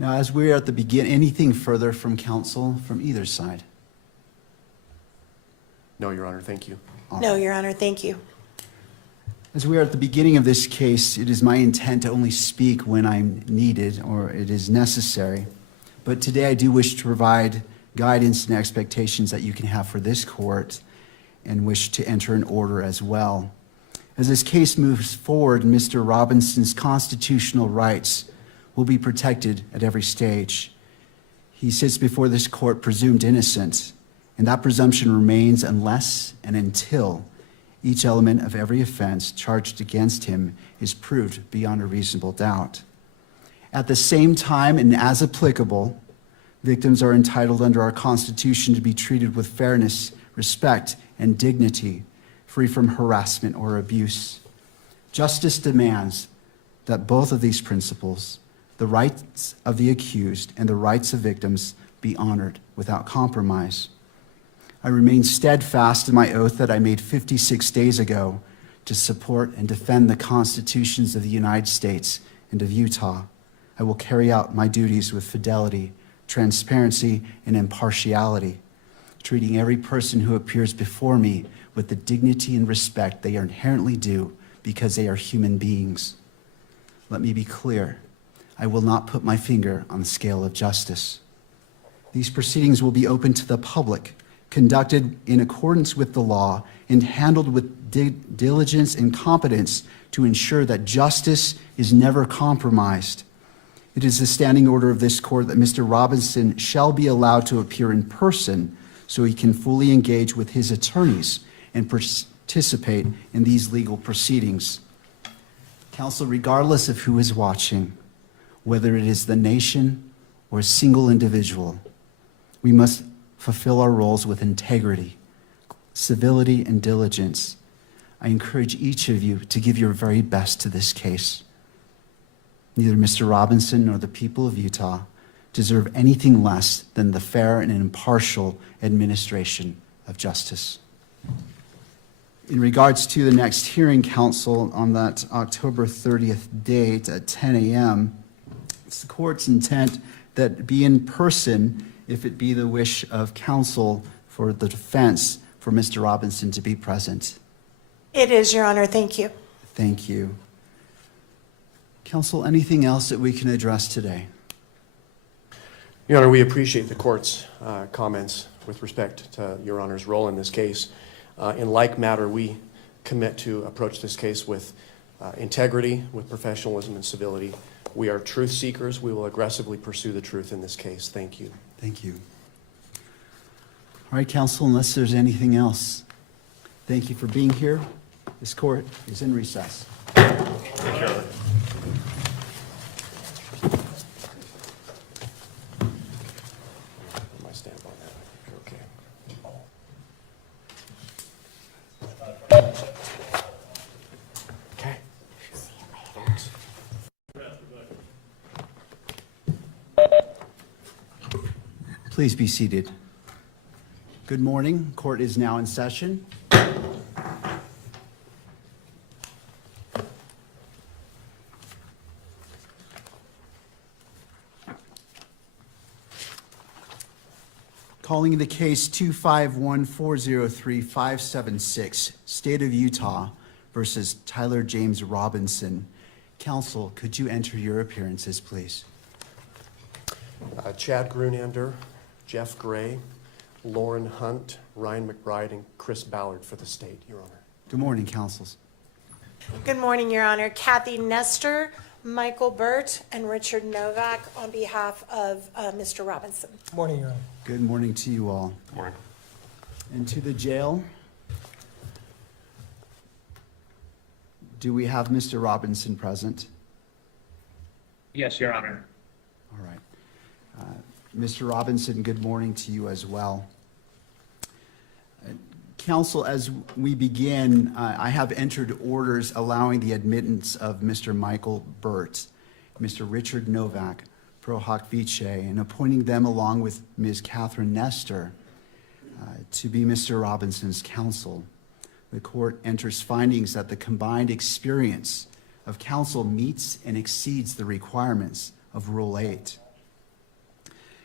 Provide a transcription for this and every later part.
Now, as we are at the beginning, anything further from counsel from either side? No, Your Honor, thank you. No, Your Honor, thank you. As we are at the beginning of this case, it is my intent to only speak when I'm needed or it is necessary. But today I do wish to provide guidance and expectations that you can have for this court and wish to enter an order as well. As this case moves forward, Mr. Robinson's constitutional rights will be protected at every stage. He sits before this court presumed innocent, and that presumption remains unless and until each element of every offense charged against him is proved beyond a reasonable doubt. At the same time, and as applicable, victims are entitled under our Constitution to be treated with fairness, respect, and dignity, free from harassment or abuse. Justice demands that both of these principles, the rights of the accused and the rights of victims, be honored without compromise. I remain steadfast in my oath that I made 56 days ago to support and defend the constitutions of the United States and of Utah. I will carry out my duties with fidelity, transparency, and impartiality, treating every person who appears before me with the dignity and respect they are inherently due because they are human beings. Let me be clear. I will not put my finger on the scale of justice. These proceedings will be open to the public, conducted in accordance with the law, and handled with diligence and competence to ensure that justice is never compromised. It is the standing order of this court that Mr. Robinson shall be allowed to appear in person so he can fully engage with his attorneys and participate in these legal proceedings. Counsel, regardless of who is watching, whether it is the nation or a single individual, we must fulfill our roles with integrity, civility, and diligence. I encourage each of you to give your very best to this case. Neither Mr. Robinson nor the people of Utah deserve anything less than the fair and impartial administration of justice. In regards to the next hearing, counsel, on that October 30th date at 10 a.m., it's the court's intent that it be in person if it be the wish of counsel for the defense for Mr. Robinson to be present. It is, Your Honor. Thank you. Thank you. Counsel, anything else that we can address today? Your Honor, we appreciate the court's comments with respect to Your Honor's role in this case. In like matter, we commit to approach this case with integrity, with professionalism and civility. We are truth seekers. We will aggressively pursue the truth in this case. Thank you. Thank you. All right, counsel, unless there's anything else, thank you for being here. This court is in recess. Sure. My stamp on that. Okay. Okay. See you later. Please be seated. Good morning. Court is now in session. Calling the case 251-403-576, State of Utah versus Tyler James Robinson. Counsel, could you enter your appearances, please? Chad Grunander, Jeff Gray, Lauren Hunt, Ryan McBride, and Chris Ballard for the state, Your Honor. Good morning, counsels. Good morning, Your Honor. Kathy Nestor, Michael Burt, and Richard Novak on behalf of Mr. Robinson. Good morning, Your Honor. Good morning to you all. Good morning. And to the jail. Do we have Mr. Robinson present? Yes, Your Honor. All right. Mr. Robinson, good morning to you as well. Counsel, as we begin, I have entered orders allowing the admittance of Mr. Michael Burt, Mr. Richard Novak, pro hoc vice, and appointing them along with Ms. Catherine Nestor to be Mr. Robinson's counsel. The court enters findings that the combined experience of counsel meets and exceeds the requirements of Rule 8.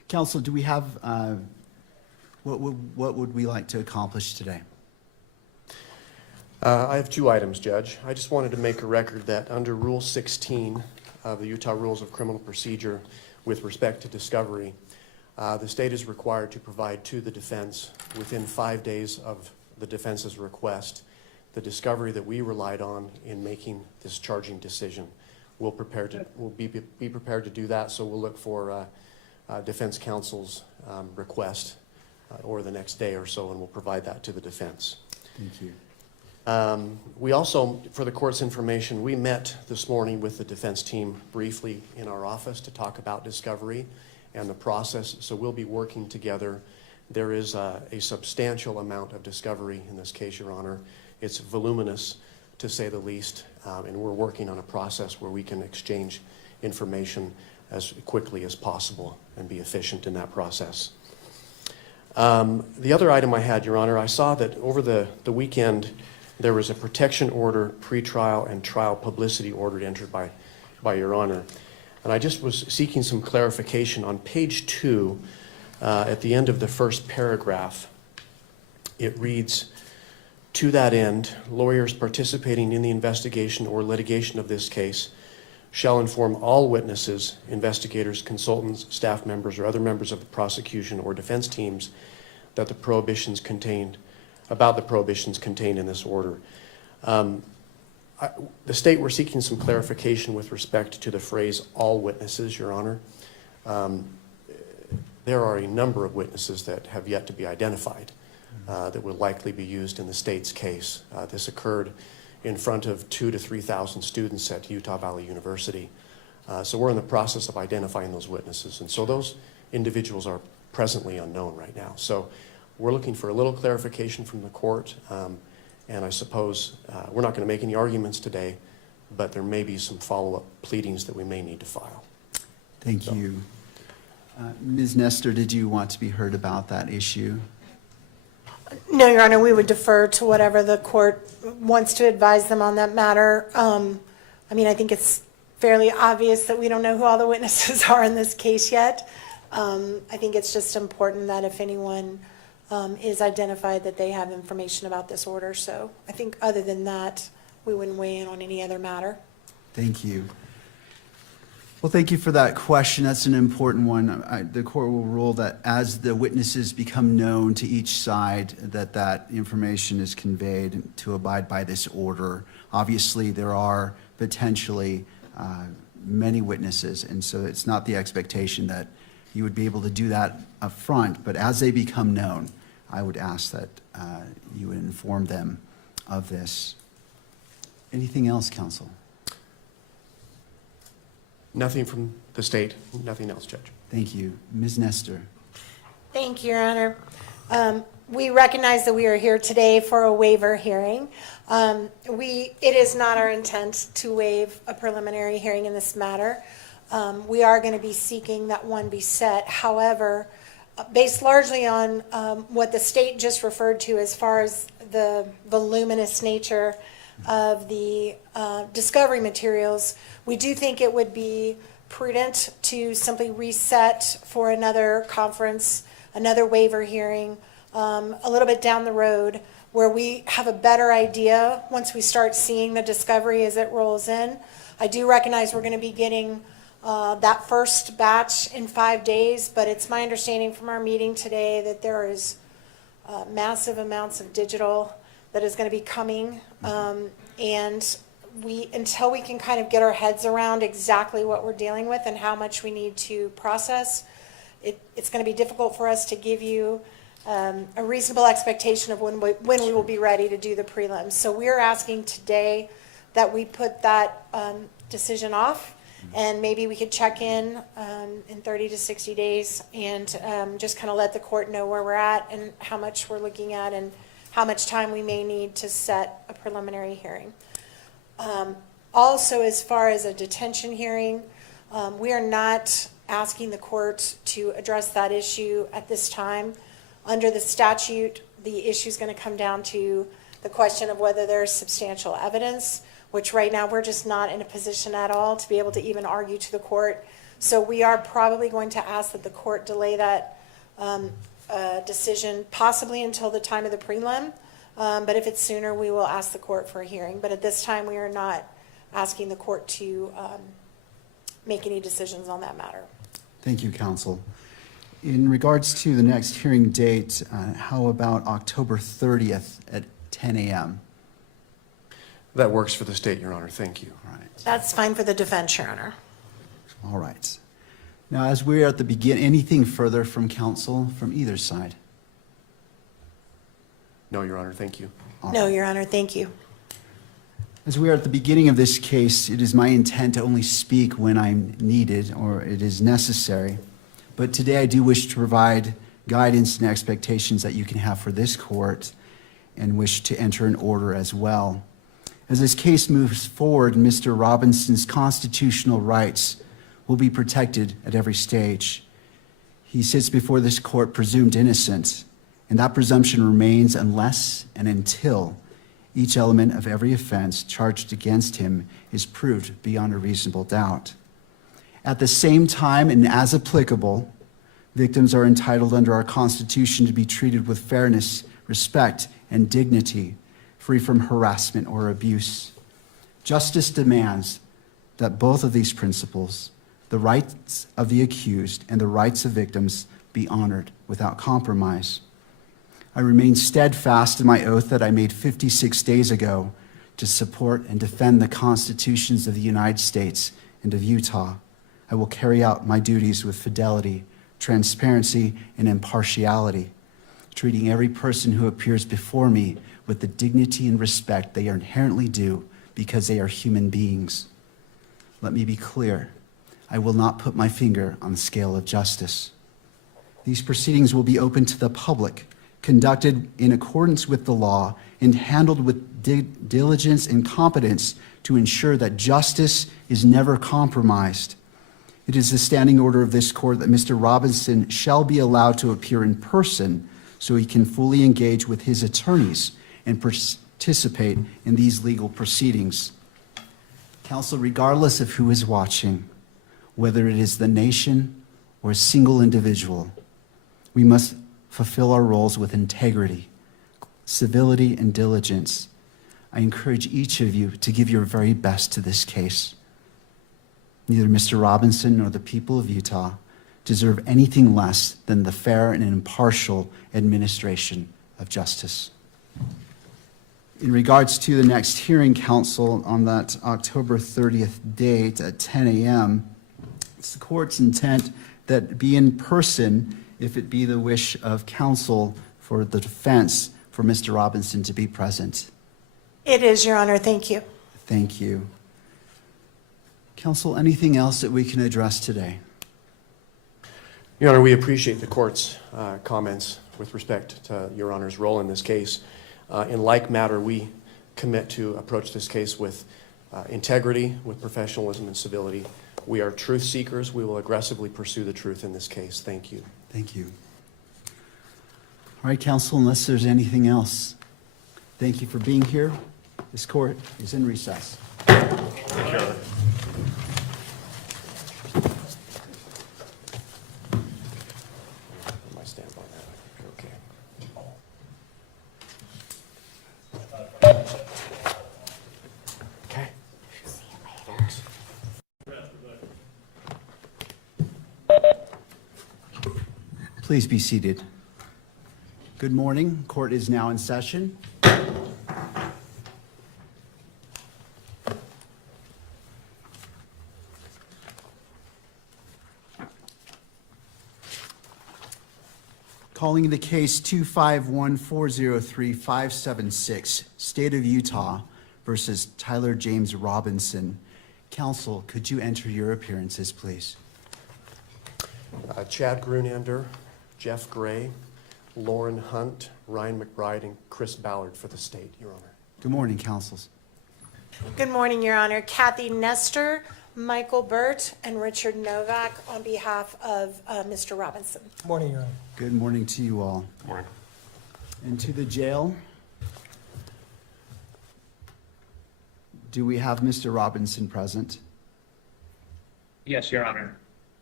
Counsel, do we have, what would we like to accomplish today? I have two items, Judge. I just wanted to make a record that under Rule 16 of the Utah Rules of Criminal Procedure with respect to discovery, the state is required to provide to the defense within 5 days of the defense's request the discovery that we relied on in making this charging decision. We'll be prepared to do that, so we'll look for defense counsel's request or the next day or so, and we'll provide that to the defense. Thank you. We also, for the court's information, we met this morning with the defense team briefly in our office to talk about discovery and the process, so we'll be working together. There is a substantial amount of discovery in this case, Your Honor. It's voluminous, to say the least, and we're working on a process where we can exchange information as quickly as possible and be efficient in that process. The other item I had, Your Honor, I saw that over the weekend there was a protection order, pretrial and trial publicity order entered by Your Honor. And I just was seeking some clarification. On page 2, at the end of the first paragraph, it reads, "To that end, lawyers participating in the investigation or litigation of this case shall inform all witnesses, investigators, consultants, staff members, or other members of the prosecution or defense teams that the prohibitions contained in this order." The state were seeking some clarification with respect to the phrase "all witnesses," Your Honor. There are a number of witnesses that have yet to be identified that will likely be used in the state's case. This occurred in front of 2,000 to 3,000 students at Utah Valley University. So we're in the process of identifying those witnesses. And so those individuals are presently unknown right now. So we're looking for a little clarification from the court. And I suppose we're not going to make any arguments today, but there may be some follow-up pleadings that we may need to file. Thank you. Ms. Nestor, did you want to be heard about that issue? No, Your Honor, we would defer to whatever the court wants to advise them on that matter. I mean, I think it's fairly obvious that we don't know who all the witnesses are in this case yet. I think it's just important that if anyone is identified, that they have information about this order. So I think other than that, we wouldn't weigh in on any other matter. Thank you. Well, thank you for that question. That's an important one. The court will rule that as the witnesses become known to each side, that information is conveyed to abide by this order. Obviously, there are potentially many witnesses, and so it's not the expectation that you would be able to do that up front, but as they become known, I would ask that you would inform them of this. Anything else, counsel? Nothing from the state, nothing else, Judge. Thank you. Ms. Nestor. Thank you, Your Honor. We recognize that we are here today for a waiver hearing. It is not our intent to waive a preliminary hearing in this matter. We are going to be seeking that one be set. However, based largely on what the state just referred to as far as the voluminous nature of the discovery materials, we do think it would be prudent to simply reset for another conference, another waiver hearing, a little bit down the road, where we have a better idea once we start seeing the discovery as it rolls in. I do recognize we're going to be getting that first batch in 5 days, but it's my understanding from our meeting today that there is massive amounts of digital that is going to be coming, and until we can kind of get our heads around exactly what we're dealing with and how much we need to process, it's going to be difficult for us to give you a reasonable expectation of when we will be ready to do the prelims. So we're asking today that we put that decision off, and maybe we could check in 30 to 60 days and just kind of let the court know where we're at and how much we're looking at and how much time we may need to set a preliminary hearing. Also, as far as a detention hearing, we are not asking the court to address that issue at this time. Under the statute, the issue is going to come down to the question of whether there's substantial evidence, which right now we're just not in a position at all to be able to even argue to the court So we are probably going to ask that the court delay that decision possibly until the time of the prelim. But if it's sooner, we will ask the court for a hearing. But at this time, we are not asking the court to make any decisions on that matter. Thank you, counsel. In regards to the next hearing date, how about October 30th at 10 a.m.? That works for the state, Your Honor. Thank you. All right. That's fine for the defense, Your Honor. All right. Now, as we're at the beginning, anything further from counsel from either side? No, Your Honor. Thank you. All No, right. Your Honor, thank you. As we are at the beginning of this case, it is my intent to only speak when I'm needed or it is necessary. But today I do wish to provide guidance and expectations that you can have for this court and wish to enter an order as well. As this case moves forward, Mr. Robinson's constitutional rights will be protected at every stage. He sits before this court presumed innocent, and that presumption remains unless and until each element of every offense charged against him is proved beyond a reasonable doubt. At the same time, and as applicable, victims are entitled under our Constitution to be treated with fairness, respect, and dignity, free from harassment or abuse. Justice demands that both of these principles, the rights of the accused and the rights of victims, be honored without compromise. I remain steadfast in my oath that I made 56 days ago to support and defend the constitutions of the United States and of Utah. I will carry out my duties with fidelity, transparency, and impartiality, treating every person who appears before me with the dignity and respect they are inherently due because they are human beings. Let me be clear. I will not put my finger on the scale of justice. These proceedings will be open to the public, conducted in accordance with the law, and handled with diligence and competence to ensure that justice is never compromised. It is the standing order of this court that Mr. Robinson shall be allowed to appear in person so he can fully engage with his attorneys and participate in these legal proceedings. Counsel, regardless of who is watching, whether it is the nation or a single individual, we must fulfill our roles with integrity, civility, and diligence. I encourage each of you to give your very best to this case. Neither Mr. Robinson nor the people of Utah deserve anything less than the fair and impartial administration of justice. In regards to the next hearing, counsel, on that October 30th date at 10 a.m., it's the court's intent that it be in person if it be the wish of counsel for the defense for Mr. Robinson to be present. It is, Your Honor. Thank you. Thank you. Counsel, anything else that we can address today? Your Honor, we appreciate the court's comments with respect to Your Honor's role in this case. In like matter, we commit to approach this case with integrity, with professionalism and civility. We are truth seekers. We will aggressively pursue the truth in this case. Thank you. Thank you. All right, counsel, unless there's anything else, thank you for being here. This court is in recess. Thank you, Your Honor. My stamp on that. Okay. Thanks. Please be seated. Good morning. Court is now in session. Calling the case 251403576, State of Utah versus Tyler James Robinson. Counsel, could you enter your appearances, please? Chad Grunander, Jeff Gray, Lauren Hunt, Ryan McBride, and Chris Ballard for the state, Your Honor. Good morning, counsels. Good morning, Your Honor. Kathy Nestor, Michael Burt, and Richard Novak on behalf of Mr. Robinson. Morning, Your Honor. Good morning to you all. Morning. And to the jail. Do we have Mr. Robinson present? Yes, Your Honor.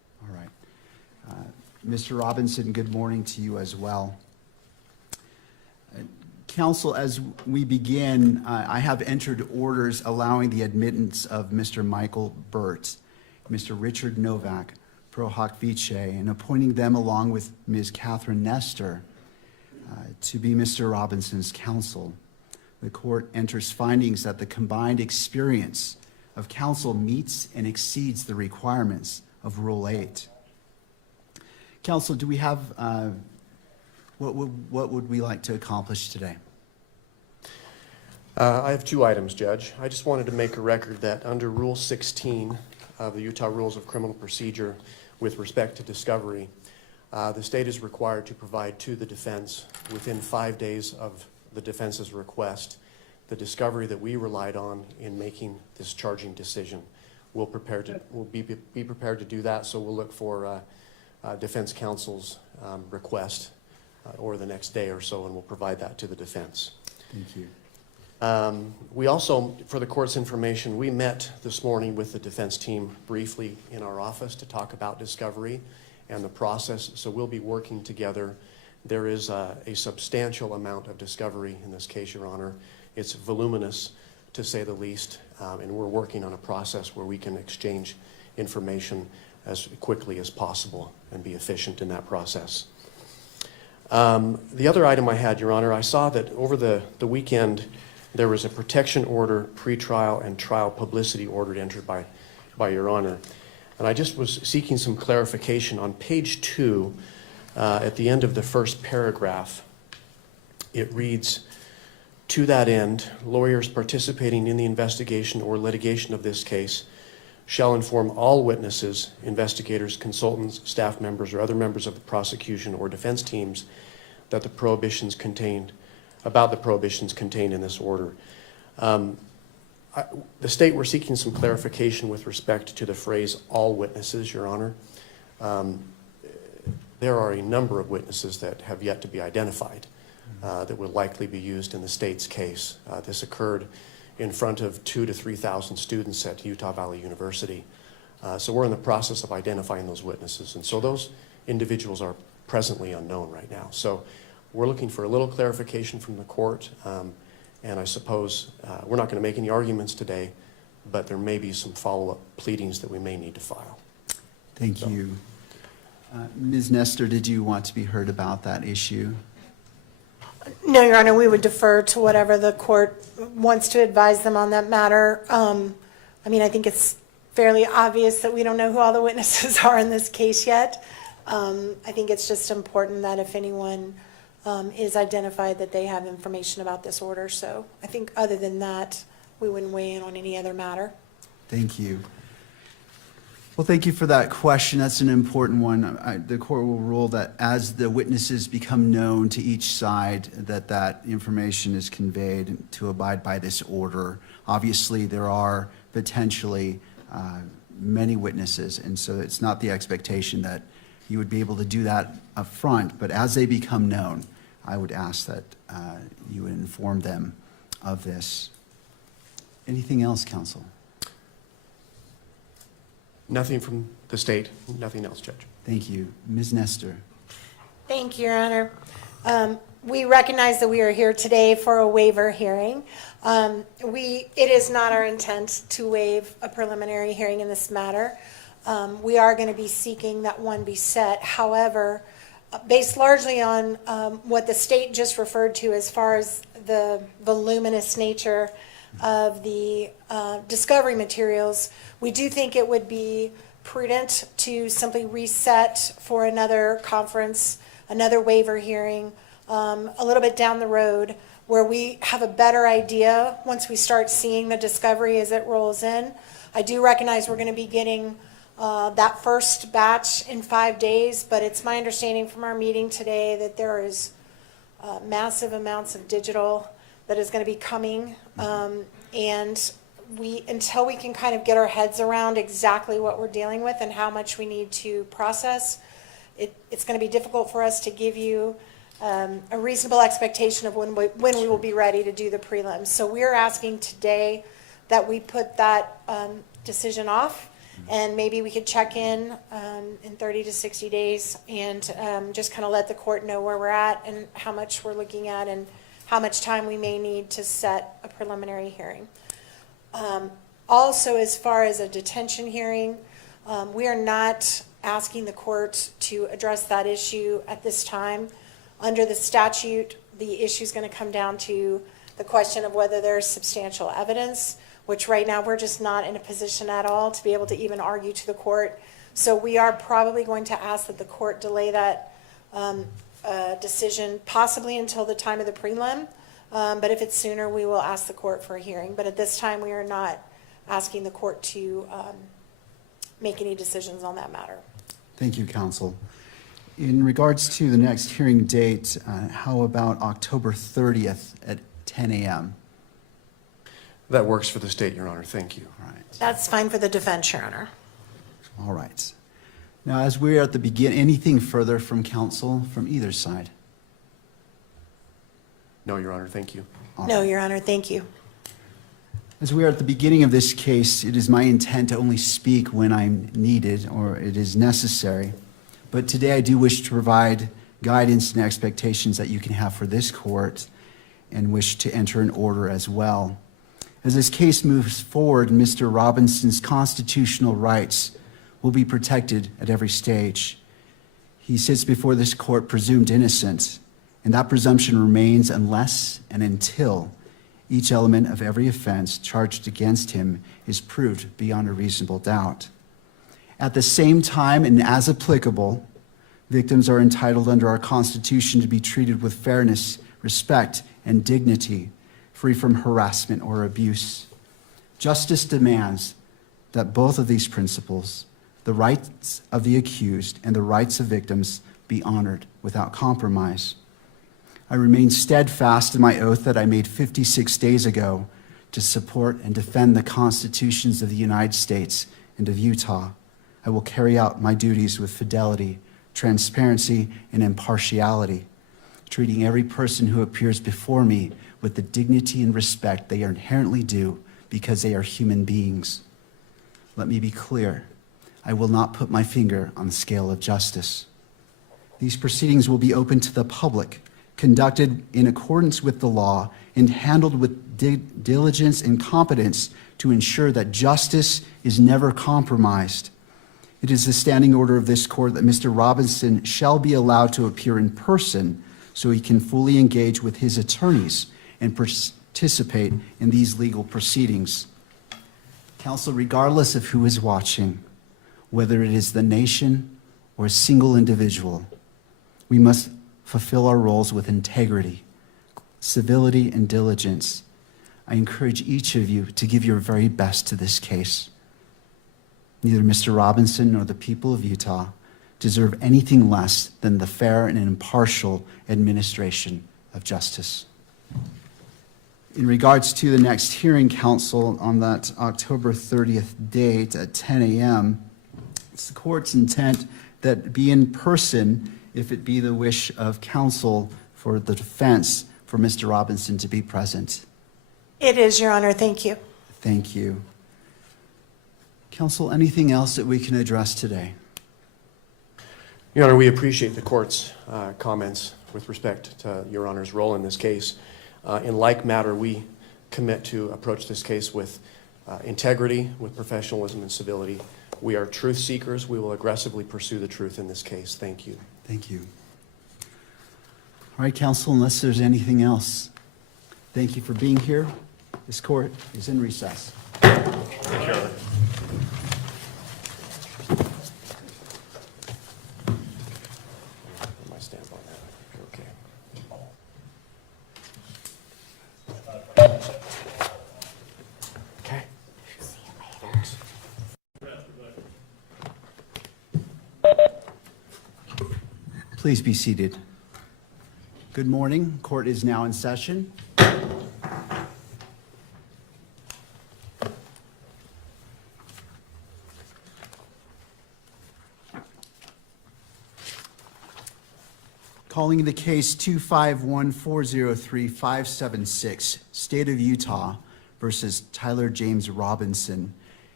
All right. Mr. Robinson, good morning to you as well. Counsel, as we begin, I have entered orders allowing the admittance of Mr. Michael Burt, Mr. Richard Novak, pro hoc vice, and appointing them along with Ms. Catherine Nestor to be Mr. Robinson's counsel. The court enters findings that the combined experience of counsel meets and exceeds the requirements of Rule 8. Counsel, do we have, what would we like to accomplish today? I have two items, Judge. I just wanted to make a record that under Rule 16 of the Utah Rules of Criminal Procedure with respect to discovery, the state is required to provide to the defense within 5 days of the defense's request the discovery that we relied on in making this charging decision. We'll be prepared to do that, so we'll look for defense counsel's request over the next day or so, and we'll provide that to the defense. Thank you. We also, for the court's information, we met this morning with the defense team briefly in our office to talk about discovery and the process, so we'll be working together. There is a substantial amount of discovery in this case, Your Honor. It's voluminous, to say the least, and we're working on a process where we can exchange information as quickly as possible and be efficient in that process. The other item I had, Your Honor, I saw that over the weekend there was a protection order, pretrial, and trial publicity order entered by Your Honor. And I just was seeking some clarification. On page 2, at the end of the first paragraph, it reads, "To that end, lawyers participating in the investigation or litigation of this case shall inform all witnesses, investigators, consultants, staff members, or other members of the prosecution or defense teams that the prohibitions contained in this order." The state were seeking some clarification with respect to the phrase "all witnesses," Your Honor. There are a number of witnesses that have yet to be identified that will likely be used in the state's case. This occurred in front of 2,000 to 3,000 students at Utah Valley University. So we're in the process of identifying those witnesses. And so those individuals are presently unknown right now. So we're looking for a little clarification from the court. And I suppose we're not going to make any arguments today, but there may be some follow-up pleadings that we may need to file. Thank you. Ms. Nestor, did you want to be heard about that issue? No, Your Honor, we would defer to whatever the court wants to advise them on that matter. I mean, I think it's fairly obvious that we don't know who all the witnesses are in this case yet. I think it's just important that if anyone is identified, that they have information about this order. So I think other than that, we wouldn't weigh in on any other matter. Thank you. Well, thank you for that question. That's an important one. The court will rule that as the witnesses become known to each side, that information is conveyed to abide by this order. Obviously, there are potentially many witnesses, and so it's not the expectation that you would be able to do that up front, but as they become known, I would ask that you would inform them of this. Anything else, counsel? Nothing from the state, nothing else, Judge. Thank you. Ms. Nestor. Thank you, Your Honor. We recognize that we are here today for a waiver hearing. It is not our intent to waive a preliminary hearing in this matter. We are going to be seeking that one be set. However, based largely on what the state just referred to as far as the voluminous nature of the discovery materials, we do think it would be prudent to simply reset for another conference, another waiver hearing, a little bit down the road, where we have a better idea once we start seeing the discovery as it rolls in. I do recognize we're going to be getting that first batch in 5 days, but it's my understanding from our meeting today that there is massive amounts of digital that is going to be coming, and until we can kind of get our heads around exactly what we're dealing with and how much we need to process, it's going to be difficult for us to give you a reasonable expectation of when we will be ready to do the prelims. So we're asking today that we put that decision off And maybe we could check in 30 to 60 days and just kind of let the court know where we're at and how much we're looking at and how much time we may need to set a preliminary hearing. Also, as far as a detention hearing, we are not asking the court to address that issue at this time. Under the statute, the issue is going to come down to the question of whether there's substantial evidence, which right now we're just not in a position at all to be able to even argue to the court. So we are probably going to ask that the court delay that decision possibly until the time of the prelim. But if it's sooner, we will ask the court for a hearing. But at this time, we are not asking the court to make any decisions on that matter. Thank you, counsel. In regards to the next hearing date, how about October 30th at 10 a.m.? That works for the state, Your Honor. Thank you. All right. That's fine for the defense, Your Honor. All right. Now, as we are at the beginning, anything further from counsel from either side? No, Your Honor. Thank you. All No, right. Your Honor, thank you. As we are at the beginning of this case, it is my intent to only speak when I'm needed or it is necessary. But today I do wish to provide guidance and expectations that you can have for this court and wish to enter an order as well. As this case moves forward, Mr. Robinson's constitutional rights will be protected at every stage. He sits before this court presumed innocent, and that presumption remains unless and until each element of every offense charged against him is proved beyond a reasonable doubt. At the same time, and as applicable, victims are entitled under our Constitution to be treated with fairness, respect, and dignity, free from harassment or abuse. Justice demands that both of these principles, the rights of the accused and the rights of victims, be honored without compromise. I remain steadfast in my oath that I made 56 days ago to support and defend the constitutions of the United States and of Utah. I will carry out my duties with fidelity, transparency, and impartiality, treating every person who appears before me with the dignity and respect they are inherently due because they are human beings. Let me be clear. I will not put my finger on the scale of justice. These proceedings will be open to the public, conducted in accordance with the law, and handled with diligence and competence to ensure that justice is never compromised. It is the standing order of this court that Mr. Robinson shall be allowed to appear in person so he can fully engage with his attorneys and participate in these legal proceedings. Counsel, regardless of who is watching, whether it is the nation or a single individual, we must fulfill our roles with integrity, civility, and diligence. I encourage each of you to give your very best to this case. Neither Mr. Robinson nor the people of Utah deserve anything less than the fair and impartial administration of justice. In regards to the next hearing, counsel, on that October 30th date at 10 a.m., it's the court's intent that be in person if it be the wish of counsel for the defense for Mr. Robinson to be present. It is, Your Honor. Thank you. Thank you. Counsel, anything else that we can address today? Your Honor, we appreciate the court's comments with respect to Your Honor's role in this case. In like matter, we commit to approach this case with integrity, with professionalism and civility. We are truth seekers. We will aggressively pursue the truth in this case. Thank you. Thank you. All right, counsel, unless there's anything else, thank you for being here. This court is in recess. Sure. My stamp on that. Okay. Okay. Please be seated. Good morning. Court is now in session. Calling the case 251403576, State of Utah versus Tyler James Robinson.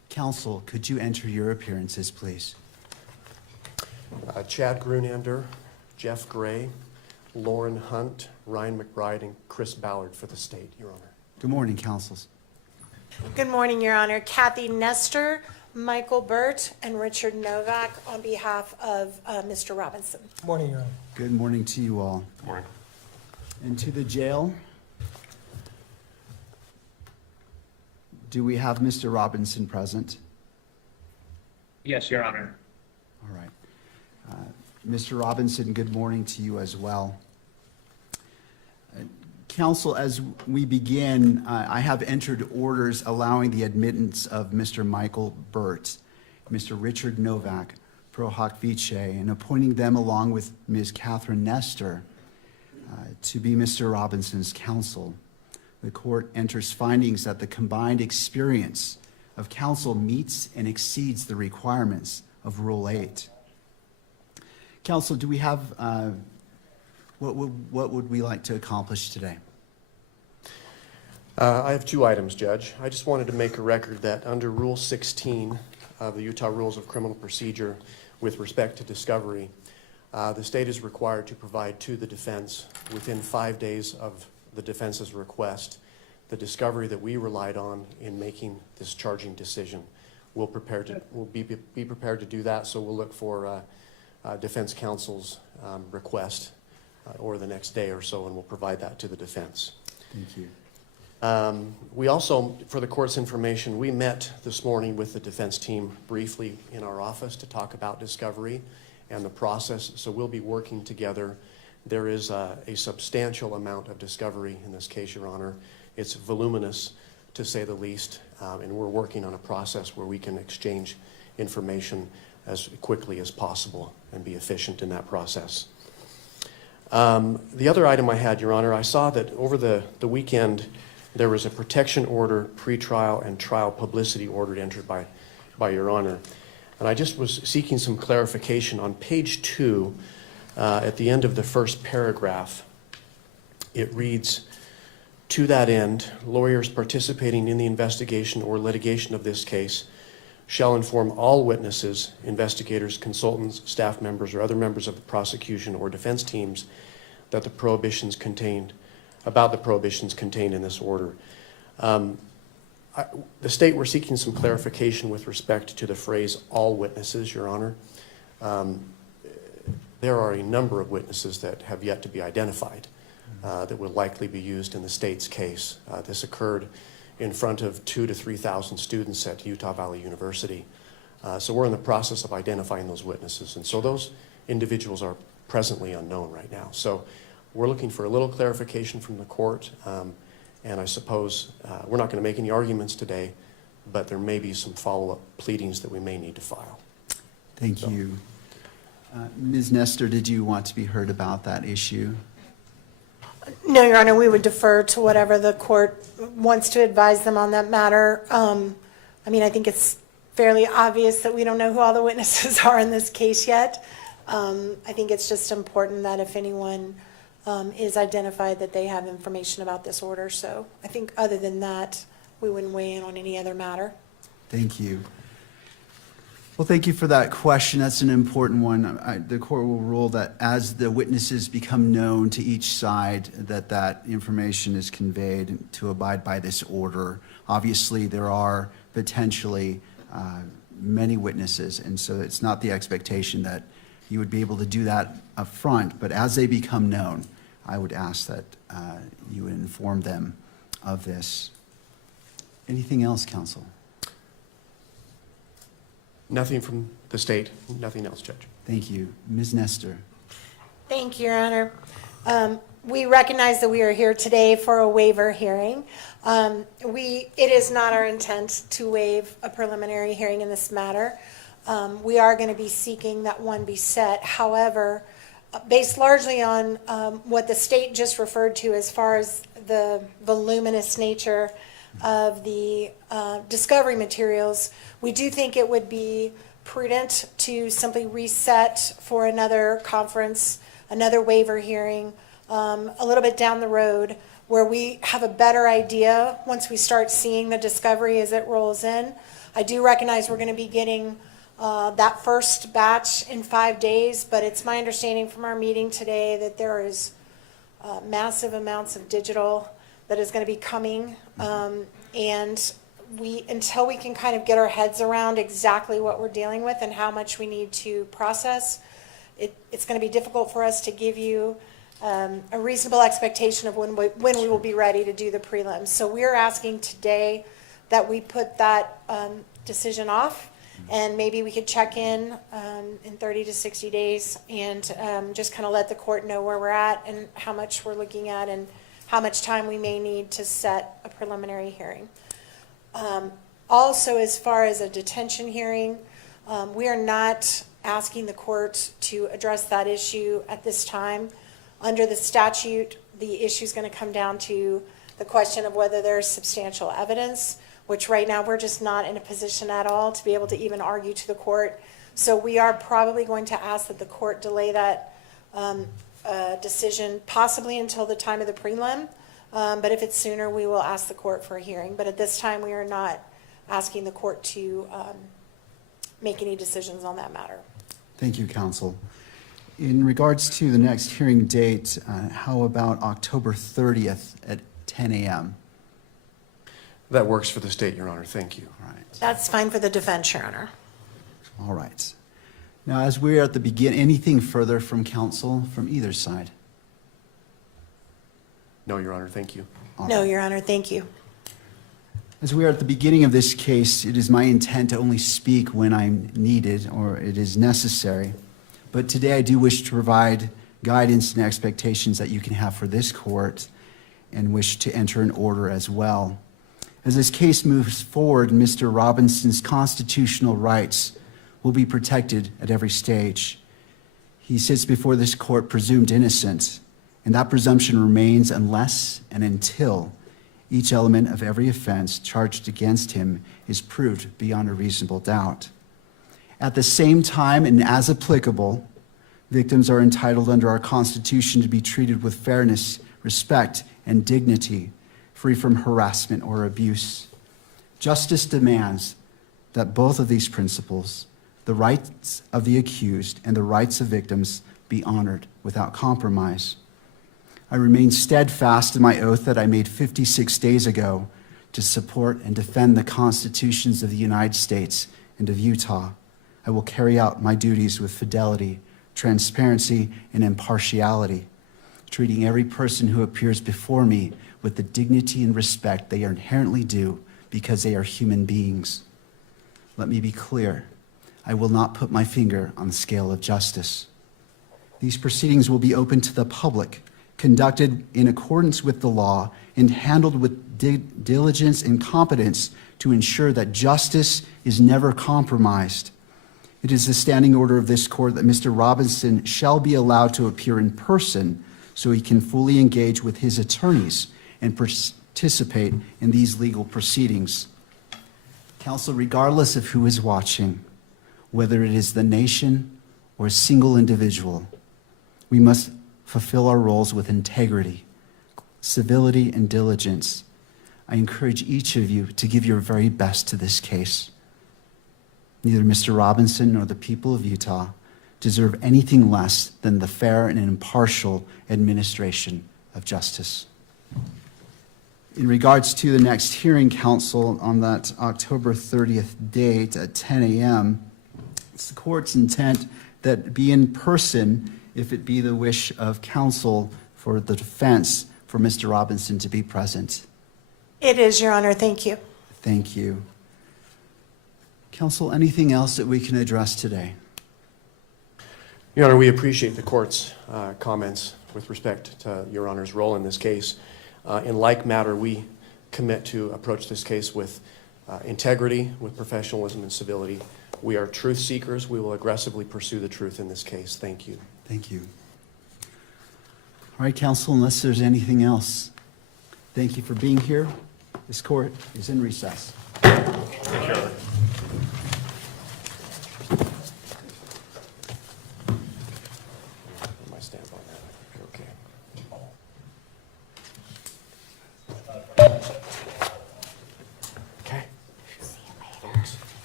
Counsel, could you enter your appearances, please? Chad Grunander, Jeff Gray, Lauren Hunt, Ryan McBride, and Chris Ballard for the state, Your Honor. Good morning, counsels. Good morning, Your Honor. Kathy Nestor, Michael Burt, and Richard Novak on behalf of Mr. Robinson. Morning, Your Honor. Good morning to you all. Morning. And to the jail, do we have Mr. Robinson present? Yes, Your Honor. All right. Mr. Robinson, good morning to you as well. Counsel, as we begin, I have entered orders allowing the admittance of Mr. Michael Burt, Mr. Richard Novak, pro hoc vice, and appointing them along with Ms. Catherine Nestor to be Mr. Robinson's counsel. The court enters findings that the combined experience of counsel meets and exceeds the requirements of Rule 8. Counsel, do we have, what would we like to accomplish today? I have two items, Judge. I just wanted to make a record that under Rule 16 of the Utah Rules of Criminal Procedure with respect to discovery, the state is required to provide to the defense within 5 days of the defense's request the discovery that we relied on in making this charging decision. We'll be prepared to do that, so we'll look for defense counsel's request over the next day or so, and we'll provide that to the defense. Thank you. We also, for the court's information, we met this morning with the defense team briefly in our office to talk about discovery and the process, so we'll be working together. There is a substantial amount of discovery in this case, Your Honor. It's voluminous, to say the least, and we're working on a process where we can exchange information as quickly as possible and be efficient in that process. The other item I had, Your Honor, I saw that over the weekend there was a protection order, pretrial, and trial publicity order entered by Your Honor. And I just was seeking some clarification. On page 2, at the end of the first paragraph, it reads, "To that end, lawyers participating in the investigation or litigation of this case shall inform all witnesses, investigators, consultants, staff members, or other members of the prosecution or defense teams that the prohibitions contained in this order." The state, we're seeking some clarification with respect to the phrase "all witnesses," Your Honor. There are a number of witnesses that have yet to be identified that will likely be used in the state's case. This occurred in front of 2,000 to 3,000 students at Utah Valley University. So we're in the process of identifying those witnesses. And so those individuals are presently unknown right now. So we're looking for a little clarification from the court. And I suppose we're not going to make any arguments today, but there may be some follow-up pleadings that we may need to file. Thank you. Ms. Nestor, did you want to be heard about that issue? No, Your Honor, we would defer to whatever the court wants to advise them on that matter. I mean, I think it's fairly obvious that we don't know who all the witnesses are in this case yet. I think it's just important that if anyone is identified, that they have information about this order. So I think other than that, we wouldn't weigh in on any other matter. Thank you. Well, thank you for that question. That's an important one. The court will rule that as the witnesses become known to each side, that information is conveyed to abide by this order. Obviously, there are potentially many witnesses, and so it's not the expectation that you would be able to do that up front, but as they become known, I would ask that you would inform them of this. Anything else, counsel? Nothing from the state, nothing else, Judge. Thank you. Ms. Nestor. Thank you, Your Honor. We recognize that we are here today for a waiver hearing. It is not our intent to waive a preliminary hearing in this matter. We are going to be seeking that one be set. However, based largely on what the state just referred to as far as the voluminous nature of the discovery materials, we do think it would be prudent to simply reset for another conference, another waiver hearing, a little bit down the road, where we have a better idea once we start seeing the discovery as it rolls in. I do recognize we're going to be getting that first batch in 5 days, but it's my understanding from our meeting today that there is massive amounts of digital that is going to be coming. And until we can kind of get our heads around exactly what we're dealing with and how much we need to process, it's going to be difficult for us to give you a reasonable expectation of when we will be ready to do the prelims. So we're asking today that we put that decision off, and maybe we could check in 30 to 60 days and just kind of let the court know where we're at and how much we're looking at and how much time we may need to set a preliminary hearing. Also, as far as a detention hearing, we are not asking the court to address that issue at this time. Under the statute, the issue is going to come down to the question of whether there's substantial evidence, which right now we're just not in a position at all to be able to even argue to the court. So we are probably going to ask that the court delay that decision possibly until the time of the prelim. But if it's sooner, we will ask the court for a hearing. But at this time, we are not asking the court to make any decisions on that matter. Thank you, counsel. In regards to the next hearing date, how about October 30th at 10 a.m.? That works for the state, Your Honor. Thank you. All right. That's fine for the defense, Your Honor. All right. Now, as we are at the beginning, anything further from counsel from either side? No, Your Honor. Thank you. No, Your Honor, thank you. As we are at the beginning of this case, it is my intent to only speak when I'm needed or it is necessary. But today I do wish to provide guidance and expectations that you can have for this court and wish to enter an order as well. As this case moves forward, Mr. Robinson's constitutional rights will be protected at every stage. He sits before this court presumed innocent, and that presumption remains unless and until each element of every offense charged against him is proved beyond a reasonable doubt. At the same time, and as applicable, victims are entitled under our Constitution to be treated with fairness, respect, and dignity, free from harassment or abuse. Justice demands that both of these principles, the rights of the accused and the rights of victims, be honored without compromise. I remain steadfast in my oath that I made 56 days ago to support and defend the constitutions of the United States and of Utah. I will carry out my duties with fidelity, transparency, and impartiality, treating every person who appears before me with the dignity and respect they are inherently due because they are human beings. Let me be clear. I will not put my finger on the scale of justice. These proceedings will be open to the public, conducted in accordance with the law, and handled with diligence and competence to ensure that justice is never compromised. It is the standing order of this court that Mr. Robinson shall be allowed to appear in person so he can fully engage with his attorneys and participate in these legal proceedings. Counsel, regardless of who is watching, whether it is the nation or a single individual, we must fulfill our roles with integrity, civility, and diligence. I encourage each of you to give your very best to this case. Neither Mr. Robinson nor the people of Utah deserve anything less than the fair and impartial administration of justice. In regards to the next hearing, counsel, on that October 30th date at 10 a.m., it's the court's intent that it be in person if it be the wish of counsel for the defense for Mr. Robinson to be present. It is, Your Honor. Thank you. Thank you. Counsel, anything else that we can address today? Your Honor, we appreciate the court's comments with respect to Your Honor's role in this case. In like matter, we commit to approach this case with integrity, with professionalism and civility. We are truth seekers. We will aggressively pursue the truth in this case. Thank you. Thank you. All right, counsel, unless there's anything else, thank you for being here. This court is in recess. My stamp on that. Okay. Okay. See you later.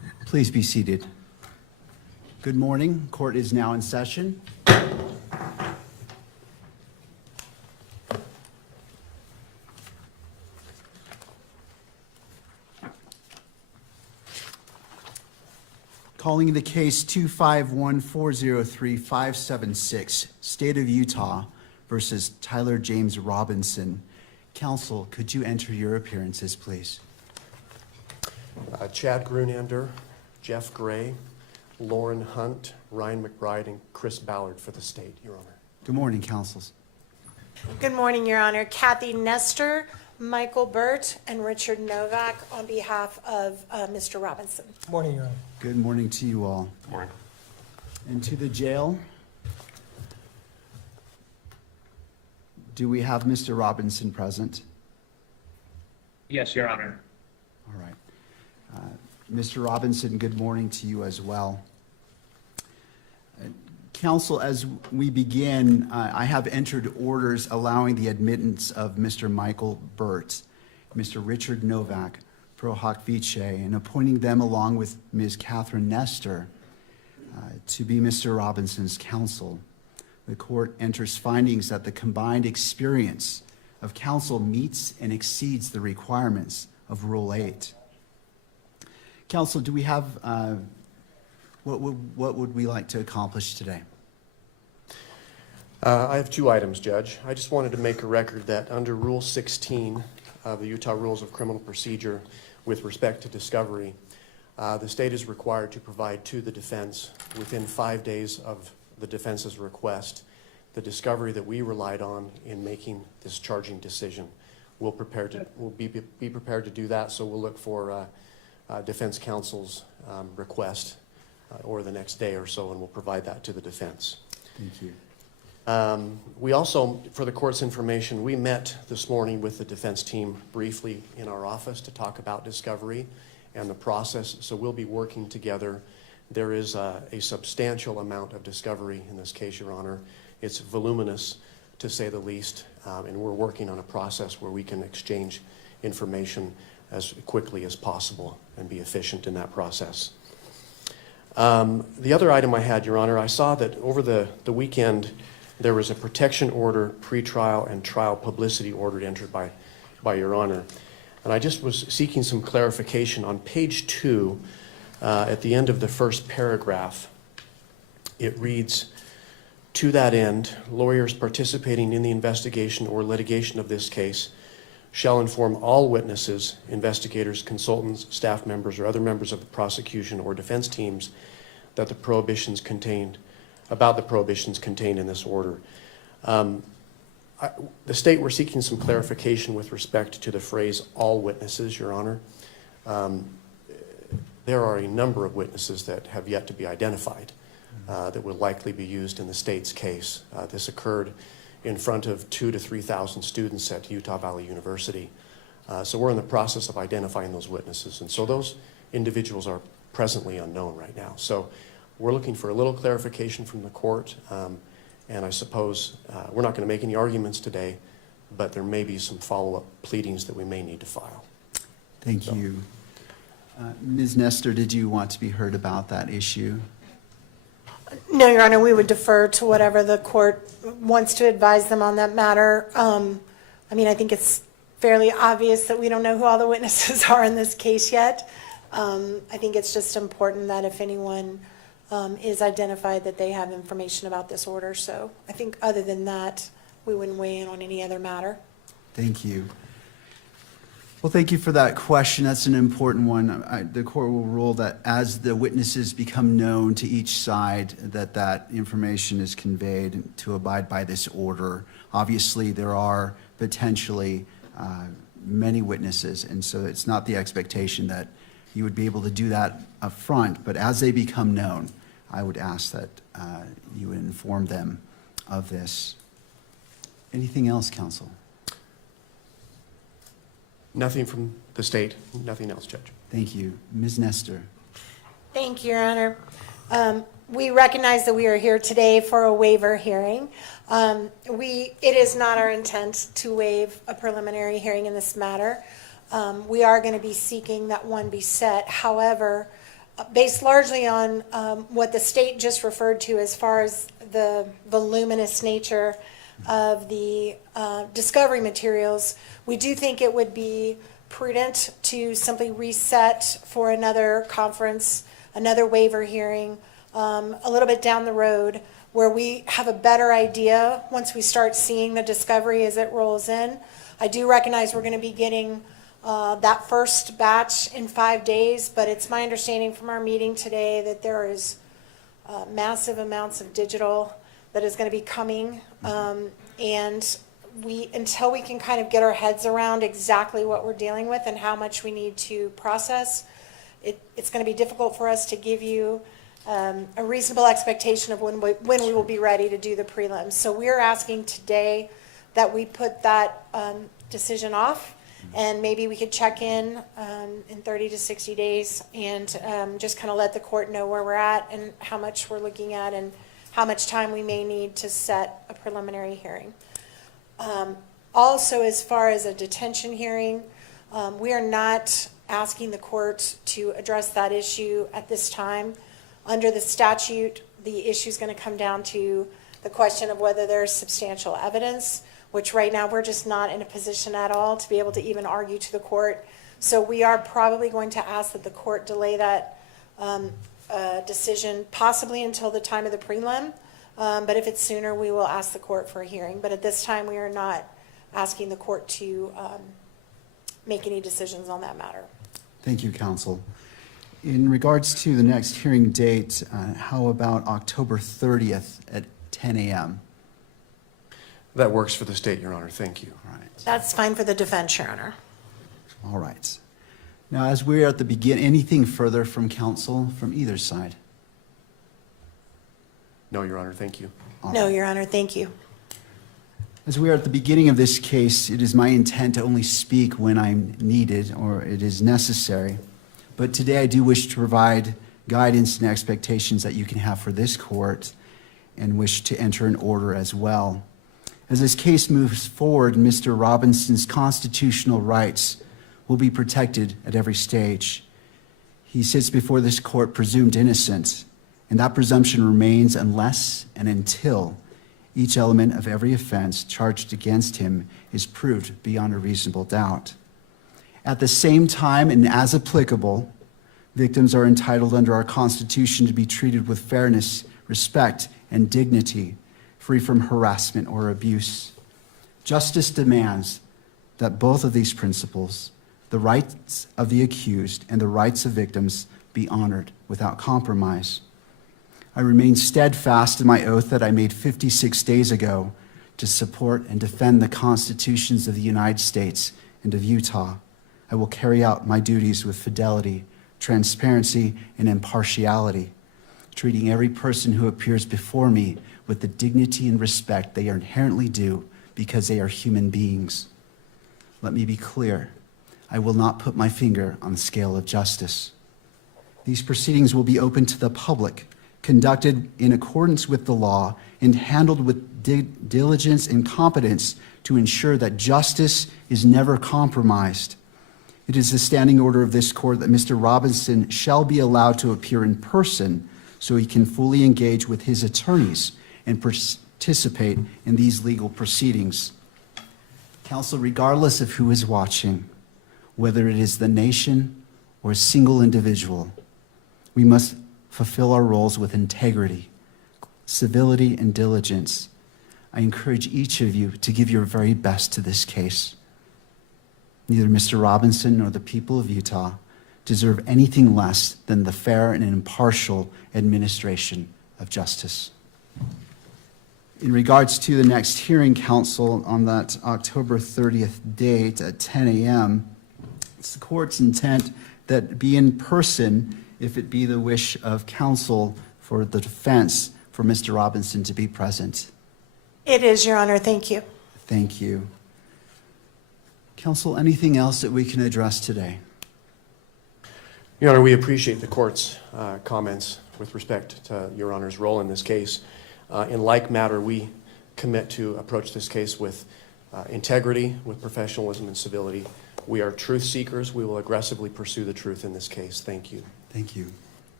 Please be seated. Good morning. Court is now in session. Calling the case 251403576, State of Utah versus Tyler James Robinson. Counsel, could you enter your appearances, please? Chad Grunander, Jeff Gray, Lauren Hunt, Ryan McBride, and Chris Ballard for the state, Your Honor. Good morning, counsels. Good morning, Your Honor. Kathy Nestor, Michael Burt, and Richard Novak on behalf of Mr. Robinson. Morning, Your Honor. Good morning to you all. Morning. And to the jail. Do we have Mr. Robinson present? Yes, Your Honor. All right. Mr. Robinson, good morning to you as well. Counsel, as we begin, I have entered orders allowing the admittance of Mr. Michael Burt, Mr. Richard Novak, pro hoc vice, and appointing them along with Ms. Catherine Nestor to be Mr. Robinson's counsel. The court enters findings that the combined experience of counsel meets and exceeds the requirements of Rule 8. Counsel, do we have, what would we like to accomplish today? I have two items, Judge. I just wanted to make a record that under Rule 16 of the Utah Rules of Criminal Procedure with respect to discovery, the state is required to provide to the defense within 5 days of the defense's request the discovery that we relied on in making this charging decision. We'll be prepared to do that, so we'll look for defense counsel's request or the next day or so, and we'll provide that to the defense. Thank you. We also, for the court's information, we met this morning with the defense team briefly in our office to talk about discovery and the process, so we'll be working together. There is a substantial amount of discovery in this case, Your Honor. It's voluminous, to say the least, and we're working on a process where we can exchange information as quickly as possible and be efficient in that process. The other item I had, Your Honor, I saw that over the weekend there was a protection order, pretrial, and trial publicity order entered by Your Honor. And I just was seeking some clarification. On page 2, at the end of the first paragraph, it reads, "To that end, lawyers participating in the investigation or litigation of this case shall inform all witnesses, investigators, consultants, staff members, or other members of the prosecution or defense teams that the prohibitions contained in this order." The state were seeking some clarification with respect to the phrase "all witnesses," Your Honor. There are a number of witnesses that have yet to be identified that will likely be used in the state's case. This occurred in front of 2,000 to 3,000 students at Utah Valley University. So we're in the process of identifying those witnesses. And so those individuals are presently unknown right now. So we're looking for a little clarification from the court. And I suppose we're not going to make any arguments today, but there may be some follow-up pleadings that we may need to file. Thank you. Ms. Nestor, did you want to be heard about that issue? No, Your Honor, we would defer to whatever the court wants to advise them on that matter. I mean, I think it's fairly obvious that we don't know who all the witnesses are in this case yet. I think it's just important that if anyone is identified, that they have information about this order. So I think other than that, we wouldn't weigh in on any other matter. Thank you. Well, thank you for that question. That's an important one. The court will rule that as the witnesses become known to each side, that information is conveyed to abide by this order. Obviously, there are potentially many witnesses, and so it's not the expectation that you would be able to do that up front, but as they become known, I would ask that you would inform them of this. Anything else, counsel? Nothing from the state, nothing else, Judge. Thank you. Ms. Nestor. Thank you, Your Honor. We recognize that we are here today for a waiver hearing. It is not our intent to waive a preliminary hearing in this matter. We are going to be seeking that one be set. However, based largely on what the state just referred to as far as the voluminous nature of the discovery materials, we do think it would be prudent to simply reset for another conference, another waiver hearing, a little bit down the road, where we have a better idea once we start seeing the discovery as it rolls in. I do recognize we're going to be getting that first batch in 5 days, but it's my understanding from our meeting today that there is massive amounts of digital that is going to be coming. And until we can kind of get our heads around exactly what we're dealing with and how much we need to process, it's going to be difficult for us to give you a reasonable expectation of when we will be ready to do the prelims. So we're asking today that we put that decision off, and maybe we could check in 30 to 60 days and just kind of let the court know where we're at and how much we're looking at and how much time we may need to set a preliminary hearing. Also, as far as a detention hearing, we are not asking the court to address that issue at this time. Under the statute, the issue is going to come down to the question of whether there's substantial evidence, which right now we're just not in a position at all to be able to even argue to the court. So we are probably going to ask that the court delay that decision possibly until the time of the prelim. But if it's sooner, we will ask the court for a hearing. But at this time, we are not asking the court to make any decisions on that matter. Thank you, counsel. In regards to the next hearing date, how about October 30th at 10 a.m.? That works for the state, Your Honor. Thank you. All right. That's fine for the defense, Your Honor. All right. Now, as we're at the beginning, anything further from counsel from either side? No, Your Honor. Thank you. No, Your Honor, thank you. As we are at the beginning of this case, it is my intent to only speak when I'm needed or it is necessary. But today I do wish to provide guidance and expectations that you can have for this court and wish to enter an order as well. As this case moves forward, Mr. Robinson's constitutional rights will be protected at every stage. He sits before this court presumed innocent, and that presumption remains unless and until each element of every offense charged against him is proved beyond a reasonable doubt. At the same time, and as applicable, victims are entitled under our Constitution to be treated with fairness, respect, and dignity, free from harassment or abuse. Justice demands that both of these principles, the rights of the accused and the rights of victims, be honored without compromise. I remain steadfast in my oath that I made 56 days ago to support and defend the constitutions of the United States and of Utah. I will carry out my duties with fidelity, transparency, and impartiality, treating every person who appears before me with the dignity and respect they are inherently due because they are human beings. Let me be clear. I will not put my finger on the scale of justice. These proceedings will be open to the public, conducted in accordance with the law, and handled with diligence and competence to ensure that justice is never compromised. It is the standing order of this court that Mr. Robinson shall be allowed to appear in person so he can fully engage with his attorneys and participate in these legal proceedings. Counsel, regardless of who is watching, whether it is the nation or a single individual, we must fulfill our roles with integrity, civility, and diligence. I encourage each of you to give your very best to this case. Neither Mr. Robinson nor the people of Utah deserve anything less than the fair and impartial administration of justice. In regards to the next hearing, counsel, on that October 30th date at 10 a.m., it's the court's intent that it be in person if it be the wish of counsel for the defense for Mr. Robinson to be present. It is, Your Honor. Thank you. Thank you. Counsel, anything else that we can address today? Your Honor, we appreciate the court's comments with respect to Your Honor's role in this case. In like matter, we commit to approach this case with integrity, with professionalism and civility. We are truth seekers. We will aggressively pursue the truth in this case. Thank you. Thank you.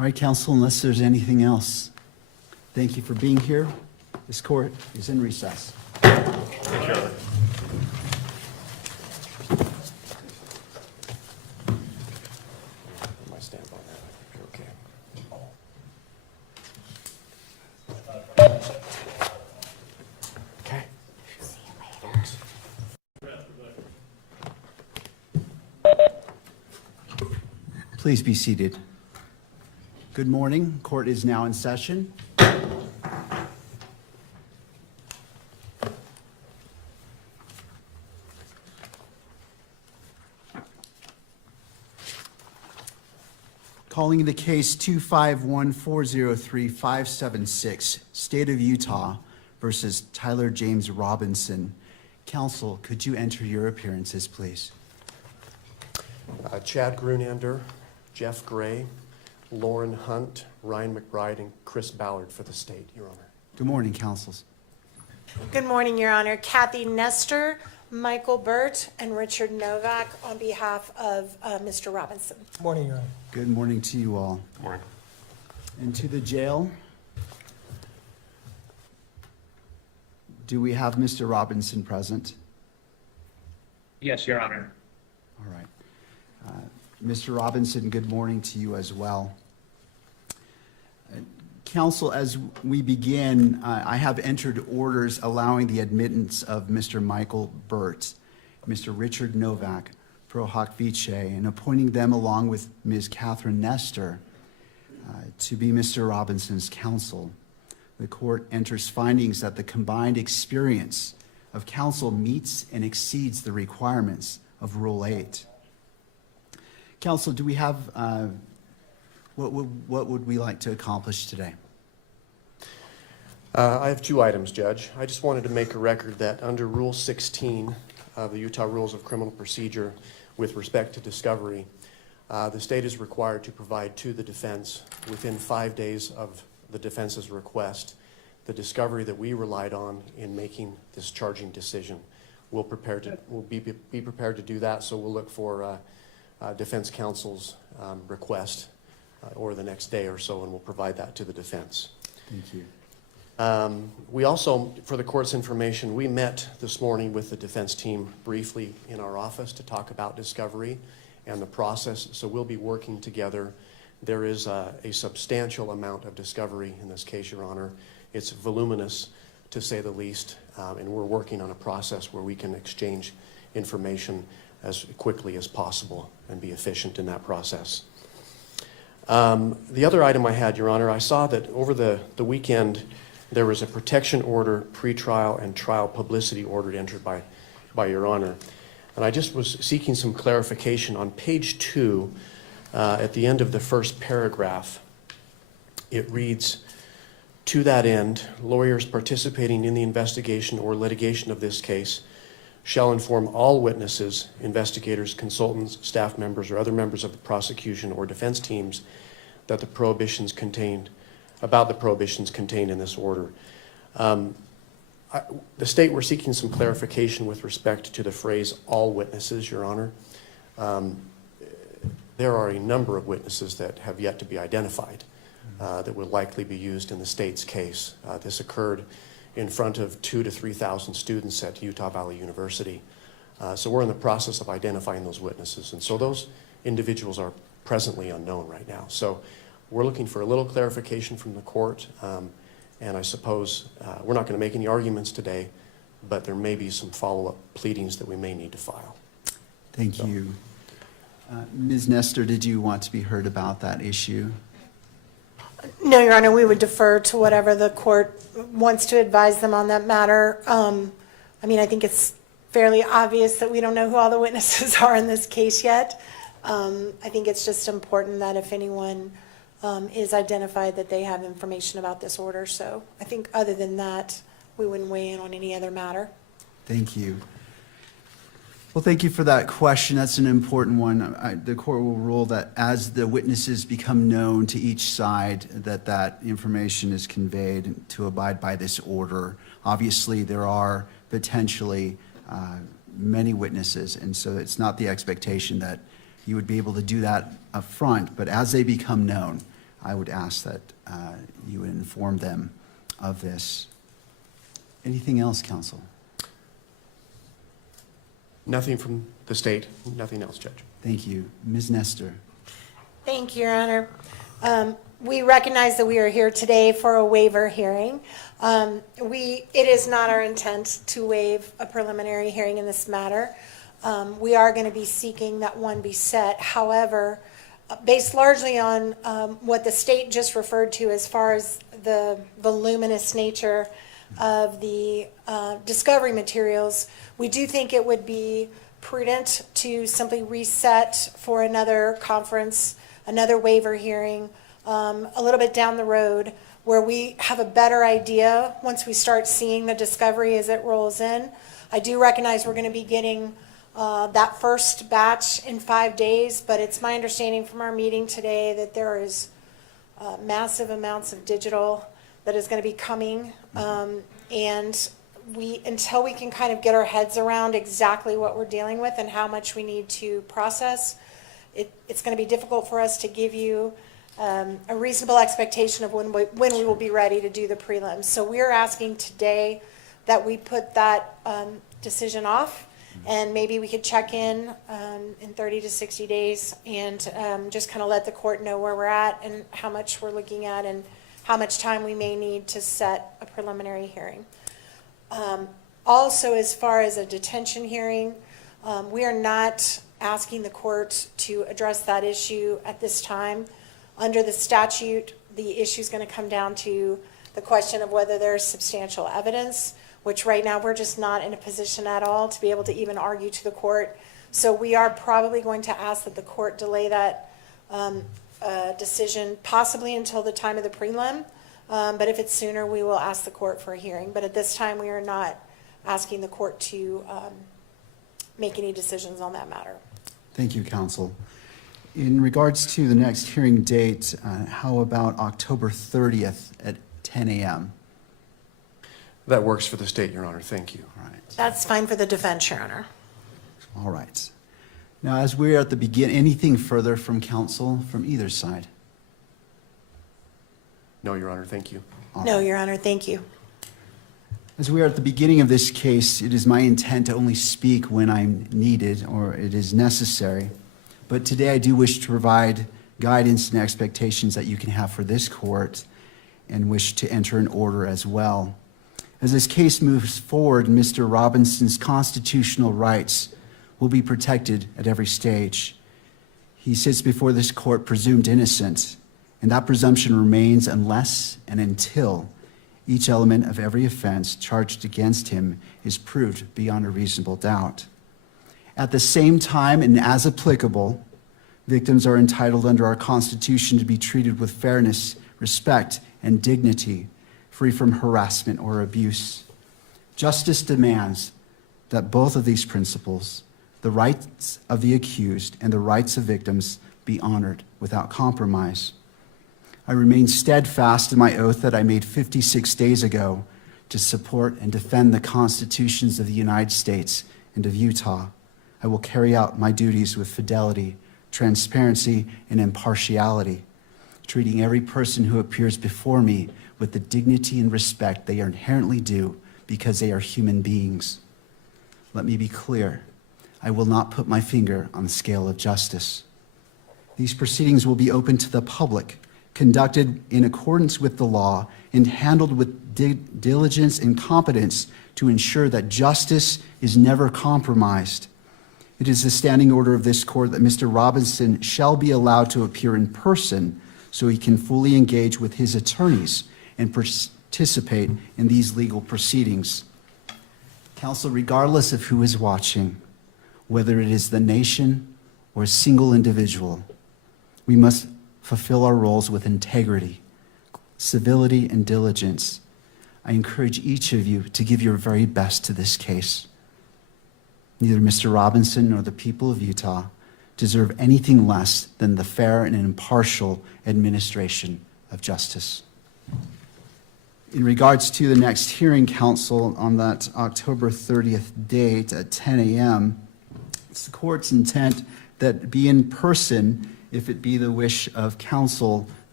All right, counsel, unless there's anything else, thank you for being here. This court is in recess. Thank you, Your Honor. My stamp on that. I think you're okay. Okay. Please be seated. Good morning. Court is now in session. Calling the case 251403576, State of Utah versus Tyler James Robinson. Counsel, could you enter your appearances, please? Chad Grunander, Jeff Gray, Lauren Hunt, Ryan McBride, and Chris Ballard for the state, Your Honor. Good morning, counsels. Good morning, Your Honor. Kathy Nestor, Michael Burt, and Richard Novak on behalf of Mr. Robinson. Morning, Your Honor. Good morning to you all. Good morning. And to the jail. Do we have Mr. Robinson present? Yes, Your Honor. All right. Mr. Robinson, good morning to you as well. Counsel, as we begin, I have entered orders allowing the admittance of Mr. Michael Burt, Mr. Richard Novak, pro hoc vice, and appointing them along with Ms. Catherine Nestor to be Mr. Robinson's counsel. The court enters findings that the combined experience of counsel meets and exceeds the requirements of Rule 8. Counsel, do we have, what would we like to accomplish today? I have two items, Judge. I just wanted to make a record that under Rule 16 of the Utah Rules of Criminal Procedure with respect to discovery, the state is required to provide to the defense within 5 days of the defense's request the discovery that we relied on in making this charging decision. We'll be prepared to do that, so we'll look for defense counsel's request or the next day or so, and we'll provide that to the defense. Thank you. We also, for the court's information, we met this morning with the defense team briefly in our office to talk about discovery and the process, so we'll be working together. There is a substantial amount of discovery in this case, Your Honor. It's voluminous, to say the least, and we're working on a process where we can exchange information as quickly as possible and be efficient in that process. The other item I had, Your Honor, I saw that over the weekend there was a protection order, pretrial, and trial publicity order entered by Your Honor. And I just was seeking some clarification. On page 2, at the end of the first paragraph, it reads, "To that end, lawyers participating in the investigation or litigation of this case shall inform all witnesses, investigators, consultants, staff members, or other members of the prosecution or defense teams that the prohibitions contained in this order." The state were seeking some clarification with respect to the phrase "all witnesses," Your Honor. There are a number of witnesses that have yet to be identified that will likely be used in the state's case. This occurred in front of 2,000 to 3,000 students at Utah Valley University. So we're in the process of identifying those witnesses. And so those individuals are presently unknown right now. So we're looking for a little clarification from the court. And I suppose we're not going to make any arguments today, but there may be some follow-up pleadings that we may need to file. Thank you. Ms. Nestor, did you want to be heard about that issue? No, Your Honor, we would defer to whatever the court wants to advise them on that matter. I mean, I think it's fairly obvious that we don't know who all the witnesses are in this case yet. I think it's just important that if anyone is identified, that they have information about this order. So I think other than that, we wouldn't weigh in on any other matter. Thank you. Well, thank you for that question. That's an important one. The court will rule that as the witnesses become known to each side, that information is conveyed to abide by this order. Obviously, there are potentially many witnesses, and so it's not the expectation that you would be able to do that up front, but as they become known, I would ask that you would inform them of this. Anything else, counsel? Nothing from the state, nothing else, Judge. Thank you. Ms. Nestor. Thank you, Your Honor. We recognize that we are here today for a waiver hearing. It is not our intent to waive a preliminary hearing in this matter. We are going to be seeking that one be set. However, based largely on what the state just referred to as far as the voluminous nature of the discovery materials, we do think it would be prudent to simply reset for another conference, another waiver hearing, a little bit down the road, where we have a better idea once we start seeing the discovery as it rolls in. I do recognize we're going to be getting that first batch in 5 days, but it's my understanding from our meeting today that there is massive amounts of digital that is going to be coming, and until we can kind of get our heads around exactly what we're dealing with and how much we need to process, it's going to be difficult for us to give you a reasonable expectation of when we will be ready to do the prelims. So we're asking today that we put that decision off, and maybe we could check in 30 to 60 days and just kind of let the court know where we're at and how much we're looking at and how much time we may need to set a preliminary hearing. Also, as far as a detention hearing, we are not asking the court to address that issue at this time. Under the statute, the issue is going to come down to the question of whether there's substantial evidence, which right now we're just not in a position at all to be able to even argue to the court. So we are probably going to ask that the court delay that decision possibly until the time of the prelim. But if it's sooner, we will ask the court for a hearing. But at this time, we are not asking the court to make any decisions on that matter. Thank you, counsel. In regards to the next hearing date, how about October 30th at 10 a.m.? That works for the state, Your Honor. Thank you. All right. That's fine for the defense, Your Honor. All right. Now, as we're at the beginning, anything further from counsel from either side? No, Your Honor. Thank you. All No, right. Your Honor, thank you. As we are at the beginning of this case, it is my intent to only speak when I'm needed or it is necessary. But today I do wish to provide guidance and expectations that you can have for this court and wish to enter an order as well. As this case moves forward, Mr. Robinson's constitutional rights will be protected at every stage. He sits before this court presumed innocent, and that presumption remains unless and until each element of every offense charged against him is proved beyond a reasonable doubt. At the same time, and as applicable, victims are entitled under our Constitution to be treated with fairness, respect, and dignity, free from harassment or abuse. Justice demands that both of these principles, the rights of the accused and the rights of victims, be honored without compromise. I remain steadfast in my oath that I made 56 days ago to support and defend the constitutions of the United States and of Utah. I will carry out my duties with fidelity, transparency, and impartiality, treating every person who appears before me with the dignity and respect they are inherently due because they are human beings. Let me be clear. I will not put my finger on the scale of justice. These proceedings will be open to the public, conducted in accordance with the law, and handled with diligence and competence to ensure that justice is never compromised. It is the standing order of this court that Mr. Robinson shall be allowed to appear in person so he can fully engage with his attorneys and participate in these legal proceedings. Counsel, regardless of who is watching, whether it is the nation or a single individual, we must fulfill our roles with integrity, civility, and diligence. I encourage each of you to give your very best to this case. Neither Mr. Robinson nor the people of Utah deserve anything less than the fair and impartial administration of justice. In regards to the next hearing, counsel, on that October 30th date at 10 a.m., it's the court's intent that be in person if it be the wish of counsel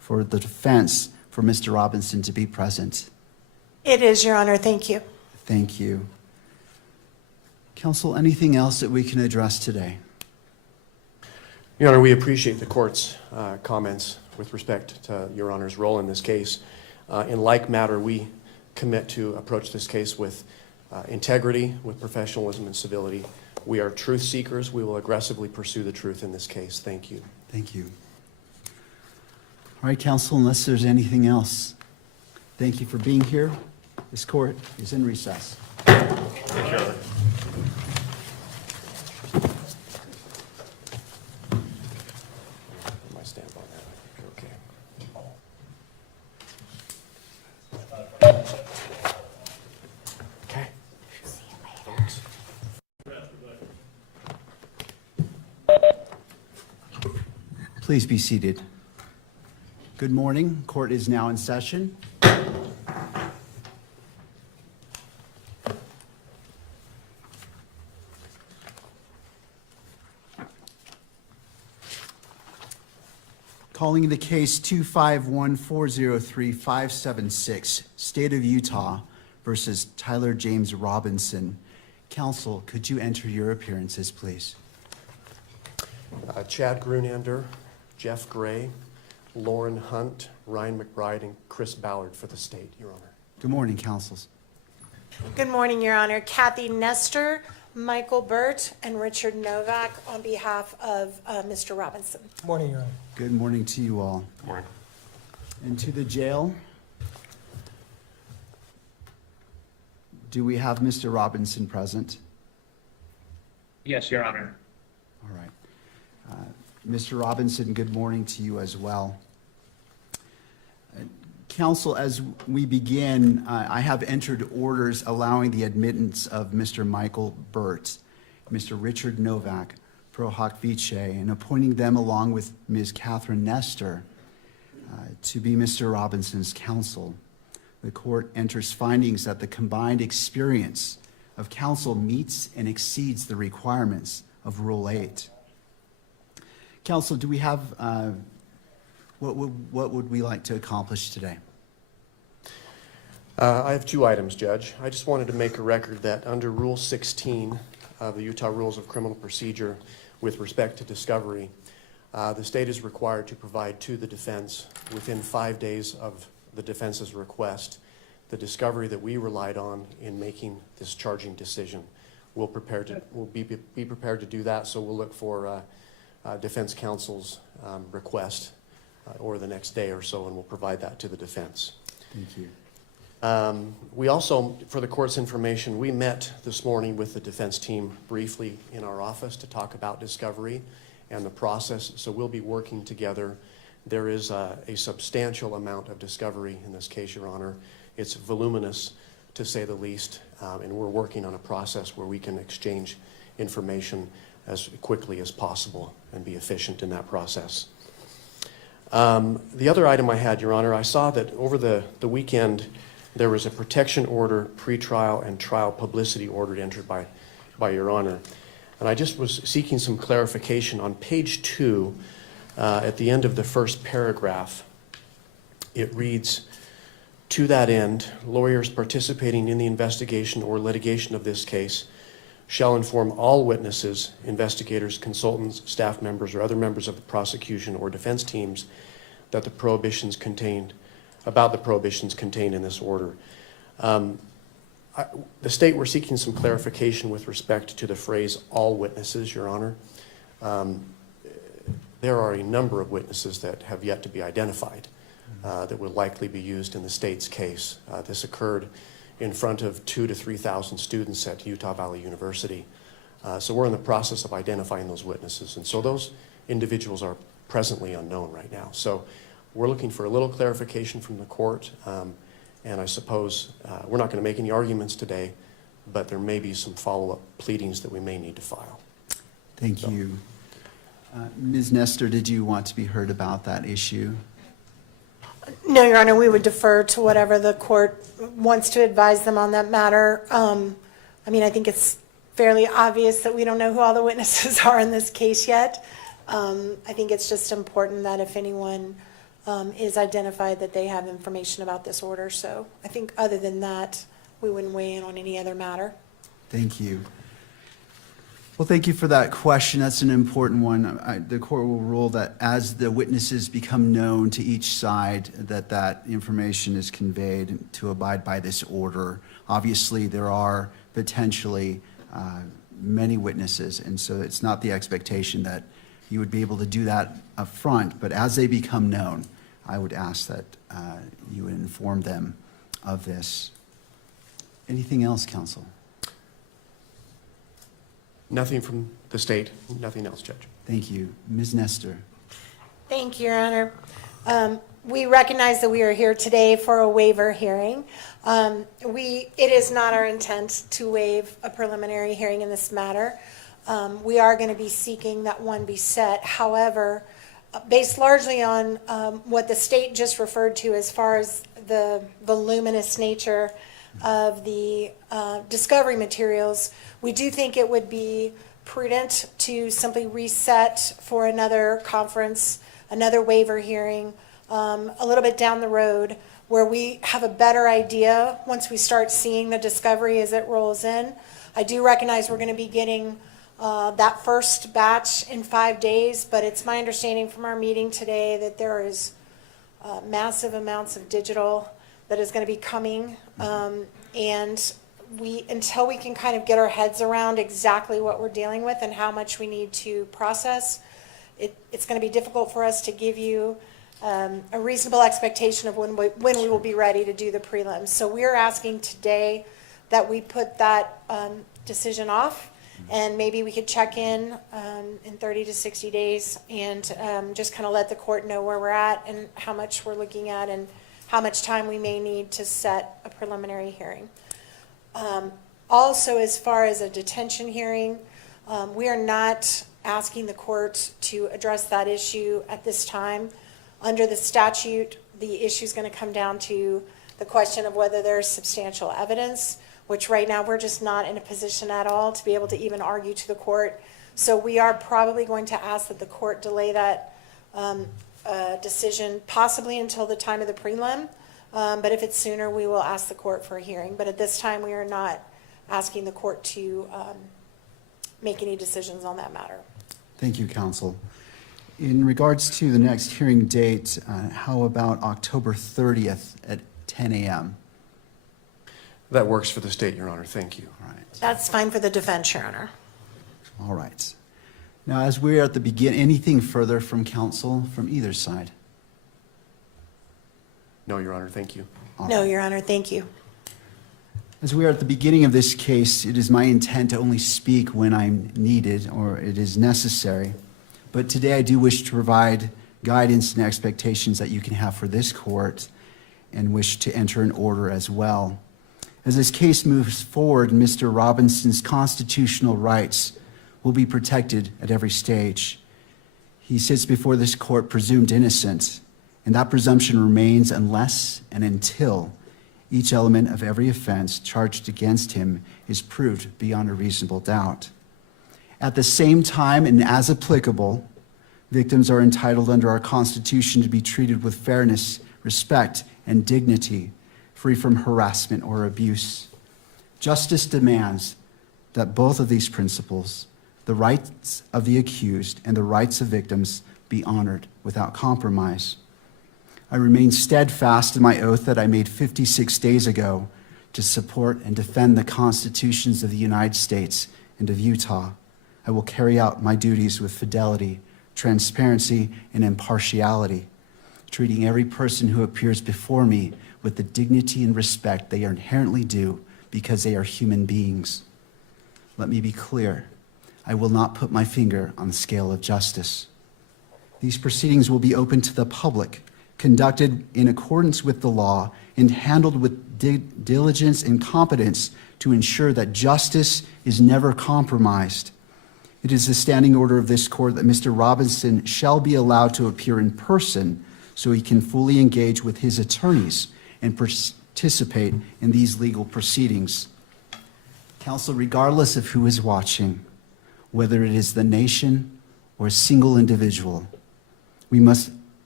for the defense for Mr. Robinson to be present? It is, Your Honor. Thank you. Thank you. Counsel, anything else that we can address today? Your Honor, we appreciate the court's comments with respect to Your Honor's role in this case. In like matter, we commit to approach this case with integrity, with professionalism and civility. We are truth seekers. We will aggressively pursue the truth in this case. Thank you. Thank you. All right, counsel, unless there's anything else, thank you for being here. This court is in recess. My stamp on that. Okay. Okay. Please be seated. Good morning. Court is now in session. Calling the case 251403576, State of Utah versus Tyler James Robinson. Counsel, could you enter your appearances, please? Chad Grunander, Jeff Gray, Lauren Hunt, Ryan McBride, and Chris Ballard for the state, Your Honor. Good morning, counsels. Good morning, Your Honor. Kathy Nestor, Michael Burt, and Richard Novak on behalf of Mr. Robinson. Morning, Your Honor. Good morning to you all. Morning. And to the jail, do we have Mr. Robinson present? Yes, Your Honor. All right. Mr. Robinson, good morning to you as well. Counsel, as we begin, I have entered orders allowing the admittance of Mr. Michael Burt, Mr. Richard Novak, pro hoc vice, and appointing them along with Ms. Catherine Nestor to be Mr. Robinson's counsel. The court enters findings that the combined experience of counsel meets and exceeds the requirements of Rule 8. Counsel, do we have, what would we like to accomplish today? I have two items, Judge. I just wanted to make a record that under Rule 16 of the Utah Rules of Criminal Procedure with respect to discovery, the state is required to provide to the defense within 5 days of the defense's request the discovery that we relied on in making this charging decision. We'll be prepared to do that, so we'll look for defense counsel's request or the next day or so, and we'll provide that to the defense. Thank you. We also, for the court's information, we met this morning with the defense team briefly in our office to talk about discovery and the process, so we'll be working together. There is a substantial amount of discovery in this case, Your Honor. It's voluminous, to say the least, and we're working on a process where we can exchange information as quickly as possible and be efficient in that process. The other item I had, Your Honor, I saw that over the weekend there was a protection order, pretrial, and trial publicity order entered by Your Honor. And I just was seeking some clarification. On page 2, at the end of the first paragraph, it reads, "To that end, lawyers participating in the investigation or litigation of this case shall inform all witnesses, investigators, consultants, staff members, or other members of the prosecution or defense teams that the prohibitions contained in this order." The state, we're seeking some clarification with respect to the phrase "all witnesses," Your Honor. There are a number of witnesses that have yet to be identified that will likely be used in the state's case. This occurred in front of 2,000 to 3,000 students at Utah Valley University. So we're in the process of identifying those witnesses. And so those individuals are presently unknown right now. So we're looking for a little clarification from the court. And I suppose we're not going to make any arguments today, but there may be some follow-up pleadings that we may need to file. Thank you. Ms. Nestor, did you want to be heard about that issue? No, Your Honor, we would defer to whatever the court wants to advise them on that matter. I mean, I think it's fairly obvious that we don't know who all the witnesses are in this case yet. I think it's just important that if anyone is identified that they have information about this order. So I think other than that, we wouldn't weigh in on any other matter. Thank you. Well, thank you for that question. That's an important one. The court will rule that as the witnesses become known to each side, that information is conveyed to abide by this order. Obviously, there are potentially many witnesses, and so it's not the expectation that you would be able to do that up front, but as they become known, I would ask that you would inform them of this. Anything else, counsel? Nothing from the state, nothing else, Judge. Thank you. Ms. Nestor. Thank you, Your Honor. We recognize that we are here today for a waiver hearing. It is not our intent to waive a preliminary hearing in this matter. We are going to be seeking that one be set. However, based largely on what the state just referred to as far as the voluminous nature of the discovery materials, we do think it would be prudent to simply reset for another conference, another waiver hearing, a little bit down the road, where we have a better idea once we start seeing the discovery as it rolls in. I do recognize we're going to be getting that first batch in 5 days, but it's my understanding from our meeting today that there is massive amounts of digital that is going to be coming, and until we can kind of get our heads around exactly what we're dealing with and how much we need to process, it's going to be difficult for us to give you a reasonable expectation of when we will be ready to do the prelims. So we're asking today that we put that decision off, and maybe we could check in 30 to 60 days and just kind of let the court know where we're at and how much we're looking at and how much time we may need to set a preliminary hearing. Also, as far as a detention hearing, we are not asking the court to address that issue at this time. Under the statute, the issue is going to come down to the question of whether there's substantial evidence, which right now we're just not in a position at all to be able to even argue to the court. So we are probably going to ask that the court delay that decision possibly until the time of the prelim. But if it's sooner, we will ask the court for a hearing. But at this time, we are not asking the court to make any decisions on that matter. Thank you, counsel. In regards to the next hearing date, how about October 30th at 10 a.m.? That works for the state, Your Honor. Thank you. All right. That's fine for the defense, Your Honor. All right. Now, as we are at the beginning, anything further from counsel from either side? No, Your Honor. Thank you. All No, right. Your Honor, thank you. As we are at the beginning of this case, it is my intent to only speak when I'm needed or it is necessary. But today I do wish to provide guidance and expectations that you can have for this court and wish to enter an order as well. As this case moves forward, Mr. Robinson's constitutional rights will be protected at every stage. He sits before this court presumed innocent, and that presumption remains unless and until each element of every offense charged against him is proved beyond a reasonable doubt. At the same time, and as applicable, victims are entitled under our Constitution to be treated with fairness, respect, and dignity, free from harassment or abuse. Justice demands that both of these principles, the rights of the accused and the rights of victims, be honored without compromise. I remain steadfast in my oath that I made 56 days ago to support and defend the constitutions of the United States and of Utah. I will carry out my duties with fidelity, transparency, and impartiality, treating every person who appears before me with the dignity and respect they are inherently due because they are human beings. Let me be clear. I will not put my finger on the scale of justice. These proceedings will be open to the public, conducted in accordance with the law, and handled with diligence and competence to ensure that justice is never compromised. It is the standing order of this court that Mr. Robinson shall be allowed to appear in person so he can fully engage with his attorneys and participate in these legal proceedings. Counsel, regardless of who is watching, whether it is the nation or a single individual, we must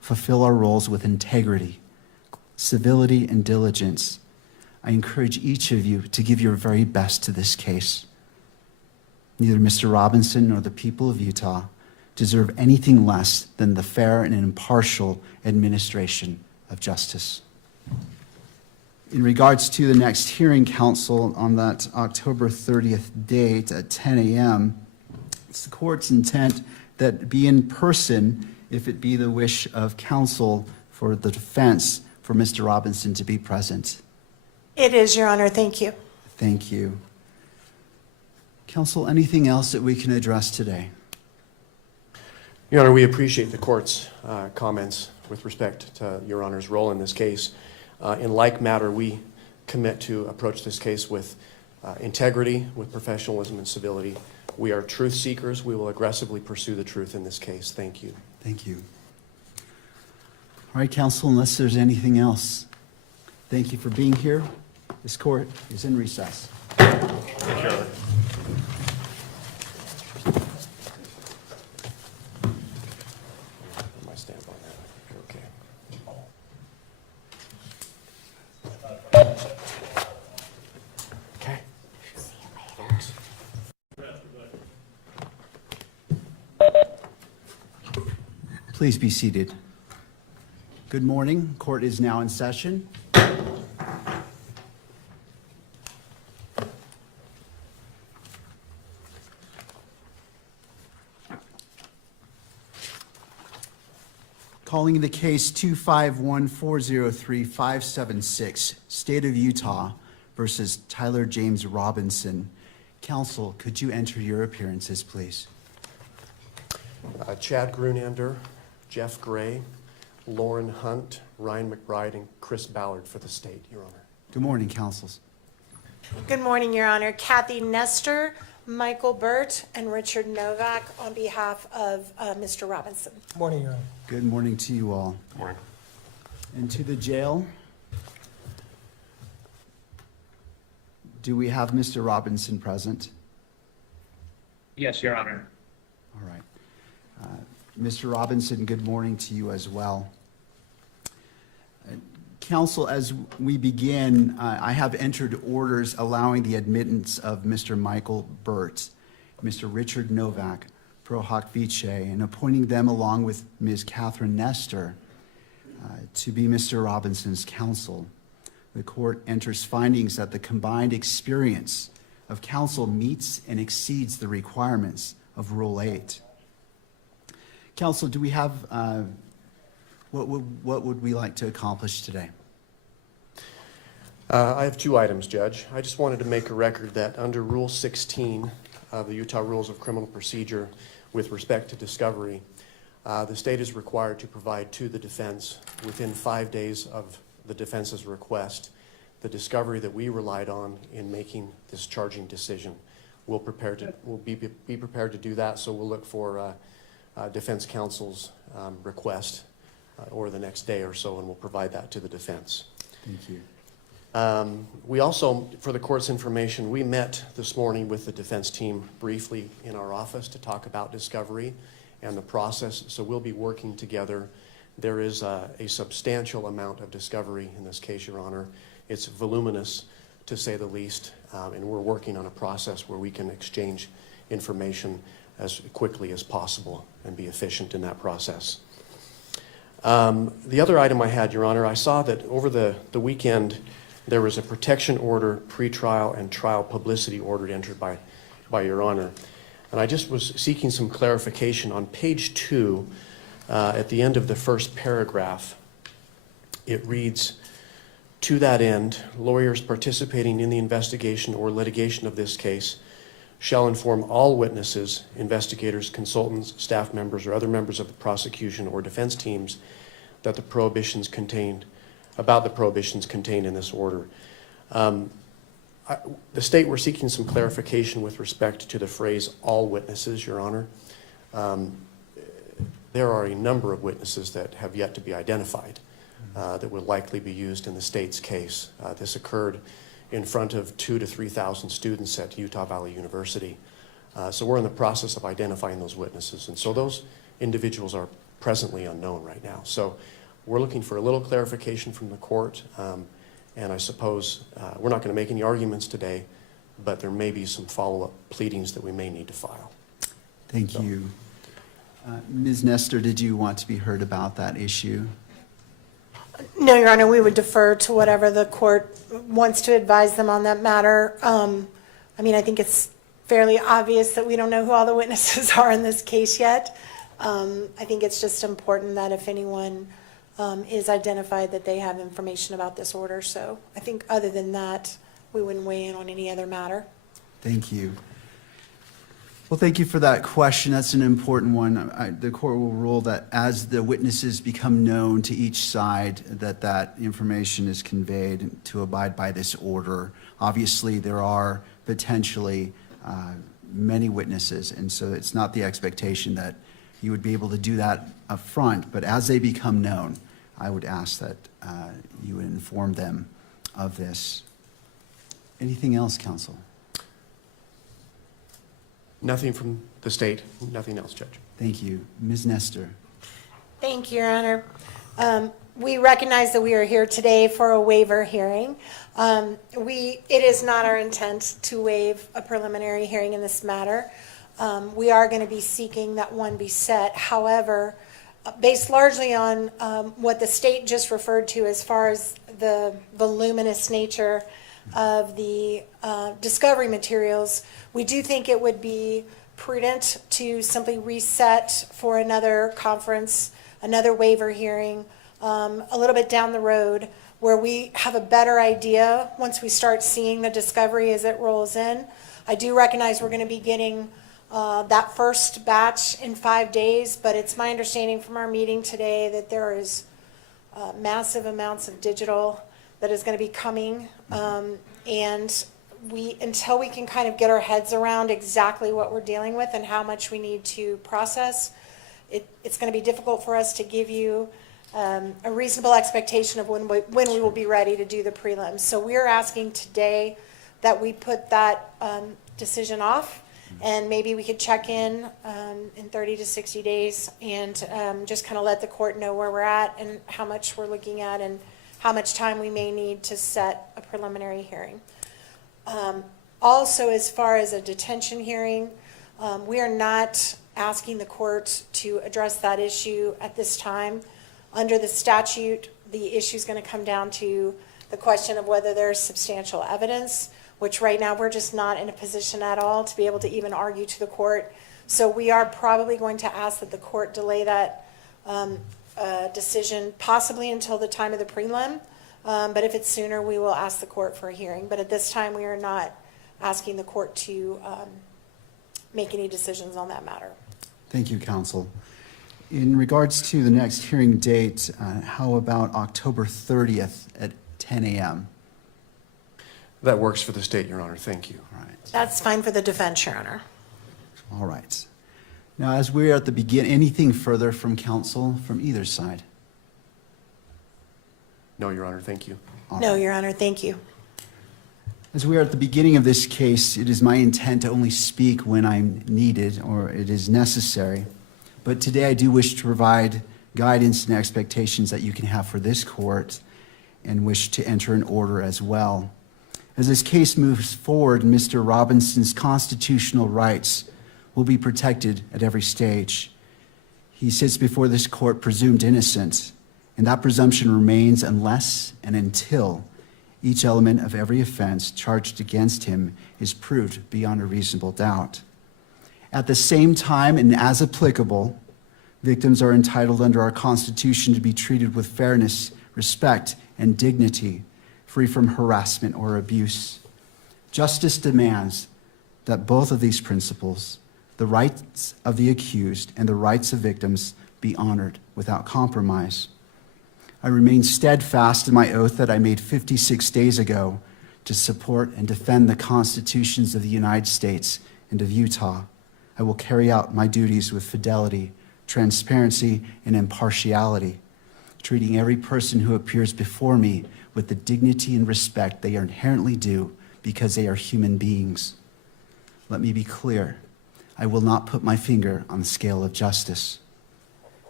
fulfill our roles with integrity, civility, and diligence. I encourage each of you to give your very best to this case. Neither Mr. Robinson nor the people of Utah deserve anything less than the fair and impartial administration of justice. In regards to the next hearing, counsel, on that October 30th date at 10 a.m., it's the court's intent that it be in person if it be the wish of counsel for the defense for Mr. Robinson to be present. It is, Your Honor. Thank you. Thank you. Counsel, anything else that we can address today? Your Honor, we appreciate the court's comments with respect to Your Honor's role in this case. In like matter, we commit to approach this case with integrity, with professionalism and civility. We are truth seekers. We will aggressively pursue the truth in this case. Thank you. Thank you. All right, counsel, unless there's anything else, thank you for being here. This court is in recess. My stamp on that. You're okay. Okay. Please be seated. Good morning. Court is now in session. Calling the case 251403576, State of Utah versus Tyler James Robinson. Counsel, could you enter your appearances, please? Chad Grunander, Jeff Gray, Lauren Hunt, Ryan McBride, and Chris Ballard for the state, Your Honor. Good morning, counsels. Good morning, Your Honor. Kathy Nestor, Michael Burt, and Richard Novak on behalf of Mr. Robinson. Morning, Your Honor. Good morning to you all. Morning. And to the jail. Do we have Mr. Robinson present? Yes, Your Honor. All right. Mr. Robinson, good morning to you as well. Counsel, as we begin, I have entered orders allowing the admittance of Mr. Michael Burt, Mr. Richard Novak, pro hoc vice, and appointing them along with Ms. Catherine Nestor to be Mr. Robinson's counsel. The court enters findings that the combined experience of counsel meets and exceeds the requirements of Rule 8. Counsel, do we have, what would we like to accomplish today? I have two items, Judge. I just wanted to make a record that under Rule 16 of the Utah Rules of Criminal Procedure with respect to discovery, the state is required to provide to the defense within 5 days of the defense's request the discovery that we relied on in making this charging decision. We'll be prepared to do that, so we'll look for defense counsel's request or the next day or so, and we'll provide that to the defense. Thank you. We also, for the court's information, we met this morning with the defense team briefly in our office to talk about discovery and the process, so we'll be working together. There is a substantial amount of discovery in this case, Your Honor. It's voluminous, to say the least, and we're working on a process where we can exchange information as quickly as possible and be efficient in that process. The other item I had, Your Honor, I saw that over the weekend there was a protection order, pretrial, and trial publicity order entered by Your Honor. And I just was seeking some clarification. On page 2, at the end of the first paragraph, it reads, "To that end, lawyers participating in the investigation or litigation of this case shall inform all witnesses, investigators, consultants, staff members, or other members of the prosecution or defense teams that the prohibitions contained in this order." The state were seeking some clarification with respect to the phrase "all witnesses," Your Honor. There are a number of witnesses that have yet to be identified that will likely be used in the state's case. This occurred in front of 2,000 to 3,000 students at Utah Valley University. So we're in the process of identifying those witnesses. And so those individuals are presently unknown right now. So we're looking for a little clarification from the court, and I suppose we're not going to make any arguments today, but there may be some follow-up pleadings that we may need to file. Thank you. Ms. Nestor, did you want to be heard about that issue? No, Your Honor, we would defer to whatever the court wants to advise them on that matter. I mean, I think it's fairly obvious that we don't know who all the witnesses are in this case yet. I think it's just important that if anyone is identified, that they have information about this order. So I think other than that, we wouldn't weigh in on any other matter. Thank you. Well, thank you for that question. That's an important one. The court will rule that as the witnesses become known to each side, that information is conveyed to abide by this order. Obviously, there are potentially many witnesses, and so it's not the expectation that you would be able to do that up front, but as they become known, I would ask that you would inform them of this. Anything else, counsel? Nothing from the state, nothing else, Judge. Thank you. Ms. Nestor. Thank you, Your Honor. We recognize that we are here today for a waiver hearing. It is not our intent to waive a preliminary hearing in this matter. We are going to be seeking that one be set. However, based largely on what the state just referred to as far as the voluminous nature of the discovery materials, we do think it would be prudent to simply reset for another conference, another waiver hearing, a little bit down the road, where we have a better idea once we start seeing the discovery as it rolls in. I do recognize we're going to be getting that first batch in 5 days, but it's my understanding from our meeting today that there is massive amounts of digital that is going to be coming, and until we can kind of get our heads around exactly what we're dealing with and how much we need to process, it's going to be difficult for us to give you a reasonable expectation of when we will be ready to do the prelims. So we're asking today that we put that decision off, and maybe we could check in 30 to 60 days and just kind of let the court know where we're at and how much we're looking at and how much time we may need to set a preliminary hearing. Also, as far as a detention hearing, we are not asking the court to address that issue at this time. Under the statute, the issue is going to come down to the question of whether there's substantial evidence, which right now we're just not in a position at all to be able to even argue to the court. So we are probably going to ask that the court delay that decision possibly until the time of the prelim. But if it's sooner, we will ask the court for a hearing. But at this time, we are not asking the court to make any decisions on that matter. Thank you, counsel. In regards to the next hearing date, how about October 30th at 10 a.m.? That works for the state, Your Honor. Thank you. All right. That's fine for the defense, Your Honor. All right. Now, as we're at the beginning, anything further from counsel from either side? No, Your Honor. Thank you. All No, right. Your Honor, thank you. As we are at the beginning of this case, it is my intent to only speak when I'm needed or it is necessary. But today I do wish to provide guidance and expectations that you can have for this court and wish to enter an order as well. As this case moves forward, Mr. Robinson's constitutional rights will be protected at every stage. He sits before this court presumed innocent, and that presumption remains unless and until each element of every offense charged against him is proved beyond a reasonable doubt. At the same time, and as applicable, victims are entitled under our Constitution to be treated with fairness, respect, and dignity, free from harassment or abuse. Justice demands that both of these principles, the rights of the accused and the rights of victims, be honored without compromise. I remain steadfast in my oath that I made 56 days ago to support and defend the constitutions of the United States and of Utah. I will carry out my duties with fidelity, transparency, and impartiality, treating every person who appears before me with the dignity and respect they are inherently due because they are human beings. Let me be clear. I will not put my finger on the scale of justice.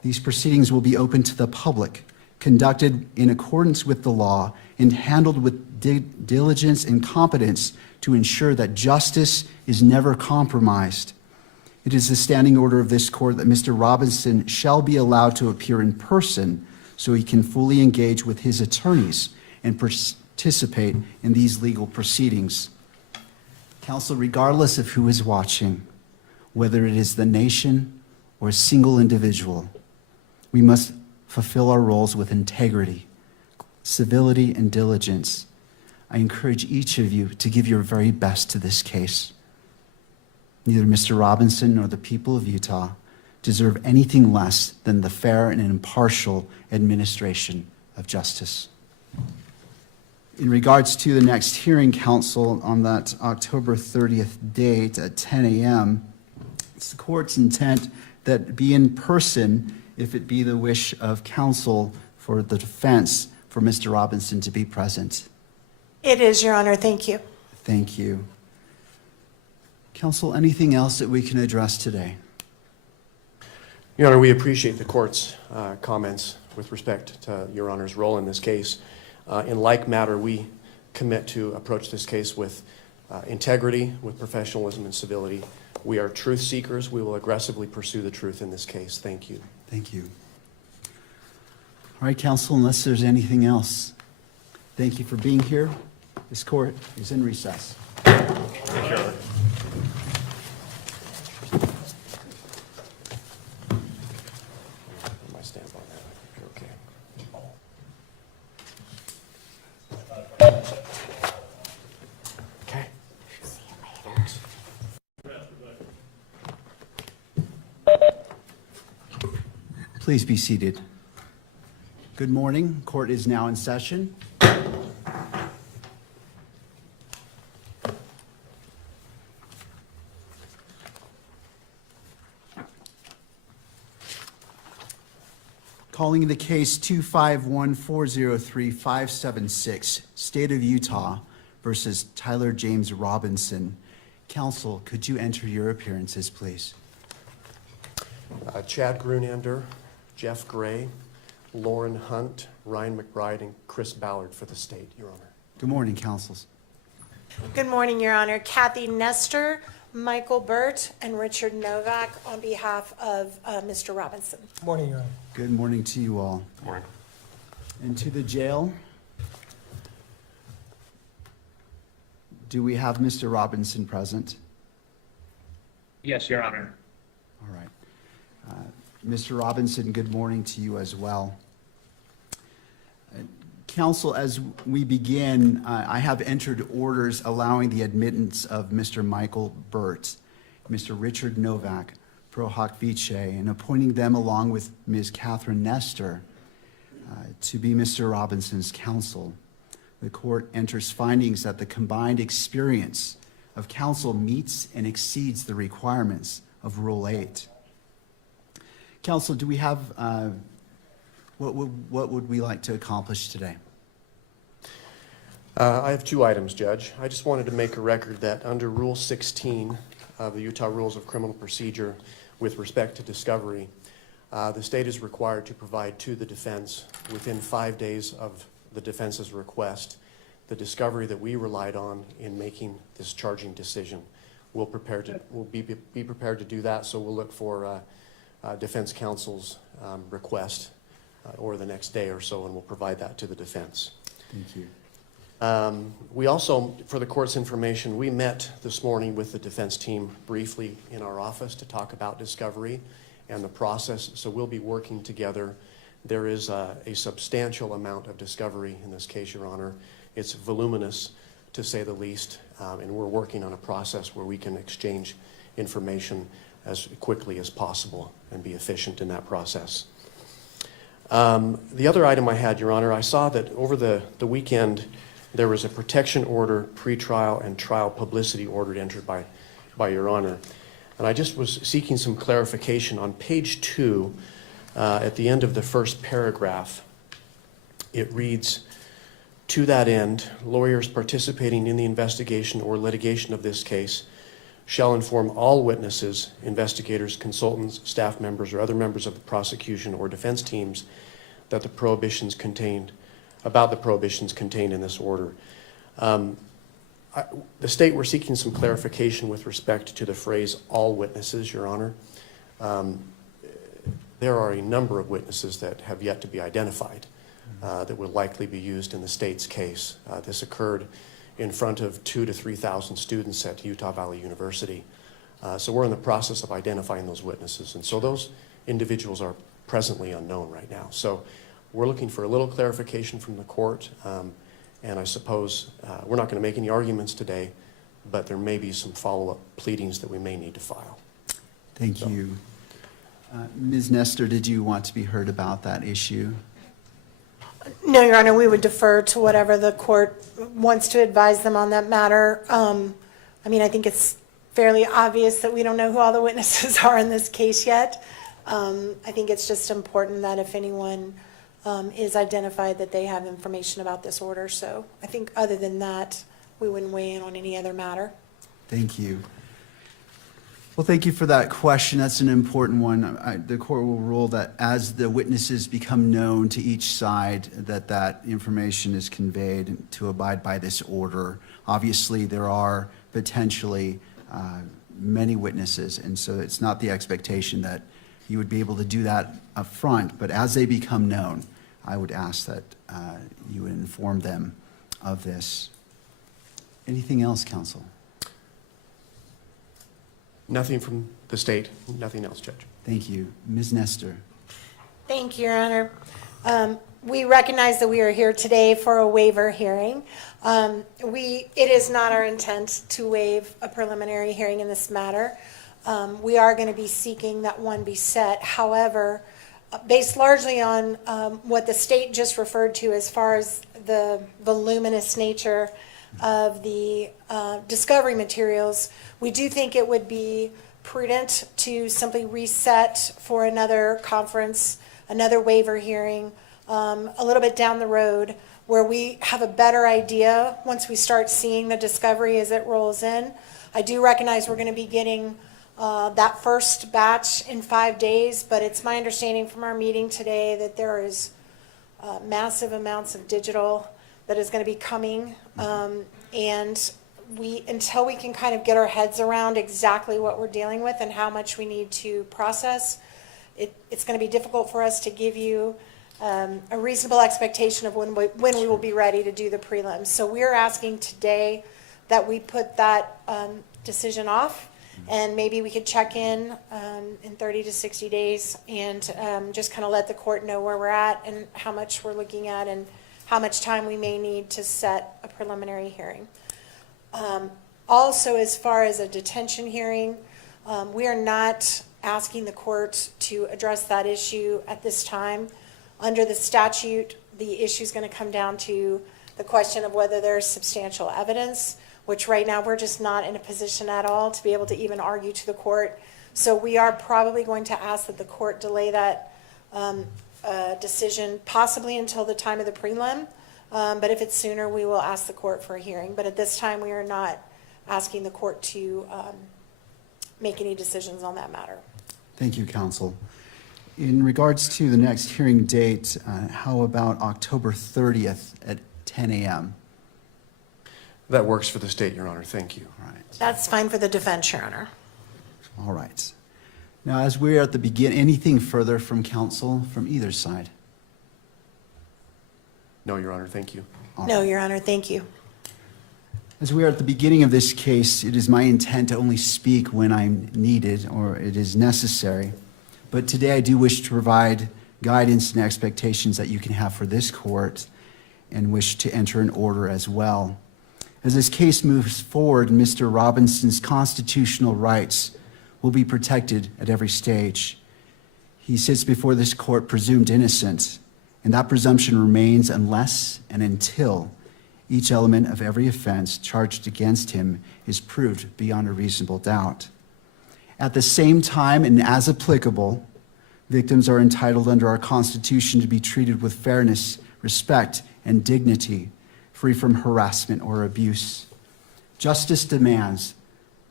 These proceedings will be open to the public, conducted in accordance with the law, and handled with diligence and competence to ensure that justice is never compromised. It is the standing order of this court that Mr. Robinson shall be allowed to appear in person so he can fully engage with his attorneys and participate in these legal proceedings. Counsel, regardless of who is watching, whether it is the nation or a single individual, we must fulfill our roles with integrity, civility, and diligence. I encourage each of you to give your very best to this case. Neither Mr. Robinson nor the people of Utah deserve anything less than the fair and impartial administration of justice. In regards to the next hearing, counsel, on that October 30th date at 10 a.m., it's the court's intent that it be in person if it be the wish of counsel for the defense for Mr. Robinson to be present. It is, Your Honor. Thank you. Thank you. Counsel, anything else that we can address today? Your Honor, we appreciate the court's comments with respect to Your Honor's role in this case. In like matter, we commit to approach this case with integrity, with professionalism and civility. We are truth seekers. We will aggressively pursue the truth in this case. Thank you. Thank you. All right, counsel, unless there's anything else, thank you for being here. This court is in recess. Thank you, Your Honor. My stamp on that. You're okay. Okay. Please be seated. Good morning. Court is now in session. Calling the case 251403576, State of Utah versus Tyler James Robinson. Counsel, could you enter your appearances, please? Chad Grunander, Jeff Gray, Lauren Hunt, Ryan McBride, and Chris Ballard for the state, Your Honor. Good morning, counsels. Good morning, Your Honor. Kathy Nestor, Michael Burt, and Richard Novak on behalf of Mr. Robinson. Morning, Your Honor. Good morning to you all. Good morning. And to the jail, do we have Mr. Robinson present? Yes, Your Honor. All right. Mr. Robinson, good morning to you as well. Counsel, as we begin, I have entered orders allowing the admittance of Mr. Michael Burt, Mr. Richard Novak, pro hoc vice, and appointing them along with Ms. Catherine Nestor to be Mr. Robinson's counsel. The court enters findings that the combined experience of counsel meets and exceeds the requirements of Rule 8. Counsel, do we have, what would we like to accomplish today? I have two items, Judge. I just wanted to make a record that under Rule 16 of the Utah Rules of Criminal Procedure with respect to discovery, the state is required to provide to the defense within 5 days of the defense's request the discovery that we relied on in making this charging decision. We'll be prepared to do that, so we'll look for defense counsel's request or the next day or so, and we'll provide that to the defense. Thank you. We also, for the court's information, we met this morning with the defense team briefly in our office to talk about discovery and the process, so we'll be working together. There is a substantial amount of discovery in this case, Your Honor. It's voluminous, to say the least, and we're working on a process where we can exchange information as quickly as possible and be efficient in that process. The other item I had, Your Honor, I saw that over the weekend there was a protection order, pretrial, and trial publicity order entered by Your Honor. And I just was seeking some clarification. On page 2, at the end of the first paragraph, it reads, "To that end, lawyers participating in the investigation or litigation of this case shall inform all witnesses, investigators, consultants, staff members, or other members of the prosecution or defense teams that the prohibitions contained in this order. The state, we're seeking some clarification with respect to the phrase all witnesses, Your Honor. There are a number of witnesses that have yet to be identified that will likely be used in the state's case. This occurred in front of 2,000 to 3,000 students at Utah Valley University. So we're in the process of identifying those witnesses. And so those individuals are presently unknown right now. So we're looking for a little clarification from the court. And I suppose we're not going to make any arguments today, but there may be some follow-up pleadings that we may need to file. Thank you. Ms. Nestor, did you want to be heard about that issue? No, Your Honor, we would defer to whatever the court wants to advise them on that matter. I mean, I think it's fairly obvious that we don't know who all the witnesses are in this case yet. I think it's just important that if anyone is identified, that they have information about this order. So I think other than that, we wouldn't weigh in on any other matter. Thank you. Well, thank you for that question. That's an important one. The court will rule that as the witnesses become known to each side, that information is conveyed to abide by this order. Obviously, there are potentially many witnesses, and so it's not the expectation that you would be able to do that up front, but as they become known, I would ask that you would inform them of this. Anything else, counsel? Nothing from the state, nothing else, Judge. Thank you. Ms. Nestor. Thank you, Your Honor. We recognize that we are here today for a waiver hearing. It is not our intent to waive a preliminary hearing in this matter. We are going to be seeking that one be set. However, based largely on what the state just referred to as far as the voluminous nature of the discovery materials, we do think it would be prudent to simply reset for another conference, another waiver hearing, a little bit down the road, where we have a better idea once we start seeing the discovery as it rolls in. I do recognize we're going to be getting that first batch in 5 days, but it's my understanding from our meeting today that there is massive amounts of digital that is going to be coming, and until we can kind of get our heads around exactly what we're dealing with and how much we need to process, it's going to be difficult for us to give you a reasonable expectation of when we will be ready to do the prelims. So we're asking today that we put that decision off, and maybe we could check in 30 to 60 days and just kind of let the court know where we're at and how much we're looking at and how much time we may need to set a preliminary hearing. Also, as far as a detention hearing, we are not asking the court to address that issue at this time. Under the statute, the issue is going to come down to the question of whether there's substantial evidence, which right now we're just not in a position at all to be able to even argue to the court. So we are probably going to ask that the court delay that decision possibly until the time of the prelim. But if it's sooner, we will ask the court for a hearing. But at this time, we are not asking the court to make any decisions on that matter. Thank you, counsel. In regards to the next hearing date, how about October 30th at 10 a.m.? That works for the state, Your Honor. Thank you. All right. That's fine for the defense, Your Honor. All right. Now, as we're at the beginning, anything further from counsel from either side? No, Your Honor. Thank you. No, Your Honor, thank you. As we are at the beginning of this case, it is my intent to only speak when I'm needed or it is necessary. But today I do wish to provide guidance and expectations that you can have for this court and wish to enter an order as well. As this case moves forward, Mr. Robinson's constitutional rights will be protected at every stage. He sits before this court presumed innocent, and that presumption remains unless and until each element of every offense charged against him is proved beyond a reasonable doubt. At the same time, and as applicable, victims are entitled under our Constitution to be treated with fairness, respect, and dignity, free from harassment or abuse. Justice demands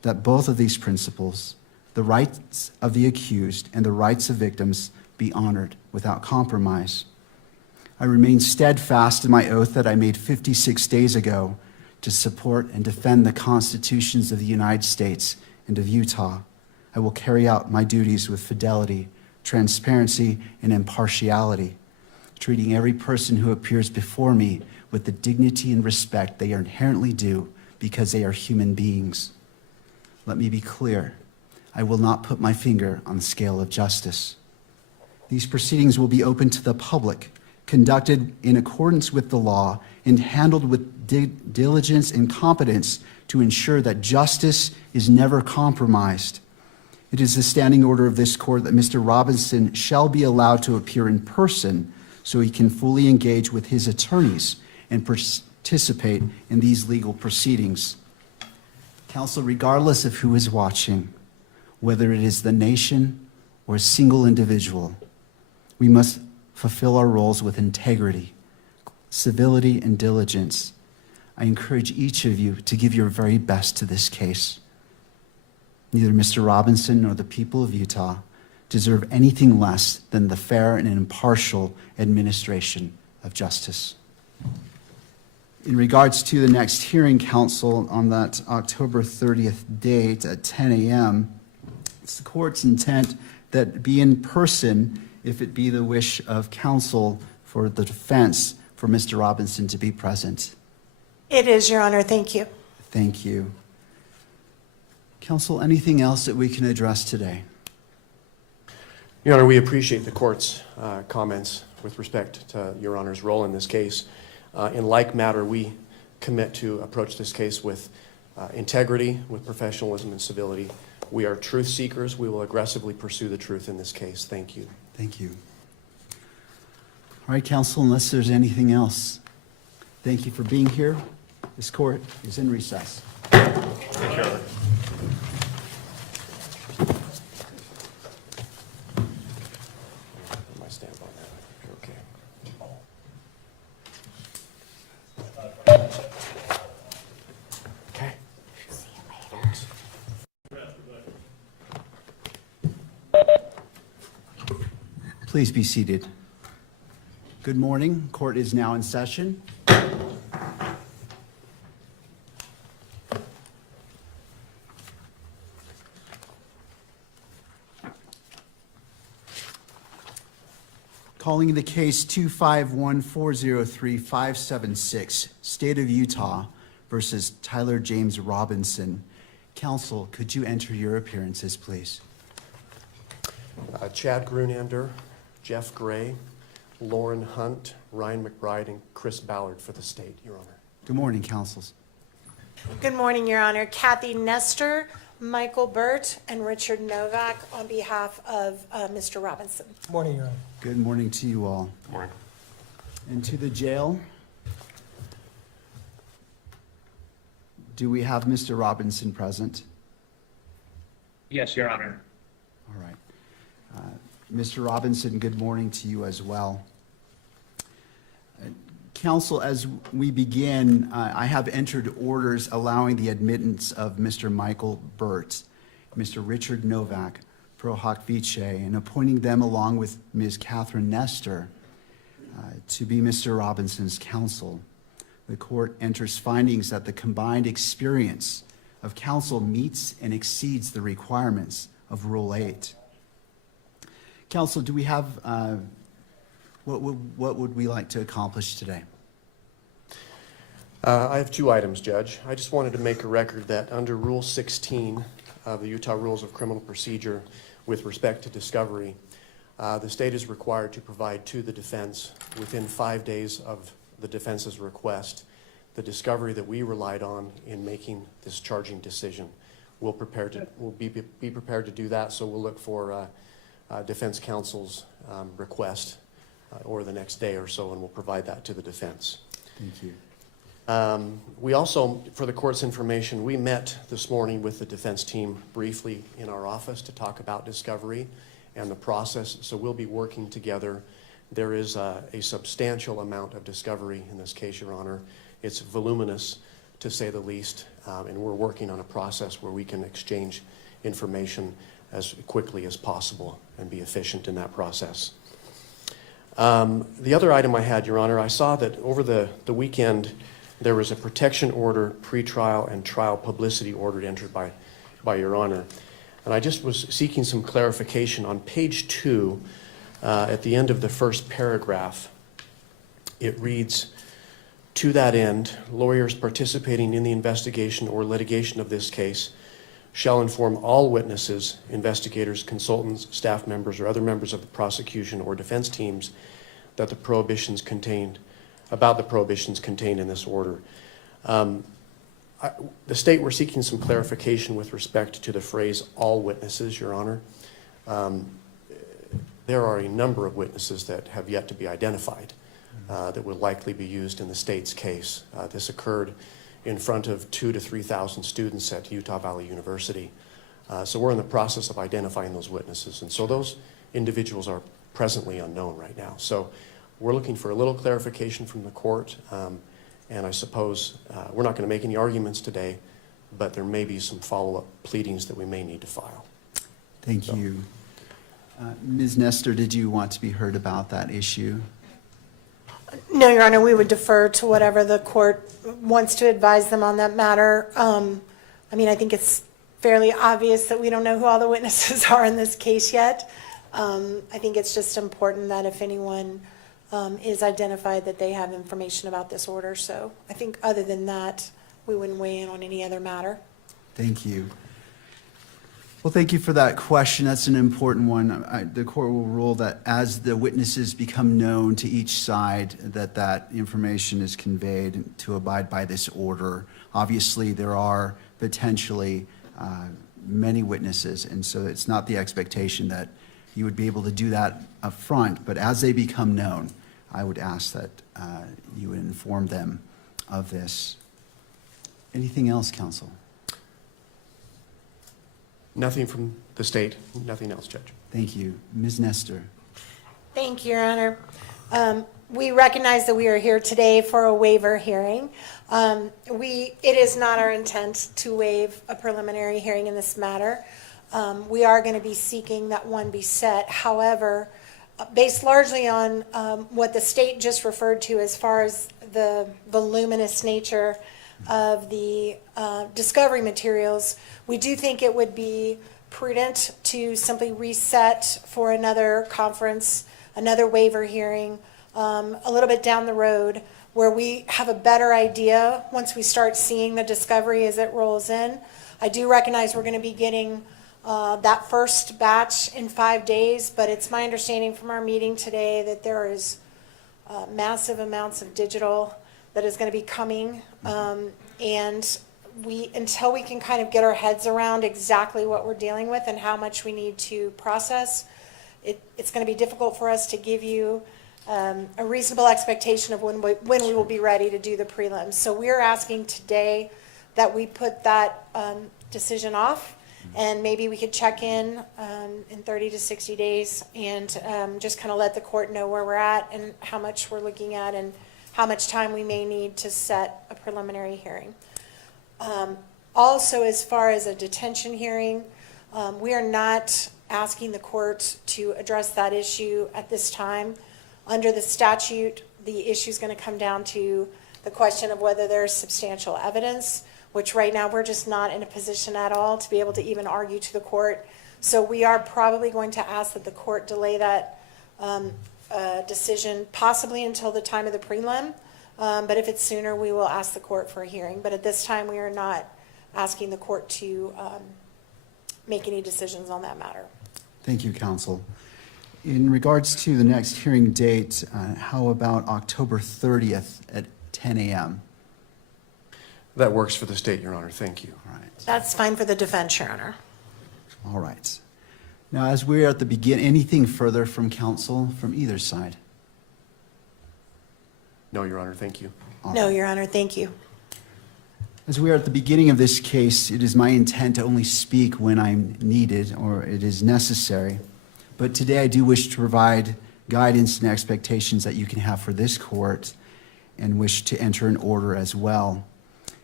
that both of these principles, the rights of the accused and the rights of victims, be honored without compromise. I remain steadfast in my oath that I made 56 days ago to support and defend the constitutions of the United States and of Utah. I will carry out my duties with fidelity, transparency, and impartiality, treating every person who appears before me with the dignity and respect they are inherently due because they are human beings. Let me be clear. I will not put my finger on the scale of justice. These proceedings will be open to the public, conducted in accordance with the law, and handled with diligence and competence to ensure that justice is never compromised. It is the standing order of this court that Mr. Robinson shall be allowed to appear in person so he can fully engage with his attorneys and participate in these legal proceedings. Counsel, regardless of who is watching, whether it is the nation or a single individual, we must fulfill our roles with integrity, civility, and diligence. I encourage each of you to give your very best to this case. Neither Mr. Robinson nor the people of Utah deserve anything less than the fair and impartial administration of justice. In regards to the next hearing, counsel, on that October 30th date at 10 a.m., it's the court's intent that it be in person if it be the wish of counsel for the defense for Mr. Robinson to be present. It is, Your Honor. Thank you. Thank you. Counsel, anything else that we can address today? Your Honor, we appreciate the court's comments with respect to Your Honor's role in this case. In like matter, we commit to approach this case with integrity, with professionalism and civility. We are truth seekers. We will aggressively pursue the truth in this case. Thank you. Thank you. All right, counsel, unless there's anything else, thank you for being here. This court is in recess. My stamp on that. Okay. Okay. Please be seated. Good morning. Court is now in session. Calling the case 251403576, State of Utah versus Tyler James Robinson. Counsel, could you enter your appearances, please? Chad Grunander, Jeff Gray, Lauren Hunt, Ryan McBride, and Chris Ballard for the state, Your Honor. Good morning, counsels. Good morning, Your Honor. Kathy Nestor, Michael Burt, and Richard Novak on behalf of Mr. Robinson. Morning, Your Honor. Good morning to you all. Morning. And to the jail, do we have Mr. Robinson present? Yes, Your Honor. All right. Mr. Robinson, good morning to you as well. Counsel, as we begin, I have entered orders allowing the admittance of Mr. Michael Burt, Mr. Richard Novak, pro hoc vice, and appointing them along with Ms. Catherine Nestor to be Mr. Robinson's counsel. The court enters findings that the combined experience of counsel meets and exceeds the requirements of Rule 8. Counsel, do we have, what would we like to accomplish today? I have two items, Judge. I just wanted to make a record that under Rule 16 of the Utah Rules of Criminal Procedure with respect to discovery, the state is required to provide to the defense within 5 days of the defense's request the discovery that we relied on in making this charging decision. We'll be prepared to do that, so we'll look for defense counsel's request or the next day or so, and we'll provide that to the defense. Thank you. We also, for the court's information, we met this morning with the defense team briefly in our office to talk about discovery and the process, so we'll be working together. There is a substantial amount of discovery in this case, Your Honor. It's voluminous, to say the least. and we're working on a process where we can exchange information as quickly as possible and be efficient in that process. The other item I had, Your Honor, I saw that over the weekend there was a protection order, pretrial and trial publicity order entered by Your Honor. And I just was seeking some clarification. On page 2, at the end of the first paragraph, it reads, "To that end, lawyers participating in the investigation or litigation of this case shall inform all witnesses, investigators, consultants, staff members, or other members of the prosecution or defense teams that the prohibitions contained in this order." The state, we're seeking some clarification with respect to the phrase "all witnesses," Your Honor. There are a number of witnesses that have yet to be identified that will likely be used in the state's case. This occurred in front of 2,000 to 3,000 students at Utah Valley University. So we're in the process of identifying those witnesses. And so those individuals are presently unknown right now. So we're looking for a little clarification from the court. And I suppose we're not going to make any arguments today, but there may be some follow-up pleadings that we may need to file. Thank you. Ms. Nestor, did you want to be heard about that issue? No, Your Honor, we would defer to whatever the court wants to advise them on that matter. I mean, I think it's fairly obvious that we don't know who all the witnesses are in this case yet. I think it's just important that if anyone is identified, that they have information about this order. So I think other than that, we wouldn't weigh in on any other matter. Thank you. Well, thank you for that question. That's an important one. The court will rule that as the witnesses become known to each side, that information is conveyed to abide by this order. Obviously, there are potentially many witnesses, and so it's not the expectation that you would be able to do that up front, but as they become known, I would ask that you would inform them of this. Anything else, counsel? Nothing from the state, nothing else, Judge. Thank you. Ms. Nestor. Thank you, Your Honor. We recognize that we are here today for a waiver hearing. It is not our intent to waive a preliminary hearing in this matter. We are going to be seeking that one be set. However, based largely on what the state just referred to as far as the voluminous nature of the discovery materials, we do think it would be prudent to simply reset for another conference, another waiver hearing, a little bit down the road, where we have a better idea once we start seeing the discovery as it rolls in. I do recognize we're going to be getting that first batch in 5 days, but it's my understanding from our meeting today that there is massive amounts of digital that is going to be coming, and until we can kind of get our heads around exactly what we're dealing with and how much we need to process, it's going to be difficult for us to give you a reasonable expectation of when we will be ready to do the prelims. So we're asking today that we put that decision off, and maybe we could check in 30 to 60 days and just kind of let the court know where we're at and how much we're looking at and how much time we may need to set a preliminary hearing. Also, as far as a detention hearing, we are not asking the court to address that issue at this time. Under the statute, the issue is going to come down to the question of whether there's substantial evidence, which right now we're just not in a position at all to be able to even argue to the court. So we are probably going to ask that the court delay that decision possibly until the time of the prelim. But if it's sooner, we will ask the court for a hearing. But at this time, we are not asking the court to make any decisions on that matter. Thank you, counsel. In regards to the next hearing date, how about October 30th at 10 a.m.? That works for the state, Your Honor. Thank you. All right. That's fine for the defense, Your Honor. All right. Now, as we are at the beginning, anything further from counsel from either side? No, Your Honor. Thank you. No, Your Honor, thank you. As we are at the beginning of this case, it is my intent to only speak when I'm needed or it is necessary. But today I do wish to provide guidance and expectations that you can have for this court and wish to enter an order as well.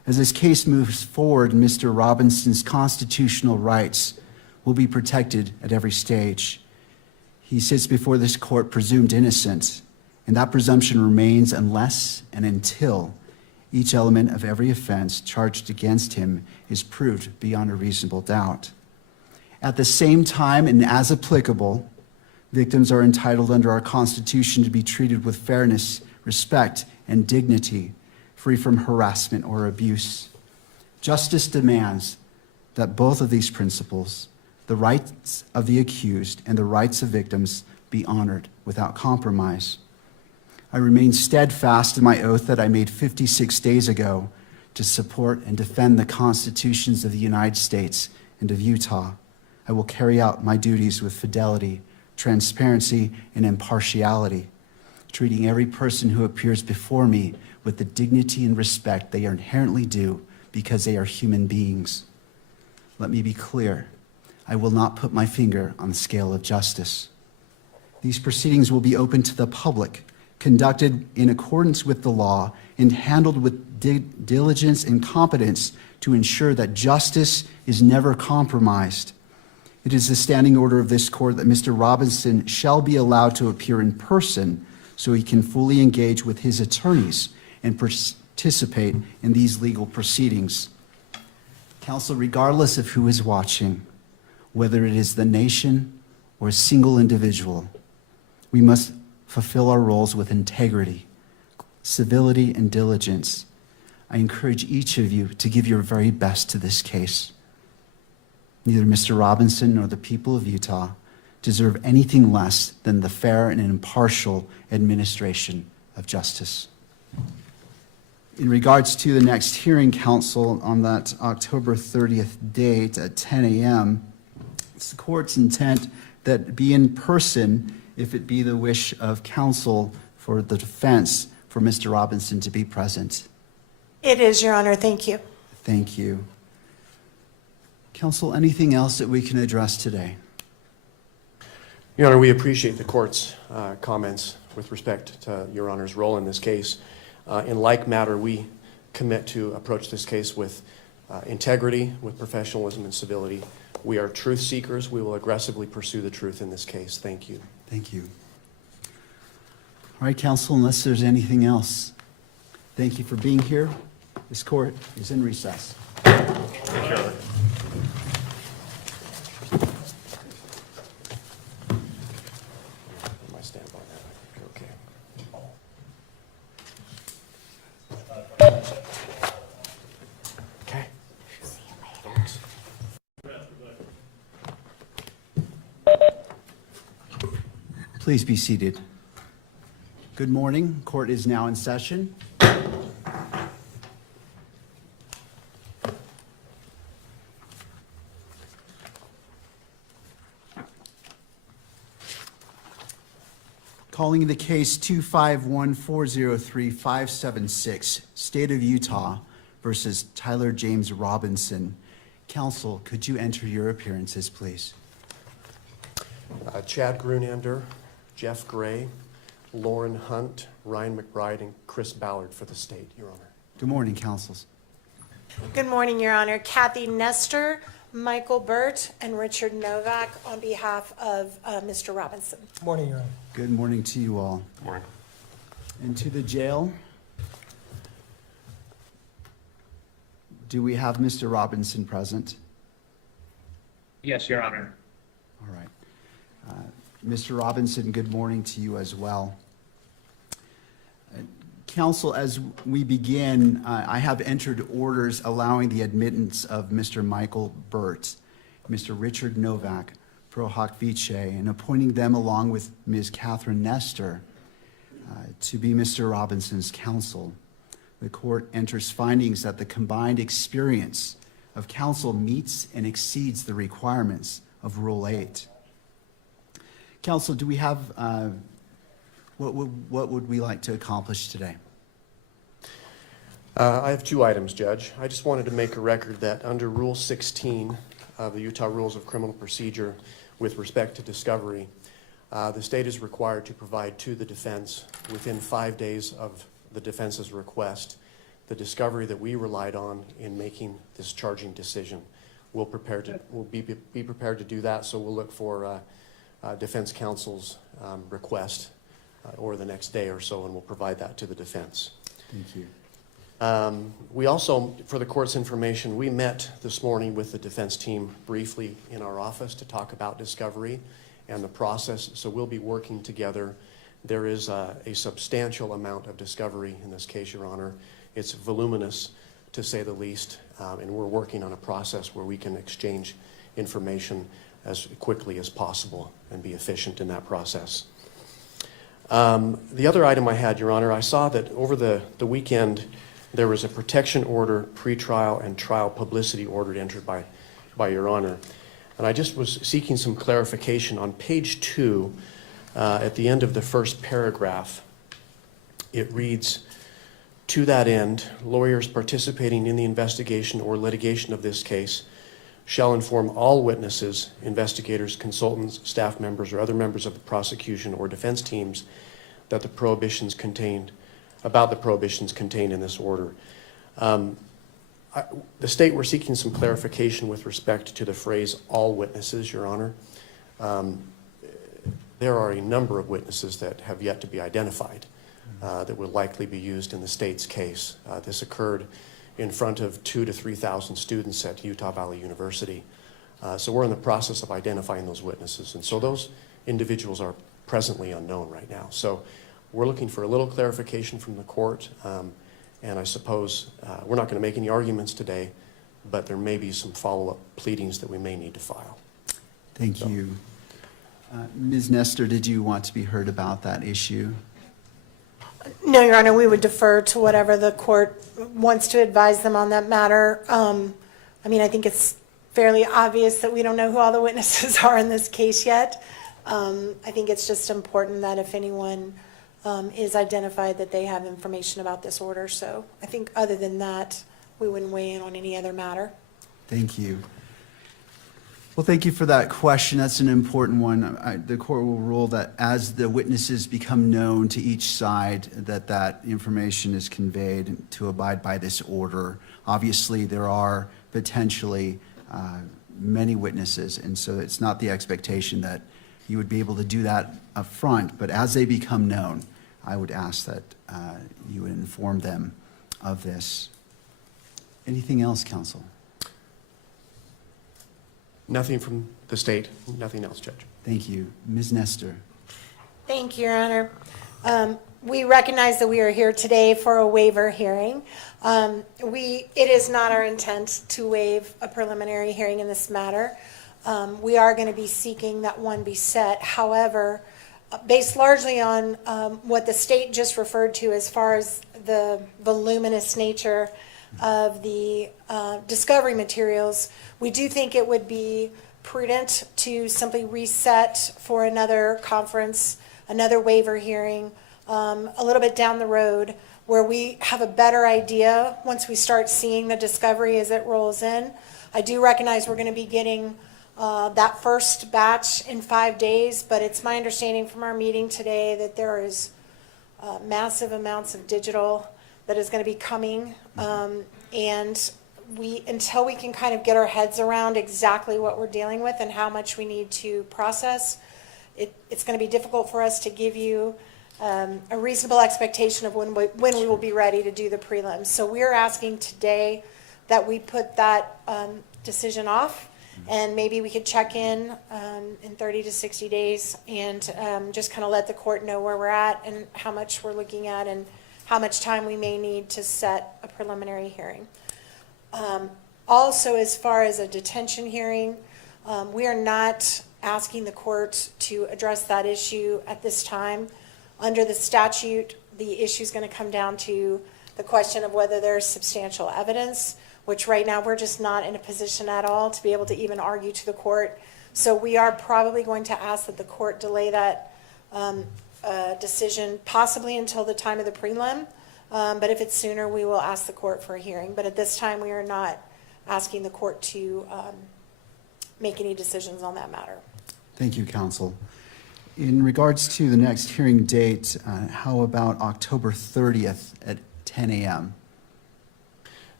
As this case moves forward, Mr. Robinson's constitutional rights will be protected at every stage. He sits before this court presumed innocent, and that presumption remains unless and until each element of every offense charged against him is proved beyond a reasonable doubt. At the same time, and as applicable, victims are entitled under our Constitution to be treated with fairness, respect, and dignity, free from harassment or abuse. Justice demands that both of these principles, the rights of the accused and the rights of victims, be honored without compromise. I remain steadfast in my oath that I made 56 days ago to support and defend the constitutions of the United States and of Utah. I will carry out my duties with fidelity, transparency, and impartiality, treating every person who appears before me with the dignity and respect they are inherently due because they are human beings. Let me be clear. I will not put my finger on the scale of justice. These proceedings will be open to the public, conducted in accordance with the law, and handled with diligence and competence to ensure that justice is never compromised. It is the standing order of this court that Mr. Robinson shall be allowed to appear in person so he can fully engage with his attorneys and participate in these legal proceedings. Counsel, regardless of who is watching, whether it is the nation or a single individual, we must fulfill our roles with integrity, civility, and diligence. I encourage each of you to give your very best to this case. Neither Mr. Robinson nor the people of Utah deserve anything less than the fair and impartial administration of justice. In regards to the next hearing, counsel, on that October 30th date at 10 a.m., it's the court's intent that be in person if it be the wish of counsel for the defense for Mr. Robinson to be present. It is, Your Honor. Thank you. Thank you. Counsel, anything else that we can address today? Your Honor, we appreciate the court's comments with respect to Your Honor's role in this case. In like matter, we commit to approach this case with integrity, with professionalism and civility. We are truth seekers. We will aggressively pursue the truth in this case. Thank you. Thank you. All right, counsel, unless there's anything else, thank you for being here. This court is in recess. I stand by that. You're okay. Okay. See you later. Please be seated. Good morning. Court is now in session. Calling the case 251403576, State of Utah versus Tyler James Robinson. Counsel, could you enter your appearances, please? Chad Grunander, Jeff Gray, Lauren Hunt, Ryan McBride, and Chris Ballard for the state, Your Honor. Good morning, counsels. Good morning, Your Honor. Kathy Nestor, Michael Burt, and Richard Novak on behalf of Mr. Robinson. Morning, Your Honor. Good morning to you all. Morning. And to the jail. Do we have Mr. Robinson present? Yes, Your Honor. All right. Mr. Robinson, good morning to you as well. Counsel, as we begin, I have entered orders allowing the admittance of Mr. Michael Burt, Mr. Richard Novak, pro hoc vice, and appointing them along with Ms. Catherine Nestor to be Mr. Robinson's counsel. The court enters findings that the combined experience of counsel meets and exceeds the requirements of Rule 8. Counsel, do we have, what would we like to accomplish today? I have two items, Judge. I just wanted to make a record that under Rule 16 of the Utah Rules of Criminal Procedure with respect to discovery, the state is required to provide to the defense within 5 days of the defense's request the discovery that we relied on in making this charging decision. We'll be prepared to do that, so we'll look for defense counsel's request or the next day or so, and we'll provide that to the defense. Thank you. We also, for the court's information, we met this morning with the defense team briefly in our office to talk about discovery and the process, so we'll be working together. There is a substantial amount of discovery in this case, Your Honor. It's voluminous, to say the least, and we're working on a process where we can exchange information as quickly as possible and be efficient in that process. The other item I had, Your Honor, I saw that over the weekend there was a protection order, pretrial and trial publicity order entered by Your Honor. And I just was seeking some clarification. On page 2, at the end of the first paragraph, it reads, "To that end, lawyers participating in the investigation or litigation of this case shall inform all witnesses, investigators, consultants, staff members, or other members of the prosecution or defense teams that the prohibitions contained in this order." The state, we're seeking some clarification with respect to the phrase "all witnesses," Your Honor. There are a number of witnesses that have yet to be identified that will likely be used in the state's case. This occurred in front of 2,000 to 3,000 students at Utah Valley University. So we're in the process of identifying those witnesses. And so those individuals are presently unknown right now. So we're looking for a little clarification from the court. And I suppose we're not going to make any arguments today, but there may be some follow-up pleadings that we may need to file. Thank you. Ms. Nestor, did you want to be heard about that issue? No, Your Honor, we would defer to whatever the court wants to advise them on that matter. I mean, I think it's fairly obvious that we don't know who all the witnesses are in this case yet. I think it's just important that if anyone is identified, that they have information about this order. So I think other than that, we wouldn't weigh in on any other matter. Thank you. Well, thank you for that question. That's an important one. The court will rule that as the witnesses become known to each side, that information is conveyed to abide by this order. Obviously, there are potentially many witnesses, and so it's not the expectation that you would be able to do that up front, but as they become known, I would ask that you would inform them of this. Anything else, counsel? Nothing from the state, nothing else, Judge. Thank you. Ms. Nestor. Thank you, Your Honor. We recognize that we are here today for a waiver hearing. It is not our intent to waive a preliminary hearing in this matter. We are going to be seeking that one be set. However, based largely on what the state just referred to as far as the voluminous nature of the discovery materials, we do think it would be prudent to simply reset for another conference, another waiver hearing, a little bit down the road, where we have a better idea once we start seeing the discovery as it rolls in. I do recognize we're going to be getting that first batch in 5 days, but it's my understanding from our meeting today that there is massive amounts of digital that is going to be coming, and until we can kind of get our heads around exactly what we're dealing with and how much we need to process, it's going to be difficult for us to give you a reasonable expectation of when we will be ready to do the prelims. So we're asking today that we put that decision off, and maybe we could check in 30 to 60 days and just kind of let the court know where we're at and how much we're looking at and how much time we may need to set a preliminary hearing. Also, as far as a detention hearing, we are not asking the court to address that issue at this time. Under the statute, the issue is going to come down to the question of whether there's substantial evidence, which right now we're just not in a position at all to be able to even argue to the court. So we are probably going to ask that the court delay that decision possibly until the time of the prelim. But if it's sooner, we will ask the court for a hearing. But at this time, we are not asking the court to make any decisions on that matter. Thank you, counsel. In regards to the next hearing date, how about October 30th at 10 a.m.?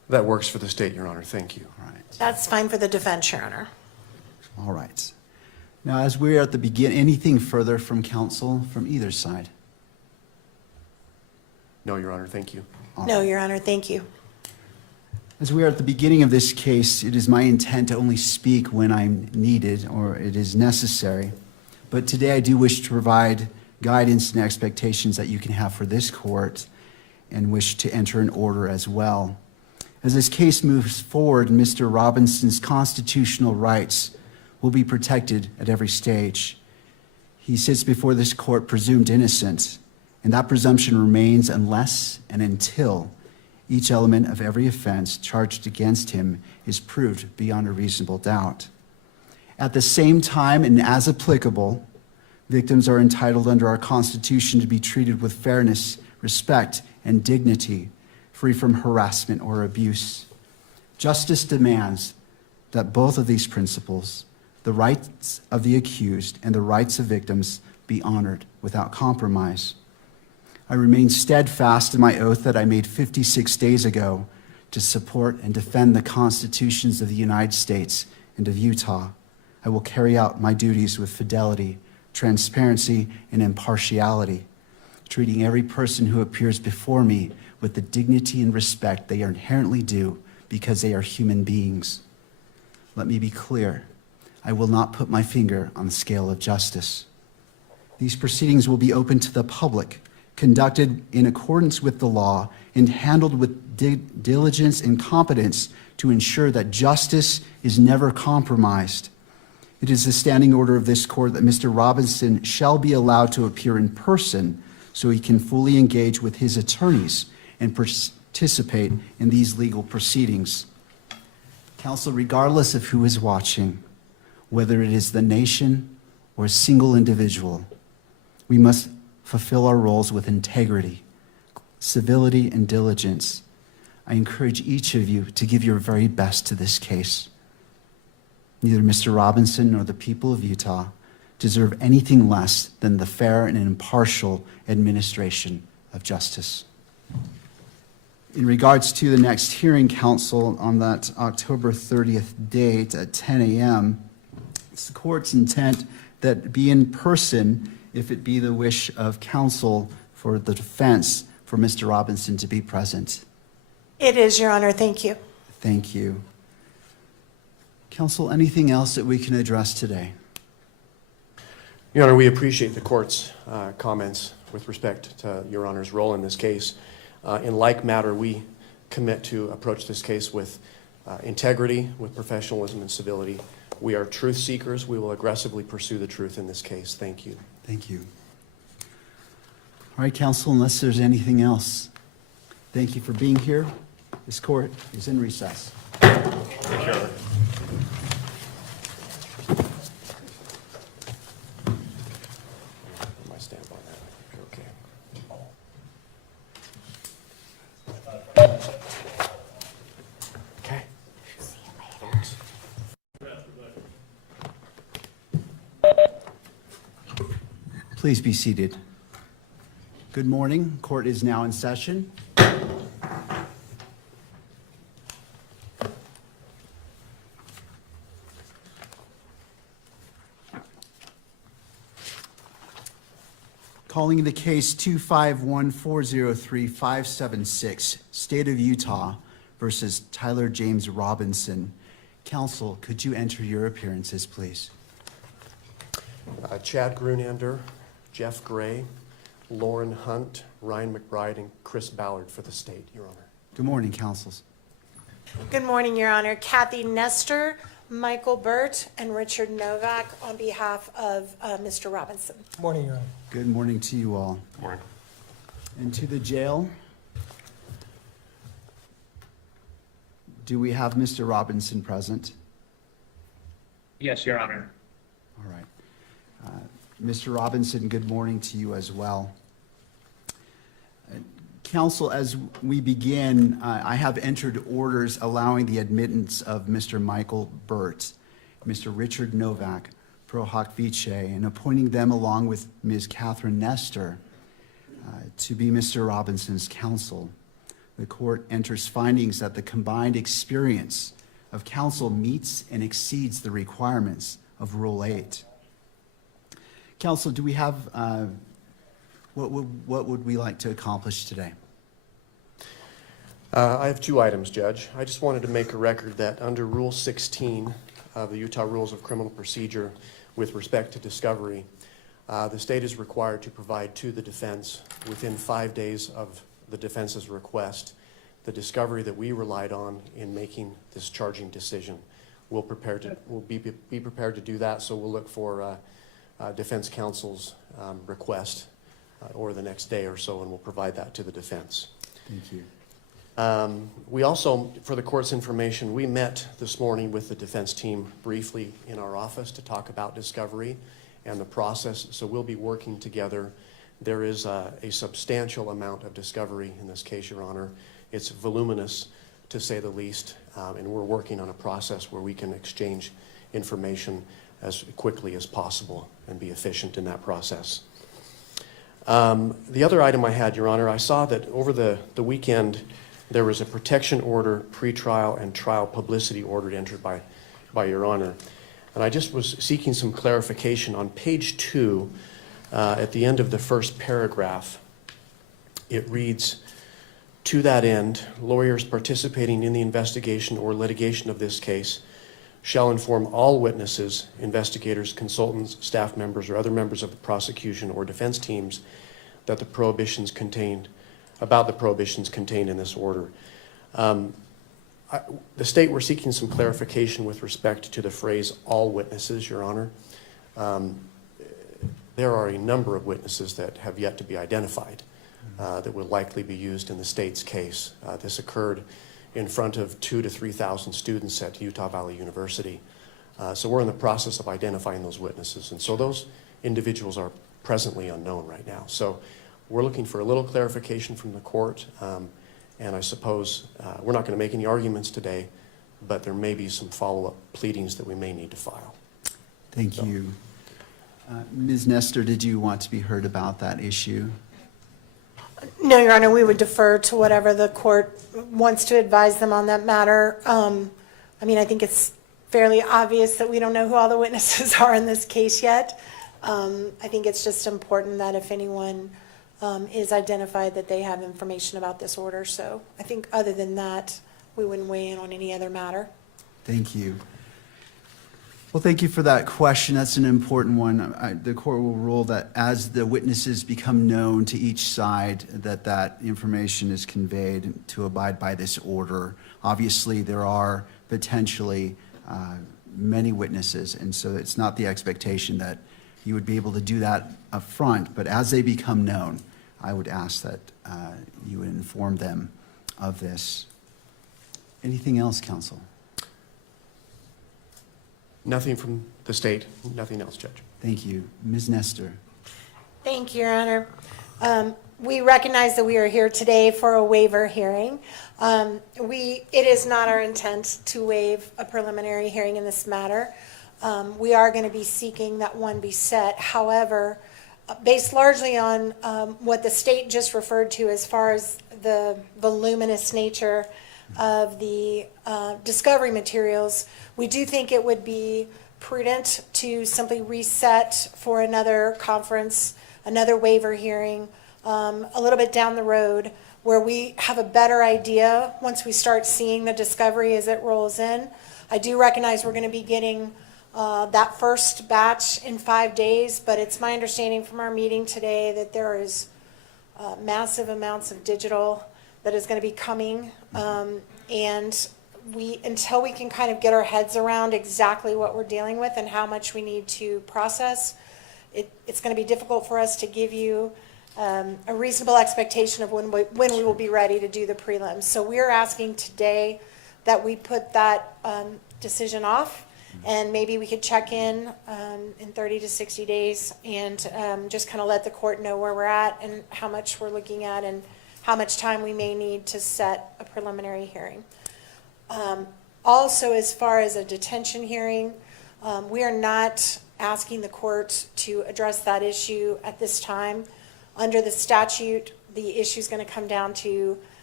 That works for the state, Your Honor. Thank you. All right. That's fine for the defense, Your Honor. All right. Now, as we're at the beginning, anything further from counsel from either side? No, Your Honor. Thank you. No, Your Honor, thank you. As we are at the beginning of this case, it is my intent to only speak when I'm needed or it is necessary. But today I do wish to provide guidance and expectations that you can have for this court and wish to enter an order as well. As this case moves forward, Mr. Robinson's constitutional rights will be protected at every stage. He sits before this court presumed innocent, and that presumption remains unless and until each element of every offense charged against him is proved beyond a reasonable doubt. At the same time, and as applicable, victims are entitled under our Constitution to be treated with fairness, respect, and dignity, free from harassment or abuse. Justice demands that both of these principles, the rights of the accused and the rights of victims, be honored without compromise. I remain steadfast in my oath that I made 56 days ago to support and defend the constitutions of the United States and of Utah. I will carry out my duties with fidelity, transparency, and impartiality, treating every person who appears before me with the dignity and respect they are inherently due because they are human beings. Let me be clear. I will not put my finger on the scale of justice. These proceedings will be open to the public, conducted in accordance with the law, and handled with diligence and competence to ensure that justice is never compromised. It is the standing order of this court that Mr. Robinson shall be allowed to appear in person so he can fully engage with his attorneys and participate in these legal proceedings. Counsel, regardless of who is watching, whether it is the nation or a single individual, we must fulfill our roles with integrity, civility, and diligence. I encourage each of you to give your very best to this case. Neither Mr. Robinson nor the people of Utah deserve anything less than the fair and impartial administration of justice. In regards to the next hearing, counsel, on that October 30th date at 10 a.m., it's the court's intent that it be in person if it be the wish of counsel for the defense for Mr. Robinson to be present. It is, Your Honor, thank you. Thank you. Counsel, anything else that we can address today? Your Honor, we appreciate the court's comments with respect to Your Honor's role in this case. In like matter, we commit to approach this case with integrity, with professionalism and civility. We are truth seekers. We will aggressively pursue the truth in this case. Thank you. Thank you. All right, counsel, unless there's anything else, thank you for being here. This court is in recess. Thank you, Your Honor. My stamp on that. I think you're okay. Okay. Please be seated. Good morning. Court is now in session. Calling the case 251403576, State of Utah versus Tyler James Robinson. Counsel, could you enter your appearances, please? Chad Grunander, Jeff Gray, Lauren Hunt, Ryan McBride, and Chris Ballard for the state, Your Honor. Good morning, counsels. Good morning, Your Honor. Kathy Nestor, Michael Burt, and Richard Novak on behalf of Mr. Robinson. Morning, Your Honor. Good morning to you all. Good morning. And to the jail, do we have Mr. Robinson present? Yes, Your Honor. All right. Mr. Robinson, good morning to you as well. Counsel, as we begin, I have entered orders allowing the admittance of Mr. Michael Burt, Mr. Richard Novak, pro hoc vice, and appointing them along with Ms. Catherine Nestor to be Mr. Robinson's counsel. the court enters findings that the combined experience of counsel meets and exceeds the requirements of Rule 8. Counsel, do we have, what would we like to accomplish today? I have two items, Judge. I just wanted to make a record that under Rule 16 of the Utah Rules of Criminal Procedure with respect to discovery, the state is required to provide to the defense within 5 days of the defense's request the discovery that we relied on in making this charging decision. We'll be prepared to do that, so we'll look for defense counsel's request or the next day or so, and we'll provide that to the defense. Thank you. We also, for the court's information, we met this morning with the defense team briefly in our office to talk about discovery and the process, so we'll be working together. There is a substantial amount of discovery in this case, Your Honor. It's voluminous, to say the least, and we're working on a process where we can exchange information as quickly as possible and be efficient in that process. The other item I had, Your Honor, I saw that over the weekend there was a protection order, pretrial and trial publicity order entered by Your Honor. And I just was seeking some clarification. On page 2, at the end of the first paragraph, it reads, "To that end, lawyers participating in the investigation or litigation of this case shall inform all witnesses, investigators, consultants, staff members, or other members of the prosecution or defense teams that the prohibitions contained in this order." The state were seeking some clarification with respect to the phrase "all witnesses," Your Honor. There are a number of witnesses that have yet to be identified that will likely be used in the state's case. This occurred in front of 2,000 to 3,000 students at Utah Valley University. So we're in the process of identifying those witnesses. And so those individuals are presently unknown right now. So we're looking for a little clarification from the court. And I suppose we're not going to make any arguments today, but there may be some follow-up pleadings that we may need to file. Thank you. Ms. Nestor, did you want to be heard about that issue? No, Your Honor, we would defer to whatever the court wants to advise them on that matter. I mean, I think it's fairly obvious that we don't know who all the witnesses are in this case yet. I think it's just important that if anyone is identified, that they have information about this order. So I think other than that, we wouldn't weigh in on any other matter. Thank you. Well, thank you for that question. That's an important one. The court will rule that as the witnesses become known to each side, that information is conveyed to abide by this order. Obviously, there are potentially many witnesses, and so it's not the expectation that you would be able to do that up front, but as they become known, I would ask that you would inform them of this. Anything else, counsel? Nothing from the state, nothing else, Judge. Thank you. Ms. Nestor. Thank you, Your Honor. We recognize that we are here today for a waiver hearing. It is not our intent to waive a preliminary hearing in this matter. We are going to be seeking that one be set. However, based largely on what the state just referred to as far as the voluminous nature of the discovery materials, we do think it would be prudent to simply reset for another conference, another waiver hearing, a little bit down the road, where we have a better idea once we start seeing the discovery as it rolls in. I do recognize we're going to be getting that first batch in 5 days, but it's my understanding from our meeting today that there is massive amounts of digital that is going to be coming, and until we can kind of get our heads around exactly what we're dealing with and how much we need to process, it's going to be difficult for us to give you a reasonable expectation of when we will be ready to do the prelims. So we're asking today that we put that decision off, and maybe we could check in 30 to 60 days and just kind of let the court know where we're at and how much we're looking at and how much time we may need to set a preliminary hearing. Also, as far as a detention hearing, we are not asking the court to address that issue at this time. Under the statute, the issue is going to come down to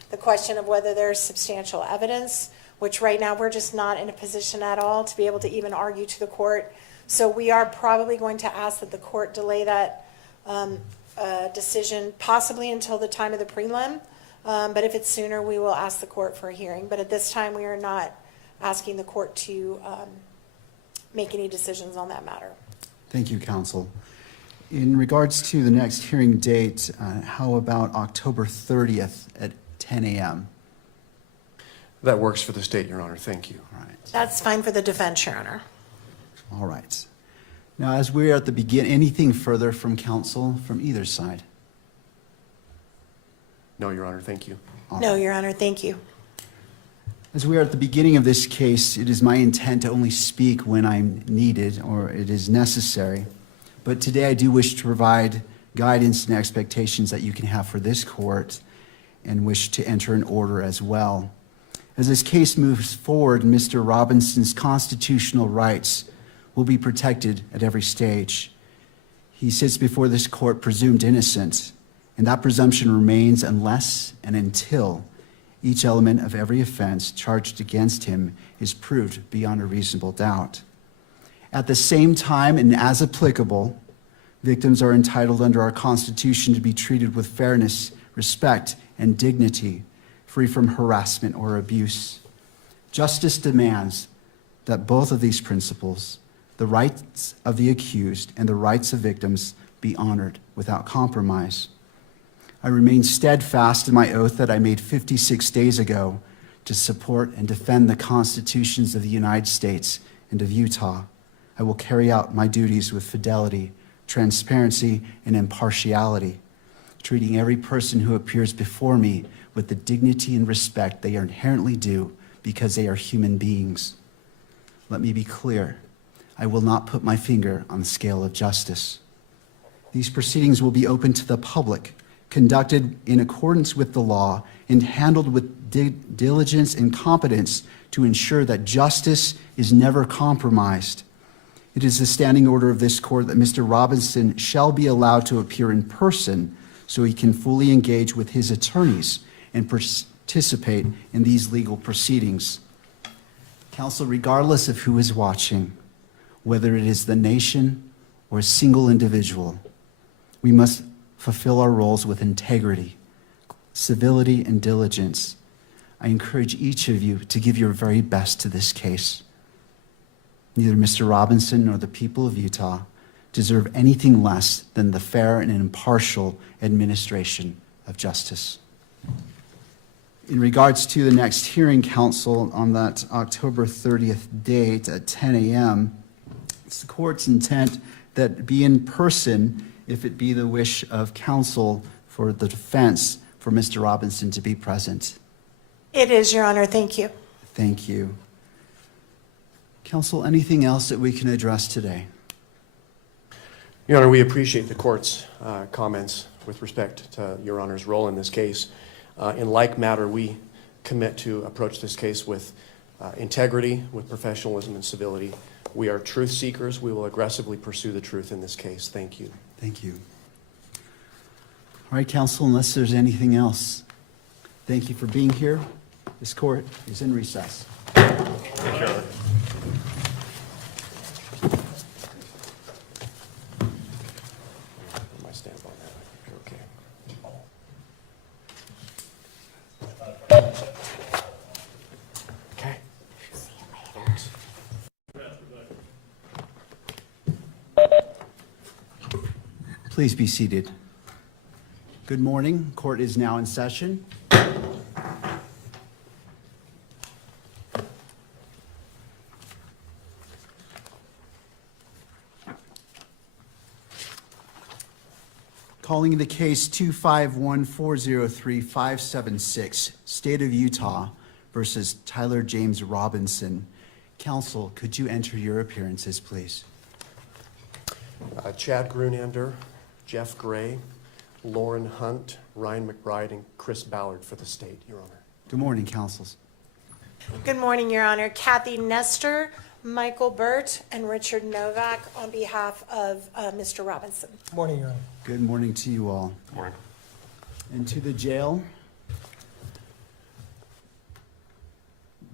the question of whether there's substantial evidence, which right now we're just not in a position at all to be able to even argue to the court. So we are probably going to ask that the court delay that decision possibly until the time of the prelim. But if it's sooner, we will ask the court for a hearing. But at this time, we are not asking the court to make any decisions on that matter. Thank you, counsel. In regards to the next hearing date, how about October 30th at 10 a.m.? That works for the state, Your Honor. Thank you. All right. That's fine for the defense, Your Honor. All right. Now, as we are at the beginning, anything further from counsel from either side? No, Your Honor. Thank you. All No, right. Your Honor, thank you. As we are at the beginning of this case, it is my intent to only speak when I'm needed or it is necessary. But today I do wish to provide guidance and expectations that you can have for this court and wish to enter an order as well. As this case moves forward, Mr. Robinson's constitutional rights will be protected at every stage. He sits before this court presumed innocent, and that presumption remains unless and until each element of every offense charged against him is proved beyond a reasonable doubt. At the same time, and as applicable, victims are entitled under our Constitution to be treated with fairness, respect, and dignity, free from harassment or abuse. Justice demands that both of these principles, the rights of the accused and the rights of victims, be honored without compromise. I remain steadfast in my oath that I made 56 days ago to support and defend the constitutions of the United States and of Utah. I will carry out my duties with fidelity, transparency, and impartiality, treating every person who appears before me with the dignity and respect they are inherently due because they are human beings. Let me be clear. I will not put my finger on the scale of justice. These proceedings will be open to the public, conducted in accordance with the law, and handled with diligence and competence to ensure that justice is never compromised. It is the standing order of this court that Mr. Robinson shall be allowed to appear in person so he can fully engage with his attorneys and participate in these legal proceedings. Counsel, regardless of who is watching, whether it is the nation or a single individual, we must fulfill our roles with integrity, civility, and diligence. I encourage each of you to give your very best to this case. Neither Mr. Robinson nor the people of Utah deserve anything less than the fair and impartial administration of justice. In regards to the next hearing, counsel, on that October 30th date at 10 a.m., it's the court's intent that it be in person if it be the wish of counsel for the defense for Mr. Robinson to be present. It is, Your Honor, thank you. Thank you. Counsel, anything else that we can address today? Your Honor, we appreciate the court's comments with respect to Your Honor's role in this case. In like matter, we commit to approach this case with integrity, with professionalism and civility. We are truth seekers. We will aggressively pursue the truth in this case. Thank you. Thank you. All right, counsel, unless there's anything else, thank you for being here. This court is in recess. Thank you, Your Honor. Put my stamp on that. I think you're okay. Okay. Please be seated. Good morning. Court is now in session. Calling the case 251-403-576, State of Utah versus Tyler James Robinson. Counsel, could you enter your appearances, please? Chad Grunander, Jeff Gray, Lauren Hunt, Ryan McBride, and Chris Ballard for the state, Your Honor. Good morning, counsels. Good morning, Your Honor. Kathy Nestor, Michael Burt, and Richard Novak on behalf of Mr. Robinson. Morning, Your Honor. Good morning to you all. Morning. And to the jail,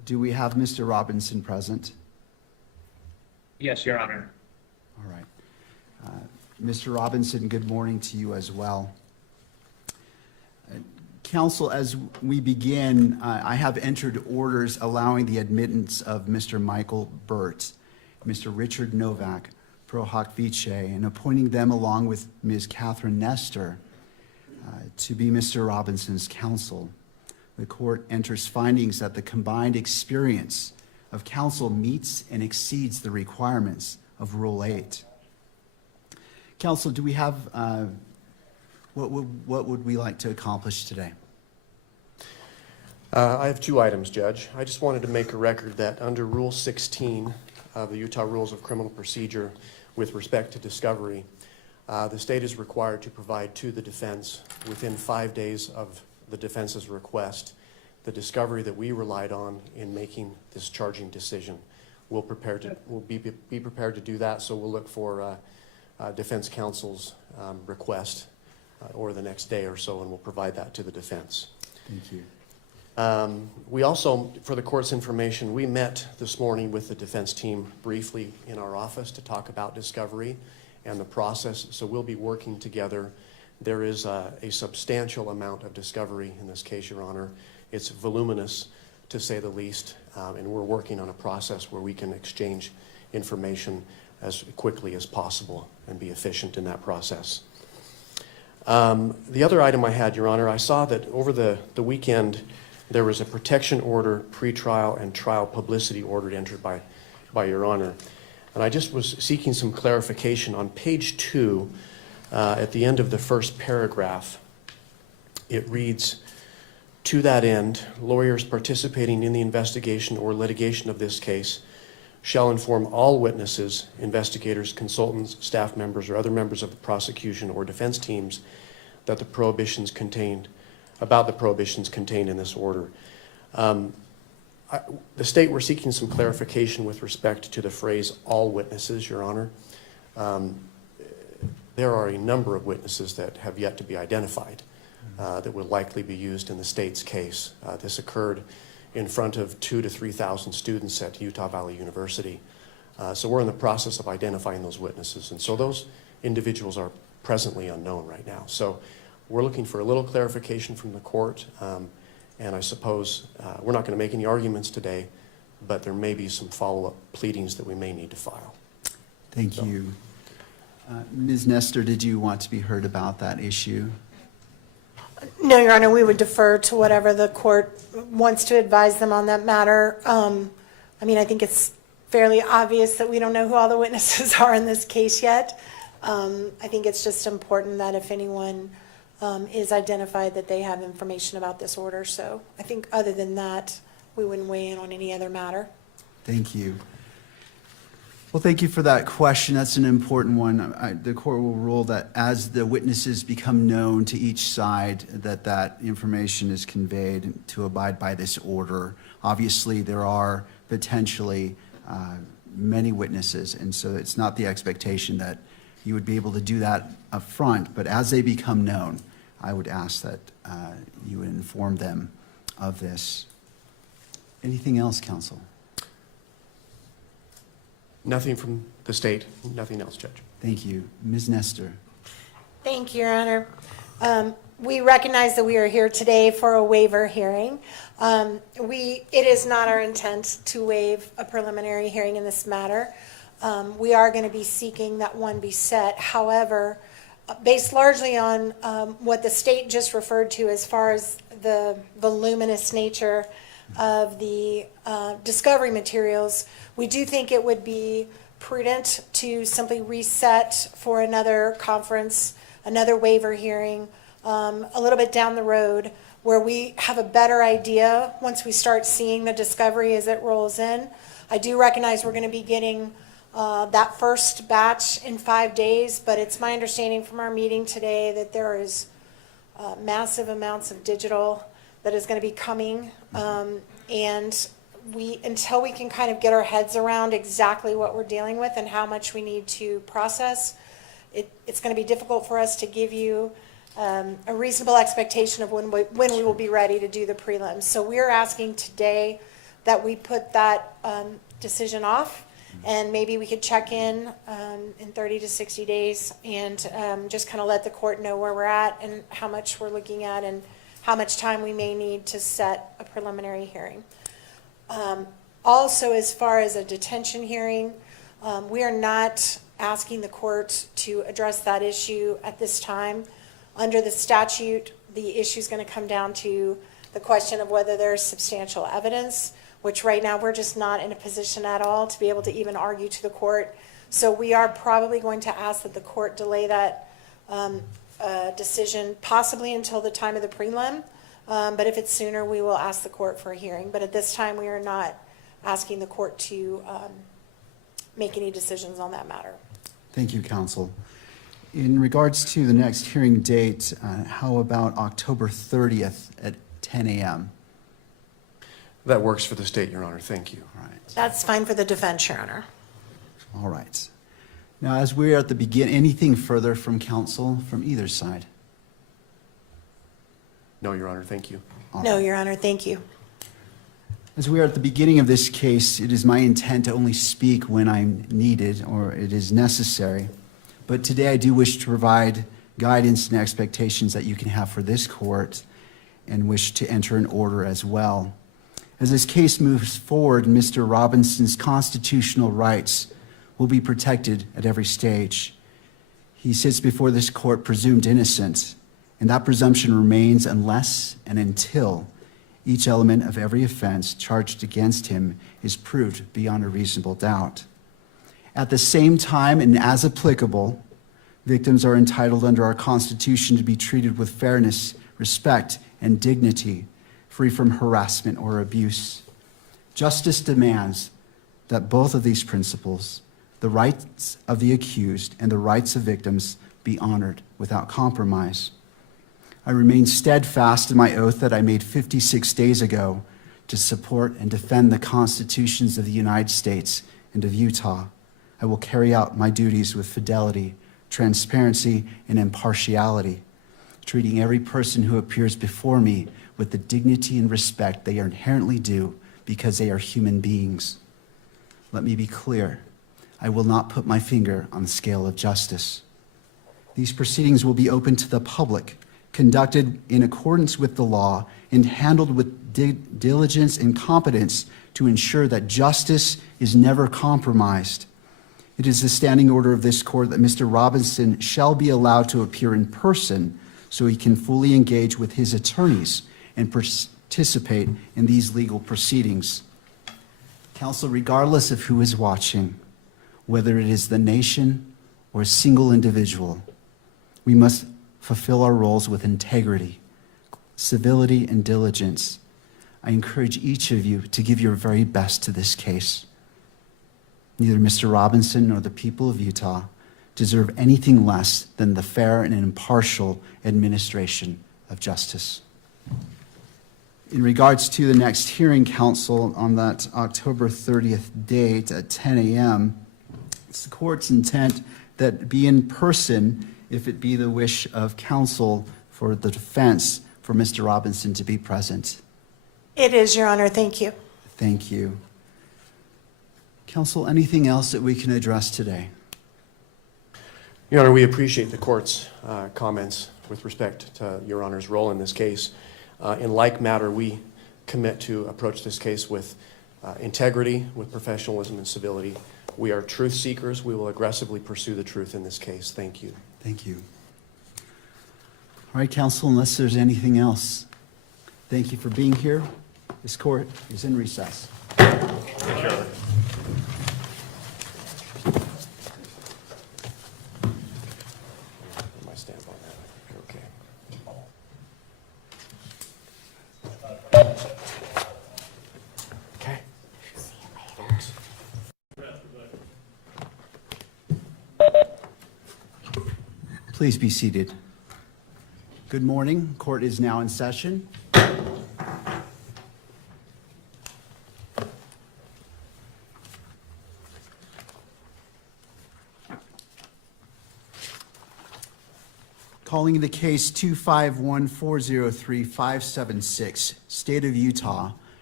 Do we have Mr. Robinson present? Yes, Your Honor. All right. Mr. Robinson, good morning to you as well. Counsel, as we begin, I have entered orders allowing the admittance of Mr. Michael Burt, Mr. Richard Novak, pro hoc vice, and appointing them along with Ms. Catherine Nestor to be Mr. Robinson's counsel. The court enters findings that the combined experience of counsel meets and exceeds the requirements of Rule 8. Counsel, do we have, what would we like to accomplish today? I have two items, Judge. I just wanted to make a record that under Rule 16 of the Utah Rules of Criminal Procedure with respect to discovery, the state is required to provide to the defense within 5 days of the defense's request the discovery that we relied on in making this charging decision. We'll be prepared to do that, so we'll look for defense counsel's request or the next day or so, and we'll provide that to the defense. Thank you. We also, for the court's information, we met this morning with the defense team briefly in our office to talk about discovery and the process, so we'll be working together. There is a substantial amount of discovery in this case, Your Honor. It's voluminous, to say the least, and we're working on a process where we can exchange information as quickly as possible and be efficient in that process. The other item I had, Your Honor, I saw that over the weekend there was a protection order, pretrial, and trial publicity order entered by Your Honor. And I just was seeking some clarification. On page 2, at the end of the first paragraph, it reads, "To that end, lawyers participating in the investigation or litigation of this case shall inform all witnesses, investigators, consultants, staff members, or other members of the prosecution or defense teams that the prohibitions contained in this order." The state were seeking some clarification with respect to the phrase "all witnesses," Your Honor. There are a number of witnesses that have yet to be identified that will likely be used in the state's case. This occurred in front of 2,000 to 3,000 students at Utah Valley University. So we're in the process of identifying those witnesses. And so those individuals are presently unknown right now. So we're looking for a little clarification from the court. And I suppose we're not going to make any arguments today, but there may be some follow-up pleadings that we may need to file. Thank you. Ms. Nestor, did you want to be heard about that issue? No, Your Honor, we would defer to whatever the court wants to advise them on that matter. I mean, I think it's fairly obvious that we don't know who all the witnesses are in this case yet. I think it's just important that if anyone is identified, that they have information about this order. So I think other than that, we wouldn't weigh in on any other matter. Thank you. Well, thank you for that question. That's an important one. The court will rule that as the witnesses become known to each side, that information is conveyed to abide by this order. Obviously, there are potentially many witnesses, and so it's not the expectation that you would be able to do that up front, but as they become known, I would ask that you would inform them of this. Anything else, counsel? Nothing from the state, nothing else, Judge. Thank you. Ms. Nestor. Thank you, Your Honor. We recognize that we are here today for a waiver hearing. It is not our intent to waive a preliminary hearing in this matter. We are going to be seeking that one be set. However, based largely on what the state just referred to as far as the voluminous nature of the discovery materials, we do think it would be prudent to simply reset for another conference, another waiver hearing, a little bit down the road, where we have a better idea once we start seeing the discovery as it rolls in. I do recognize we're going to be getting that first batch in 5 days, but it's my understanding from our meeting today that there is massive amounts of digital that is going to be coming, and until we can kind of get our heads around exactly what we're dealing with and how much we need to process, it's going to be difficult for us to give you a reasonable expectation of when we will be ready to do the prelims. So we're asking today that we put that decision off, and maybe we could check in 30 to 60 days and just kind of let the court know where we're at and how much we're looking at and how much time we may need to set a preliminary hearing. Also, as far as a detention hearing, we are not asking the court to address that issue at this time. Under the statute, the issue is going to come down to the question of whether there's substantial evidence, which right now we're just not in a position at all to be able to even argue to the court. So we are probably going to ask that the court delay that decision possibly until the time of the prelim. But if it's sooner, we will ask the court for a hearing. But at this time, we are not asking the court to make any decisions on that matter. Thank you, counsel. In regards to the next hearing date, how about October 30th at 10 a.m.? That works for the state, Your Honor. Thank you. All right. That's fine for the defense, Your Honor. All right. Now, as we are at the beginning, anything further from counsel from either side? No, Your Honor. Thank you. No, Your Honor, thank you. As we are at the beginning of this case, it is my intent to only speak when I'm needed or it is necessary. But today I do wish to provide guidance and expectations that you can have for this court and wish to enter an order as well. As this case moves forward, Mr. Robinson's constitutional rights will be protected at every stage. He sits before this court presumed innocent, and that presumption remains unless and until each element of every offense charged against him is proved beyond a reasonable doubt. At the same time, and as applicable, victims are entitled under our Constitution to be treated with fairness, respect, and dignity, free from harassment or abuse. Justice demands that both of these principles, the rights of the accused and the rights of victims, be honored without compromise. I remain steadfast in my oath that I made 56 days ago to support and defend the constitutions of the United States and of Utah. I will carry out my duties with fidelity, transparency, and impartiality, treating every person who appears before me with the dignity and respect they are inherently due because they are human beings. Let me be clear. I will not put my finger on the scale of justice. These proceedings will be open to the public, conducted in accordance with the law, and handled with diligence and competence to ensure that justice is never compromised. It is the standing order of this court that Mr. Robinson shall be allowed to appear in person so he can fully engage with his attorneys and participate in these legal proceedings. Counsel, regardless of who is watching, whether it is the nation or a single individual, we must fulfill our roles with integrity, civility, and diligence. I encourage each of you to give your very best to this case. Neither Mr. Robinson nor the people of Utah deserve anything less than the fair and impartial administration of justice. In regards to the next hearing, counsel, on that October 30th date at 10 a.m., it's the court's intent that be in person if it be the wish of counsel for the defense for Mr. Robinson to be present. It is, Your Honor. Thank you. Thank you. Counsel, anything else that we can address today? Your Honor, we appreciate the court's comments with respect to Your Honor's role in this case. In like matter, we commit to approach this case with integrity, with professionalism and civility. We are truth seekers. We will aggressively pursue the truth in this case. Thank you. Thank you. All right, counsel, unless there's anything else, thank you for being here. This court is in recess. My stamp on that. Okay. Okay. Thanks. Please be seated. Good morning. Court is now in session. Calling the case 251-403-576, State of Utah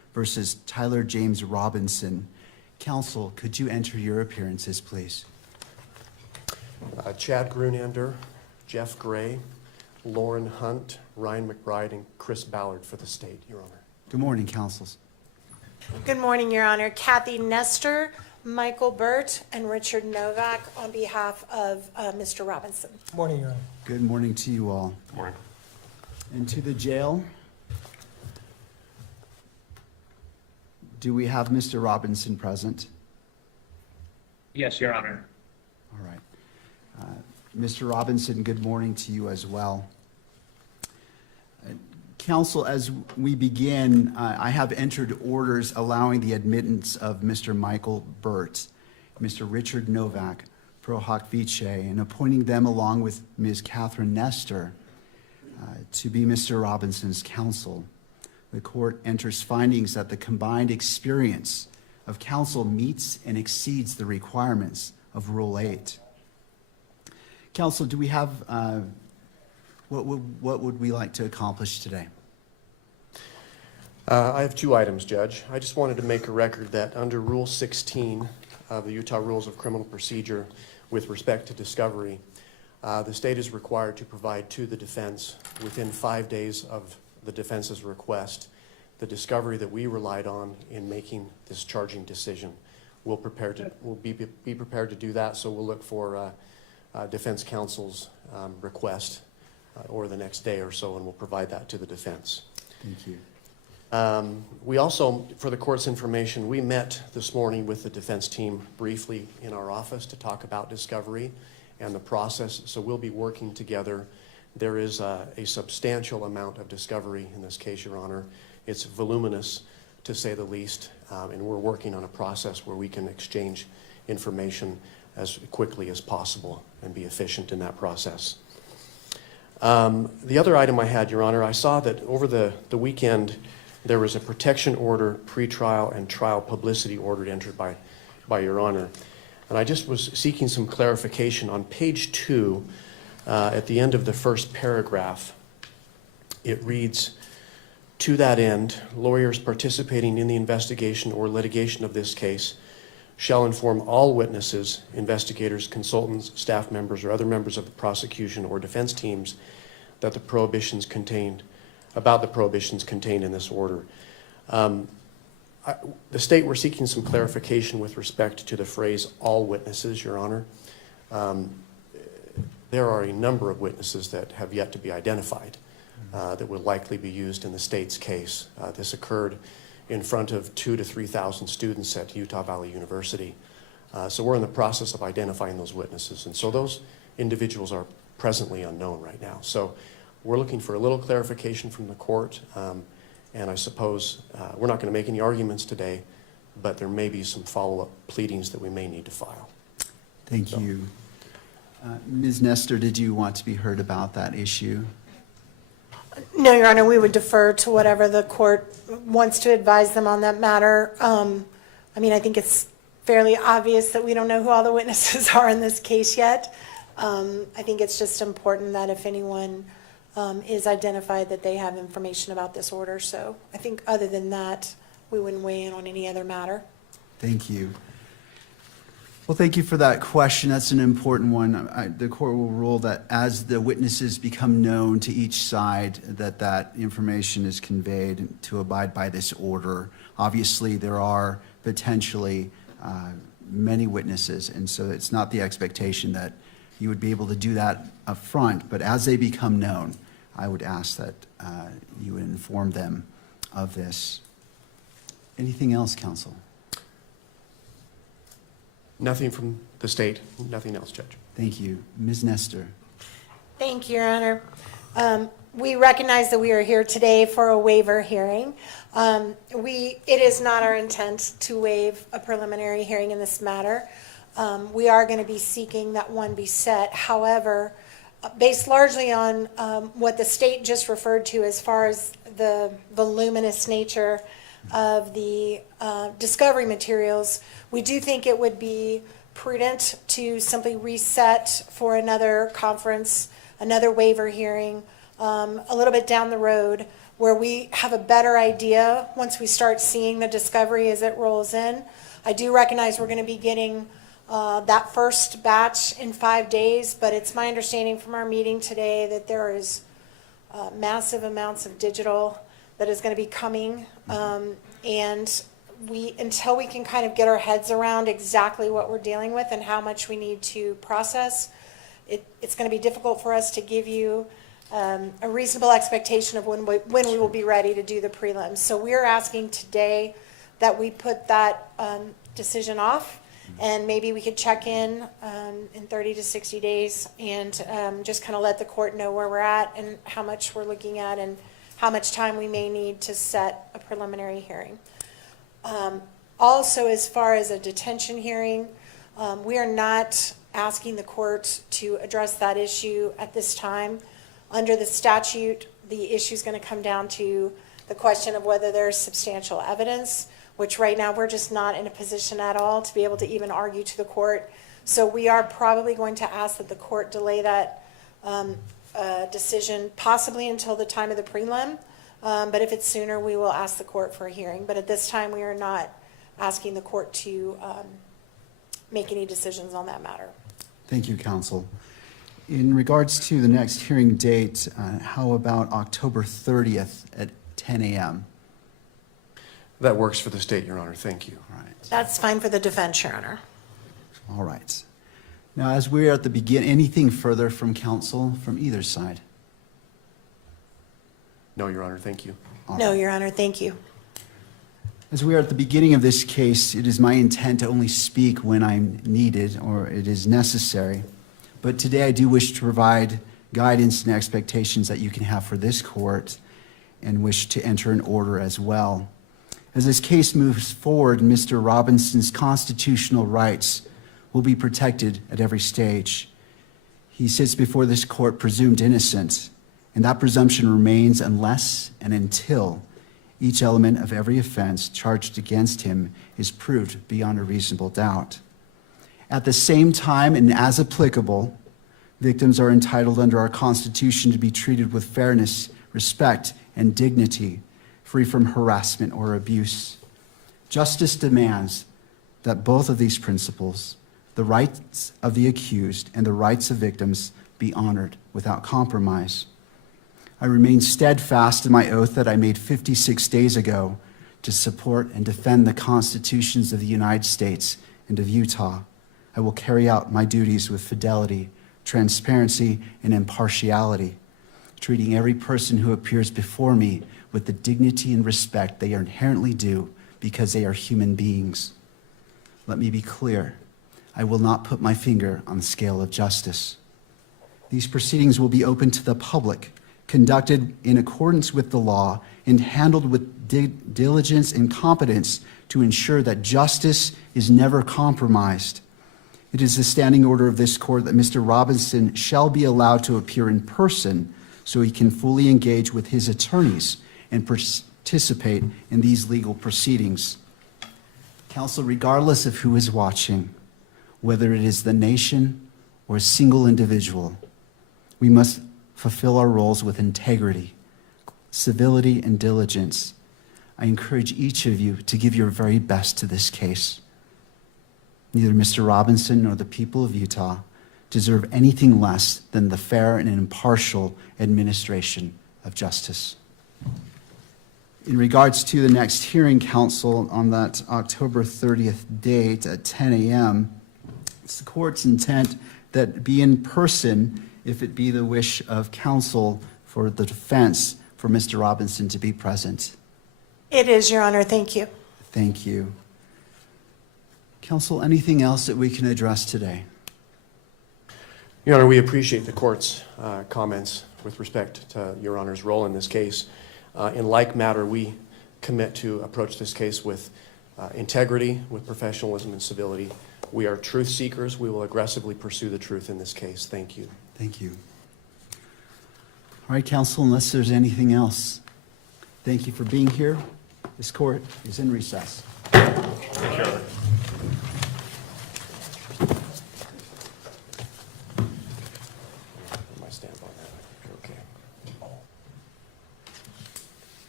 versus Tyler James Robinson. Counsel, could you enter your appearances, please? Chad Grunander, Jeff Gray, Lauren Hunt, Ryan McBride, and Chris Ballard for the state, Your Honor. Good morning, counsels. Good morning, Your Honor. Kathy Nestor, Michael Burt, and Richard Novak on behalf of Mr. Robinson. Morning, Your Honor. Good morning to you all. Morning. And to the jail, do we have Mr. Robinson present? Yes, Your Honor. All right. Mr. Robinson, good morning to you as well. Counsel, as we begin, I have entered orders allowing the admittance of Mr. Michael Burt, Mr. Richard Novak, pro hoc vice, and appointing them along with Ms. Catherine Nestor to be Mr. Robinson's counsel. The court enters findings that the combined experience of counsel meets and exceeds the requirements of Rule 8. Counsel, do we have, what would we like to accomplish today? I have two items, Judge. I just wanted to make a record that under Rule 16 of the Utah Rules of Criminal Procedure with respect to discovery, the state is required to provide to the defense within 5 days of the defense's request the discovery that we relied on in making this charging decision. We'll be prepared to do that, so we'll look for defense counsel's request or the next day or so, and we'll provide that to the defense. Thank you. We also, for the court's information, we met this morning with the defense team briefly in our office to talk about discovery and the process, so we'll be working together. There is a substantial amount of discovery in this case, Your Honor. It's voluminous, to say the least, and we're working on a process where we can exchange information as quickly as possible and be efficient in that process. The other item I had, Your Honor, I saw that over the weekend there was a protection order, pretrial and trial publicity order entered by Your Honor. And I just was seeking some clarification. On page 2, at the end of the first paragraph, it reads, "To that end, lawyers participating in the investigation or litigation of this case shall inform all witnesses, investigators, consultants, staff members, or other members of the prosecution or defense teams that the prohibitions contained in this order." The state were seeking some clarification with respect to the phrase "all witnesses," Your Honor. There are a number of witnesses that have yet to be identified that will likely be used in the state's case. This occurred in front of 2,000 to 3,000 students at Utah Valley University. So we're in the process of identifying those witnesses. And so those individuals are presently unknown right now. So we're looking for a little clarification from the court. And I suppose we're not going to make any arguments today, but there may be some follow-up pleadings that we may need to file. Thank you. Ms. Nestor, did you want to be heard about that issue? No, Your Honor, we would defer to whatever the court wants to advise them on that matter. I think it's fairly obvious that we don't know who all the witnesses are in this case yet. I think it's just important that if anyone is identified, that they have information about this order. So I think other than that, we wouldn't weigh in on any other matter. Thank you. Well, thank you for that question. That's an important one. The court will rule that as the witnesses become known to each side, that information is conveyed to abide by this order. Obviously, there are potentially many witnesses, and so it's not the expectation that you would be able to do that up front, but as they become known, I would ask that you would inform them of this. Anything else, counsel? Nothing from the state, nothing else, Judge. Thank you. Ms. Nestor. Thank you, Your Honor. We recognize that we are here today for a waiver hearing. It is not our intent to waive a preliminary hearing in this matter. We are going to be seeking that one be set. However, based largely on what the state just referred to as far as the voluminous nature of the discovery materials, we do think it would be prudent to simply reset for another conference, another waiver hearing, a little bit down the road where we have a better idea once we start seeing the discovery as it rolls in. I do recognize we're going to be getting that first batch in 5 days, but it's my understanding from our meeting today that there is massive amounts of digital that is going to be coming. And until we can kind of get our heads around exactly what we're dealing with and how much we need to process, it's going to be difficult for us to give you a reasonable expectation of when we will be ready to do the prelims. So we're asking today that we put that decision off, and maybe we could check in 30 to 60 days and just kind of let the court know where we're at and how much we're looking at and how much time we may need to set a preliminary hearing. Also, as far as a detention hearing, we are not asking the court to address that issue at this time. Under the statute, the issue is going to come down to the question of whether there's substantial evidence, which right now we're just not in a position at all to be able to even argue to the court. So we are probably going to ask that the court delay that decision possibly until the time of the prelim. But if it's sooner, we will ask the court for a hearing. But at this time, we are not asking the court to make any decisions on that matter. Thank you, counsel. In regards to the next hearing date, how about October 30th at 10 a.m.? That works for the state, Your Honor. Thank you. All right. That's fine for the defense, Your Honor. All right. Now, as we're at the beginning, anything further from counsel from either side? No, Your Honor. Thank you. All No, right. Your Honor, thank you. As we are at the beginning of this case, it is my intent to only speak when I'm needed or it is necessary. But today I do wish to provide guidance and expectations that you can have for this court and wish to enter an order as well. As this case moves forward, Mr. Robinson's constitutional rights will be protected at every stage. He sits before this court presumed innocent, and that presumption remains unless and until each element of every offense charged against him is proved beyond a reasonable doubt. At the same time, and as applicable, victims are entitled under our Constitution to be treated with fairness, respect, and dignity, free from harassment or abuse. Justice demands that both of these principles, the rights of the accused and the rights of victims, be honored without compromise. I remain steadfast in my oath that I made 56 days ago to support and defend the constitutions of the United States and of Utah. I will carry out my duties with fidelity, transparency, and impartiality, treating every person who appears before me with the dignity and respect they are inherently due because they are human beings. Let me be clear. I will not put my finger on the scale of justice. These proceedings will be open to the public, conducted in accordance with the law, and handled with diligence and competence to ensure that justice is never compromised. It is the standing order of this court that Mr. Robinson shall be allowed to appear in person so he can fully engage with his attorneys and participate in these legal proceedings. Counsel, regardless of who is watching, whether it is the nation or a single individual, we must fulfill our roles with integrity, civility, and diligence. I encourage each of you to give your very best to this case. Neither Mr. Robinson nor the people of Utah deserve anything less than the fair and impartial administration of justice. In regards to the next hearing, counsel, on that October 30th date at 10 a.m., it's the court's intent that it be in person if it be the wish of counsel for the defense for Mr. Robinson to be present. It is, Your Honor. Thank you. Thank you. Counsel, anything else that we can address today? Your Honor, we appreciate the court's comments with respect to Your Honor's role in this case. In like matter, we commit to approach this case with integrity, with professionalism and civility. We are truth seekers. We will aggressively pursue the truth in this case. Thank you. Thank you. All right, counsel, unless there's anything else, thank you for being here. This court is in recess. My stamp on that. Okay.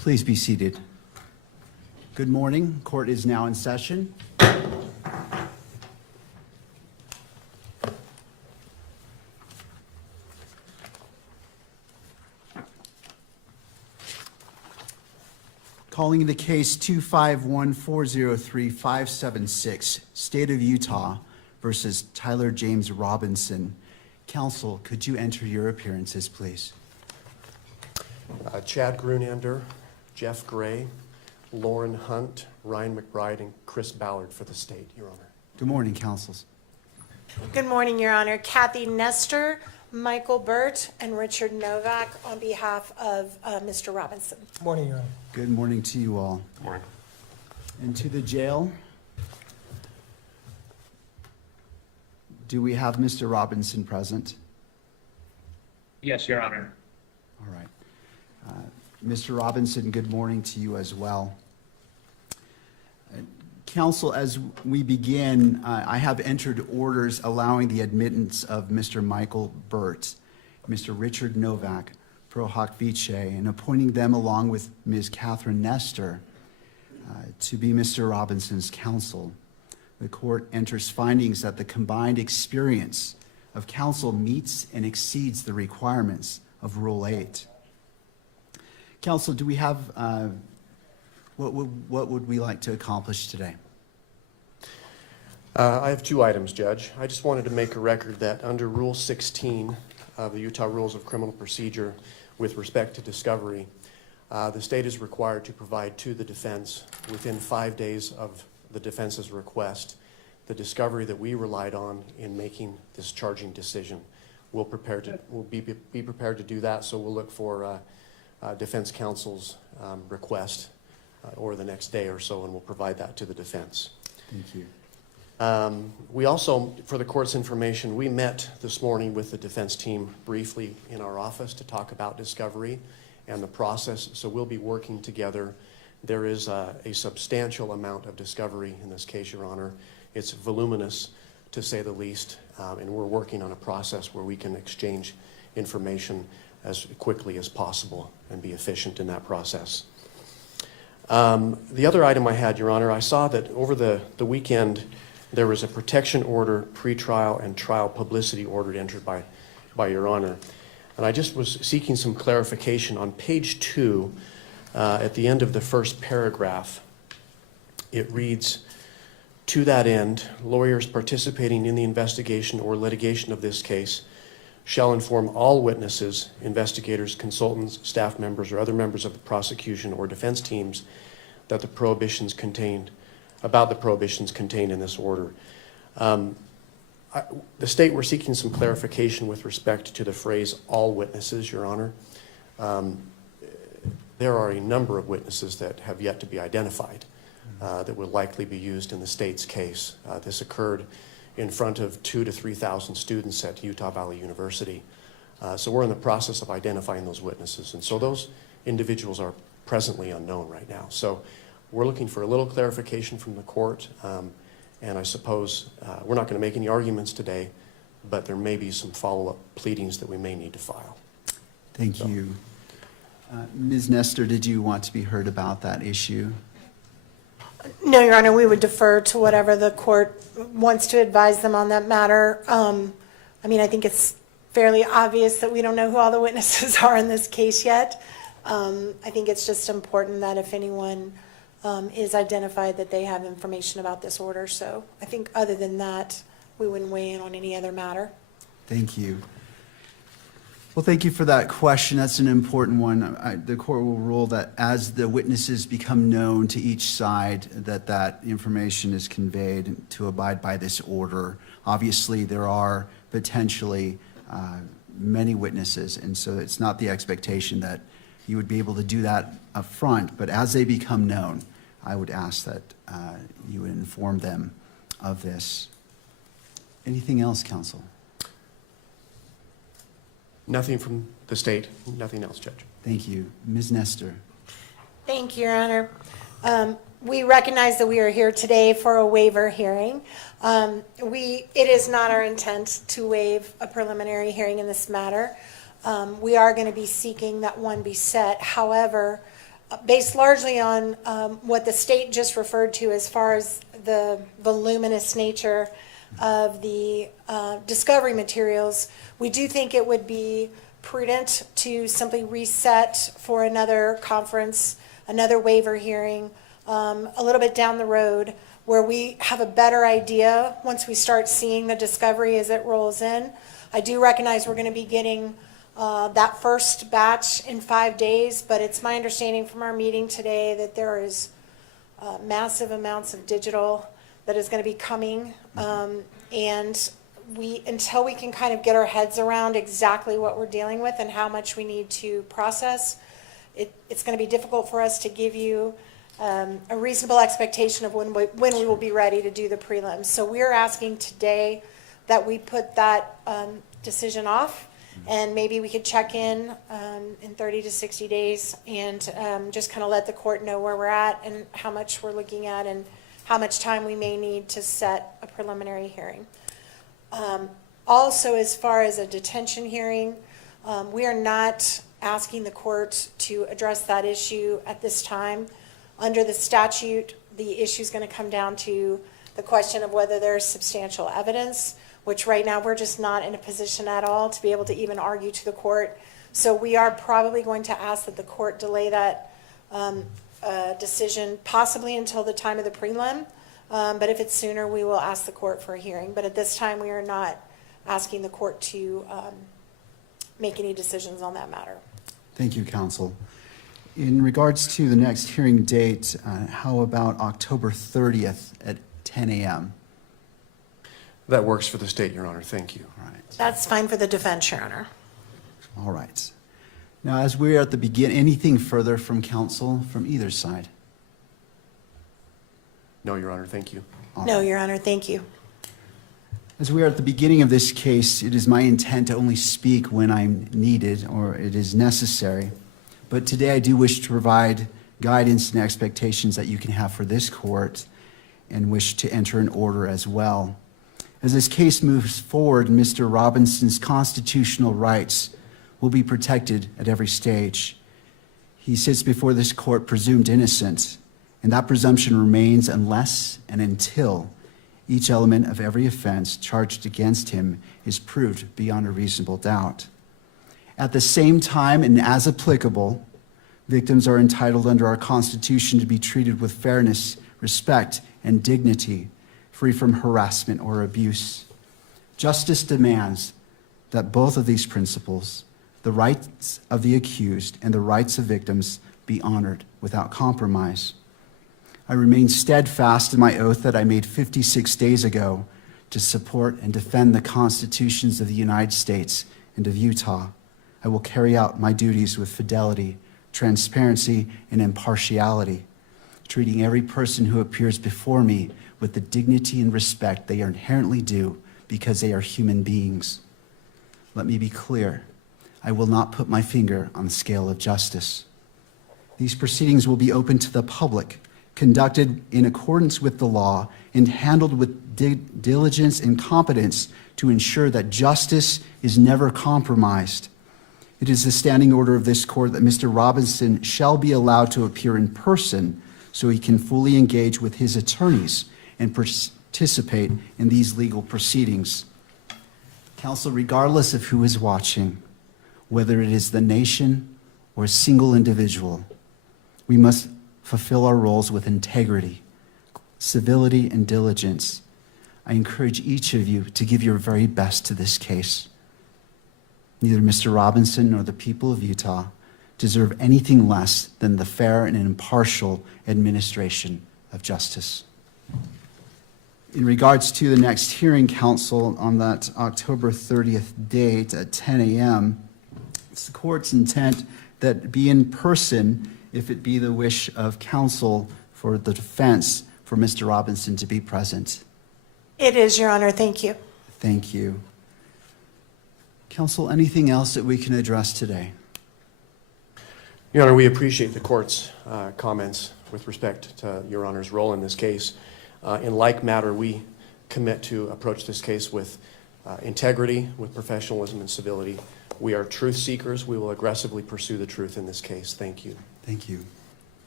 Please be seated. Good morning. Court is now in session. Calling the case 251403576, State of Utah versus Tyler James Robinson. Counsel, could you enter your appearances, please? Chad Grunander, Jeff Gray, Lauren Hunt, Ryan McBride, and Chris Ballard for the state, Your Honor. Good morning, counsels. Good morning, Your Honor. Kathy Nestor, Michael Burt, and Richard Novak on behalf of Mr. Robinson. Morning, Your Honor. Good morning to you all. Good morning. And to the jail. Do we have Mr. Robinson present? Yes, Your Honor. All right. Mr. Robinson, good morning to you as well. Counsel, as we begin, I have entered orders allowing the admittance of Mr. Michael Burt, Mr. Richard Novak, pro hoc vice, and appointing them along with Ms. Catherine Nestor to be Mr. Robinson's counsel. The court enters findings that the combined experience of counsel meets and exceeds the requirements of Rule 8. Counsel, do we have, what would we like to accomplish today? I have two items, Judge. I just wanted to make a record that under Rule 16 of the Utah Rules of Criminal Procedure with respect to discovery, the state is required to provide to the defense within 5 days of the defense's request the discovery that we relied on in making this charging decision. We'll be prepared to do that, so we'll look for defense counsel's request or the next day or so, and we'll provide that to the defense. Thank you. We also, for the court's information, we met this morning with the defense team briefly in our office to talk about discovery and the process, so we'll be working together. There is a substantial amount of discovery in this case, Your Honor. It's voluminous, to say the least, and we're working on a process where we can exchange information as quickly as possible and be efficient in that process. The other item I had, Your Honor, I saw that over the weekend there was a protection order, pretrial, and trial publicity order entered by Your Honor. And I just was seeking some clarification. On page 2, at the end of the first paragraph, it reads, "To that end, lawyers participating in the investigation or litigation of this case shall inform all witnesses, investigators, consultants, staff members, or other members of the prosecution or defense teams that the prohibitions contained in this order." The state, we're seeking some clarification with respect to the phrase "all witnesses," Your Honor. There are a number of witnesses that have yet to be identified that will likely be used in the state's case. This occurred in front of 2,000 to 3,000 students at Utah Valley University. So we're in the process of identifying those witnesses. And so those individuals are presently unknown right now. So we're looking for a little clarification from the court. And I suppose we're not going to make any arguments today, but there may be some follow-up pleadings that we may need to file. Thank you. Ms. Nestor, did you want to be heard about that issue? No, Your Honor, we would defer to whatever the court wants to advise them on that matter. I mean, I think it's fairly obvious that we don't know who all the witnesses are in this case yet. I think it's just important that if anyone is identified, that they have information about this order. So I think other than that, we wouldn't weigh in on any other matter. Thank you. Well, thank you for that question. That's an important one. The court will rule that as the witnesses become known to each side, that information is conveyed to abide by this order. Obviously, there are potentially many witnesses, and so it's not the expectation that you would be able to do that up front, but as they become known, I would ask that you would inform them of this. Anything else, counsel? Nothing from the state, nothing else, Judge. Thank you. Ms. Nestor. Thank you, Your Honor. We recognize that we are here today for a waiver hearing. It is not our intent to waive a preliminary hearing in this matter. We are going to be seeking that one be set. However, based largely on what the state just referred to as far as the voluminous nature of the discovery materials, we do think it would be prudent to simply reset for another conference, another waiver hearing, a little bit down the road, where we have a better idea once we start seeing the discovery as it rolls in. I do recognize we're going to be getting that first batch in 5 days, but it's my understanding from our meeting today that there is massive amounts of digital that is going to be coming. And until we can kind of get our heads around exactly what we're dealing with and how much we need to process, it's going to be difficult for us to give you a reasonable expectation of when we will be ready to do the prelims. So we're asking today that we put that decision off, and maybe we could check in 30 to 60 days and just kind of let the court know where we're at and how much we're looking at and how much time we may need to set a preliminary hearing. Also, as far as a detention hearing, we are not asking the court to address that issue at this time. Under the statute, the issue is going to come down to the question of whether there's substantial evidence, which right now we're just not in a position at all to be able to even argue to the court. So we are probably going to ask that the court delay that decision possibly until the time of the prelim. But if it's sooner, we will ask the court for a hearing. But at this time, we are not asking the court to make any decisions on that matter. Thank you, counsel. In regards to the next hearing date, how about October 30th at 10 a.m.? That works for the state, Your Honor. Thank you. All right. That's fine for the defense, Your Honor. All right. Now, as we're at the beginning, anything further from counsel from either side? No, Your Honor. Thank you. All No, right. Your Honor, thank you. As we are at the beginning of this case, it is my intent to only speak when I'm needed or it is necessary. But today I do wish to provide guidance and expectations that you can have for this court and wish to enter an order as well. As this case moves forward, Mr. Robinson's constitutional rights will be protected at every stage. He sits before this court presumed innocent, and that presumption remains unless and until each element of every offense charged against him is proved beyond a reasonable doubt. At the same time, and as applicable, victims are entitled under our Constitution to be treated with fairness, respect, and dignity, free from harassment or abuse. Justice demands that both of these principles, the rights of the accused and the rights of victims, be honored without compromise. I remain steadfast in my oath that I made 56 days ago to support and defend the constitutions of the United States and of Utah. I will carry out my duties with fidelity, transparency, and impartiality, treating every person who appears before me with the dignity and respect they are inherently due because they are human beings. Let me be clear. I will not put my finger on the scale of justice. These proceedings will be open to the public, conducted in accordance with the law, and handled with diligence and competence to ensure that justice is never compromised. It is the standing order of this court that Mr. Robinson shall be allowed to appear in person so he can fully engage with his attorneys and participate in these legal proceedings. Counsel, regardless of who is watching, whether it is the nation or a single individual, we must fulfill our roles with integrity, civility, and diligence. I encourage each of you to give your very best to this case. Neither Mr. Robinson nor the people of Utah deserve anything less than the fair and impartial administration of justice. In regards to the next hearing, counsel, on that October 30th date at 10 a.m., it's the court's intent that it be in person if it be the wish of counsel for the defense for Mr. Robinson to be present. It is, Your Honor. Thank you. Thank you. Counsel, anything else that we can address today? Your Honor, we appreciate the court's comments with respect to Your Honor's role in this case. In like matter, we commit to approach this case with integrity, with professionalism and civility. We are truth seekers. We will aggressively pursue the truth in this case. Thank you. Thank you.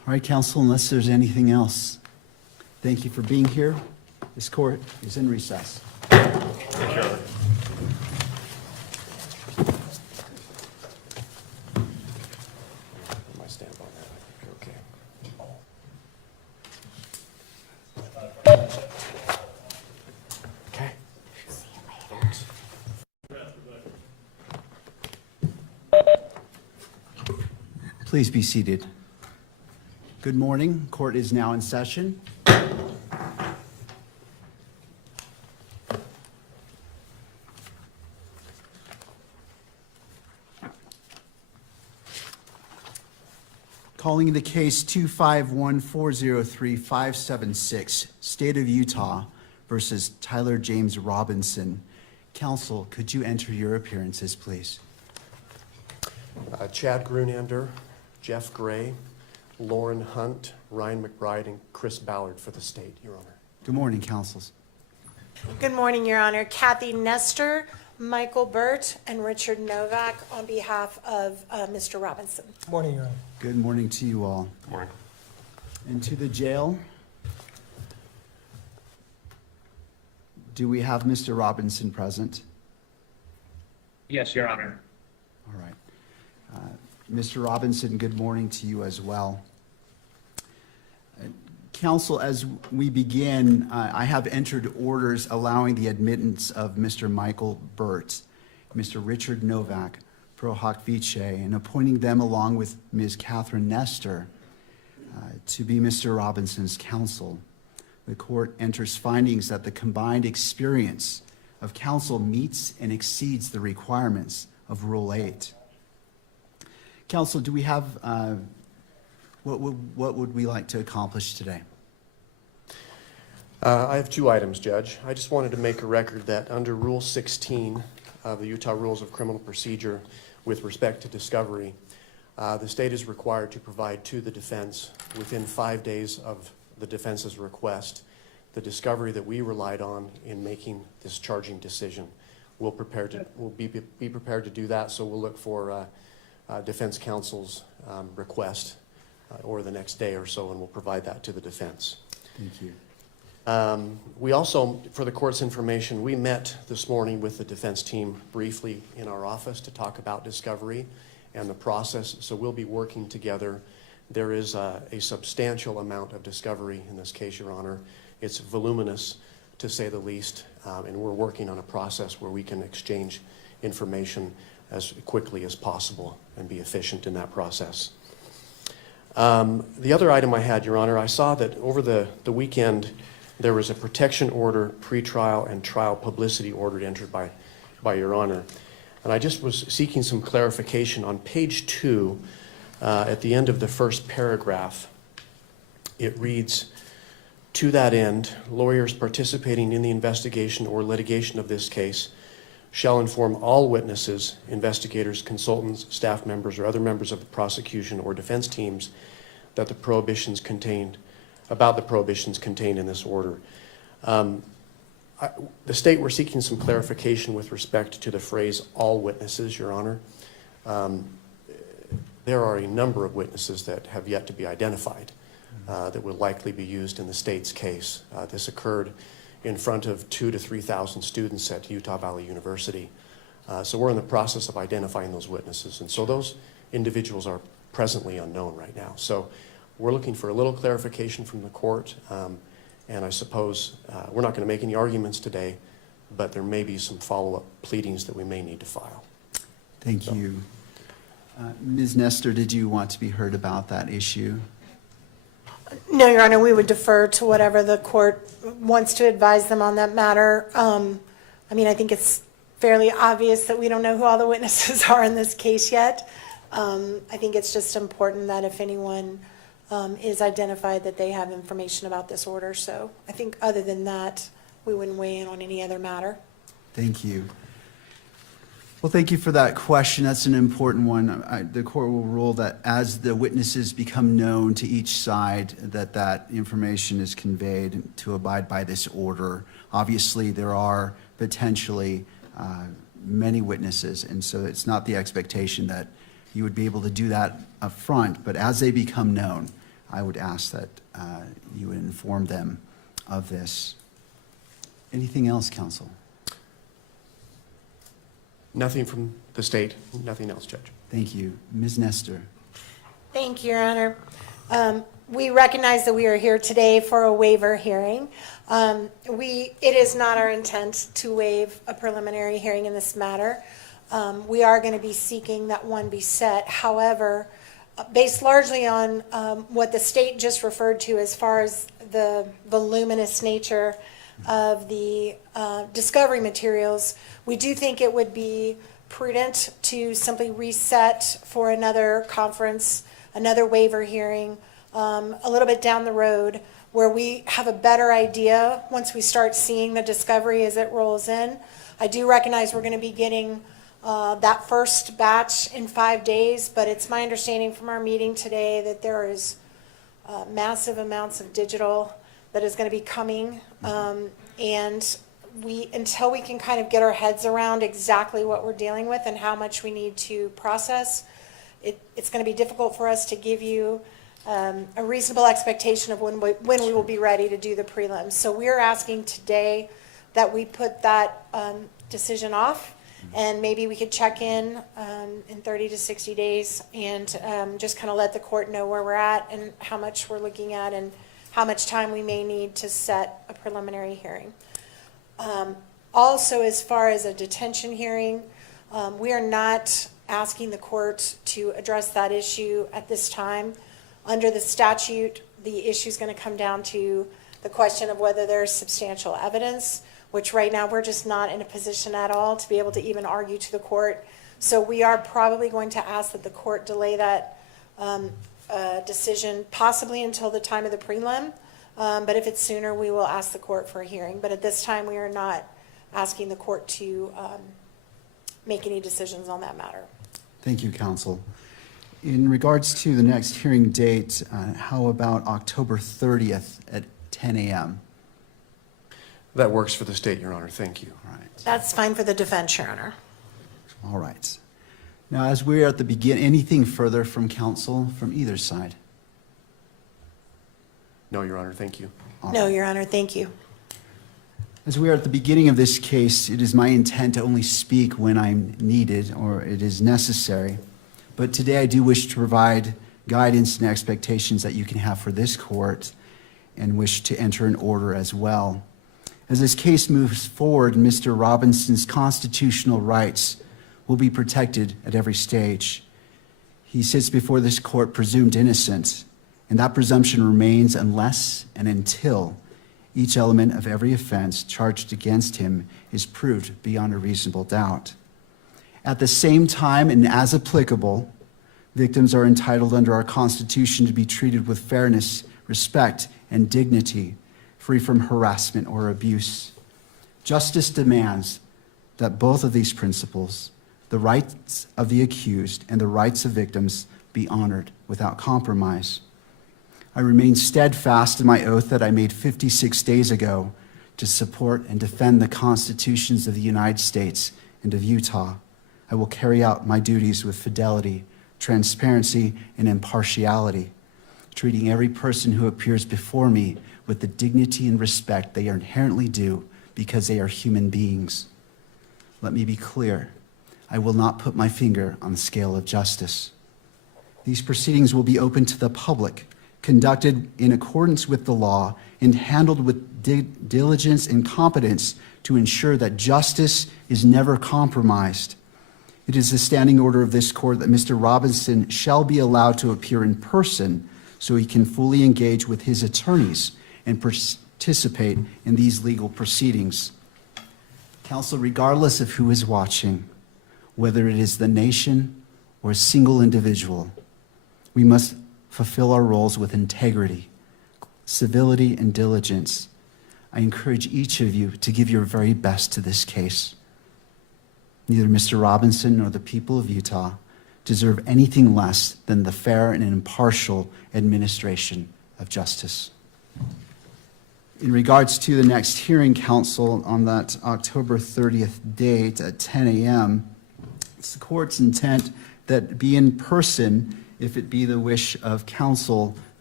All right, counsel, unless there's anything else, thank you for being here. This court is in recess. My stamp on that. Okay. Okay. Please be seated. Good morning. Court is now in session. Calling the case 251403576, State of Utah versus Tyler James Robinson. Counsel, could you enter your appearances, please? Chad Grunander, Jeff Gray, Lauren Hunt, Ryan McBride, and Chris Ballard for the state, Your Honor. Good morning, counsels. Good morning, Your Honor. Kathy Nestor, Michael Burt, and Richard Novak on behalf of Mr. Robinson. Morning, Your Honor. Good morning to you all. Good morning. And to the jail. Do we have Mr. Robinson present? Yes, Your Honor. All right. Mr. Robinson, good morning to you as well. Counsel, as we begin, I have entered orders allowing the admittance of Mr. Michael Burt, Mr. Richard Novak, pro hoc vice, and appointing them along with Ms. Catherine Nestor to be Mr. Robinson's counsel. The court enters findings that the combined experience of counsel meets and exceeds the requirements of Rule 8. Counsel, do we have, what would we like to accomplish today? I have two items, Judge. I just wanted to make a record that under Rule 16 of the Utah Rules of Criminal Procedure with respect to discovery, the state is required to provide to the defense within 5 days of the defense's request the discovery that we relied on in making this charging decision. We'll be prepared to do that, so we'll look for defense counsel's request or the next day or so, and we'll provide that to the defense. Thank you. We also, for the court's information, we met this morning with the defense team briefly in our office to talk about discovery and the process, so we'll be working together. There is a substantial amount of discovery in this case, Your Honor. It's voluminous, to say the least, and we're working on a process where we can exchange information as quickly as possible and be efficient in that process. The other item I had, Your Honor, I saw that over the weekend there was a protection order, pretrial, and trial publicity order entered by Your Honor. And I just was seeking some clarification. On page 2, at the end of the first paragraph, it reads, "To that end, lawyers participating in the investigation or litigation of this case shall inform all witnesses, investigators, consultants, staff members, or other members of the prosecution or defense teams that the prohibitions contained in this order." The state were seeking some clarification with respect to the phrase "all witnesses," Your Honor. There are a number of witnesses that have yet to be identified that will likely be used in the state's case. This occurred in front of 2,000 to 3,000 students at Utah Valley University. So we're in the process of identifying those witnesses. And so those individuals are presently unknown right now. So we're looking for a little clarification from the court. And I suppose we're not going to make any arguments today, but there may be some follow-up pleadings that we may need to file. Thank you. Ms. Nestor, did you want to be heard about that issue? No, Your Honor, we would defer to whatever the court wants to advise them on that matter. I mean, I think it's fairly obvious that we don't know who all the witnesses are in this case yet. I think it's just important that if anyone is identified, that they have information about this order. So I think other than that, we wouldn't weigh in on any other matter. Thank you. Well, thank you for that question. That's an important one. The court will rule that as the witnesses become known to each side, that information is conveyed to abide by this order. Obviously, there are potentially many witnesses, and so it's not the expectation that you would be able to do that up front, but as they become known, I would ask that you would inform them of this. Anything else, counsel? Nothing from the state, nothing else, Judge. Thank you. Ms. Nestor. Thank you, Your Honor. We recognize that we are here today for a waiver hearing. It is not our intent to waive a preliminary hearing in this matter. We are going to be seeking that one be set. However, based largely on what the state just referred to as far as the voluminous nature of the discovery materials, we do think it would be prudent to simply reset for another conference, another waiver hearing, a little bit down the road, where we have a better idea once we start seeing the discovery as it rolls in. I do recognize we're going to be getting that first batch in 5 days, but it's my understanding from our meeting today that there is massive amounts of digital that is going to be coming. And until we can kind of get our heads around exactly what we're dealing with and how much we need to process, it's going to be difficult for us to give you a reasonable expectation of when we will be ready to do the prelims. So we're asking today that we put that decision off, and maybe we could check in 30 to 60 days and just kind of let the court know where we're at and how much we're looking at and how much time we may need to set a preliminary hearing. Also, as far as a detention hearing, we are not asking the court to address that issue at this time. Under the statute, the issue is going to come down to the question of whether there's substantial evidence, which right now we're just not in a position at all to be able to even argue to the court. So we are probably going to ask that the court delay that decision possibly until the time of the prelim. But if it's sooner, we will ask the court for a hearing. But at this time, we are not asking the court to make any decisions on that matter. Thank you, counsel. In regards to the next hearing date, how about October 30th at 10 a.m.? That works for the state, Your Honor. Thank you. All right. That's fine for the defense, Your Honor. All right. Now, as we're at the beginning, anything further from counsel from either side? No, Your Honor. Thank you. All No, right. Your Honor, thank you. As we are at the beginning of this case, it is my intent to only speak when I'm needed or it is necessary. But today I do wish to provide guidance and expectations that you can have for this court and wish to enter an order as well. As this case moves forward, Mr. Robinson's constitutional rights will be protected at every stage. He sits before this court presumed innocent, and that presumption remains unless and until each element of every offense charged against him is proved beyond a reasonable doubt. At the same time, and as applicable, victims are entitled under our Constitution to be treated with fairness, respect, and dignity, free from harassment or abuse. Justice demands that both of these principles, the rights of the accused and the rights of victims, be honored without compromise. I remain steadfast in my oath that I made 56 days ago to support and defend the constitutions of the United States and of Utah. I will carry out my duties with fidelity, transparency, and impartiality, treating every person who appears before me with the dignity and respect they are inherently due because they are human beings. Let me be clear. I will not put my finger on the scale of justice. These proceedings will be open to the public, conducted in accordance with the law, and handled with diligence and competence to ensure that justice is never compromised. It is the standing order of this court that Mr. Robinson shall be allowed to appear in person so he can fully engage with his attorneys and participate in these legal proceedings. Counsel, regardless of who is watching, whether it is the nation or a single individual, we must fulfill our roles with integrity, civility, and diligence. I encourage each of you to give your very best to this case. Neither Mr. Robinson nor the people of Utah deserve anything less than the fair and impartial administration of justice. In regards to the next hearing, counsel, on that October 30th date at 10 a.m., it's the court's intent that be in person if it be the wish of counsel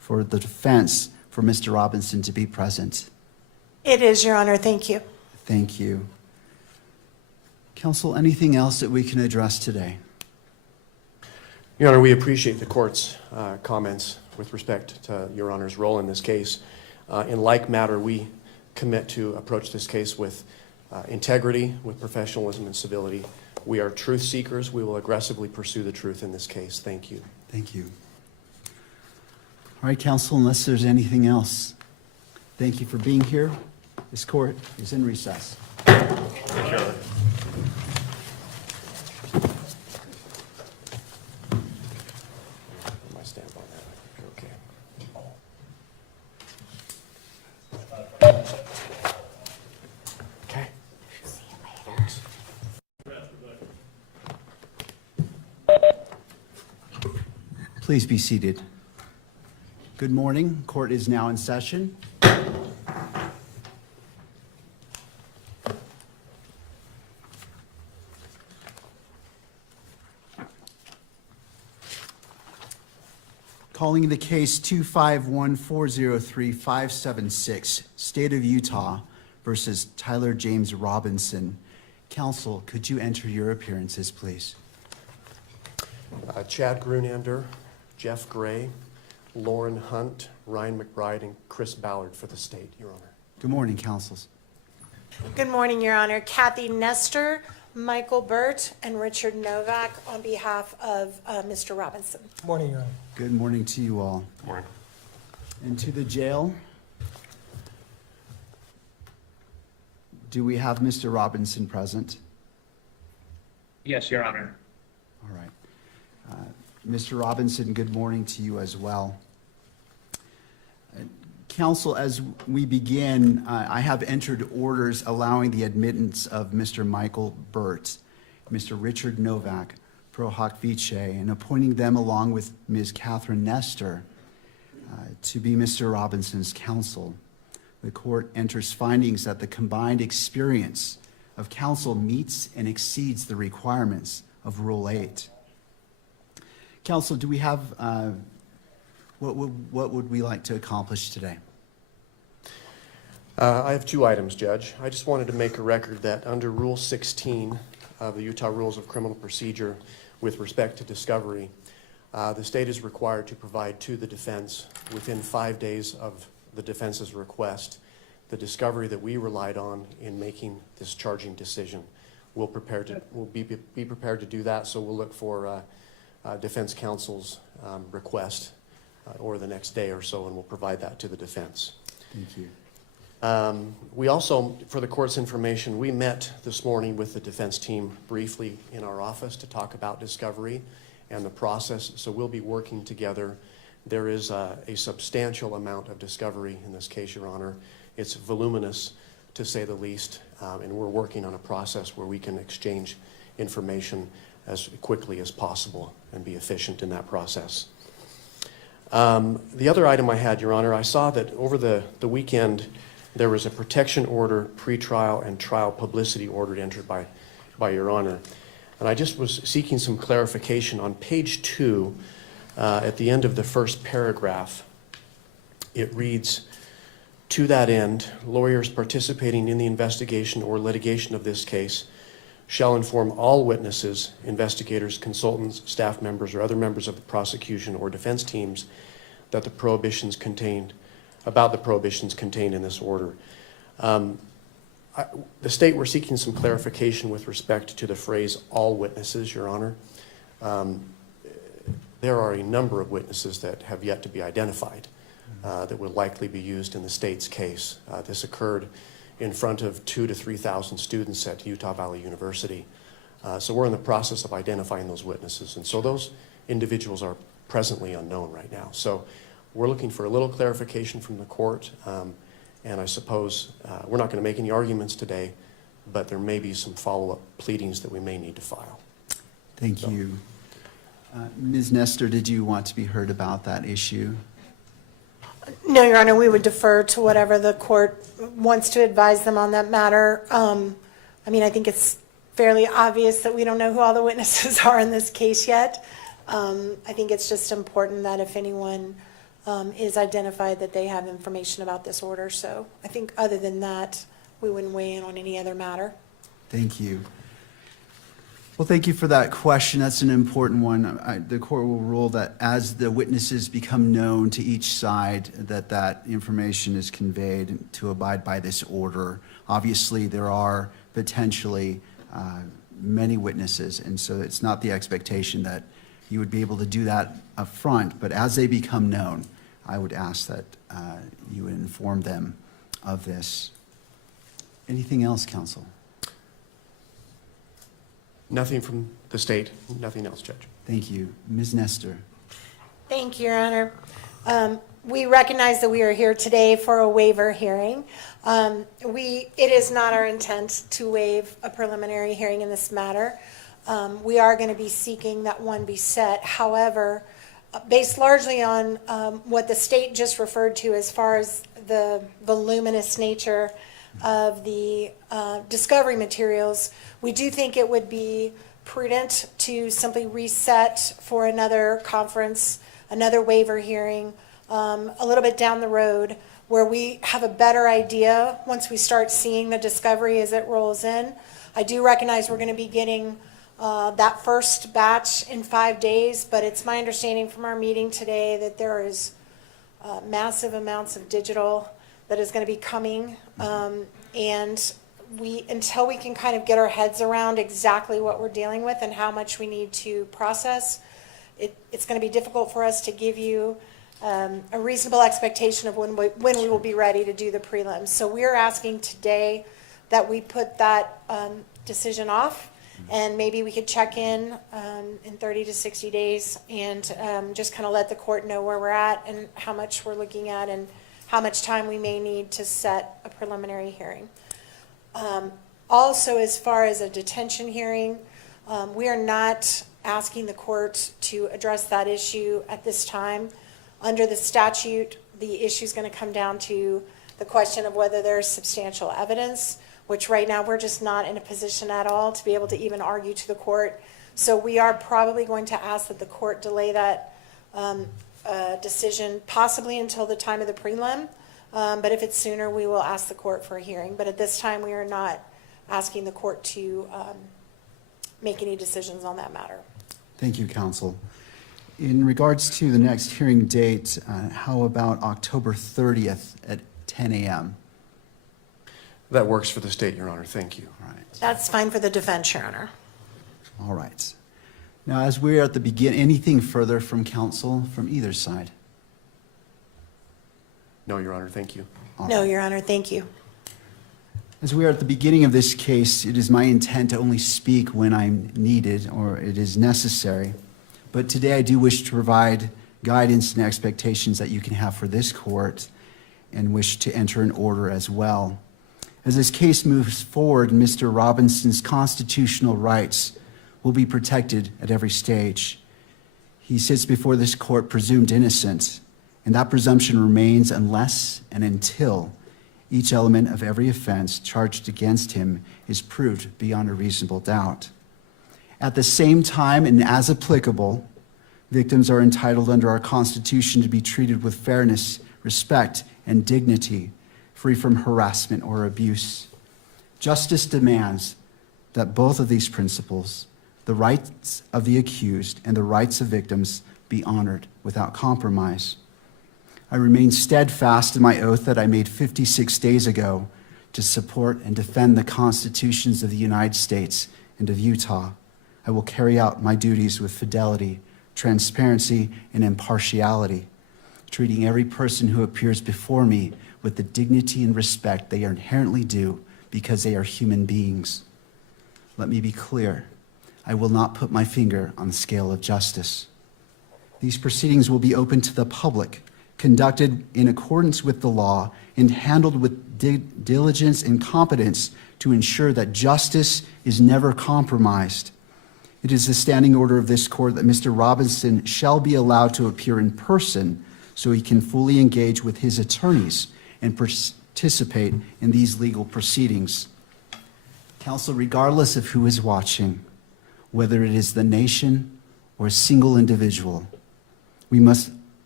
for the defense for Mr. Robinson to be present? It is, Your Honor. Thank you. Thank you. Counsel, anything else that we can address today? Your Honor, we appreciate the court's comments with respect to Your Honor's role in this case. In like matter, we commit to approach this case with integrity, with professionalism and civility. We are truth seekers. We will aggressively pursue the truth in this case. Thank you. Thank you. All right, counsel, unless there's anything else, thank you for being here. This court is in recess. Thank you, Your Honor. My stamp on that. Okay. Okay. Please be seated. Good morning. Court is now in session. Calling the case 251403576, State of Utah versus Tyler James Robinson. Counsel, could you enter your appearances, please? Chad Grunander, Jeff Gray, Lauren Hunt, Ryan McBride, and Chris Ballard for the state, Your Honor. Good morning, counsels. Good morning, Your Honor. Kathy Nestor, Michael Burt, and Richard Novak on behalf of Mr. Robinson. Morning, Your Honor. Good morning to you all. Morning. And to the jail. Do we have Mr. Robinson present? Yes, Your Honor. All right. Mr. Robinson, good morning to you as well. Counsel, as we begin, I have entered orders allowing the admittance of Mr. Michael Burt, Mr. Richard Novak, pro hoc vice, and appointing them along with Ms. Catherine Nestor to be Mr. Robinson's counsel. The court enters findings that the combined experience of counsel meets and exceeds the requirements of Rule 8. Counsel, do we have, what would we like to accomplish today? I have two items, Judge. I just wanted to make a record that under Rule 16 of the Utah Rules of Criminal Procedure with respect to discovery, the state is required to provide to the defense within 5 days of the defense's request the discovery that we relied on in making this charging decision. We'll be prepared to do that, so we'll look for defense counsel's request or the next day or so, and we'll provide that to the defense. Thank you. We also, for the court's information, we met this morning with the defense team briefly in our office to talk about discovery and the process, so we'll be working together. There is a substantial amount of discovery in this case, Your Honor. It's voluminous, to say the least, and we're working on a process where we can exchange information as quickly as possible and be efficient in that process. The other item I had, Your Honor, I saw that over the weekend there was a protection order, pretrial, and trial publicity order entered by Your Honor. And I just was seeking some clarification. On page 2, at the end of the first paragraph, it reads, "To that end, lawyers participating in the investigation or litigation of this case shall inform all witnesses, investigators, consultants, staff members, or other members of the prosecution or defense teams that the prohibitions contained in this order." The state, we're seeking some clarification with respect to the phrase "all witnesses," Your Honor. There are a number of witnesses that have yet to be identified that will likely be used in the state's case. This occurred in front of 2,000 to 3,000 students at Utah Valley University. So we're in the process of identifying those witnesses. And so those individuals are presently unknown right now. So we're looking for a little clarification from the court. And I suppose we're not going to make any arguments today, but there may be some follow-up pleadings that we may need to file. Thank you. Ms. Nestor, did you want to be heard about that issue? No, Your Honor, we would defer to whatever the court wants to advise them on that matter. I mean, I think it's fairly obvious that we don't know who all the witnesses are in this case yet. I think it's just important that if anyone is identified that they have information about this order. So I think other than that, we wouldn't weigh in on any other matter. Thank you. Well, thank you for that question. That's an important one. The court will rule that as the witnesses become known to each side, that information is conveyed to abide by this order. Obviously, there are potentially many witnesses, and so it's not the expectation that you would be able to do that up front, but as they become known, I would ask that you would inform them of this. Anything else, counsel? Nothing from the state, nothing else, Judge. Thank you. Ms. Nestor. Thank you, Your Honor. We recognize that we are here today for a waiver hearing. It is not our intent to waive a preliminary hearing in this matter. We are going to be seeking that one be set. However, based largely on what the state just referred to as far as the voluminous nature of the discovery materials, we do think it would be prudent to simply reset for another conference, another waiver hearing, a little bit down the road, where we have a better idea once we start seeing the discovery as it rolls in. I do recognize we're going to be getting that first batch in 5 days, but it's my understanding from our meeting today that there is massive amounts of digital that is going to be coming, and until we can kind of get our heads around exactly what we're dealing with and how much we need to process, it's going to be difficult for us to give you a reasonable expectation of when we will be ready to do the prelims. So we're asking today that we put that decision off, and maybe we could check in 30 to 60 days and just kind of let the court know where we're at and how much we're looking at and how much time we may need to set a preliminary hearing. Also, as far as a detention hearing, we are not asking the court to address that issue at this time. Under the statute, the issue is going to come down to the question of whether there's substantial evidence, which right now we're just not in a position at all to be able to even argue to the court. So we are probably going to ask that the court delay that decision possibly until the time of the prelim. But if it's sooner, we will ask the court for a hearing. But at this time, we are not asking the court to make any decisions on that matter. Thank you, counsel. In regards to the next hearing date, how about October 30th at 10 a.m.? That works for the state, Your Honor. Thank you. All right. That's fine for the defense, Your Honor. All right. Now, as we're at the beginning, anything further from counsel from either side? No, Your Honor. Thank you. All No, right. Your Honor, thank you. As we are at the beginning of this case, it is my intent to only speak when I'm needed or it is necessary. But today I do wish to provide guidance and expectations that you can have for this court and wish to enter an order as well. As this case moves forward, Mr. Robinson's constitutional rights will be protected at every stage. He sits before this court presumed innocent, and that presumption remains unless and until each element of every offense charged against him is proved beyond a reasonable doubt. At the same time, and as applicable, victims are entitled under our Constitution to be treated with fairness, respect, and dignity, free from harassment or abuse. Justice demands that both of these principles, the rights of the accused and the rights of victims, be honored without compromise. I remain steadfast in my oath that I made 56 days ago to support and defend the constitutions of the United States and of Utah. I will carry out my duties with fidelity, transparency, and impartiality, treating every person who appears before me with the dignity and respect they are inherently due because they are human beings. Let me be clear. I will not put my finger on the scale of justice. These proceedings will be open to the public, conducted in accordance with the law, and handled with diligence and competence to ensure that justice is never compromised. It is the standing order of this court that Mr. Robinson shall be allowed to appear in person so he can fully engage with his attorneys and participate in these legal proceedings. Counsel, regardless of who is watching, whether it is the nation or a single individual, we must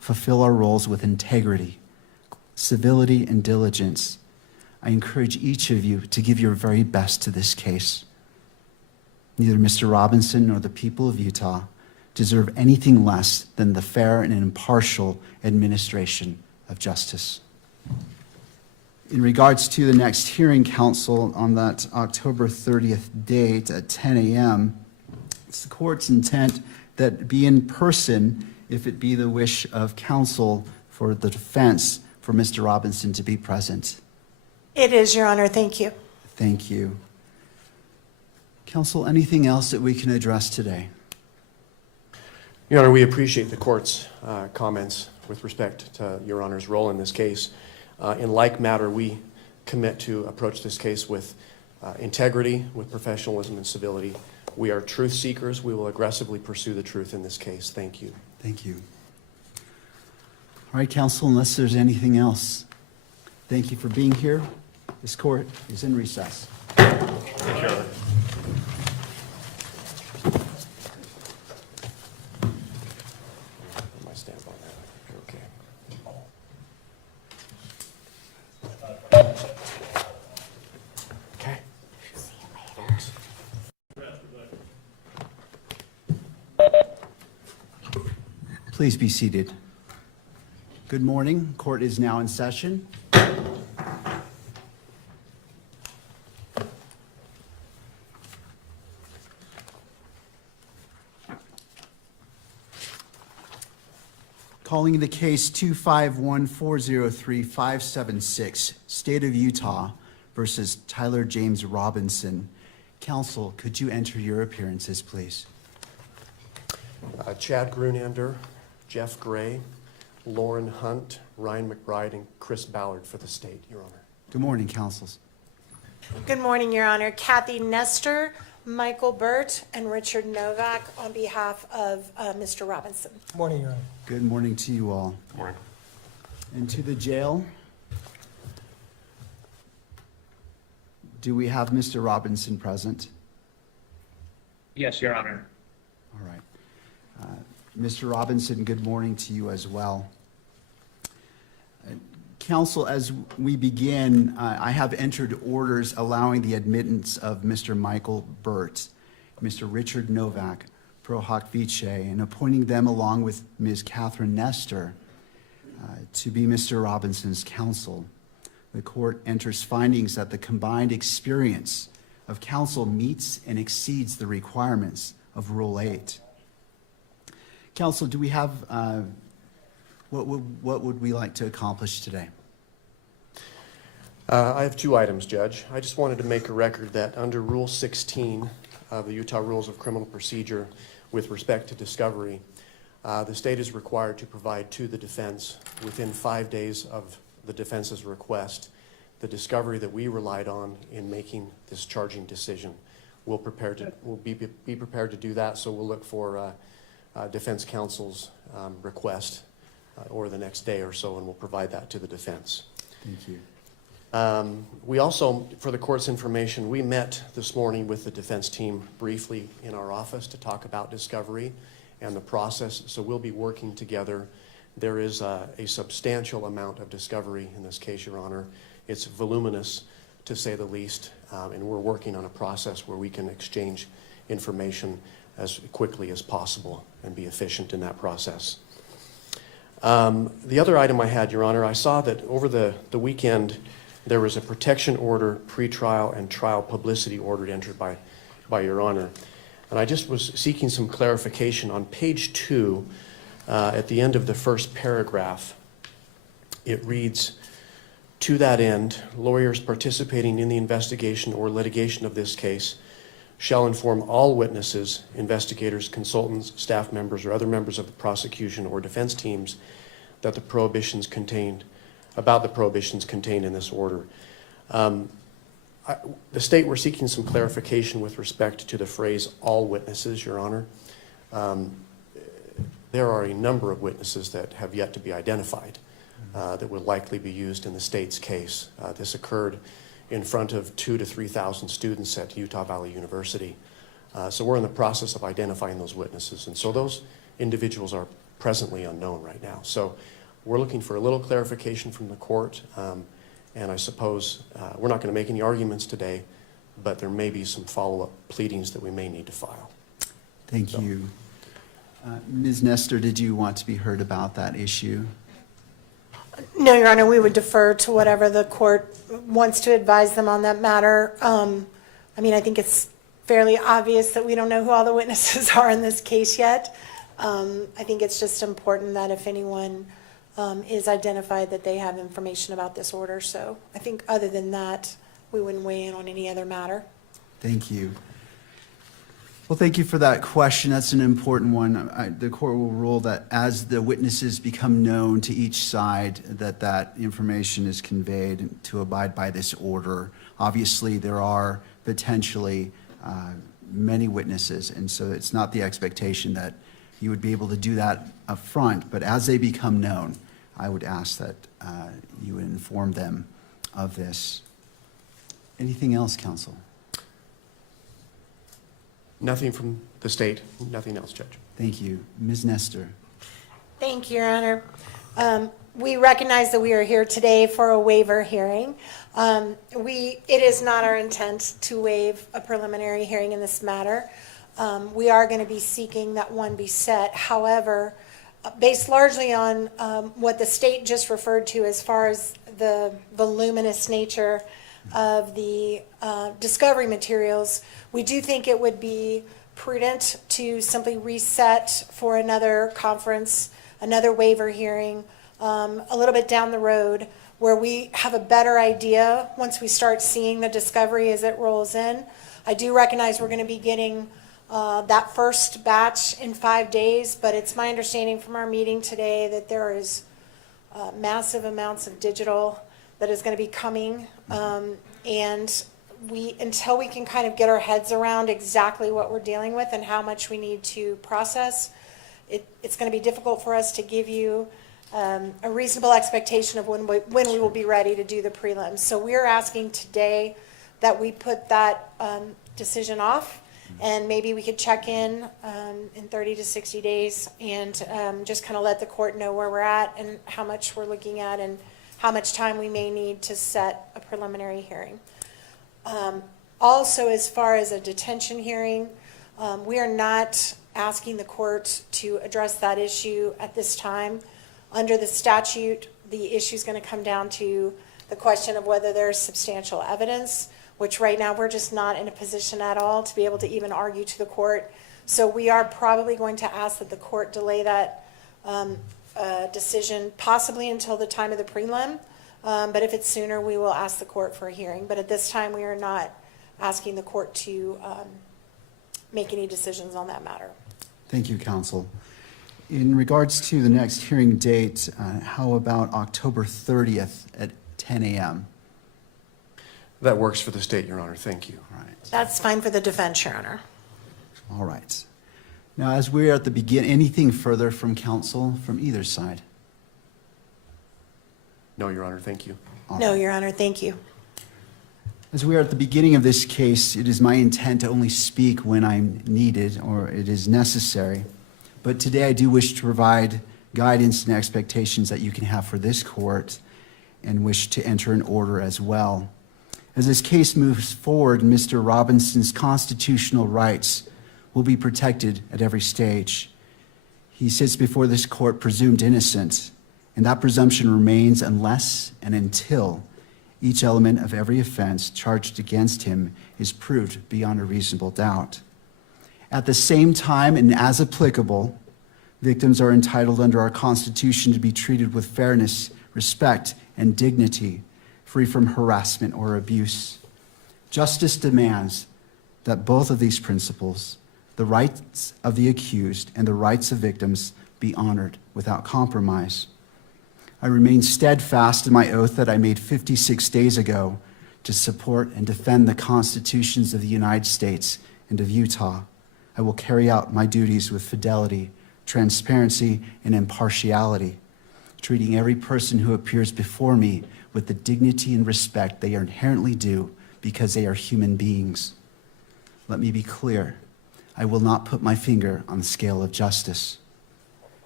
fulfill our roles with integrity, civility, and diligence. I encourage each of you to give your very best to this case. Neither Mr. Robinson nor the people of Utah deserve anything less than the fair and impartial administration of justice. In regards to the next hearing, counsel, on that October 30th date at 10 a.m., it's the court's intent that it be in person if it be the wish of counsel for the defense for Mr. Robinson to be present. It is, Your Honor. Thank you. Thank you. Counsel, anything else that we can address today? Your Honor, we appreciate the court's comments with respect to Your Honor's role in this case. In like matter, we commit to approach this case with integrity, with professionalism and civility. We are truth seekers. We will aggressively pursue the truth in this case. Thank you. Thank you. All right, counsel, unless there's anything else, thank you for being here. This court is in recess. My stamp on that. You're okay. Okay. See you later. Please be seated. Good morning. Court is now in session. Calling the case 251403576, State of Utah versus Tyler James Robinson. Counsel, could you enter your appearances, please? Chad Grunander, Jeff Gray, Lauren Hunt, Ryan McBride, and Chris Ballard for the state, Your Honor. Good morning, counsels. Good morning, Your Honor. Kathy Nestor, Michael Burt, and Richard Novak on behalf of Mr. Robinson. Morning, Your Honor. Good morning to you all. Good morning. And to the jail. Do we have Mr. Robinson present? Yes, Your Honor. All right. Mr. Robinson, good morning to you as well. Counsel, as we begin, I have entered orders allowing the admittance of Mr. Michael Burt, Mr. Richard Novak, pro hoc vice, and appointing them along with Ms. Catherine Nestor to be Mr. Robinson's counsel. The court enters findings that the combined experience of counsel meets and exceeds the requirements of Rule 8. Counsel, do we have, what would we like to accomplish today? I have two items, Judge. I just wanted to make a record that under Rule 16 of the Utah Rules of Criminal Procedure with respect to discovery, the state is required to provide to the defense within 5 days of the defense's request the discovery that we relied on in making this charging decision. We'll be prepared to do that, so we'll look for defense counsel's request or the next day or so, and we'll provide that to the defense. Thank you. We also, for the court's information, we met this morning with the defense team briefly in our office to talk about discovery and the process, so we'll be working together. There is a substantial amount of discovery in this case, Your Honor. It's voluminous, to say the least, and we're working on a process where we can exchange information as quickly as possible and be efficient in that process. The other item I had, Your Honor, I saw that over the weekend there was a protection order, pretrial, and trial publicity order entered by Your Honor. And I just was seeking some clarification. On page 2, at the end of the first paragraph, it reads, "To that end, lawyers participating in the investigation or litigation of this case shall inform all witnesses, investigators, consultants, staff members, or other members of the prosecution or defense teams that the prohibitions contained in this order." The state, we're seeking some clarification with respect to the phrase "all witnesses," Your Honor. There are a number of witnesses that have yet to be identified that will likely be used in the state's case. This occurred in front of 2,000 to 3,000 students at Utah Valley University. So we're in the process of identifying those witnesses. And so those individuals are presently unknown right now. So we're looking for a little clarification from the court, and I suppose we're not going to make any arguments today, but there may be some follow-up pleadings that we may need to file. Thank you. Ms. Nestor, did you want to be heard about that issue? No, Your Honor, we would defer to whatever the court wants to advise them on that matter. I mean, I think it's fairly obvious that we don't know who all the witnesses are in this case yet. I think it's just important that if anyone is identified, that they have information about this order. So I think other than that, we wouldn't weigh in on any other matter. Thank you. Well, thank you for that question. That's an important one. The court will rule that as the witnesses become known to each side, that information is conveyed to abide by this order. Obviously, there are potentially many witnesses, and so it's not the expectation that you would be able to do that up front, but as they become known, I would ask that you would inform them of this. Anything else, counsel? Nothing from the state, nothing else, Judge. Thank you. Ms. Nestor. Thank you, Your Honor. We recognize that we are here today for a waiver hearing. It is not our intent to waive a preliminary hearing in this matter. We are going to be seeking that one be set. However, based largely on what the state just referred to as far as the voluminous nature of the discovery materials, we do think it would be prudent to simply reset for another conference, another waiver hearing, a little bit down the road, where we have a better idea once we start seeing the discovery as it rolls in. I do recognize we're going to be getting that first batch in 5 days, but it's my understanding from our meeting today that there is massive amounts of digital that is going to be coming, and until we can kind of get our heads around exactly what we're dealing with and how much we need to process, it's going to be difficult for us to give you a reasonable expectation of when we will be ready to do the prelims. So we're asking today that we put that decision off, and maybe we could check in 30 to 60 days and just kind of let the court know where we're at and how much we're looking at and how much time we may need to set a preliminary hearing. Also, as far as a detention hearing, we are not asking the court to address that issue at this time. Under the statute, the issue is going to come down to the question of whether there's substantial evidence, which right now we're just not in a position at all to be able to even argue to the court. So we are probably going to ask that the court delay that decision possibly until the time of the prelim. But if it's sooner, we will ask the court for a hearing. But at this time, we are not asking the court to make any decisions on that matter. Thank you, counsel. In regards to the next hearing date, how about October 30th at 10 a.m.? That works for the state, Your Honor. Thank you. All right. That's fine for the defense, Your Honor. All right. Now, as we're at the beginning, anything further from counsel from either side? No, Your Honor. Thank you. All No, right. Your Honor, thank you. As we are at the beginning of this case, it is my intent to only speak when I'm needed or it is necessary. But today I do wish to provide guidance and expectations that you can have for this court and wish to enter an order as well. As this case moves forward, Mr. Robinson's constitutional rights will be protected at every stage. He sits before this court presumed innocent, and that presumption remains unless and until each element of every offense charged against him is proved beyond a reasonable doubt. At the same time, and as applicable, victims are entitled under our Constitution to be treated with fairness, respect, and dignity, free from harassment or abuse. Justice demands that both of these principles, the rights of the accused and the rights of victims, be honored without compromise. I remain steadfast in my oath that I made 56 days ago to support and defend the constitutions of the United States and of Utah. I will carry out my duties with fidelity, transparency, and impartiality, treating every person who appears before me with the dignity and respect they are inherently due because they are human beings. Let me be clear. I will not put my finger on the scale of justice.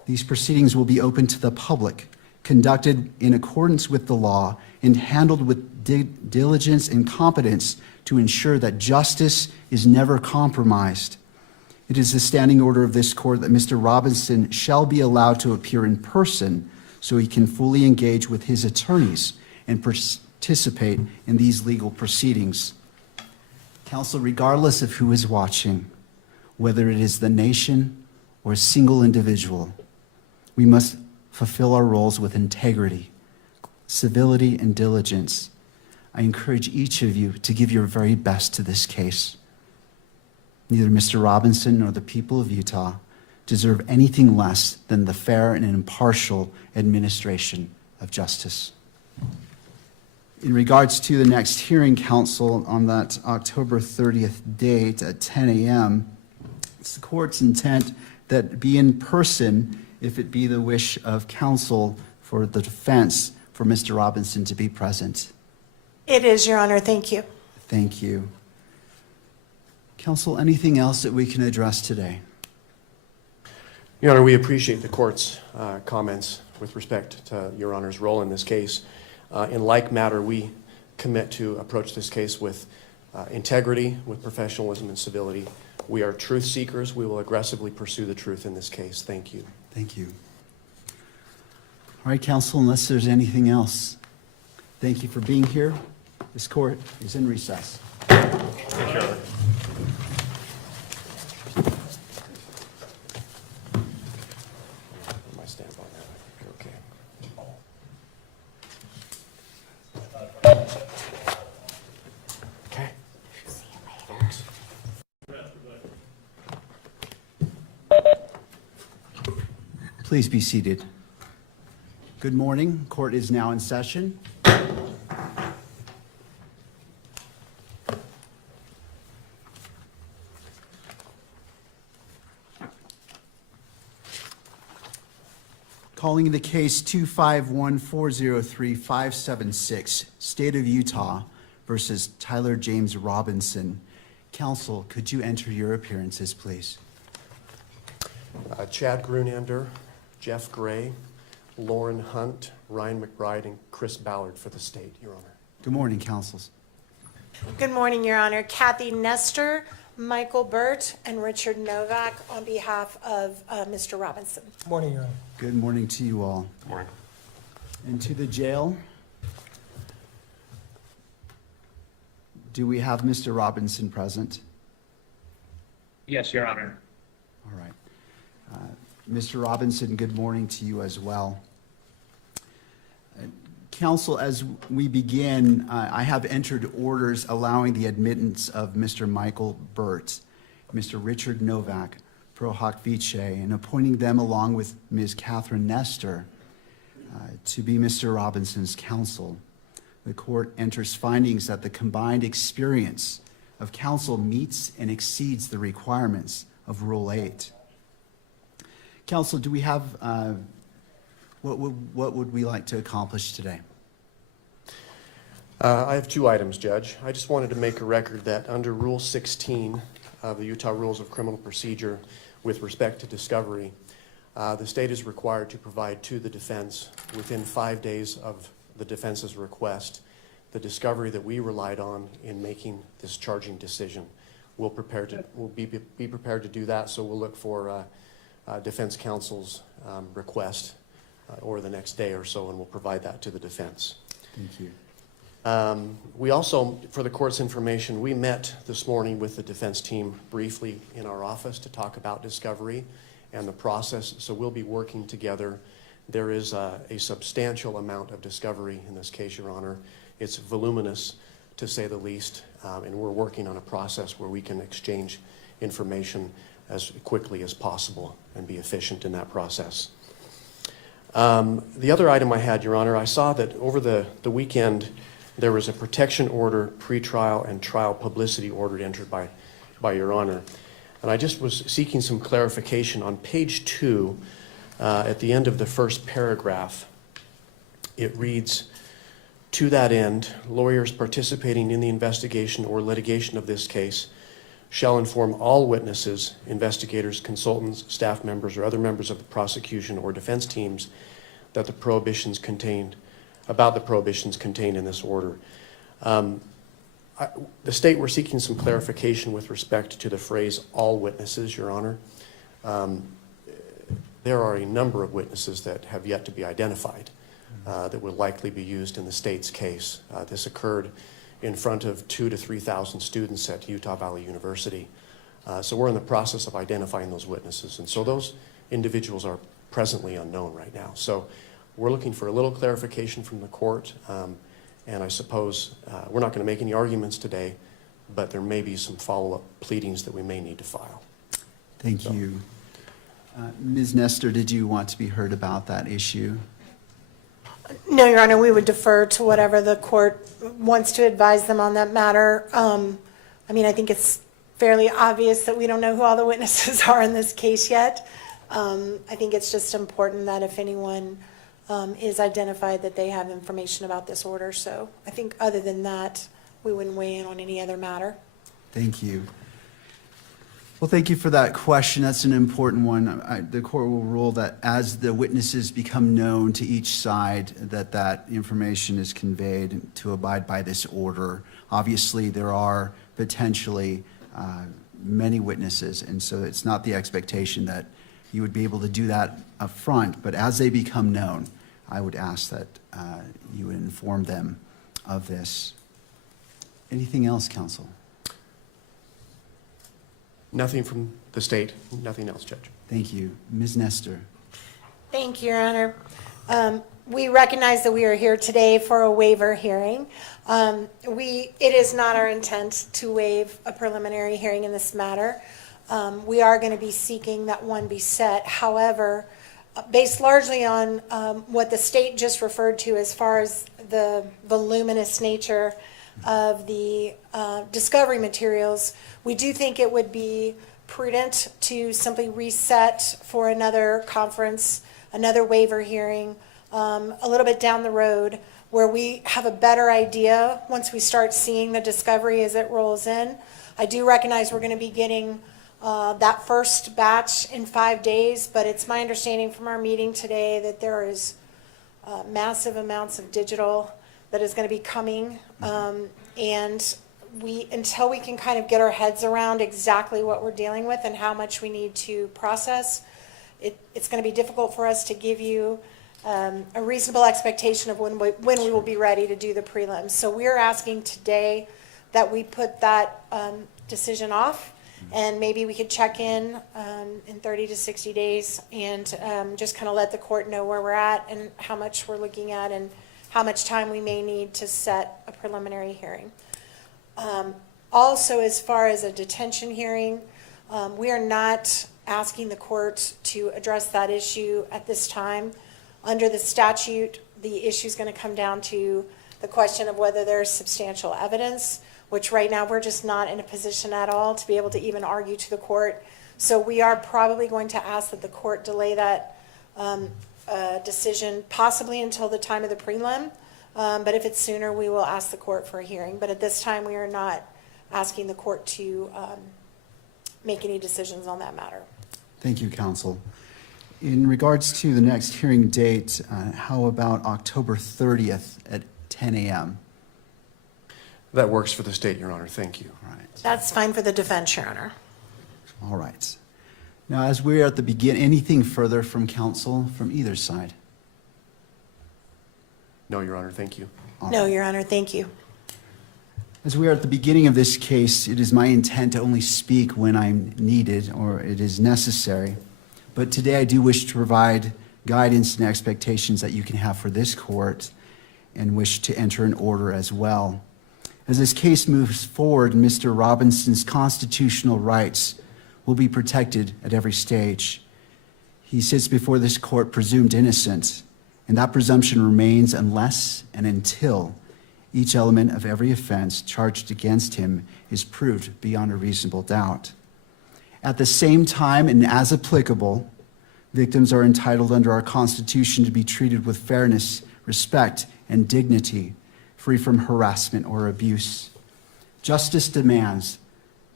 These proceedings will be open to the public, conducted in accordance with the law, and handled with diligence and competence to ensure that justice is never compromised. It is the standing order of this court that Mr. Robinson shall be allowed to appear in person so he can fully engage with his attorneys and participate in these legal proceedings. Counsel, regardless of who is watching, whether it is the nation or a single individual, we must fulfill our roles with integrity, civility, and diligence. I encourage each of you to give your very best to this case. Neither Mr. Robinson nor the people of Utah deserve anything less than the fair and impartial administration of justice. In regards to the next hearing, counsel, on that October 30th date at 10 a.m., it's the court's intent that be in person if it be the wish of counsel for the defense for Mr. Robinson to be present. It is, Your Honor. Thank you. Thank you. Counsel, anything else that we can address today? Your Honor, we appreciate the court's comments with respect to Your Honor's role in this case. In like matter, we commit to approach this case with integrity, with professionalism and civility. We are truth seekers. We will aggressively pursue the truth in this case. Thank you. Thank you. All right, counsel, unless there's anything else, thank you for being here. This court is in recess. My stamp on that. Okay. Okay. Please be seated. Good morning. Court is now in session. Calling the case 251403576, State of Utah versus Tyler James Robinson. Counsel, could you enter your appearances, please? Chad Grunander, Jeff Gray, Lauren Hunt, Ryan McBride, and Chris Ballard for the state, Your Honor. Good morning, counsels. Good morning, Your Honor. Kathy Nestor, Michael Burt, and Richard Novak on behalf of Mr. Robinson. Morning, Your Honor. Good morning to you all. Good morning. And to the jail. Do we have Mr. Robinson present? Yes, Your Honor. All right. Mr. Robinson, good morning to you as well. Counsel, as we begin, I have entered orders allowing the admittance of Mr. Michael Burt, Mr. Richard Novak, pro hoc vice, and appointing them along with Ms. Catherine Nestor to be Mr. Robinson's counsel. The court enters findings that the combined experience of counsel meets and exceeds the requirements of Rule 8. Counsel, do we have, what would we like to accomplish today? I have two items, Judge. I just wanted to make a record that under Rule 16 of the Utah Rules of Criminal Procedure with respect to discovery, the state is required to provide to the defense within 5 days of the defense's request the discovery that we relied on in making this charging decision. We'll be prepared to do that, so we'll look for defense counsel's request over the next day or so, and we'll provide that to the defense. Thank you. We also, for the court's information, we met this morning with the defense team briefly in our office to talk about discovery and the process, so we'll be working together. There is a substantial amount of discovery in this case, Your Honor. It's voluminous, to say the least, and we're working on a process where we can exchange information as quickly as possible and be efficient in that process. The other item I had, Your Honor, I saw that over the weekend there was a protection order, pretrial, and trial publicity order entered by Your Honor. And I just was seeking some clarification. On page 2, at the end of the first paragraph, it reads, "To that end, lawyers participating in the investigation or litigation of this case shall inform all witnesses, investigators, consultants, staff members, or other members of the prosecution or defense teams that the prohibitions contained in this order. The state, we're seeking some clarification with respect to the phrase "all witnesses," Your Honor. There are a number of witnesses that have yet to be identified that will likely be used in the state's case. This occurred in front of 2,000 to 3,000 students at Utah Valley University. So we're in the process of identifying those witnesses. And so those individuals are presently unknown right now. So we're looking for a little clarification from the court. And I suppose we're not going to make any arguments today, but there may be some follow-up pleadings that we may need to file. Thank you. Ms. Nestor, did you want to be heard about that issue? No, Your Honor, we would defer to whatever the court wants to advise them on that matter. I mean, I think it's fairly obvious that we don't know who all the witnesses are in this case yet. I think it's just important that if anyone is identified, that they have information about this order. So I think other than that, we wouldn't weigh in on any other matter. Thank you. Well, thank you for that question. That's an important one. The court will rule that as the witnesses become known to each side, that information is conveyed to abide by this order. Obviously, there are potentially many witnesses, and so it's not the expectation that you would be able to do that up front, but as they become known, I would ask that you would inform them of this. Anything else, counsel? Nothing from the state, nothing else, Judge. Thank you. Ms. Nestor. Thank you, Your Honor. We recognize that we are here today for a waiver hearing. It is not our intent to waive a preliminary hearing in this matter. We are going to be seeking that one be set. However, based largely on what the state just referred to as far as the voluminous nature of the discovery materials, we do think it would be prudent to simply reset for another conference, another waiver hearing, a little bit down the road, where we have a better idea once we start seeing the discovery as it rolls in. I do recognize we're going to be getting that first batch in 5 days, but it's my understanding from our meeting today that there is massive amounts of digital that is going to be coming, and until we can kind of get our heads around exactly what we're dealing with and how much we need to process, it's going to be difficult for us to give you a reasonable expectation of when we will be ready to do the prelims. So we're asking today that we put that decision off, and maybe we could check in 30 to 60 days and just kind of let the court know where we're at and how much we're looking at and how much time we may need to set a preliminary hearing. Also, as far as a detention hearing, we are not asking the court to address that issue at this time. Under the statute, the issue is going to come down to the question of whether there's substantial evidence, which right now we're just not in a position at all to be able to even argue to the court. So we are probably going to ask that the court delay that decision possibly until the time of the prelim. But if it's sooner, we will ask the court for a hearing. But at this time, we are not asking the court to make any decisions on that matter. Thank you, counsel. In regards to the next hearing date, how about October 30th at 10 a.m.? That works for the state, Your Honor. Thank you. All right. That's fine for the defense, Your Honor. All right. Now, as we're at the beginning, anything further from counsel from either side? No, Your Honor. Thank you. No, Your Honor, thank you. As we are at the beginning of this case, it is my intent to only speak when I'm needed or it is necessary. But today I do wish to provide guidance and expectations that you can have for this court and wish to enter an order as well. As this case moves forward, Mr. Robinson's constitutional rights will be protected at every stage. He sits before this court presumed innocent, and that presumption remains unless and until each element of every offense charged against him is proved beyond a reasonable doubt. At the same time, and as applicable, victims are entitled under our Constitution to be treated with fairness, respect, and dignity, free from harassment or abuse. Justice demands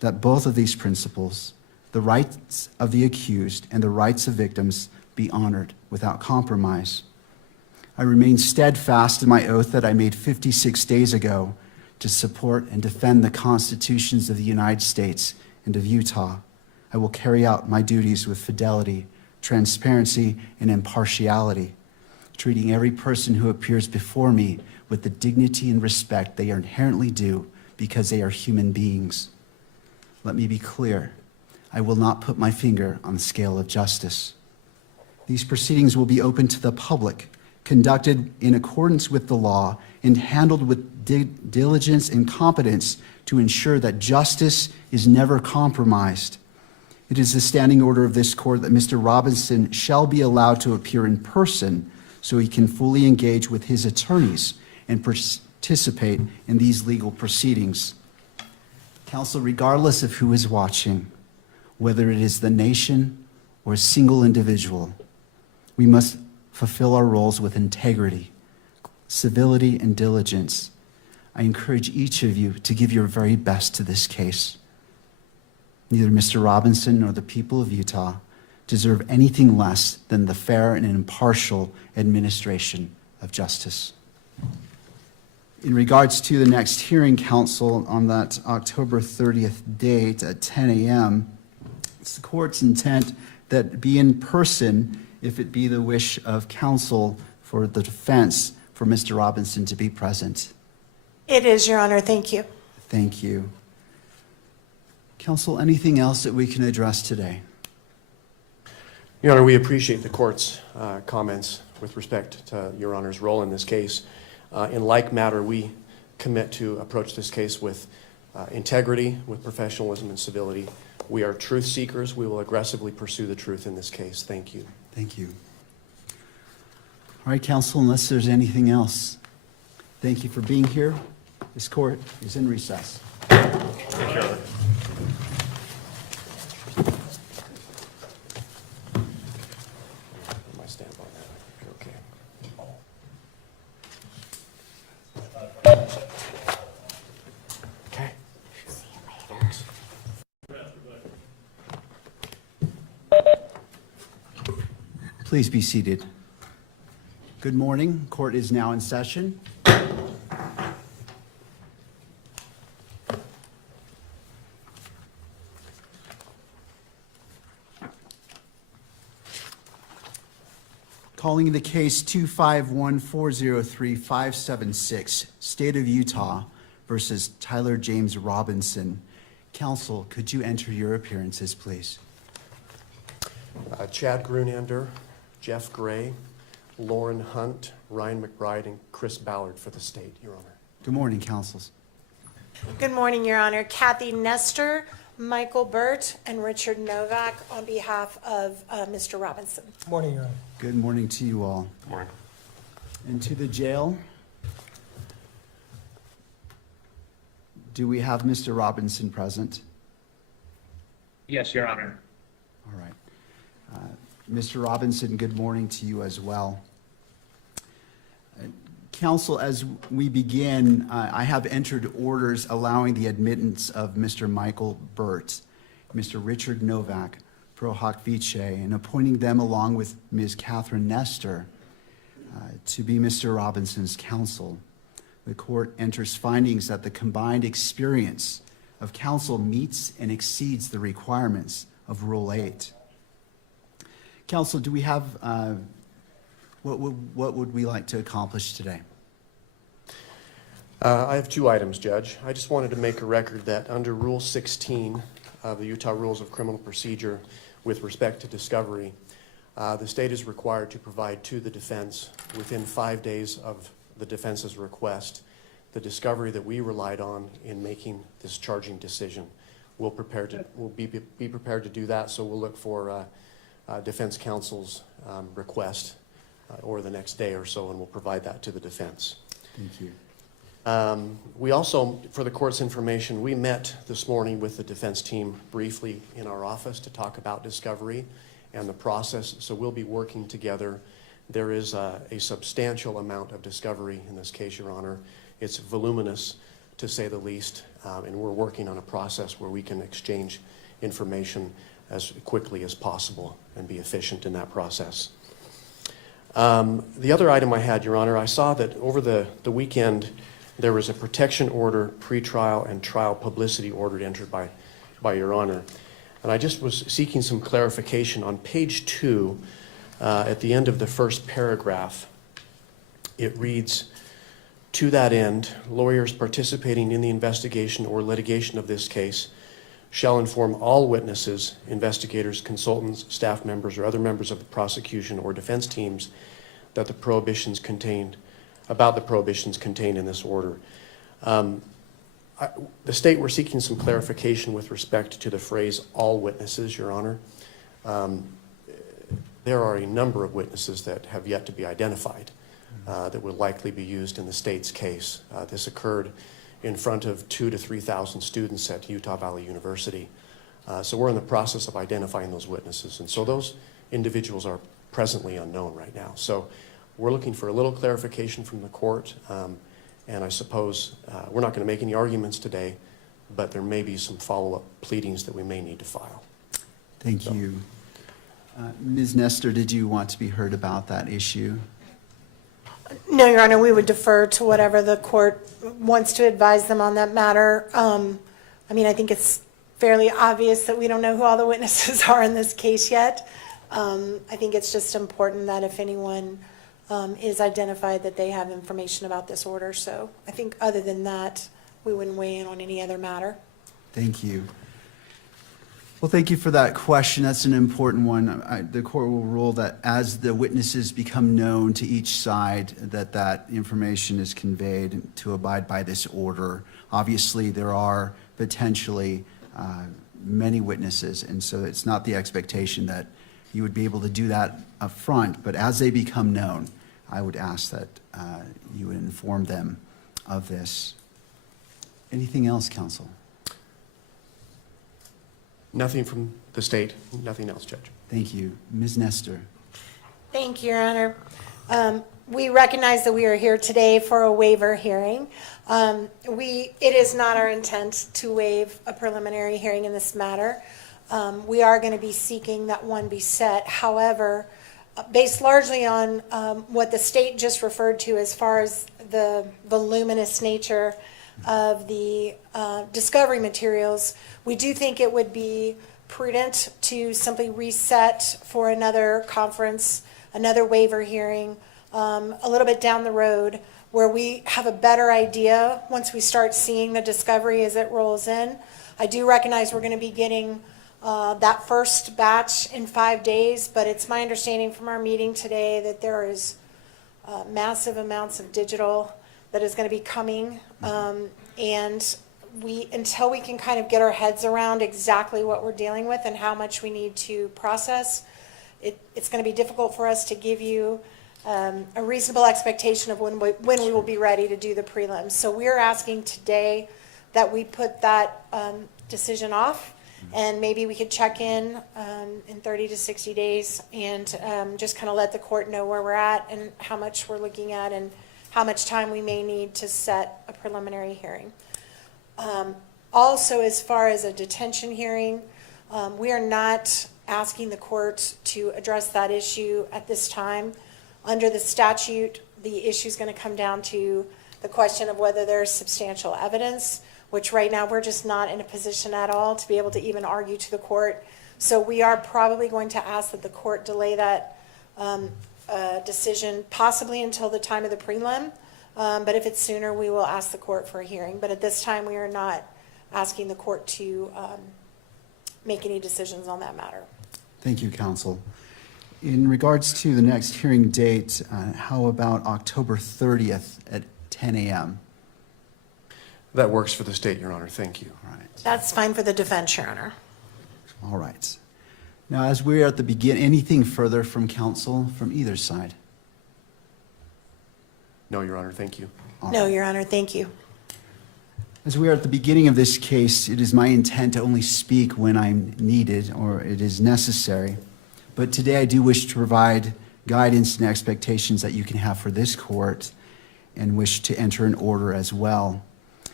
that both of these principles, the rights of the accused and the rights of victims, be honored without compromise. I remain steadfast in my oath that I made 56 days ago to support and defend the constitutions of the United States and of Utah. I will carry out my duties with fidelity, transparency, and impartiality, treating every person who appears before me with the dignity and respect they are inherently due because they are human beings. Let me be clear. I will not put my finger on the scale of justice. These proceedings will be open to the public, conducted in accordance with the law, and handled with diligence and competence to ensure that justice is never compromised. It is the standing order of this court that Mr. Robinson shall be allowed to appear in person so he can fully engage with his attorneys and participate in these legal proceedings. Counsel, regardless of who is watching, whether it is the nation or a single individual, we must fulfill our roles with integrity, civility, and diligence. I encourage each of you to give your very best to this case. Neither Mr. Robinson nor the people of Utah deserve anything less than the fair and impartial administration of justice. In regards to the next hearing, counsel, on that October 30th date at 10 a.m., it's the court's intent that be in person if it be the wish of counsel for the defense for Mr. Robinson to be present. It is, Your Honor. Thank you. Thank you. Counsel, anything else that we can address today? Your Honor, we appreciate the court's comments with respect to Your Honor's role in this case. In like matter, we commit to approach this case with integrity, with professionalism and civility. We are truth seekers. We will aggressively pursue the truth in this case. Thank you. Thank you. All right, counsel, unless there's anything else, thank you for being here. This court is in recess. My stamp on that. You're okay. Okay. See you later. Please be seated. Good morning. Court is now in session. Calling the case 251403576, State of Utah versus Tyler James Robinson. Counsel, could you enter your appearances, please? Chad Grunander, Jeff Gray, Lauren Hunt, Ryan McBride, and Chris Ballard for the state, Your Honor. Good morning, counsels. Good morning, Your Honor. Kathy Nestor, Michael Burt, and Richard Novak on behalf of Mr. Robinson. Morning, Your Honor. Good morning to you all. Morning. And to the jail. Do we have Mr. Robinson present? Yes, Your Honor. All right. Mr. Robinson, good morning to you as well. Counsel, as we begin, I have entered orders allowing the admittance of Mr. Michael Burt, Mr. Richard Novak, pro hoc vice, and appointing them along with Ms. Catherine Nestor to be Mr. Robinson's counsel. The court enters findings that the combined experience of counsel meets and exceeds the requirements of Rule 8. Counsel, do we have, what would we like to accomplish today? I have two items, Judge. I just wanted to make a record that under Rule 16 of the Utah Rules of Criminal Procedure with respect to discovery, the state is required to provide to the defense within 5 days of the defense's request the discovery that we relied on in making this charging decision. We'll be prepared to do that, so we'll look for defense counsel's request or the next day or so, and we'll provide that to the defense. Thank you. We also, for the court's information, we met this morning with the defense team briefly in our office to talk about discovery and the process, so we'll be working together. There is a substantial amount of discovery in this case, Your Honor. It's voluminous, to say the least. and we're working on a process where we can exchange information as quickly as possible and be efficient in that process. The other item I had, Your Honor, I saw that over the weekend there was a protection order, pretrial and trial publicity order entered by Your Honor. And I just was seeking some clarification. On page 2, at the end of the first paragraph, it reads, "To that end, lawyers participating in the investigation or litigation of this case shall inform all witnesses, investigators, consultants, staff members, or other members of the prosecution or defense teams that the prohibitions contained in this order." The state, we're seeking some clarification with respect to the phrase "all witnesses," Your Honor. There are a number of witnesses that have yet to be identified that will likely be used in the state's case. This occurred in front of 2,000 to 3,000 students at Utah Valley University. So we're in the process of identifying those witnesses. And so those individuals are presently unknown right now. So we're looking for a little clarification from the court. And I suppose we're not going to make any arguments today, but there may be some follow-up pleadings that we may need to file. Thank you. Ms. Nestor, did you want to be heard about that issue? No, Your Honor, we would defer to whatever the court wants to advise them on that matter. I mean, I think it's fairly obvious that we don't know who all the witnesses are in this case yet. I think it's just important that if anyone is identified, that they have information about this order. So I think other than that, we wouldn't weigh in on any other matter. Thank you. Well, thank you for that question. That's an important one. The court will rule that as the witnesses become known to each side, that information is conveyed to abide by this order. Obviously, there are potentially many witnesses, and so it's not the expectation that you would be able to do that up front, but as they become known, I would ask that you would inform them of this. Anything else, counsel? Nothing from the state, nothing else, Judge. Thank you. Ms. Nestor. Thank you, Your Honor. We recognize that we are here today for a waiver hearing. It is not our intent to waive a preliminary hearing in this matter. We are going to be seeking that one be set. However, based largely on what the state just referred to as far as the voluminous nature of the discovery materials, we do think it would be prudent to simply reset for another conference, another waiver hearing, a little bit down the road, where we have a better idea once we start seeing the discovery as it rolls in. I do recognize we're going to be getting that first batch in 5 days, but it's my understanding from our meeting today that there is massive amounts of digital that is going to be coming, and until we can kind of get our heads around exactly what we're dealing with and how much we need to process, it's going to be difficult for us to give you a reasonable expectation of when we will be ready to do the prelims. So we're asking today that we put that decision off, and maybe we could check in 30 to 60 days and just kind of let the court know where we're at and how much we're looking at and how much time we may need to set a preliminary hearing. Also, as far as a detention hearing, we are not asking the court to address that issue at this time. Under the statute, the issue is going to come down to the question of whether there's substantial evidence, which right now we're just not in a position at all to be able to even argue to the court. So we are probably going to ask that the court delay that decision possibly until the time of the prelim. But if it's sooner, we will ask the court for a hearing. But at this time, we are not asking the court to make any decisions on that matter. Thank you, counsel. In regards to the next hearing date, how about October 30th at 10 a.m.? That works for the state, Your Honor. Thank you. All right. That's fine for the defense, Your Honor. All right. Now, as we're at the beginning, anything further from counsel from either side? No, Your Honor. Thank you. All No, right. Your Honor, thank you. As we are at the beginning of this case, it is my intent to only speak when I'm needed or it is necessary. But today I do wish to provide guidance and expectations that you can have for this court and wish to enter an order as well.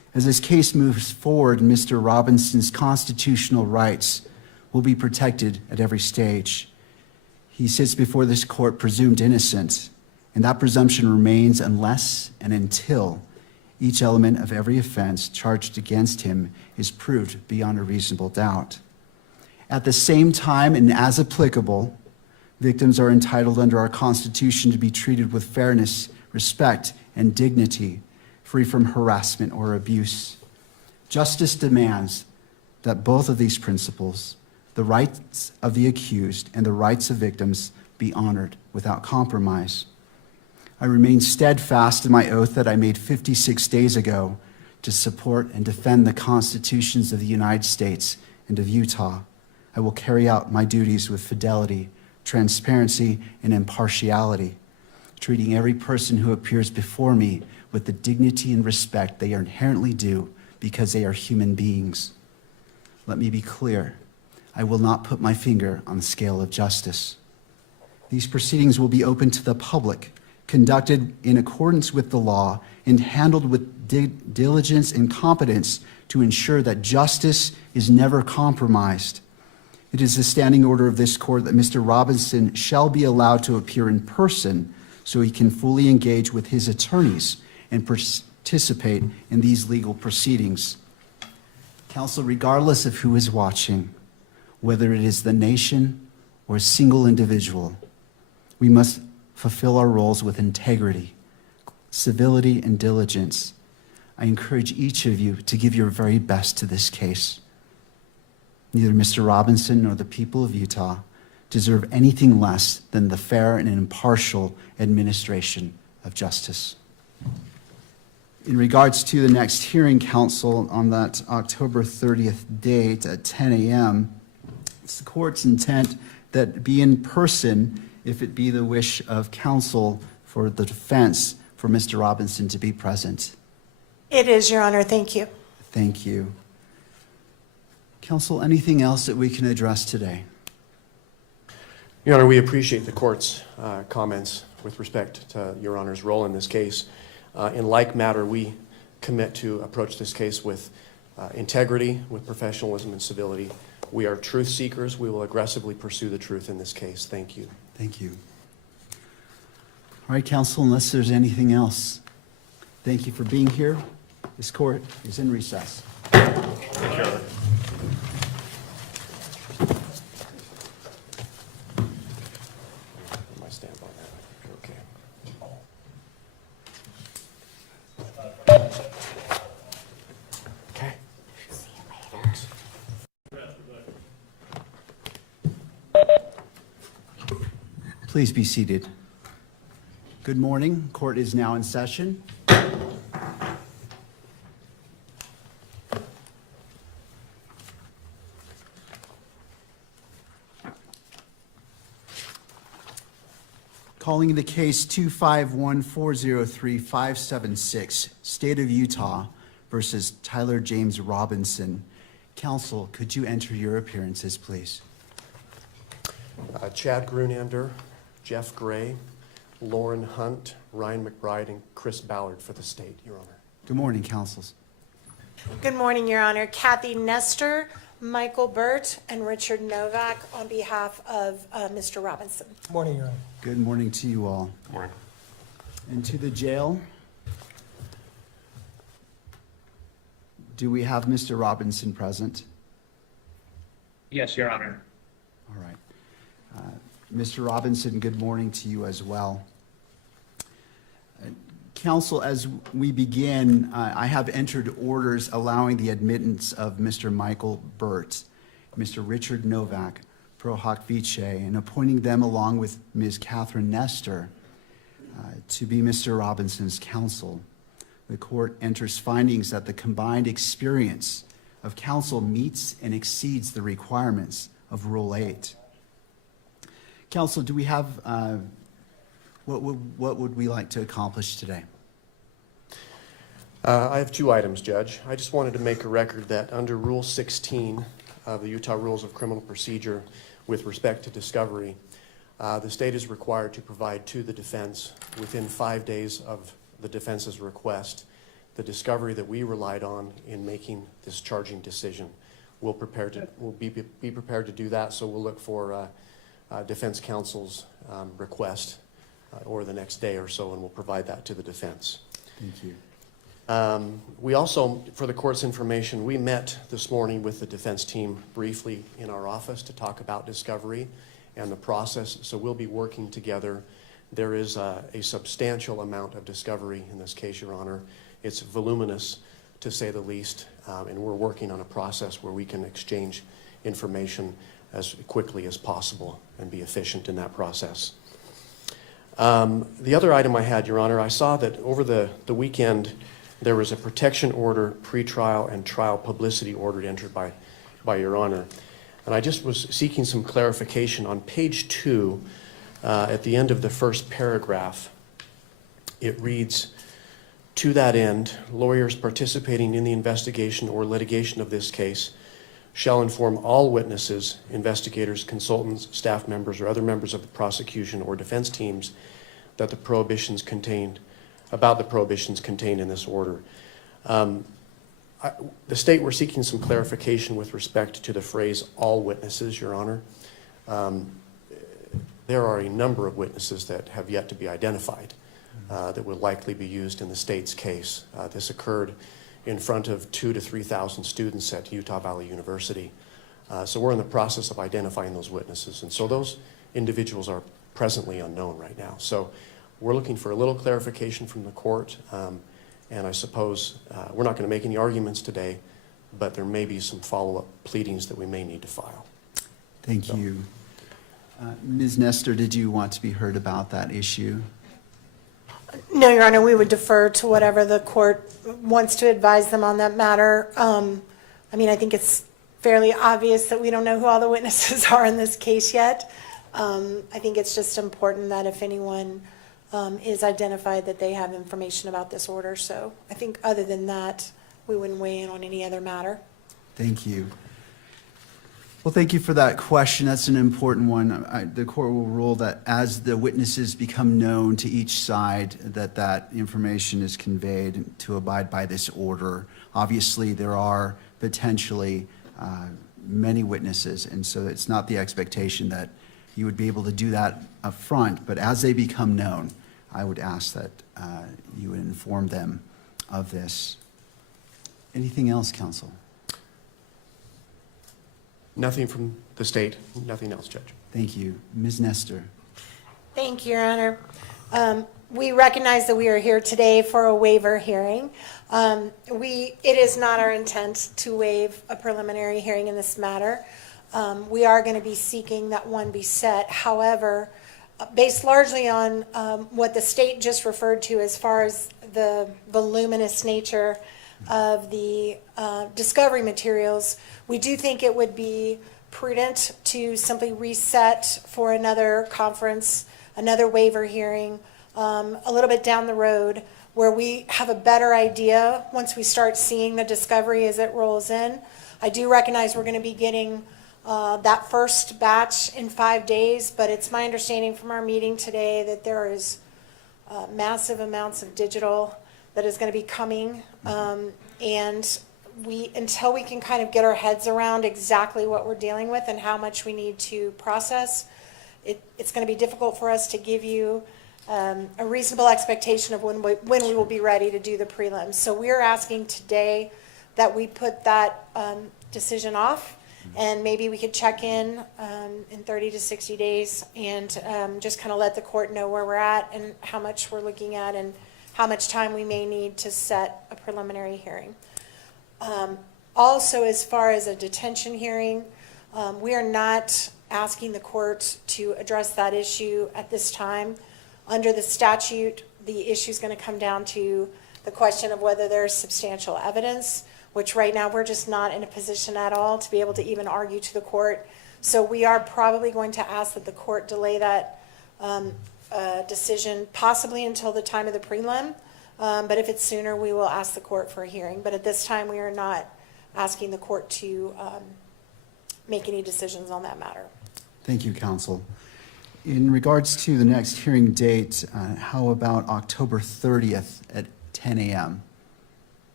As this case moves forward, Mr. Robinson's constitutional rights will be protected at every stage. He sits before this court presumed innocent, and that presumption remains unless and until each element of every offense charged against him is proved beyond a reasonable doubt. At the same time, and as applicable, victims are entitled under our Constitution to be treated with fairness, respect, and dignity, free from harassment or abuse. Justice demands that both of these principles, the rights of the accused and the rights of victims, be honored without compromise. I remain steadfast in my oath that I made 56 days ago to support and defend the constitutions of the United States and of Utah. I will carry out my duties with fidelity, transparency, and impartiality, treating every person who appears before me with the dignity and respect they are inherently due because they are human beings. Let me be clear. I will not put my finger on the scale of justice. These proceedings will be open to the public, conducted in accordance with the law, and handled with diligence and competence to ensure that justice is never compromised. It is the standing order of this court that Mr. Robinson shall be allowed to appear in person so he can fully engage with his attorneys and participate in these legal proceedings. Counsel, regardless of who is watching, whether it is the nation or a single individual, we must fulfill our roles with integrity, civility, and diligence. I encourage each of you to give your very best to this case. Neither Mr. Robinson nor the people of Utah deserve anything less than the fair and impartial administration of justice. In regards to the next hearing, counsel, on that October 30th date at 10 a.m., it's the court's intent that it be in person if it be the wish of counsel for the defense for Mr. Robinson to be present. It is, Your Honor. Thank you. Thank you. Counsel, anything else that we can address today? Your Honor, we appreciate the court's comments with respect to Your Honor's role in this case. In like matter, we commit to approach this case with integrity, with professionalism and civility. We are truth seekers. We will aggressively pursue the truth in this case. Thank you. Thank you. All right, counsel, unless there's anything else, thank you for being here. This court is in recess. My stamp on that. You're okay. Okay. See you later. Please be seated. Good morning. Court is now in session. Calling the case 251403576, State of Utah versus Tyler James Robinson. Counsel, could you enter your appearances, please? Chad Grunander, Jeff Gray, Lauren Hunt, Ryan McBride, and Chris Ballard for the state, Your Honor. Good morning, counsels. Good morning, Your Honor. Kathy Nestor, Michael Burt, and Richard Novak on behalf of Mr. Robinson. Morning, Your Honor. Good morning to you all. Good morning. And to the jail, do we have Mr. Robinson present? Yes, Your Honor. All right. Mr. Robinson, good morning to you as well. Counsel, as we begin, I have entered orders allowing the admittance of Mr. Michael Burt, Mr. Richard Novak, pro hoc vice, and appointing them along with Ms. Catherine Nestor to be Mr. Robinson's counsel. The court enters findings that the combined experience of counsel meets and exceeds the requirements of Rule 8. Counsel, do we have, what would we like to accomplish today? I have two items, Judge. I just wanted to make a record that under Rule 16 of the Utah Rules of Criminal Procedure with respect to discovery, the state is required to provide to the defense within 5 days of the defense's request the discovery that we relied on in making this charging decision. We'll be prepared to do that, so we'll look for defense counsel's request or the next day or so, and we'll provide that to the defense. Thank you. We also, for the court's information, we met this morning with the defense team briefly in our office to talk about discovery and the process, so we'll be working together. There is a substantial amount of discovery in this case, Your Honor. It's voluminous, to say the least, and we're working on a process where we can exchange information as quickly as possible and be efficient in that process. The other item I had, Your Honor, I saw that over the weekend there was a protection order, pretrial and trial publicity order entered by Your Honor. And I just was seeking some clarification. On page 2, at the end of the first paragraph, it reads, "To that end, lawyers participating in the investigation or litigation of this case shall inform all witnesses, investigators, consultants, staff members, or other members of the prosecution or defense teams that the prohibitions contained in this order." The state, we're seeking some clarification with respect to the phrase "all witnesses," Your Honor. There are a number of witnesses that have yet to be identified that will likely be used in the state's case. This occurred in front of 2,000 to 3,000 students at Utah Valley University. So we're in the process of identifying those witnesses. And so those individuals are presently unknown right now. So we're looking for a little clarification from the court. And I suppose we're not going to make any arguments today, but there may be some follow-up pleadings that we may need to file. Thank you. Ms. Nestor, did you want to be heard about that issue? No, Your Honor, we would defer to whatever the court wants to advise them on that matter. I mean, I think it's fairly obvious that we don't know who all the witnesses are in this case yet. I think it's just important that if anyone is identified, that they have information about this order. So I think other than that, we wouldn't weigh in on any other matter. Thank you. Well, thank you for that question. That's an important one. The court will rule that as the witnesses become known to each side, that information is conveyed to abide by this order. Obviously, there are potentially many witnesses, and so it's not the expectation that you would be able to do that up front, but as they become known, I would ask that you would inform them of this. Anything else, counsel? Nothing from the state, nothing else, Judge. Thank you. Ms. Nestor. Thank you, Your Honor. We recognize that we are here today for a waiver hearing. It is not our intent to waive a preliminary hearing in this matter. We are going to be seeking that one be set. However, based largely on what the state just referred to as far as the voluminous nature of the discovery materials, we do think it would be prudent to simply reset for another conference, another waiver hearing, a little bit down the road, where we have a better idea once we start seeing the discovery as it rolls in. I do recognize we're going to be getting that first batch in 5 days, but it's my understanding from our meeting today that there is massive amounts of digital that is going to be coming, and until we can kind of get our heads around exactly what we're dealing with and how much we need to process, it's going to be difficult for us to give you a reasonable expectation of when we will be ready to do the prelims. So we're asking today that we put that decision off, and maybe we could check in 30 to 60 days and just kind of let the court know where we're at and how much we're looking at and how much time we may need to set a preliminary hearing. Also, as far as a detention hearing, we are not asking the court to address that issue at this time. Under the statute, the issue is going to come down to the question of whether there's substantial evidence, which right now we're just not in a position at all to be able to even argue to the court. So we are probably going to ask that the court delay that decision possibly until the time of the prelim. But if it's sooner, we will ask the court for a hearing. But at this time, we are not asking the court to make any decisions on that matter. Thank you, counsel. In regards to the next hearing date, how about October 30th at 10 a.m.?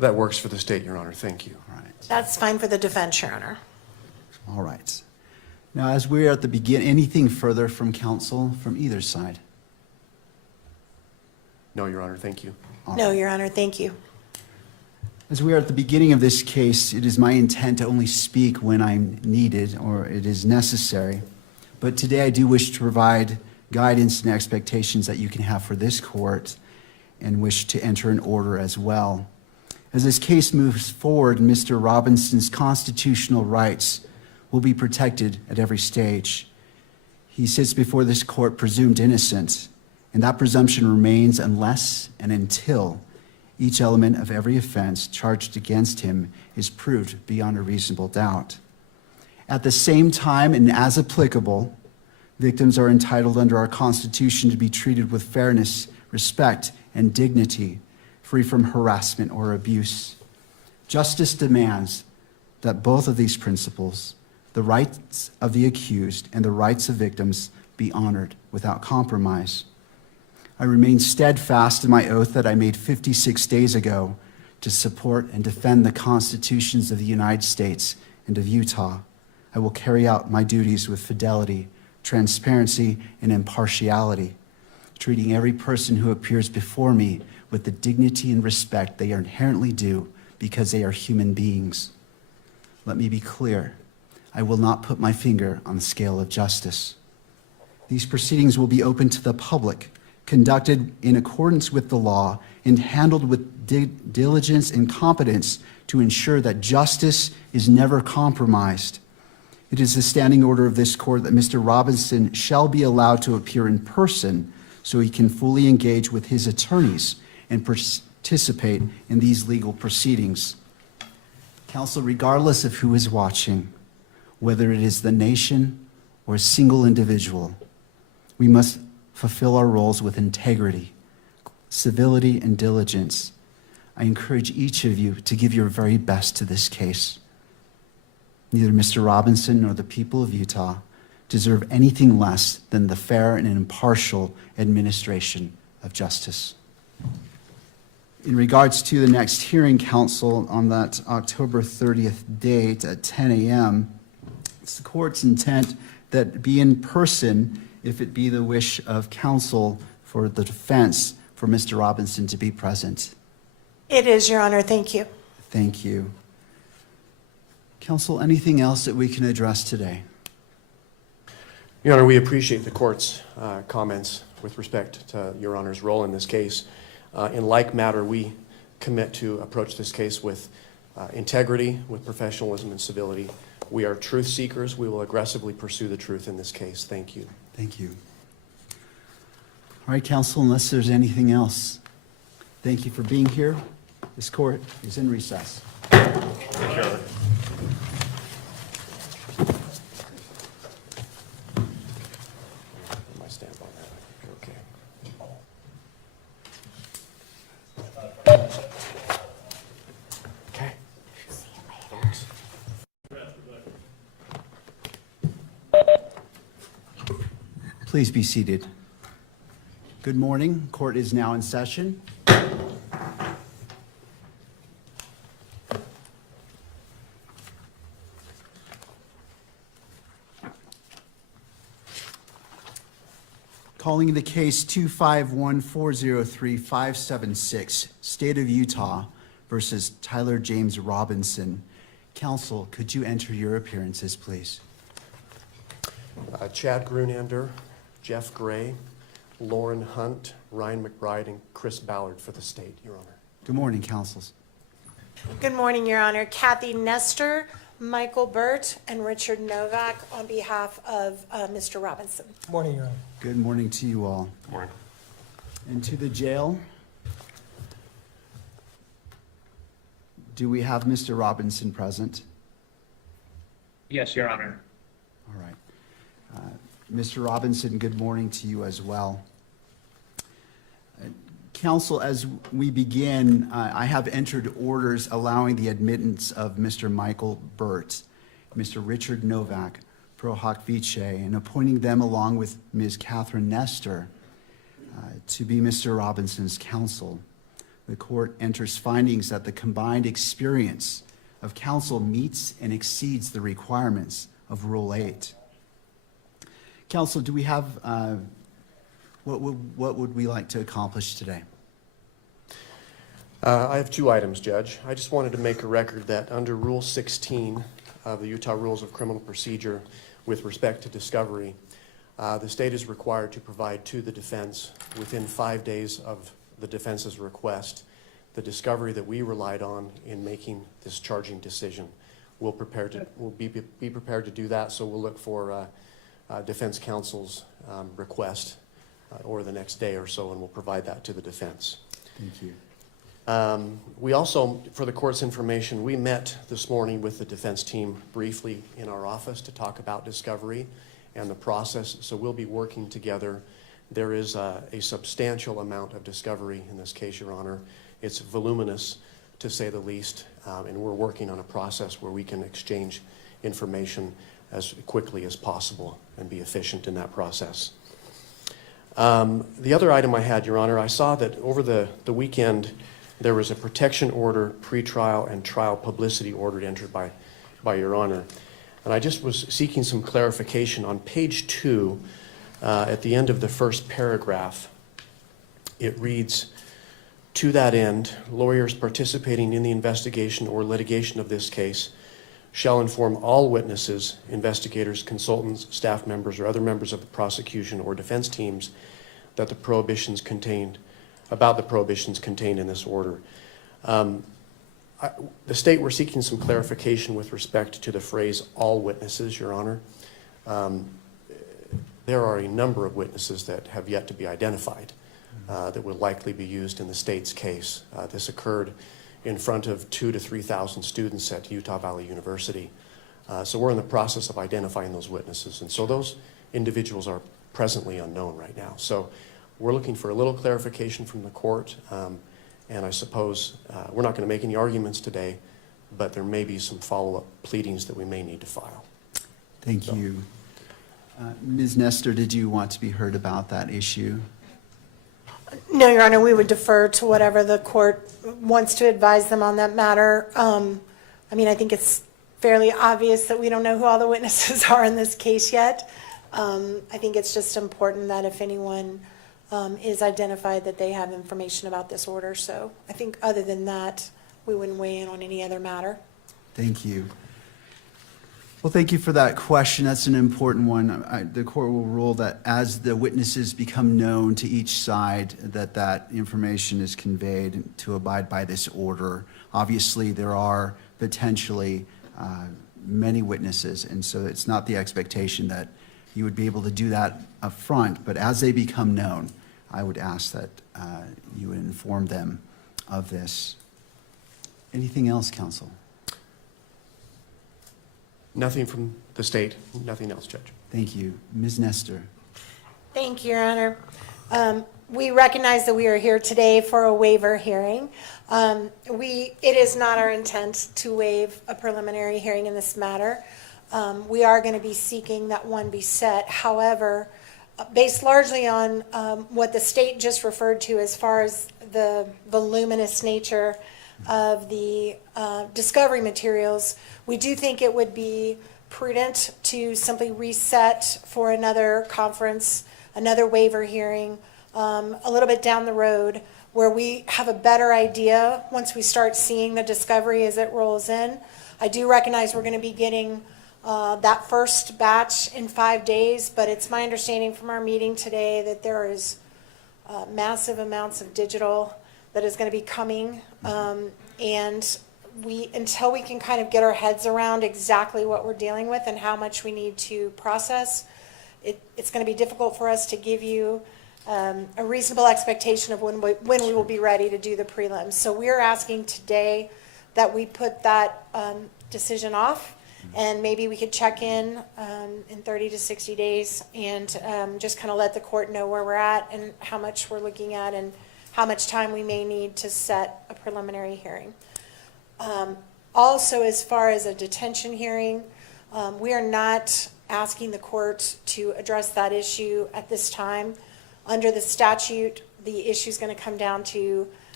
That works for the state, Your Honor. Thank you. All right. That's fine for the defense, Your Honor. All right. Now, as we're at the beginning, anything further from counsel from either side? No, Your Honor. Thank you. All No, right. Your Honor, thank you. As we are at the beginning of this case, it is my intent to only speak when I'm needed or it is necessary. But today I do wish to provide guidance and expectations that you can have for this court and wish to enter an order as well. As this case moves forward, Mr. Robinson's constitutional rights will be protected at every stage. He sits before this court presumed innocent, and that presumption remains unless and until each element of every offense charged against him is proved beyond a reasonable doubt. At the same time, and as applicable, victims are entitled under our Constitution to be treated with fairness, respect, and dignity, free from harassment or abuse. Justice demands that both of these principles, the rights of the accused and the rights of victims, be honored without compromise. I remain steadfast in my oath that I made 56 days ago to support and defend the constitutions of the United States and of Utah. I will carry out my duties with fidelity, transparency, and impartiality, treating every person who appears before me with the dignity and respect they are inherently due because they are human beings. Let me be clear. I will not put my finger on the scale of justice. These proceedings will be open to the public, conducted in accordance with the law, and handled with diligence and competence to ensure that justice is never compromised. It is the standing order of this court that Mr. Robinson shall be allowed to appear in person so he can fully engage with his attorneys and participate in these legal proceedings. Counsel, regardless of who is watching, whether it is the nation or a single individual, we must fulfill our roles with integrity, civility, and diligence. I encourage each of you to give your very best to this case. Neither Mr. Robinson nor the people of Utah deserve anything less than the fair and impartial administration of justice. In regards to the next hearing, counsel, on that October 30th date at 10 a.m., it's the court's intent that it be in person if it be the wish of counsel for the defense for Mr. Robinson to be present. It is, Your Honor, thank you. Thank you. Counsel, anything else that we can address today? Your Honor, we appreciate the court's comments with respect to Your Honor's role in this case. In like matter, we commit to approach this case with integrity, with professionalism and civility. We are truth seekers. We will aggressively pursue the truth in this case. Thank you. Thank you. All right, counsel, unless there's anything else, thank you for being here. This court is in recess. My stamp on that. Okay. Okay. Please be seated. Good morning. Court is now in session. Calling the case 251-403-576, State of Utah versus Tyler James Robinson. Counsel, could you enter your appearances, please? Chad Grunander, Jeff Gray, Lauren Hunt, Ryan McBride, and Chris Ballard for the state, Your Honor. Good morning, counsels. Good morning, Your Honor. Kathy Nestor, Michael Burt, and Richard Novak on behalf of Mr. Robinson. Morning, Your Honor. Good morning to you all. Good morning. And to the jail, do we have Mr. Robinson present? Yes, Your Honor. All right. Mr. Robinson, good morning to you as well. Counsel, as we begin, I have entered orders allowing the admittance of Mr. Michael Burt, Mr. Richard Novak, pro hoc vice, and appointing them along with Ms. Catherine Nestor to be Mr. Robinson's counsel. the court enters findings that the combined experience of counsel meets and exceeds the requirements of Rule 8. Counsel, do we have, what would we like to accomplish today? I have two items, Judge. I just wanted to make a record that under Rule 16 of the Utah Rules of Criminal Procedure with respect to discovery, the state is required to provide to the defense within 5 days of the defense's request the discovery that we relied on in making this charging decision. We'll be prepared to do that, so we'll look for defense counsel's request over the next day or so, and we'll provide that to the defense. Thank you. We also, for the court's information, we met this morning with the defense team briefly in our office to talk about discovery and the process, so we'll be working together. There is a substantial amount of discovery in this case, Your Honor. It's voluminous, to say the least, and we're working on a process where we can exchange information as quickly as possible and be efficient in that process. The other item I had, Your Honor, I saw that over the weekend there was a protection order, pretrial, and trial publicity order entered by Your Honor. And I just was seeking some clarification. On page 2, at the end of the first paragraph, it reads, "To that end, lawyers participating in the investigation or litigation of this case shall inform all witnesses, investigators, consultants, staff members, or other members of the prosecution or defense teams that the prohibitions contained in this order." The state, we're seeking some clarification with respect to the phrase "all witnesses," Your Honor. There are a number of witnesses that have yet to be identified that will likely be used in the state's case. This occurred in front of 2,000 to 3,000 students at Utah Valley University. So we're in the process of identifying those witnesses. And so those individuals are presently unknown right now. So we're looking for a little clarification from the court. And I suppose we're not going to make any arguments today, but there may be some follow-up pleadings that we may need to file. Thank you. Ms. Nestor, did you want to be heard about that issue? No, Your Honor, we would defer to whatever the court wants to advise them on that matter. I mean, I think it's fairly obvious that we don't know who all the witnesses are in this case yet. I think it's just important that if anyone is identified, that they have information about this order. So I think other than that, we wouldn't weigh in on any other matter. Thank you. Well, thank you for that question. That's an important one. The court will rule that as the witnesses become known to each side, that information is conveyed to abide by this order. Obviously, there are potentially many witnesses, and so it's not the expectation that you would be able to do that up front, but as they become known, I would ask that you would inform them of this. Anything else, counsel? Nothing from the state, nothing else, Judge. Thank you. Ms. Nestor. Thank you, Your Honor. We recognize that we are here today for a waiver hearing. It is not our intent to waive a preliminary hearing in this matter. We are going to be seeking that one be set. However, based largely on what the state just referred to as far as the voluminous nature of the discovery materials, we do think it would be prudent to simply reset for another conference, another waiver hearing, a little bit down the road, where we have a better idea once we start seeing the discovery as it rolls in. I do recognize we're going to be getting that first batch in 5 days, but it's my understanding from our meeting today that there is massive amounts of digital that is going to be coming, and until we can kind of get our heads around exactly what we're dealing with and how much we need to process, it's going to be difficult for us to give you a reasonable expectation of when we will be ready to do the prelims. So we're asking today that we put that decision off, and maybe we could check in 30 to 60 days and just kind of let the court know where we're at and how much we're looking at and how much time we may need to set a preliminary hearing. Also, as far as a detention hearing, we are not asking the court to address that issue at this time. Under the statute, the issue is going to come down to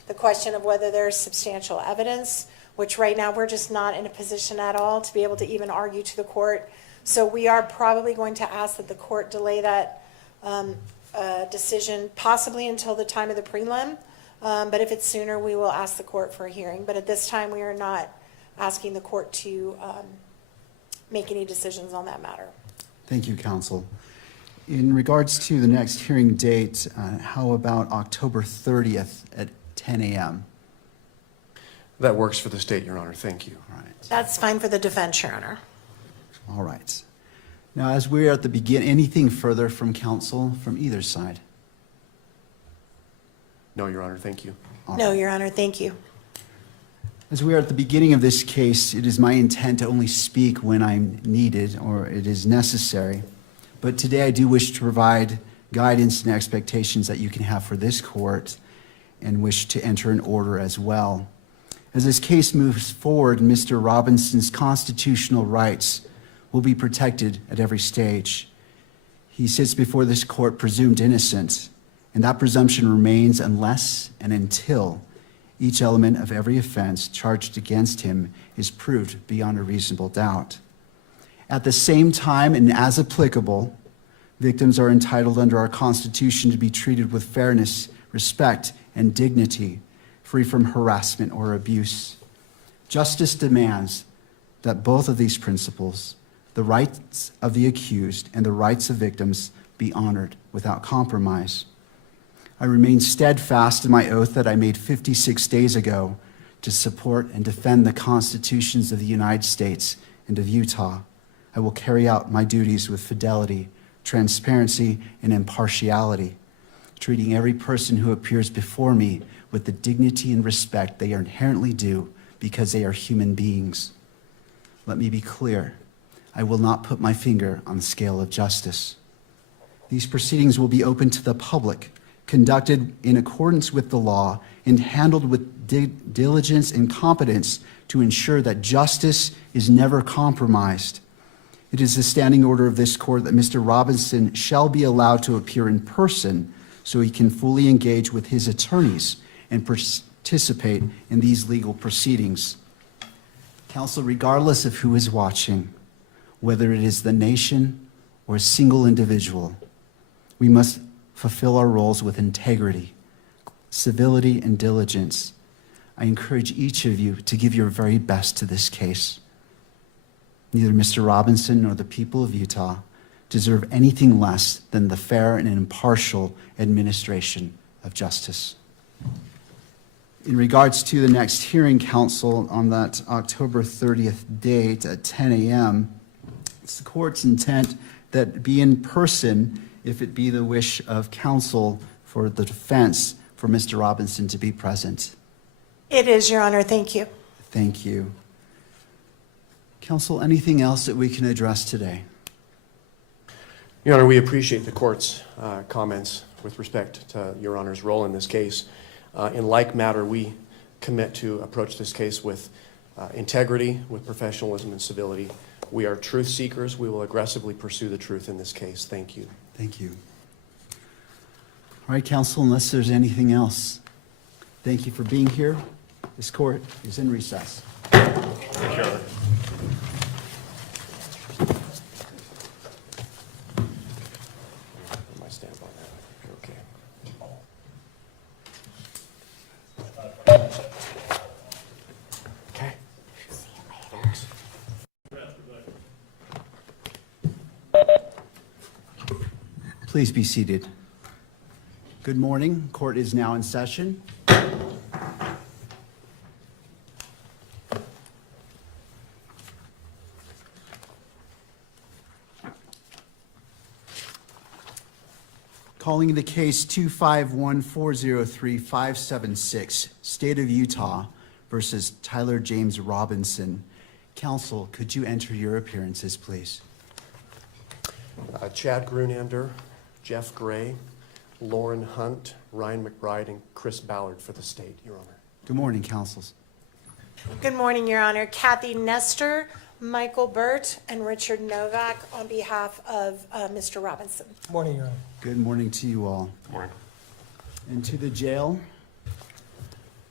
the question of whether there's substantial evidence, which right now we're just not in a position at all to be able to even argue to the court. So we are probably going to ask that the court delay that decision possibly until the time of the prelim. But if it's sooner, we will ask the court for a hearing. But at this time, we are not asking the court to make any decisions on that matter. Thank you, counsel. In regards to the next hearing date, how about October 30th at 10 a.m.? That works for the state, Your Honor. Thank you. All right. That's fine for the defense, Your Honor. All right. Now, as we're at the beginning, anything further from counsel from either side? No, Your Honor. Thank you. All No, right. Your Honor, thank you. As we are at the beginning of this case, it is my intent to only speak when I'm needed or it is necessary. But today I do wish to provide guidance and expectations that you can have for this court and wish to enter an order as well. As this case moves forward, Mr. Robinson's constitutional rights will be protected at every stage. He sits before this court presumed innocent, and that presumption remains unless and until each element of every offense charged against him is proved beyond a reasonable doubt. At the same time, and as applicable, victims are entitled under our Constitution to be treated with fairness, respect, and dignity, free from harassment or abuse. Justice demands that both of these principles, the rights of the accused and the rights of victims, be honored without compromise. I remain steadfast in my oath that I made 56 days ago to support and defend the constitutions of the United States and of Utah. I will carry out my duties with fidelity, transparency, and impartiality, treating every person who appears before me with the dignity and respect they are inherently due because they are human beings. Let me be clear. I will not put my finger on the scale of justice. These proceedings will be open to the public, conducted in accordance with the law, and handled with diligence and competence to ensure that justice is never compromised. It is the standing order of this court that Mr. Robinson shall be allowed to appear in person so he can fully engage with his attorneys and participate in these legal proceedings. Counsel, regardless of who is watching, whether it is the nation or a single individual, we must fulfill our roles with integrity, civility, and diligence. I encourage each of you to give your very best to this case. Neither Mr. Robinson nor the people of Utah deserve anything less than the fair and impartial administration of justice. In regards to the next hearing, counsel, on that October 30th date at 10 a.m., it's the court's intent that be in person if it be the wish of counsel for the defense for Mr. Robinson to be present. It is, Your Honor. Thank you. Thank you. Counsel, anything else that we can address today? Your Honor, we appreciate the court's comments with respect to Your Honor's role in this case. In like matter, we commit to approach this case with integrity, with professionalism and civility. We are truth seekers. We will aggressively pursue the truth in this case. Thank you. Thank you. All right, counsel, unless there's anything else, thank you for being here. This court is in recess. Sure. My stamp on that. Okay. Okay. Thanks. Please be seated. Good morning. Court is now in session. Calling the case 251403576, State of Utah versus Tyler James Robinson. Counsel, could you enter your appearances, please? Chad Grunander, Jeff Gray, Lauren Hunt, Ryan McBride, and Chris Ballard for the state, Your Honor. Good morning, counsels. Good morning, Your Honor. Kathy Nestor, Michael Burt, and Richard Novak on behalf of Mr. Robinson. Morning, Your Honor. Good morning to you all. Morning. And to the jail,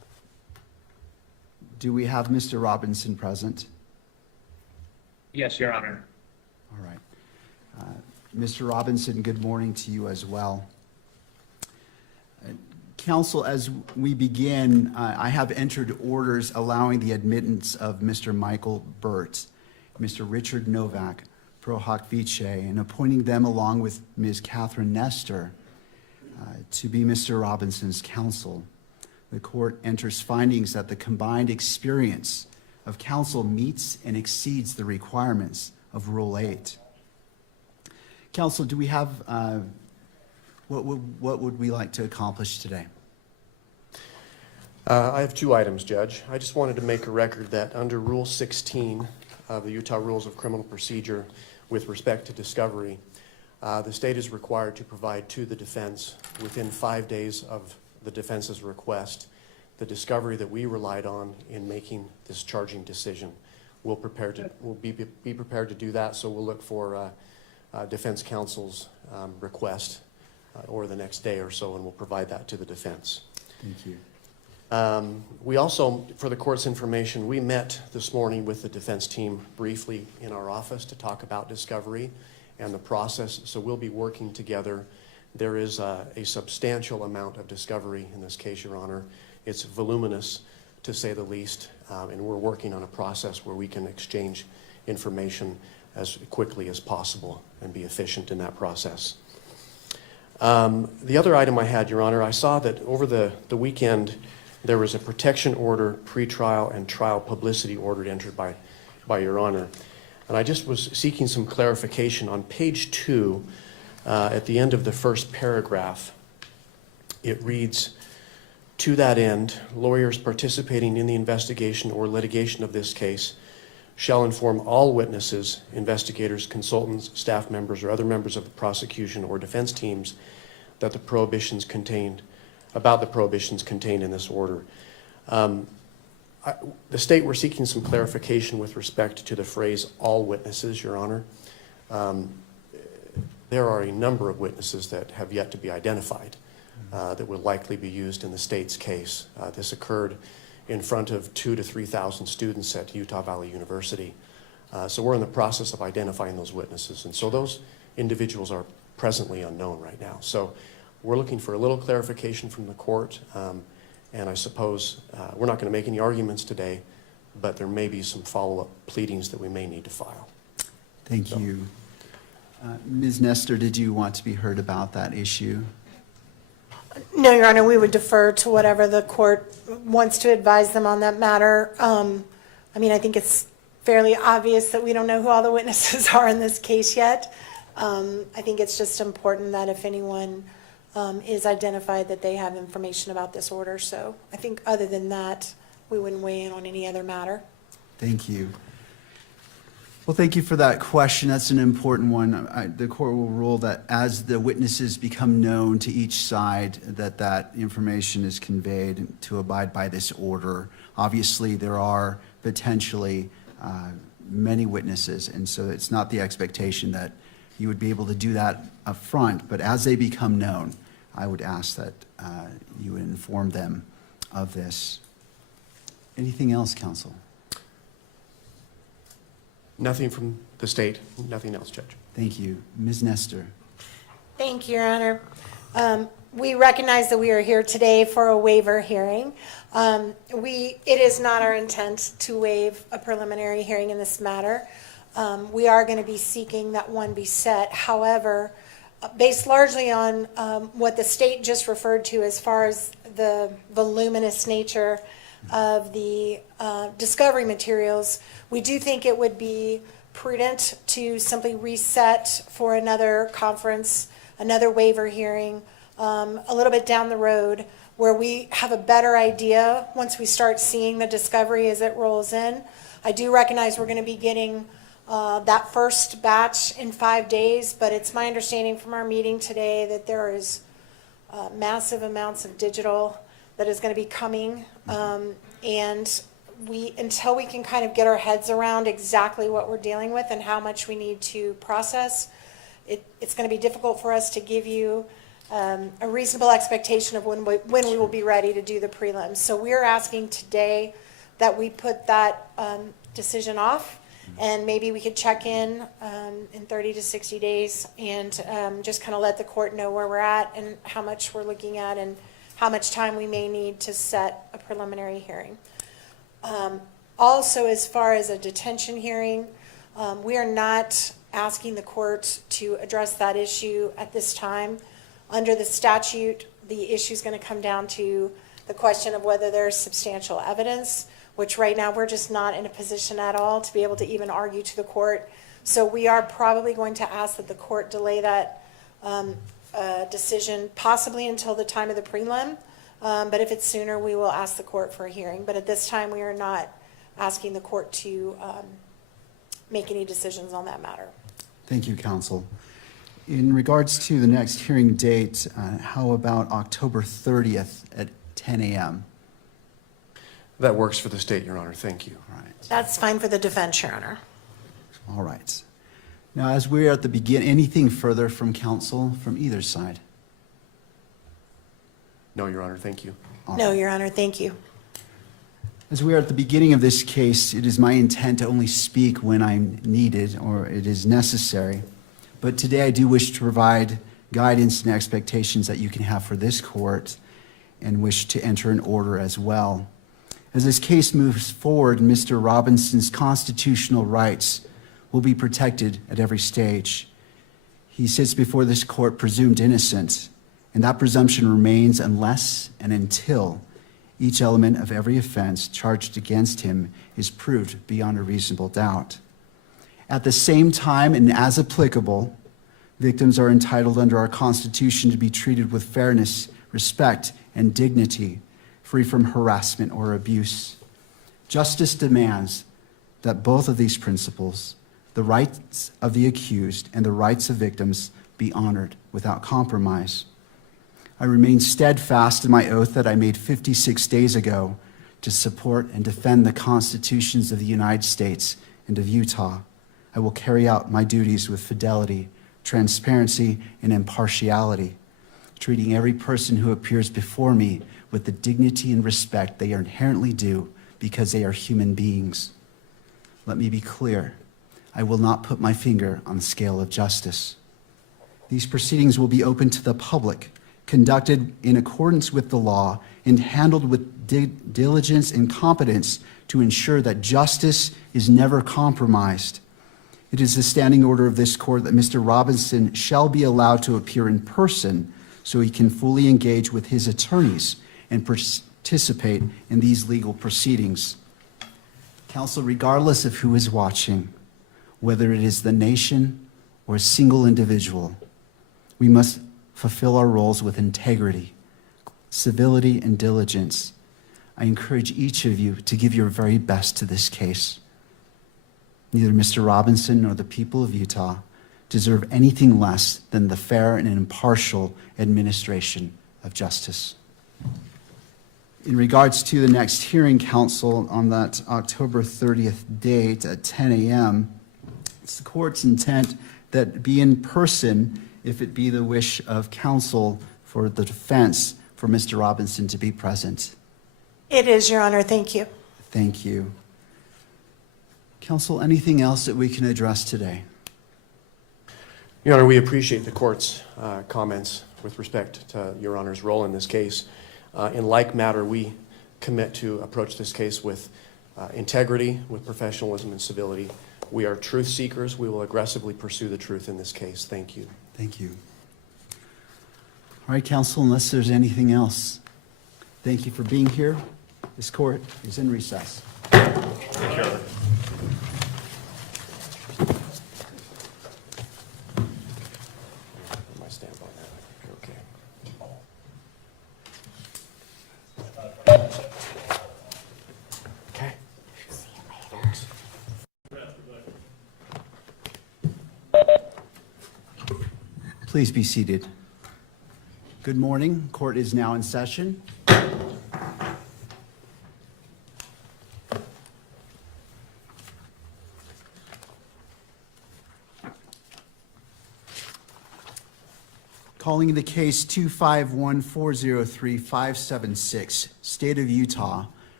Do we have Mr. Robinson present? Yes, Your Honor. All right. Mr. Robinson, good morning to you as well. Counsel, as we begin, I have entered orders allowing the admittance of Mr. Michael Burt, Mr. Richard Novak, pro hoc vice, and appointing them along with Ms. Catherine Nestor to be Mr. Robinson's counsel. The court enters findings that the combined experience of counsel meets and exceeds the requirements of Rule 8. Counsel, do we have, what would we like to accomplish today? I have two items, Judge. I just wanted to make a record that under Rule 16 of the Utah Rules of Criminal Procedure with respect to discovery, the state is required to provide to the defense within 5 days of the defense's request the discovery that we relied on in making this charging decision. We'll be prepared to do that, so we'll look for defense counsel's request or the next day or so, and we'll provide that to the defense. Thank you. We also, for the court's information, we met this morning with the defense team briefly in our office to talk about discovery and the process, so we'll be working together. There is a substantial amount of discovery in this case, Your Honor. It's voluminous, to say the least, and we're working on a process where we can exchange information as quickly as possible and be efficient in that process. The other item I had, Your Honor, I saw that over the weekend there was a protection order, pretrial, and trial publicity order entered by Your Honor. And I just was seeking some clarification. On page 2, at the end of the first paragraph, it reads, "To that end, lawyers participating in the investigation or litigation of this case shall inform all witnesses, investigators, consultants, staff members, or other members of the prosecution or defense teams that the prohibitions contained in this order." The state were seeking some clarification with respect to the phrase "all witnesses," Your Honor. There are a number of witnesses that have yet to be identified that will likely be used in the state's case. This occurred in front of 2,000 to 3,000 students at Utah Valley University. So we're in the process of identifying those witnesses. And so those individuals are presently unknown right now. So we're looking for a little clarification from the court. And I suppose we're not going to make any arguments today, but there may be some follow-up pleadings that we may need to file. Thank you. Ms. Nestor, did you want to be heard about that issue? No, Your Honor, we would defer to whatever the court wants to advise them on that matter. I mean, I think it's fairly obvious that we don't know who all the witnesses are in this case yet. I think it's just important that if anyone is identified, that they have information about this order. So I think other than that, we wouldn't weigh in on any other matter. Thank you. Well, thank you for that question. That's an important one. The court will rule that as the witnesses become known to each side, that information is conveyed to abide by this order. Obviously, there are potentially many witnesses, and so it's not the expectation that you would be able to do that up front, but as they become known, I would ask that you would inform them of this. Anything else, counsel? Nothing from the state, nothing else, Judge. Thank you. Ms. Nestor. Thank you, Your Honor. We recognize that we are here today for a waiver hearing. It is not our intent to waive a preliminary hearing in this matter. We are going to be seeking that one be set. However, based largely on what the state just referred to as far as the voluminous nature of the discovery materials, we do think it would be prudent to simply reset for another conference, another waiver hearing, a little bit down the road, where we have a better idea once we start seeing the discovery as it rolls in. I do recognize we're going to be getting that first batch in 5 days, but it's my understanding from our meeting today that there is massive amounts of digital that is going to be coming, and until we can kind of get our heads around exactly what we're dealing with and how much we need to process, it's going to be difficult for us to give you a reasonable expectation of when we will be ready to do the prelims. So we're asking today that we put that decision off, and maybe we could check in 30 to 60 days and just kind of let the court know where we're at and how much we're looking at and how much time we may need to set a preliminary hearing. Also, as far as a detention hearing, we are not asking the court to address that issue at this time. Under the statute, the issue is going to come down to the question of whether there's substantial evidence, which right now we're just not in a position at all to be able to even argue to the court. So we are probably going to ask that the court delay that decision possibly until the time of the prelim. But if it's sooner, we will ask the court for a hearing. But at this time, we are not asking the court to make any decisions on that matter. Thank you, counsel. In regards to the next hearing date, how about October 30th at 10 a.m.? That works for the state, Your Honor. Thank you. All right. That's fine for the defense, Your Honor. All right. Now, as we're at the beginning, anything further from counsel from either side? No, Your Honor. Thank you. All No, right. Your Honor, thank you. As we are at the beginning of this case, it is my intent to only speak when I'm needed or it is necessary. But today I do wish to provide guidance and expectations that you can have for this court and wish to enter an order as well. As this case moves forward, Mr. Robinson's constitutional rights will be protected at every stage. He sits before this court presumed innocent, and that presumption remains unless and until each element of every offense charged against him is proved beyond a reasonable doubt. At the same time, and as applicable, victims are entitled under our Constitution to be treated with fairness, respect, and dignity, free from harassment or abuse. Justice demands that both of these principles, the rights of the accused and the rights of victims, be honored without compromise. I remain steadfast in my oath that I made 56 days ago to support and defend the constitutions of the United States and of Utah. I will carry out my duties with fidelity, transparency, and impartiality, treating every person who appears before me with the dignity and respect they are inherently due because they are human beings. Let me be clear. I will not put my finger on the scale of justice. These proceedings will be open to the public, conducted in accordance with the law, and handled with diligence and competence to ensure that justice is never compromised. It is the standing order of this court that Mr. Robinson shall be allowed to appear in person so he can fully engage with his attorneys and participate in these legal proceedings. Counsel, regardless of who is watching, whether it is the nation or a single individual, we must fulfill our roles with integrity, civility, and diligence. I encourage each of you to give your very best to this case. Neither Mr. Robinson nor the people of Utah deserve anything less than the fair and impartial administration of justice. In regards to the next hearing, counsel, on that October 30th date at 10 a.m., it's the court's intent that it be in person if it be the wish of counsel for the defense for Mr. Robinson to be present. It is, Your Honor. Thank you. Thank you. Counsel, anything else that we can address today? Your Honor, we appreciate the court's comments with respect to Your Honor's role in this case. In like matter, we commit to approach this case with integrity, with professionalism and civility. We are truth seekers. We will aggressively pursue the truth in this case. Thank you. Thank you. All right, counsel, unless there's anything else, thank you for being here. This court is in recess. My stamp on that. Okay. Okay. Please be seated. Good morning. Court is now in session. Calling the case 251-403-576, State of Utah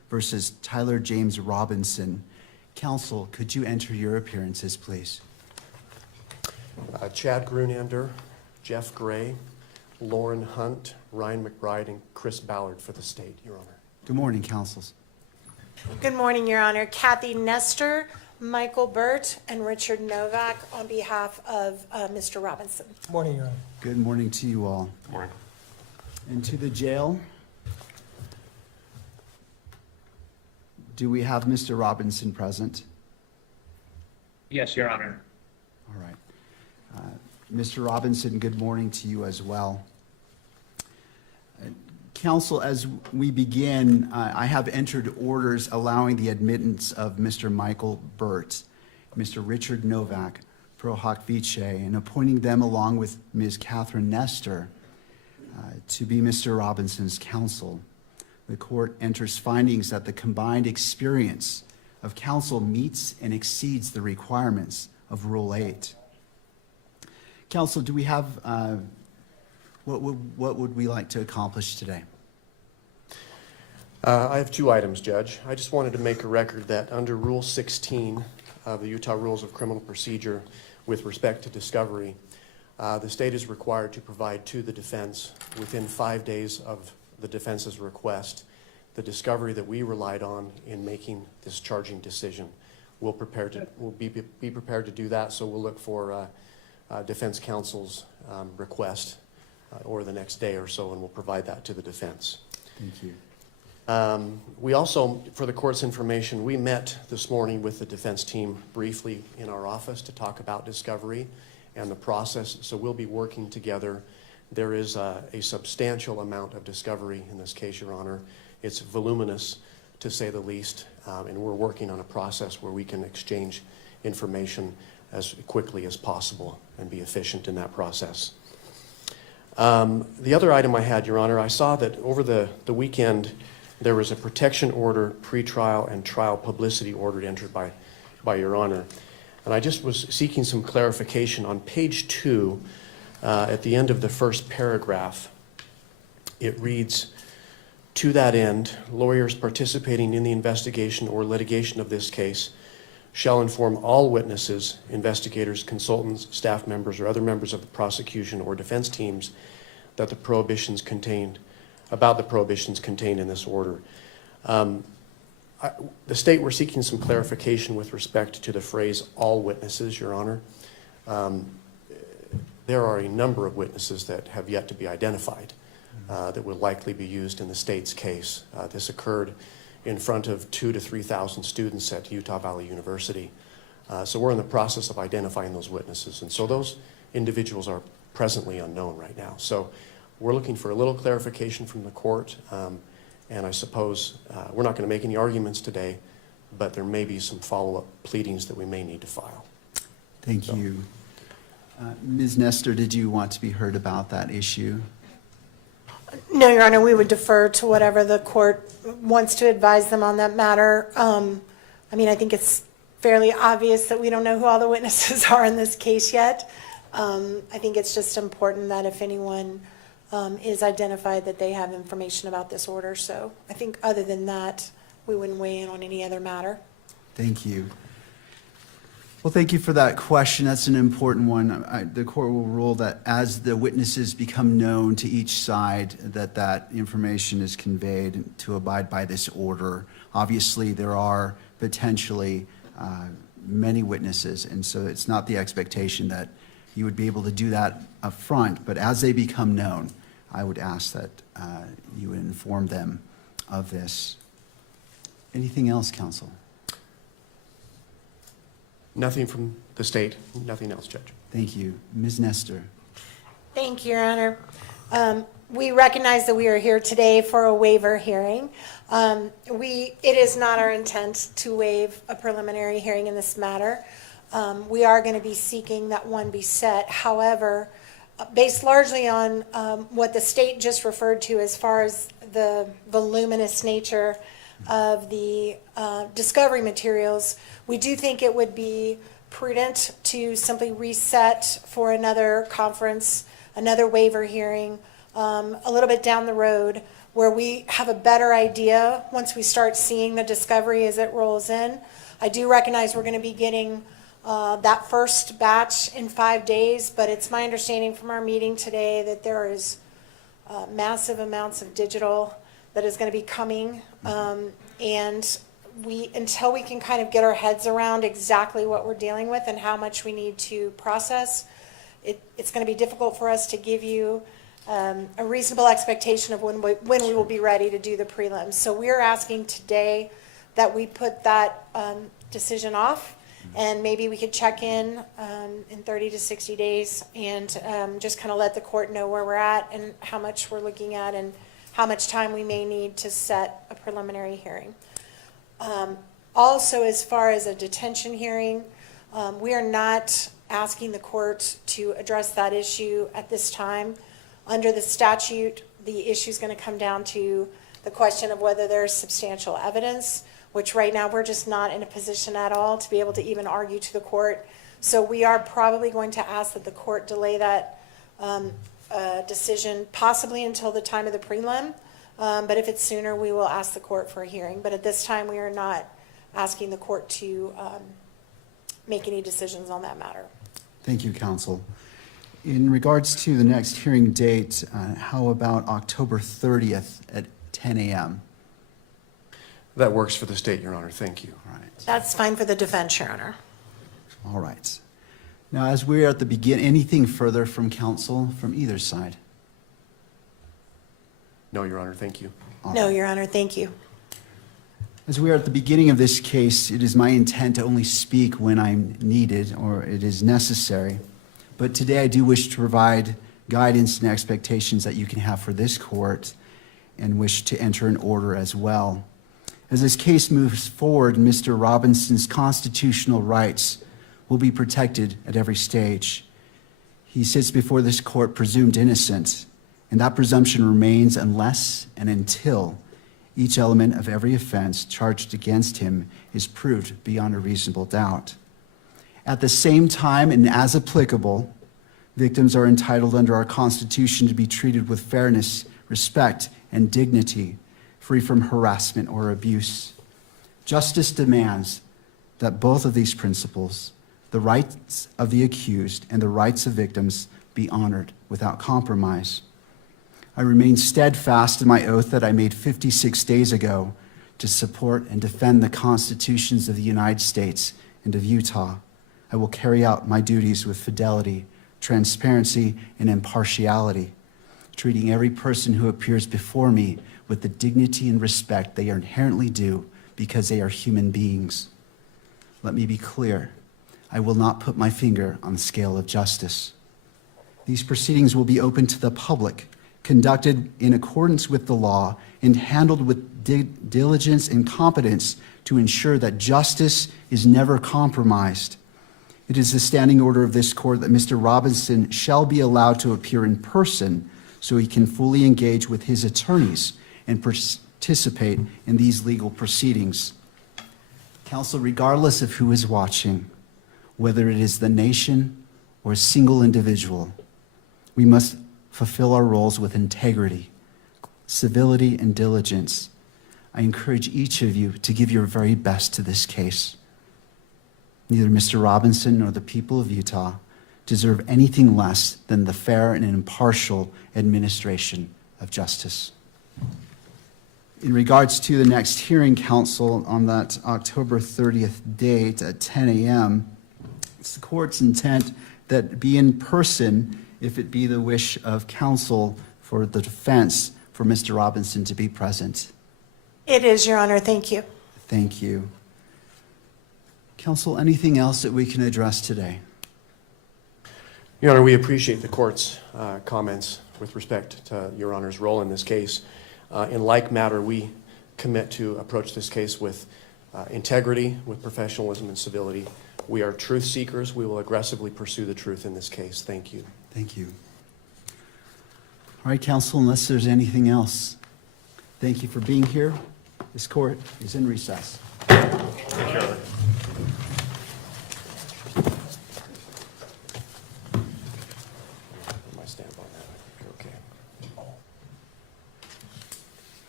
versus Tyler James Robinson. Counsel, could you enter your appearances, please? Chad Grunander, Jeff Gray, Lauren Hunt, Ryan McBride, and Chris Ballard for the state, Your Honor. Good morning, counsels. Good morning, Your Honor. Kathy Nestor, Michael Burt, and Richard Novak on behalf of Mr. Robinson. Morning, Your Honor. Good morning to you all. Morning. And to the jail. Do we have Mr. Robinson present? Yes, Your Honor. All right. Mr. Robinson, good morning to you as well. Counsel, as we begin, I have entered orders allowing the admittance of Mr. Michael Burt, Mr. Richard Novak, pro hoc vice, and appointing them along with Ms. Catherine Nestor to be Mr. Robinson's counsel. The court enters findings that the combined experience of counsel meets and exceeds the requirements of Rule 8. Counsel, do we have, what would we like to accomplish today? I have two items, Judge. I just wanted to make a record that under Rule 16 of the Utah Rules of Criminal Procedure with respect to discovery, the state is required to provide to the defense within 5 days of the defense's request the discovery that we relied on in making this charging decision. We'll be prepared to do that, so we'll look for defense counsel's request or the next day or so, and we'll provide that to the defense. Thank you. We also, for the court's information, we met this morning with the defense team briefly in our office to talk about discovery and the process, so we'll be working together. There is a substantial amount of discovery in this case, Your Honor. It's voluminous, to say the least, and we're working on a process where we can exchange information as quickly as possible and be efficient in that process. The other item I had, Your Honor, I saw that over the weekend there was a protection order, pretrial, and trial publicity order entered by Your Honor. And I just was seeking some clarification. On page 2, at the end of the first paragraph, it reads, "To that end, lawyers participating in the investigation or litigation of this case shall inform all witnesses, investigators, consultants, staff members, or other members of the prosecution or defense teams that the prohibitions contained in this order." The state, we're seeking some clarification with respect to the phrase "all witnesses," Your Honor. There are a number of witnesses that have yet to be identified that will likely be used in the state's case. This occurred in front of 2,000 to 3,000 students at Utah Valley University. So we're in the process of identifying those witnesses. And so those individuals are presently unknown right now. So we're looking for a little clarification from the court. And I suppose we're not going to make any arguments today, but there may be some follow-up pleadings that we may need to file. Thank you. Ms. Nestor, did you want to be heard about that issue? No, Your Honor, we would defer to whatever the court wants to advise them on that matter. I mean, I think it's fairly obvious that we don't know who all the witnesses are in this case yet. I think it's just important that if anyone is identified, that they have information about this order. So I think other than that, we wouldn't weigh in on any other matter. Thank you. Well, thank you for that question. That's an important one. The court will rule that as the witnesses become known to each side, that information is conveyed to abide by this order. Obviously, there are potentially many witnesses, and so it's not the expectation that you would be able to do that up front, but as they become known, I would ask that you would inform them of this. Anything else, counsel? Nothing from the state, nothing else, Judge. Thank you. Ms. Nestor. Thank you, Your Honor. We recognize that we are here today for a waiver hearing. It is not our intent to waive a preliminary hearing in this matter. We are going to be seeking that one be set. However, based largely on what the state just referred to as far as the voluminous nature of the discovery materials, we do think it would be prudent to simply reset for another conference, another waiver hearing, a little bit down the road where we have a better idea once we start seeing the discovery as it rolls in. I do recognize we're going to be getting that first batch in 5 days, but it's my understanding from our meeting today that there is massive amounts of digital that is going to be coming. And until we can kind of get our heads around exactly what we're dealing with and how much we need to process, it's going to be difficult for us to give you a reasonable expectation of when we will be ready to do the prelims. So we're asking today that we put that decision off, and maybe we could check in 30 to 60 days and just kind of let the court know where we're at and how much we're looking at and how much time we may need to set a preliminary hearing. Also, as far as a detention hearing, we are not asking the court to address that issue at this time. Under the statute, the issue is going to come down to the question of whether there's substantial evidence, which right now we're just not in a position at all to be able to even argue to the court. So we are probably going to ask that the court delay that decision possibly until the time of the prelim. But if it's sooner, we will ask the court for a hearing. But at this time, we are not asking the court to make any decisions on that matter. Thank you, counsel. In regards to the next hearing date, how about October 30th at 10 a.m.? That works for the state, Your Honor. Thank you. All right. That's fine for the defense, Your Honor. All right. Now, as we're at the beginning, anything further from counsel from either side? No, Your Honor. Thank you. All No, right. Your Honor, thank you. As we are at the beginning of this case, it is my intent to only speak when I'm needed or it is necessary. But today I do wish to provide guidance and expectations that you can have for this court and wish to enter an order as well. As this case moves forward, Mr. Robinson's constitutional rights will be protected at every stage. He sits before this court presumed innocent, and that presumption remains unless and until each element of every offense charged against him is proved beyond a reasonable doubt. At the same time, and as applicable, victims are entitled under our Constitution to be treated with fairness, respect, and dignity, free from harassment or abuse. Justice demands that both of these principles, the rights of the accused and the rights of victims, be honored without compromise. I remain steadfast in my oath that I made 56 days ago to support and defend the constitutions of the United States and of Utah. I will carry out my duties with fidelity, transparency, and impartiality, treating every person who appears before me with the dignity and respect they are inherently due because they are human beings. Let me be clear. I will not put my finger on the scale of justice. These proceedings will be open to the public, conducted in accordance with the law, and handled with diligence and competence to ensure that justice is never compromised. It is the standing order of this court that Mr. Robinson shall be allowed to appear in person so he can fully engage with his attorneys and participate in these legal proceedings. Counsel, regardless of who is watching, whether it is the nation or a single individual, we must fulfill our roles with integrity, civility, and diligence. I encourage each of you to give your very best to this case. Neither Mr. Robinson nor the people of Utah deserve anything less than the fair and impartial administration of justice. In regards to the next hearing, counsel, on that October 30th date at 10 a.m., it's the court's intent that it be in person if it be the wish of counsel for the defense for Mr. Robinson to be present. It is, Your Honor. Thank you. Thank you. Counsel, anything else that we can address today? Your Honor, we appreciate the court's comments with respect to Your Honor's role in this case. In like matter, we commit to approach this case with integrity, with professionalism and civility. We are truth seekers. We will aggressively pursue the truth in this case. Thank you. Thank you. All right, counsel, unless there's anything else, thank you for being here. This court is in recess. My stamp on that. Okay.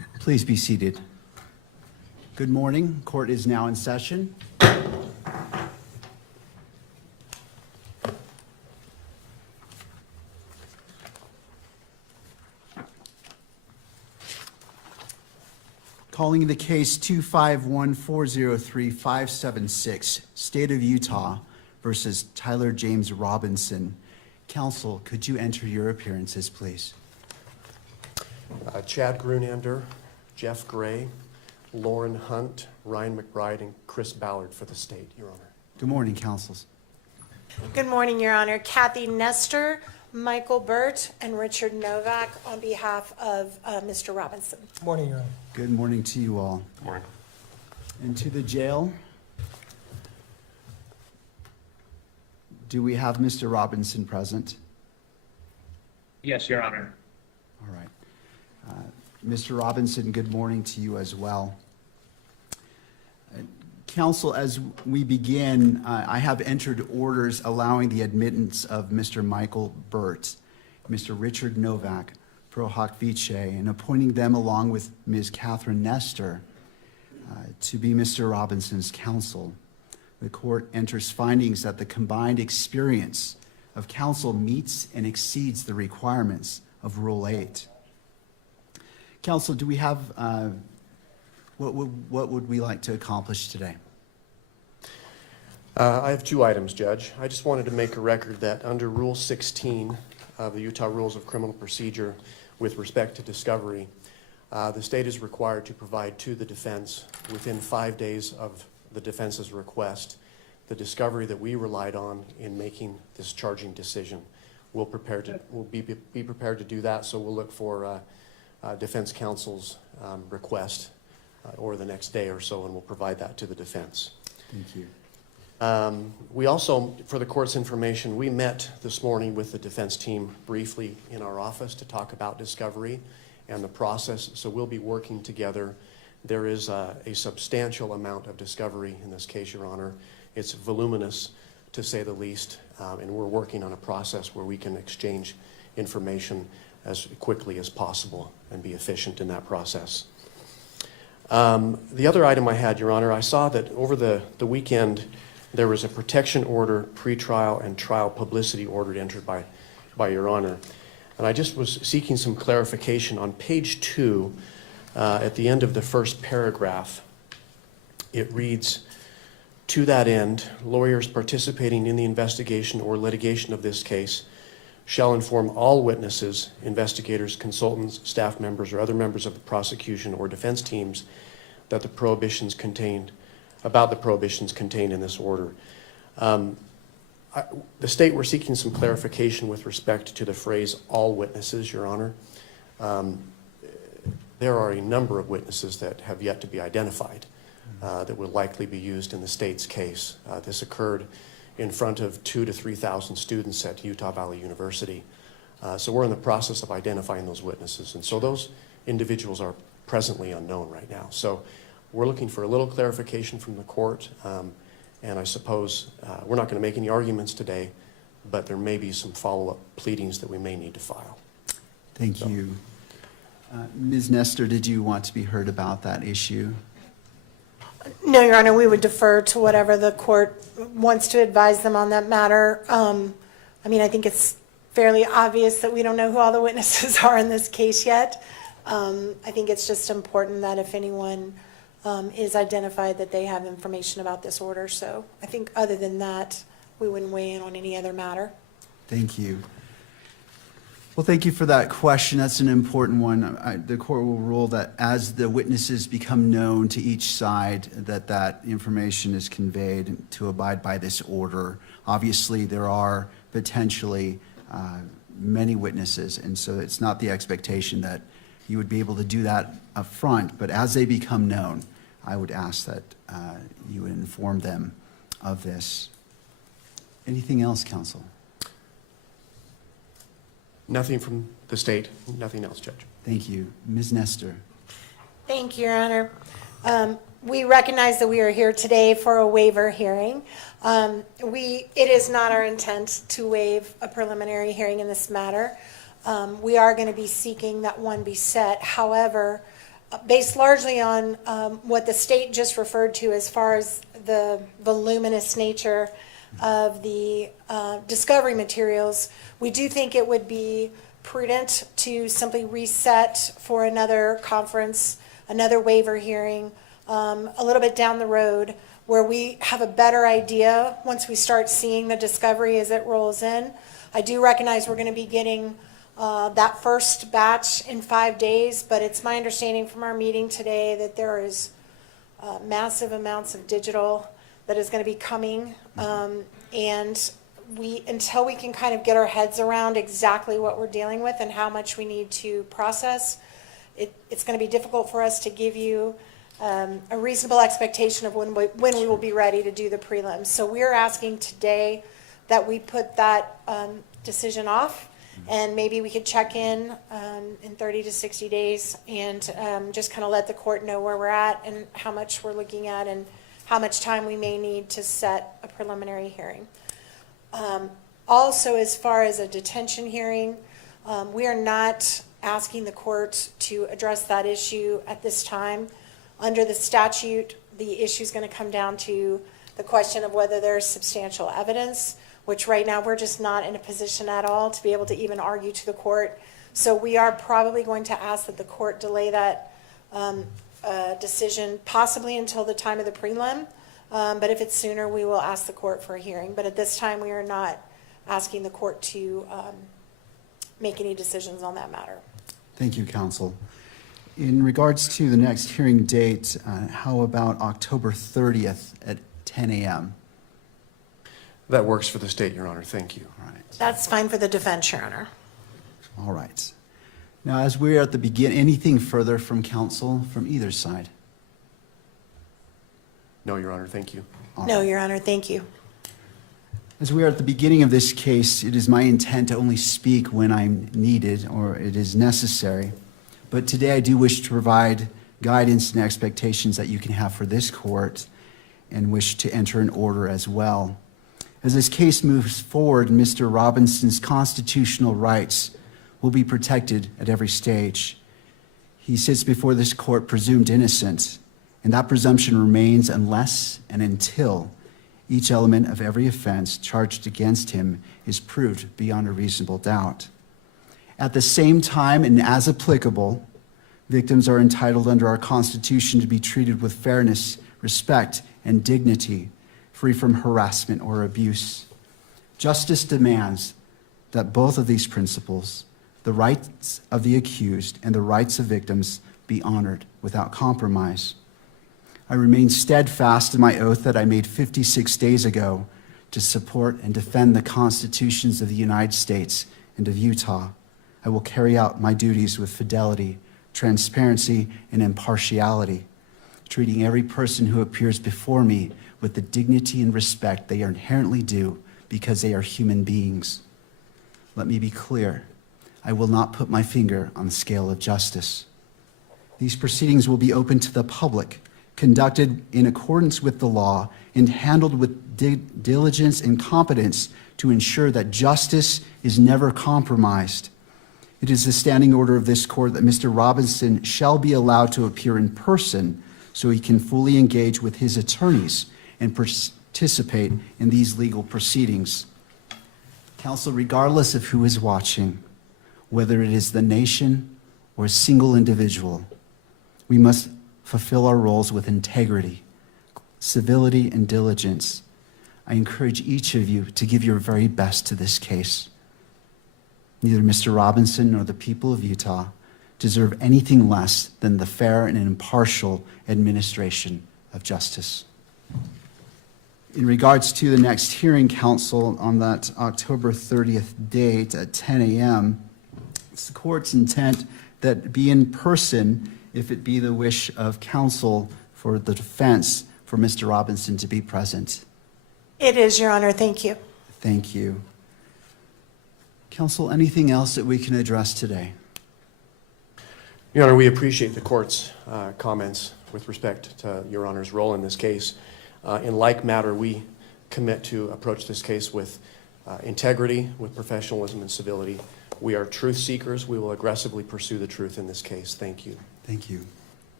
Please be seated. Good morning. Court is now in session. Calling the case 251403576, State of Utah versus Tyler James Robinson. Counsel, could you enter your appearances, please? Chad Grunander, Jeff Gray, Lauren Hunt, Ryan McBride, and Chris Ballard for the state, Your Honor. Good morning, counsels. Good morning, Your Honor. Kathy Nestor, Michael Burt, and Richard Novak on behalf of Mr. Robinson. Morning, Your Honor. Good morning to you all. Good morning. And to the jail. Do we have Mr. Robinson present? Yes, Your Honor. All right. Mr. Robinson, good morning to you as well. Counsel, as we begin, I have entered orders allowing the admittance of Mr. Michael Burt, Mr. Richard Novak, pro hoc vice, and appointing them along with Ms. Catherine Nestor to be Mr. Robinson's counsel. The court enters findings that the combined experience of counsel meets and exceeds the requirements of Rule 8. Counsel, do we have, what would we like to accomplish today? I have two items, Judge. I just wanted to make a record that under Rule 16 of the Utah Rules of Criminal Procedure with respect to discovery, the state is required to provide to the defense within 5 days of the defense's request the discovery that we relied on in making this charging decision. We'll be prepared to do that, so we'll look for defense counsel's request or the next day or so, and we'll provide that to the defense. Thank you. We also, for the court's information, we met this morning with the defense team briefly in our office to talk about discovery and the process, so we'll be working together. There is a substantial amount of discovery in this case, Your Honor. It's voluminous, to say the least, and we're working on a process where we can exchange information as quickly as possible and be efficient in that process. The other item I had, Your Honor, I saw that over the weekend there was a protection order, pretrial and trial publicity order entered by Your Honor. And I just was seeking some clarification. On page 2, at the end of the first paragraph, it reads, "To that end, lawyers participating in the investigation or litigation of this case shall inform all witnesses, investigators, consultants, staff members, or other members of the prosecution or defense teams that the prohibitions contained in this order." The state were seeking some clarification with respect to the phrase "all witnesses," Your Honor. There are a number of witnesses that have yet to be identified that will likely be used in the state's case. This occurred in front of 2,000 to 3,000 students at Utah Valley University. So we're in the process of identifying those witnesses. And so those individuals are presently unknown right now. So we're looking for a little clarification from the court. And I suppose we're not going to make any arguments today, but there may be some follow-up pleadings that we may need to file. Thank you. Ms. Nestor, did you want to be heard about that issue? No, Your Honor, we would defer to whatever the court wants to advise them on that matter. I mean, I think it's fairly obvious that we don't know who all the witnesses are in this case yet. I think it's just important that if anyone is identified, that they have information about this order. So I think other than that, we wouldn't weigh in on any other matter. Thank you. Well, thank you for that question. That's an important one. The court will rule that as the witnesses become known to each side, that information is conveyed to abide by this order. Obviously, there are potentially many witnesses, and so it's not the expectation that you would be able to do that up front, but as they become known, I would ask that you would inform them of this. Anything else, counsel? Nothing from the state, nothing else, Judge. Thank you. Ms. Nestor. Thank you, Your Honor. We recognize that we are here today for a waiver hearing. It is not our intent to waive a preliminary hearing in this matter. We are going to be seeking that one be set. However, based largely on what the state just referred to as far as the voluminous nature of the discovery materials, we do think it would be prudent to simply reset for another conference, another waiver hearing, a little bit down the road, where we have a better idea once we start seeing the discovery as it rolls in. I do recognize we're going to be getting that first batch in 5 days, but it's my understanding from our meeting today that there is massive amounts of digital that is going to be coming. And until we can kind of get our heads around exactly what we're dealing with and how much we need to process, it's going to be difficult for us to give you a reasonable expectation of when we will be ready to do the prelims. So we're asking today that we put that decision off, and maybe we could check in 30 to 60 days and just kind of let the court know where we're at and how much we're looking at and how much time we may need to set a preliminary hearing. Also, as far as a detention hearing, we are not asking the court to address that issue at this time. Under the statute, the issue is going to come down to the question of whether there's substantial evidence, which right now we're just not in a position at all to be able to even argue to the court. So we are probably going to ask that the court delay that decision possibly until the time of the prelim. But if it's sooner, we will ask the court for a hearing. But at this time, we are not asking the court to make any decisions on that matter. Thank you, counsel. In regards to the next hearing date, how about October 30th at 10 a.m.? That works for the state, Your Honor. Thank you. All right. That's fine for the defense, Your Honor. All right. Now, as we're at the beginning, anything further from counsel from either side? No, Your Honor. Thank you. All No, right. Your Honor, thank you. As we are at the beginning of this case, it is my intent to only speak when I'm needed or it is necessary. But today I do wish to provide guidance and expectations that you can have for this court and wish to enter an order as well. As this case moves forward, Mr. Robinson's constitutional rights will be protected at every stage. He sits before this court presumed innocent, and that presumption remains unless and until each element of every offense charged against him is proved beyond a reasonable doubt. At the same time, and as applicable, victims are entitled under our Constitution to be treated with fairness, respect, and dignity, free from harassment or abuse. Justice demands that both of these principles, the rights of the accused and the rights of victims, be honored without compromise. I remain steadfast in my oath that I made 56 days ago to support and defend the constitutions of the United States and of Utah. I will carry out my duties with fidelity, transparency, and impartiality, treating every person who appears before me with the dignity and respect they are inherently due because they are human beings. Let me be clear. I will not put my finger on the scale of justice. These proceedings will be open to the public, conducted in accordance with the law, and handled with diligence and competence to ensure that justice is never compromised. It is the standing order of this court that Mr. Robinson shall be allowed to appear in person so he can fully engage with his attorneys and participate in these legal proceedings. Counsel, regardless of who is watching, whether it is the nation or a single individual, we must fulfill our roles with integrity, civility, and diligence. I encourage each of you to give your very best to this case. Neither Mr. Robinson nor the people of Utah deserve anything less than the fair and impartial administration of justice. In regards to the next hearing, counsel, on that October 30th date at 10 a.m., it's the court's intent that be in person if it be the wish of counsel for the defense for Mr. Robinson to be present. It is, Your Honor. Thank you. Thank you. Counsel, anything else that we can address today? Your Honor, we appreciate the court's comments with respect to Your Honor's role in this case. In like matter, we commit to approach this case with integrity, with professionalism and civility. We are truth seekers. We will aggressively pursue the truth in this case. Thank you. Thank you.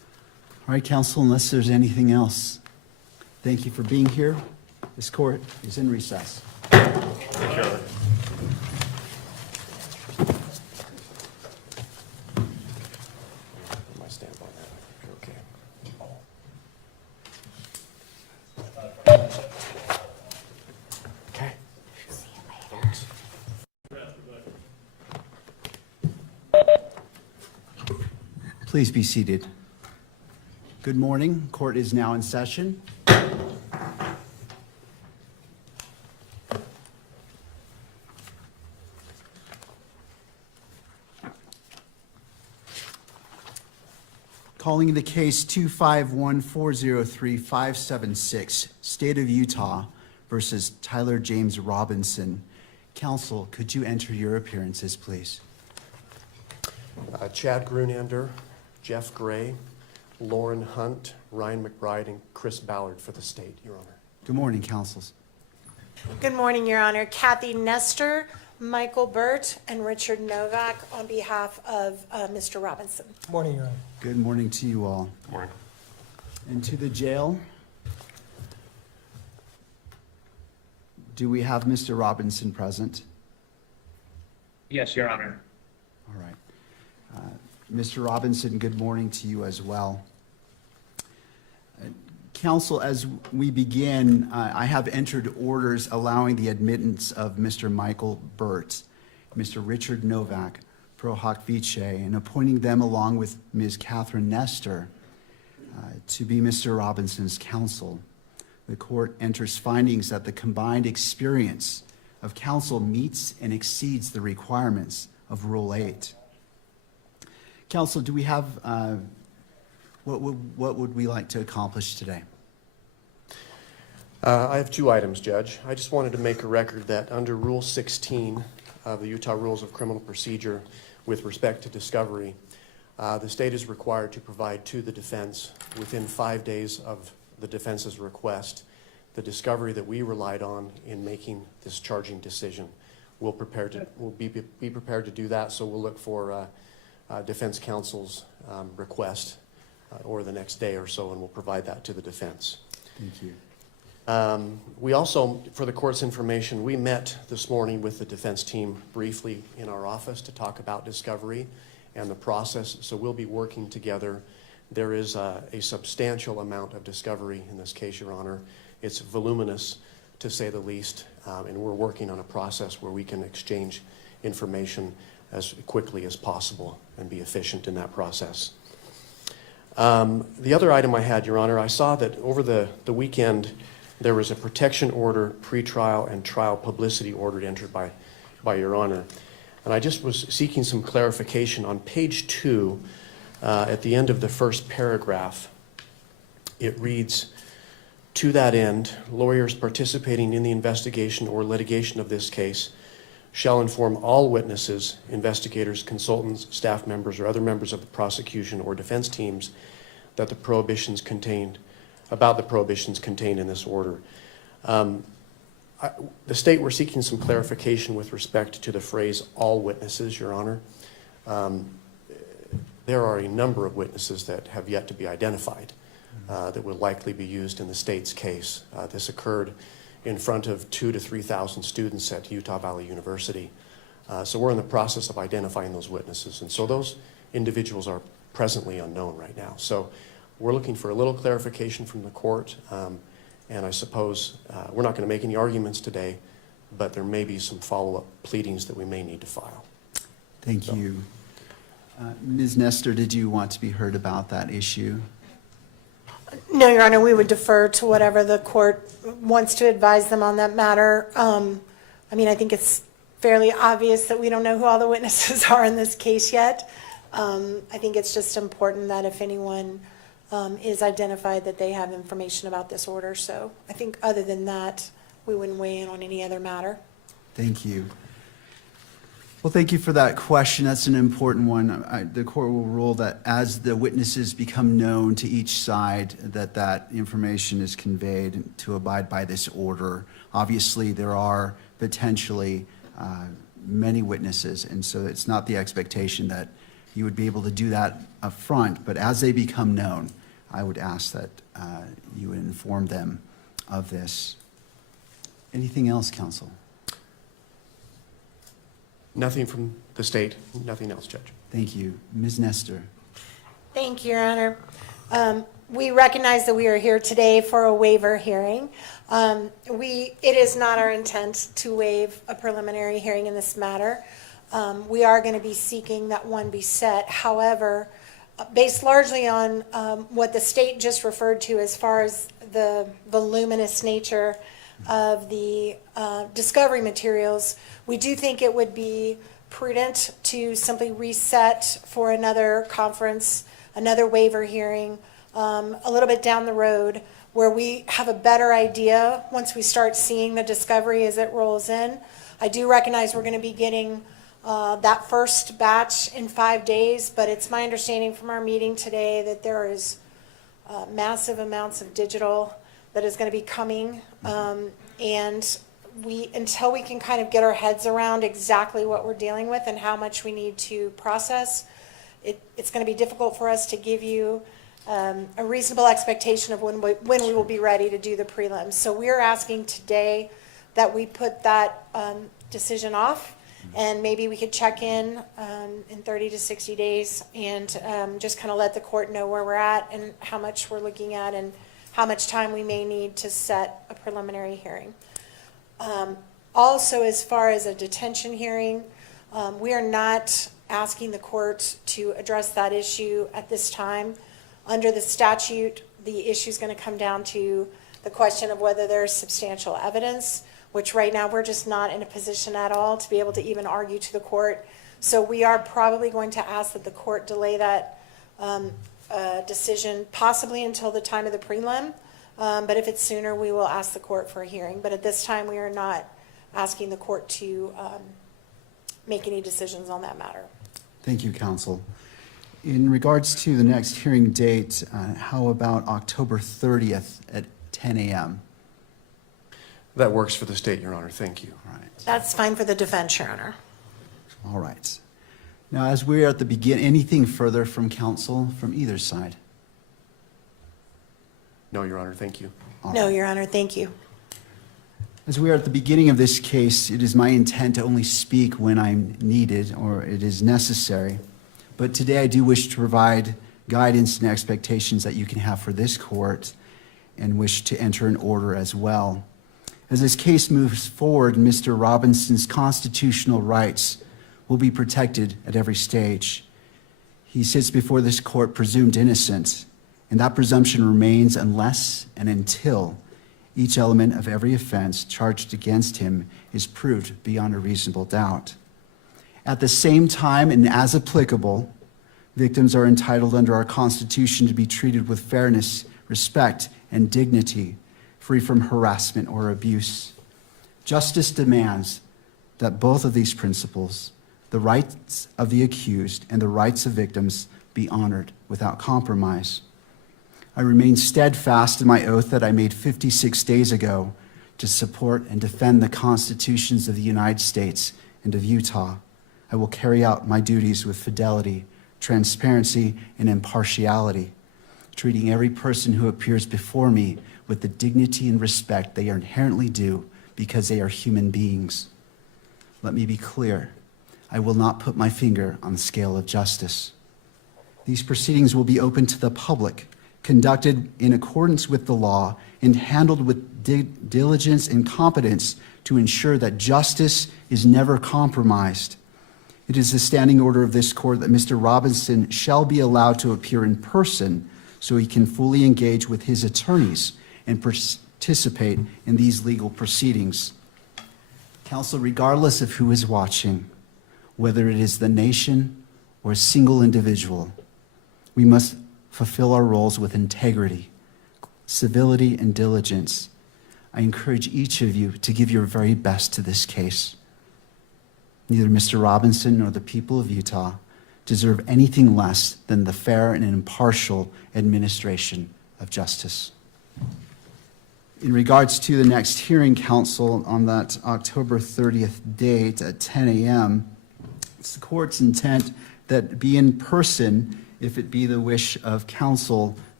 All right, counsel, unless there's anything else, thank you for being here. This court is in recess. My stamp on that. Okay. Okay. Please be seated. Good morning. Court is now in session. Calling the case 251403576, State of Utah versus Tyler James Robinson. Counsel, could you enter your appearances, please? Chad Grunander, Jeff Gray, Lauren Hunt, Ryan McBride, and Chris Ballard for the state, Your Honor. Good morning, counsels. Good morning, Your Honor. Kathy Nestor, Michael Burt, and Richard Novak on behalf of Mr. Robinson. Morning, Your Honor. Good morning to you all. Morning. And to the jail. Do we have Mr. Robinson present? Yes, Your Honor. All right. Mr. Robinson, good morning to you as well. Counsel, as we begin, I have entered orders allowing the admittance of Mr. Michael Burt, Mr. Richard Novak, pro hoc vice, and appointing them along with Ms. Catherine Nestor to be Mr. Robinson's counsel. The court enters findings that the combined experience of counsel meets and exceeds the requirements of Rule 8. Counsel, do we have, what would we like to accomplish today? I have two items, Judge. I just wanted to make a record that under Rule 16 of the Utah Rules of Criminal Procedure with respect to discovery, the state is required to provide to the defense within 5 days of the defense's request the discovery that we relied on in making this charging decision. We'll be prepared to do that, so we'll look for defense counsel's request or the next day or so, and we'll provide that to the defense. Thank you. We also, for the court's information, we met this morning with the defense team briefly in our office to talk about discovery and the process, so we'll be working together. There is a substantial amount of discovery in this case, Your Honor. It's voluminous, to say the least, and we're working on a process where we can exchange information as quickly as possible and be efficient in that process. The other item I had, Your Honor, I saw that over the weekend there was a protection order, pretrial, and trial publicity order entered by Your Honor. And I just was seeking some clarification. On page 2, at the end of the first paragraph, it reads, "To that end, lawyers participating in the investigation or litigation of this case shall inform all witnesses, investigators, consultants, staff members, or other members of the prosecution or defense teams that the prohibitions contained in this order." The state were seeking some clarification with respect to the phrase "all witnesses," Your Honor. There are a number of witnesses that have yet to be identified that will likely be used in the state's case. This occurred in front of 2,000 to 3,000 students at Utah Valley University. So we're in the process of identifying those witnesses. And so those individuals are presently unknown right now. So we're looking for a little clarification from the court. And I suppose we're not going to make any arguments today, but there may be some follow-up pleadings that we may need to file. Thank you. Ms. Nestor, did you want to be heard about that issue? No, Your Honor, we would defer to whatever the court wants to advise them on that matter. I mean, I think it's fairly obvious that we don't know who all the witnesses are in this case yet. I think it's just important that if anyone is identified, that they have information about this order. So I think other than that, we wouldn't weigh in on any other matter. Thank you. Well, thank you for that question. That's an important one. The court will rule that as the witnesses become known to each side, that information is conveyed to abide by this order. Obviously, there are potentially many witnesses, and so it's not the expectation that you would be able to do that up front, but as they become known, I would ask that you would inform them of this. Anything else, counsel? Nothing from the state, nothing else, Judge. Thank you. Ms. Nestor. Thank you, Your Honor. We recognize that we are here today for a waiver hearing. It is not our intent to waive a preliminary hearing in this matter. We are going to be seeking that one be set. However, based largely on what the state just referred to as far as the voluminous nature of the discovery materials, we do think it would be prudent to simply reset for another conference, another waiver hearing, a little bit down the road, where we have a better idea once we start seeing the discovery as it rolls in. I do recognize we're going to be getting that first batch in 5 days, but it's my understanding from our meeting today that there is massive amounts of digital that is going to be coming, and until we can kind of get our heads around exactly what we're dealing with and how much we need to process, it's going to be difficult for us to give you a reasonable expectation of when we will be ready to do the prelims. So we're asking today that we put that decision off, and maybe we could check in 30 to 60 days and just kind of let the court know where we're at and how much we're looking at and how much time we may need to set a preliminary hearing. Also, as far as a detention hearing, we are not asking the court to address that issue at this time. Under the statute, the issue is going to come down to the question of whether there's substantial evidence, which right now we're just not in a position at all to be able to even argue to the court. So we are probably going to ask that the court delay that decision possibly until the time of the prelim. But if it's sooner, we will ask the court for a hearing. But at this time, we are not asking the court to make any decisions on that matter. Thank you, counsel. In regards to the next hearing date, how about October 30th at 10 a.m.? That works for the state, Your Honor. Thank you. All right. That's fine for the defense, Your Honor. All right. Now, as we're at the beginning, anything further from counsel from either side? No, Your Honor. Thank you. No, Your Honor, thank you. As we are at the beginning of this case, it is my intent to only speak when I'm needed or it is necessary. But today I do wish to provide guidance and expectations that you can have for this court and wish to enter an order as well. As this case moves forward, Mr. Robinson's constitutional rights will be protected at every stage. He sits before this court presumed innocent, and that presumption remains unless and until each element of every offense charged against him is proved beyond a reasonable doubt. At the same time, and as applicable, victims are entitled under our Constitution to be treated with fairness, respect, and dignity, free from harassment or abuse. Justice demands that both of these principles, the rights of the accused and the rights of victims, be honored without compromise. I remain steadfast in my oath that I made 56 days ago to support and defend the constitutions of the United States and of Utah. I will carry out my duties with fidelity, transparency, and impartiality, treating every person who appears before me with the dignity and respect they are inherently due because they are human beings. Let me be clear. I will not put my finger on the scale of justice. These proceedings will be open to the public, conducted in accordance with the law, and handled with diligence and competence to ensure that justice is never compromised. It is the standing order of this court that Mr. Robinson shall be allowed to appear in person so he can fully engage with his attorneys and participate in these legal proceedings. Counsel, regardless of who is watching, whether it is the nation or a single individual, we must fulfill our roles with integrity, civility, and diligence. I encourage each of you to give your very best to this case. Neither Mr. Robinson nor the people of Utah deserve anything less than the fair and impartial administration of justice. In regards to the next hearing, counsel, on that October 30th date at 10 a.m., it's the court's intent that be in person if it be the wish of counsel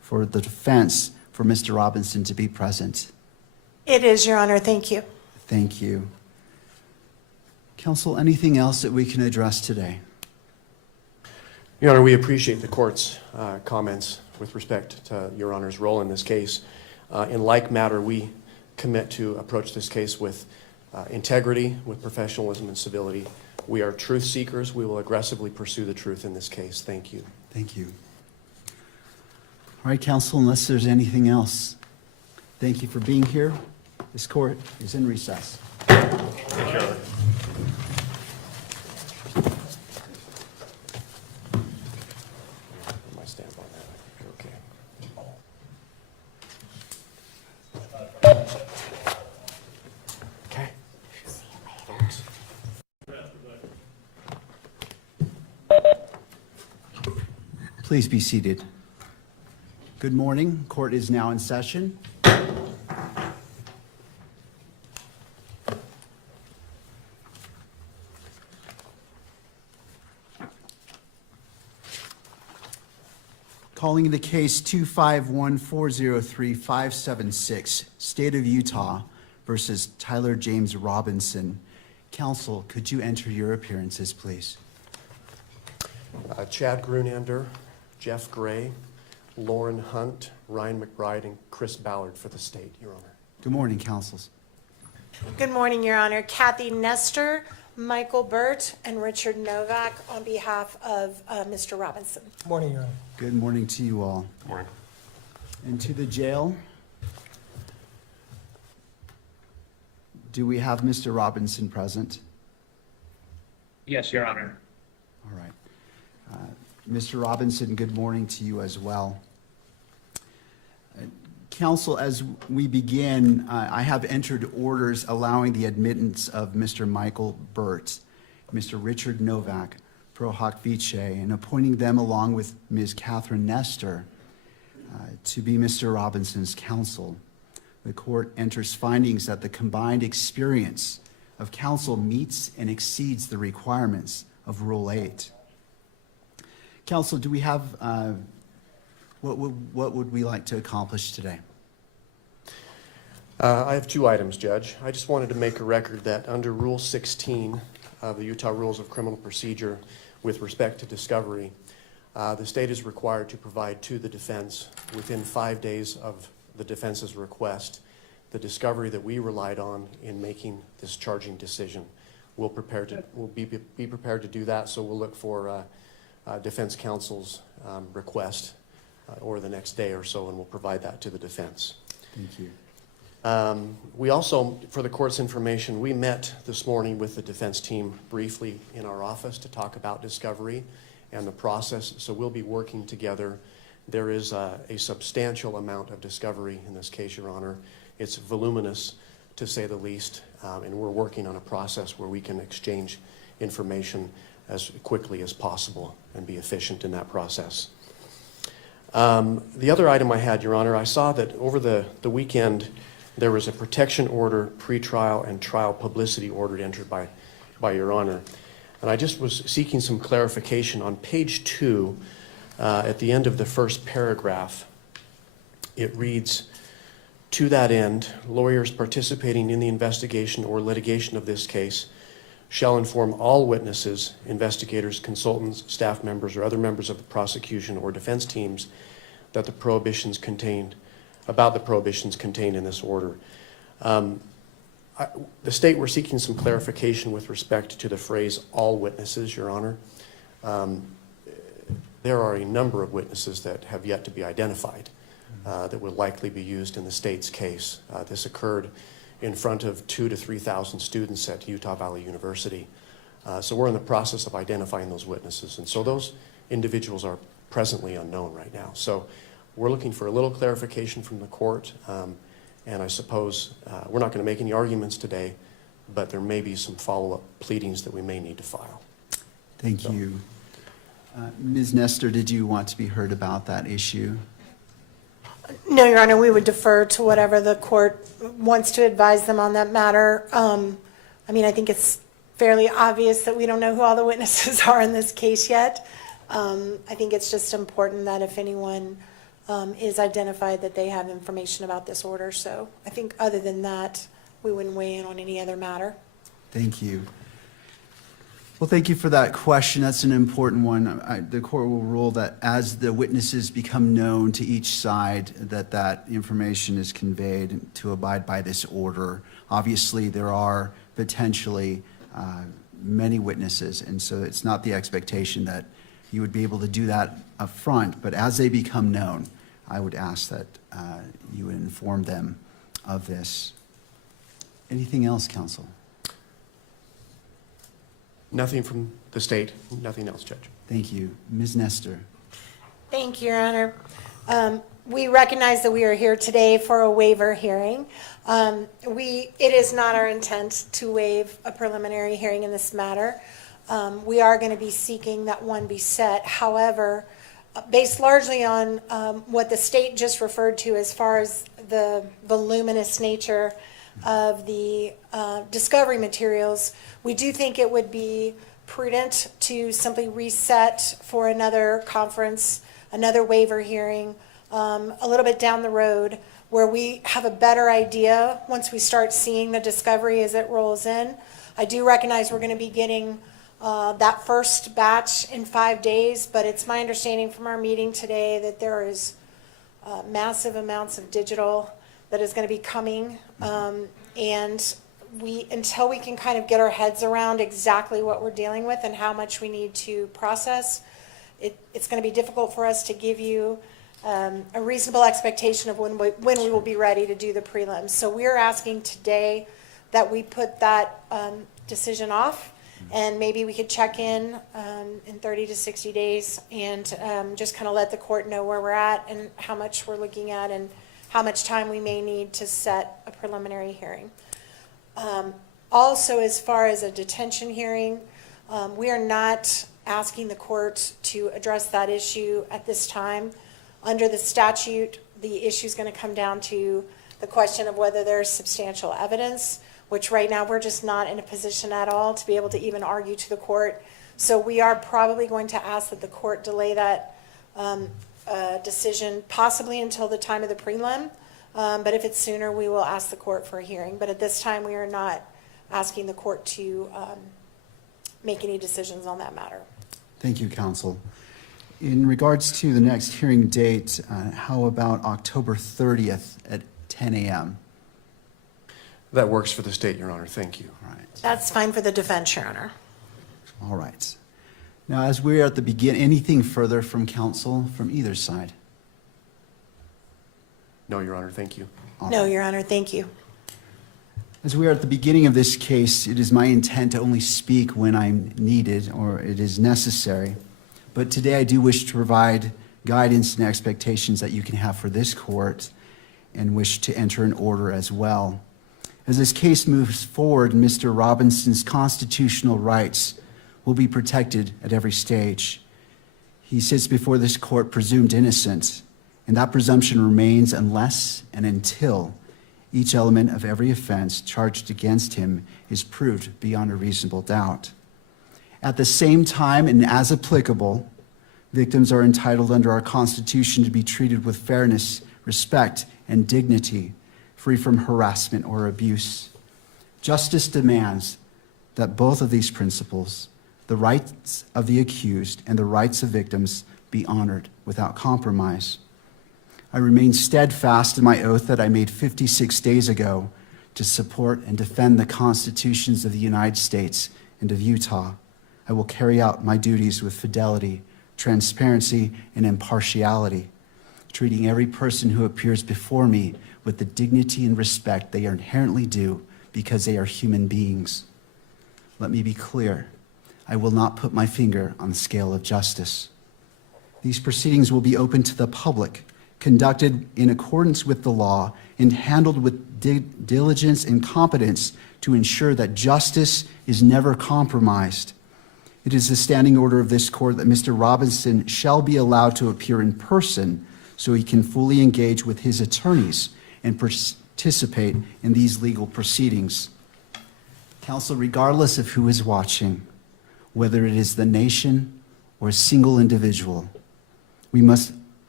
for the defense for Mr. Robinson to be present? It is, Your Honor. Thank you. Thank you. Counsel, anything else that we can address today? Your Honor, we appreciate the court's comments with respect to Your Honor's role in this case. In like matter, we commit to approach this case with integrity, with professionalism and civility. We are truth seekers. We will aggressively pursue the truth in this case. Thank you. Thank you. All right, counsel, unless there's anything else, thank you for being here. This court is in recess. My stamp on that. I think you're okay. Okay. Please be seated. Good morning. Court is now in session. Calling the case 251-403-576, State of Utah versus Tyler James Robinson. Counsel, could you enter your appearances, please? Chad Grunander, Jeff Gray, Lauren Hunt, Ryan McBride, and Chris Ballard for the state, Your Honor. Good morning, counsels. Good morning, Your Honor. Kathy Nestor, Michael Burt, and Richard Novak on behalf of Mr. Robinson. Morning, Your Honor. Good morning to you all. Morning. And to the jail. Do we have Mr. Robinson present? Yes, Your Honor. All right. Mr. Robinson, good morning to you as well. Counsel, as we begin, I have entered orders allowing the admittance of Mr. Michael Burt, Mr. Richard Novak, pro hoc vice, and appointing them along with Ms. Catherine Nestor to be Mr. Robinson's counsel. The court enters findings that the combined experience of counsel meets and exceeds the requirements of Rule 8. Counsel, do we have, what would we like to accomplish today? I have two items, Judge. I just wanted to make a record that under Rule 16 of the Utah Rules of Criminal Procedure with respect to discovery, the state is required to provide to the defense within 5 days of the defense's request the discovery that we relied on in making this charging decision. We'll be prepared to do that, so we'll look for defense counsel's request or the next day or so, and we'll provide that to the defense. Thank you. We also, for the court's information, we met this morning with the defense team briefly in our office to talk about discovery and the process, so we'll be working together. There is a substantial amount of discovery in this case, Your Honor. It's voluminous, to say the least, and we're working on a process where we can exchange information as quickly as possible and be efficient in that process. The other item I had, Your Honor, I saw that over the weekend there was a protection order, pretrial, and trial publicity order entered by Your Honor. And I just was seeking some clarification. On page 2, at the end of the first paragraph, it reads, "To that end, lawyers participating in the investigation or litigation of this case shall inform all witnesses, investigators, consultants, staff members, or other members of the prosecution or defense teams that the prohibitions contained in this order." The state, we're seeking some clarification with respect to the phrase "all witnesses," Your Honor. There are a number of witnesses that have yet to be identified that will likely be used in the state's case. This occurred in front of 2,000 to 3,000 students at Utah Valley University. So we're in the process of identifying those witnesses. And so those individuals are presently unknown right now. So we're looking for a little clarification from the court. And I suppose we're not going to make any arguments today, but there may be some follow-up pleadings that we may need to file. Thank you. Ms. Nestor, did you want to be heard about that issue? No, Your Honor, we would defer to whatever the court wants to advise them on that matter. I mean, I think it's fairly obvious that we don't know who all the witnesses are in this case yet. I think it's just important that if anyone is identified that they have information about this order. So I think other than that, we wouldn't weigh in on any other matter. Thank you. Well, thank you for that question. That's an important one. The court will rule that as the witnesses become known to each side, that information is conveyed to abide by this order. Obviously, there are potentially many witnesses, and so it's not the expectation that you would be able to do that up front, but as they become known, I would ask that you would inform them of this. Anything else, counsel? Nothing from the state, nothing else, Judge. Thank you. Ms. Nestor. Thank you, Your Honor. We recognize that we are here today for a waiver hearing. It is not our intent to waive a preliminary hearing in this matter. We are going to be seeking that one be set. However, based largely on what the state just referred to as far as the voluminous nature of the discovery materials, we do think it would be prudent to simply reset for another conference, another waiver hearing, a little bit down the road, where we have a better idea once we start seeing the discovery as it rolls in. I do recognize we're going to be getting that first batch in 5 days, but it's my understanding from our meeting today that there is massive amounts of digital that is going to be coming, and until we can kind of get our heads around exactly what we're dealing with and how much we need to process, it's going to be difficult for us to give you a reasonable expectation of when we will be ready to do the prelims. So we're asking today that we put that decision off, and maybe we could check in 30 to 60 days and just kind of let the court know where we're at and how much we're looking at and how much time we may need to set a preliminary hearing. Also, as far as a detention hearing, we are not asking the court to address that issue at this time. Under the statute, the issue is going to come down to the question of whether there's substantial evidence, which right now we're just not in a position at all to be able to even argue to the court. So we are probably going to ask that the court delay that decision possibly until the time of the prelim. But if it's sooner, we will ask the court for a hearing. But at this time, we are not asking the court to make any decisions on that matter. Thank you, counsel. In regards to the next hearing date, how about October 30th at 10 a.m.? That works for the state, Your Honor. Thank you. All right. That's fine for the defense, Your Honor. All right. Now, as we're at the beginning, anything further from counsel from either side? No, Your Honor. Thank you. All No, right. Your Honor, thank you. As we are at the beginning of this case, it is my intent to only speak when I'm needed or it is necessary. But today I do wish to provide guidance and expectations that you can have for this court and wish to enter an order as well. As this case moves forward, Mr. Robinson's constitutional rights will be protected at every stage. He sits before this court presumed innocent, and that presumption remains unless and until each element of every offense charged against him is proved beyond a reasonable doubt. At the same time, and as applicable, victims are entitled under our Constitution to be treated with fairness, respect, and dignity, free from harassment or abuse. Justice demands that both of these principles, the rights of the accused and the rights of victims, be honored without compromise. I remain steadfast in my oath that I made 56 days ago to support and defend the constitutions of the United States and of Utah. I will carry out my duties with fidelity, transparency, and impartiality, treating every person who appears before me with the dignity and respect they are inherently due because they are human beings. Let me be clear. I will not put my finger on the scale of justice. These proceedings will be open to the public, conducted in accordance with the law, and handled with diligence and competence to ensure that justice is never compromised. It is the standing order of this court that Mr. Robinson shall be allowed to appear in person so he can fully engage with his attorneys and participate in these legal proceedings. Counsel, regardless of who is watching, whether it is the nation or a single individual, we must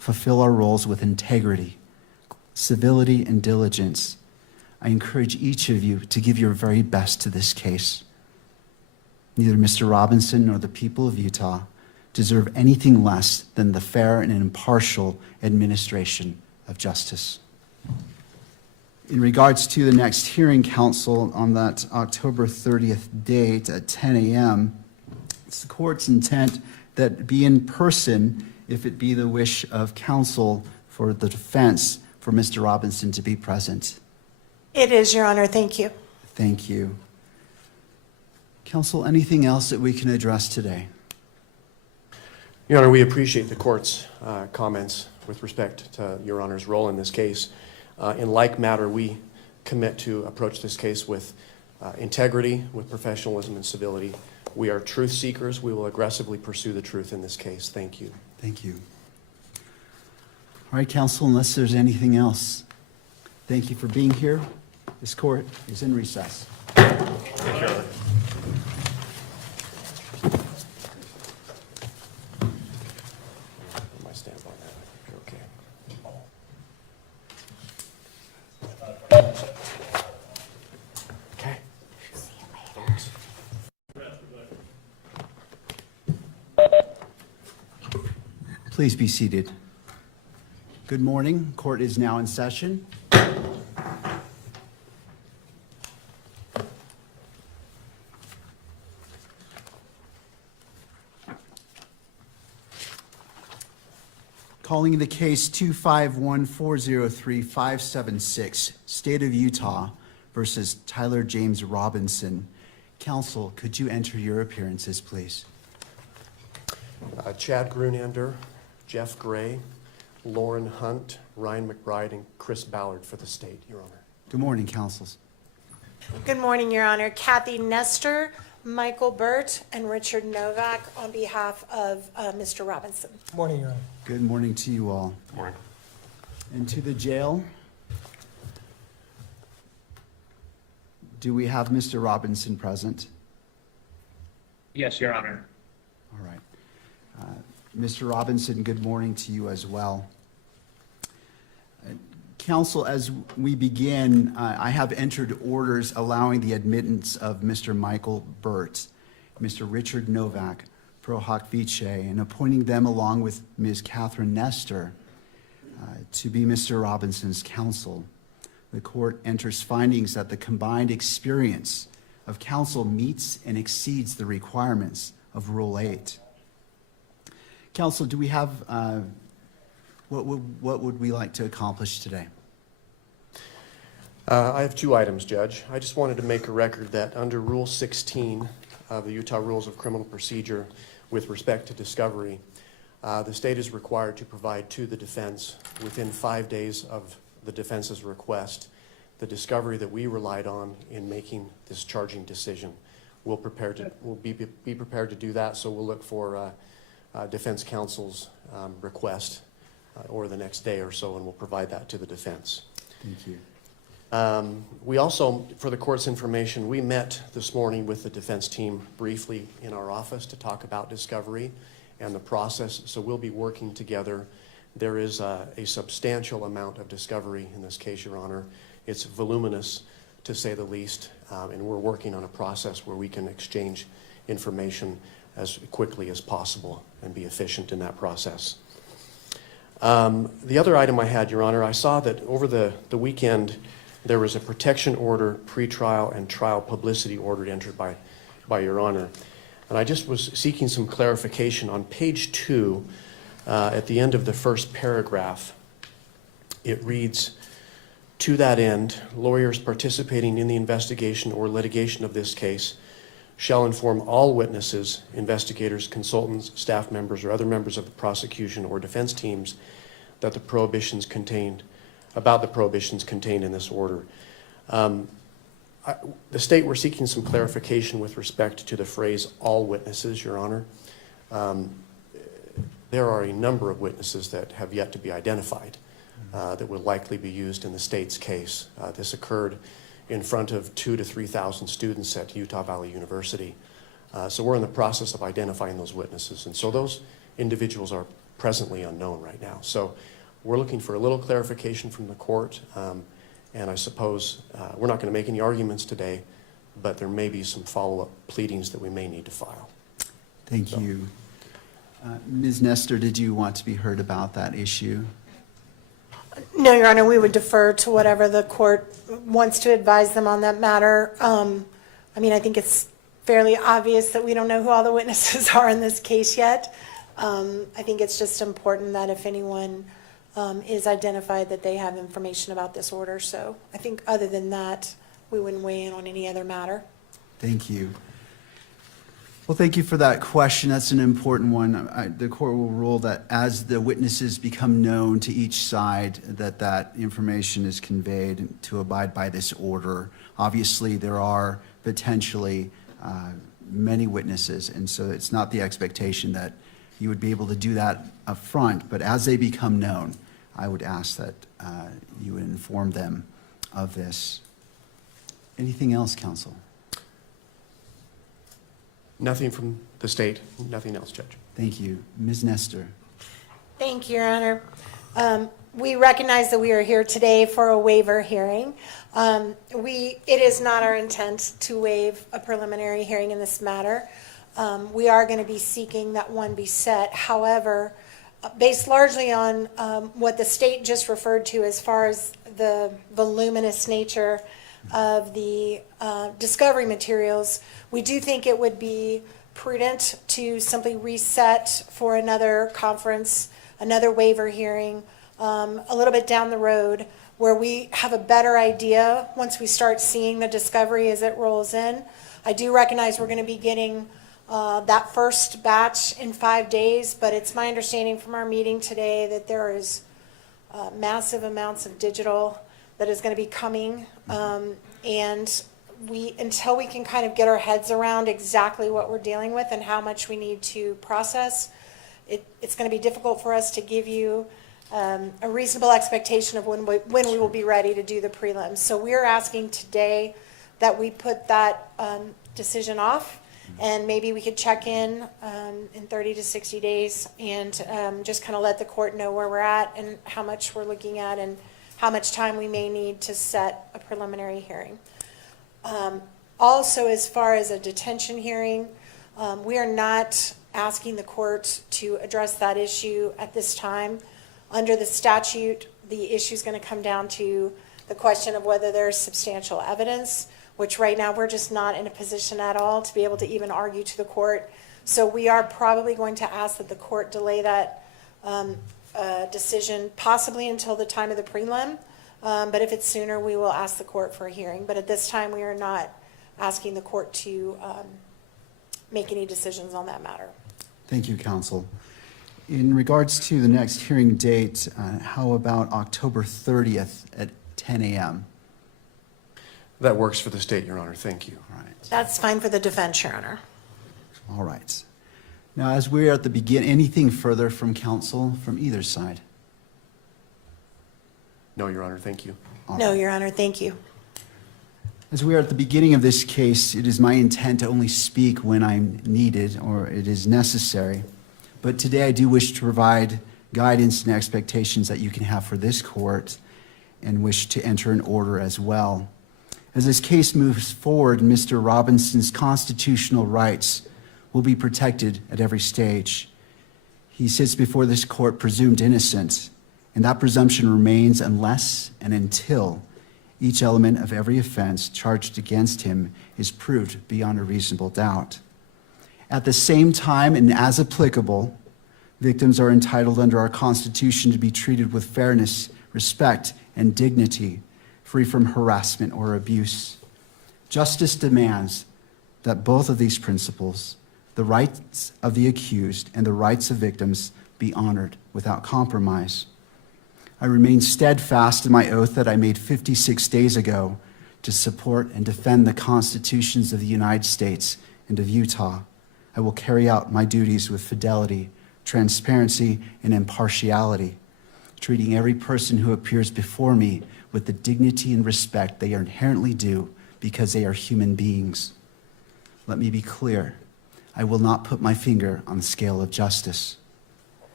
fulfill our roles with integrity, civility, and diligence. I encourage each of you to give your very best to this case. Neither Mr. Robinson nor the people of Utah deserve anything less than the fair and impartial administration of justice. In regards to the next hearing, counsel, on that October 30th date at 10 a.m., it's the court's intent that it be in person if it be the wish of counsel for the defense for Mr. Robinson to be present. It is, Your Honor. Thank you. Thank you. Counsel, anything else that we can address today? Your Honor, we appreciate the court's comments with respect to Your Honor's role in this case. In like matter, we commit to approach this case with integrity, with professionalism and civility. We are truth seekers. We will aggressively pursue the truth in this case. Thank you. Thank you. All right, counsel, unless there's anything else, thank you for being here. This court is in recess. Thank you, Your Honor. My stamp on that. You're okay. Okay. Please be seated. Good morning. Court is now in session. Calling the case 251-403-576, State of Utah versus Tyler James Robinson. Counsel, could you enter your appearances, please? Chad Grunander, Jeff Gray, Lauren Hunt, Ryan McBride, and Chris Ballard for the state, Your Honor. Good morning, counsels. Good morning, Your Honor. Kathy Nestor, Michael Burt, and Richard Novak on behalf of Mr. Robinson. Morning, Your Honor. Good morning to you all. Good morning. And to the jail, do we have Mr. Robinson present? Yes, Your Honor. All right. Mr. Robinson, good morning to you as well. Counsel, as we begin, I have entered orders allowing the admittance of Mr. Michael Burt, Mr. Richard Novak, pro hoc vice, and appointing them along with Ms. Catherine Nestor to be Mr. Robinson's counsel. The court enters findings that the combined experience of counsel meets and exceeds the requirements of Rule 8. Counsel, do we have, what would we like to accomplish today? I have two items, Judge. I just wanted to make a record that under Rule 16 of the Utah Rules of Criminal Procedure with respect to discovery, the state is required to provide to the defense within 5 days of the defense's request the discovery that we relied on in making this charging decision. We'll be prepared to do that, so we'll look for defense counsel's request over the next day or so, and we'll provide that to the defense. Thank you. We also, for the court's information, we met this morning with the defense team briefly in our office to talk about discovery and the process, so we'll be working together. There is a substantial amount of discovery in this case, Your Honor. It's voluminous, to say the least, and we're working on a process where we can exchange information as quickly as possible and be efficient in that process. The other item I had, Your Honor, I saw that over the weekend there was a protection order, pretrial, and trial publicity order entered by Your Honor. And I just was seeking some clarification. On page 2, at the end of the first paragraph, it reads, "To that end, lawyers participating in the investigation or litigation of this case shall inform all witnesses, investigators, consultants, staff members, or other members of the prosecution or defense teams that the prohibitions contained in this order." The state, we're seeking some clarification with respect to the phrase "all witnesses," Your Honor. There are a number of witnesses that have yet to be identified that will likely be used in the state's case. This occurred in front of 2,000 to 3,000 students at Utah Valley University. So we're in the process of identifying those witnesses. And so those individuals are presently unknown right now. So we're looking for a little clarification from the court, and I suppose we're not going to make any arguments today, but there may be some follow-up pleadings that we may need to file. Thank you. Ms. Nestor, did you want to be heard about that issue? No, Your Honor, we would defer to whatever the court wants to advise them on that matter. I mean, I think it's fairly obvious that we don't know who all the witnesses are in this case yet. I think it's just important that if anyone is identified, that they have information about this order. So I think other than that, we wouldn't weigh in on any other matter. Thank you. Well, thank you for that question. That's an important one. The court will rule that as the witnesses become known to each side, that information is conveyed to abide by this order. Obviously, there are potentially many witnesses, and so it's not the expectation that you would be able to do that up front, but as they become known, I would ask that you would inform them of this. Anything else, counsel? Nothing from the state, nothing else, Judge. Thank you. Ms. Nestor. Thank you, Your Honor. We recognize that we are here today for a waiver hearing. It is not our intent to waive a preliminary hearing in this matter. We are going to be seeking that one be set. However, based largely on what the state just referred to as far as the voluminous nature of the discovery materials, we do think it would be prudent to simply reset for another conference, another waiver hearing, a little bit down the road, where we have a better idea once we start seeing the discovery as it rolls in. I do recognize we're going to be getting that first batch in 5 days, but it's my understanding from our meeting today that there is massive amounts of digital that is going to be coming, and until we can kind of get our heads around exactly what we're dealing with and how much we need to process, it's going to be difficult for us to give you a reasonable expectation of when we will be ready to do the prelims. So we're asking today that we put that decision off, and maybe we could check in 30 to 60 days and just kind of let the court know where we're at and how much we're looking at and how much time we may need to set a preliminary hearing. Also, as far as a detention hearing, we are not asking the court to address that issue at this time. Under the statute, the issue is going to come down to the question of whether there's substantial evidence, which right now we're just not in a position at all to be able to even argue to the court. So we are probably going to ask that the court delay that decision possibly until the time of the prelim. But if it's sooner, we will ask the court for a hearing. But at this time, we are not asking the court to make any decisions on that matter. Thank you, counsel. In regards to the next hearing date, how about October 30th at 10 a.m.? That works for the state, Your Honor. Thank you. All right. That's fine for the defense, Your Honor. All right. Now, as we're at the beginning, anything further from counsel from either side? No, Your Honor. Thank you. All No, right. Your Honor, thank you. As we are at the beginning of this case, it is my intent to only speak when I'm needed or it is necessary. But today I do wish to provide guidance and expectations that you can have for this court and wish to enter an order as well. As this case moves forward, Mr. Robinson's constitutional rights will be protected at every stage. He sits before this court presumed innocent, and that presumption remains unless and until each element of every offense charged against him is proved beyond a reasonable doubt. At the same time, and as applicable, victims are entitled under our Constitution to be treated with fairness, respect, and dignity, free from harassment or abuse. Justice demands that both of these principles, the rights of the accused and the rights of victims, be honored without compromise. I remain steadfast in my oath that I made 56 days ago to support and defend the constitutions of the United States and of Utah. I will carry out my duties with fidelity, transparency, and impartiality, treating every person who appears before me with the dignity and respect they are inherently due because they are human beings. Let me be clear. I will not put my finger on the scale of justice.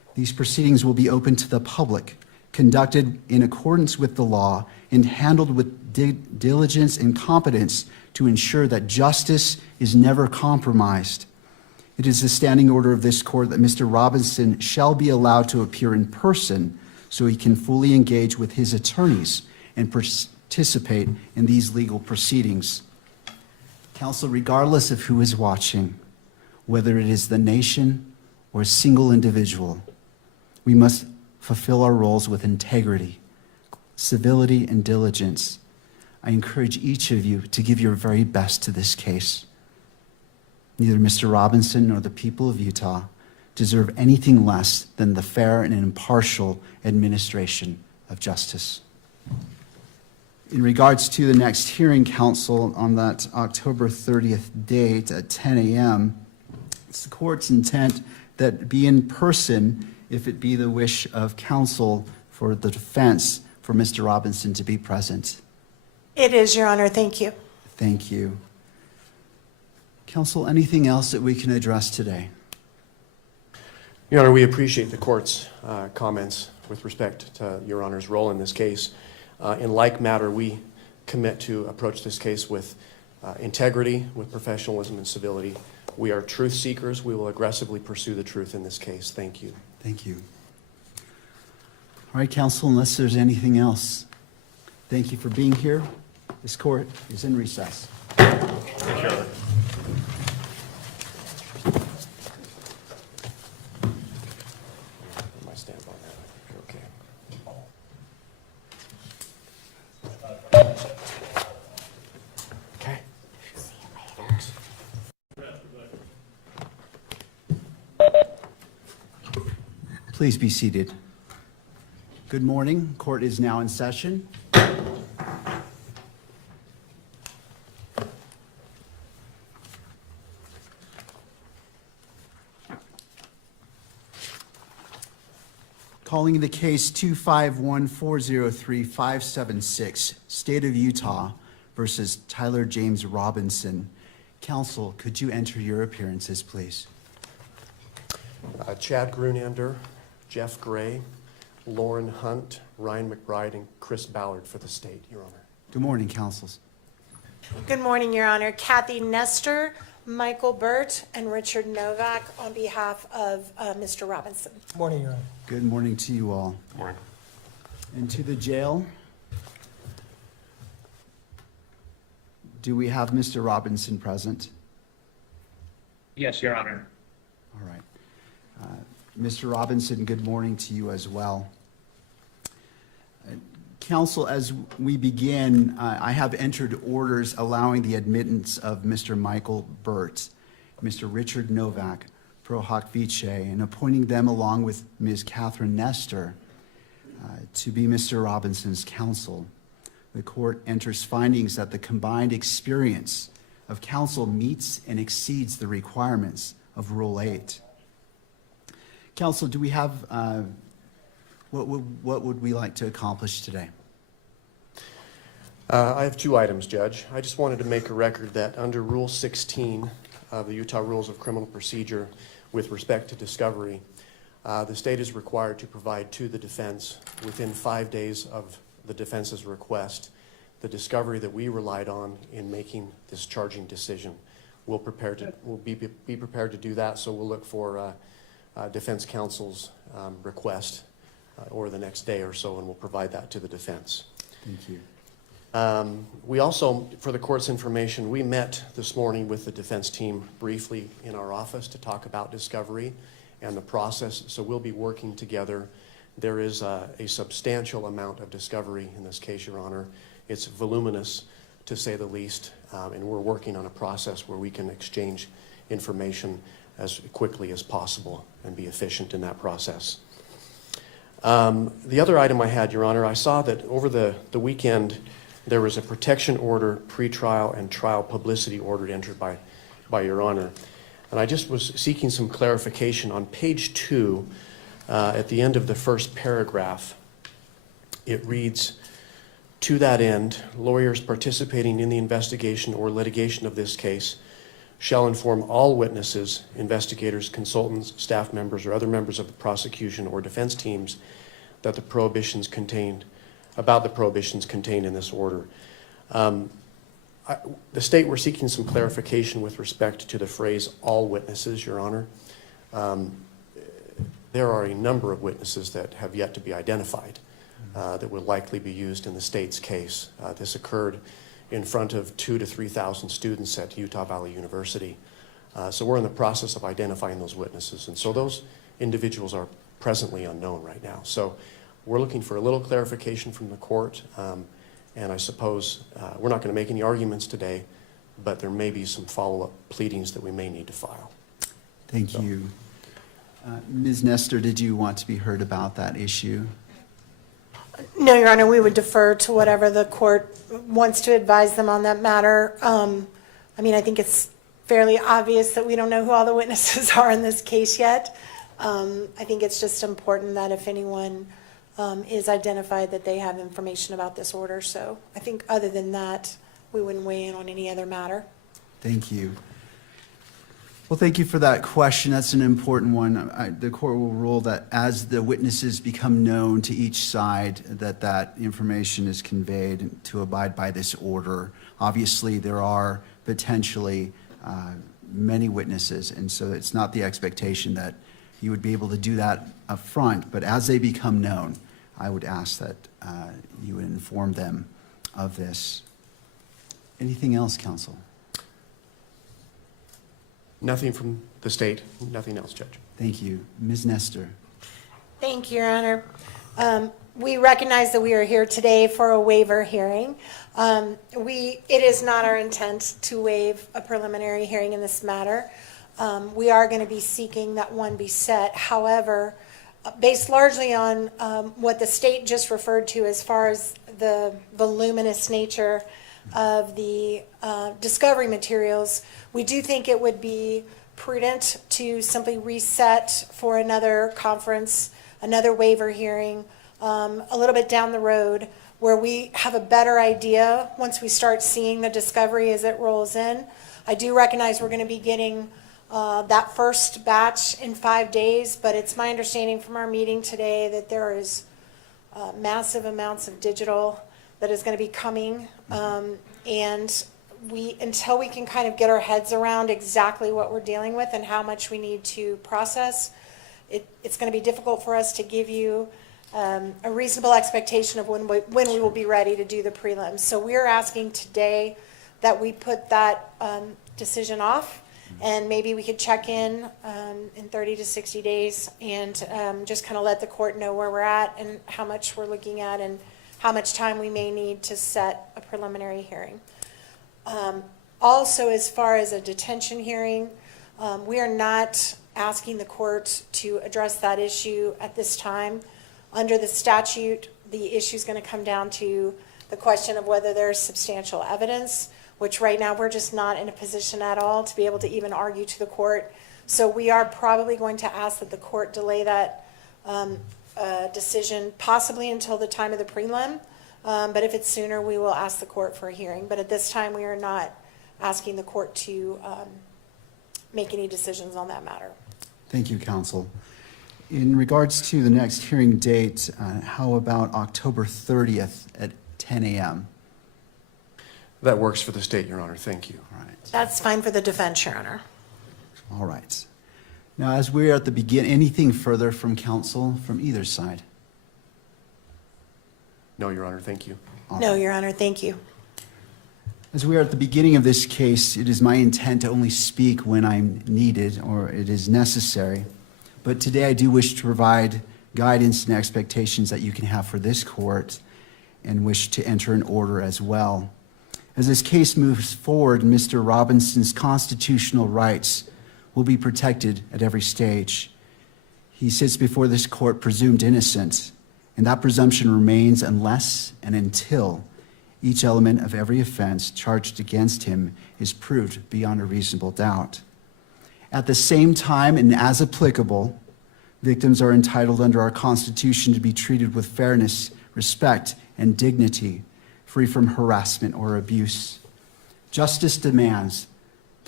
These proceedings will be open to the public, conducted in accordance with the law, and handled with diligence and competence to ensure that justice is never compromised. It is the standing order of this court that Mr. Robinson shall be allowed to appear in person so he can fully engage with his attorneys and participate in these legal proceedings. Counsel, regardless of who is watching, whether it is the nation or a single individual, we must fulfill our roles with integrity, civility, and diligence. I encourage each of you to give your very best to this case. Neither Mr. Robinson nor the people of Utah deserve anything less than the fair and impartial administration of justice. In regards to the next hearing, counsel, on that October 30th date at 10 a.m., it's the court's intent that be in person if it be the wish of counsel for the defense for Mr. Robinson to be present. It is, Your Honor. Thank you. Thank you. Counsel, anything else that we can address today? Your Honor, we appreciate the court's comments with respect to Your Honor's role in this case. In like matter, we commit to approach this case with integrity, with professionalism and civility. We are truth seekers. We will aggressively pursue the truth in this case. Thank you. Thank you. All right, counsel, unless there's anything else, thank you for being here. This court is in recess. My stamp on that. Okay. Okay. Please be seated. Good morning. Court is now in session. Calling the case 251403576, State of Utah versus Tyler James Robinson. Counsel, could you enter your appearances, please? Chad Grunander, Jeff Gray, Lauren Hunt, Ryan McBride, and Chris Ballard for the state, Your Honor. Good morning, counsels. Good morning, Your Honor. Kathy Nestor, Michael Burt, and Richard Novak on behalf of Mr. Robinson. Morning, Your Honor. Good morning to you all. Morning. And to the jail. Do we have Mr. Robinson present? Yes, Your Honor. All right. Mr. Robinson, good morning to you as well. Counsel, as we begin, I have entered orders allowing the admittance of Mr. Michael Burt, Mr. Richard Novak, pro hoc vice, and appointing them along with Ms. Catherine Nestor to be Mr. Robinson's counsel. The court enters findings that the combined experience of counsel meets and exceeds the requirements of Rule 8. Counsel, do we have, what would we like to accomplish today? I have two items, Judge. I just wanted to make a record that under Rule 16 of the Utah Rules of Criminal Procedure with respect to discovery, the state is required to provide to the defense within 5 days of the defense's request the discovery that we relied on in making this charging decision. We'll be prepared to do that, so we'll look for defense counsel's request over the next day or so, and we'll provide that to the defense. Thank you. We also, for the court's information, we met this morning with the defense team briefly in our office to talk about discovery and the process, so we'll be working together. There is a substantial amount of discovery in this case, Your Honor. It's voluminous, to say the least, and we're working on a process where we can exchange information as quickly as possible and be efficient in that process. The other item I had, Your Honor, I saw that over the weekend there was a protection order, pretrial and trial publicity order entered by Your Honor. And I just was seeking some clarification. On page 2, at the end of the first paragraph, it reads, "To that end, lawyers participating in the investigation or litigation of this case shall inform all witnesses, investigators, consultants, staff members, or other members of the prosecution or defense teams that the prohibitions contained in this order. The state, we're seeking some clarification with respect to the phrase "all witnesses," Your Honor. There are a number of witnesses that have yet to be identified that will likely be used in the state's case. This occurred in front of 2,000 to 3,000 students at Utah Valley University. So we're in the process of identifying those witnesses. And so those individuals are presently unknown right now. So we're looking for a little clarification from the court. And I suppose we're not going to make any arguments today, but there may be some follow-up pleadings that we may need to file. Thank you. Ms. Nestor, did you want to be heard about that issue? No, Your Honor, we would defer to whatever the court wants to advise them on that matter. I mean, I think it's fairly obvious that we don't know who all the witnesses are in this case yet. I think it's just important that if anyone is identified, that they have information about this order. So I think other than that, we wouldn't weigh in on any other matter. Thank you. Well, thank you for that question. That's an important one. The court will rule that as the witnesses become known to each side, that information is conveyed to abide by this order. Obviously, there are potentially many witnesses, and so it's not the expectation that you would be able to do that up front, but as they become known, I would ask that you would inform them of this. Anything else, counsel? Nothing from the state, nothing else, Judge. Thank you. Ms. Nestor. Thank you, Your Honor. We recognize that we are here today for a waiver hearing. It is not our intent to waive a preliminary hearing in this matter. We are going to be seeking that one be set. However, based largely on what the state just referred to as far as the voluminous nature of the discovery materials, we do think it would be prudent to simply reset for another conference, another waiver hearing, a little bit down the road, where we have a better idea once we start seeing the discovery as it rolls in. I do recognize we're going to be getting that first batch in 5 days, but it's my understanding from our meeting today that there is massive amounts of digital that is going to be coming, and until we can kind of get our heads around exactly what we're dealing with and how much we need to process, it's going to be difficult for us to give you a reasonable expectation of when we will be ready to do the prelims. So we're asking today that we put that decision off, and maybe we could check in 30 to 60 days and just kind of let the court know where we're at and how much we're looking at and how much time we may need to set a preliminary hearing. Also, as far as a detention hearing, we are not asking the court to address that issue at this time. Under the statute, the issue is going to come down to the question of whether there's substantial evidence, which right now we're just not in a position at all to be able to even argue to the court. So we are probably going to ask that the court delay that decision possibly until the time of the prelim. But if it's sooner, we will ask the court for a hearing. But at this time, we are not asking the court to make any decisions on that matter. Thank you, counsel. In regards to the next hearing date, how about October 30th at 10 a.m.? That works for the state, Your Honor. Thank you. All right. That's fine for the defense, Your Honor. All right. Now, as we are at the beginning, anything further from counsel from either side? No, Your Honor. Thank you. No, Your Honor. Thank you. As we are at the beginning of this case, it is my intent to only speak when I'm needed or it is necessary. But today I do wish to provide guidance and expectations that you can have for this court and wish to enter an order as well. As this case moves forward, Mr. Robinson's constitutional rights will be protected at every stage. He sits before this court presumed innocent, and that presumption remains unless and until each element of every offense charged against him is proved beyond a reasonable doubt. At the same time, and as applicable, victims are entitled under our Constitution to be treated with fairness, respect, and dignity, free from harassment or abuse. Justice demands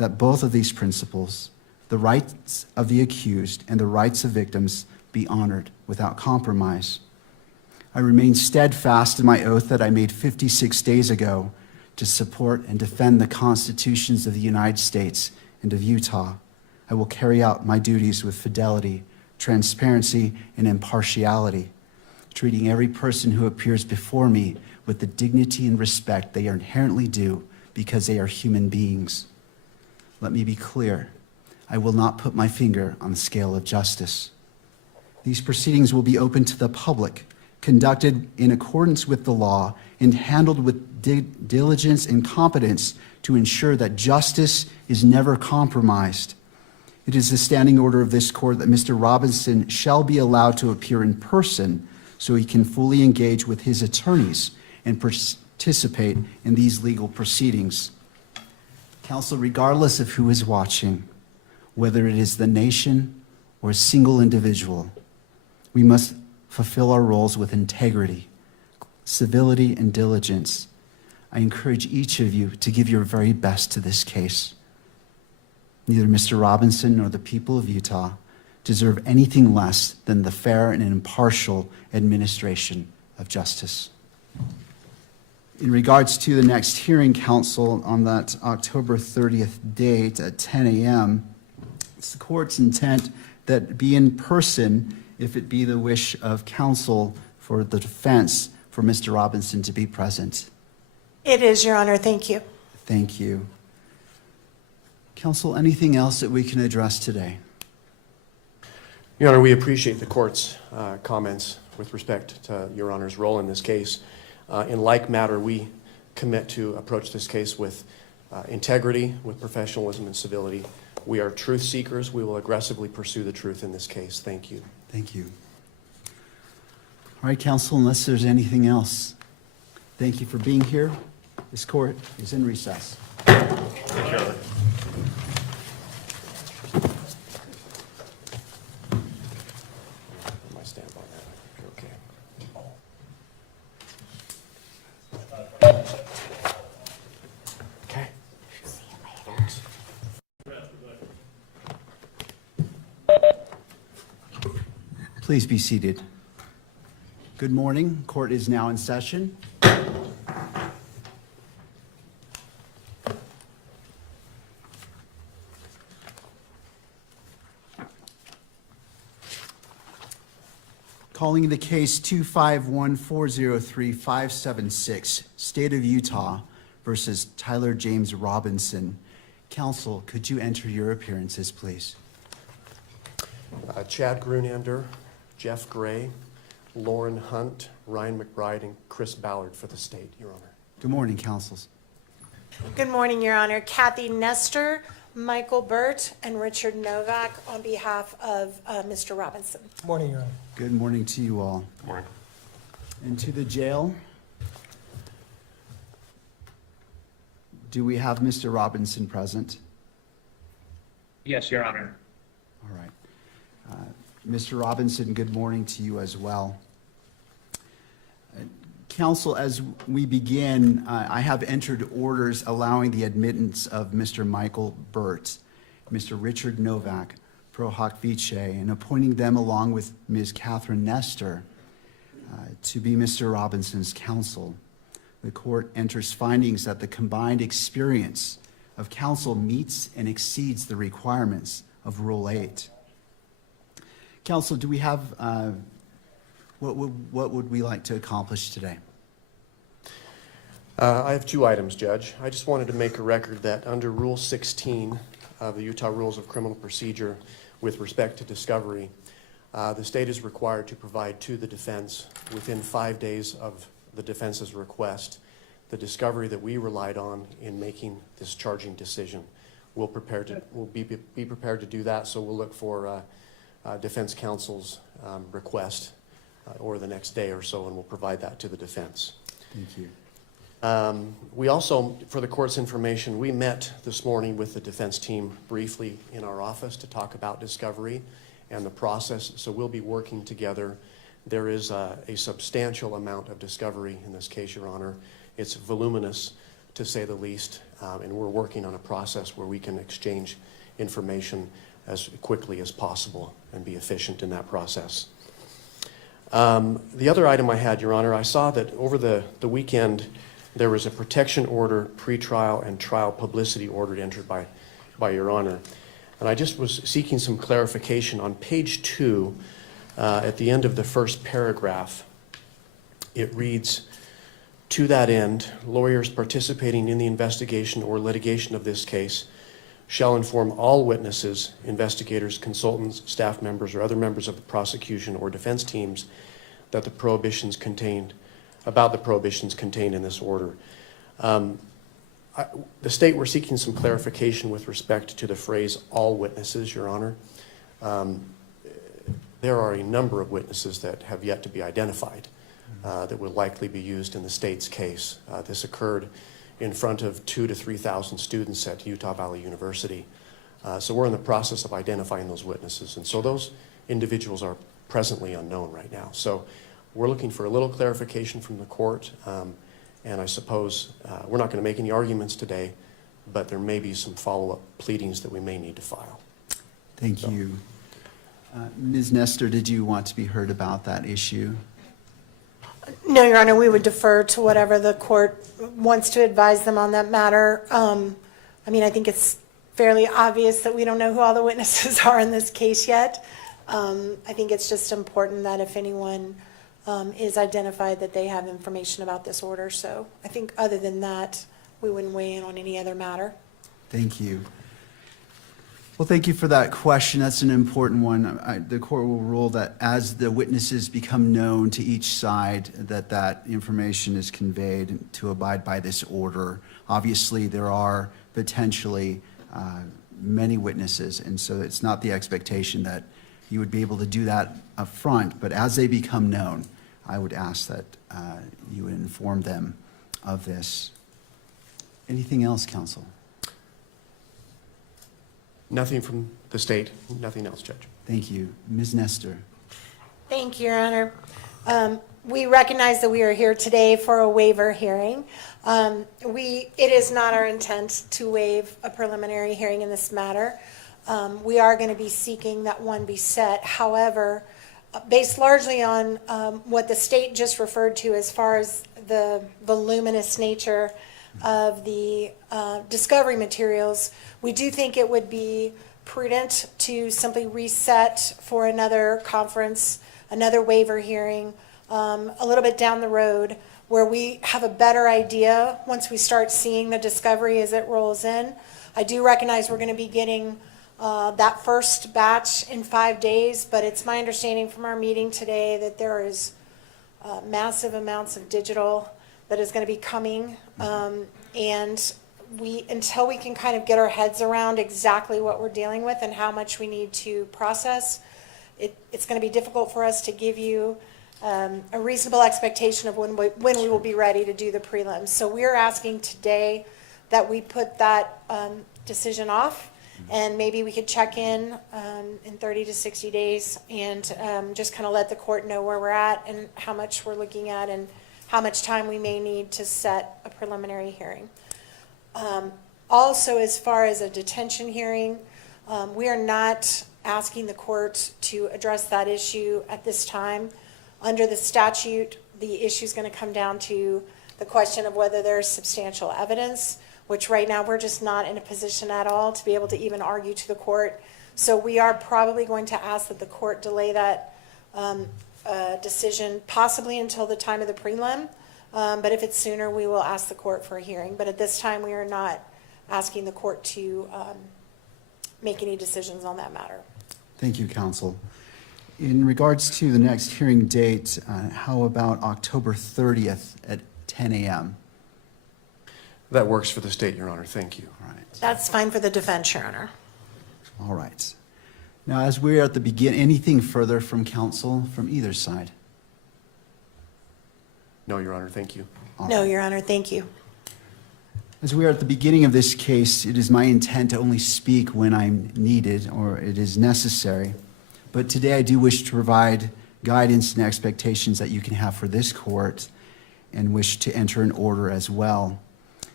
that both of these principles, the rights of the accused and the rights of victims, be honored without compromise. I remain steadfast in my oath that I made 56 days ago to support and defend the constitutions of the United States and of Utah. I will carry out my duties with fidelity, transparency, and impartiality, treating every person who appears before me with the dignity and respect they are inherently due because they are human beings. Let me be clear. I will not put my finger on the scale of justice. These proceedings will be open to the public, conducted in accordance with the law, and handled with diligence and competence to ensure that justice is never compromised. It is the standing order of this court that Mr. Robinson shall be allowed to appear in person so he can fully engage with his attorneys and participate in these legal proceedings. Counsel, regardless of who is watching, whether it is the nation or a single individual, we must fulfill our roles with integrity, civility, and diligence. I encourage each of you to give your very best to this case. Neither Mr. Robinson nor the people of Utah deserve anything less than the fair and impartial administration of justice. In regards to the next hearing, counsel, on that October 30th date at 10 a.m., it's the court's intent that it be in person if it be the wish of counsel for the defense for Mr. Robinson to be present. It is, Your Honor. Thank you. Thank you. Counsel, anything else that we can address today? Your Honor, we appreciate the court's comments with respect to Your Honor's role in this case. In like matter, we commit to approach this case with integrity, with professionalism and civility. We are truth seekers. We will aggressively pursue the truth in this case. Thank you. Thank you. All right, counsel, unless there's anything else, thank you for being here. This court is in recess. My stamp on that. You're okay. Okay. Please be seated. Good morning. Court is now in session. Calling the case 251403576, State of Utah versus Tyler James Robinson. Counsel, could you enter your appearances, please? Chad Grunander, Jeff Gray, Lauren Hunt, Ryan McBride, and Chris Ballard for the state, Your Honor. Good morning, counsels. Good morning, Your Honor. Kathy Nestor, Michael Burt, and Richard Novak on behalf of Mr. Robinson. Morning, Your Honor. Good morning to you all. Morning. And to the jail. Do we have Mr. Robinson present? Yes, Your Honor. All right. Mr. Robinson, good morning to you as well. Counsel, as we begin, I have entered orders allowing the admittance of Mr. Michael Burt, Mr. Richard Novak, pro hoc vice, and appointing them along with Ms. Catherine Nestor to be Mr. Robinson's counsel. The court enters findings that the combined experience of counsel meets and exceeds the requirements of Rule 8. Counsel, do we have, what would we like to accomplish today? I have two items, Judge. I just wanted to make a record that under Rule 16 of the Utah Rules of Criminal Procedure with respect to discovery, the state is required to provide to the defense within 5 days of the defense's request the discovery that we relied on in making this charging decision. We'll be prepared to do that, so we'll look for defense counsel's request or the next day or so, and we'll provide that to the defense. Thank you. We also, for the court's information, we met this morning with the defense team briefly in our office to talk about discovery and the process, so we'll be working together. There is a substantial amount of discovery in this case, Your Honor. It's voluminous, to say the least. and we're working on a process where we can exchange information as quickly as possible and be efficient in that process. The other item I had, Your Honor, I saw that over the weekend there was a protection order, pretrial and trial publicity order entered by Your Honor. And I just was seeking some clarification. On page 2, at the end of the first paragraph, it reads, "To that end, lawyers participating in the investigation or litigation of this case shall inform all witnesses, investigators, consultants, staff members, or other members of the prosecution or defense teams that the prohibitions contained in this order." The state, we're seeking some clarification with respect to the phrase "all witnesses," Your Honor. There are a number of witnesses that have yet to be identified that will likely be used in the state's case. This occurred in front of 2,000 to 3,000 students at Utah Valley University. So we're in the process of identifying those witnesses. And so those individuals are presently unknown right now. So we're looking for a little clarification from the court. And I suppose we're not going to make any arguments today, but there may be some follow-up pleadings that we may need to file. Thank you. Ms. Nestor, did you want to be heard about that issue? No, Your Honor, we would defer to whatever the court wants to advise them on that matter. I mean, I think it's fairly obvious that we don't know who all the witnesses are in this case yet. I think it's just important that if anyone is identified, that they have information about this order. So I think other than that, we wouldn't weigh in on any other matter. Thank you. Well, thank you for that question. That's an important one. The court will rule that as the witnesses become known to each side, that information is conveyed to abide by this order. Obviously, there are potentially many witnesses, and so it's not the expectation that you would be able to do that up front, but as they become known, I would ask that you would inform them of this. Anything else, counsel? Nothing from the state, nothing else, Judge. Thank you. Ms. Nestor. Thank you, Your Honor. We recognize that we are here today for a waiver hearing. It is not our intent to waive a preliminary hearing in this matter. We are going to be seeking that one be set. However, based largely on what the state just referred to as far as the voluminous nature of the discovery materials, we do think it would be prudent to simply reset for another conference, another waiver hearing, a little bit down the road, where we have a better idea once we start seeing the discovery as it rolls in. I do recognize we're going to be getting that first batch in 5 days, but it's my understanding from our meeting today that there is massive amounts of digital that is going to be coming, and until we can kind of get our heads around exactly what we're dealing with and how much we need to process, it's going to be difficult for us to give you a reasonable expectation of when we will be ready to do the prelims. So we're asking today that we put that decision off, and maybe we could check in 30 to 60 days and just kind of let the court know where we're at and how much we're looking at and how much time we may need to set a preliminary hearing. Also, as far as a detention hearing, we are not asking the court to address that issue at this time. Under the statute, the issue is going to come down to the question of whether there's substantial evidence, which right now we're just not in a position at all to be able to even argue to the court. So we are probably going to ask that the court delay that decision possibly until the time of the prelim. But if it's sooner, we will ask the court for a hearing. But at this time, we are not asking the court to make any decisions on that matter. Thank you, counsel. In regards to the next hearing date, how about October 30th at 10 a.m.? That works for the state, Your Honor. Thank you. All right. That's fine for the defense, Your Honor. All right. Now, as we're at the beginning, anything further from counsel from either side? No, Your Honor. Thank you. No, Your Honor. Thank you. As we are at the beginning of this case, it is my intent to only speak when I'm needed or it is necessary. But today I do wish to provide guidance and expectations that you can have for this court and wish to enter an order as well.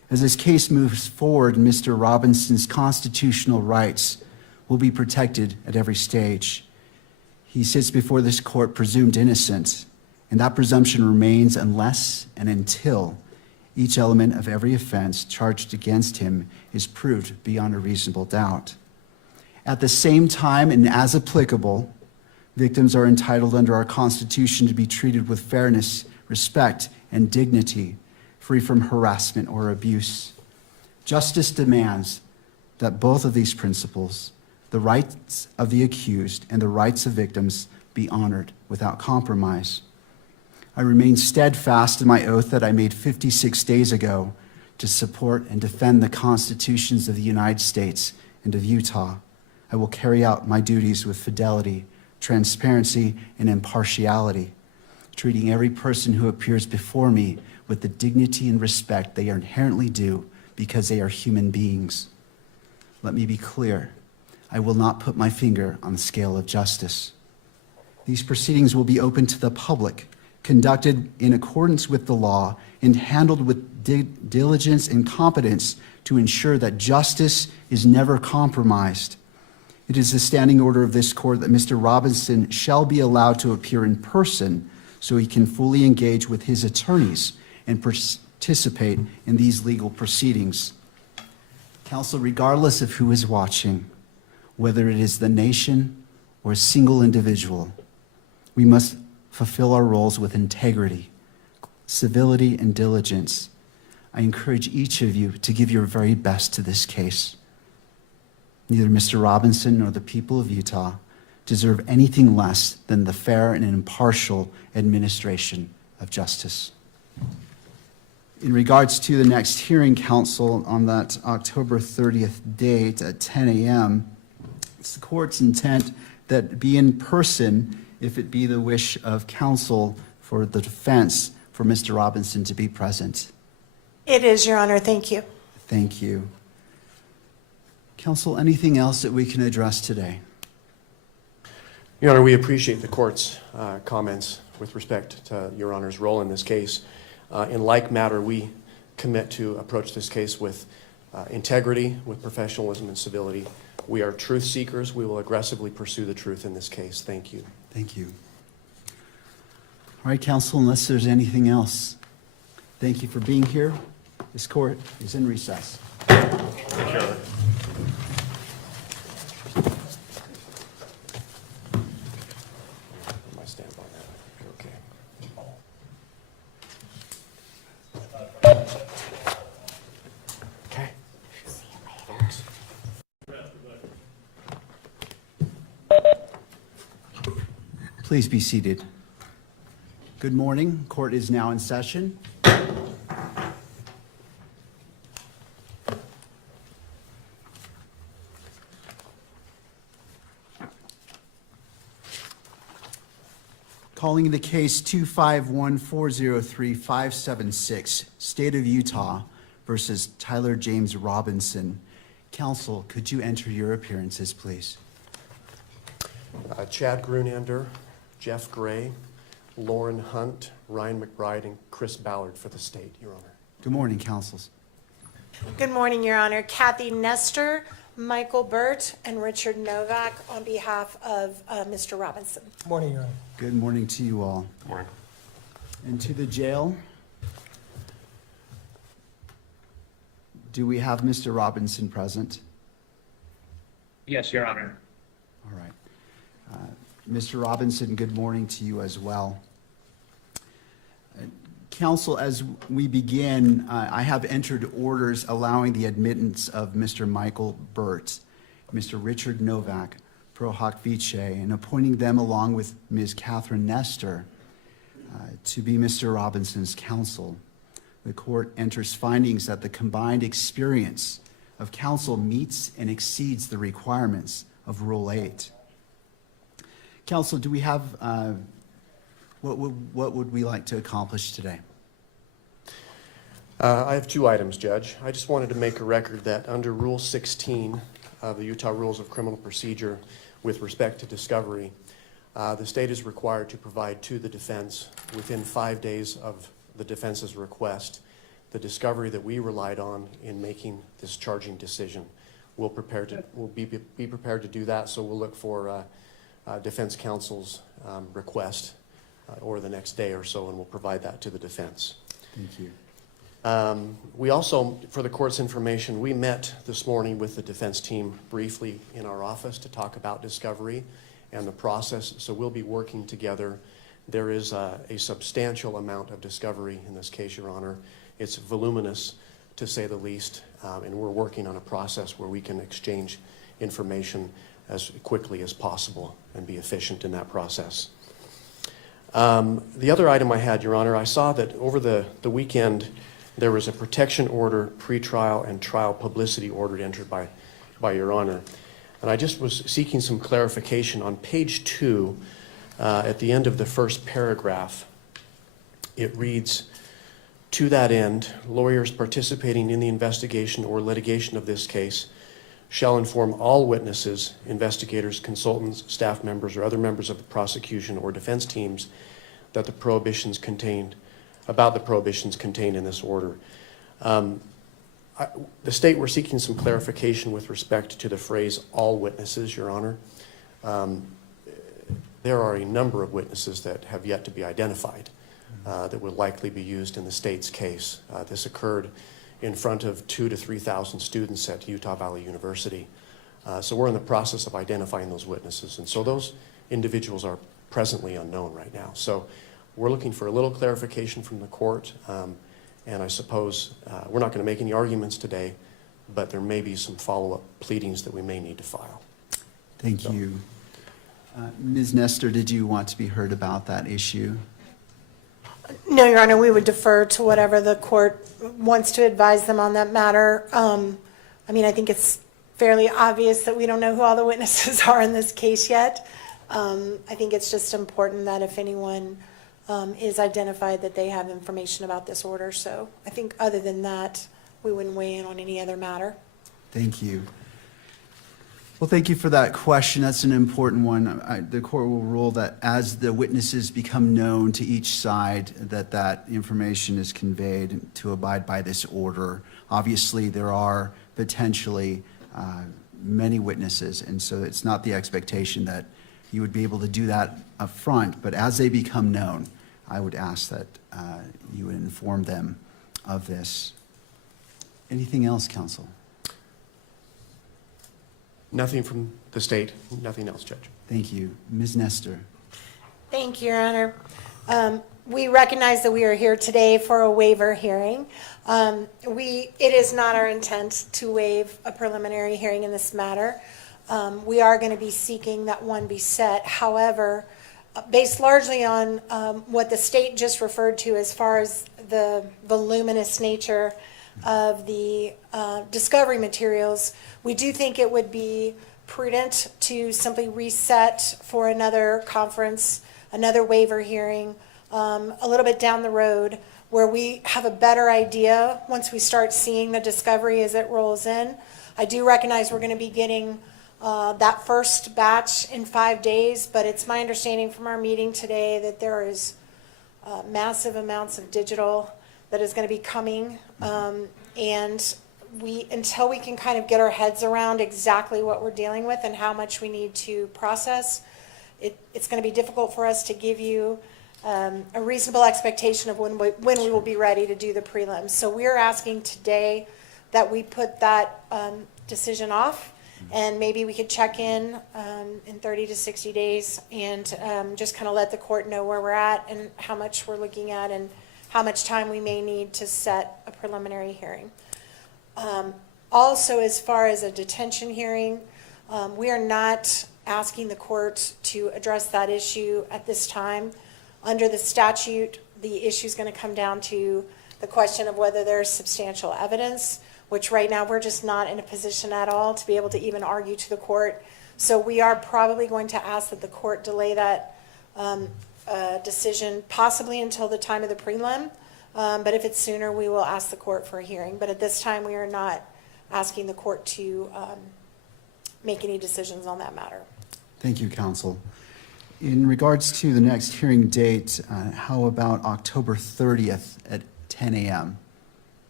As this case moves forward, Mr. Robinson's constitutional rights will be protected at every stage. He sits before this court presumed innocent, and that presumption remains unless and until each element of every offense charged against him is proved beyond a reasonable doubt. At the same time, and as applicable, victims are entitled under our Constitution to be treated with fairness, respect, and dignity, free from harassment or abuse. Justice demands that both of these principles, the rights of the accused and the rights of victims, be honored without compromise. I remain steadfast in my oath that I made 56 days ago to support and defend the constitutions of the United States and of Utah. I will carry out my duties with fidelity, transparency, and impartiality, treating every person who appears before me with the dignity and respect they are inherently due because they are human beings. Let me be clear. I will not put my finger on the scale of justice. These proceedings will be open to the public, conducted in accordance with the law, and handled with diligence and competence to ensure that justice is never compromised. It is the standing order of this court that Mr. Robinson shall be allowed to appear in person so he can fully engage with his attorneys and participate in these legal proceedings. Counsel, regardless of who is watching, whether it is the nation or a single individual, we must fulfill our roles with integrity, civility, and diligence. I encourage each of you to give your very best to this case. Neither Mr. Robinson nor the people of Utah deserve anything less than the fair and impartial administration of justice. In regards to the next hearing, counsel, on that October 30th date at 10 a.m., it's the court's intent that be in person if it be the wish of counsel for the defense for Mr. Robinson to be present. It is, Your Honor. Thank you. Thank you. Counsel, anything else that we can address today? Your Honor, we appreciate the court's comments with respect to Your Honor's role in this case. In like matter, we commit to approach this case with integrity, with professionalism and civility. We are truth seekers. We will aggressively pursue the truth in this case. Thank you. Thank you. All right, counsel, unless there's anything else, thank you for being here. This court is in recess. Thank you, Your Honor. My stamp on that. Okay. Okay. Thanks. Please be seated. Good morning. Court is now in session. Calling the case 251403576, State of Utah versus Tyler James Robinson. Counsel, could you enter your appearances, please? Chad Grunander, Jeff Gray, Lauren Hunt, Ryan McBride, and Chris Ballard for the state, Your Honor. Good morning, counsels. Good morning, Your Honor. Kathy Nestor, Michael Burt, and Richard Novak on behalf of Mr. Robinson. Morning, Your Honor. Good morning to you all. Good morning. And to the jail. Do we have Mr. Robinson present? Yes, Your Honor. All right. Mr. Robinson, good morning to you as well. Counsel, as we begin, I have entered orders allowing the admittance of Mr. Michael Burt, Mr. Richard Novak, pro hoc vice, and appointing them along with Ms. Catherine Nestor to be Mr. Robinson's counsel. The court enters findings that the combined experience of counsel meets and exceeds the requirements of Rule 8. Counsel, do we have, what would we like to accomplish today? I have two items, Judge. I just wanted to make a record that under Rule 16 of the Utah Rules of Criminal Procedure with respect to discovery, the state is required to provide to the defense within 5 days of the defense's request the discovery that we relied on in making this charging decision. We'll be prepared to do that, so we'll look for defense counsel's request over the next day or so, and we'll provide that to the defense. Thank you. We also, for the court's information, we met this morning with the defense team briefly in our office to talk about discovery and the process, so we'll be working together. There is a substantial amount of discovery in this case, Your Honor. It's voluminous, to say the least, and we're working on a process where we can exchange information as quickly as possible and be efficient in that process. The other item I had, Your Honor, I saw that over the weekend there was a protection order, pretrial, and trial publicity order entered by Your Honor. And I just was seeking some clarification. On page 2, at the end of the first paragraph, it reads, "To that end, lawyers participating in the investigation or litigation of this case shall inform all witnesses, investigators, consultants, staff members, or other members of the prosecution or defense teams about the prohibitions contained in this order." The state, we're seeking some clarification with respect to the phrase "all witnesses," Your Honor. There are a number of witnesses that have yet to be identified that will likely be used in the state's case. This occurred in front of 2,000 to 3,000 students at Utah Valley University. So we're in the process of identifying those witnesses. And so those individuals are presently unknown right now. So we're looking for a little clarification from the court. And I suppose we're not going to make any arguments today, but there may be some follow-up pleadings that we may need to file. Thank you. Ms. Nestor, did you want to be heard about that issue? No, Your Honor, we would defer to whatever the court wants to advise them on that matter. I mean, I think it's fairly obvious that we don't know who all the witnesses are in this case yet. I think it's just important that if anyone is identified, that they have information about this order. So I think other than that, we wouldn't weigh in on any other matter. Thank you. Well, thank you for that question. That's an important one. The court will rule that as the witnesses become known to each side, that information is conveyed to abide by this order. Obviously, there are potentially many witnesses, and so it's not the expectation that you would be able to do that up front, but as they become known, I would ask that you would inform them of this. Anything else, counsel? Nothing from the state, nothing else, Judge. Thank you. Ms. Nestor. Thank you, Your Honor. We recognize that we are here today for a waiver hearing. It is not our intent to waive a preliminary hearing in this matter. We are going to be seeking that one be set. However, based largely on what the state just referred to as far as the voluminous nature of the discovery materials, we do think it would be prudent to simply reset for another conference, another waiver hearing, a little bit down the road, where we have a better idea once we start seeing the discovery as it rolls in. I do recognize we're going to be getting that first batch in 5 days, but it's my understanding from our meeting today that there is massive amounts of digital that is going to be coming, and until we can kind of get our heads around exactly what we're dealing with and how much we need to process, it's going to be difficult for us to give you a reasonable expectation of when we will be ready to do the prelims. So we're asking today that we put that decision off, and maybe we could check in 30 to 60 days and just kind of let the court know where we're at and how much we're looking at and how much time we may need to set a preliminary hearing. Also, as far as a detention hearing, we are not asking the court to address that issue at this time. Under the statute, the issue is going to come down to the question of whether there's substantial evidence, which right now we're just not in a position at all to be able to even argue to the court. So we are probably going to ask that the court delay that decision possibly until the time of the prelim. But if it's sooner, we will ask the court for a hearing. But at this time, we are not asking the court to make any decisions on that matter. Thank you, counsel. In regards to the next hearing date, how about October 30th at 10 a.m.?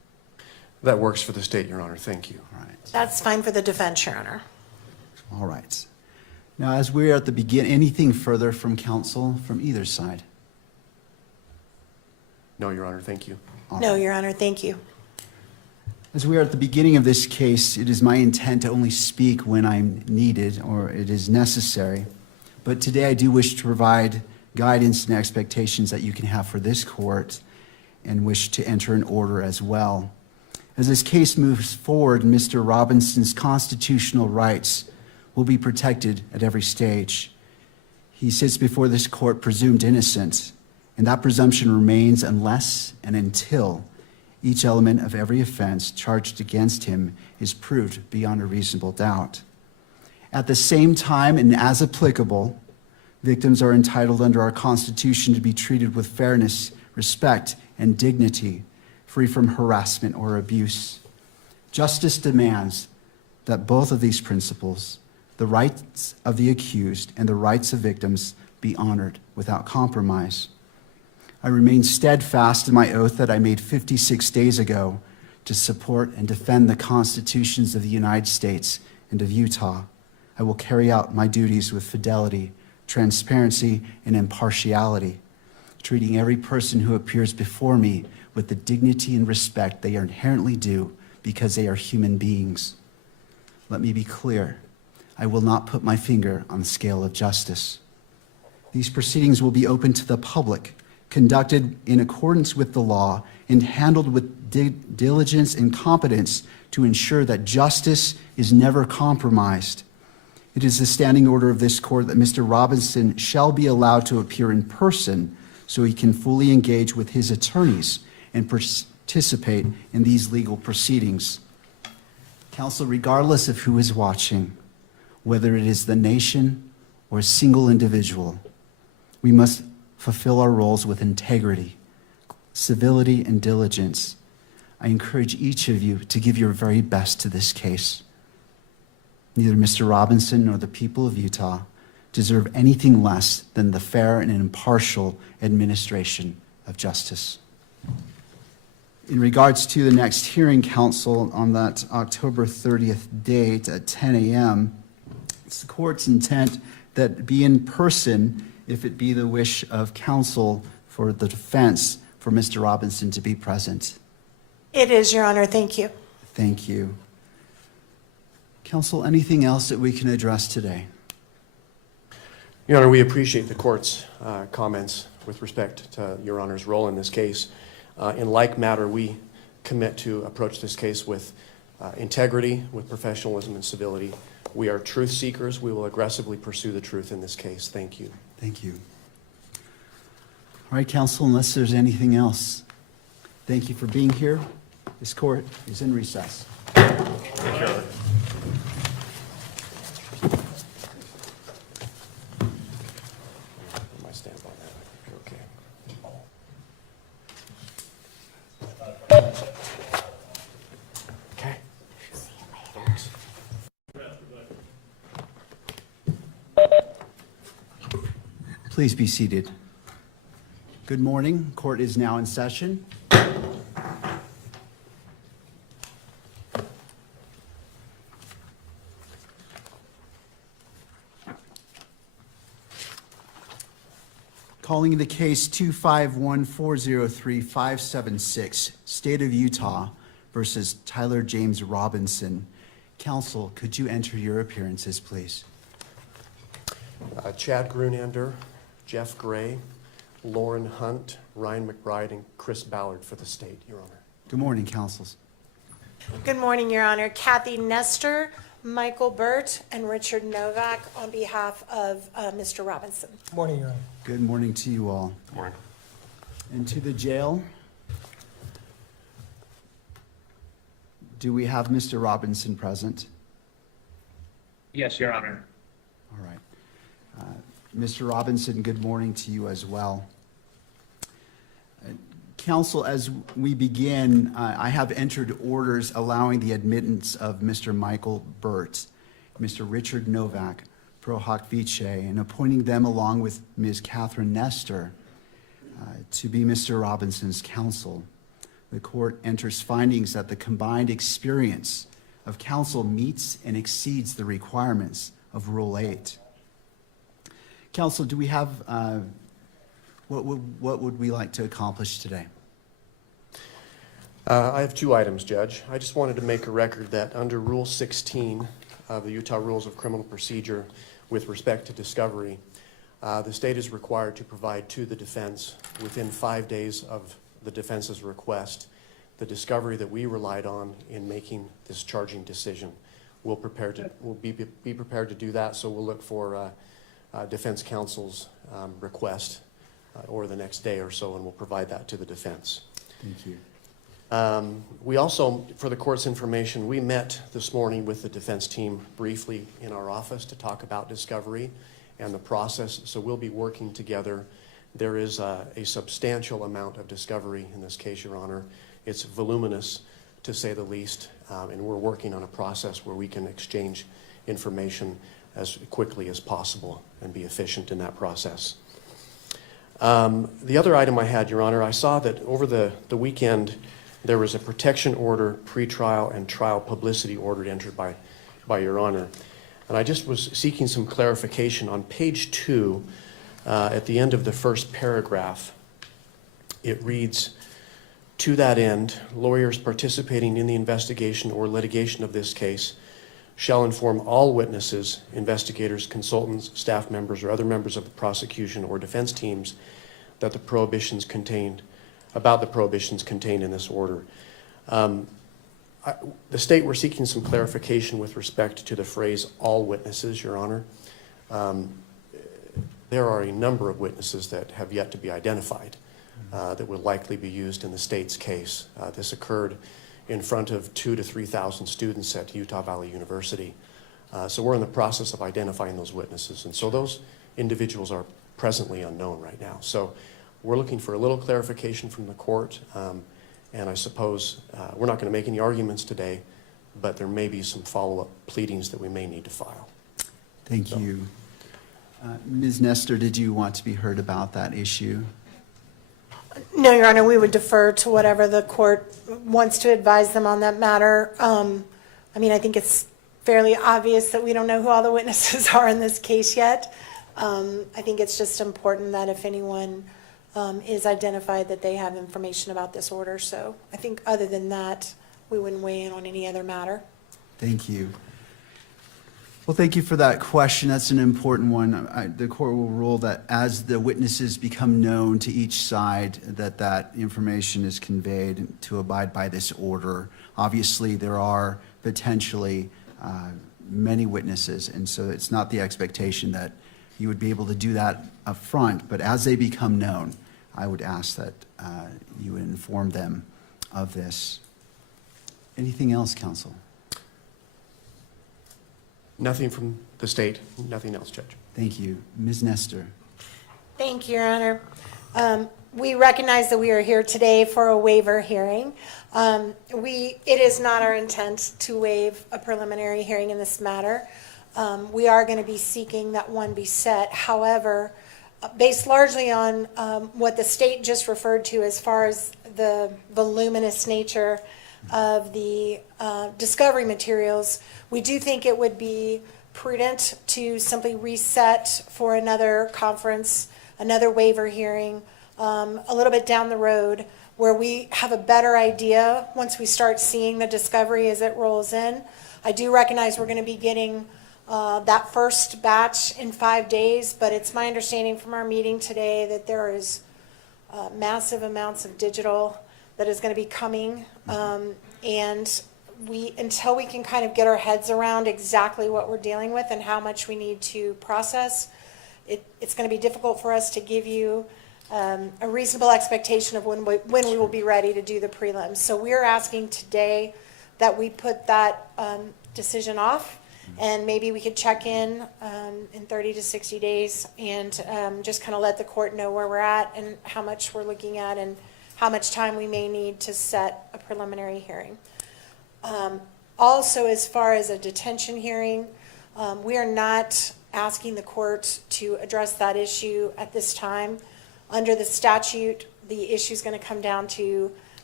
That works for the state, Your Honor. Thank you. All right. That's fine for the defense, Your Honor. All right. Now, as we are at the beginning, anything further from counsel from either side? No, Your Honor. Thank you. All No, right. Your Honor, thank you. As we are at the beginning of this case, it is my intent to only speak when I'm needed or it is necessary. But today I do wish to provide guidance and expectations that you can have for this court and wish to enter an order as well. As this case moves forward, Mr. Robinson's constitutional rights will be protected at every stage. He sits before this court presumed innocent, and that presumption remains unless and until each element of every offense charged against him is proved beyond a reasonable doubt. At the same time, and as applicable, victims are entitled under our Constitution to be treated with fairness, respect, and dignity, free from harassment or abuse. Justice demands that both of these principles, the rights of the accused and the rights of victims, be honored without compromise. I remain steadfast in my oath that I made 56 days ago to support and defend the constitutions of the United States and of Utah. I will carry out my duties with fidelity, transparency, and impartiality, treating every person who appears before me with the dignity and respect they are inherently due because they are human beings. Let me be clear. I will not put my finger on the scale of justice. These proceedings will be open to the public, conducted in accordance with the law, and handled with diligence and competence to ensure that justice is never compromised. It is the standing order of this court that Mr. Robinson shall be allowed to appear in person so he can fully engage with his attorneys and participate in these legal proceedings. Counsel, regardless of who is watching, whether it is the nation or a single individual, we must fulfill our roles with integrity, civility, and diligence. I encourage each of you to give your very best to this case. Neither Mr. Robinson nor the people of Utah deserve anything less than the fair and impartial administration of justice. In regards to the next hearing, counsel, on that October 30th date at 10 a.m., it's the court's intent that be in person if it be the wish of counsel for the defense for Mr. Robinson to be present. It is, Your Honor, thank you. Thank you. Counsel, anything else that we can address today? Your Honor, we appreciate the court's comments with respect to Your Honor's role in this case. In like matter, we commit to approach this case with integrity, with professionalism and civility. We are truth seekers. We will aggressively pursue the truth in this case. Thank you. Thank you. All right, counsel, unless there's anything else, thank you for being here. This court is in recess. My stamp on that. Okay. Okay. Please be seated. Good morning. Court is now in session. Calling the case 251403576, State of Utah versus Tyler James Robinson. Counsel, could you enter your appearances, please? Chad Grunander, Jeff Gray, Lauren Hunt, Ryan McBride, and Chris Ballard for the state, Your Honor. Good morning, counsels. Good morning, Your Honor. Kathy Nestor, Michael Burt, and Richard Novak on behalf of Mr. Robinson. Morning, Your Honor. Good morning to you all. Morning. And to the jail, do we have Mr. Robinson present? Yes, Your Honor. All right. Mr. Robinson, good morning to you as well. Counsel, as we begin, I have entered orders allowing the admittance of Mr. Michael Burt, Mr. Richard Novak, pro hoc vice, and appointing them along with Ms. Catherine Nestor to be Mr. Robinson's counsel. the court enters findings that the combined experience of counsel meets and exceeds the requirements of Rule 8. Counsel, do we have, what would we like to accomplish today? I have two items, Judge. I just wanted to make a record that under Rule 16 of the Utah Rules of Criminal Procedure with respect to discovery, the state is required to provide to the defense within 5 days of the defense's request the discovery that we relied on in making this charging decision. We'll be prepared to do that, so we'll look for defense counsel's request over the next day or so, and we'll provide that to the defense. Thank you. We also, for the court's information, we met this morning with the defense team briefly in our office to talk about discovery and the process, so we'll be working together. There is a substantial amount of discovery in this case, Your Honor. It's voluminous, to say the least, and we're working on a process where we can exchange information as quickly as possible and be efficient in that process. The other item I had, Your Honor, I saw that over the weekend there was a protection order, pretrial, and trial publicity order entered by Your Honor. And I just was seeking some clarification. On page 2, at the end of the first paragraph, it reads, "To that end, lawyers participating in the investigation or litigation of this case shall inform all witnesses, investigators, consultants, staff members, or other members of the prosecution or defense teams that the prohibitions contained in this order." The state, we're seeking some clarification with respect to the phrase "all witnesses," Your Honor. There are a number of witnesses that have yet to be identified that will likely be used in the state's case. This occurred in front of 2,000 to 3,000 students at Utah Valley University. So we're in the process of identifying those witnesses. And so those individuals are presently unknown right now. So we're looking for a little clarification from the court. And I suppose we're not going to make any arguments today, but there may be some follow-up pleadings that we may need to file. Thank you. Ms. Nestor, did you want to be heard about that issue? No, Your Honor, we would defer to whatever the court wants to advise them on that matter. I mean, I think it's fairly obvious that we don't know who all the witnesses are in this case yet. I think it's just important that if anyone is identified, that they have information about this order. So I think other than that, we wouldn't weigh in on any other matter. Thank you. Well, thank you for that question. That's an important one. The court will rule that as the witnesses become known to each side, that information is conveyed to abide by this order. Obviously, there are potentially many witnesses, and so it's not the expectation that you would be able to do that up front, but as they become known, I would ask that you would inform them of this. Anything else, counsel? Nothing from the state, nothing else, Judge. Thank you. Ms. Nestor. Thank you, Your Honor. We recognize that we are here today for a waiver hearing. It is not our intent to waive a preliminary hearing in this matter. We are going to be seeking that one be set. However, based largely on what the state just referred to as far as the voluminous nature of the discovery materials, we do think it would be prudent to simply reset for another conference, another waiver hearing, a little bit down the road, where we have a better idea once we start seeing the discovery as it rolls in. I do recognize we're going to be getting that first batch in 5 days, but it's my understanding from our meeting today that there is massive amounts of digital that is going to be coming, and until we can kind of get our heads around exactly what we're dealing with and how much we need to process, it's going to be difficult for us to give you a reasonable expectation of when we will be ready to do the prelims. So we're asking today that we put that decision off, and maybe we could check in 30 to 60 days and just kind of let the court know where we're at and how much we're looking at and how much time we may need to set a preliminary hearing. Also, as far as a detention hearing, we are not asking the court to address that issue at this time. Under the statute, the issue is going to come down to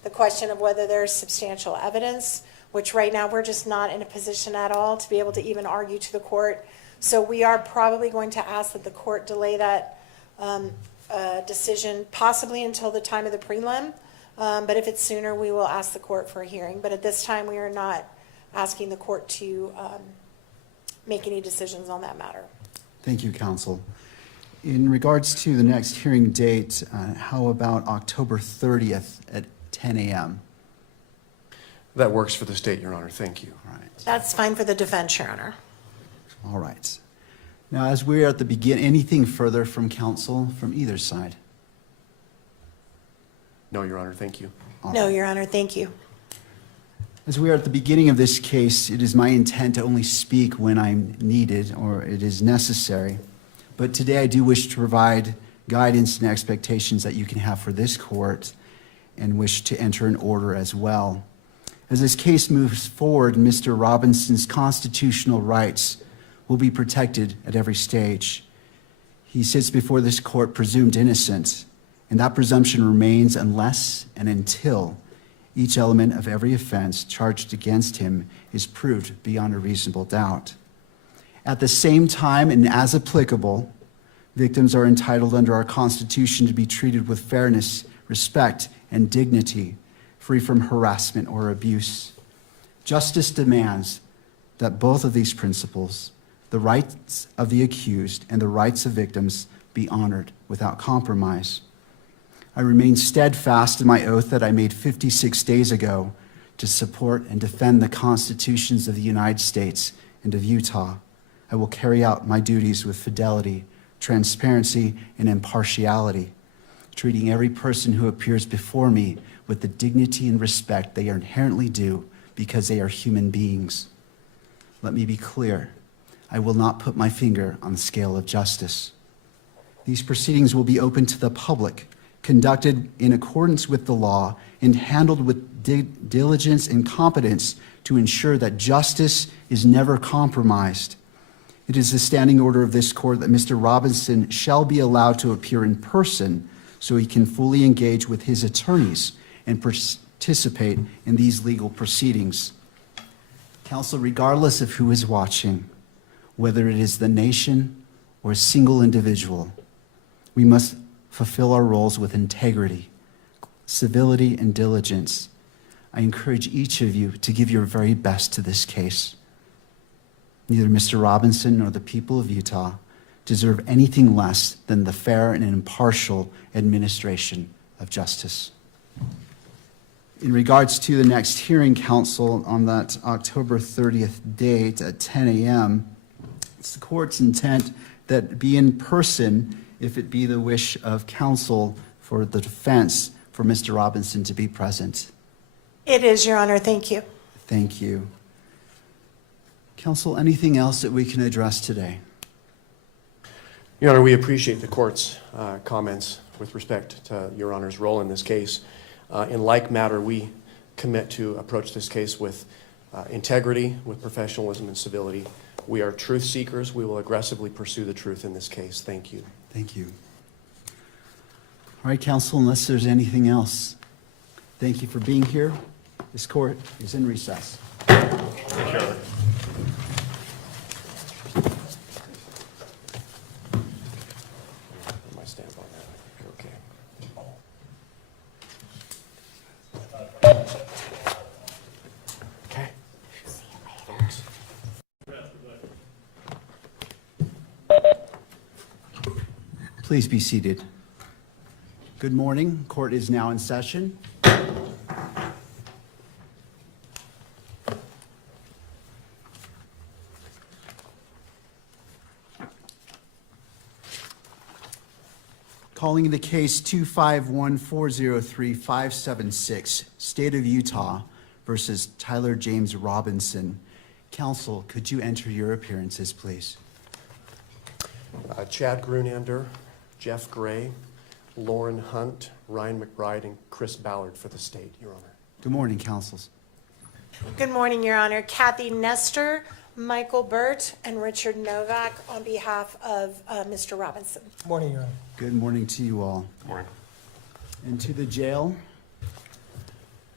the question of whether there's substantial evidence, which right now we're just not in a position at all to be able to even argue to the court. So we are probably going to ask that the court delay that decision possibly until the time of the prelim. But if it's sooner, we will ask the court for a hearing. But at this time, we are not asking the court to make any decisions on that matter. Thank you, counsel. In regards to the next hearing date, how about October 30th at 10 a.m.? That works for the state, Your Honor. Thank you. All right. That's fine for the defense, Your Honor. All right. Now, as we are at the beginning, anything further from counsel from either side? No, Your Honor. Thank you. No, Your Honor, thank you. As we are at the beginning of this case, it is my intent to only speak when I'm needed or it is necessary. But today I do wish to provide guidance and expectations that you can have for this court and wish to enter an order as well. As this case moves forward, Mr. Robinson's constitutional rights will be protected at every stage. He sits before this court presumed innocent, and that presumption remains unless and until each element of every offense charged against him is proved beyond a reasonable doubt. At the same time, and as applicable, victims are entitled under our Constitution to be treated with fairness, respect, and dignity, free from harassment or abuse. Justice demands that both of these principles, the rights of the accused and the rights of victims, be honored without compromise. I remain steadfast in my oath that I made 56 days ago to support and defend the constitutions of the United States and of Utah. I will carry out my duties with fidelity, transparency, and impartiality, treating every person who appears before me with the dignity and respect they are inherently due because they are human beings. Let me be clear. I will not put my finger on the scale of justice. These proceedings will be open to the public, conducted in accordance with the law, and handled with diligence and competence to ensure that justice is never compromised. It is the standing order of this court that Mr. Robinson shall be allowed to appear in person so he can fully engage with his attorneys and participate in these legal proceedings. Counsel, regardless of who is watching, whether it is the nation or a single individual, we must fulfill our roles with integrity, civility, and diligence. I encourage each of you to give your very best to this case. Neither Mr. Robinson nor the people of Utah deserve anything less than the fair and impartial administration of justice. In regards to the next hearing, counsel, on that October 30th date at 10 a.m., it's the court's intent that it be in person if it be the wish of counsel for the defense for Mr. Robinson to be present. It is, Your Honor, thank you. Thank you. Counsel, anything else that we can address today? Your Honor, we appreciate the court's comments with respect to Your Honor's role in this case. In like matter, we commit to approach this case with integrity, with professionalism and civility. We are truth seekers. We will aggressively pursue the truth in this case. Thank you. Thank you. All right, counsel, unless there's anything else, thank you for being here. This court is in recess. My stamp on that. You're okay. Okay. See you later. Please be seated. Good morning. Court is now in session. Calling the case 251403576, State of Utah versus Tyler James Robinson. Counsel, could you enter your appearances, please? Chad Grunander, Jeff Gray, Lauren Hunt, Ryan McBride, and Chris Ballard for the state, Your Honor. Good morning, counsels. Good morning, Your Honor. Kathy Nestor, Michael Burt, and Richard Novak on behalf of Mr. Robinson. Morning, Your Honor. Good morning to you all. Morning. And to the jail,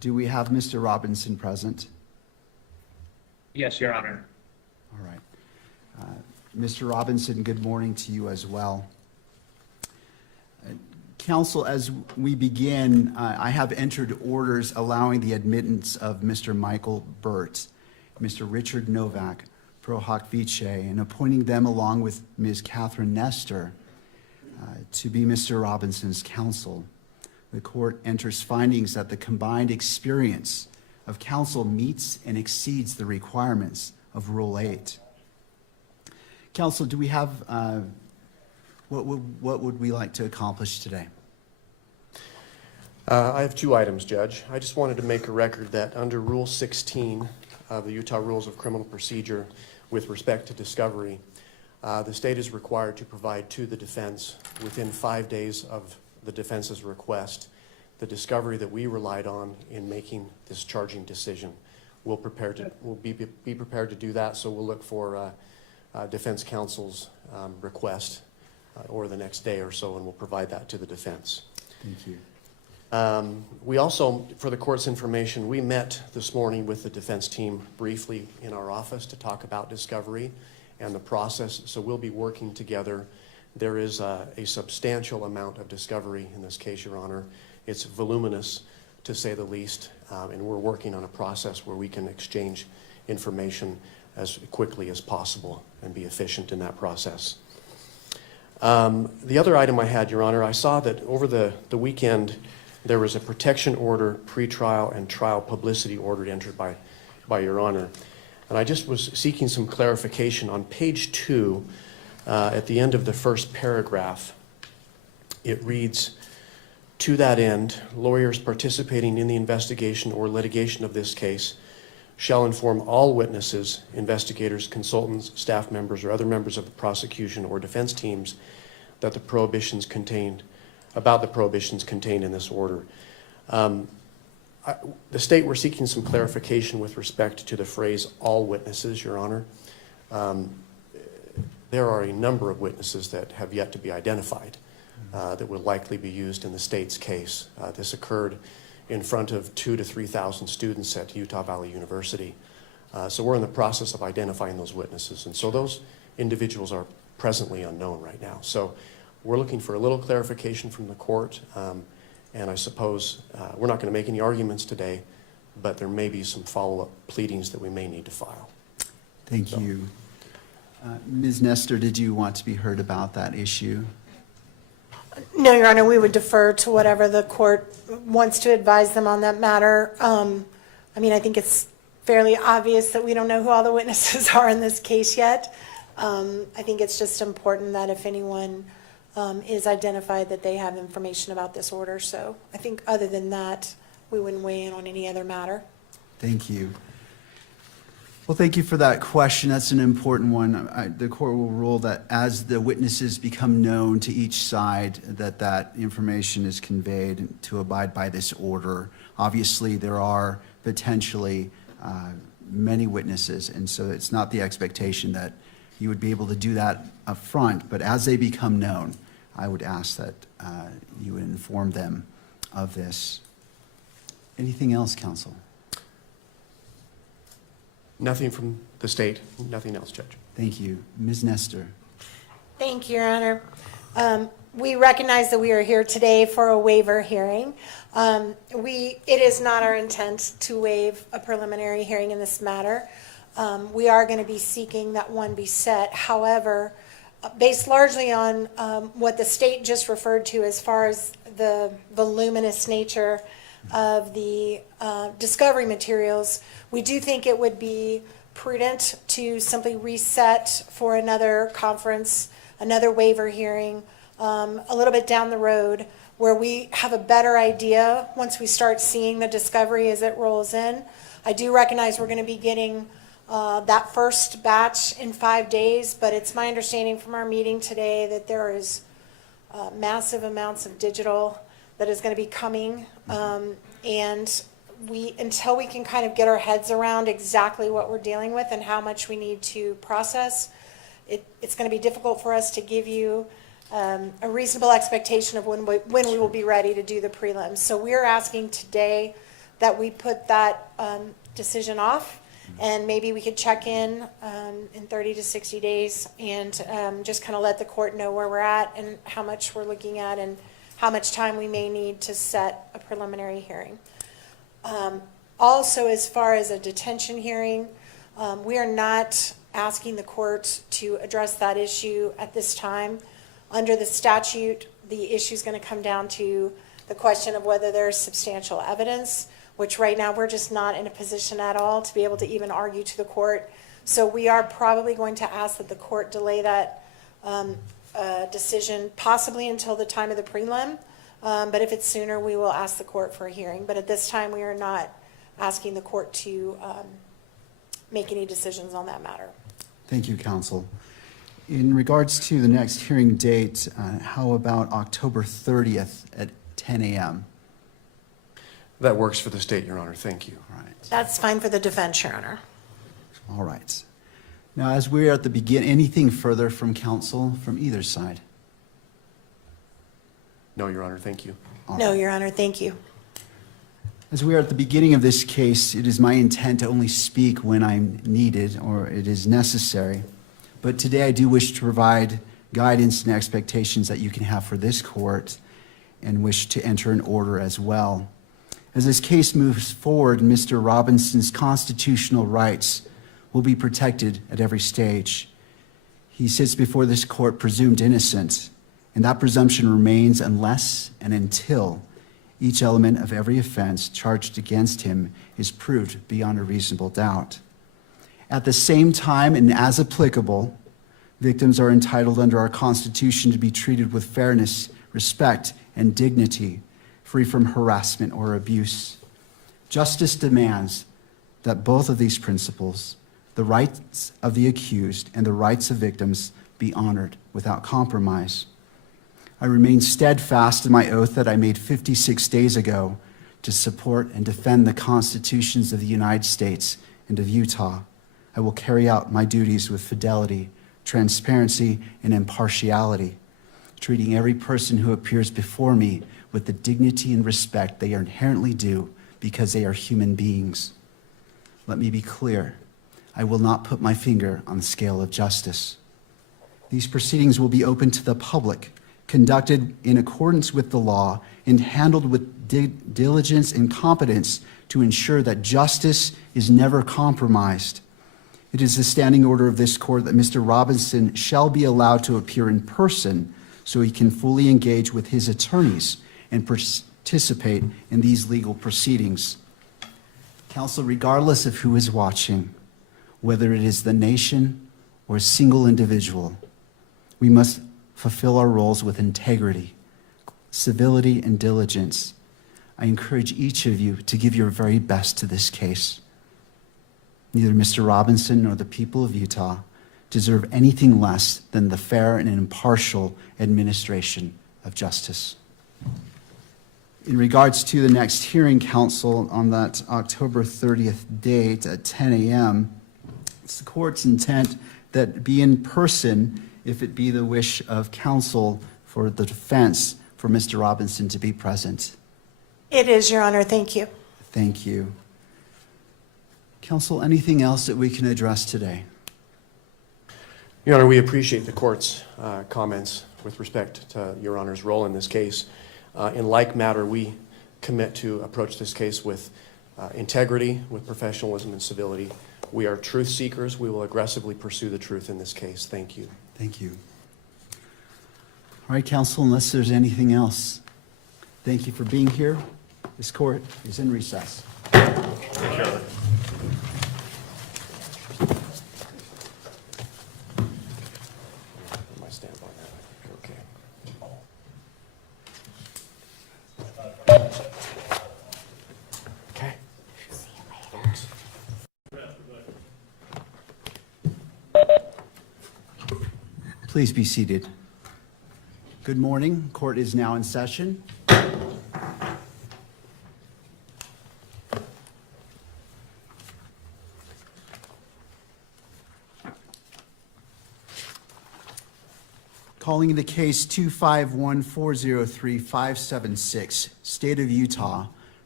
Do we have Mr. Robinson present? Yes, Your Honor. All right. Mr. Robinson, good morning to you as well. Counsel, as we begin, I have entered orders allowing the admittance of Mr. Michael Burt, Mr. Richard Novak, pro hoc vice, and appointing them along with Ms. Catherine Nestor to be Mr. Robinson's counsel. The court enters findings that the combined experience of counsel meets and exceeds the requirements of Rule 8. Counsel, do we have, what would we like to accomplish today? I have two items, Judge. I just wanted to make a record that under Rule 16 of the Utah Rules of Criminal Procedure with respect to discovery, the state is required to provide to the defense within 5 days of the defense's request the discovery that we relied on in making this charging decision. We'll be prepared to do that, so we'll look for defense counsel's request or the next day or so, and we'll provide that to the defense. Thank you. We also, for the court's information, we met this morning with the defense team briefly in our office to talk about discovery and the process, so we'll be working together. There is a substantial amount of discovery in this case, Your Honor. It's voluminous, to say the least, and we're working on a process where we can exchange information as quickly as possible and be efficient in that process. The other item I had, Your Honor, I saw that over the weekend there was a protection order, pretrial and trial publicity order entered by Your Honor. And I just was seeking some clarification. On page 2, at the end of the first paragraph, it reads, "To that end, lawyers participating in the investigation or litigation of this case shall inform all witnesses, investigators, consultants, staff members, or other members of the prosecution or defense teams that the prohibitions contained in this order." The state were seeking some clarification with respect to the phrase "all witnesses," Your Honor. There are a number of witnesses that have yet to be identified that will likely be used in the state's case. This occurred in front of 2,000 to 3,000 students at Utah Valley University. So we're in the process of identifying those witnesses. And so those individuals are presently unknown right now. So we're looking for a little clarification from the court. And I suppose we're not going to make any arguments today, but there may be some follow-up pleadings that we may need to file. Thank you. Ms. Nestor, did you want to be heard about that issue? No, Your Honor, we would defer to whatever the court wants to advise them on that matter. I mean, I think it's fairly obvious that we don't know who all the witnesses are in this case yet. I think it's just important that if anyone is identified, that they have information about this order. So I think other than that, we wouldn't weigh in on any other matter. Thank you. Well, thank you for that question. That's an important one. The court will rule that as the witnesses become known to each side, that information is conveyed to abide by this order. Obviously, there are potentially many witnesses, and so it's not the expectation that you would be able to do that up front, but as they become known, I would ask that you would inform them of this. Anything else, counsel? Nothing from the state, nothing else, Judge. Thank you. Ms. Nestor. Thank you, Your Honor. We recognize that we are here today for a waiver hearing. It is not our intent to waive a preliminary hearing in this matter. We are going to be seeking that one be set. However, based largely on what the state just referred to as far as the voluminous nature of the discovery materials, we do think it would be prudent to simply reset for another conference, another waiver hearing, a little bit down the road, where we have a better idea once we start seeing the discovery as it rolls in. I do recognize we're going to be getting that first batch in 5 days, but it's my understanding from our meeting today that there is massive amounts of digital that is going to be coming, and until we can kind of get our heads around exactly what we're dealing with and how much we need to process, it's going to be difficult for us to give you a reasonable expectation of when we will be ready to do the prelims. So we're asking today that we put that decision off, and maybe we could check in 30 to 60 days and just kind of let the court know where we're at and how much we're looking at and how much time we may need to set a preliminary hearing. Also, as far as a detention hearing, we are not asking the court to address that issue at this time. Under the statute, the issue is going to come down to the question of whether there's substantial evidence, which right now we're just not in a position at all to be able to even argue to the court. So we are probably going to ask that the court delay that decision possibly until the time of the prelim. But if it's sooner, we will ask the court for a hearing. But at this time, we are not asking the court to make any decisions on that matter. Thank you, counsel. In regards to the next hearing date, how about October 30th at 10 a.m.? That works for the state, Your Honor. Thank you. All right. That's fine for the defense, Your Honor. All right. Now, as we're at the beginning, anything further from counsel from either side? No, Your Honor. Thank you. All No, right. Your Honor, thank you. As we are at the beginning of this case, it is my intent to only speak when I'm needed or it is necessary. But today I do wish to provide guidance and expectations that you can have for this court and wish to enter an order as well. As this case moves forward, Mr. Robinson's constitutional rights will be protected at every stage. He sits before this court presumed innocent, and that presumption remains unless and until each element of every offense charged against him is proved beyond a reasonable doubt. At the same time, and as applicable, victims are entitled under our Constitution to be treated with fairness, respect, and dignity, free from harassment or abuse. Justice demands that both of these principles, the rights of the accused and the rights of victims, be honored without compromise. I remain steadfast in my oath that I made 56 days ago to support and defend the constitutions of the United States and of Utah. I will carry out my duties with fidelity, transparency, and impartiality, treating every person who appears before me with the dignity and respect they are inherently due because they are human beings. Let me be clear. I will not put my finger on the scale of justice. These proceedings will be open to the public, conducted in accordance with the law, and handled with diligence and competence to ensure that justice is never compromised. It is the standing order of this court that Mr. Robinson shall be allowed to appear in person so he can fully engage with his attorneys and participate in these legal proceedings. Counsel, regardless of who is watching, whether it is the nation or a single individual, we must fulfill our roles with integrity, civility, and diligence. I encourage each of you to give your very best to this case. Neither Mr. Robinson nor the people of Utah deserve anything less than the fair and impartial administration of justice. In regards to the next hearing, counsel, on that October 30th date at 10 a.m., it's the court's intent that be in person if it be the wish of counsel for the defense for Mr. Robinson to be present. It is, Your Honor. Thank you. Thank you. Counsel, anything else that we can address today? Your Honor, we appreciate the court's comments with respect to Your Honor's role in this case. In like matter, we commit to approach this case with integrity, with professionalism and civility. We are truth seekers. We will aggressively pursue the truth in this case. Thank you. Thank you. All right, counsel, unless there's anything else, thank you for being here. This court is in recess. My stamp on that. Okay. Okay. Please be seated. Good morning. Court is now in session. Calling the case 251-403-576, State of Utah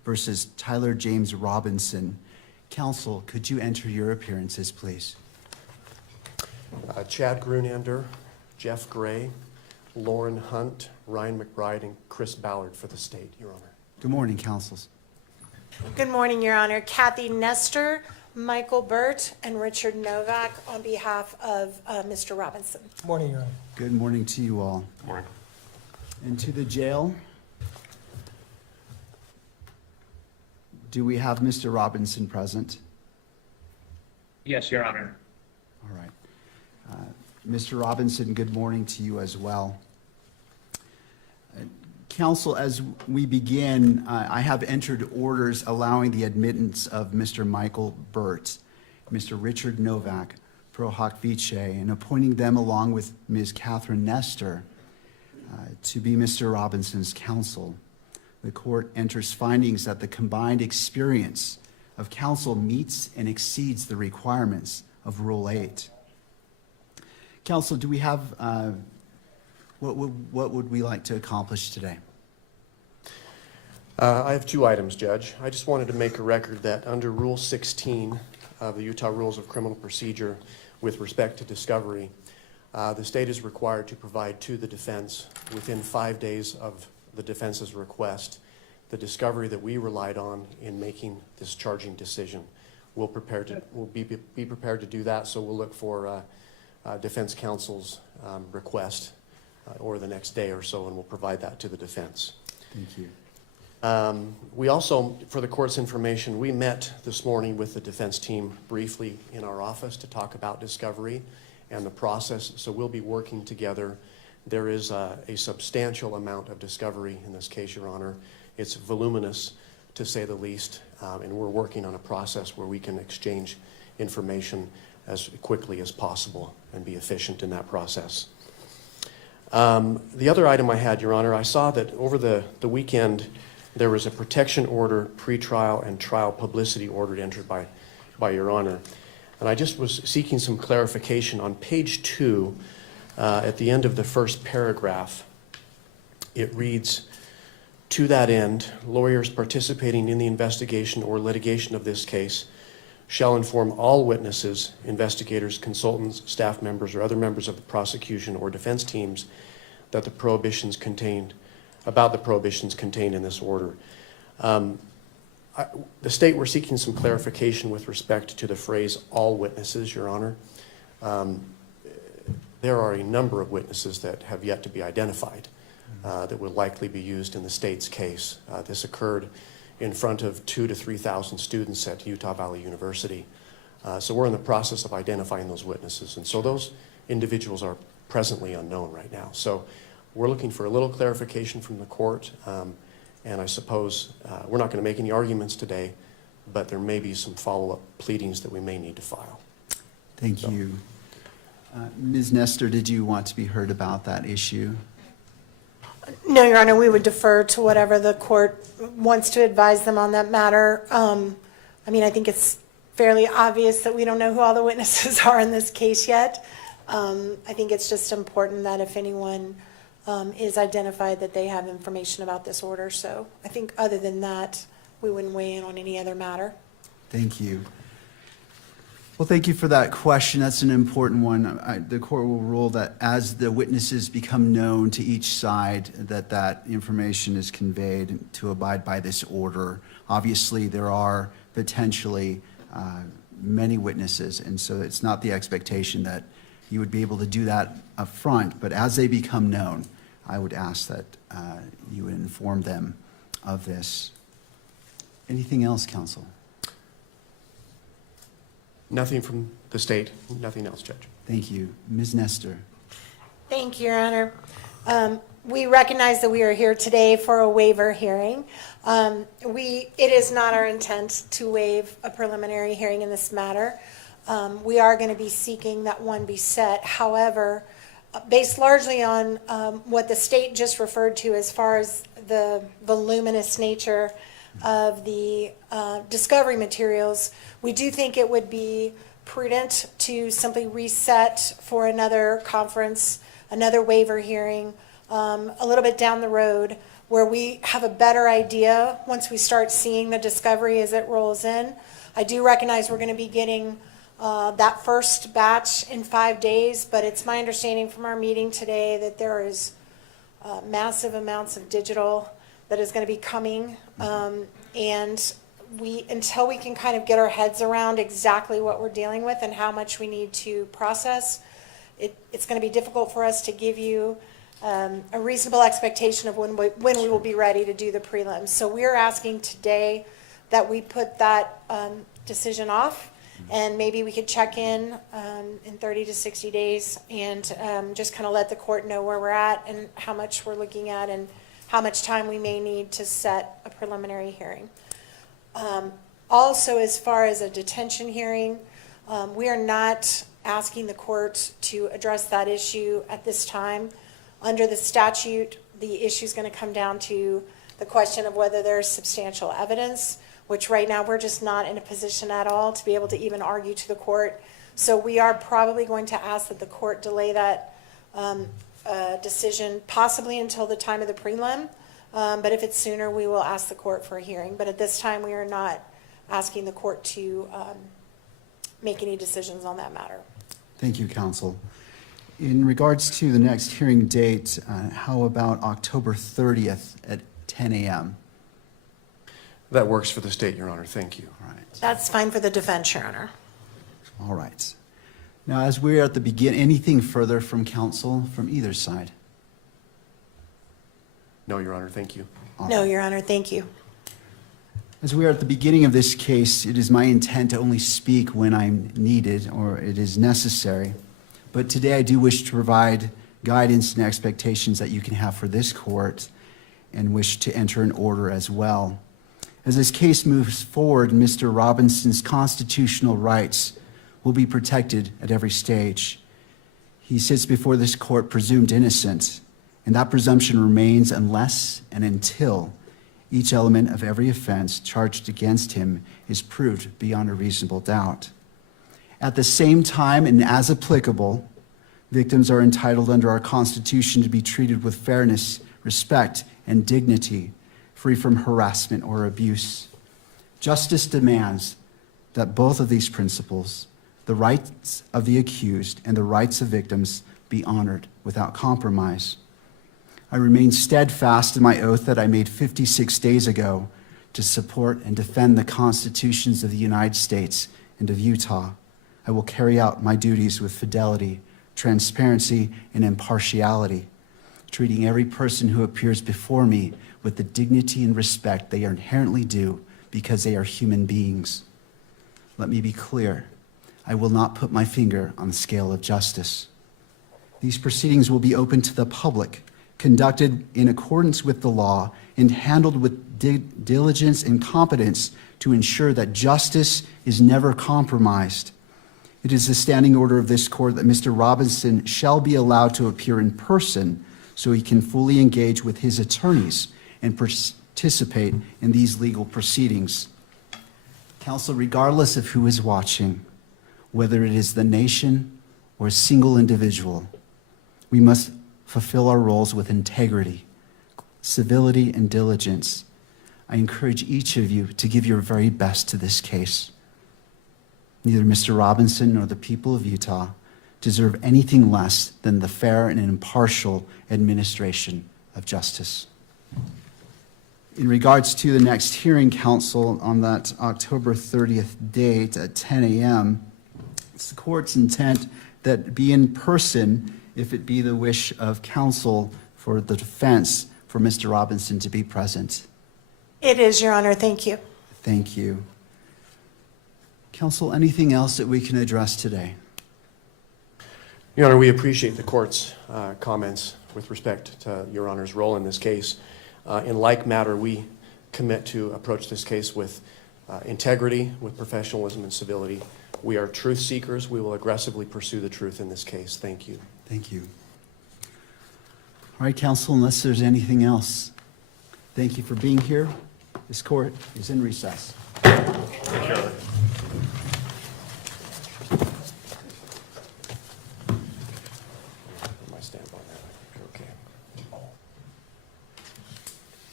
versus Tyler James Robinson. Counsel, could you enter your appearances, please? Chad Grunander, Jeff Gray, Lauren Hunt, Ryan McBride, and Chris Ballard for the state, Your Honor. Good morning, counsels. Good morning, Your Honor. Kathy Nestor, Michael Burt, and Richard Novak on behalf of Mr. Robinson. Morning, Your Honor. Good morning to you all. Good morning. And to the jail, do we have Mr. Robinson present? Yes, Your Honor. All right. Mr. Robinson, good morning to you as well. Counsel, as we begin, I have entered orders allowing the admittance of Mr. Michael Burt, Mr. Richard Novak, pro hoc vice, and appointing them along with Ms. Catherine Nestor to be Mr. Robinson's counsel. The court enters findings that the combined experience of counsel meets and exceeds the requirements of Rule 8. Counsel, do we have, what would we like to accomplish today? I have two items, Judge. I just wanted to make a record that under Rule 16 of the Utah Rules of Criminal Procedure with respect to discovery, the state is required to provide to the defense within 5 days of the defense's request the discovery that we relied on in making this charging decision. We'll be prepared to do that, so we'll look for defense counsel's request or the next day or so, and we'll provide that to the defense. Thank you. We also, for the court's information, we met this morning with the defense team briefly in our office to talk about discovery and the process, so we'll be working together. There is a substantial amount of discovery in this case, Your Honor. It's voluminous, to say the least, and we're working on a process where we can exchange information as quickly as possible and be efficient in that process. The other item I had, Your Honor, I saw that over the weekend there was a protection order, pretrial, and trial publicity order entered by Your Honor. And I just was seeking some clarification. On page 2, at the end of the first paragraph, it reads, "To that end, lawyers participating in the investigation or litigation of this case shall inform all witnesses, investigators, consultants, staff members, or other members of the prosecution or defense teams that the prohibitions contained in this order." The state were seeking some clarification with respect to the phrase "all witnesses," Your Honor. There are a number of witnesses that have yet to be identified that will likely be used in the state's case. This occurred in front of 2,000 to 3,000 students at Utah Valley University. So we're in the process of identifying those witnesses. And so those individuals are presently unknown right now. So we're looking for a little clarification from the court. And I suppose we're not going to make any arguments today, but there may be some follow-up pleadings that we may need to file. Thank you. Ms. Nestor, did you want to be heard about that issue? No, Your Honor, we would defer to whatever the court wants to advise them on that matter. I mean, I think it's fairly obvious that we don't know who all the witnesses are in this case yet. I think it's just important that if anyone is identified, that they have information about this order. So I think other than that, we wouldn't weigh in on any other matter. Thank you. Well, thank you for that question. That's an important one. The court will rule that as the witnesses become known to each side, that information is conveyed to abide by this order. Obviously, there are potentially many witnesses, and so it's not the expectation that you would be able to do that up front, but as they become known, I would ask that you would inform them of this. Anything else, counsel? Nothing from the state, nothing else, Judge. Thank you. Ms. Nestor. Thank you, Your Honor. We recognize that we are here today for a waiver hearing. It is not our intent to waive a preliminary hearing in this matter. We are going to be seeking that one be set. However, based largely on what the state just referred to as far as the voluminous nature of the discovery materials, we do think it would be prudent to simply reset for another conference, another waiver hearing, a little bit down the road where we have a better idea once we start seeing the discovery as it rolls in. I do recognize we're going to be getting that first batch in 5 days, but it's my understanding from our meeting today that there is massive amounts of digital that is going to be coming. And until we can kind of get our heads around exactly what we're dealing with and how much we need to process, it's going to be difficult for us to give you a reasonable expectation of when we will be ready to do the prelims. So we're asking today that we put that decision off, and maybe we could check in 30 to 60 days and just kind of let the court know where we're at and how much we're looking at and how much time we may need to set a preliminary hearing. Also, as far as a detention hearing, we are not asking the court to address that issue at this time. Under the statute, the issue is going to come down to the question of whether there's substantial evidence, which right now we're just not in a position at all to be able to even argue to the court. So we are probably going to ask that the court delay that decision possibly until the time of the prelim. But if it's sooner, we will ask the court for a hearing. But at this time, we are not asking the court to make any decisions on that matter. Thank you, counsel. In regards to the next hearing date, how about October 30th at 10 a.m.? That works for the state, Your Honor. Thank you. All right. That's fine for the defense, Your Honor. All right. Now, as we're at the beginning, anything further from counsel from either side? No, Your Honor. Thank you. No, Your Honor, thank you. As we are at the beginning of this case, it is my intent to only speak when I'm needed or it is necessary. But today I do wish to provide guidance and expectations that you can have for this court and wish to enter an order as well. As this case moves forward, Mr. Robinson's constitutional rights will be protected at every stage. He sits before this court presumed innocent, and that presumption remains unless and until each element of every offense charged against him is proved beyond a reasonable doubt. At the same time, and as applicable, victims are entitled under our Constitution to be treated with fairness, respect, and dignity, free from harassment or abuse. Justice demands that both of these principles, the rights of the accused and the rights of victims, be honored without compromise. I remain steadfast in my oath that I made 56 days ago to support and defend the constitutions of the United States and of Utah. I will carry out my duties with fidelity, transparency, and impartiality, treating every person who appears before me with the dignity and respect they are inherently due because they are human beings. Let me be clear. I will not put my finger on the scale of justice. These proceedings will be open to the public, conducted in accordance with the law, and handled with diligence and competence to ensure that justice is never compromised. It is the standing order of this court that Mr. Robinson shall be allowed to appear in person so he can fully engage with his attorneys and participate in these legal proceedings. Counsel, regardless of who is watching, whether it is the nation or a single individual, we must fulfill our roles with integrity, civility, and diligence. I encourage each of you to give your very best to this case. Neither Mr. Robinson nor the people of Utah deserve anything less than the fair and impartial administration of justice. In regards to the next hearing, counsel, on that October 30th date at 10 a.m., it's the court's intent that be in person if it be the wish of counsel for the defense for Mr. Robinson to be present. It is, Your Honor. Thank you. Thank you. Counsel, anything else that we can address today? Your Honor, we appreciate the court's comments with respect to Your Honor's role in this case. In like matter, we commit to approach this case with integrity, with professionalism and civility. We are truth seekers. We will aggressively pursue the truth in this case. Thank you. Thank you. All right, counsel, unless there's anything else, thank you for being here. This court is in recess. My stamp on that. Okay.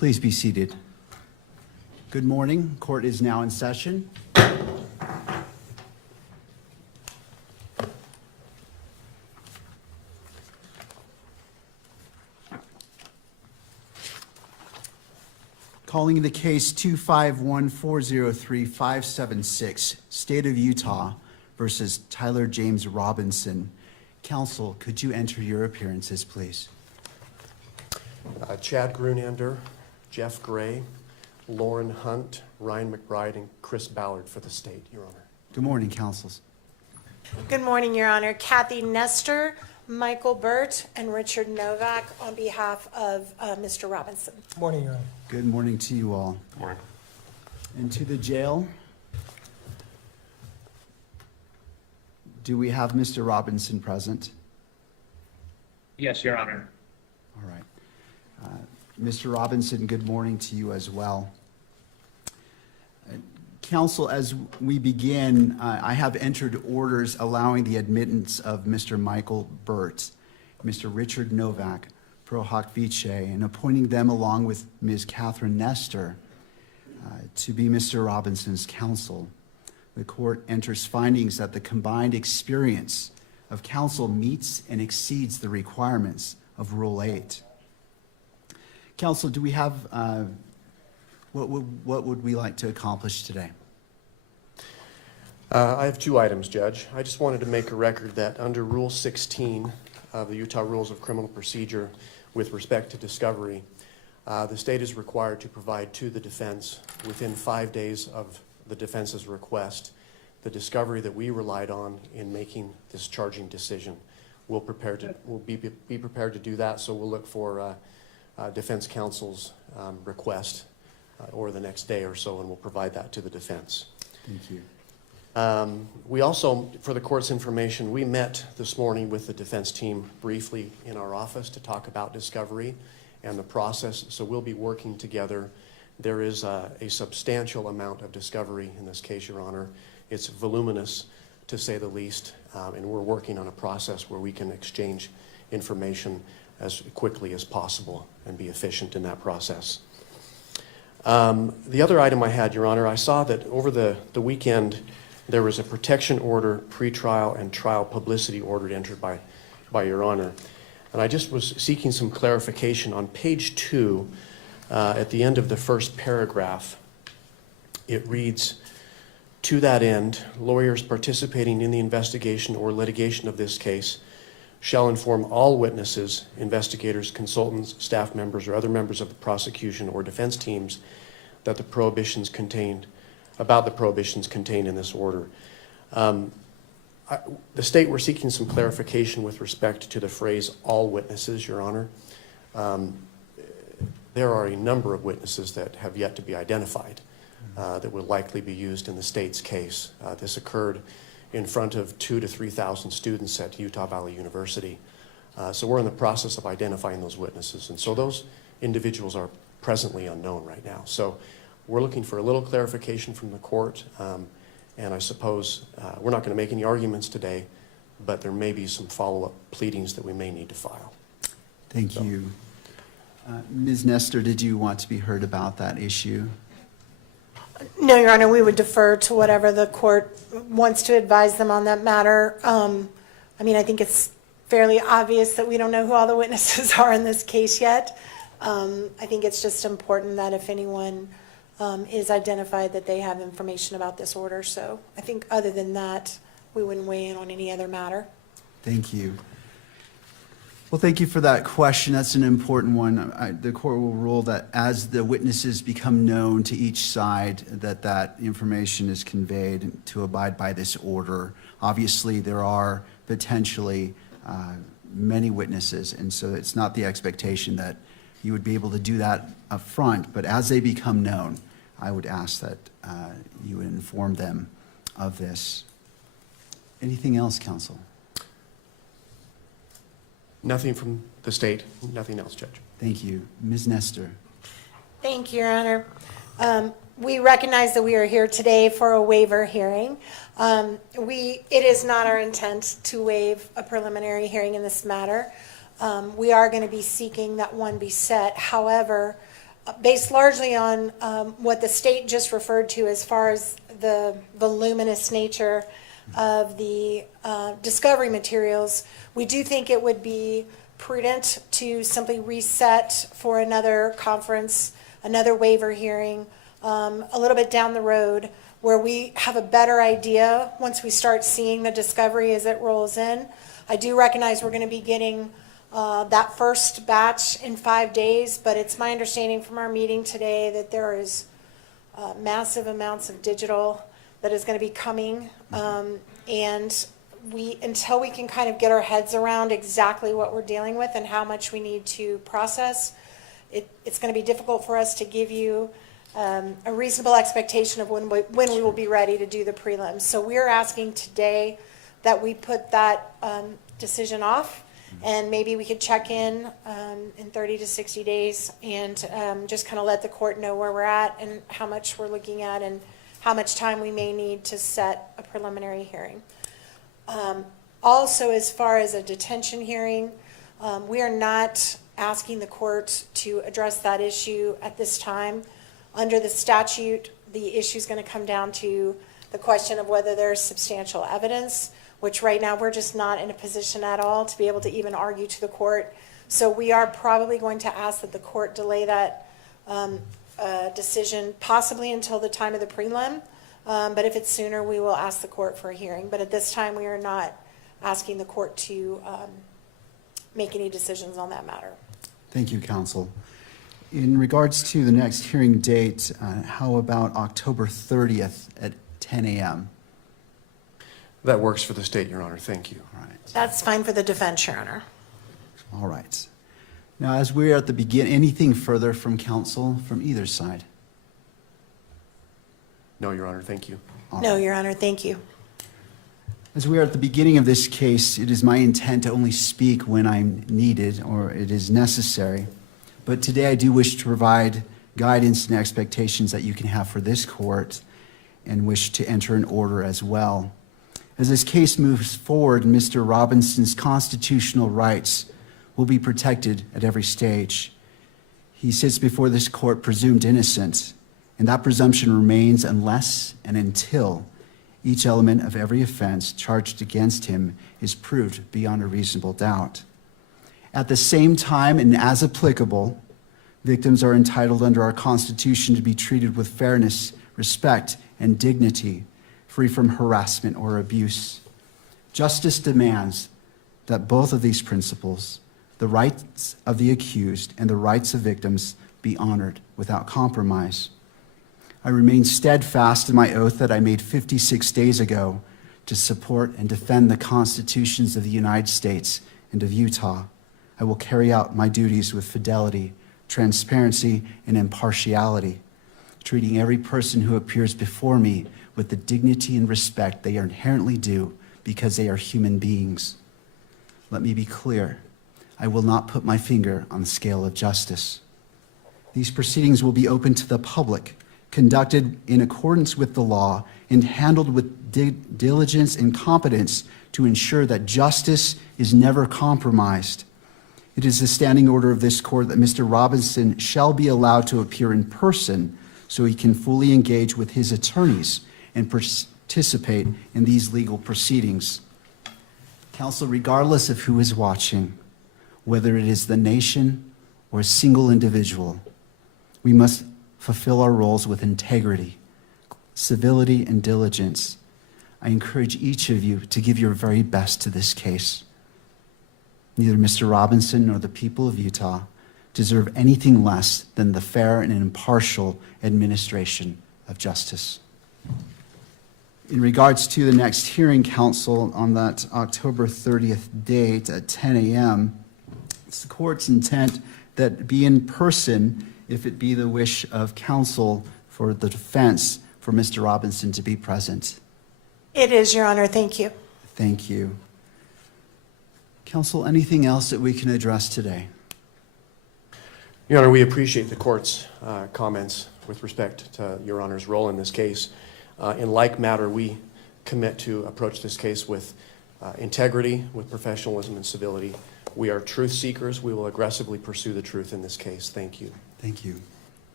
Please be seated. Good morning. Court is now in session. Calling the case 251403576, State of Utah versus Tyler James Robinson. Counsel, could you enter your appearances, please? Chad Grunander, Jeff Gray, Lauren Hunt, Ryan McBride, and Chris Ballard for the state, Your Honor. Good morning, counsels. Good morning, Your Honor. Kathy Nestor, Michael Burt, and Richard Novak on behalf of Mr. Robinson. Morning, Your Honor. Good morning to you all. Morning. And to the jail. Do we have Mr. Robinson present? Yes, Your Honor. All right. Mr. Robinson, good morning to you as well. Counsel, as we begin, I have entered orders allowing the admittance of Mr. Michael Burt, Mr. Richard Novak, pro hoc vice, and appointing them along with Ms. Catherine Nestor to be Mr. Robinson's counsel. The court enters findings that the combined experience of counsel meets and exceeds the requirements of Rule 8. Counsel, do we have, what would we like to accomplish today? I have two items, Judge. I just wanted to make a record that under Rule 16 of the Utah Rules of Criminal Procedure with respect to discovery, the state is required to provide to the defense within 5 days of the defense's request the discovery that we relied on in making this charging decision. We'll be prepared to do that, so we'll look for defense counsel's request or the next day or so, and we'll provide that to the defense. Thank you. We also, for the court's information, we met this morning with the defense team briefly in our office to talk about discovery and the process, so we'll be working together. There is a substantial amount of discovery in this case, Your Honor. It's voluminous, to say the least, and we're working on a process where we can exchange information as quickly as possible and be efficient in that process. The other item I had, Your Honor, I saw that over the weekend there was a protection order, pretrial, and trial publicity order entered by Your Honor. And I just was seeking some clarification. On page 2, at the end of the first paragraph, it reads, "To that end, lawyers participating in the investigation or litigation of this case shall inform all witnesses, investigators, consultants, staff members, or other members of the prosecution or defense teams that the prohibitions contained in this order." The state, we're seeking some clarification with respect to the phrase "all witnesses," Your Honor. There are a number of witnesses that have yet to be identified that will likely be used in the state's case. This occurred in front of 2,000 to 3,000 students at Utah Valley University. So we're in the process of identifying those witnesses. And so those individuals are presently unknown right now. So we're looking for a little clarification from the court. And I suppose we're not going to make any arguments today, but there may be some follow-up pleadings that we may need to file. Thank you. Ms. Nestor, did you want to be heard about that issue? No, Your Honor, we would defer to whatever the court wants to advise them on that matter. I mean, I think it's fairly obvious that we don't know who all the witnesses are in this case yet. I think it's just important that if anyone is identified, that they have information about this order. So I think other than that, we wouldn't weigh in on any other matter. Thank you. Well, thank you for that question. That's an important one. The court will rule that as the witnesses become known to each side, that information is conveyed to abide by this order. Obviously, there are potentially many witnesses, and so it's not the expectation that you would be able to do that up front, but as they become known, I would ask that you would inform them of this. Anything else, counsel? Nothing from the state, nothing else, Judge. Thank you. Ms. Nestor. Thank you, Your Honor. We recognize that we are here today for a waiver hearing. It is not our intent to waive a preliminary hearing in this matter. We are going to be seeking that one be set. However, based largely on what the state just referred to as far as the voluminous nature of the discovery materials, we do think it would be prudent to simply reset for another conference, another waiver hearing, a little bit down the road, where we have a better idea once we start seeing the discovery as it rolls in. I do recognize we're going to be getting that first batch in 5 days, but it's my understanding from our meeting today that there is massive amounts of digital that is going to be coming. And until we can kind of get our heads around exactly what we're dealing with and how much we need to process, it's going to be difficult for us to give you a reasonable expectation of when we will be ready to do the prelims. So we're asking today that we put that decision off, and maybe we could check in 30 to 60 days and just kind of let the court know where we're at and how much we're looking at and how much time we may need to set a preliminary hearing. Also, as far as a detention hearing, we are not asking the court to address that issue at this time. Under the statute, the issue is going to come down to the question of whether there's substantial evidence, which right now we're just not in a position at all to be able to even argue to the court. So we are probably going to ask that the court delay that decision possibly until the time of the prelim. But if it's sooner, we will ask the court for a hearing. But at this time, we are not asking the court to make any decisions on that matter. Thank you, counsel. In regards to the next hearing date, how about October 30th at 10 a.m.? That works for the state, Your Honor. Thank you. All right. That's fine for the defense, Your Honor. All right. Now, as we are at the beginning, anything further from counsel from either side? No, Your Honor. Thank you. All No, right. Your Honor, thank you. As we are at the beginning of this case, it is my intent to only speak when I'm needed or it is necessary. But today I do wish to provide guidance and expectations that you can have for this court and wish to enter an order as well. As this case moves forward, Mr. Robinson's constitutional rights will be protected at every stage. He sits before this court presumed innocent, and that presumption remains unless and until each element of every offense charged against him is proved beyond a reasonable doubt. At the same time, and as applicable, victims are entitled under our Constitution to be treated with fairness, respect, and dignity, free from harassment or abuse. Justice demands that both of these principles, the rights of the accused and the rights of victims, be honored without compromise. I remain steadfast in my oath that I made 56 days ago to support and defend the constitutions of the United States and of Utah. I will carry out my duties with fidelity, transparency, and impartiality, treating every person who appears before me with the dignity and respect they are inherently due because they are human beings. Let me be clear. I will not put my finger on the scale of justice. These proceedings will be open to the public, conducted in accordance with the law, and handled with diligence and competence to ensure that justice is never compromised. It is the standing order of this court that Mr. Robinson shall be allowed to appear in person so he can fully engage with his attorneys and participate in these legal proceedings. Counsel, regardless of who is watching, whether it is the nation or a single individual, we must fulfill our roles with integrity, civility, and diligence. I encourage each of you to give your very best to this case. Neither Mr. Robinson nor the people of Utah deserve anything less than the fair and impartial administration of justice. In regards to the next hearing, counsel, on that October 30th date at 10 a.m., it's the court's intent that be in person if it be the wish of counsel for the defense for Mr. Robinson to be present. It is, Your Honor. Thank you. Thank you. Counsel, anything else that we can address today? Your Honor, we appreciate the court's comments with respect to Your Honor's role in this case. In like matter, we commit to approach this case with integrity, with professionalism and civility. We are truth seekers. We will aggressively pursue the truth in this case. Thank you. Thank you.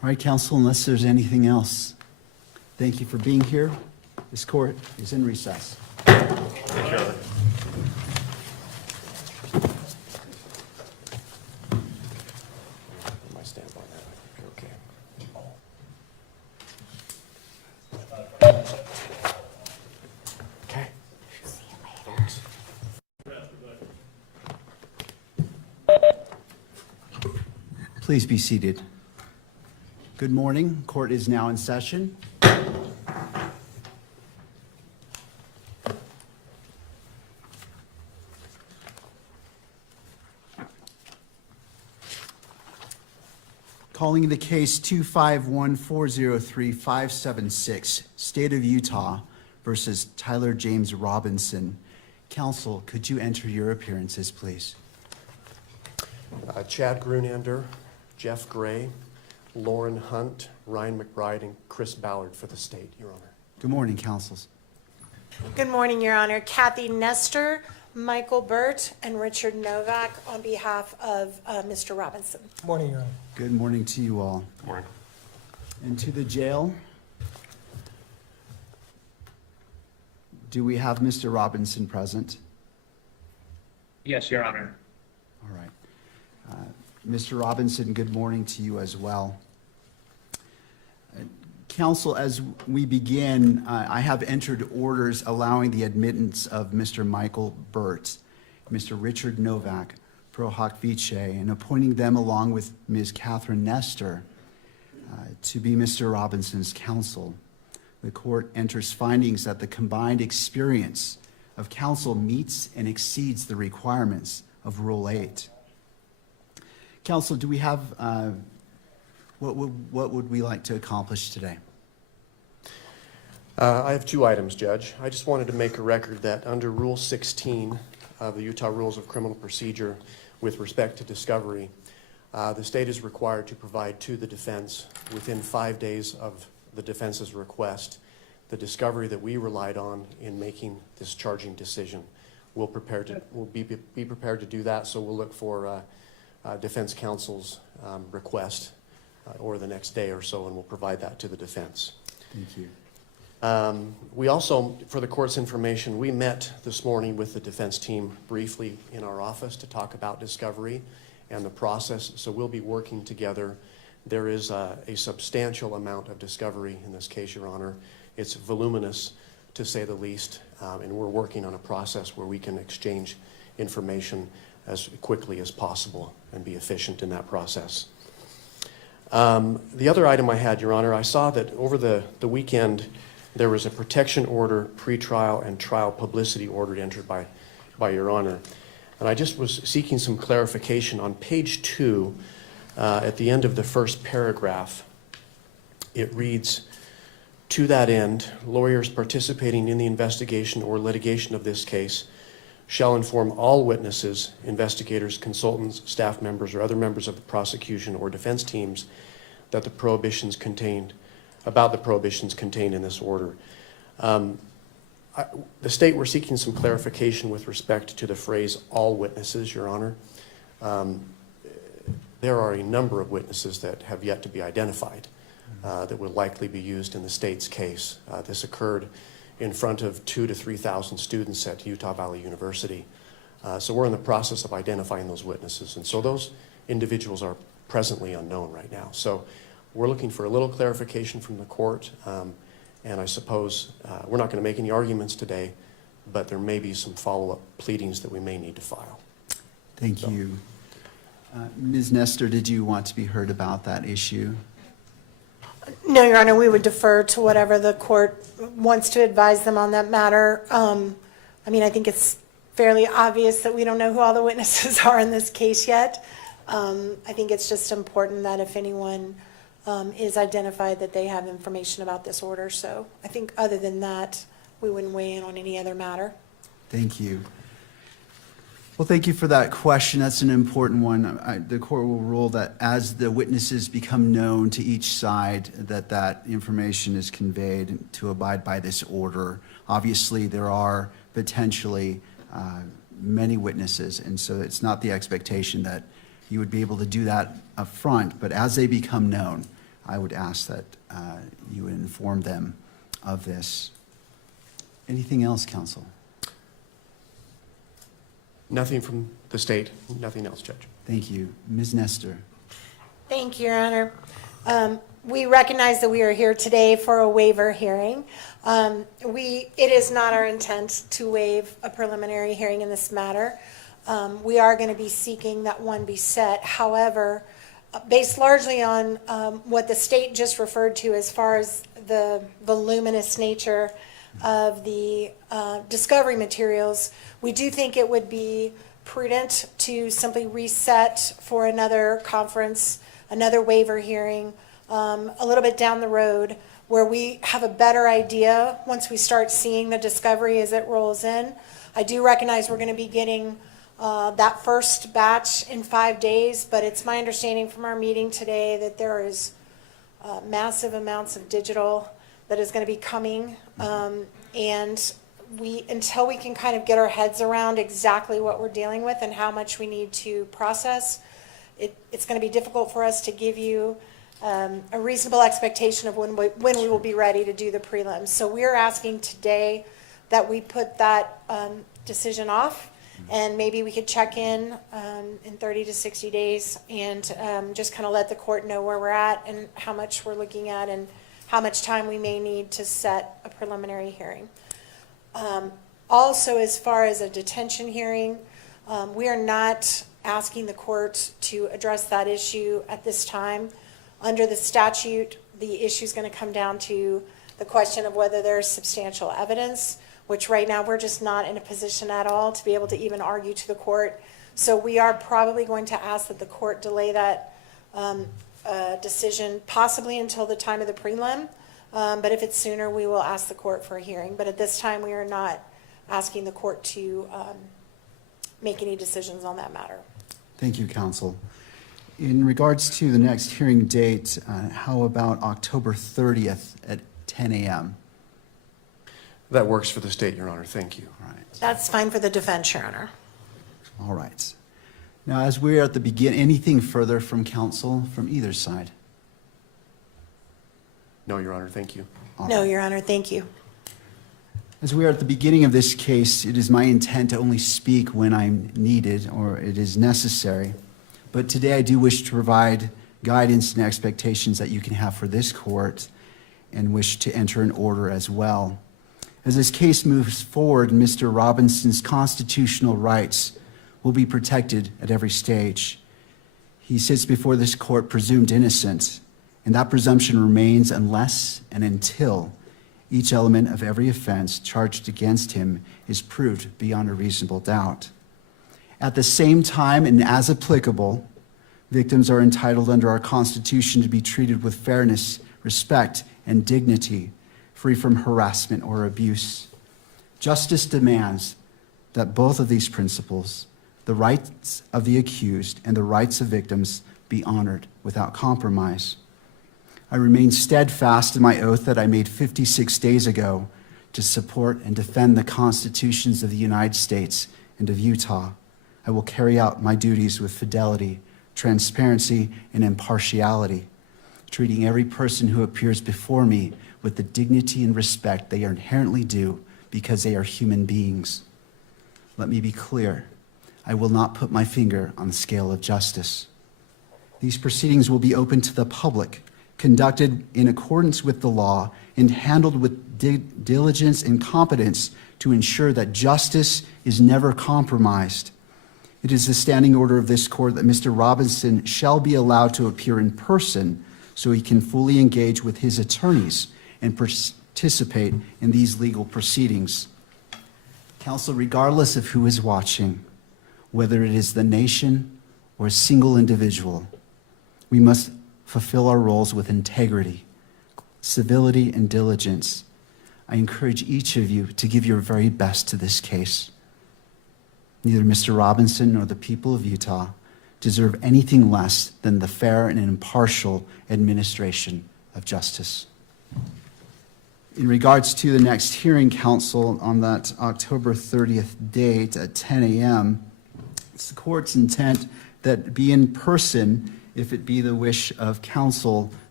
All right, counsel, unless there's anything else, thank you for being here. This court is in recess. My stamp on that. Okay. Okay. Please be seated. Good morning. Court is now in session. Calling the case 251403576, State of Utah versus Tyler James Robinson. Counsel, could you enter your appearances, please? Chad Grunander, Jeff Gray, Lauren Hunt, Ryan McBride, and Chris Ballard for the state, Your Honor. Good morning, counsels. Good morning, Your Honor. Kathy Nestor, Michael Burt, and Richard Novak on behalf of Mr. Robinson. Morning, Your Honor. Good morning to you all. Morning. And to the jail. Do we have Mr. Robinson present? Yes, Your Honor. All right. Mr. Robinson, good morning to you as well. Counsel, as we begin, I have entered orders allowing the admittance of Mr. Michael Burt, Mr. Richard Novak, pro hoc vice, and appointing them along with Ms. Catherine Nestor to be Mr. Robinson's counsel. The court enters findings that the combined experience of counsel meets and exceeds the requirements of Rule 8. Counsel, do we have, what would we like to accomplish today? I have two items, Judge. I just wanted to make a record that under Rule 16 of the Utah Rules of Criminal Procedure with respect to discovery, the state is required to provide to the defense within 5 days of the defense's request the discovery that we relied on in making this charging decision. We'll be prepared to do that, so we'll look for defense counsel's request or the next day or so, and we'll provide that to the defense. Thank you. We also, for the court's information, we met this morning with the defense team briefly in our office to talk about discovery and the process, so we'll be working together. There is a substantial amount of discovery in this case, Your Honor. It's voluminous, to say the least, and we're working on a process where we can exchange information as quickly as possible and be efficient in that process. The other item I had, Your Honor, I saw that over the weekend there was a protection order, pretrial, and trial publicity order entered by Your Honor. And I just was seeking some clarification. On page 2, at the end of the first paragraph, it reads, "To that end, lawyers participating in the investigation or litigation of this case shall inform all witnesses, investigators, consultants, staff members, or other members of the prosecution or defense teams that the prohibitions contained in this order." The state were seeking some clarification with respect to the phrase "all witnesses," Your Honor. There are a number of witnesses that have yet to be identified that will likely be used in the state's case. This occurred in front of 2,000 to 3,000 students at Utah Valley University. So we're in the process of identifying those witnesses. And so those individuals are presently unknown right now. So we're looking for a little clarification from the court. And I suppose we're not going to make any arguments today, but there may be some follow-up pleadings that we may need to file. Thank you. Ms. Nestor, did you want to be heard about that issue? No, Your Honor, we would defer to whatever the court wants to advise them on that matter. I mean, I think it's fairly obvious that we don't know who all the witnesses are in this case yet. I think it's just important that if anyone is identified, that they have information about this order. So I think other than that, we wouldn't weigh in on any other matter. Thank you. Well, thank you for that question. That's an important one. The court will rule that as the witnesses become known to each side, that information is conveyed to abide by this order. Obviously, there are potentially many witnesses, and so it's not the expectation that you would be able to do that up front, but as they become known, I would ask that you would inform them of this. Anything else, counsel? Nothing from the state, nothing else, Judge. Thank you. Ms. Nestor. Thank you, Your Honor. We recognize that we are here today for a waiver hearing. It is not our intent to waive a preliminary hearing in this matter. We are going to be seeking that one be set. However, based largely on what the state just referred to as far as the voluminous nature of the discovery materials, we do think it would be prudent to simply reset for another conference, another waiver hearing, a little bit down the road, where we have a better idea once we start seeing the discovery as it rolls in. I do recognize we're going to be getting that first batch in 5 days, but it's my understanding from our meeting today that there is massive amounts of digital that is going to be coming, and until we can kind of get our heads around exactly what we're dealing with and how much we need to process, it's going to be difficult for us to give you a reasonable expectation of when we will be ready to do the prelims. So we're asking today that we put that decision off, and maybe we could check in 30 to 60 days and just kind of let the court know where we're at and how much we're looking at and how much time we may need to set a preliminary hearing. Also, as far as a detention hearing, we are not asking the court to address that issue at this time. Under the statute, the issue is going to come down to the question of whether there's substantial evidence, which right now we're just not in a position at all to be able to even argue to the court. So we are probably going to ask that the court delay that decision possibly until the time of the prelim. But if it's sooner, we will ask the court for a hearing. But at this time, we are not asking the court to make any decisions on that matter. Thank you, counsel. In regards to the next hearing date, how about October 30th at 10 a.m.? That works for the state, Your Honor. Thank you. All right. That's fine for the defense, Your Honor. All right. Now, as we're at the beginning, anything further from counsel from either side? No, Your Honor. Thank you. All No, right. Your Honor, thank you. As we are at the beginning of this case, it is my intent to only speak when I'm needed or it is necessary. But today I do wish to provide guidance and expectations that you can have for this court and wish to enter an order as well. As this case moves forward, Mr. Robinson's constitutional rights will be protected at every stage. He sits before this court presumed innocent, and that presumption remains unless and until each element of every offense charged against him is proved beyond a reasonable doubt. At the same time, and as applicable, victims are entitled under our Constitution to be treated with fairness, respect, and dignity, free from harassment or abuse. Justice demands that both of these principles, the rights of the accused and the rights of victims, be honored without compromise. I remain steadfast in my oath that I made 56 days ago to support and defend the constitutions of the United States and of Utah. I will carry out my duties with fidelity, transparency, and impartiality, treating every person who appears before me with the dignity and respect they are inherently due because they are human beings. Let me be clear. I will not put my finger on the scale of justice. These proceedings will be open to the public, conducted in accordance with the law, and handled with diligence and competence to ensure that justice is never compromised. It is the standing order of this court that Mr. Robinson shall be allowed to appear in person so he can fully engage with his attorneys and participate in these legal proceedings. Counsel, regardless of who is watching, whether it is the nation or a single individual, we must fulfill our roles with integrity, civility, and diligence. I encourage each of you to give your very best to this case. Neither Mr. Robinson nor the people of Utah deserve anything less than the fair and impartial administration of justice. In regards to the next hearing, counsel, on that October 30th date at 10 a.m., it's the court's intent that be in person if it be the wish of counsel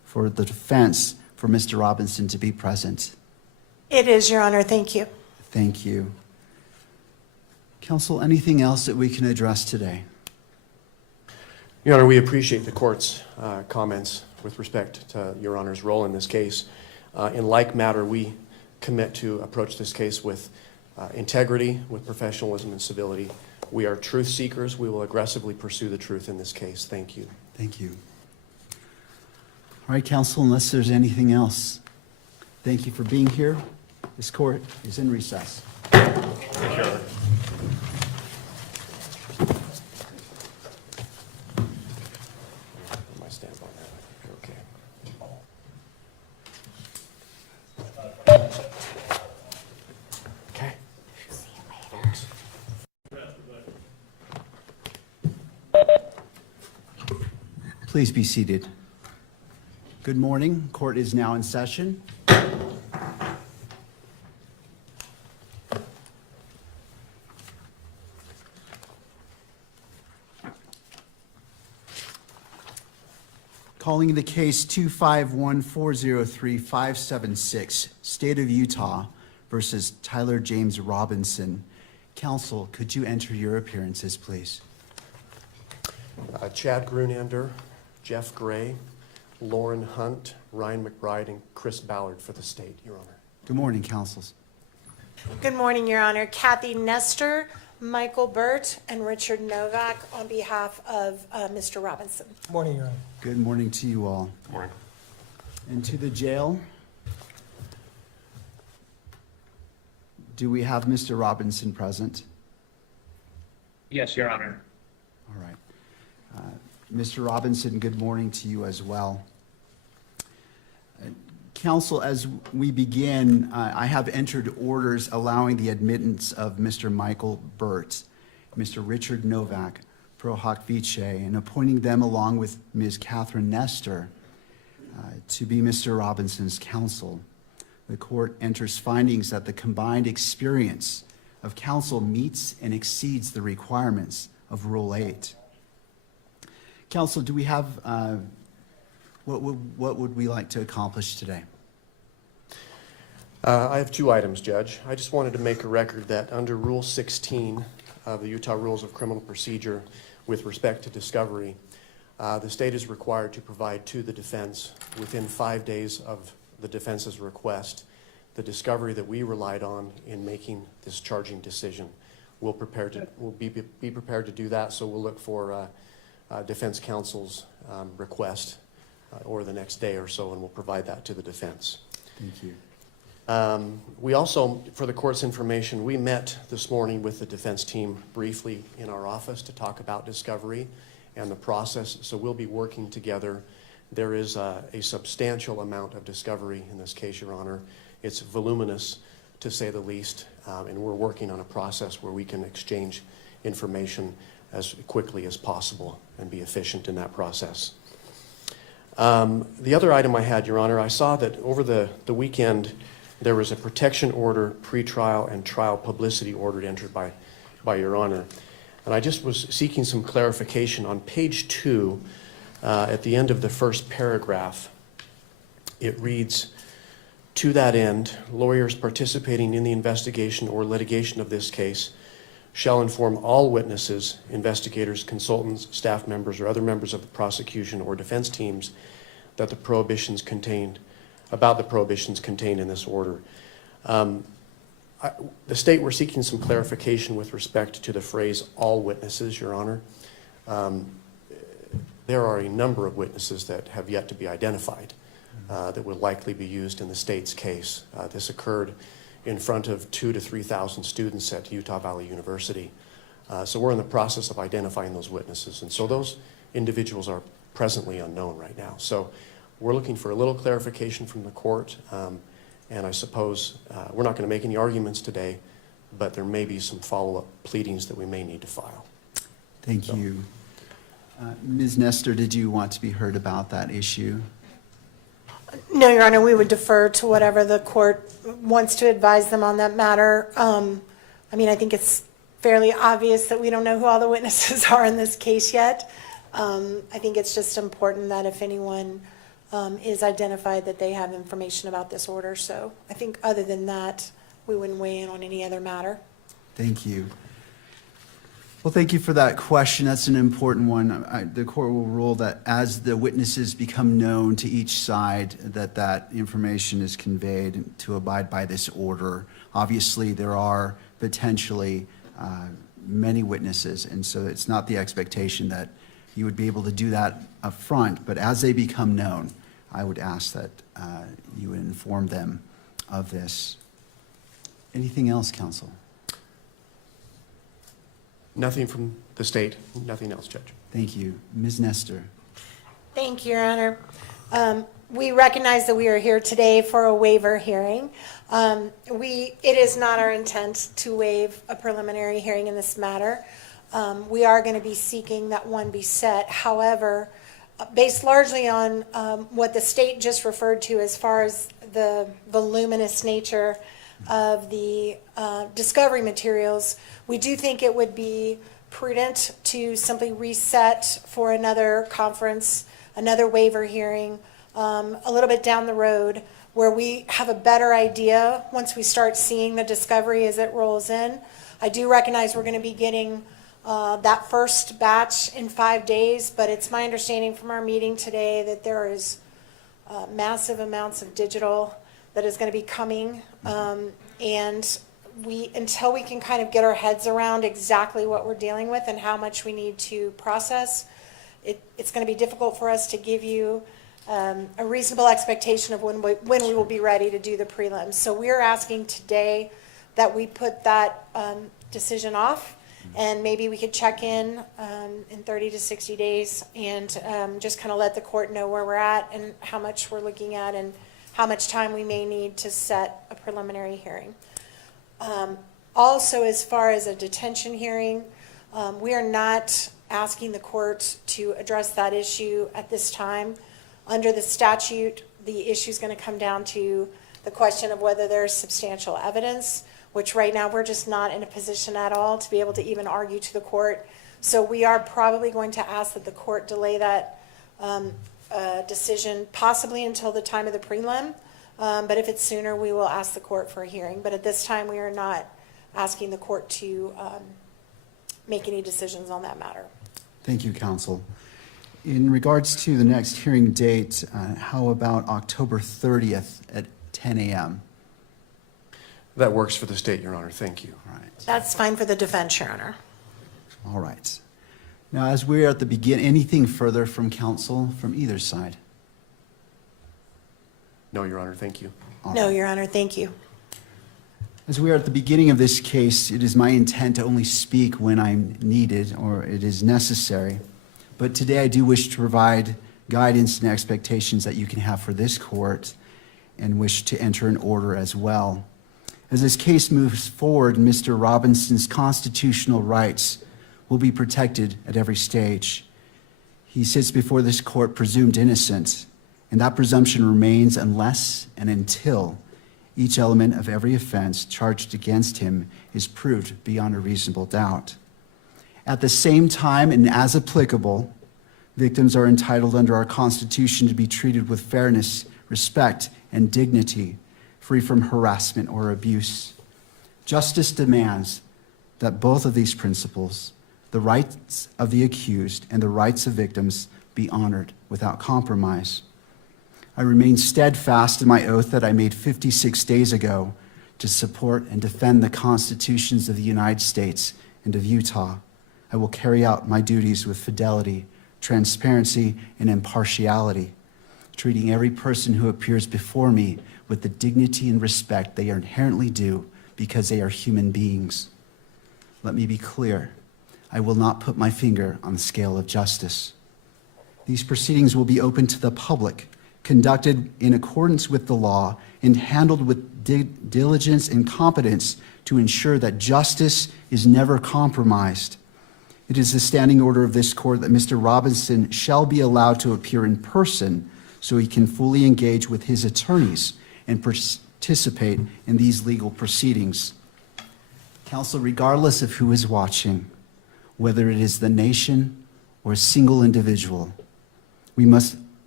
for the defense for Mr. Robinson to be present? It is, Your Honor. Thank you. Thank you. Counsel, anything else that we can address today? Your Honor, we appreciate the court's comments with respect to Your Honor's role in this case. In like matter, we commit to approach this case with integrity, with professionalism and civility. We are truth seekers. We will aggressively pursue the truth in this case. Thank you. Thank you. All right, counsel, unless there's anything else, thank you for being here. This court is in recess. Thank you, Your Honor. My stamp on that. You're okay. Okay. Please be seated. Good morning. Court is now in session. Calling the case 251403576, State of Utah versus Tyler James Robinson. Counsel, could you enter your appearances, please? Chad Grunander, Jeff Gray, Lauren Hunt, Ryan McBride, and Chris Ballard for the state, Your Honor. Good morning, counsels. Good morning, Your Honor. Kathy Nestor, Michael Burt, and Richard Novak on behalf of Mr. Robinson. Morning, Your Honor. Good morning to you all. Good morning. And to the jail, do we have Mr. Robinson present? Yes, Your Honor. All right. Mr. Robinson, good morning to you as well. Counsel, as we begin, I have entered orders allowing the admittance of Mr. Michael Burt, Mr. Richard Novak, pro hoc vice, and appointing them along with Ms. Catherine Nestor to be Mr. Robinson's counsel. The court enters findings that the combined experience of counsel meets and exceeds the requirements of Rule 8. Counsel, do we have, what would we like to accomplish today? I have two items, Judge. I just wanted to make a record that under Rule 16 of the Utah Rules of Criminal Procedure with respect to discovery, the state is required to provide to the defense within 5 days of the defense's request the discovery that we relied on in making this charging decision. We'll be prepared to do that, so we'll look for defense counsel's request or the next day or so, and we'll provide that to the defense. Thank you. We also, for the court's information, we met this morning with the defense team briefly in our office to talk about discovery and the process, so we'll be working together. There is a substantial amount of discovery in this case, Your Honor. It's voluminous, to say the least, and we're working on a process where we can exchange information as quickly as possible and be efficient in that process. The other item I had, Your Honor, I saw that over the weekend there was a protection order, pretrial, and trial publicity order entered by Your Honor. And I just was seeking some clarification. On page 2, at the end of the first paragraph, it reads, "To that end, lawyers participating in the investigation or litigation of this case shall inform all witnesses, investigators, consultants, staff members, or other members of the prosecution or defense teams that the prohibitions contained in this order." The state, we're seeking some clarification with respect to the phrase "all witnesses," Your Honor. There are a number of witnesses that have yet to be identified that will likely be used in the state's case. This occurred in front of 2,000 to 3,000 students at Utah Valley University. So we're in the process of identifying those witnesses. And so those individuals are presently unknown right now. So we're looking for a little clarification from the court. And I suppose we're not going to make any arguments today, but there may be some follow-up pleadings that we may need to file. Thank you. Ms. Nestor, did you want to be heard about that issue? No, Your Honor, we would defer to whatever the court wants to advise them on that matter. I mean, I think it's fairly obvious that we don't know who all the witnesses are in this case yet. I think it's just important that if anyone is identified that they have information about this order. So I think other than that, we wouldn't weigh in on any other matter. Thank you. Well, thank you for that question. That's an important one. The court will rule that as the witnesses become known to each side, that information is conveyed to abide by this order. Obviously, there are potentially many witnesses, and so it's not the expectation that you would be able to do that up front, but as they become known, I would ask that you would inform them of this. Anything else, counsel? Nothing from the state, nothing else, Judge. Thank you. Ms. Nestor. Thank you, Your Honor. We recognize that we are here today for a waiver hearing. It is not our intent to waive a preliminary hearing in this matter. We are going to be seeking that one be set. However, based largely on what the state just referred to as far as the voluminous nature of the discovery materials, we do think it would be prudent to simply reset for another conference, another waiver hearing, a little bit down the road, where we have a better idea once we start seeing the discovery as it rolls in. I do recognize we're going to be getting that first batch in 5 days, but it's my understanding from our meeting today that there is massive amounts of digital that is going to be coming, and until we can kind of get our heads around exactly what we're dealing with and how much we need to process, it's going to be difficult for us to give you a reasonable expectation of when we will be ready to do the prelims. So we're asking today that we put that decision off, and maybe we could check in 30 to 60 days and just kind of let the court know where we're at and how much we're looking at and how much time we may need to set a preliminary hearing. Also, as far as a detention hearing, we are not asking the court to address that issue at this time. Under the statute, the issue is going to come down to the question of whether there's substantial evidence, which right now we're just not in a position at all to be able to even argue to the court. So we are probably going to ask that the court delay that decision possibly until the time of the prelim. But if it's sooner, we will ask the court for a hearing. But at this time, we are not asking the court to make any decisions on that matter. Thank you, counsel. In regards to the next hearing date, how about October 30th at 10 a.m.? That works for the state, Your Honor. Thank you. All right. That's fine for the defense, Your Honor. All right. Now, as we're at the beginning, anything further from counsel from either side? No, Your Honor. Thank you. All No, right. Your Honor, thank you. As we are at the beginning of this case, it is my intent to only speak when I'm needed or it is necessary. But today I do wish to provide guidance and expectations that you can have for this court and wish to enter an order as well. As this case moves forward, Mr. Robinson's constitutional rights will be protected at every stage. He sits before this court presumed innocent, and that presumption remains unless and until each element of every offense charged against him is proved beyond a reasonable doubt. At the same time, and as applicable, victims are entitled under our Constitution to be treated with fairness, respect, and dignity, free from harassment or abuse. Justice demands that both of these principles, the rights of the accused and the rights of victims, be honored without compromise. I remain steadfast in my oath that I made 56 days ago to support and defend the constitutions of the United States and of Utah. I will carry out my duties with fidelity, transparency, and impartiality, treating every person who appears before me with the dignity and respect they are inherently due because they are human beings. Let me be clear. I will not put my finger on the scale of justice. These proceedings will be open to the public, conducted in accordance with the law, and handled with diligence and competence to ensure that justice is never compromised. It is the standing order of this court that Mr. Robinson shall be allowed to appear in person so he can fully engage with his attorneys and participate in these legal proceedings. Counsel, regardless of who is watching, whether it is the nation or a single individual, we must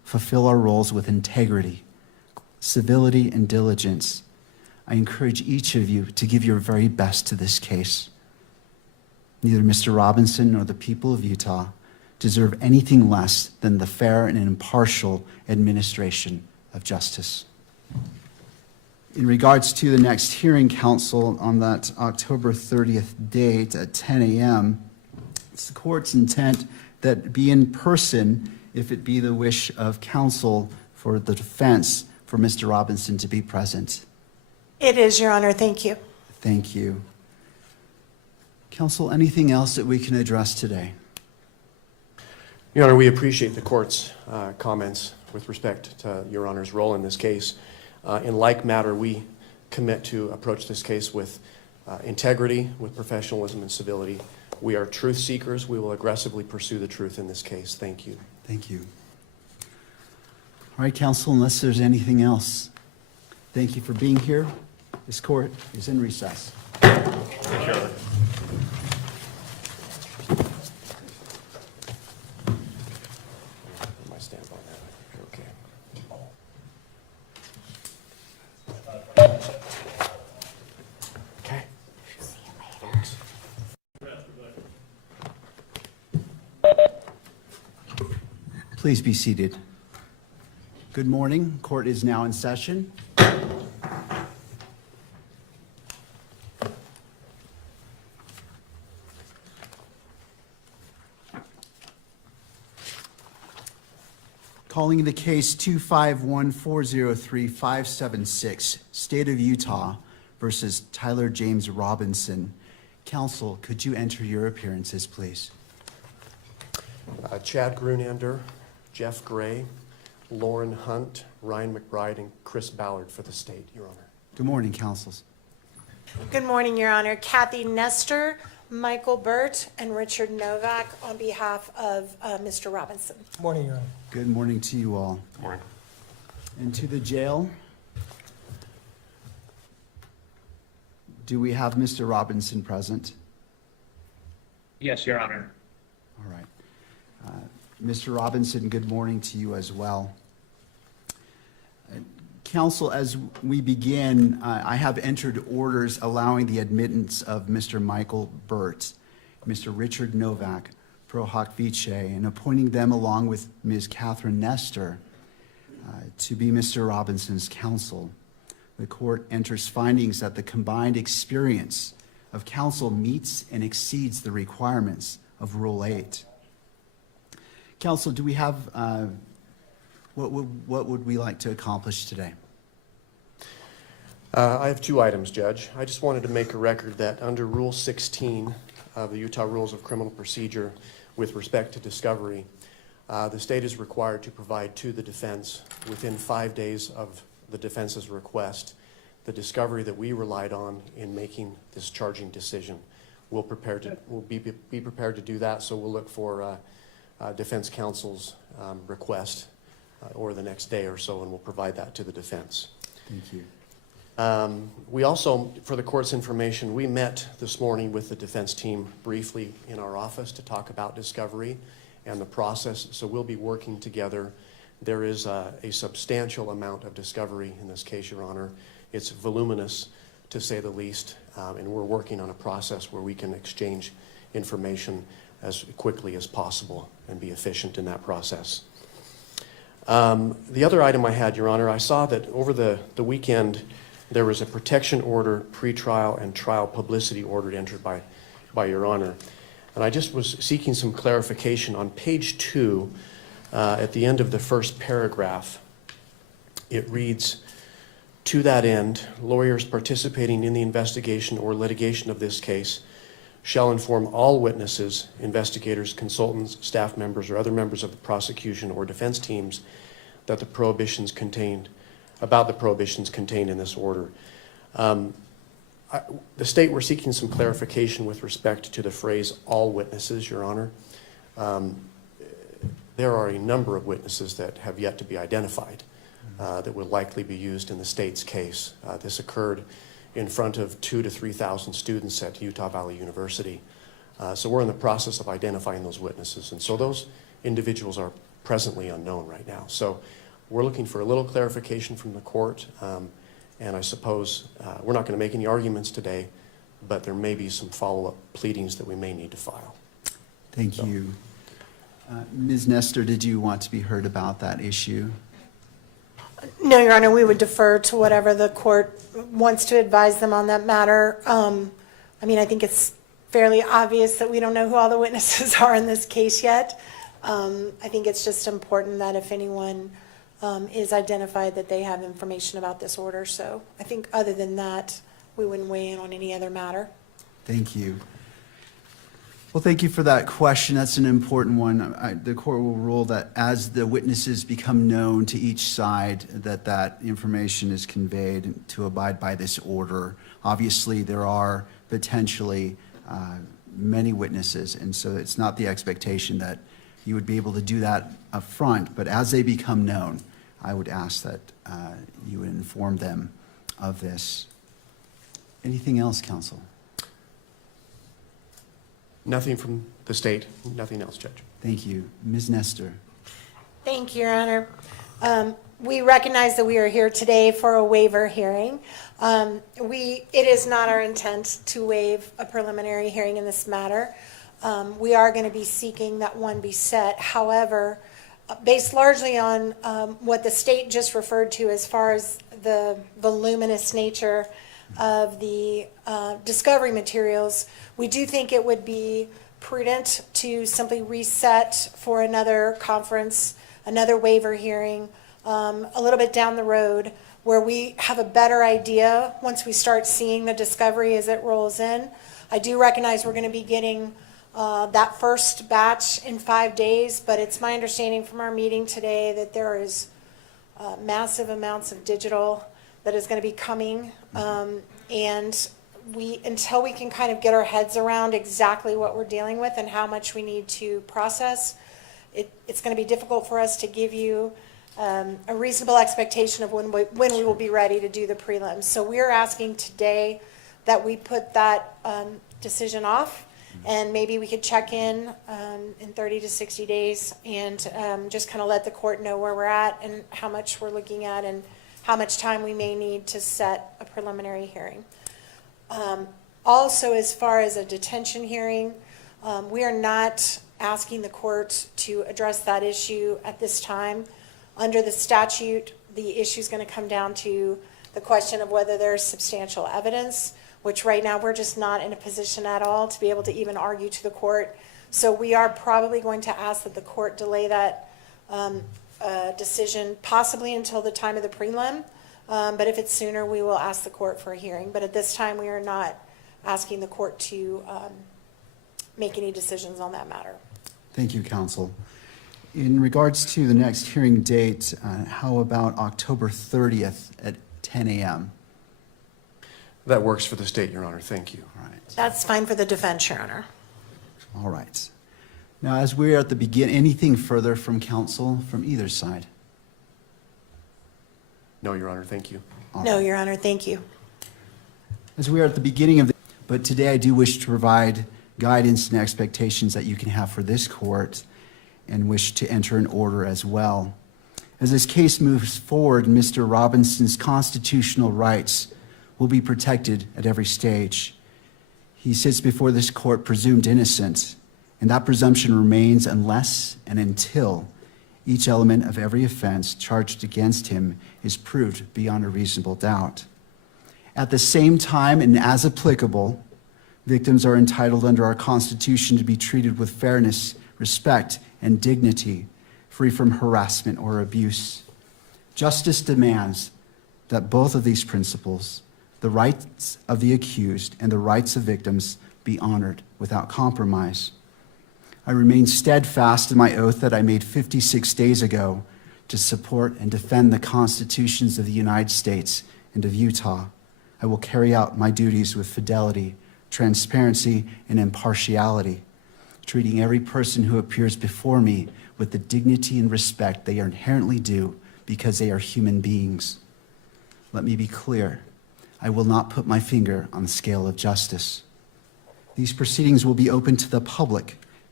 fulfill our roles with integrity, civility, and diligence. I encourage each of you to give your very best to this case. Neither Mr. Robinson nor the people of Utah deserve anything less than the fair and impartial administration of justice. In regards to the next hearing, counsel, on that October 30th date at 10 a.m., it's the court's intent that be in person if it be the wish of counsel for the defense for Mr. Robinson to be present. It is, Your Honor. Thank you. Thank you. Counsel, anything else that we can address today? Your Honor, we appreciate the court's comments with respect to Your Honor's role in this case. In like matter, we commit to approach this case with integrity, with professionalism and civility. We are truth seekers. We will aggressively pursue the truth in this case. Thank you. Thank you. All right, counsel, unless there's anything else, thank you for being here. This court is in recess. My stamp on that. Okay. Okay. Thanks. Please be seated. Good morning. Court is now in session. Calling the case 251403576, State of Utah versus Tyler James Robinson. Counsel, could you enter your appearances, please? Chad Grunander, Jeff Gray, Lauren Hunt, Ryan McBride, and Chris Ballard for the state, Your Honor. Good morning, counsels. Good morning, Your Honor. Kathy Nestor, Michael Burt, and Richard Novak on behalf of Mr. Robinson. Morning, Your Honor. Good morning to you all. Good morning. And to the jail, do we have Mr. Robinson present? Yes, Your Honor. All right. Mr. Robinson, good morning to you as well. Counsel, as we begin, I have entered orders allowing the admittance of Mr. Michael Burt, Mr. Richard Novak, pro hoc vice, and appointing them along with Ms. Catherine Nestor to be Mr. Robinson's counsel. The court enters findings that the combined experience of counsel meets and exceeds the requirements of Rule 8. Counsel, do we have, what would we like to accomplish today? I have two items, Judge. I just wanted to make a record that under Rule 16 of the Utah Rules of Criminal Procedure with respect to discovery, the state is required to provide to the defense within 5 days of the defense's request the discovery that we relied on in making this charging decision. We'll be prepared to do that, so we'll look for defense counsel's request over the next day or so, and we'll provide that to the defense. Thank you. We also, for the court's information, we met this morning with the defense team briefly in our office to talk about discovery and the process, so we'll be working together. There is a substantial amount of discovery in this case, Your Honor. It's voluminous, to say the least, and we're working on a process where we can exchange information as quickly as possible and be efficient in that process. The other item I had, Your Honor, I saw that over the weekend there was a protection order, pretrial, and trial publicity order entered by Your Honor. And I just was seeking some clarification. On page 2, at the end of the first paragraph, it reads, "To that end, lawyers participating in the investigation or litigation of this case shall inform all witnesses, investigators, consultants, staff members, or other members of the prosecution or defense teams that the prohibitions contained in this order." The state, we're seeking some clarification with respect to the phrase "all witnesses," Your Honor. There are a number of witnesses that have yet to be identified that will likely be used in the state's case. This occurred in front of 2,000 to 3,000 students at Utah Valley University. So we're in the process of identifying those witnesses. And so those individuals are presently unknown right now. So we're looking for a little clarification from the court, and I suppose we're not going to make any arguments today, but there may be some follow-up pleadings that we may need to file. Thank you. Ms. Nestor, did you want to be heard about that issue? No, Your Honor, we would defer to whatever the court wants to advise them on that matter. I mean, I think it's fairly obvious that we don't know who all the witnesses are in this case yet. I think it's just important that if anyone is identified, that they have information about this order. So I think other than that, we wouldn't weigh in on any other matter. Thank you. Well, thank you for that question. That's an important one. The court will rule that as the witnesses become known to each side, that information is conveyed to abide by this order. Obviously, there are potentially many witnesses, and so it's not the expectation that you would be able to do that up front, but as they become known, I would ask that you would inform them of this. Anything else, counsel? Nothing from the state, nothing else, Judge. Thank you. Ms. Nestor. Thank you, Your Honor. We recognize that we are here today for a waiver hearing. It is not our intent to waive a preliminary hearing in this matter. We are going to be seeking that one be set. However, based largely on what the state just referred to as far as the voluminous nature of the discovery materials, we do think it would be prudent to simply reset for another conference, another waiver hearing, a little bit down the road, where we have a better idea once we start seeing the discovery as it rolls in. I do recognize we're going to be getting that first batch in 5 days, but it's my understanding from our meeting today that there is massive amounts of digital that is going to be coming, and until we can kind of get our heads around exactly what we're dealing with and how much we need to process, it's going to be difficult for us to give you a reasonable expectation of when we will be ready to do the prelims. So we're asking today that we put that decision off, and maybe we could check in 30 to 60 days and just kind of let the court know where we're at and how much we're looking at and how much time we may need to set a preliminary hearing. Also, as far as a detention hearing, we are not asking the court to address that issue at this time. Under the statute, the issue is going to come down to the question of whether there's substantial evidence, which right now we're just not in a position at all to be able to even argue to the court. So we are probably going to ask that the court delay that decision possibly until the time of the prelim. But if it's sooner, we will ask the court for a hearing. But at this time, we are not asking the court to make any decisions on that matter. Thank you, counsel. In regards to the next hearing date, how about October 30th at 10 a.m.? That works for the state, Your Honor. Thank you. All right. That's fine for the defense, Your Honor. All right. Now, as we are at the beginning, anything further from counsel from either side? No, Your Honor. Thank you. No, Your Honor, thank you. As we are at the beginning of the, but today I do wish to provide guidance and expectations that you can have for this court and wish to enter an order as well. As this case moves forward, Mr. Robinson's constitutional rights will be protected at every stage. He sits before this court presumed innocent, and that presumption remains unless and until each element of every offense charged against him is proved beyond a reasonable doubt. At the same time, and as applicable, victims are entitled under our Constitution to be treated with fairness, respect, and dignity, free from harassment or abuse. Justice demands that both of these principles, the rights of the accused and the rights of victims, be honored without compromise. I remain steadfast in my oath that I made 56 days ago to support and defend the constitutions of the United States and of Utah. I will carry out my duties with fidelity, transparency, and impartiality, treating every person who appears before me with the dignity and respect they are inherently due because they are human beings. Let me be clear. I will not put my finger on the scale of justice. These proceedings will be open to the public,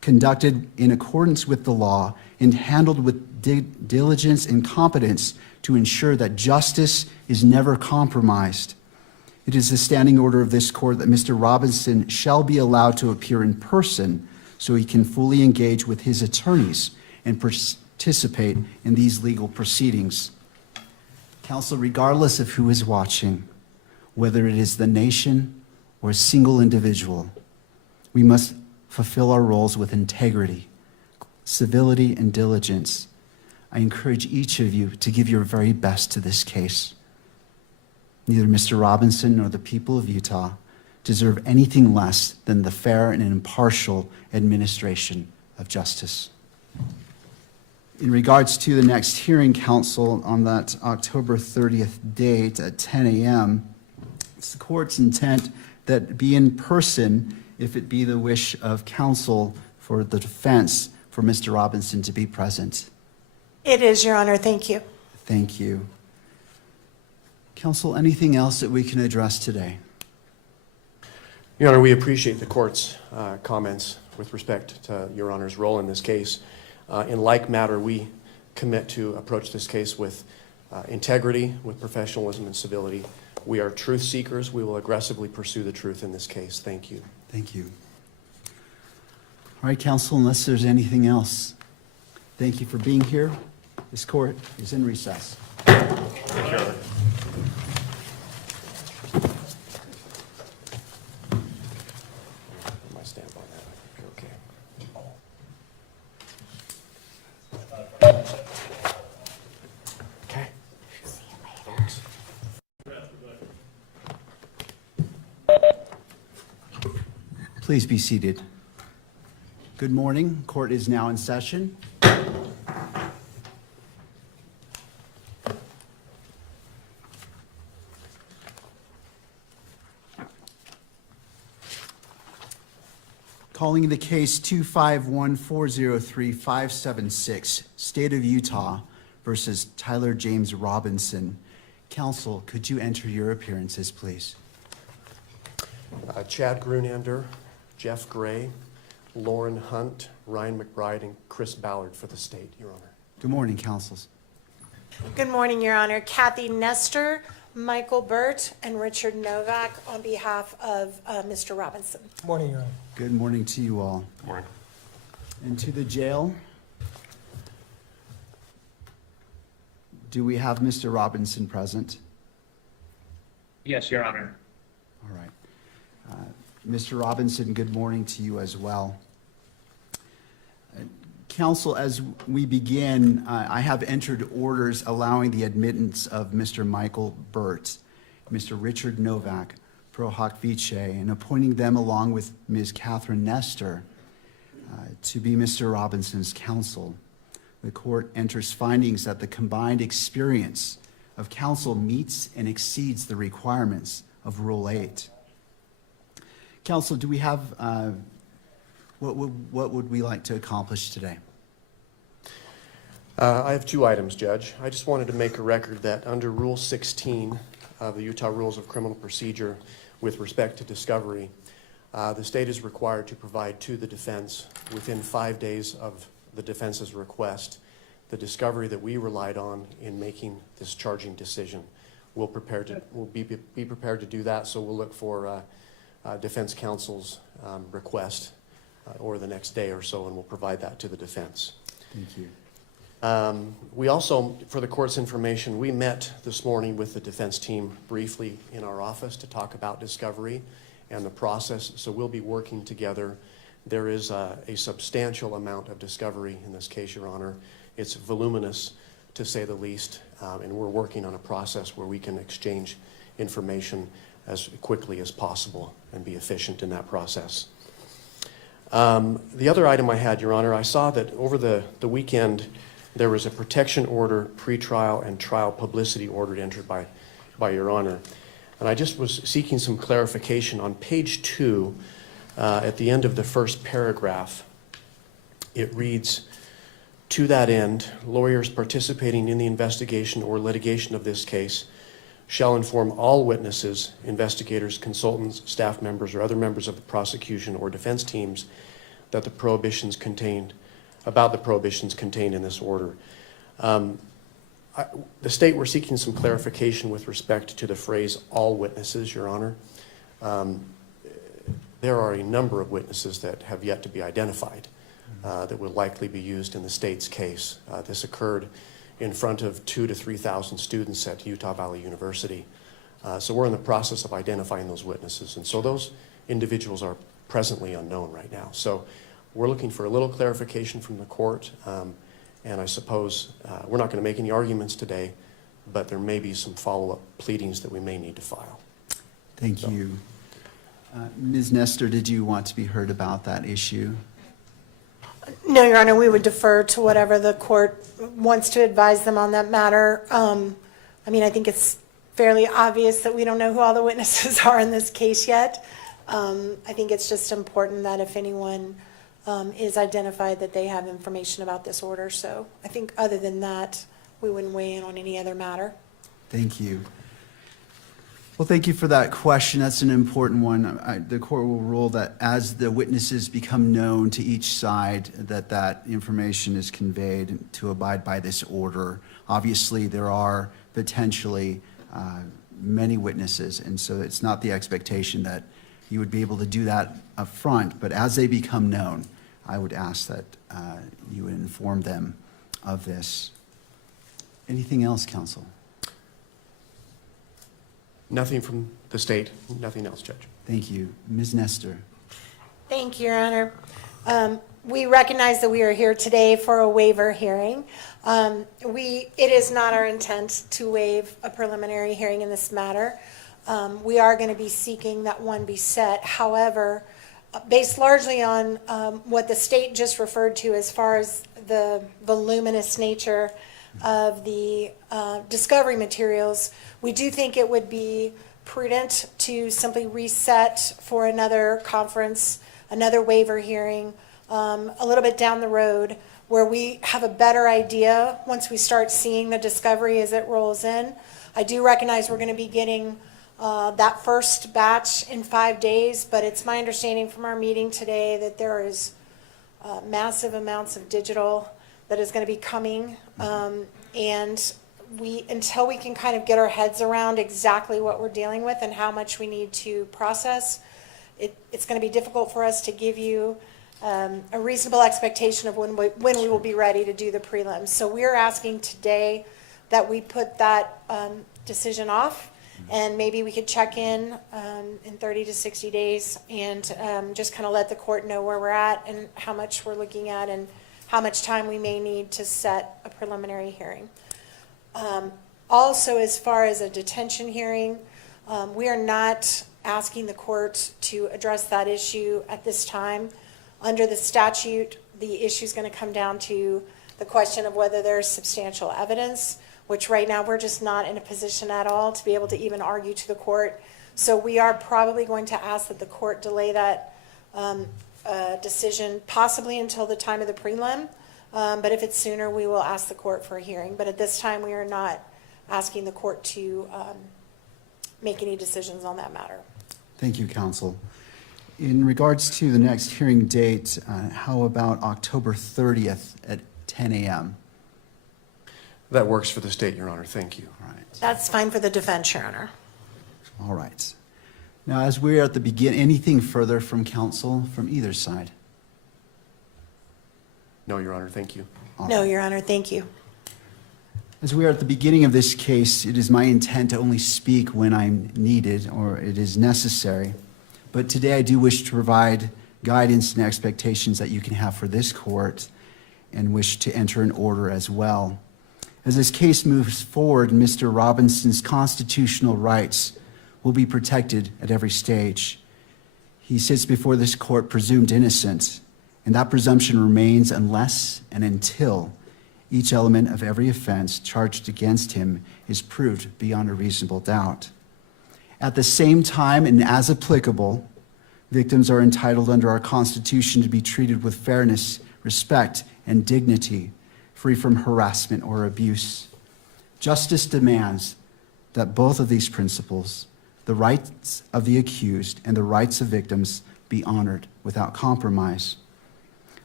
conducted in accordance with the law, and handled with diligence and competence to ensure that justice is never compromised. It is the standing order of this court that Mr. Robinson shall be allowed to appear in person so he can fully engage with his attorneys and participate in these legal proceedings. Counsel, regardless of who is watching, whether it is the nation or a single individual, we must fulfill our roles with integrity, civility, and diligence. I encourage each of you to give your very best to this case. Neither Mr. Robinson nor the people of Utah deserve anything less than the fair and impartial administration of justice. In regards to the next hearing, counsel, on that October 30th date at 10 a.m., it's the court's intent that be in person if it be the wish of counsel for the defense for Mr. Robinson to be present. It is, Your Honor. Thank you. Thank you. Counsel, anything else that we can address today? Your Honor, we appreciate the court's comments with respect to Your Honor's role in this case. In like matter, we commit to approach this case with integrity, with professionalism and civility. We are truth seekers. We will aggressively pursue the truth in this case. Thank you. Thank you. All right, counsel, unless there's anything else, thank you for being here. This court is in recess. My stamp on that. I think you're okay. Okay. See you later. Please be seated. Good morning. Court is now in session. Calling the case 251403576, State of Utah versus Tyler James Robinson. Counsel, could you enter your appearances, please? Chad Grunander, Jeff Gray, Lauren Hunt, Ryan McBride, and Chris Ballard for the state, Your Honor. Good morning, counsels. Good morning, Your Honor. Kathy Nestor, Michael Burt, and Richard Novak on behalf of Mr. Robinson. Morning, Your Honor. Good morning to you all. Good morning. And to the jail. Do we have Mr. Robinson present? Yes, Your Honor. All right. Mr. Robinson, good morning to you as well. Counsel, as we begin, I have entered orders allowing the admittance of Mr. Michael Burt, Mr. Richard Novak, pro hoc vice, and appointing them along with Ms. Catherine Nestor to be Mr. Robinson's counsel. The court enters findings that the combined experience of counsel meets and exceeds the requirements of Rule 8. Counsel, do we have, what would we like to accomplish today? I have two items, Judge. I just wanted to make a record that under Rule 16 of the Utah Rules of Criminal Procedure with respect to discovery, the state is required to provide to the defense within 5 days of the defense's request the discovery that we relied on in making this charging decision. We'll be prepared to do that, so we'll look for defense counsel's request or the next day or so, and we'll provide that to the defense. Thank you. We also, for the court's information, we met this morning with the defense team briefly in our office to talk about discovery and the process, so we'll be working together. There is a substantial amount of discovery in this case, Your Honor. It's voluminous, to say the least, and we're working on a process where we can exchange information as quickly as possible and be efficient in that process. The other item I had, Your Honor, I saw that over the weekend there was a protection order, pretrial, and trial publicity order entered by Your Honor. And I just was seeking some clarification. On page 2, at the end of the first paragraph, it reads, "To that end, lawyers participating in the investigation or litigation of this case shall inform all witnesses, investigators, consultants, staff members, or other members of the prosecution or defense teams that the prohibitions contained in this order. The state, we're seeking some clarification with respect to the phrase "all witnesses," Your Honor. There are a number of witnesses that have yet to be identified that will likely be used in the state's case. This occurred in front of 2,000 to 3,000 students at Utah Valley University. So we're in the process of identifying those witnesses. And so those individuals are presently unknown right now. So we're looking for a little clarification from the court. And I suppose we're not going to make any arguments today, but there may be some follow-up pleadings that we may need to file. Thank you. Ms. Nestor, did you want to be heard about that issue? No, Your Honor, we would defer to whatever the court wants to advise them on that matter. I mean, I think it's fairly obvious that we don't know who all the witnesses are in this case yet. I think it's just important that if anyone is identified, that they have information about this order. So I think other than that, we wouldn't weigh in on any other matter. Thank you. Well, thank you for that question. That's an important one. The court will rule that as the witnesses become known to each side, that information is conveyed to abide by this order. Obviously, there are potentially many witnesses, and so it's not the expectation that you would be able to do that up front, but as they become known, I would ask that you would inform them of this. Anything else, counsel? Nothing from the state, nothing else, Judge. Thank you. Ms. Nestor. Thank you, Your Honor. We recognize that we are here today for a waiver hearing. It is not our intent to waive a preliminary hearing in this matter. We are going to be seeking that one be set. However, based largely on what the state just referred to as far as the voluminous nature of the discovery materials, we do think it would be prudent to simply reset for another conference, another waiver hearing, a little bit down the road, where we have a better idea once we start seeing the discovery as it rolls in. I do recognize we're going to be getting that first batch in 5 days, but it's my understanding from our meeting today that there is massive amounts of digital that is going to be coming, and until we can kind of get our heads around exactly what we're dealing with and how much we need to process, it's going to be difficult for us to give you a reasonable expectation of when we will be ready to do the prelims. So we're asking today that we put that decision off, and maybe we could check in 30 to 60 days and just kind of let the court know where we're at and how much we're looking at and how much time we may need to set a preliminary hearing. Also, as far as a detention hearing, we are not asking the court to address that issue at this time. Under the statute, the issue is going to come down to the question of whether there's substantial evidence, which right now we're just not in a position at all to be able to even argue to the court. So we are probably going to ask that the court delay that decision possibly until the time of the prelim. But if it's sooner, we will ask the court for a hearing. But at this time, we are not asking the court to make any decisions on that matter. Thank you, counsel. In regards to the next hearing date, how about October 30th at 10 a.m.? That works for the state, Your Honor. Thank you. All right. That's fine for the defense, Your Honor. All right. Now, as we're at the beginning, anything further from counsel from either side? No, Your Honor. Thank you. All No, right. Your Honor, thank you. As we are at the beginning of this case, it is my intent to only speak when I'm needed or it is necessary. But today I do wish to provide guidance and expectations that you can have for this court and wish to enter an order as well. As this case moves forward, Mr. Robinson's constitutional rights will be protected at every stage. He sits before this court presumed innocent, and that presumption remains unless and until each element of every offense charged against him is proved beyond a reasonable doubt. At the same time, and as applicable, victims are entitled under our Constitution to be treated with fairness, respect, and dignity, free from harassment or abuse. Justice demands that both of these principles, the rights of the accused and the rights of victims, be honored without compromise.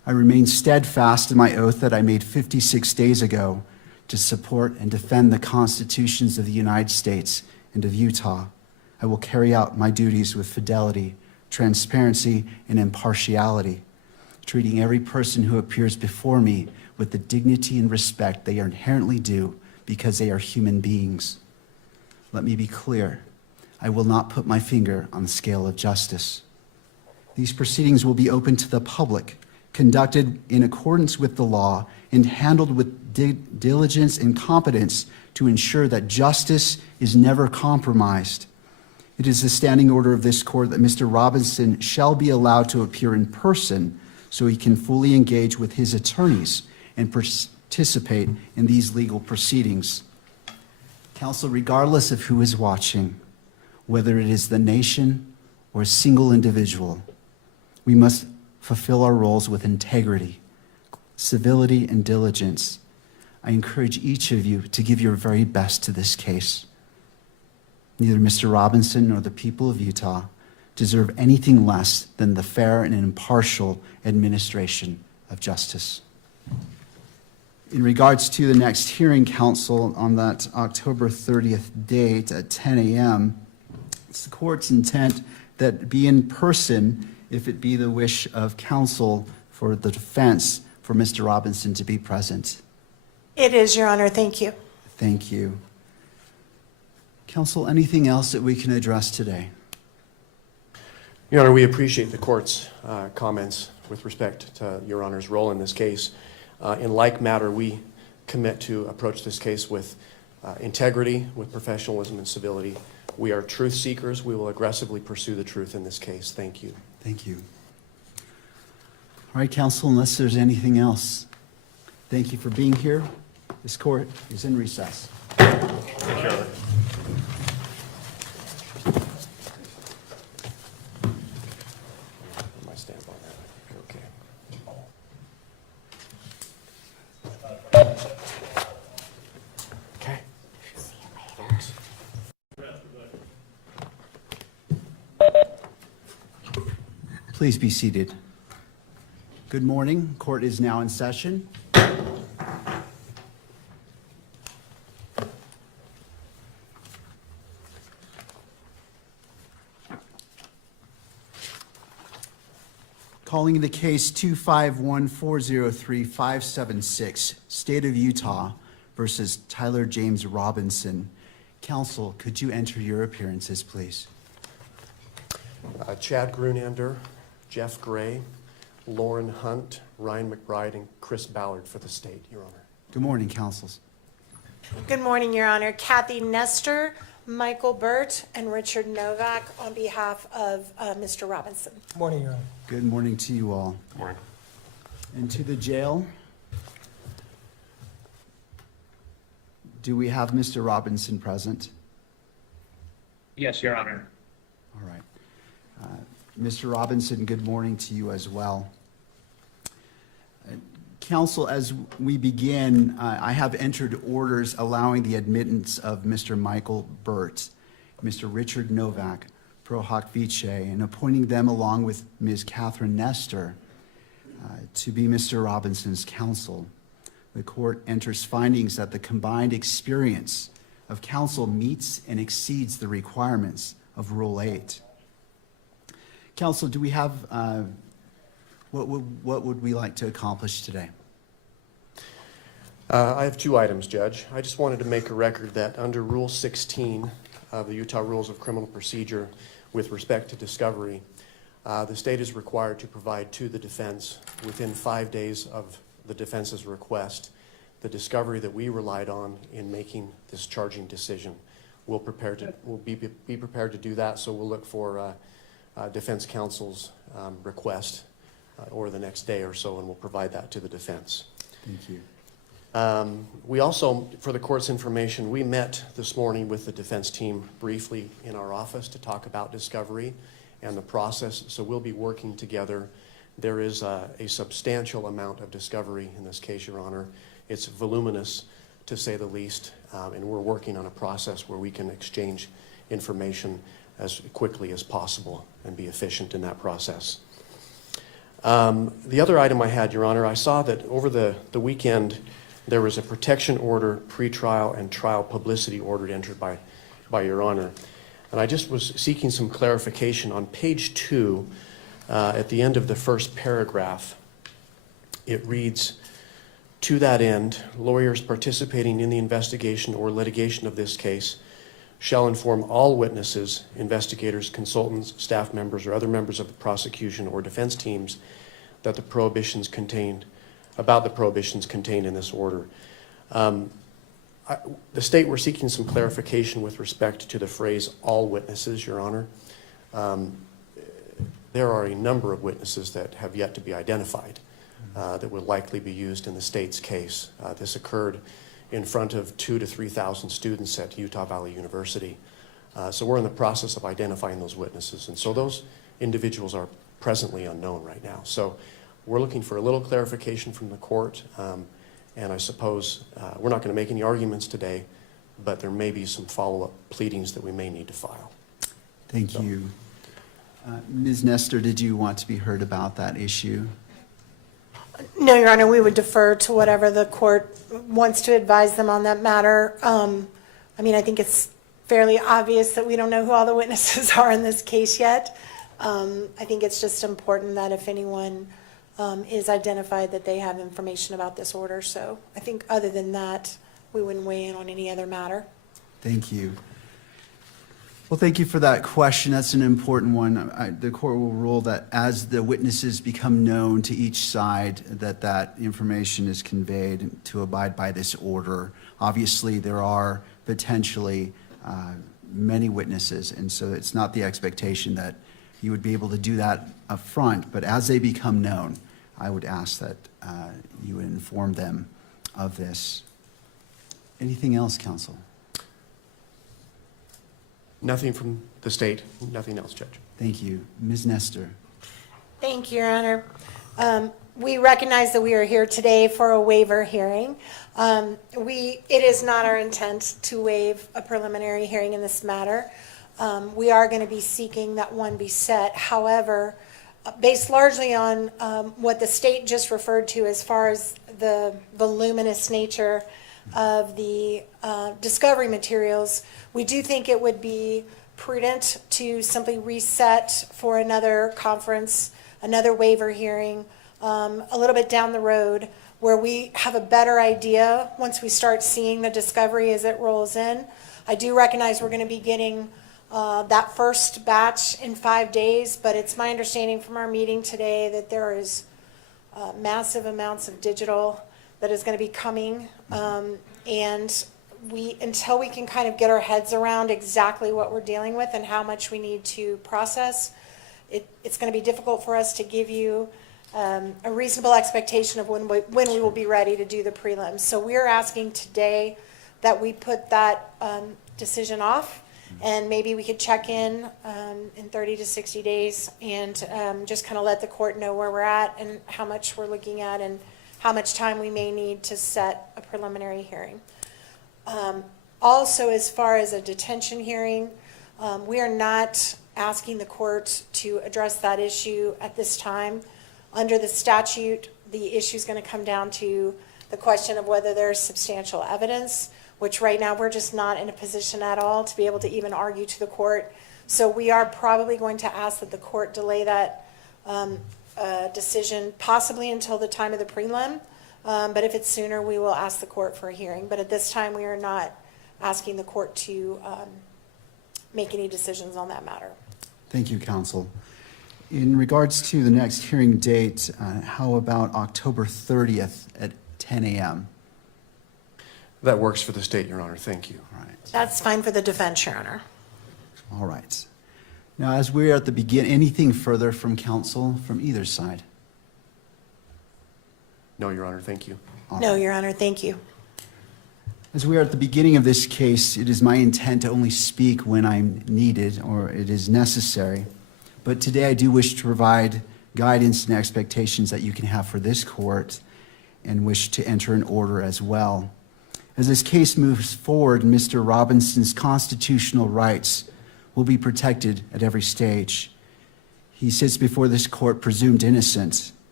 I remain steadfast in my oath that I made 56 days ago to support and defend the constitutions of the United States and of Utah. I will carry out my duties with fidelity, transparency, and impartiality, treating every person who appears before me with the dignity and respect they are inherently due because they are human beings. Let me be clear. I will not put my finger on the scale of justice. These proceedings will be open to the public, conducted in accordance with the law, and handled with diligence and competence to ensure that justice is never compromised. It is the standing order of this court that Mr. Robinson shall be allowed to appear in person so he can fully engage with his attorneys and participate in these legal proceedings. Counsel, regardless of who is watching, whether it is the nation or a single individual, we must fulfill our roles with integrity, civility, and diligence. I encourage each of you to give your very best to this case. Neither Mr. Robinson nor the people of Utah deserve anything less than the fair and impartial administration of justice. In regards to the next hearing, counsel, on that October 30th date at 10 a.m., it's the court's intent that it be in person if it be the wish of counsel for the defense for Mr. Robinson to be present. It is, Your Honor. Thank you. Thank you. Counsel, anything else that we can address today? Your Honor, we appreciate the court's comments with respect to Your Honor's role in this case. In like matter, we commit to approach this case with integrity, with professionalism and civility. We are truth seekers. We will aggressively pursue the truth in this case. Thank you. Thank you. All right, counsel, unless there's anything else, thank you for being here. This court is in recess. My stamp on that. Okay. Please be seated. Good morning. Court is now in session. Calling the case 251403576, State of Utah versus Tyler James Robinson. Counsel, could you enter your appearances, please? Chad Grunander, Jeff Gray, Lauren Hunt, Ryan McBride, and Chris Ballard for the state, Your Honor. Good morning, counsels. Good morning, Your Honor. Kathy Nestor, Michael Burt, and Richard Novak on behalf of Mr. Robinson. Morning, Your Honor. Good morning to you all. Good morning. And to the jail, do we have Mr. Robinson present? Yes, Your Honor. All right. Mr. Robinson, good morning to you as well. Counsel, as we begin, I have entered orders allowing the admittance of Mr. Michael Burt, Mr. Richard Novak, pro hoc vice, and appointing them along with Ms. Catherine Nestor to be Mr. Robinson's counsel. The court enters findings that the combined experience of counsel meets and exceeds the requirements of Rule 8. Counsel, do we have, what would we like to accomplish today? I have two items, Judge. I just wanted to make a record that under Rule 16 of the Utah Rules of Criminal Procedure with respect to discovery, the state is required to provide to the defense within 5 days of the defense's request the discovery that we relied on in making this charging decision. We'll be prepared to do that, so we'll look for defense counsel's request or the next day or so, and we'll provide that to the defense. Thank you. We also, for the court's information, we met this morning with the defense team briefly in our office to talk about discovery and the process, so we'll be working together. There is a substantial amount of discovery in this case, Your Honor. It's voluminous, to say the least, and we're working on a process where we can exchange information as quickly as possible and be efficient in that process. The other item I had, Your Honor, I saw that over the weekend, there was a protection order, pretrial, and trial publicity order entered by Your Honor. And I just was seeking some clarification. On page 2, at the end of the first paragraph, it reads, "To that end, lawyers participating in the investigation or litigation of this case shall inform all witnesses, investigators, consultants, staff members, or other members of the prosecution or defense teams that the prohibitions contained in this order." The state were seeking some clarification with respect to the phrase "all witnesses," Your Honor. There are a number of witnesses that have yet to be identified that will likely be used in the state's case. This occurred in front of 2,000 to 3,000 students at Utah Valley University. So we're in the process of identifying those witnesses. And so those individuals are presently unknown right now. So we're looking for a little clarification from the court. And I suppose we're not going to make any arguments today, but there may be some follow-up pleadings that we may need to file. Thank you. Ms. Nestor, did you want to be heard about that issue? No, Your Honor, we would defer to whatever the court wants to advise them on that matter. I mean, I think it's fairly obvious that we don't know who all the witnesses are in this case yet. I think it's just important that if anyone is identified, that they have information about this order. So I think other than that, we wouldn't weigh in on any other matter. Thank you. Well, thank you for that question. That's an important one. The court will rule that as the witnesses become known to each side, that information is conveyed to abide by this order. Obviously, there are potentially many witnesses, and so it's not the expectation that you would be able to do that up front, but as they become known, I would ask that you would inform them of this. Anything else, counsel? Nothing from the state, nothing else, Judge. Thank you. Ms. Nestor. Thank you, Your Honor. We recognize that we are here today for a waiver hearing. It is not our intent to waive a preliminary hearing in this matter. We are going to be seeking that one be set. However, based largely on what the state just referred to as far as the voluminous nature of the discovery materials, we do think it would be prudent to simply reset for another conference, another waiver hearing, a little bit down the road, where we have a better idea once we start seeing the discovery as it rolls in. I do recognize we're going to be getting that first batch in 5 days, but it's my understanding from our meeting today that there is massive amounts of digital that is going to be coming, and until we can kind of get our heads around exactly what we're dealing with and how much we need to process, it's going to be difficult for us to give you a reasonable expectation of when we will be ready to do the prelims. So we're asking today that we put that decision off, and maybe we could check in 30 to 60 days and just kind of let the court know where we're at and how much we're looking at and how much time we may need to set a preliminary hearing. Also, as far as a detention hearing, we are not asking the court to address that issue at this time. Under the statute, the issue is going to come down to the question of whether there's substantial evidence, which right now we're just not in a position at all to be able to even argue to the court. So we are probably going to ask that the court delay that decision possibly until the time of the prelim. But if it's sooner, we will ask the court for a hearing. But at this time, we are not asking the court to make any decisions on that matter. Thank you, counsel. In regards to the next hearing date, how about October 30th at 10 a.m.? That works for the state, Your Honor. Thank you. All right. That's fine for the defense, Your Honor. All right. Now, as we're at the beginning, anything further from counsel from either side? No, Your Honor. Thank you. All No, right. Your Honor, thank you. As we are at the beginning of this case, it is my intent to only speak when I'm needed or it is necessary. But today I do wish to provide guidance and expectations that you can have for this court and wish to enter an order as well. As this case moves forward, Mr. Robinson's constitutional rights will be protected at every stage. He sits before this court presumed innocent,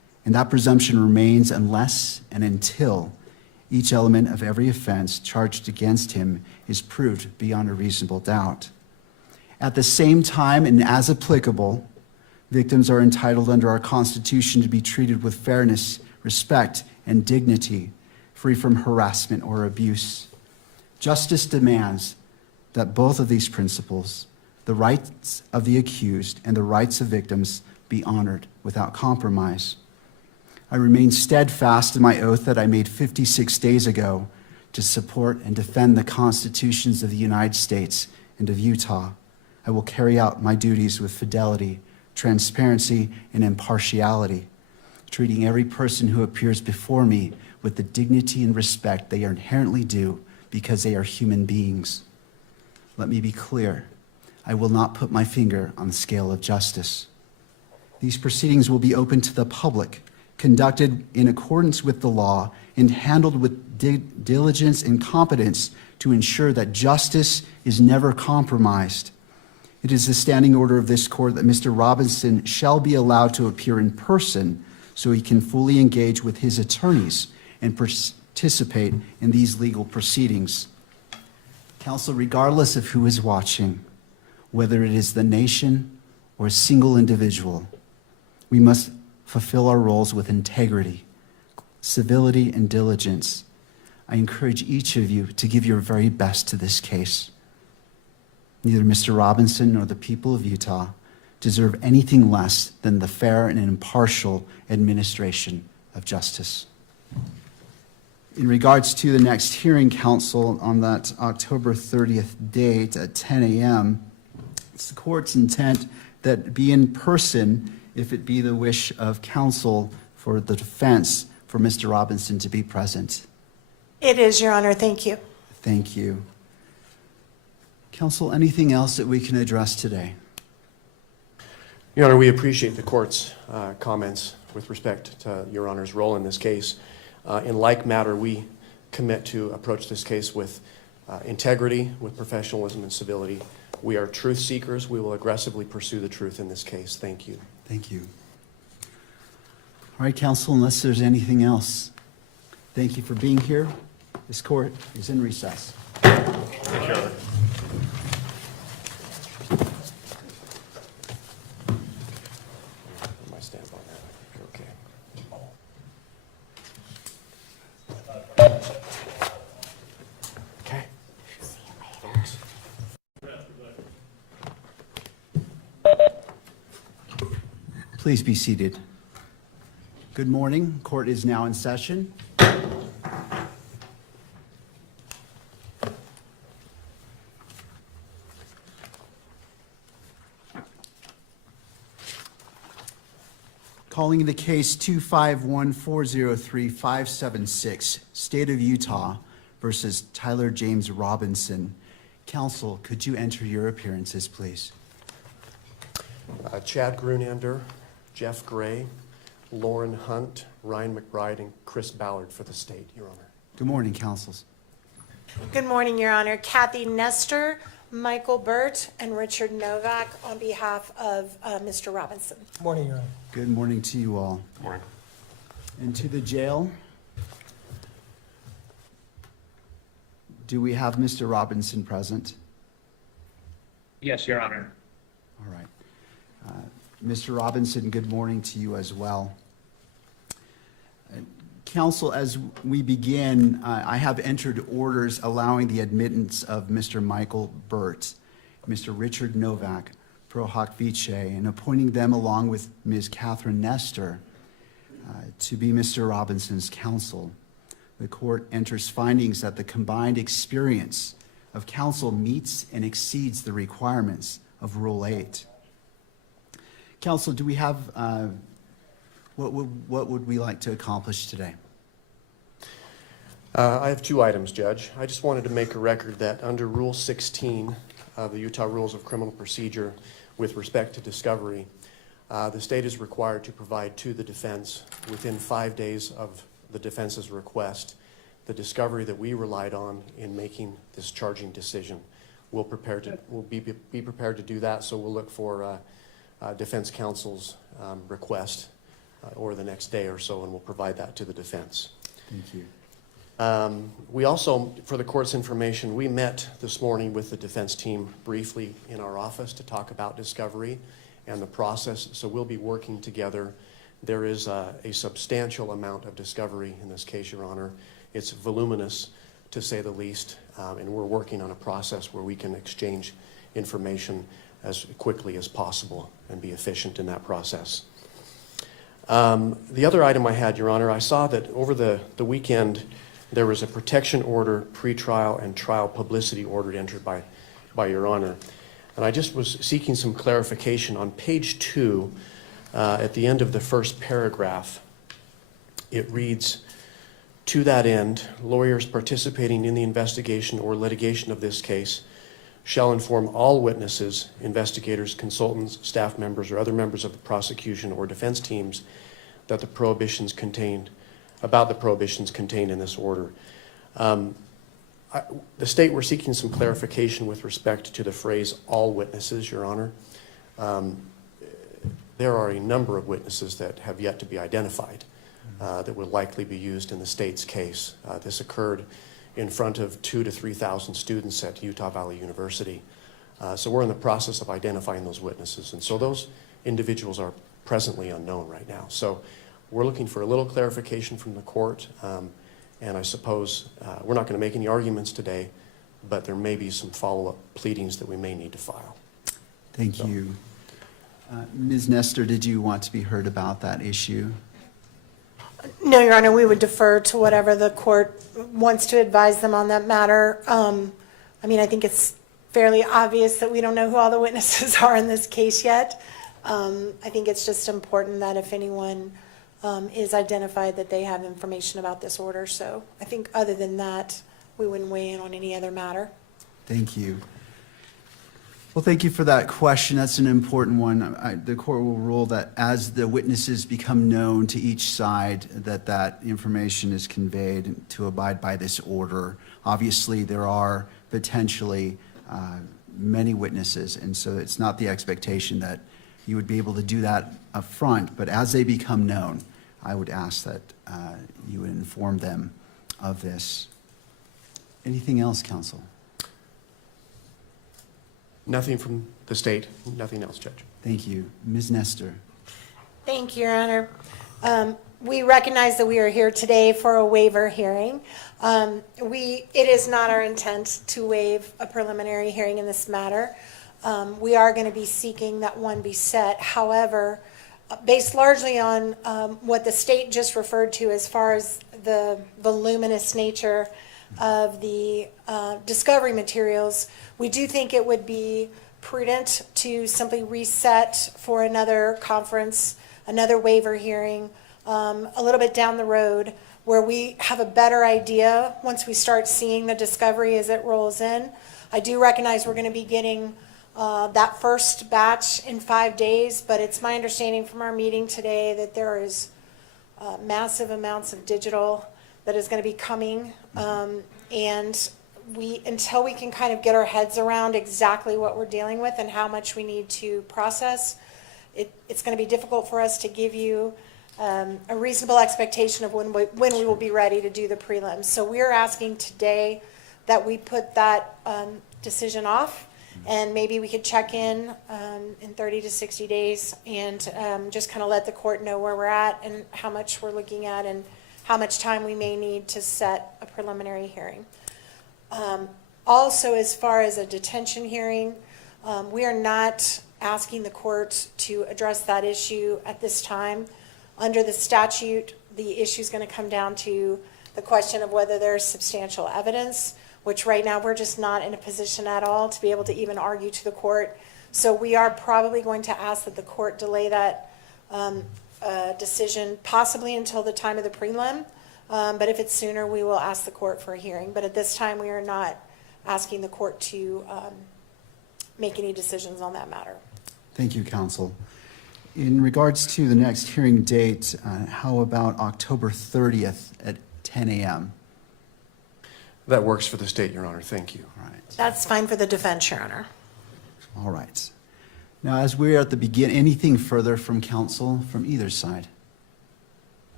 And that presumption remains unless and until each element of every offense charged against him is proved beyond a reasonable doubt. At the same time, and as applicable, victims are entitled under our Constitution to be treated with fairness, respect, and dignity, free from harassment or abuse. Justice demands that both of these principles, the rights of the accused and the rights of victims, be honored without compromise. I remain steadfast in my oath that I made 56 days ago to support and defend the constitutions of the United States and of Utah. I will carry out my duties with fidelity, transparency, and impartiality, treating every person who appears before me with the dignity and respect they are inherently due because they are human beings. Let me be clear. I will not put my finger on the scale of justice. These proceedings will be open to the public, conducted in accordance with the law, and handled with diligence and competence to ensure that justice is never compromised. It is the standing order of this court that Mr. Robinson shall be allowed to appear in person so he can fully engage with his attorneys and participate in these legal proceedings. Counsel, regardless of who is watching, whether it is the nation or a single individual, we must fulfill our roles with integrity, civility, and diligence. I encourage each of you to give your very best to this case. Neither Mr. Robinson nor the people of Utah deserve anything less than the fair and impartial administration of justice. In regards to the next hearing, counsel, on that October 30th date at 10 a.m., it's the court's intent that it be in person if it be the wish of counsel for the defense for Mr. Robinson to be present. It is, Your Honor. Thank you. Thank you. Counsel, anything else that we can address today? Your Honor, we appreciate the court's comments with respect to Your Honor's role in this case. In like matter, we commit to approach this case with integrity, with professionalism and civility. We are truth seekers. We will aggressively pursue the truth in this case. Thank you. Thank you. All right, counsel, unless there's anything else, thank you for being here. This court is in recess. Sure. My stamp on that. Okay. Okay. Please be seated. Good morning. Court is now in session. Calling the case 251403576, State of Utah versus Tyler James Robinson. Counsel, could you enter your appearances, please? Chad Grunander, Jeff Gray, Lauren Hunt, Ryan McBride, and Chris Ballard for the state, Your Honor. Good morning, counsels. Good morning, Your Honor. Kathy Nestor, Michael Burt, and Richard Novak on behalf of Mr. Robinson. Morning, Your Honor. Good morning to you all. Morning. And to the jail, do we have Mr. Robinson present? Yes, Your Honor. All right. Mr. Robinson, good morning to you as well. Counsel, as we begin, I have entered orders allowing the admittance of Mr. Michael Burt, Mr. Richard Novak, pro hoc vice, and appointing them along with Ms. Catherine Nestor to be Mr. Robinson's counsel. The court enters findings that the combined experience of counsel meets and exceeds the requirements of Rule 8. Counsel, do we have, what would we like to accomplish today? I have two items, Judge. I just wanted to make a record that under Rule 16 of the Utah Rules of Criminal Procedure with respect to discovery, the state is required to provide to the defense within 5 days of the defense's request the discovery that we relied on in making this charging decision. We'll be prepared to do that, so we'll look for defense counsel's request or the next day or so, and we'll provide that to the defense. Thank you. We also, for the court's information, we met this morning with the defense team briefly in our office to talk about discovery and the process, so we'll be working together. There is a substantial amount of discovery in this case, Your Honor. It's voluminous, to say the least, and we're working on a process where we can exchange information as quickly as possible and be efficient in that process. The other item I had, Your Honor, I saw that over the weekend there was a protection order, pretrial, and trial publicity order entered by Your Honor. And I just was seeking some clarification. On page 2, at the end of the first paragraph, it reads, "To that end, lawyers participating in the investigation or litigation of this case shall inform all witnesses, investigators, consultants, staff members, or other members of the prosecution or defense teams that the prohibitions contained in this order." The state, we're seeking some clarification with respect to the phrase "all witnesses," Your Honor. There are a number of witnesses that have yet to be identified that will likely be used in the state's case. This occurred in front of 2,000 to 3,000 students at Utah Valley University. So we're in the process of identifying those witnesses. And so those individuals are presently unknown right now. So we're looking for a little clarification from the court. And I suppose we're not going to make any arguments today, but there may be some follow-up pleadings that we may need to file. Thank you. Ms. Nestor, did you want to be heard about that issue? No, Your Honor, we would defer to whatever the court wants to advise them on that matter. I mean, I think it's fairly obvious that we don't know who all the witnesses are in this case yet. I think it's just important that if anyone is identified, that they have information about this order. So I think other than that, we wouldn't weigh in on any other matter. Thank you. Well, thank you for that question. That's an important one. The court will rule that as the witnesses become known to each side, that information is conveyed to abide by this order. Obviously, there are potentially many witnesses, and so it's not the expectation that you would be able to do that up front, but as they become known, I would ask that you would inform them of this. Anything else, counsel? Nothing from the state, nothing else, Judge. Thank you. Ms. Nestor. Thank you, Your Honor. We recognize that we are here today for a waiver hearing. It is not our intent to waive a preliminary hearing in this matter. We are going to be seeking that one be set. However, based largely on what the state just referred to as far as the voluminous nature of the discovery materials, we do think it would be prudent to simply reset for another conference, another waiver hearing, a little bit down the road, where we have a better idea once we start seeing the discovery as it rolls in. I do recognize we're going to be getting that first batch in 5 days, but it's my understanding from our meeting today that there is massive amounts of digital that is going to be coming, and until we can kind of get our heads around exactly what we're dealing with and how much we need to process, it's going to be difficult for us to give you a reasonable expectation of when we will be ready to do the prelims. So we're asking today that we put that decision off, and maybe we could check in 30 to 60 days and just kind of let the court know where we're at and how much we're looking at and how much time we may need to set a preliminary hearing. Also, as far as a detention hearing, we are not asking the court to address that issue at this time. Under the statute, the issue is going to come down to the question of whether there's substantial evidence, which right now we're just not in a position at all to be able to even argue to the court. So we are probably going to ask that the court delay that decision possibly until the time of the prelim. But if it's sooner, we will ask the court for a hearing. But at this time, we are not asking the court to make any decisions on that matter. Thank you, counsel. In regards to the next hearing date, how about October 30th at 10 a.m.? That works for the state, Your Honor. Thank you. All right. That's fine for the defense, Your Honor. All right. Now, as we're at the beginning, anything further from counsel from either side?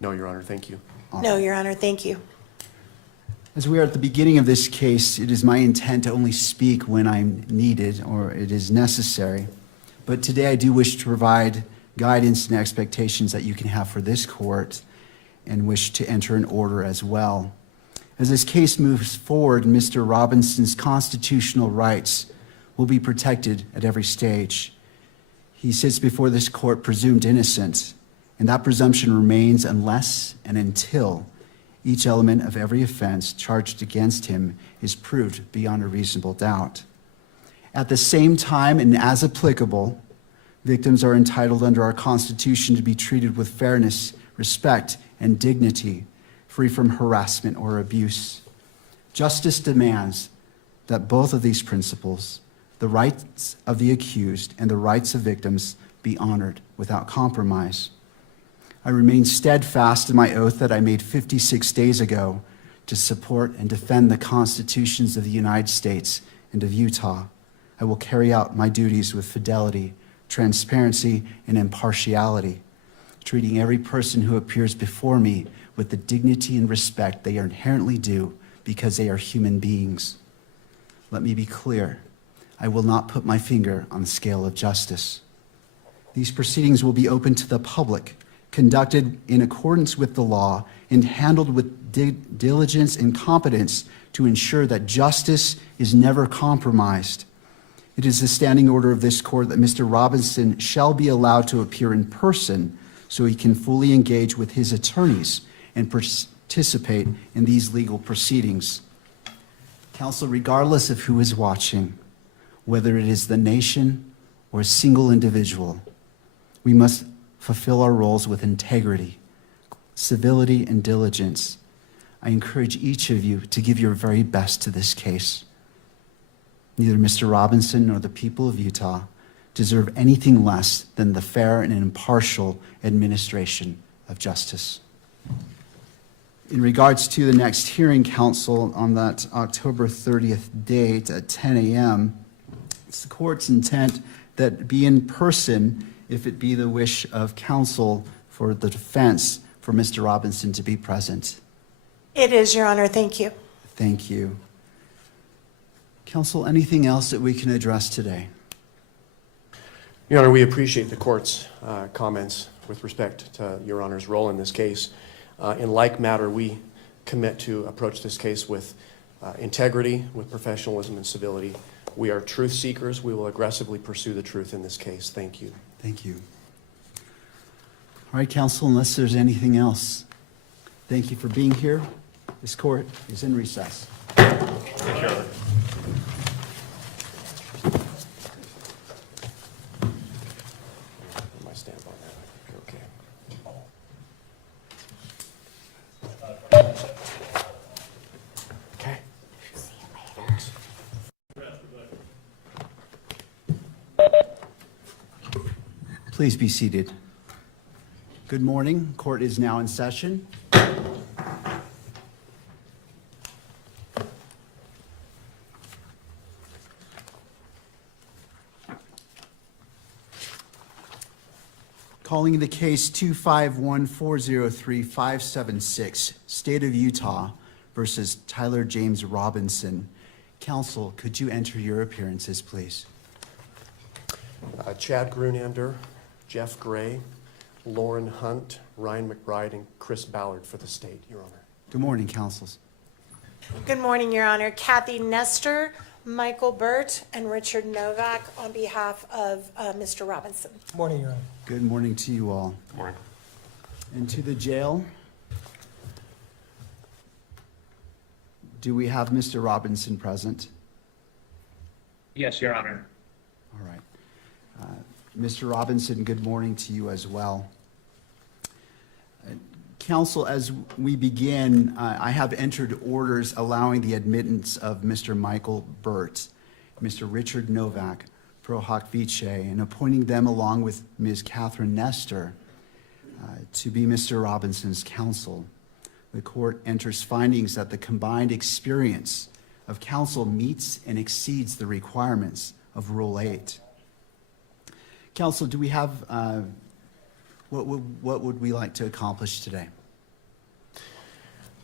No, Your Honor, thank you. No, Your Honor, thank you. As we are at the beginning of this case, it is my intent to only speak when I'm needed or it is necessary. But today I do wish to provide guidance and expectations that you can have for this court and wish to enter an order as well. As this case moves forward, Mr. Robinson's constitutional rights will be protected at every stage. He sits before this court presumed innocent, and that presumption remains unless and until each element of every offense charged against him is proved beyond a reasonable doubt. At the same time, and as applicable, victims are entitled under our Constitution to be treated with fairness, respect, and dignity, free from harassment or abuse. Justice demands that both of these principles, the rights of the accused and the rights of victims, be honored without compromise. I remain steadfast in my oath that I made 56 days ago to support and defend the constitutions of the United States and of Utah. I will carry out my duties with fidelity, transparency, and impartiality, treating every person who appears before me with the dignity and respect they are inherently due because they are human beings. Let me be clear. I will not put my finger on the scale of justice. These proceedings will be open to the public, conducted in accordance with the law, and handled with diligence and competence to ensure that justice is never compromised. It is the standing order of this court that Mr. Robinson shall be allowed to appear in person so he can fully engage with his attorneys and participate in these legal proceedings. Counsel, regardless of who is watching, whether it is the nation or a single individual, we must fulfill our roles with integrity, civility, and diligence. I encourage each of you to give your very best to this case. Neither Mr. Robinson nor the people of Utah deserve anything less than the fair and impartial administration of justice. In regards to the next hearing, counsel, on that October 30th date at 10 a.m., it's the court's intent that it be in person if it be the wish of counsel for the defense for Mr. Robinson to be present. It is, Your Honor, thank you. Thank you. Counsel, anything else that we can address today? Your Honor, we appreciate the court's comments with respect to Your Honor's role in this case. In like matter, we commit to approach this case with integrity, with professionalism and civility. We are truth seekers. We will aggressively pursue the truth in this case. Thank you. Thank you. All right, counsel, unless there's anything else, thank you for being here. This court is in recess. My stamp on that. Okay. Okay. Please be seated. Good morning. Court is now in session. Calling the case 251403576, State of Utah versus Tyler James Robinson. Counsel, could you enter your appearances, please? Chad Grunander, Jeff Gray, Lauren Hunt, Ryan McBride, and Chris Ballard for the state, Your Honor. Good morning, counsels. Good morning, Your Honor. Kathy Nestor, Michael Burt, and Richard Novak on behalf of Mr. Robinson. Morning, Your Honor. Good morning to you all. Good morning. And to the jail. Do we have Mr. Robinson present? Yes, Your Honor. All right. Mr. Robinson, good morning to you as well. Counsel, as we begin, I have entered orders allowing the admittance of Mr. Michael Burt, Mr. Richard Novak, pro hoc vice, and appointing them along with Ms. Catherine Nestor to be Mr. Robinson's counsel. The court enters findings that the combined experience of counsel meets and exceeds the requirements of Rule 8. Counsel, do we have, what would we like to accomplish today?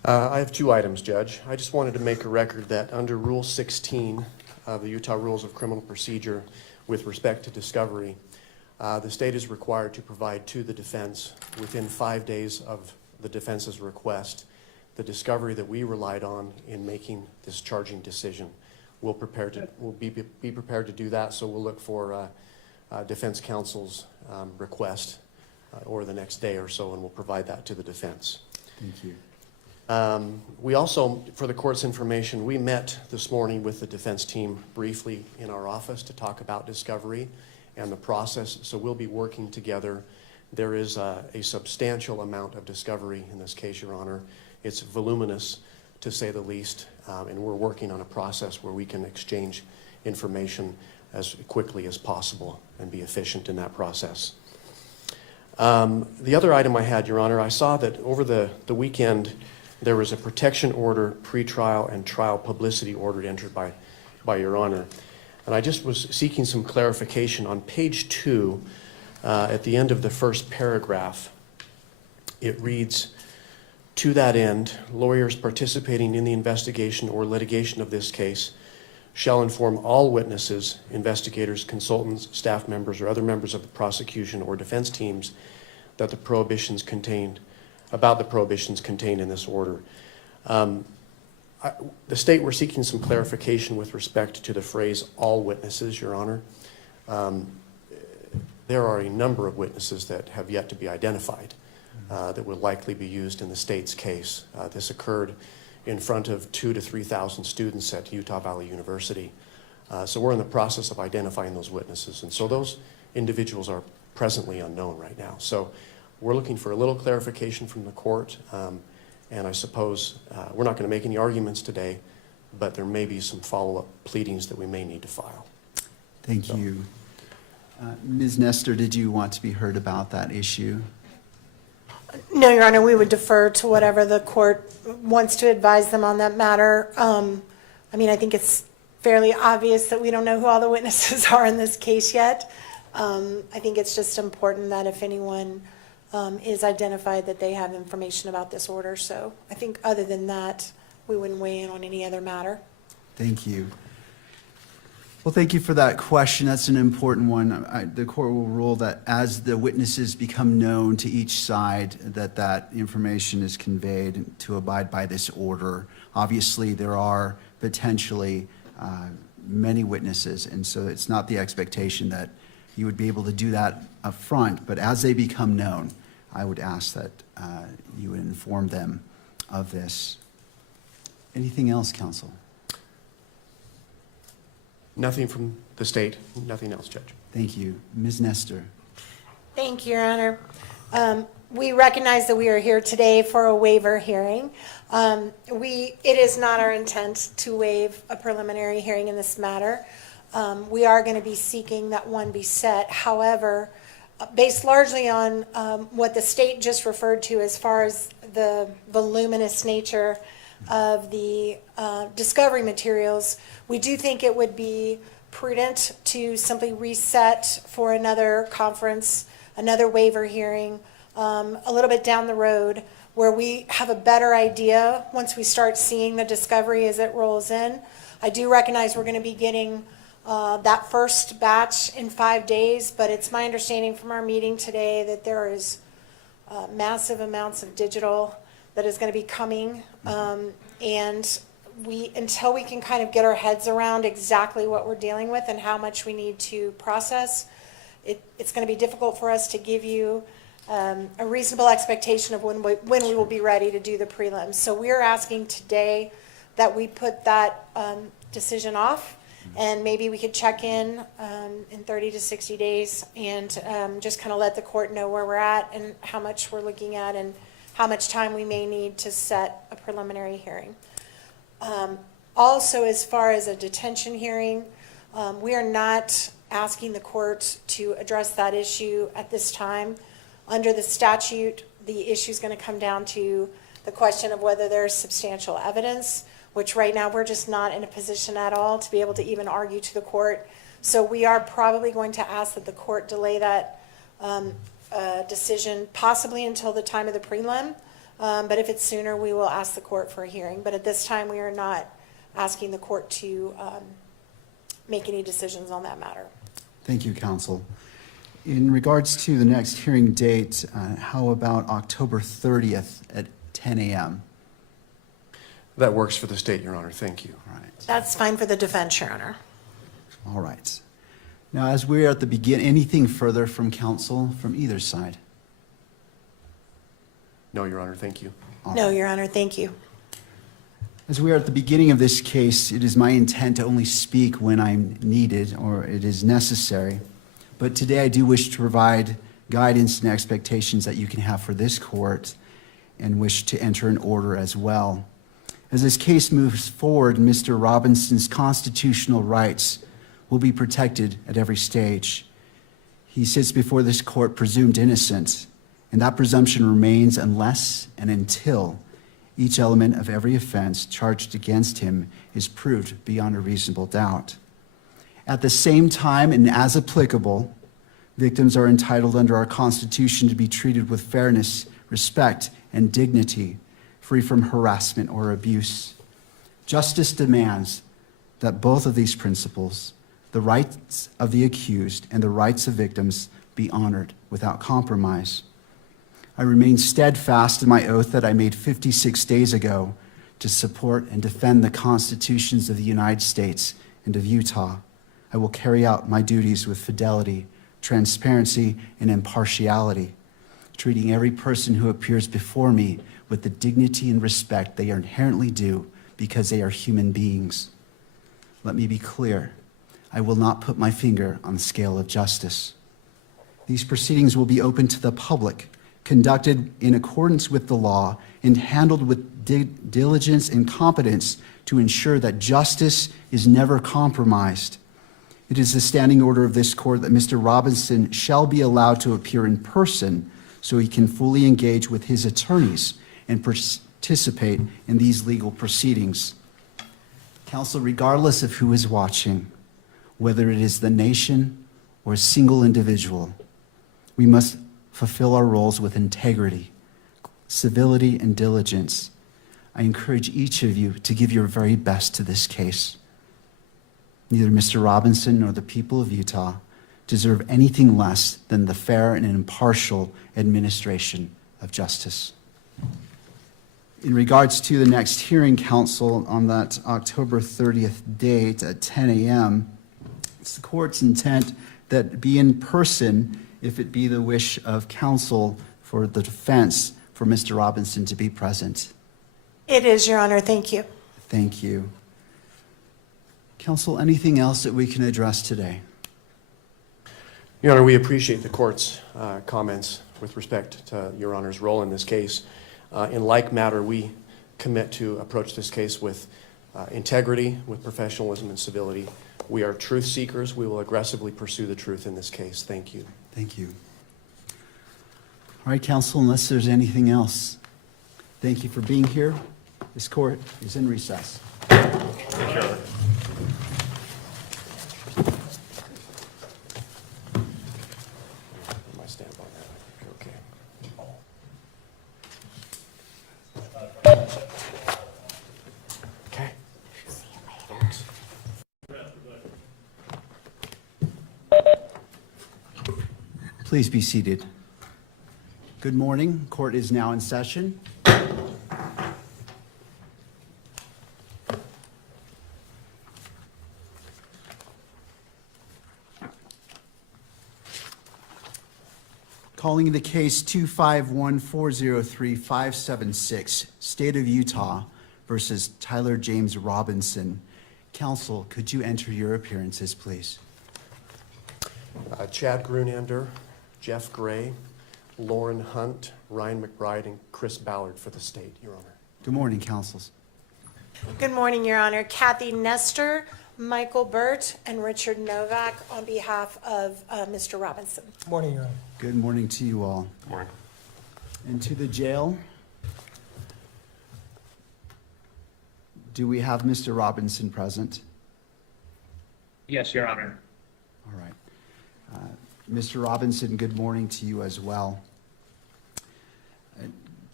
I have two items, Judge. I just wanted to make a record that under Rule 16 of the Utah Rules of Criminal Procedure with respect to discovery, the state is required to provide to the defense within 5 days of the defense's request the discovery that we relied on in making this charging decision. We'll be prepared to do that, so we'll look for defense counsel's request or the next day or so, and we'll provide that to the defense. Thank you. We also, for the court's information, we met this morning with the defense team briefly in our office to talk about discovery and the process, so we'll be working together. There is a substantial amount of discovery in this case, Your Honor. It's voluminous, to say the least, and we're working on a process where we can exchange information as quickly as possible and be efficient in that process. The other item I had, Your Honor, I saw that over the weekend there was a protection order, pretrial and trial publicity order entered by Your Honor. And I just was seeking some clarification. On page 2, at the end of the first paragraph, it reads, "To that end, lawyers participating in the investigation or litigation of this case shall inform all witnesses, investigators, consultants, staff members, or other members of the prosecution or defense teams that the prohibitions contained in this order." The state were seeking some clarification with respect to the phrase "all witnesses," Your Honor. There are a number of witnesses that have yet to be identified that will likely be used in the state's case. This occurred in front of 2,000 to 3,000 students at Utah Valley University. So we're in the process of identifying those witnesses. And so those individuals are presently unknown right now. So we're looking for a little clarification from the court. And I suppose we're not going to make any arguments today, but there may be some follow-up pleadings that we may need to file. Thank you. Ms. Nestor, did you want to be heard about that issue? No, Your Honor, we would defer to whatever the court wants to advise them on that matter. I think it's fairly obvious that we don't know who all the witnesses are in this case yet. I think it's just important that if anyone is identified, that they have information about this order. So I think other than that, we wouldn't weigh in on any other matter. Thank you. Well, thank you for that question. That's an important one. The court will rule that as the witnesses become known to each side, that information is conveyed to abide by this order. Obviously, there are potentially many witnesses, and so it's not the expectation that you would be able to do that up front, but as they become known, I would ask that you would inform them of this. Anything else, counsel? Nothing from the state, nothing else, Judge. Thank you. Ms. Nestor. Thank you, Your Honor. We recognize that we are here today for a waiver hearing. It is not our intent to waive a preliminary hearing in this matter. We are going to be seeking that one be set. However, based largely on what the state just referred to as far as the voluminous nature of the discovery materials, we do think it would be prudent to simply reset for another conference, another waiver hearing, a little bit down the road, where we have a better idea once we start seeing the discovery as it rolls in. I do recognize we're going to be getting that first batch in 5 days, but it's my understanding from our meeting today that there is massive amounts of digital that is going to be coming, and until we can kind of get our heads around exactly what we're dealing with and how much we need to process, it's going to be difficult for us to give you a reasonable expectation of when we will be ready to do the prelims. So we're asking today that we put that decision off, and maybe we could check in 30 to 60 days and just kind of let the court know where we're at and how much we're looking at and how much time we may need to set a preliminary hearing. Also, as far as a detention hearing, we are not asking the court to address that issue at this time. Under the statute, the issue is going to come down to the question of whether there's substantial evidence, which right now we're just not in a position at all to be able to even argue to the court. So we are probably going to ask that the court delay that decision possibly until the time of the prelim, But if it's sooner, we will ask the court for a hearing. But at this time, we are not asking the court to make any decisions on that matter. Thank you, counsel. In regards to the next hearing date, how about October 30th at 10 a.m.? That works for the state, Your Honor. Thank you. All right. That's fine for the defense, Your Honor. All right. Now, as we're at the beginning, anything further from counsel from either side? No, Your Honor. Thank you. All No, right. Your Honor, thank you. As we are at the beginning of this case, it is my intent to only speak when I'm needed or it is necessary. But today I do wish to provide guidance and expectations that you can have for this court and wish to enter an order as well. As this case moves forward, Mr. Robinson's constitutional rights will be protected at every stage. He sits before this court presumed innocent, and that presumption remains unless and until each element of every offense charged against him is proved beyond a reasonable doubt. At the same time, and as applicable, victims are entitled under our Constitution to be treated with fairness, respect, and dignity, free from harassment or abuse. Justice demands that both of these principles, the rights of the accused and the rights of victims, be honored without compromise. I remain steadfast in my oath that I made 56 days ago to support and defend the constitutions of the United States and of Utah. I will carry out my duties with fidelity, transparency, and impartiality, treating every person who appears before me with the dignity and respect they are inherently due because they are human beings. Let me be clear. I will not put my finger on the scale of justice. These proceedings will be open to the public, conducted in accordance with the law, and handled with diligence and competence to ensure that justice is never compromised. It is the standing order of this court that Mr. Robinson shall be allowed to appear in person so he can fully engage with his attorneys and participate in these legal proceedings. Counsel, regardless of who is watching, whether it is the nation or a single individual, we must fulfill our roles with integrity, civility, and diligence. I encourage each of you to give your very best to this case. Neither Mr. Robinson nor the people of Utah deserve anything less than the fair and impartial administration of justice. In regards to the next hearing, counsel, on that October 30th date at 10 a.m., it's the court's intent that it be in person if it be the wish of counsel for the defense for Mr. Robinson to be present. It is, Your Honor. Thank you. Thank you. Counsel, anything else that we can address today? Your Honor, we appreciate the court's comments with respect to Your Honor's role in this case. In like matter, we commit to approach this case with integrity, with professionalism and civility. We are truth seekers. We will aggressively pursue the truth in this case. Thank you. Thank you. All right, counsel, unless there's anything else, thank you for being here. This court is in recess. My stamp on that. Okay. Okay. Please be seated. Good morning. Court is now in session. Calling the case 251403576, State of Utah versus Tyler James Robinson. Counsel, could you enter your appearances, please? Chad Grunander, Jeff Gray, Lauren Hunt, Ryan McBride, and Chris Ballard for the state, Your Honor. Good morning, counsels. Good morning, Your Honor. Kathy Nestor, Michael Burt, and Richard Novak on behalf of Mr. Robinson. Morning, Your Honor. Good morning to you all. Good morning. And to the jail, do we have Mr. Robinson present? Yes, Your Honor. All right. Mr. Robinson, good morning to you as well.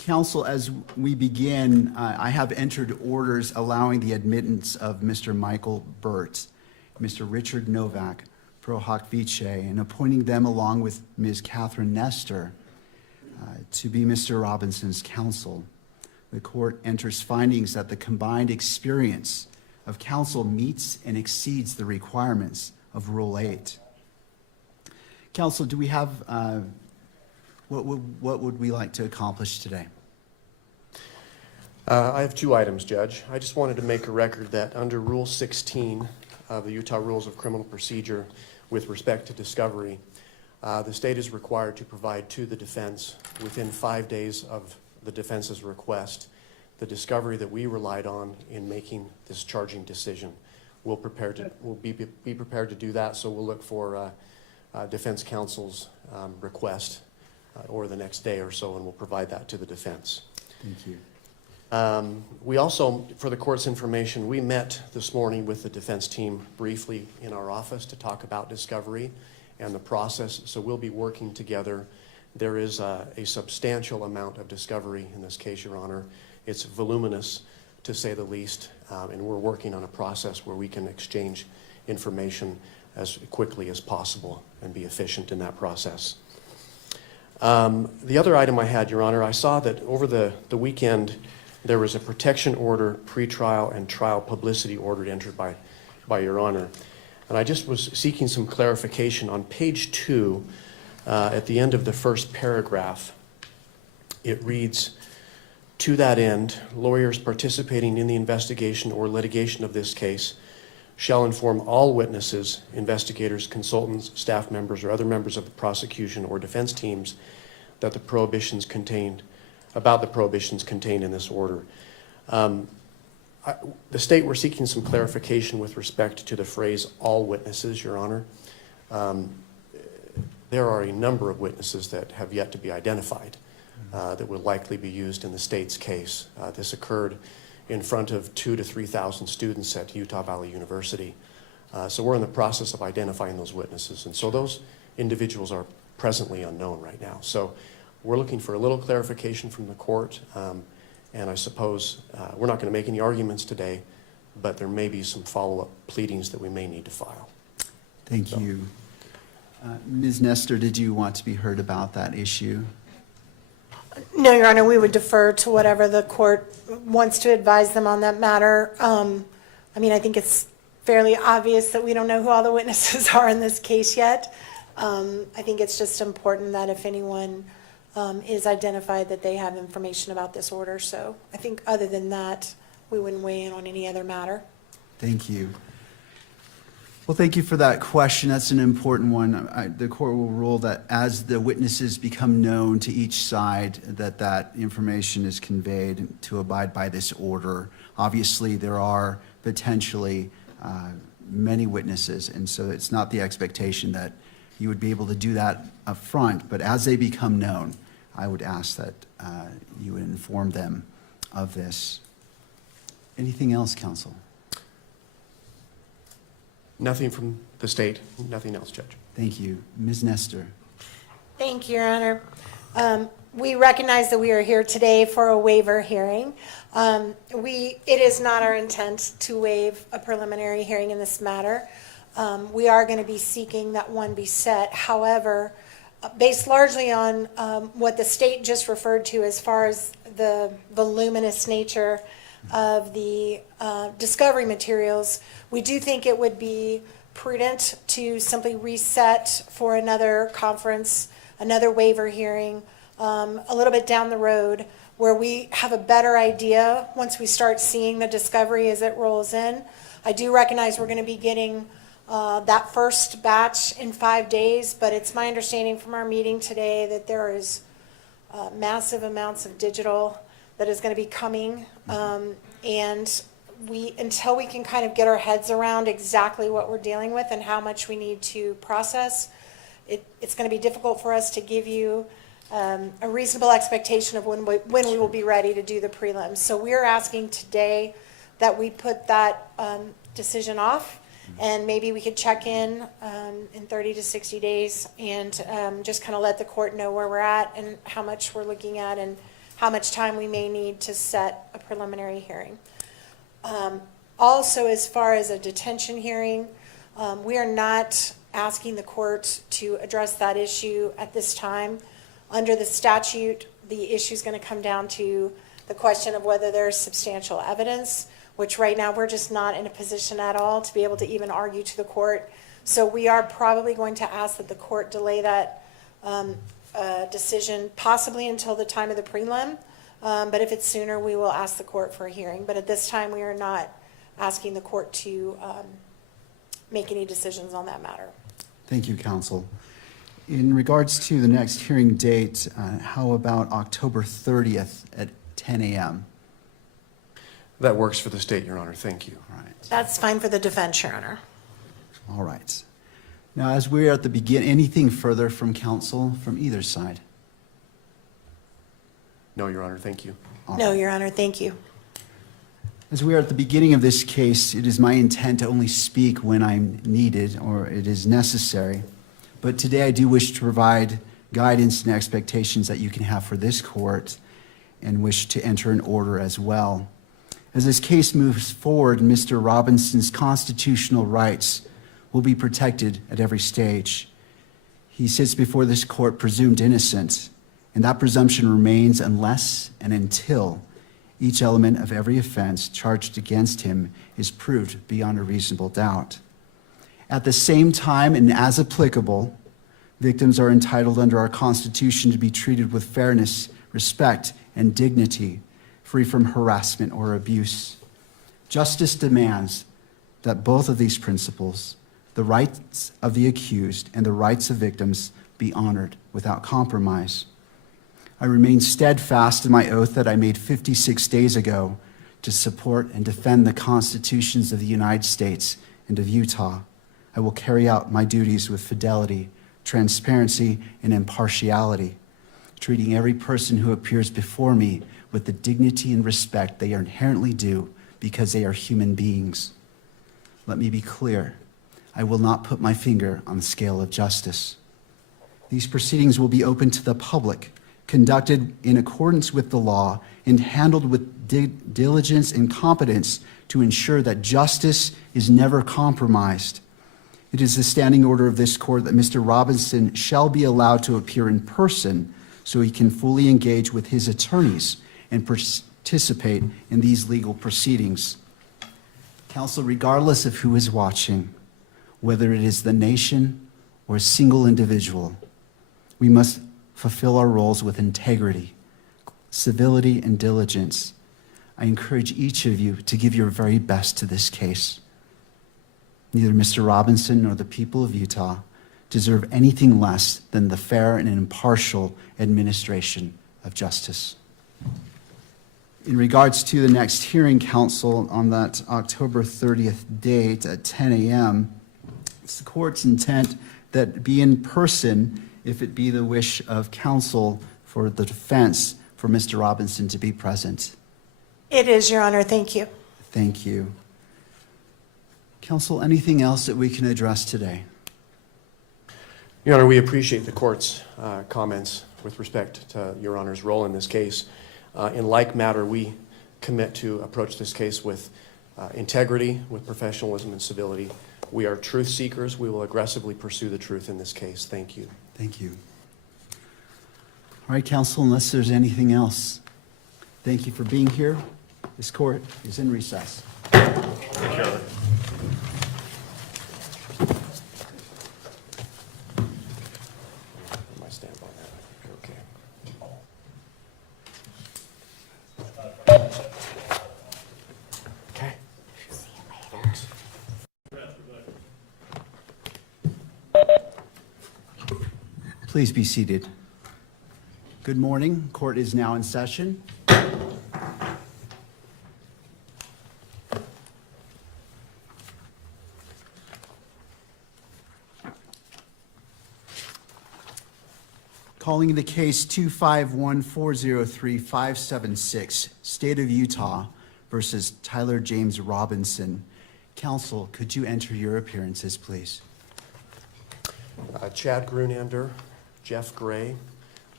Counsel, as we begin, I have entered orders allowing the admittance of Mr. Michael Burt, Mr. Richard Novak, pro hoc vice, and appointing them along with Ms. Catherine Nestor to be Mr. Robinson's counsel. The court enters findings that the combined experience of counsel meets and exceeds the requirements of Rule 8. Counsel, do we have, what would we like to accomplish today? I have two items, Judge. I just wanted to make a record that under Rule 16 of the Utah Rules of Criminal Procedure with respect to discovery, the state is required to provide to the defense within 5 days of the defense's request the discovery that we relied on in making this charging decision. We'll be prepared to do that, so we'll look for defense counsel's request or the next day or so, and we'll provide that to the defense. Thank you. We also, for the court's information, we met this morning with the defense team briefly in our office to talk about discovery and the process, so we'll be working together. There is a substantial amount of discovery in this case, Your Honor. It's voluminous, to say the least, and we're working on a process where we can exchange information as quickly as possible and be efficient in that process. The other item I had, Your Honor, I saw that over the weekend there was a protection order, pretrial and trial publicity order entered by Your Honor. And I just was seeking some clarification. On page 2, at the end of the first paragraph, it reads, "To that end, lawyers participating in the investigation or litigation of this case shall inform all witnesses, investigators, consultants, staff members, or other members of the prosecution or defense teams that the prohibitions contained in this order." The state were seeking some clarification with respect to the phrase "all witnesses," Your Honor. There are a number of witnesses that have yet to be identified that will likely be used in the state's case. This occurred in front of 2,000 to 3,000 students at Utah Valley University. So we're in the process of identifying those witnesses. And so those individuals are presently unknown right now. So we're looking for a little clarification from the court. And I suppose we're not going to make any arguments today, but there may be some follow-up pleadings that we may need to file. Thank you. Ms. Nestor, did you want to be heard about that issue? No, Your Honor, we would defer to whatever the court wants to advise them on that matter. I mean, I think it's fairly obvious that we don't know who all the witnesses are in this case yet. I think it's just important that if anyone is identified, that they have information about this order. So I think other than that, we wouldn't weigh in on any other matter. Thank you. Well, thank you for that question. That's an important one. The court will rule that as the witnesses become known to each side, that information is conveyed to abide by this order. Obviously, there are potentially many witnesses, and so it's not the expectation that you would be able to do that up front, but as they become known, I would ask that you would inform them of this. Anything else, counsel? Nothing from the state, nothing else, Judge. Thank you. Ms. Nestor. Thank you, Your Honor. We recognize that we are here today for a waiver hearing. It is not our intent to waive a preliminary hearing in this matter. We are going to be seeking that one be set. However, based largely on what the state just referred to as far as the voluminous nature of the discovery materials, we do think it would be prudent to simply reset for another conference, another waiver hearing, a little bit down the road, where we have a better idea once we start seeing the discovery as it rolls in. I do recognize we're going to be getting that first batch in 5 days, but it's my understanding from our meeting today that there is massive amounts of digital that is going to be coming, and until we can kind of get our heads around exactly what we're dealing with and how much we need to process, it's going to be difficult for us to give you a reasonable expectation of when we will be ready to do the prelims. So we're asking today that we put that decision off, and maybe we could check in 30 to 60 days and just kind of let the court know where we're at and how much we're looking at and how much time we may need to set a preliminary hearing. Also, as far as a detention hearing, we are not asking the court to address that issue at this time. Under the statute, the issue is going to come down to the question of whether there's substantial evidence, which right now we're just not in a position at all to be able to even argue to the court. So we are probably going to ask that the court delay that decision possibly until the time of the prelim. But if it's sooner, we will ask the court for a hearing. But at this time, we are not asking the court to make any decisions on that matter. Thank you, counsel. In regards to the next hearing date, how about October 30th at 10 a.m.? That works for the state, Your Honor. Thank you. All right. That's fine for the defense, Your Honor. All right. Now, as we're at the beginning, anything further from counsel from either side? No, Your Honor. Thank you. All No, right. Your Honor, thank you. As we are at the beginning of this case, it is my intent to only speak when I'm needed or it is necessary. But today I do wish to provide guidance and expectations that you can have for this court and wish to enter an order as well. As this case moves forward, Mr. Robinson's constitutional rights will be protected at every stage. He sits before this court presumed innocent, and that presumption remains unless and until each element of every offense charged against him is proved beyond a reasonable doubt. At the same time, and as applicable, victims are entitled under our Constitution to be treated with fairness, respect, and dignity, free from harassment or abuse. Justice demands that both of these principles, the rights of the accused and the rights of victims, be honored without compromise. I remain steadfast in my oath that I made 56 days ago to support and defend the constitutions of the United States and of Utah. I will carry out my duties with fidelity, transparency, and impartiality, treating every person who appears before me with the dignity and respect they are inherently due because they are human beings. Let me be clear. I will not put my finger on the scale of justice. These proceedings will be open to the public, conducted in accordance with the law, and handled with diligence and competence to ensure that justice is never compromised. It is the standing order of this court that Mr. Robinson shall be allowed to appear in person so he can fully engage with his attorneys and participate in these legal proceedings. Counsel, regardless of who is watching, whether it is the nation or a single individual, we must fulfill our roles with integrity, civility, and diligence. I encourage each of you to give your very best to this case. Neither Mr. Robinson nor the people of Utah deserve anything less than the fair and impartial administration of justice. In regards to the next hearing, counsel, on that October 30th date at 10 a.m., it's the court's intent that it be in person if it be the wish of counsel for the defense for Mr. Robinson to be present. It is, Your Honor, thank you. Thank you. Counsel, anything else that we can address today? Your Honor, we appreciate the court's comments with respect to Your Honor's role in this case. In like matter, we commit to approach this case with integrity, with professionalism and civility. We are truth seekers. We will aggressively pursue the truth in this case. Thank you. Thank you. All right, counsel, unless there's anything else, thank you for being here. This court is in recess. My stamp on that. Okay. Okay. Please be seated. Good morning. Court is now in session. Calling the case 251-403-576, State of Utah versus Tyler James Robinson. Counsel, could you enter your appearances, please? Chad Grunander, Jeff Gray,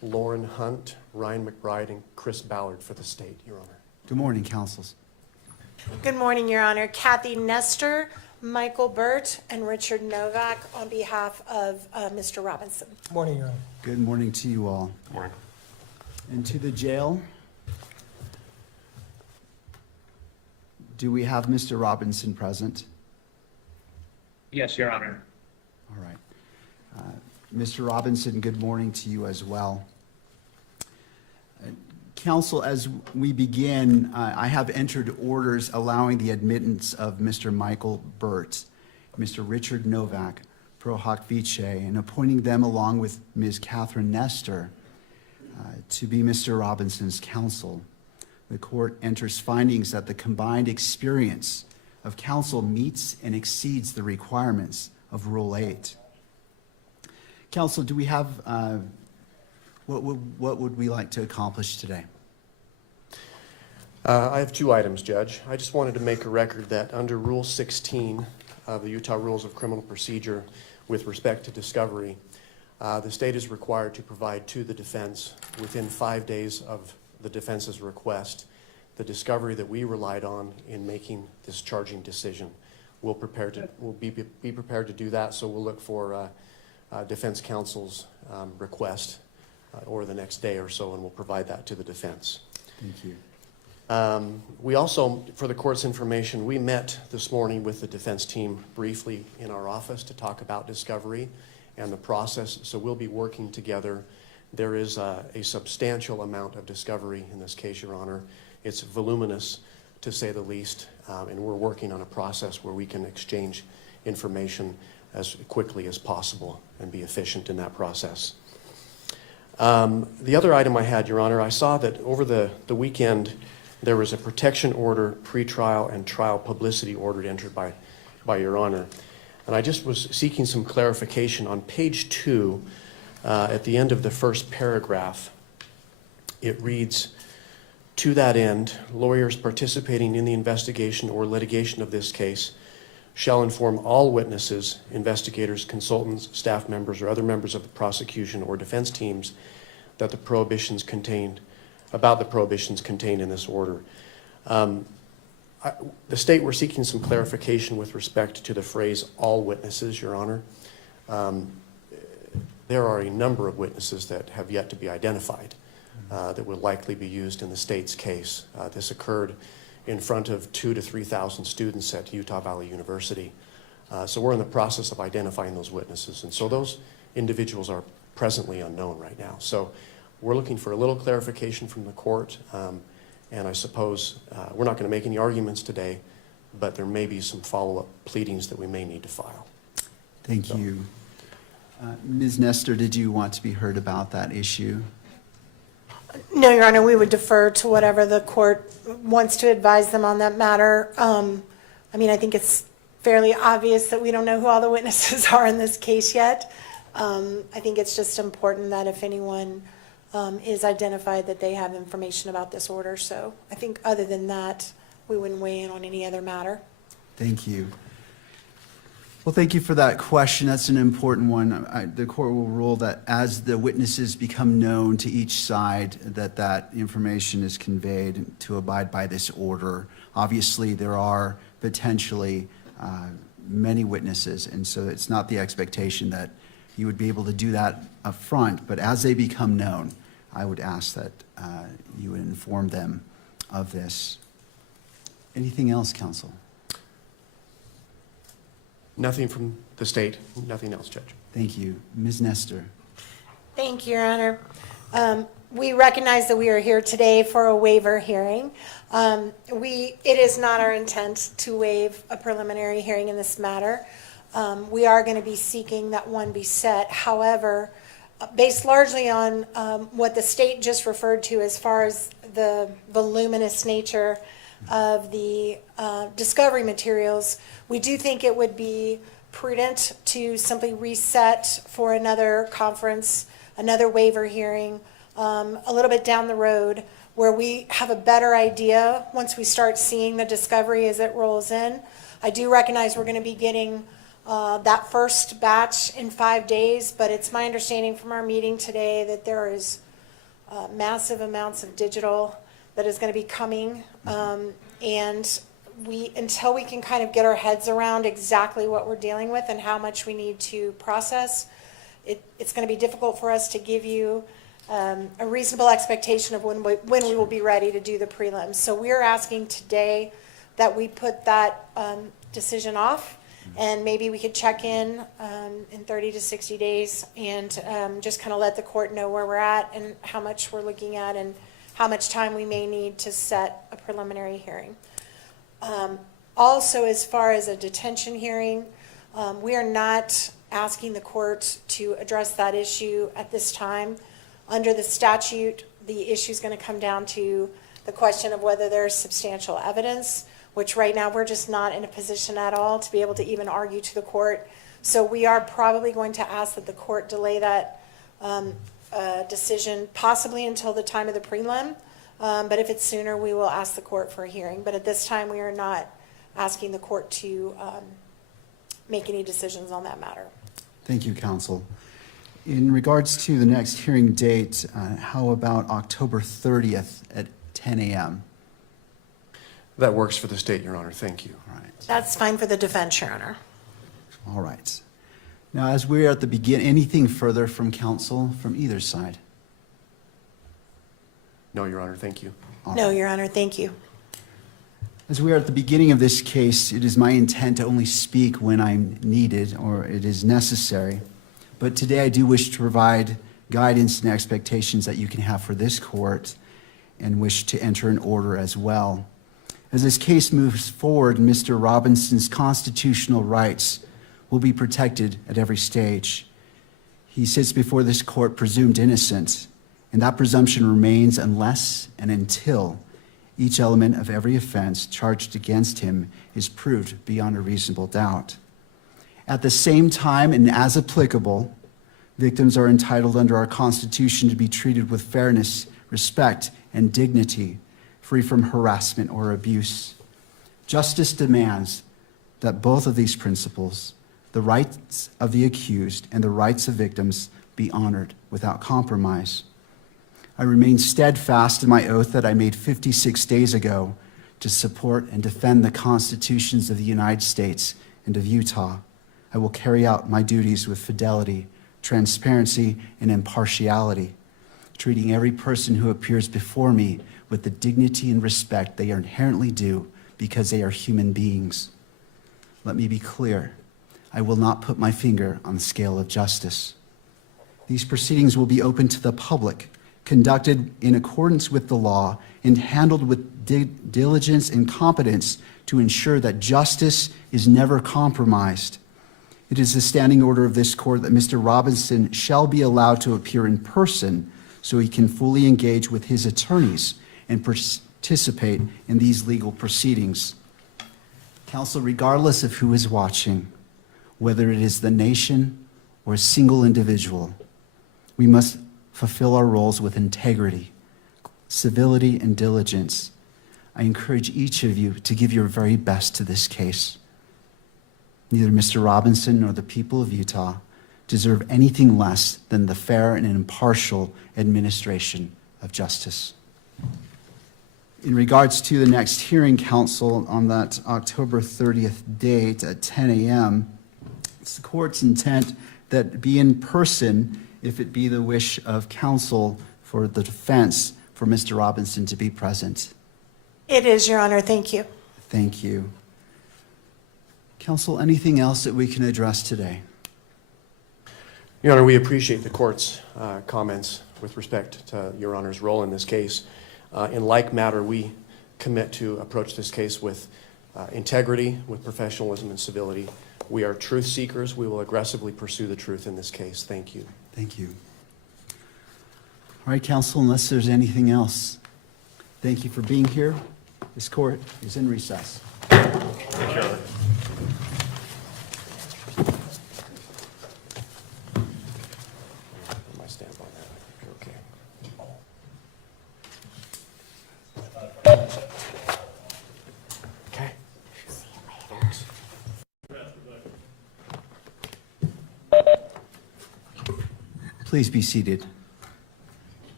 Lauren Hunt, Ryan McBride, and Chris Ballard for the state, Your Honor. Good morning, counsels. Good morning, Your Honor. Kathy Nestor, Michael Burt, and Richard Novak on behalf of Mr. Robinson. Morning, Your Honor. Good morning to you all. Morning. And to the jail, do we have Mr. Robinson present? Yes, Your Honor. All right. Mr. Robinson, good morning to you as well. Counsel, as we begin, I have entered orders allowing the admittance of Mr. Michael Burt, Mr. Richard Novak, pro hoc vice, and appointing them along with Ms. Catherine Nestor to be Mr. Robinson's counsel. The court enters findings that the combined experience of counsel meets and exceeds the requirements of Rule 8. Counsel, do we have, what would we like to accomplish today? I have two items, Judge. I just wanted to make a record that under Rule 16 of the Utah Rules of Criminal Procedure with respect to discovery, the state is required to provide to the defense within 5 days of the defense's request the discovery that we relied on in making this charging decision. We'll be prepared to do that, so we'll look for defense counsel's request over the next day or so, and we'll provide that to the defense. Thank you. We also, for the court's information, we met this morning with the defense team briefly in our office to talk about discovery and the process, so we'll be working together. There is a substantial amount of discovery in this case, Your Honor. It's voluminous, to say the least, and we're working on a process where we can exchange information as quickly as possible and be efficient in that process. The other item I had, Your Honor, I saw that over the weekend there was a protection order, pretrial, and trial publicity order entered by Your Honor. And I just was seeking some clarification. On page 2, at the end of the first paragraph, it reads, "To that end, lawyers participating in the investigation or litigation of this case shall inform all witnesses, investigators, consultants, staff members, or other members of the prosecution or defense teams that the prohibitions contained in this order." The state were seeking some clarification with respect to the phrase "all witnesses," Your Honor. There are a number of witnesses that have yet to be identified that will likely be used in the state's case. This occurred in front of 2,000 to 3,000 students at Utah Valley University. So we're in the process of identifying those witnesses. And so those individuals are presently unknown right now. So we're looking for a little clarification from the court. And I suppose we're not going to make any arguments today, but there may be some follow-up pleadings that we may need to file. Thank you. Ms. Nestor, did you want to be heard about that issue? No, Your Honor, we would defer to whatever the court wants to advise them on that matter. I mean, I think it's fairly obvious that we don't know who all the witnesses are in this case yet. I think it's just important that if anyone is identified, that they have information about this order. So I think other than that, we wouldn't weigh in on any other matter. Thank you. Well, thank you for that question. That's an important one. The court will rule that as the witnesses become known to each side, that information is conveyed to abide by this order. Obviously, there are potentially many witnesses, and so it's not the expectation that you would be able to do that up front, but as they become known, I would ask that you would inform them of this. Anything else, counsel? Nothing from the state, nothing else, Judge. Thank you. Ms. Nestor. Thank you, Your Honor. We recognize that we are here today for a waiver hearing. It is not our intent to waive a preliminary hearing in this matter. We are going to be seeking that one be set. However, based largely on what the state just referred to as far as the voluminous nature of the discovery materials, we do think it would be prudent to simply reset for another conference, another waiver hearing, a little bit down the road, where we have a better idea once we start seeing the discovery as it rolls in. I do recognize we're going to be getting that first batch in 5 days, but it's my understanding from our meeting today that there is massive amounts of digital that is going to be coming. And until we can kind of get our heads around exactly what we're dealing with and how much we need to process, it's going to be difficult for us to give you a reasonable expectation of when we will be ready to do the prelims. So we're asking today that we put that decision off, and maybe we could check in 30 to 60 days and just kind of let the court know where we're at and how much we're looking at and how much time we may need to set a preliminary hearing. Also, as far as a detention hearing, we are not asking the court to address that issue at this time. Under the statute, the issue is going to come down to the question of whether there's substantial evidence, which right now we're just not in a position at all to be able to even argue to the court. So we are probably going to ask that the court delay that decision possibly until the time of the prelim. But if it's sooner, we will ask the court for a hearing. But at this time, we are not asking the court to make any decisions on that matter. Thank you, counsel. In regards to the next hearing date, how about October 30th at 10 a.m.? That works for the state, Your Honor. Thank you. All right. That's fine for the defense, Your Honor. All right. Now, as we're at the beginning, anything further from counsel from either side? No, Your Honor. Thank you. No, Your Honor, thank you. As we are at the beginning of this case, it is my intent to only speak when I'm needed or it is necessary. But today I do wish to provide guidance and expectations that you can have for this court and wish to enter an order as well. As this case moves forward, Mr. Robinson's constitutional rights will be protected at every stage. He sits before this court presumed innocent, and that presumption remains unless and until each element of every offense charged against him is proved beyond a reasonable doubt. At the same time, and as applicable, victims are entitled under our Constitution to be treated with fairness, respect, and dignity, free from harassment or abuse. Justice demands that both of these principles, the rights of the accused and the rights of victims, be honored without compromise. I remain steadfast in my oath that I made 56 days ago to support and defend the constitutions of the United States and of Utah. I will carry out my duties with fidelity, transparency, and impartiality, treating every person who appears before me with the dignity and respect they are inherently due because they are human beings. Let me be clear. I will not put my finger on the scale of justice. These proceedings will be open to the public, conducted in accordance with the law, and handled with diligence and competence to ensure that justice is never compromised. It is the standing order of this court that Mr. Robinson shall be allowed to appear in person so he can fully engage with his attorneys and participate in these legal proceedings. Counsel, regardless of who is watching, whether it is the nation or a single individual, we must fulfill our roles with integrity, civility, and diligence. I encourage each of you to give your very best to this case. Neither Mr. Robinson nor the people of Utah deserve anything less than the fair and impartial administration of justice. In regards to the next hearing, counsel, on that October 30th date at 10 a.m., it's the court's intent that be in person if it be the wish of counsel for the defense for Mr. Robinson to be present. It is, Your Honor. Thank you. Thank you. Counsel, anything else that we can address today? Your Honor, we appreciate the court's comments with respect to Your Honor's role in this case. In like matter, we commit to approach this case with integrity, with professionalism and civility. We are truth seekers. We will aggressively pursue the truth in this case. Thank you. Thank you. All right, counsel, unless there's anything else, thank you for being here. This court is in recess. Thank you, Your Honor. My stamp on that. You're okay. Okay. Please be seated.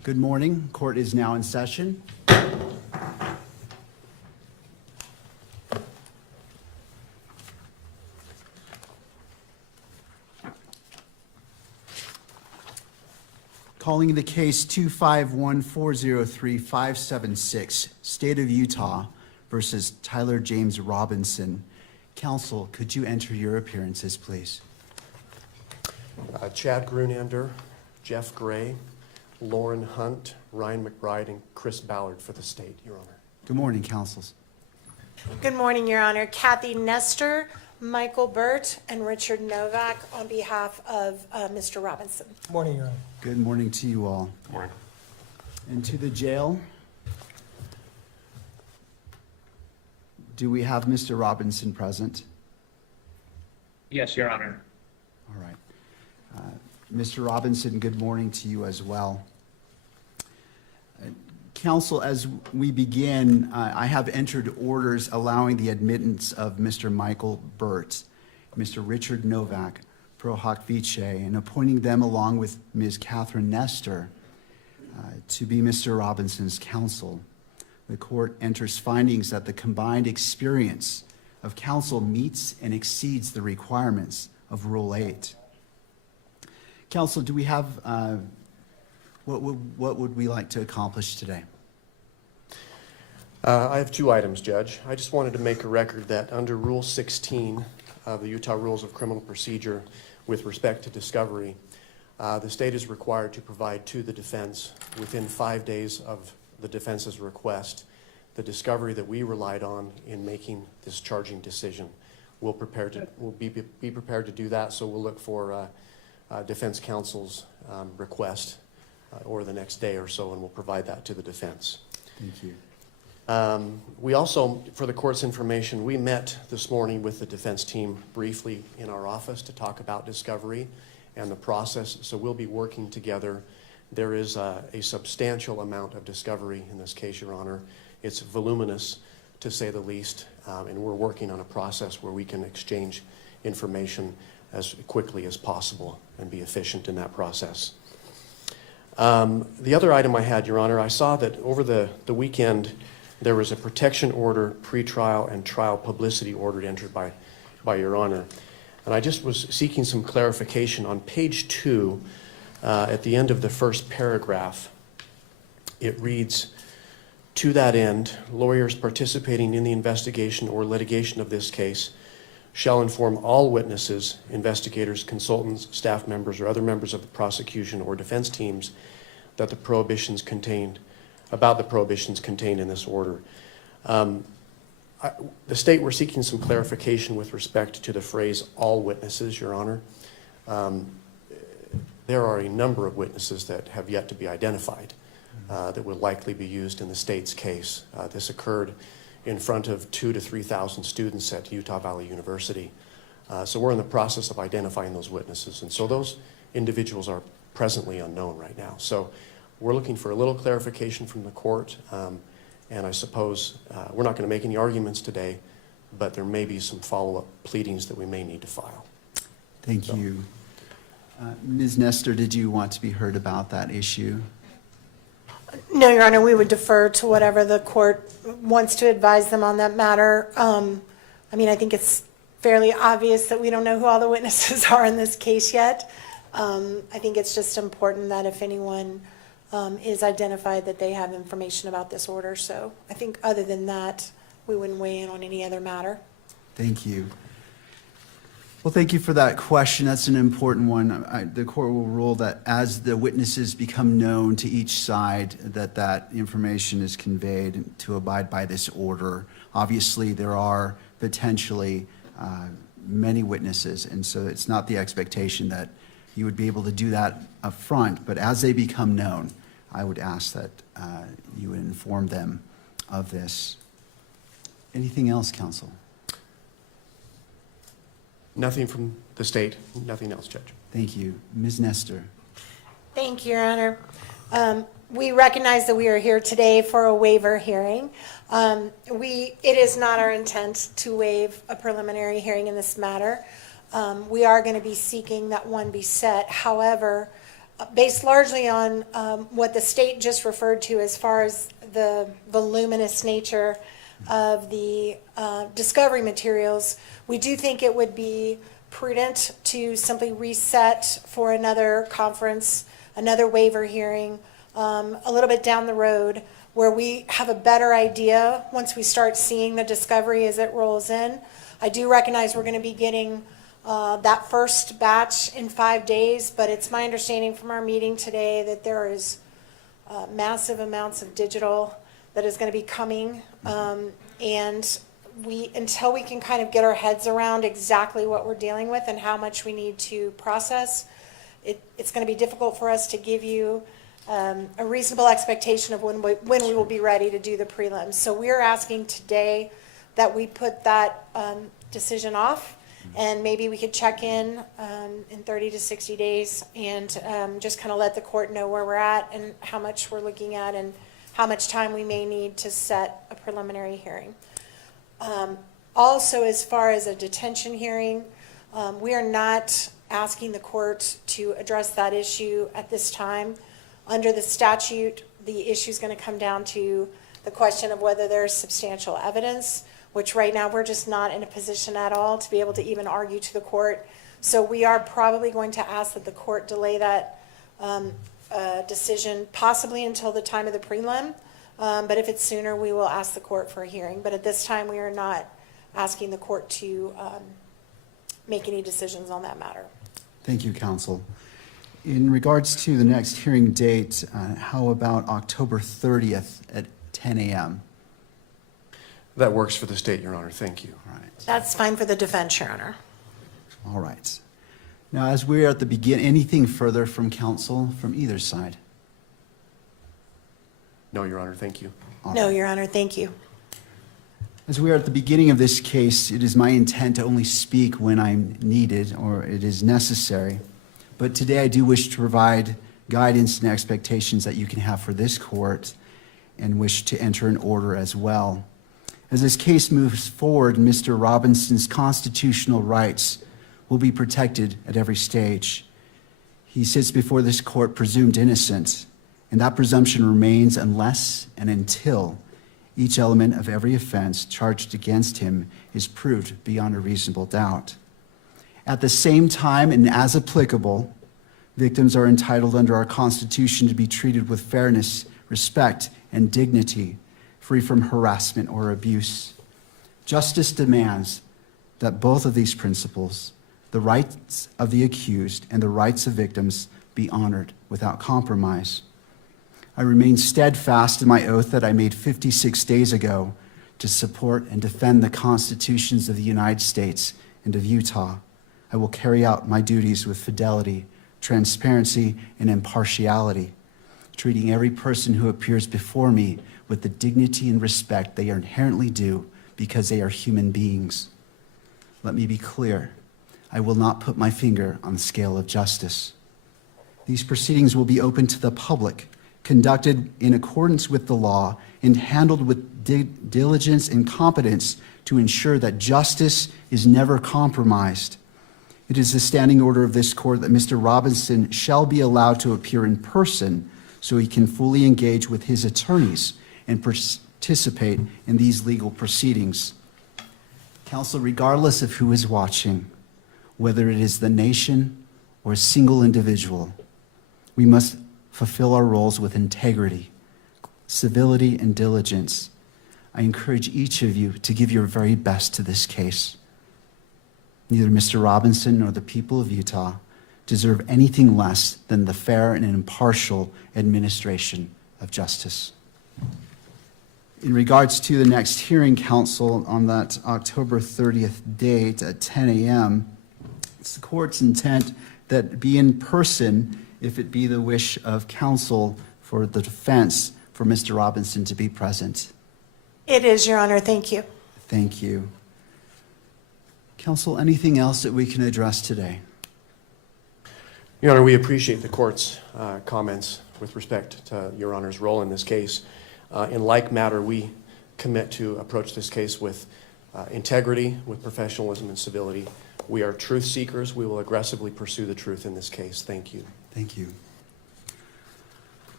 Good morning. Court is now in session. Calling the case 251403576, State of Utah versus Tyler James Robinson. Counsel, could you enter your appearances, please? Chad Grunander, Jeff Gray, Lauren Hunt, Ryan McBride, and Chris Ballard for the state, Your Honor. Good morning, counsels. Good morning, Your Honor. Kathy Nestor, Michael Burt, and Richard Novak on behalf of Mr. Robinson. Morning, Your Honor. Good morning to you all. Morning. And to the jail. Do we have Mr. Robinson present? Yes, Your Honor. All right. Mr. Robinson, good morning to you as well. Counsel, as we begin, I have entered orders allowing the admittance of Mr. Michael Burt, Mr. Richard Novak, pro hoc vice, and appointing them along with Ms. Catherine Nestor to be Mr. Robinson's counsel. The court enters findings that the combined experience of counsel meets and exceeds the requirements of Rule 8. Counsel, do we have, what would we like to accomplish today? I have two items, Judge. I just wanted to make a record that under Rule 16 of the Utah Rules of Criminal Procedure with respect to discovery, the state is required to provide to the defense within 5 days of the defense's request the discovery that we relied on in making this charging decision. We'll be prepared to do that, so we'll look for defense counsel's request or the next day or so, and we'll provide that to the defense. Thank you. We also, for the court's information, we met this morning with the defense team briefly in our office to talk about discovery and the process, so we'll be working together. There is a substantial amount of discovery in this case, Your Honor. It's voluminous, to say the least, and we're working on a process where we can exchange information as quickly as possible and be efficient in that process. The other item I had, Your Honor, I saw that over the weekend there was a protection order, pretrial, and trial publicity order entered by Your Honor. And I just was seeking some clarification. On page 2, at the end of the first paragraph, it reads, "To that end, lawyers participating in the investigation or litigation of this case shall inform all witnesses, investigators, consultants, staff members, or other members of the prosecution or defense teams that the prohibitions contained in this order." The state, we're seeking some clarification with respect to the phrase "all witnesses," Your Honor. There are a number of witnesses that have yet to be identified that will likely be used in the state's case. This occurred in front of 2,000 to 3,000 students at Utah Valley University. So we're in the process of identifying those witnesses. And so those individuals are presently unknown right now. So we're looking for a little clarification from the court. And I suppose we're not going to make any arguments today, but there may be some follow-up pleadings that we may need to file. Thank you. Ms. Nestor, did you want to be heard about that issue? No, Your Honor, we would defer to whatever the court wants to advise them on that matter. I mean, I think it's fairly obvious that we don't know who all the witnesses are in this case yet. I think it's just important that if anyone is identified, that they have information about this order. So I think other than that, we wouldn't weigh in on any other matter. Thank you. Well, thank you for that question. That's an important one. The court will rule that as the witnesses become known to each side, that information is conveyed to abide by this order. Obviously, there are potentially many witnesses, and so it's not the expectation that you would be able to do that up front, but as they become known, I would ask that you would inform them of this. Anything else, counsel? Nothing from the state, nothing else, Judge. Thank you. Ms. Nestor. Thank you, Your Honor. We recognize that we are here today for a waiver hearing. It is not our intent to waive a preliminary hearing in this matter. We are going to be seeking that one be set. However, based largely on what the state just referred to as far as the voluminous nature of the discovery materials, we do think it would be prudent to simply reset for another conference, another waiver hearing, a little bit down the road, where we have a better idea once we start seeing the discovery as it rolls in. I do recognize we're going to be getting that first batch in 5 days, but it's my understanding from our meeting today that there is massive amounts of digital that is going to be coming. And until we can kind of get our heads around exactly what we're dealing with and how much we need to process, it's going to be difficult for us to give you a reasonable expectation of when we will be ready to do the prelims. So we're asking today that we put that decision off, and maybe we could check in 30 to 60 days and just kind of let the court know where we're at and how much we're looking at and how much time we may need to set a preliminary hearing. Also, as far as a detention hearing, we are not asking the court to address that issue at this time. Under the statute, the issue is going to come down to the question of whether there's substantial evidence, which right now we're just not in a position at all to be able to even argue to the court. So we are probably going to ask that the court delay that decision possibly until the time of the prelim. But if it's sooner, we will ask the court for a hearing. But at this time, we are not asking the court to make any decisions on that matter. Thank you, counsel. In regards to the next hearing date, how about October 30th at 10 a.m.? That works for the state, Your Honor. Thank you. All right. That's fine for the defense, Your Honor. All right. Now, as we're at the beginning, anything further from counsel from either side? No, Your Honor. Thank you. All No, right. Your Honor, thank you. As we are at the beginning of this case, it is my intent to only speak when I'm needed or it is necessary. But today I do wish to provide guidance and expectations that you can have for this court and wish to enter an order as well. As this case moves forward, Mr. Robinson's constitutional rights will be protected at every stage. He sits before this court presumed innocent, and that presumption remains unless and until each element of every offense charged against him is proved beyond a reasonable doubt. At the same time, and as applicable, victims are entitled under our Constitution to be treated with fairness, respect, and dignity, free from harassment or abuse. Justice demands that both of these principles, the rights of the accused and the rights of victims, be honored without compromise. I remain steadfast in my oath that I made 56 days ago to support and defend the constitutions of the United States and of Utah. I will carry out my duties with fidelity, transparency, and impartiality, treating every person who appears before me with the dignity and respect they are inherently due because they are human beings. Let me be clear. I will not put my finger on the scale of justice. These proceedings will be open to the public, conducted in accordance with the law, and handled with diligence and competence to ensure that justice is never compromised. It is the standing order of this court that Mr. Robinson shall be allowed to appear in person so he can fully engage with his attorneys and participate in these legal proceedings. Counsel, regardless of who is watching, whether it is the nation or a single individual, we must fulfill our roles with integrity, civility, and diligence. I encourage each of you to give your very best to this case. Neither Mr. Robinson nor the people of Utah deserve anything less than the fair and impartial administration of justice. In regards to the next hearing, counsel, on that October 30th date at 10 a.m., it's the court's intent that it be in person if it be the wish of counsel for the defense for Mr. Robinson to be present. It is, Your Honor. Thank you. Thank you. Counsel, anything else that we can address today? Your Honor, we appreciate the court's comments with respect to Your Honor's role in this case. In like matter, we commit to approach this case with integrity, with professionalism and civility. We are truth seekers. We will aggressively pursue the truth in this case. Thank you. Thank you.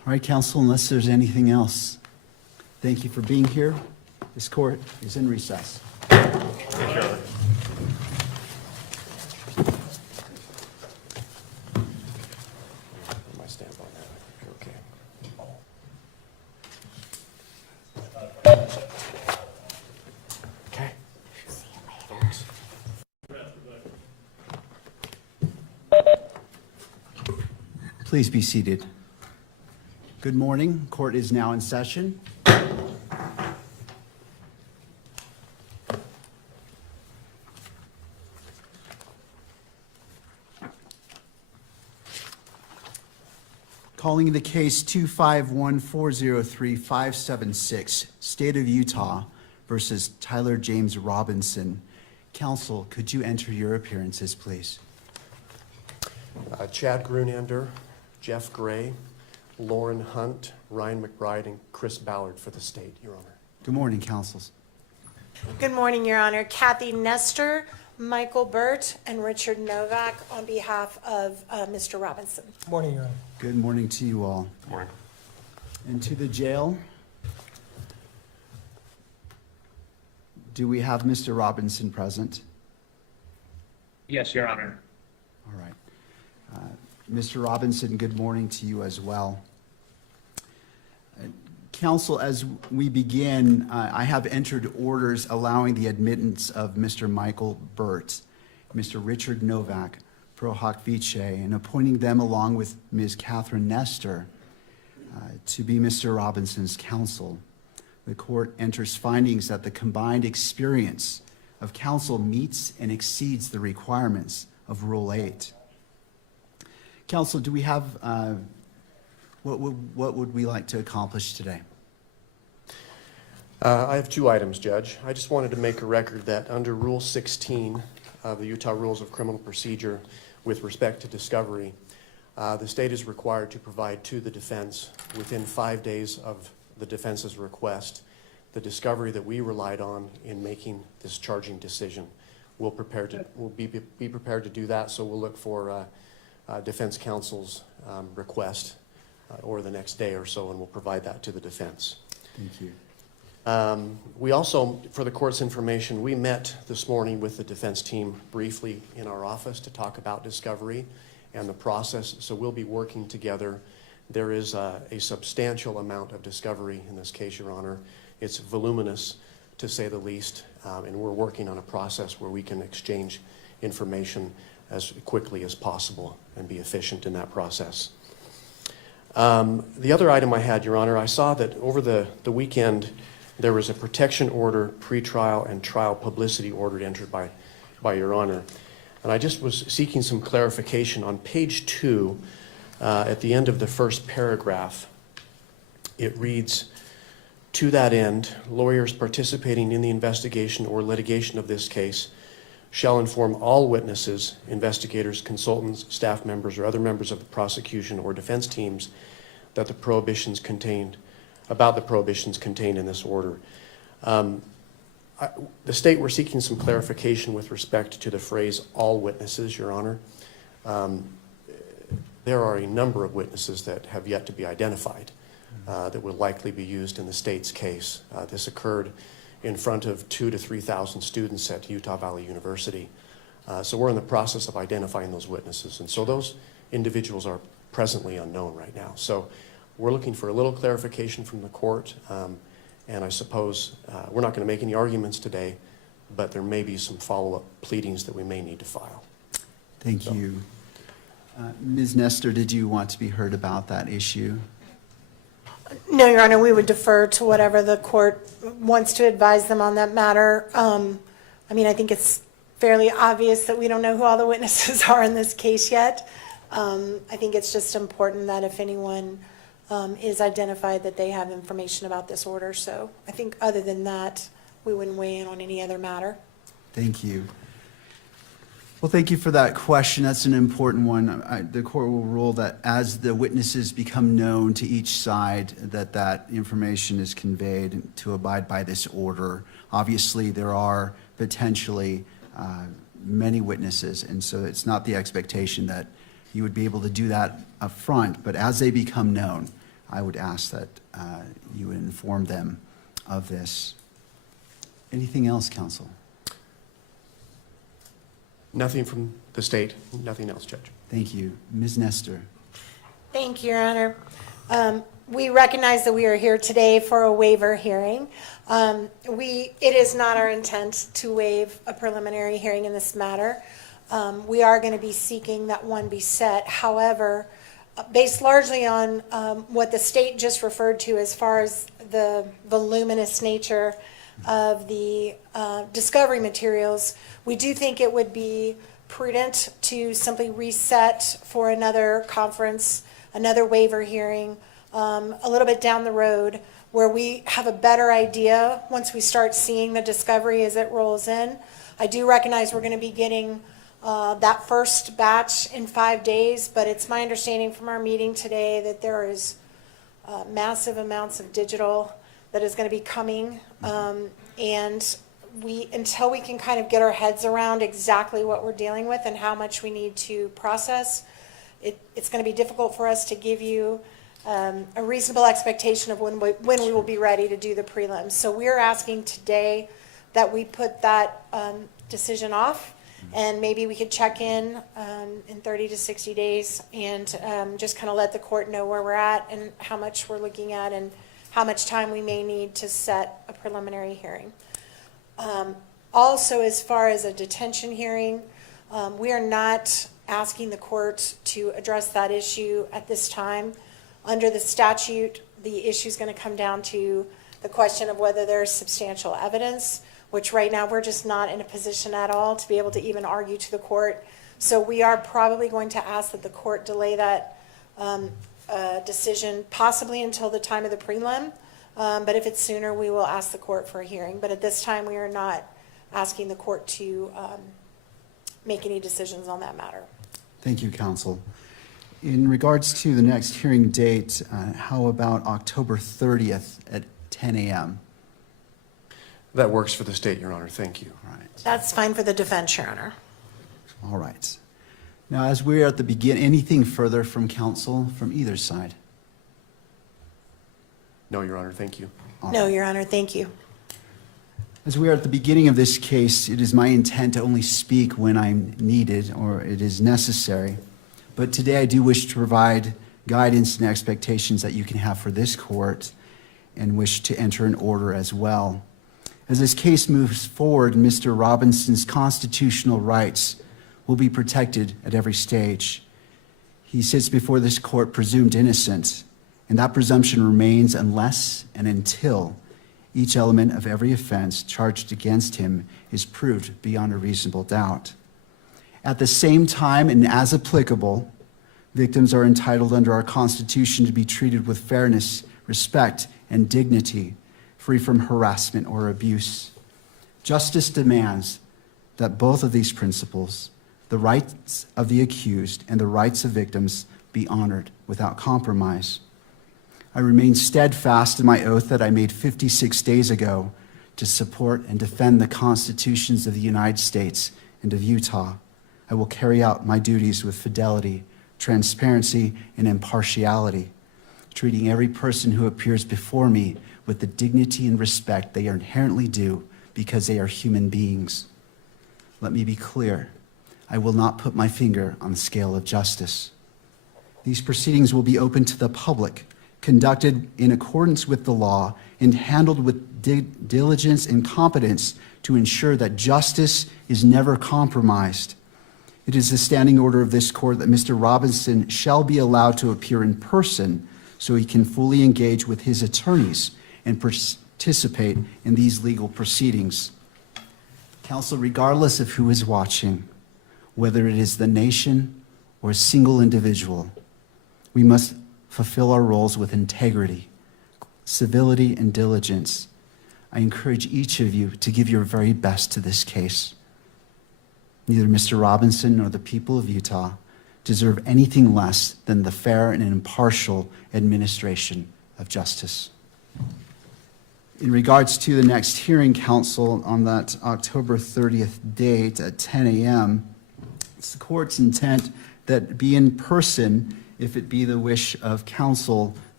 All right, counsel, unless there's anything else, thank you for being here. This court is in recess. My stamp on that. You're okay. Okay. Please be seated. Good morning. Court is now in session. Calling the case 251403576, State of Utah versus Tyler James Robinson. Counsel, could you enter your appearances, please? Chad Grunander, Jeff Gray, Lauren Hunt, Ryan McBride, and Chris Ballard for the state, Your Honor. Good morning, counsels. Good morning, Your Honor. Kathy Nestor, Michael Burt, and Richard Novak on behalf of Mr. Robinson. Morning, Your Honor. Good morning to you all. Good morning. And to the jail. Do we have Mr. Robinson present? Yes, Your Honor. All right. Mr. Robinson, good morning to you as well. Counsel, as we begin, I have entered orders allowing the admittance of Mr. Michael Burt, Mr. Richard Novak, pro hoc vice, and appointing them along with Ms. Catherine Nestor to be Mr. Robinson's counsel. The court enters findings that the combined experience of counsel meets and exceeds the requirements of Rule 8. Counsel, do we have, what would we like to accomplish today? I have two items, Judge. I just wanted to make a record that under Rule 16 of the Utah Rules of Criminal Procedure with respect to discovery, the state is required to provide to the defense within 5 days of the defense's request the discovery that we relied on in making this charging decision. We'll be prepared to do that, so we'll look for defense counsel's request or the next day or so, and we'll provide that to the defense. Thank you. We also, for the court's information, we met this morning with the defense team briefly in our office to talk about discovery and the process, so we'll be working together. There is a substantial amount of discovery in this case, Your Honor. It's voluminous, to say the least, and we're working on a process where we can exchange information as quickly as possible and be efficient in that process. The other item I had, Your Honor, I saw that over the weekend there was a protection order, pretrial, and trial publicity order entered by Your Honor. And I just was seeking some clarification. On page 2, at the end of the first paragraph, it reads, "To that end, lawyers participating in the investigation or litigation of this case shall inform all witnesses, investigators, consultants, staff members, or other members of the prosecution or defense teams that the prohibitions contained in this order." The state, we're seeking some clarification with respect to the phrase "all witnesses," Your Honor. There are a number of witnesses that have yet to be identified that will likely be used in the state's case. This occurred in front of 2,000 to 3,000 students at Utah Valley University. So we're in the process of identifying those witnesses. And so those individuals are presently unknown right now. So we're looking for a little clarification from the court. And I suppose we're not going to make any arguments today, but there may be some follow-up pleadings that we may need to file. Thank you. Ms. Nestor, did you want to be heard about that issue? No, Your Honor, we would defer to whatever the court wants to advise them on that matter. I mean, I think it's fairly obvious that we don't know who all the witnesses are in this case yet. I think it's just important that if anyone is identified, that they have information about this order. So I think other than that, we wouldn't weigh in on any other matter. Thank you. Well, thank you for that question. That's an important one. The court will rule that as the witnesses become known to each side, that information is conveyed to abide by this order. Obviously, there are potentially many witnesses, and so it's not the expectation that you would be able to do that up front, but as they become known, I would ask that you would inform them of this. Anything else, counsel? Nothing from the state, nothing else, Judge. Thank you. Ms. Nestor. Thank you, Your Honor. We recognize that we are here today for a waiver hearing. It is not our intent to waive a preliminary hearing in this matter. We are going to be seeking that one be set. However, based largely on what the state just referred to as far as the voluminous nature of the discovery materials, we do think it would be prudent to simply reset for another conference, another waiver hearing, a little bit down the road, where we have a better idea once we start seeing the discovery as it rolls in. I do recognize we're going to be getting that first batch in 5 days, but it's my understanding from our meeting today that there is massive amounts of digital that is going to be coming, and until we can kind of get our heads around exactly what we're dealing with and how much we need to process, it's going to be difficult for us to give you a reasonable expectation of when we will be ready to do the prelims. So we're asking today that we put that decision off, and maybe we could check in 30 to 60 days and just kind of let the court know where we're at and how much we're looking at and how much time we may need to set a preliminary hearing. Also, as far as a detention hearing, we are not asking the court to address that issue at this time. Under the statute, the issue is going to come down to the question of whether there's substantial evidence, which right now we're just not in a position at all to be able to even argue to the court. So we are probably going to ask that the court delay that decision possibly until the time of the prelim. But if it's sooner, we will ask the court for a hearing. But at this time, we are not asking the court to make any decisions on that matter. Thank you, counsel. In regards to the next hearing date, how about October 30th at 10 a.m.? That works for the state, Your Honor. Thank you. All right. That's fine for the defense, Your Honor. All right. Now, as we're at the beginning, anything further from counsel from either side? No, Your Honor. Thank you. All No, right. Your Honor, thank you. As we are at the beginning of this case, it is my intent to only speak when I'm needed or it is necessary. But today I do wish to provide guidance and expectations that you can have for this court and wish to enter an order as well. As this case moves forward, Mr. Robinson's constitutional rights will be protected at every stage. He sits before this court presumed innocent, and that presumption remains unless and until each element of every offense charged against him is proved beyond a reasonable doubt. At the same time, and as applicable, victims are entitled under our Constitution to be treated with fairness, respect, and dignity, free from harassment or abuse. Justice demands that both of these principles, the rights of the accused and the rights of victims, be honored without compromise. I remain steadfast in my oath that I made 56 days ago to support and defend the constitutions of the United States and of Utah. I will carry out my duties with fidelity, transparency, and impartiality, treating every person who appears before me with the dignity and respect they are inherently due because they are human beings. Let me be clear. I will not put my finger on the scale of justice. These proceedings will be open to the public, conducted in accordance with the law, and handled with diligence and competence to ensure that justice is never compromised. It is the standing order of this court that Mr. Robinson shall be allowed to appear in person so he can fully engage with his attorneys and participate in these legal proceedings. Counsel, regardless of who is watching, whether it is the nation or a single individual, we must fulfill our roles with integrity, civility, and diligence. I encourage each of you to give your very best to this case. Neither Mr. Robinson nor the people of Utah deserve anything less than the fair and impartial administration of justice. In regards to the next hearing, counsel, on that October 30th date at 10 a.m., it's the court's intent that be in person if it be the wish of counsel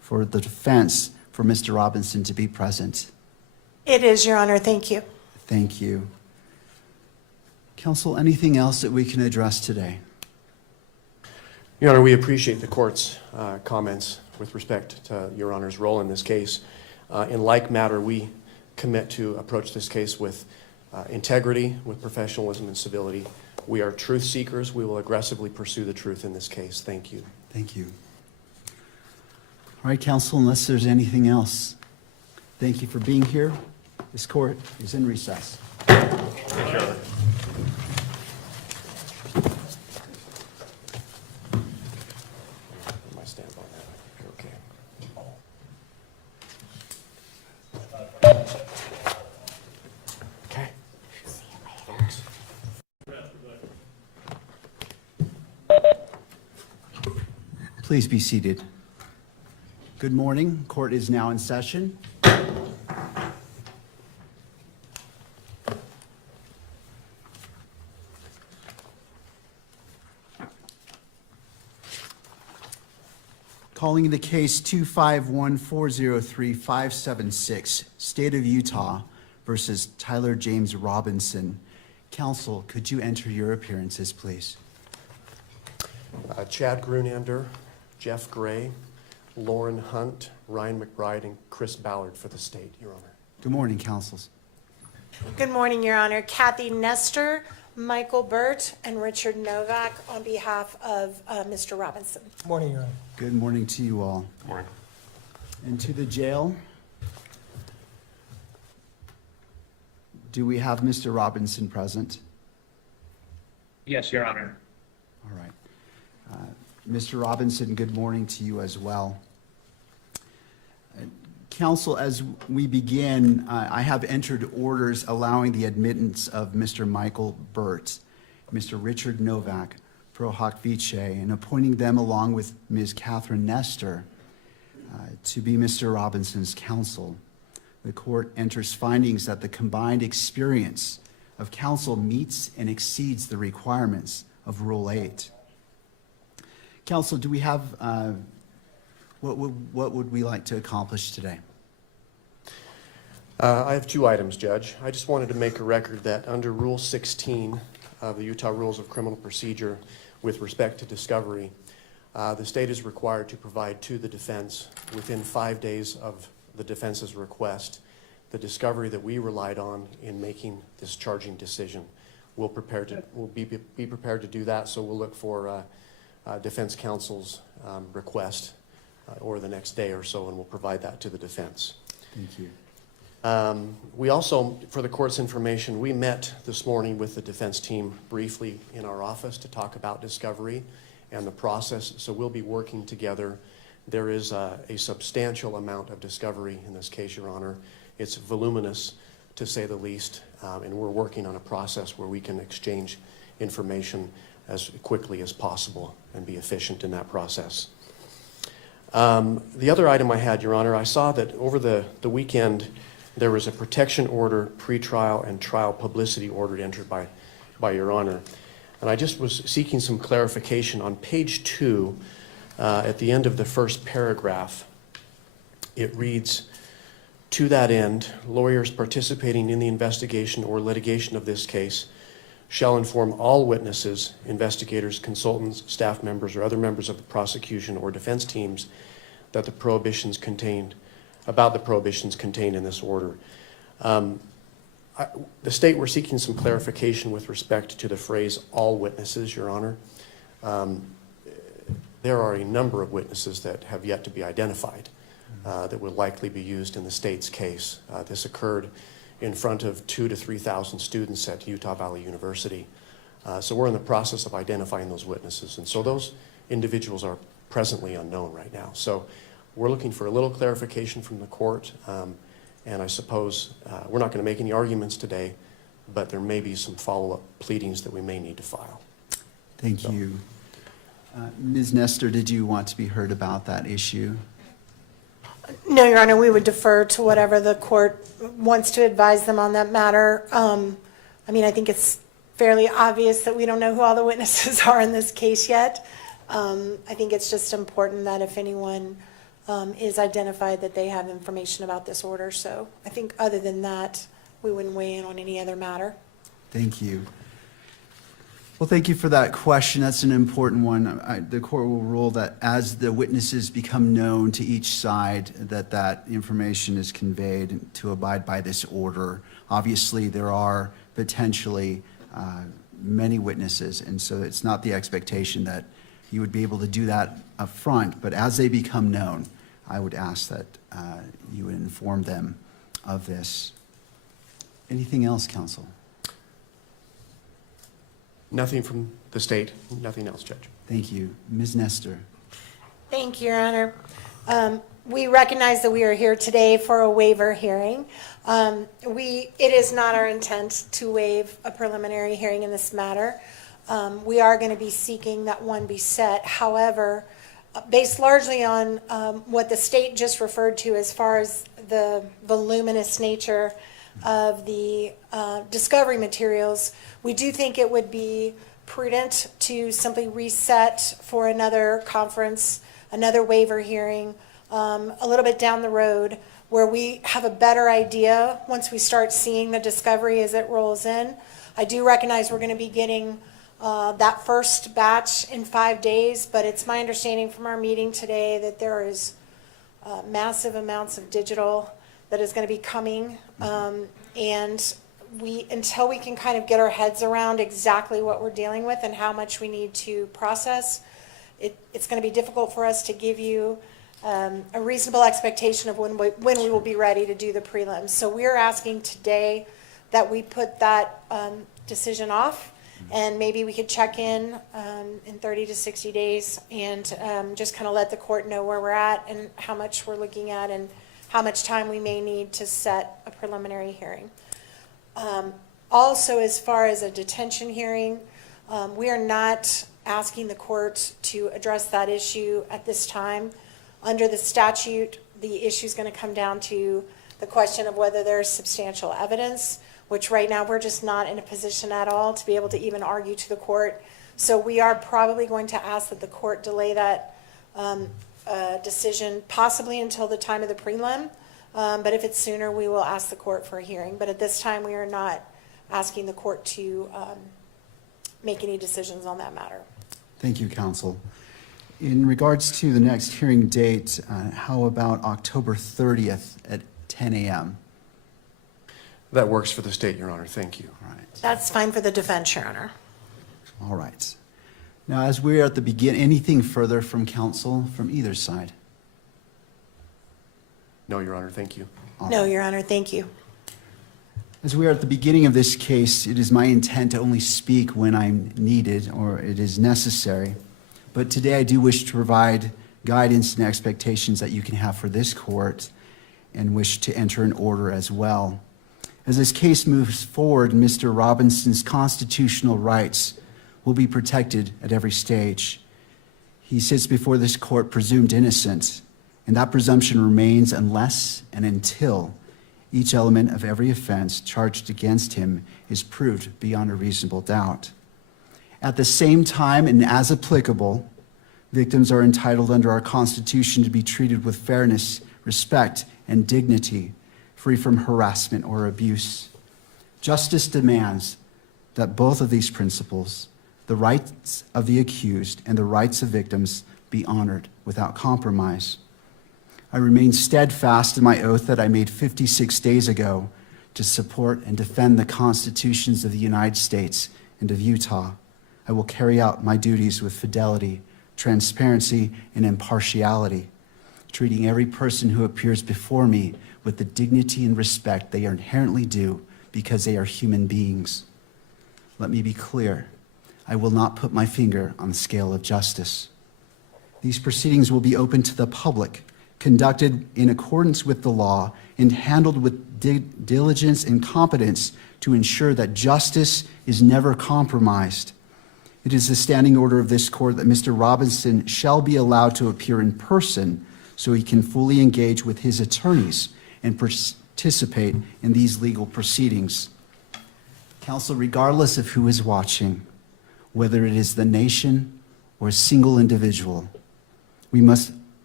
for the defense for Mr. Robinson to be present? It is, Your Honor. Thank you. Thank you. Counsel, anything else that we can address today? Your Honor, we appreciate the court's comments with respect to Your Honor's role in this case. In like matter, we commit to approach this case with integrity, with professionalism and civility. We are truth seekers. We will aggressively pursue the truth in this case. Thank you. Thank you. All right, counsel, unless there's anything else, thank you for being here. This court is in recess. My stamp on that. Okay. Okay. Please be seated. Good morning. Court is now in session. Calling the case 251403576, State of Utah versus Tyler James Robinson. Counsel, could you enter your appearances, please? Chad Grunander, Jeff Gray, Lauren Hunt, Ryan McBride, and Chris Ballard for the state, Your Honor. Good morning, counsels. Good morning, Your Honor. Kathy Nestor, Michael Burt, and Richard Novak on behalf of Mr. Robinson. Morning, Your Honor. Good morning to you all. Morning. And to the jail. Do we have Mr. Robinson present? Yes, Your Honor. All right. Mr. Robinson, good morning to you as well. Counsel, as we begin, I have entered orders allowing the admittance of Mr. Michael Burt, Mr. Richard Novak, pro hoc vice, and appointing them along with Ms. Catherine Nestor to be Mr. Robinson's counsel. The court enters findings that the combined experience of counsel meets and exceeds the requirements of Rule 8. Counsel, do we have, what would we like to accomplish today? I have two items, Judge. I just wanted to make a record that under Rule 16 of the Utah Rules of Criminal Procedure with respect to discovery, the state is required to provide to the defense within 5 days of the defense's request the discovery that we relied on in making this charging decision. We'll be prepared to do that, so we'll look for defense counsel's request over the next day or so, and we'll provide that to the defense. Thank you. We also, for the court's information, we met this morning with the defense team briefly in our office to talk about discovery and the process, so we'll be working together. There is a substantial amount of discovery in this case, Your Honor. It's voluminous, to say the least, and we're working on a process where we can exchange information as quickly as possible and be efficient in that process. The other item I had, Your Honor, I saw that over the weekend there was a protection order, pretrial and trial publicity order entered by Your Honor. And I just was seeking some clarification. On page 2, at the end of the first paragraph, it reads, "To that end, lawyers participating in the investigation or litigation of this case shall inform all witnesses, investigators, consultants, staff members, or other members of the prosecution or defense teams that the prohibitions contained in this order." The state, we're seeking some clarification with respect to the phrase "all witnesses," Your Honor. There are a number of witnesses that have yet to be identified that will likely be used in the state's case. This occurred in front of 2,000 to 3,000 students at Utah Valley University. So we're in the process of identifying those witnesses. And so those individuals are presently unknown right now. So we're looking for a little clarification from the court. And I suppose we're not going to make any arguments today, but there may be some follow-up pleadings that we may need to file. Thank you. Ms. Nestor, did you want to be heard about that issue? No, Your Honor, we would defer to whatever the court wants to advise them on that matter. I mean, I think it's fairly obvious that we don't know who all the witnesses are in this case yet. I think it's just important that if anyone is identified that they have information about this order. So I think other than that, we wouldn't weigh in on any other matter. Thank you. Well, thank you for that question. That's an important one. The court will rule that as the witnesses become known to each side, that information is conveyed to abide by this order. Obviously, there are potentially many witnesses, and so it's not the expectation that you would be able to do that up front, but as they become known, I would ask that you would inform them of this. Anything else, counsel? Nothing from the state, nothing else, Judge. Thank you. Ms. Nestor. Thank you, Your Honor. We recognize that we are here today for a waiver hearing. It is not our intent to waive a preliminary hearing in this matter. We are going to be seeking that one be set. However, based largely on what the state just referred to as far as the voluminous nature of the discovery materials, we do think it would be prudent to simply reset for another conference, another waiver hearing, a little bit down the road, where we have a better idea once we start seeing the discovery as it rolls in. I do recognize we're going to be getting that first batch in 5 days, but it's my understanding from our meeting today that there is massive amounts of digital that is going to be coming, and until we can kind of get our heads around exactly what we're dealing with and how much we need to process, it's going to be difficult for us to give you a reasonable expectation of when we will be ready to do the prelims. So we're asking today that we put that decision off, and maybe we could check in 30 to 60 days and just kind of let the court know where we're at and how much we're looking at and how much time we may need to set a preliminary hearing. Also, as far as a detention hearing, we are not asking the court to address that issue at this time. Under the statute, the issue is going to come down to the question of whether there's substantial evidence, which right now we're just not in a position at all to be able to even argue to the court. So we are probably going to ask that the court delay that decision possibly until the time of the prelim. But if it's sooner, we will ask the court for a hearing. But at this time, we are not asking the court to make any decisions on that matter. Thank you, counsel. In regards to the next hearing date, how about October 30th at 10 a.m.? That works for the state, Your Honor. Thank you. All right. That's fine for the defense, Your Honor. All right. Now, as we are at the beginning, anything further from counsel from either side? No, Your Honor. Thank you. No, Your Honor, thank you. As we are at the beginning of this case, it is my intent to only speak when I'm needed or it is necessary. But today I do wish to provide guidance and expectations that you can have for this court and wish to enter an order as well. As this case moves forward, Mr. Robinson's constitutional rights will be protected at every stage. He sits before this court presumed innocent, and that presumption remains unless and until each element of every offense charged against him is proved beyond a reasonable doubt. At the same time, and as applicable, victims are entitled under our Constitution to be treated with fairness, respect, and dignity, free from harassment or abuse. Justice demands that both of these principles, the rights of the accused and the rights of victims, be honored without compromise. I remain steadfast in my oath that I made 56 days ago to support and defend the constitutions of the United States and of Utah. I will carry out my duties with fidelity, transparency, and impartiality, treating every person who appears before me with the dignity and respect they are inherently due because they are human beings. Let me be clear. I will not put my finger on the scale of justice. These proceedings will be open to the public, conducted in accordance with the law, and handled with diligence and competence to ensure that justice is never compromised. It is the standing order of this court that Mr. Robinson shall be allowed to appear in person so he can fully engage with his attorneys and participate in these legal proceedings. Counsel, regardless of who is watching, whether it is the nation or a single individual, we must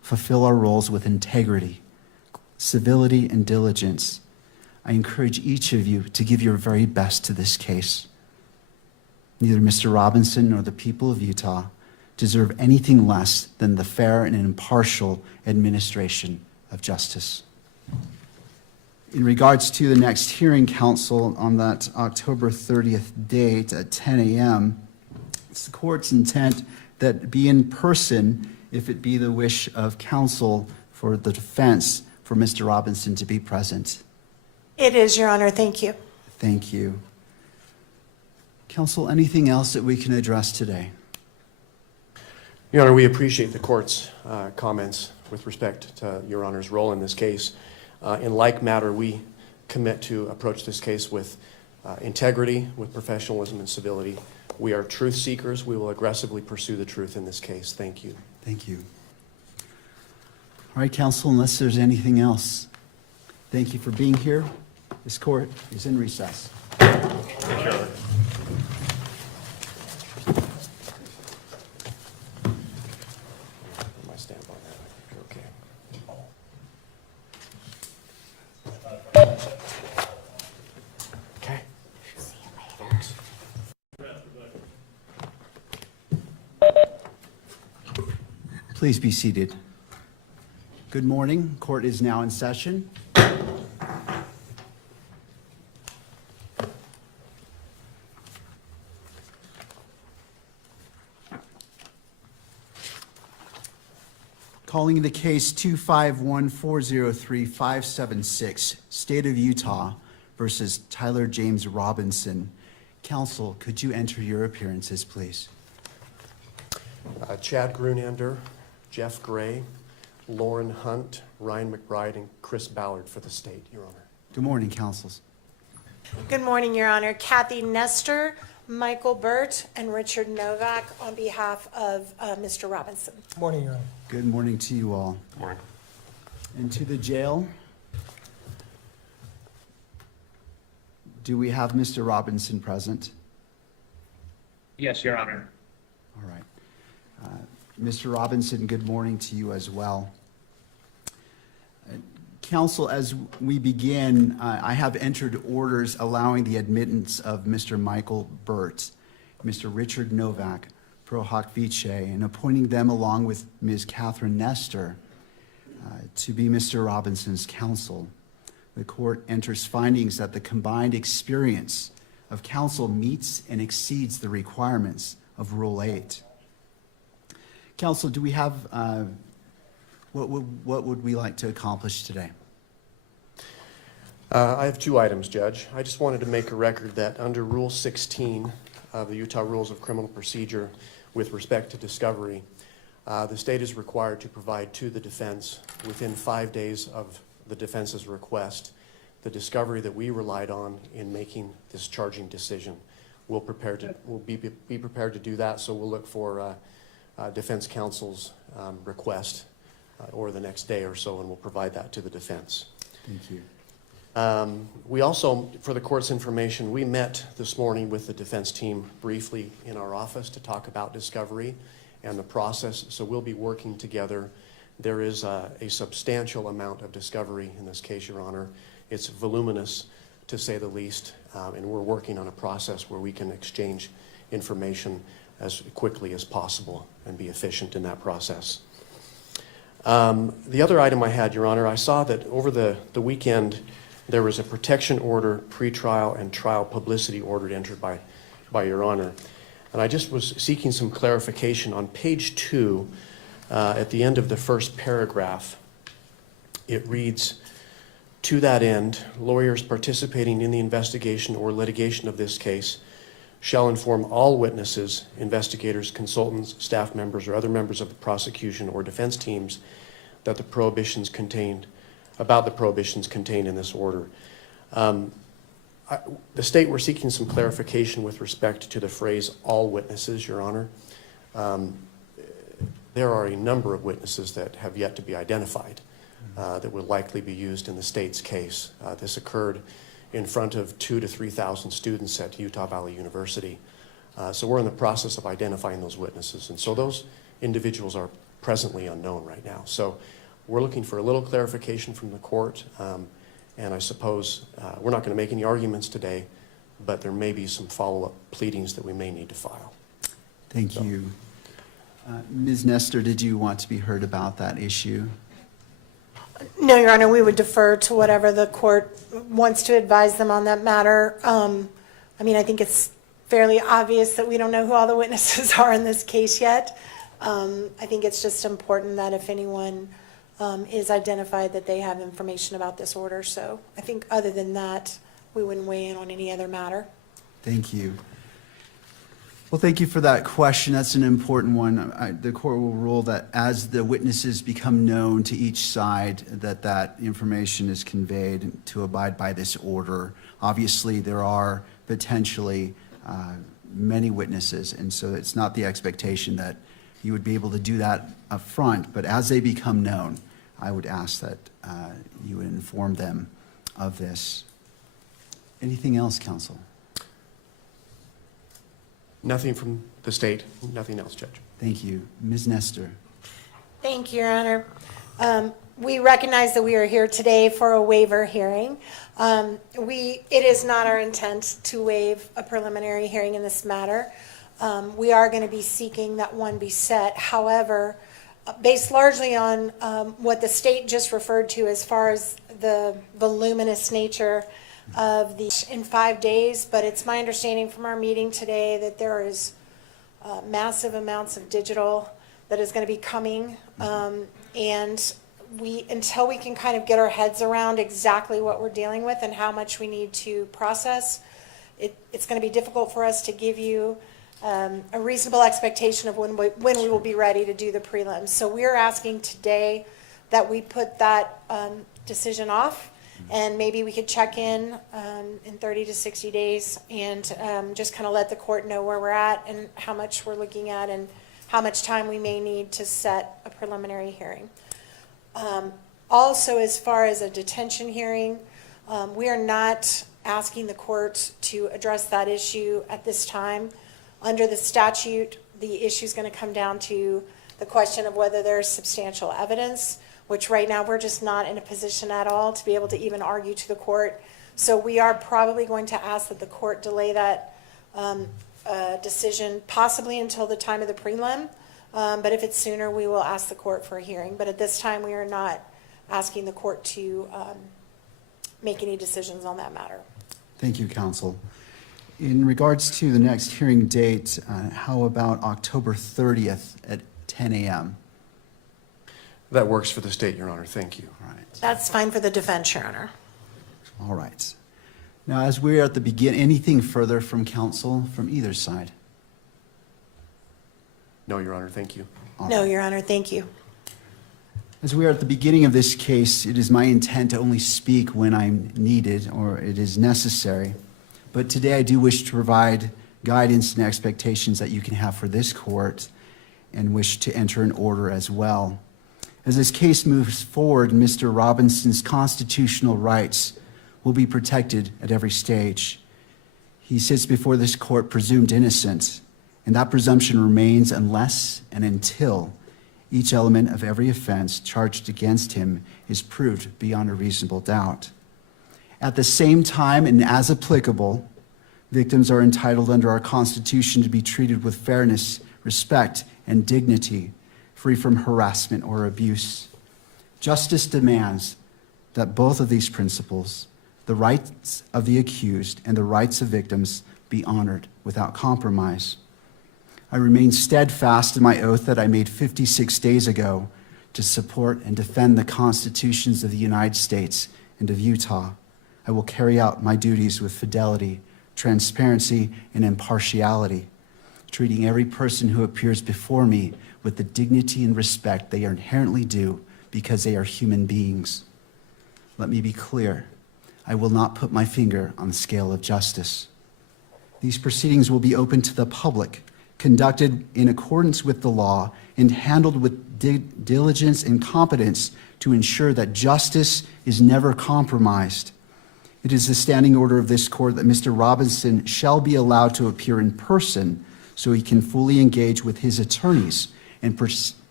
fulfill our roles with integrity, civility, and diligence. I encourage each of you to give your very best to this case. Neither Mr. Robinson nor the people of Utah deserve anything less than the fair and impartial administration of justice. In regards to the next hearing, counsel, on that October 30th date at 10 a.m., it's the court's intent that be in person if it be the wish of counsel for the defense for Mr. Robinson to be present. It is, Your Honor. Thank you. Thank you. Counsel, anything else that we can address today? Your Honor, we appreciate the court's comments with respect to Your Honor's role in this case. In like matter, we commit to approach this case with integrity, with professionalism and civility. We are truth seekers. We will aggressively pursue the truth in this case. Thank you. Thank you. All right, counsel, unless there's anything else, thank you for being here. This court is in recess. My stamp on that. Okay. Okay. See you later. Please be seated. Good morning. Court is now in session. Calling the case 251403576, State of Utah versus Tyler James Robinson. Counsel, could you enter your appearances, please? Chad Grunander, Jeff Gray, Lauren Hunt, Ryan McBride, and Chris Ballard for the state, Your Honor. Good morning, counsels. Good morning, Your Honor. Kathy Nestor, Michael Burt, and Richard Novak on behalf of Mr. Robinson. Morning, Your Honor. Good morning to you all. Morning. And to the jail. Do we have Mr. Robinson present? Yes, Your Honor. All right. Mr. Robinson, good morning to you as well. Counsel, as we begin, I have entered orders allowing the admittance of Mr. Michael Burt, Mr. Richard Novak, pro hoc vice, and appointing them along with Ms. Catherine Nestor to be Mr. Robinson's counsel. The court enters findings that the combined experience of counsel meets and exceeds the requirements of Rule 8. Counsel, do we have, what would we like to accomplish today? I have two items, Judge. I just wanted to make a record that under Rule 16 of the Utah Rules of Criminal Procedure with respect to discovery, the state is required to provide to the defense within 5 days of the defense's request the discovery that we relied on in making this charging decision. We'll be prepared to do that, so we'll look for defense counsel's request or the next day or so, and we'll provide that to the defense. Thank you. We also, for the court's information, we met this morning with the defense team briefly in our office to talk about discovery and the process, so we'll be working together. There is a substantial amount of discovery in this case, Your Honor. It's voluminous, to say the least, and we're working on a process where we can exchange information as quickly as possible and be efficient in that process. The other item I had, Your Honor, I saw that over the weekend there was a protection order, pretrial and trial publicity order entered by Your Honor. And I just was seeking some clarification. On page 2, at the end of the first paragraph, it reads, "To that end, lawyers participating in the investigation or litigation of this case shall inform all witnesses, investigators, consultants, staff members, or other members of the prosecution or defense teams that the prohibitions contained in this order." The state, we're seeking some clarification with respect to the phrase "all witnesses," Your Honor. There are a number of witnesses that have yet to be identified that will likely be used in the state's case. This occurred in front of 2,000 to 3,000 students at Utah Valley University. So we're in the process of identifying those witnesses. And so those individuals are presently unknown right now. So we're looking for a little clarification from the court, and I suppose we're not going to make any arguments today, but there may be some follow-up pleadings that we may need to file. Thank you. Ms. Nestor, did you want to be heard about that issue? No, Your Honor, we would defer to whatever the court wants to advise them on that matter. I mean, I think it's fairly obvious that we don't know who all the witnesses are in this case yet. I think it's just important that if anyone is identified, that they have information about this order. So I think other than that, we wouldn't weigh in on any other matter. Thank you. Well, thank you for that question. That's an important one. The court will rule that as the witnesses become known to each side, that information is conveyed to abide by this order. Obviously, there are potentially many witnesses, and so it's not the expectation that you would be able to do that up front, but as they become known, I would ask that you would inform them of this. Anything else, counsel? Nothing from the state, nothing else, Judge. Thank you. Ms. Nestor. Thank you, Your Honor. We recognize that we are here today for a waiver hearing. It is not our intent to waive a preliminary hearing in this matter. We are going to be seeking that one be set. However, based largely on what the state just referred to as far as the voluminous nature of the in 5 days, but it's my understanding from our meeting today that there is massive amounts of digital that is going to be coming, and until we can kind of get our heads around exactly what we're dealing with and how much we need to process, it's going to be difficult for us to give you a reasonable expectation of when we will be ready to do the prelims. So we're asking today that we put that decision off, and maybe we could check in 30 to 60 days and just kind of let the court know where we're at and how much we're looking at and how much time we may need to set a preliminary hearing. Also, as far as a detention hearing, we are not asking the court to address that issue at this time. Under the statute, the issue is going to come down to the question of whether there's substantial evidence, which right now we're just not in a position at all to be able to even argue to the court. So we are probably going to ask that the court delay that decision possibly until the time of the prelim. But if it's sooner, we will ask the court for a hearing. But at this time, we are not asking the court to make any decisions on that matter. Thank you, counsel. In regards to the next hearing date, how about October 30th at 10 a.m.? That works for the state, Your Honor. Thank you. All right. That's fine for the defense, Your Honor. All right. Now, as we're at the beginning, anything further from counsel from either side? No, Your Honor. Thank you. All No, right. Your Honor, thank you. As we are at the beginning of this case, it is my intent to only speak when I'm needed or it is necessary. But today I do wish to provide guidance and expectations that you can have for this court and wish to enter an order as well. As this case moves forward, Mr. Robinson's constitutional rights will be protected at every stage. He sits before this court presumed innocent, and that presumption remains unless and until each element of every offense charged against him is proved beyond a reasonable doubt. At the same time, and as applicable, victims are entitled under our Constitution to be treated with fairness, respect, and dignity, free from harassment or abuse. Justice demands that both of these principles, the rights of the accused and the rights of victims, be honored without compromise. I remain steadfast in my oath that I made 56 days ago to support and defend the constitutions of the United States and of Utah. I will carry out my duties with fidelity, transparency, and impartiality, treating every person who appears before me with the dignity and respect they are inherently due because they are human beings. Let me be clear. I will not put my finger on the scale of justice. These proceedings will be open to the public, conducted in accordance with the law, and handled with diligence and competence to ensure that justice is never compromised. It is the standing order of this court that Mr. Robinson shall be allowed to appear in person so he can fully engage with his attorneys and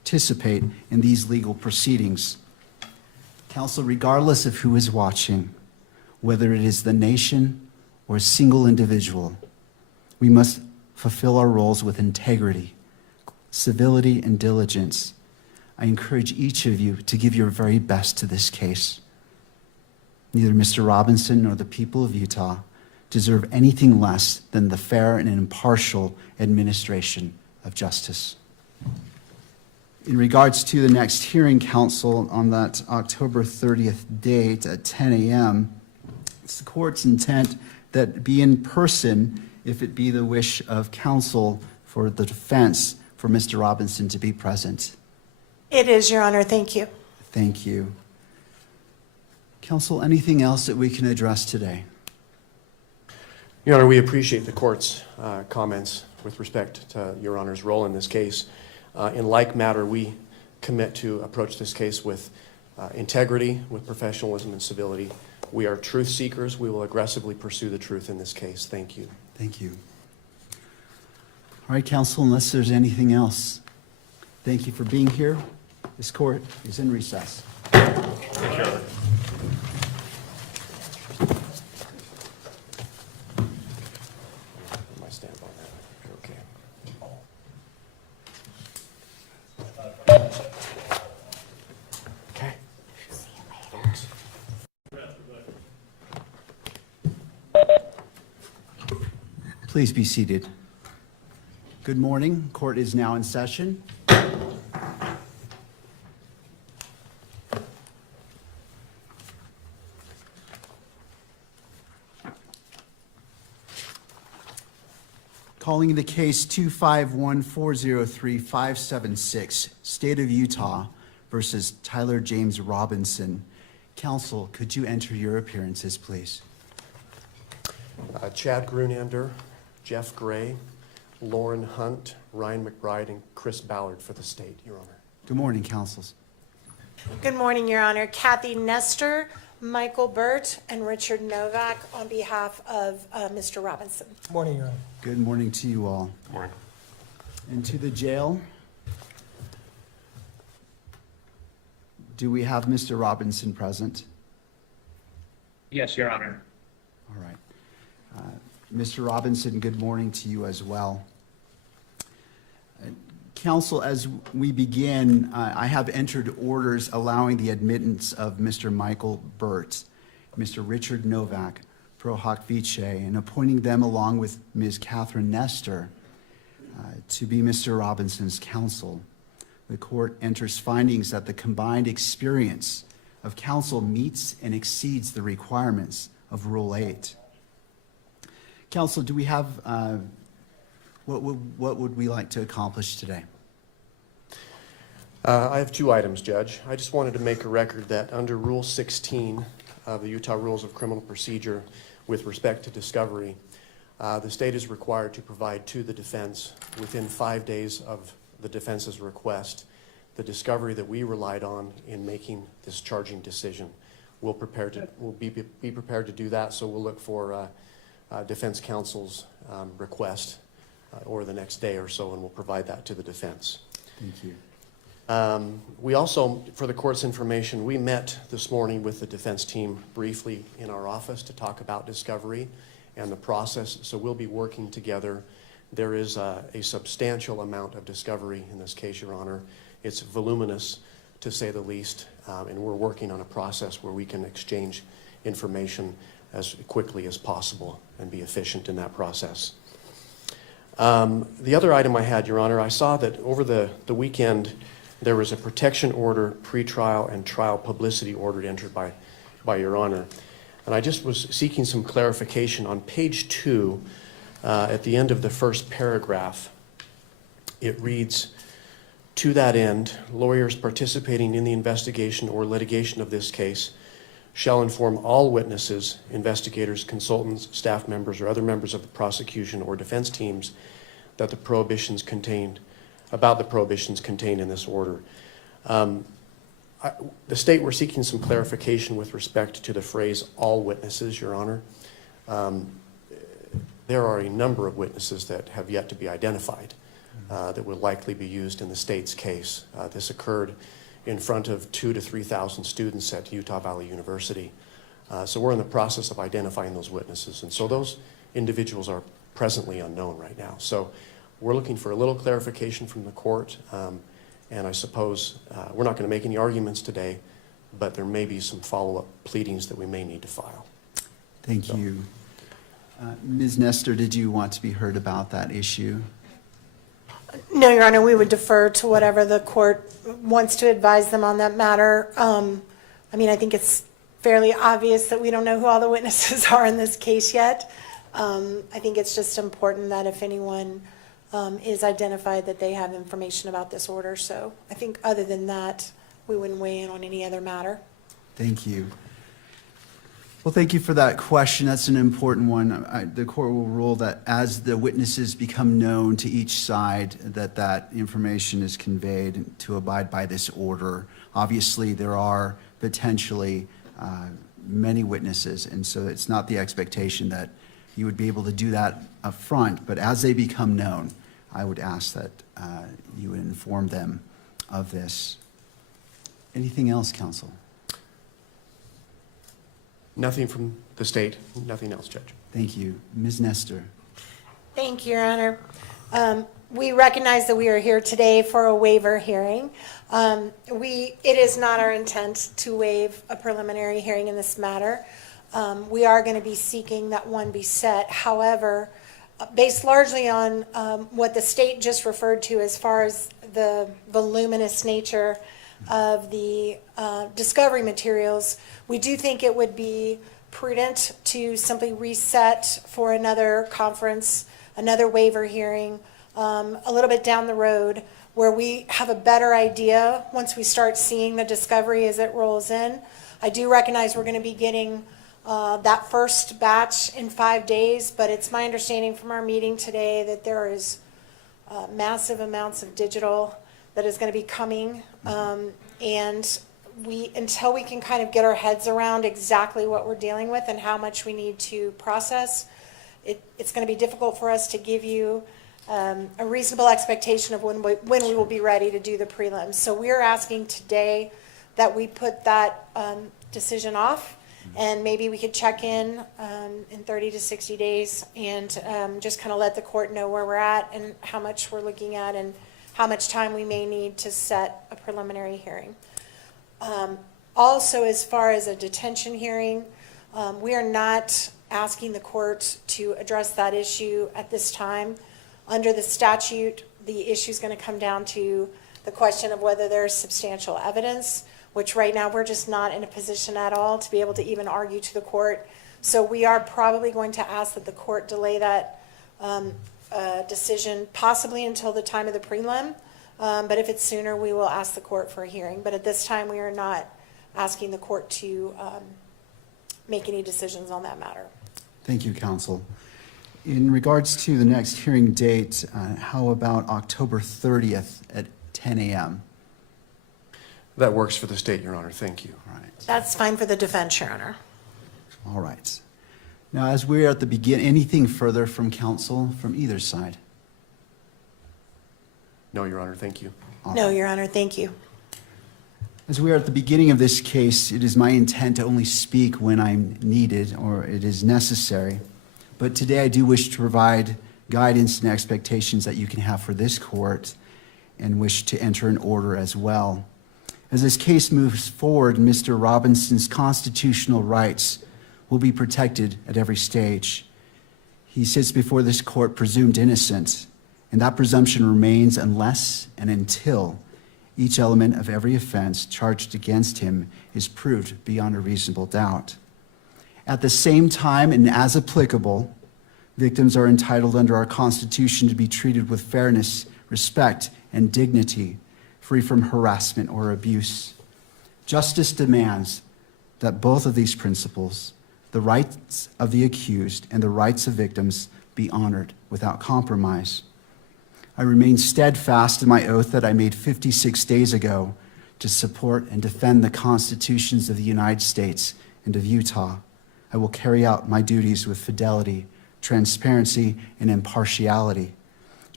participate in these legal proceedings. Counsel, regardless of who is watching, whether it is the nation or a single individual, we must fulfill our roles with integrity, civility, and diligence. I encourage each of you to give your very best to this case. Neither Mr. Robinson nor the people of Utah deserve anything less than the fair and impartial administration of justice. In regards to the next hearing, counsel, on that October 30th date at 10 a.m., it's the court's intent that it be in person if it be the wish of counsel for the defense for Mr. Robinson to be present. It is, Your Honor. Thank you. Thank you. Counsel, anything else that we can address today? Your Honor, we appreciate the court's comments with respect to Your Honor's role in this case. In like matter, we commit to approach this case with integrity, with professionalism and civility. We are truth seekers. We will aggressively pursue the truth in this case. Thank you. Thank you. All right, counsel, unless there's anything else, thank you for being here. This court is in recess. My stamp on that. Okay. Okay. Thanks. Please be seated. Good morning. Court is now in session. Calling the case 251-403-576, State of Utah versus Tyler James Robinson. Counsel, could you enter your appearances, please? Chad Grunander, Jeff Gray, Lauren Hunt, Ryan McBride, and Chris Ballard for the state, Your Honor. Good morning, counsels. Good morning, Your Honor. Kathy Nestor, Michael Burt, and Richard Novak on behalf of Mr. Robinson. Morning, Your Honor. Good morning to you all. Good morning. And to the jail. Do we have Mr. Robinson present? Yes, Your Honor. All right. Mr. Robinson, good morning to you as well. Counsel, as we begin, I have entered orders allowing the admittance of Mr. Michael Burt, Mr. Richard Novak, pro hoc vice, and appointing them along with Ms. Catherine Nestor to be Mr. Robinson's counsel. The court enters findings that the combined experience of counsel meets and exceeds the requirements of Rule 8. Counsel, do we have, what would we like to accomplish today? I have two items, Judge. I just wanted to make a record that under Rule 16 of the Utah Rules of Criminal Procedure with respect to discovery, the state is required to provide to the defense within 5 days of the defense's request the discovery that we relied on in making this charging decision. We'll be prepared to do that, so we'll look for defense counsel's request over the next day or so, and we'll provide that to the defense. Thank you. We also, for the court's information, we met this morning with the defense team briefly in our office to talk about discovery and the process, so we'll be working together. There is a substantial amount of discovery in this case, Your Honor. It's voluminous, to say the least, and we're working on a process where we can exchange information as quickly as possible and be efficient in that process. The other item I had, Your Honor, I saw that over the weekend there was a protection order, pretrial and trial publicity order entered by Your Honor. And I just was seeking some clarification. On page 2, at the end of the first paragraph, it reads, "To that end, lawyers participating in the investigation or litigation of this case shall inform all witnesses, investigators, consultants, staff members, or other members of the prosecution or defense teams that the prohibitions contained in this order." The state, we're seeking some clarification with respect to the phrase "all witnesses," Your Honor. There are a number of witnesses that have yet to be identified. that will likely be used in the state's case. This occurred in front of 2,000 to 3,000 students at Utah Valley University. So we're in the process of identifying those witnesses. And so those individuals are presently unknown right now. So we're looking for a little clarification from the court. And I suppose we're not going to make any arguments today, but there may be some follow-up pleadings that we may need to file. Thank you. Ms. Nestor, did you want to be heard about that issue? No, Your Honor, we would defer to whatever the court wants to advise them on that matter. I mean, I think it's fairly obvious that we don't know who all the witnesses are in this case yet. I think it's just important that if anyone is identified, that they have information about this order. So I think other than that, we wouldn't weigh in on any other matter. Thank you. Well, thank you for that question. That's an important one. The court will rule that as the witnesses become known to each side, that information is conveyed to abide by this order. Obviously, there are potentially many witnesses, and so it's not the expectation that you would be able to do that up front, but as they become known, I would ask that you would inform them of this. Anything else, counsel? Nothing from the state, nothing else, Judge. Thank you. Ms. Nestor. Thank you, Your Honor. We recognize that we are here today for a waiver hearing. It is not our intent to waive a preliminary hearing in this matter. We are going to be seeking that one be set. However, based largely on what the state just referred to as far as the voluminous nature of the discovery materials, we do think it would be prudent to simply reset for another conference, another waiver hearing, a little bit down the road, where we have a better idea once we start seeing the discovery as it rolls in. I do recognize we're going to be getting that first batch in 5 days, but it's my understanding from our meeting today that there is massive amounts of digital that is going to be coming, and until we can kind of get our heads around exactly what we're dealing with and how much we need to process, it's going to be difficult for us to give you a reasonable expectation of when we will be ready to do the prelims. So we are asking today that we put that decision off, and maybe we could check in 30 to 60 days and just kind of let the court know where we're at and how much we're looking at and how much time we may need to set a preliminary hearing. Also, as far as a detention hearing, we are not asking the court to address that issue at this time. Under the statute, the issue is going to come down to the question of whether there's substantial evidence, which right now we're just not in a position at all to be able to even argue to the court. So we are probably going to ask that the court delay that decision possibly until the time of the prelim. But if it's sooner, we will ask the court for a hearing. But at this time, we are not asking the court to make any decisions on that matter. Thank you, counsel. In regards to the next hearing date, how about October 30th at 10 a.m.? That works for the state, Your Honor. Thank you. All right. That's fine for the defense, Your Honor. All right. Now, as we're at the beginning, anything further from counsel from either side? No, Your Honor. Thank you. All No, right. Your Honor, thank you. As we are at the beginning of this case, it is my intent to only speak when I'm needed or it is necessary. But today I do wish to provide guidance and expectations that you can have for this court and wish to enter an order as well. As this case moves forward, Mr. Robinson's constitutional rights will be protected at every stage. He sits before this court presumed innocent, and that presumption remains unless and until each element of every offense charged against him is proved beyond a reasonable doubt. At the same time, and as applicable, victims are entitled under our Constitution to be treated with fairness, respect, and dignity, free from harassment or abuse. Justice demands that both of these principles, the rights of the accused and the rights of victims, be honored without compromise. I remain steadfast in my oath that I made 56 days ago to support and defend the constitutions of the United States and of Utah. I will carry out my duties with fidelity, transparency, and impartiality.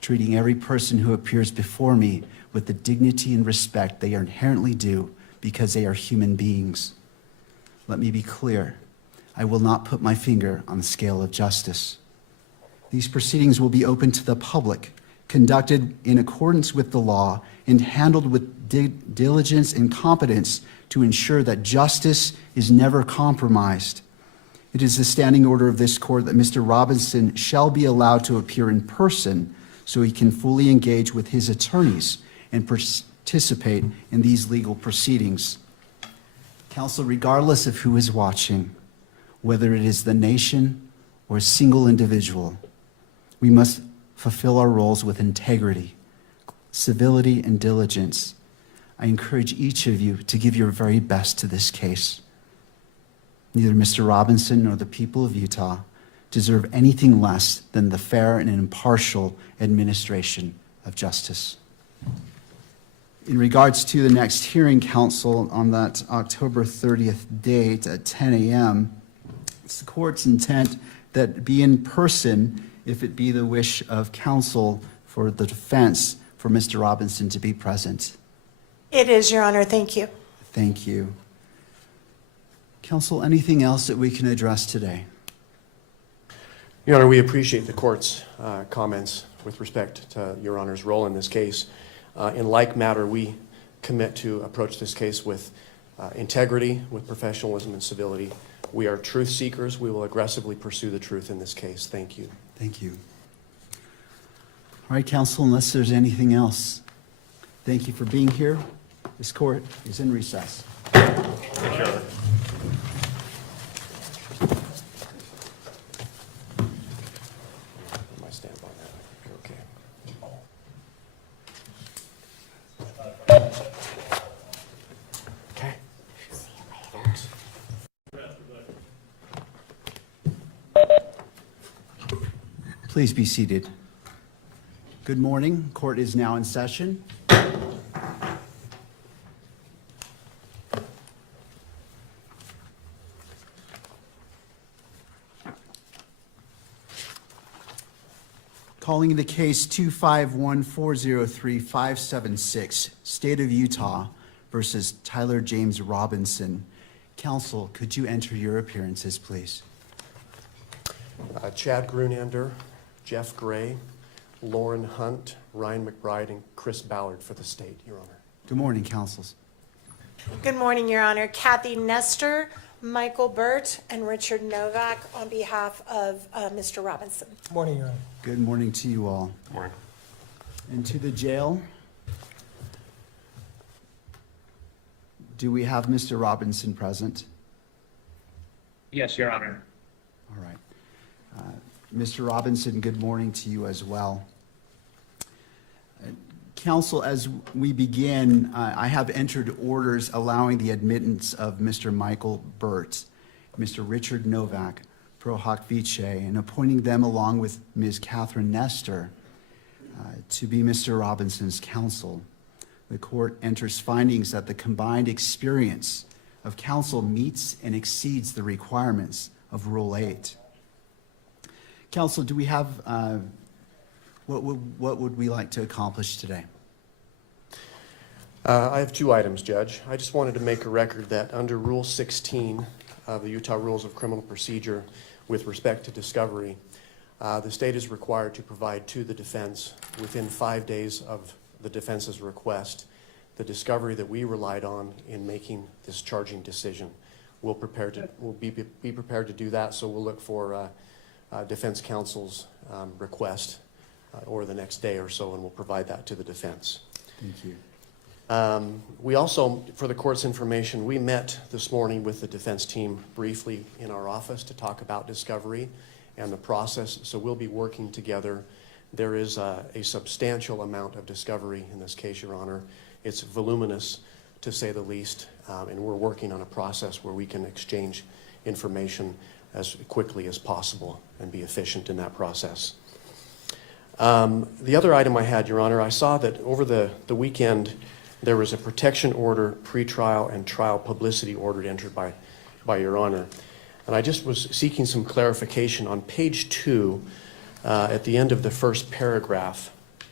treating every person who appears before me with the dignity and respect they are inherently due because they are human beings. Let me be clear. I will not put my finger on the scale of justice. These proceedings will be open to the public, conducted in accordance with the law, and handled with diligence and competence to ensure that justice is never compromised. It is the standing order of this court that Mr. Robinson shall be allowed to appear in person so he can fully engage with his attorneys and participate in these legal proceedings. Counsel, regardless of who is watching, whether it is the nation or a single individual, we must fulfill our roles with integrity, civility, and diligence. I encourage each of you to give your very best to this case. Neither Mr. Robinson nor the people of Utah deserve anything less than the fair and impartial administration of justice. In regards to the next hearing, counsel, on that October 30th date at 10 a.m., it's the court's intent that be in person if it be the wish of counsel for the defense for Mr. Robinson to be present. It is, Your Honor. Thank you. Thank you. Counsel, anything else that we can address today? Your Honor, we appreciate the court's comments with respect to Your Honor's role in this case. In like matter, we commit to approach this case with integrity, with professionalism and civility. We are truth seekers. We will aggressively pursue the truth in this case. Thank you. Thank you. All right, counsel, unless there's anything else, thank you for being here. This court is in recess. Thank you, Your Honor. My stamp on that. You're okay. Okay. Please be seated. Good morning. Court is now in session. Calling the case 251403576, State of Utah versus Tyler James Robinson. Counsel, could you enter your appearances, please? Chad Grunander, Jeff Gray, Lauren Hunt, Ryan McBride, and Chris Ballard for the state, Your Honor. Good morning, counsels. Good morning, Your Honor. Kathy Nestor, Michael Burt, and Richard Novak on behalf of Mr. Robinson. Morning, Your Honor. Good morning to you all. Morning. And to the jail, do we have Mr. Robinson present? Yes, Your Honor. All right. Mr. Robinson, good morning to you as well. Counsel, as we begin, I have entered orders allowing the admittance of Mr. Michael Burt, Mr. Richard Novak, pro hoc vice, and appointing them along with Ms. Catherine Nestor to be Mr. Robinson's counsel. The court enters findings that the combined experience of counsel meets and exceeds the requirements of Rule 8. Counsel, do we have, what would we like to accomplish today? I have two items, Judge. I just wanted to make a record that under Rule 16 of the Utah Rules of Criminal Procedure with respect to discovery, the state is required to provide to the defense within 5 days of the defense's request the discovery that we relied on in making this charging decision. We'll be prepared to do that, so we'll look for defense counsel's request over the next day or so, and we'll provide that to the defense. Thank you. We also, for the court's information, we met this morning with the defense team briefly in our office to talk about discovery and the process, so we'll be working together. There is a substantial amount of discovery in this case, Your Honor. It's voluminous, to say the least, and we're working on a process where we can exchange information as quickly as possible and be efficient in that process. The other item I had, Your Honor, I saw that over the weekend there was a protection order, pretrial and trial publicity order entered by Your Honor. And I just was seeking some clarification on page 2 at the end of the first paragraph.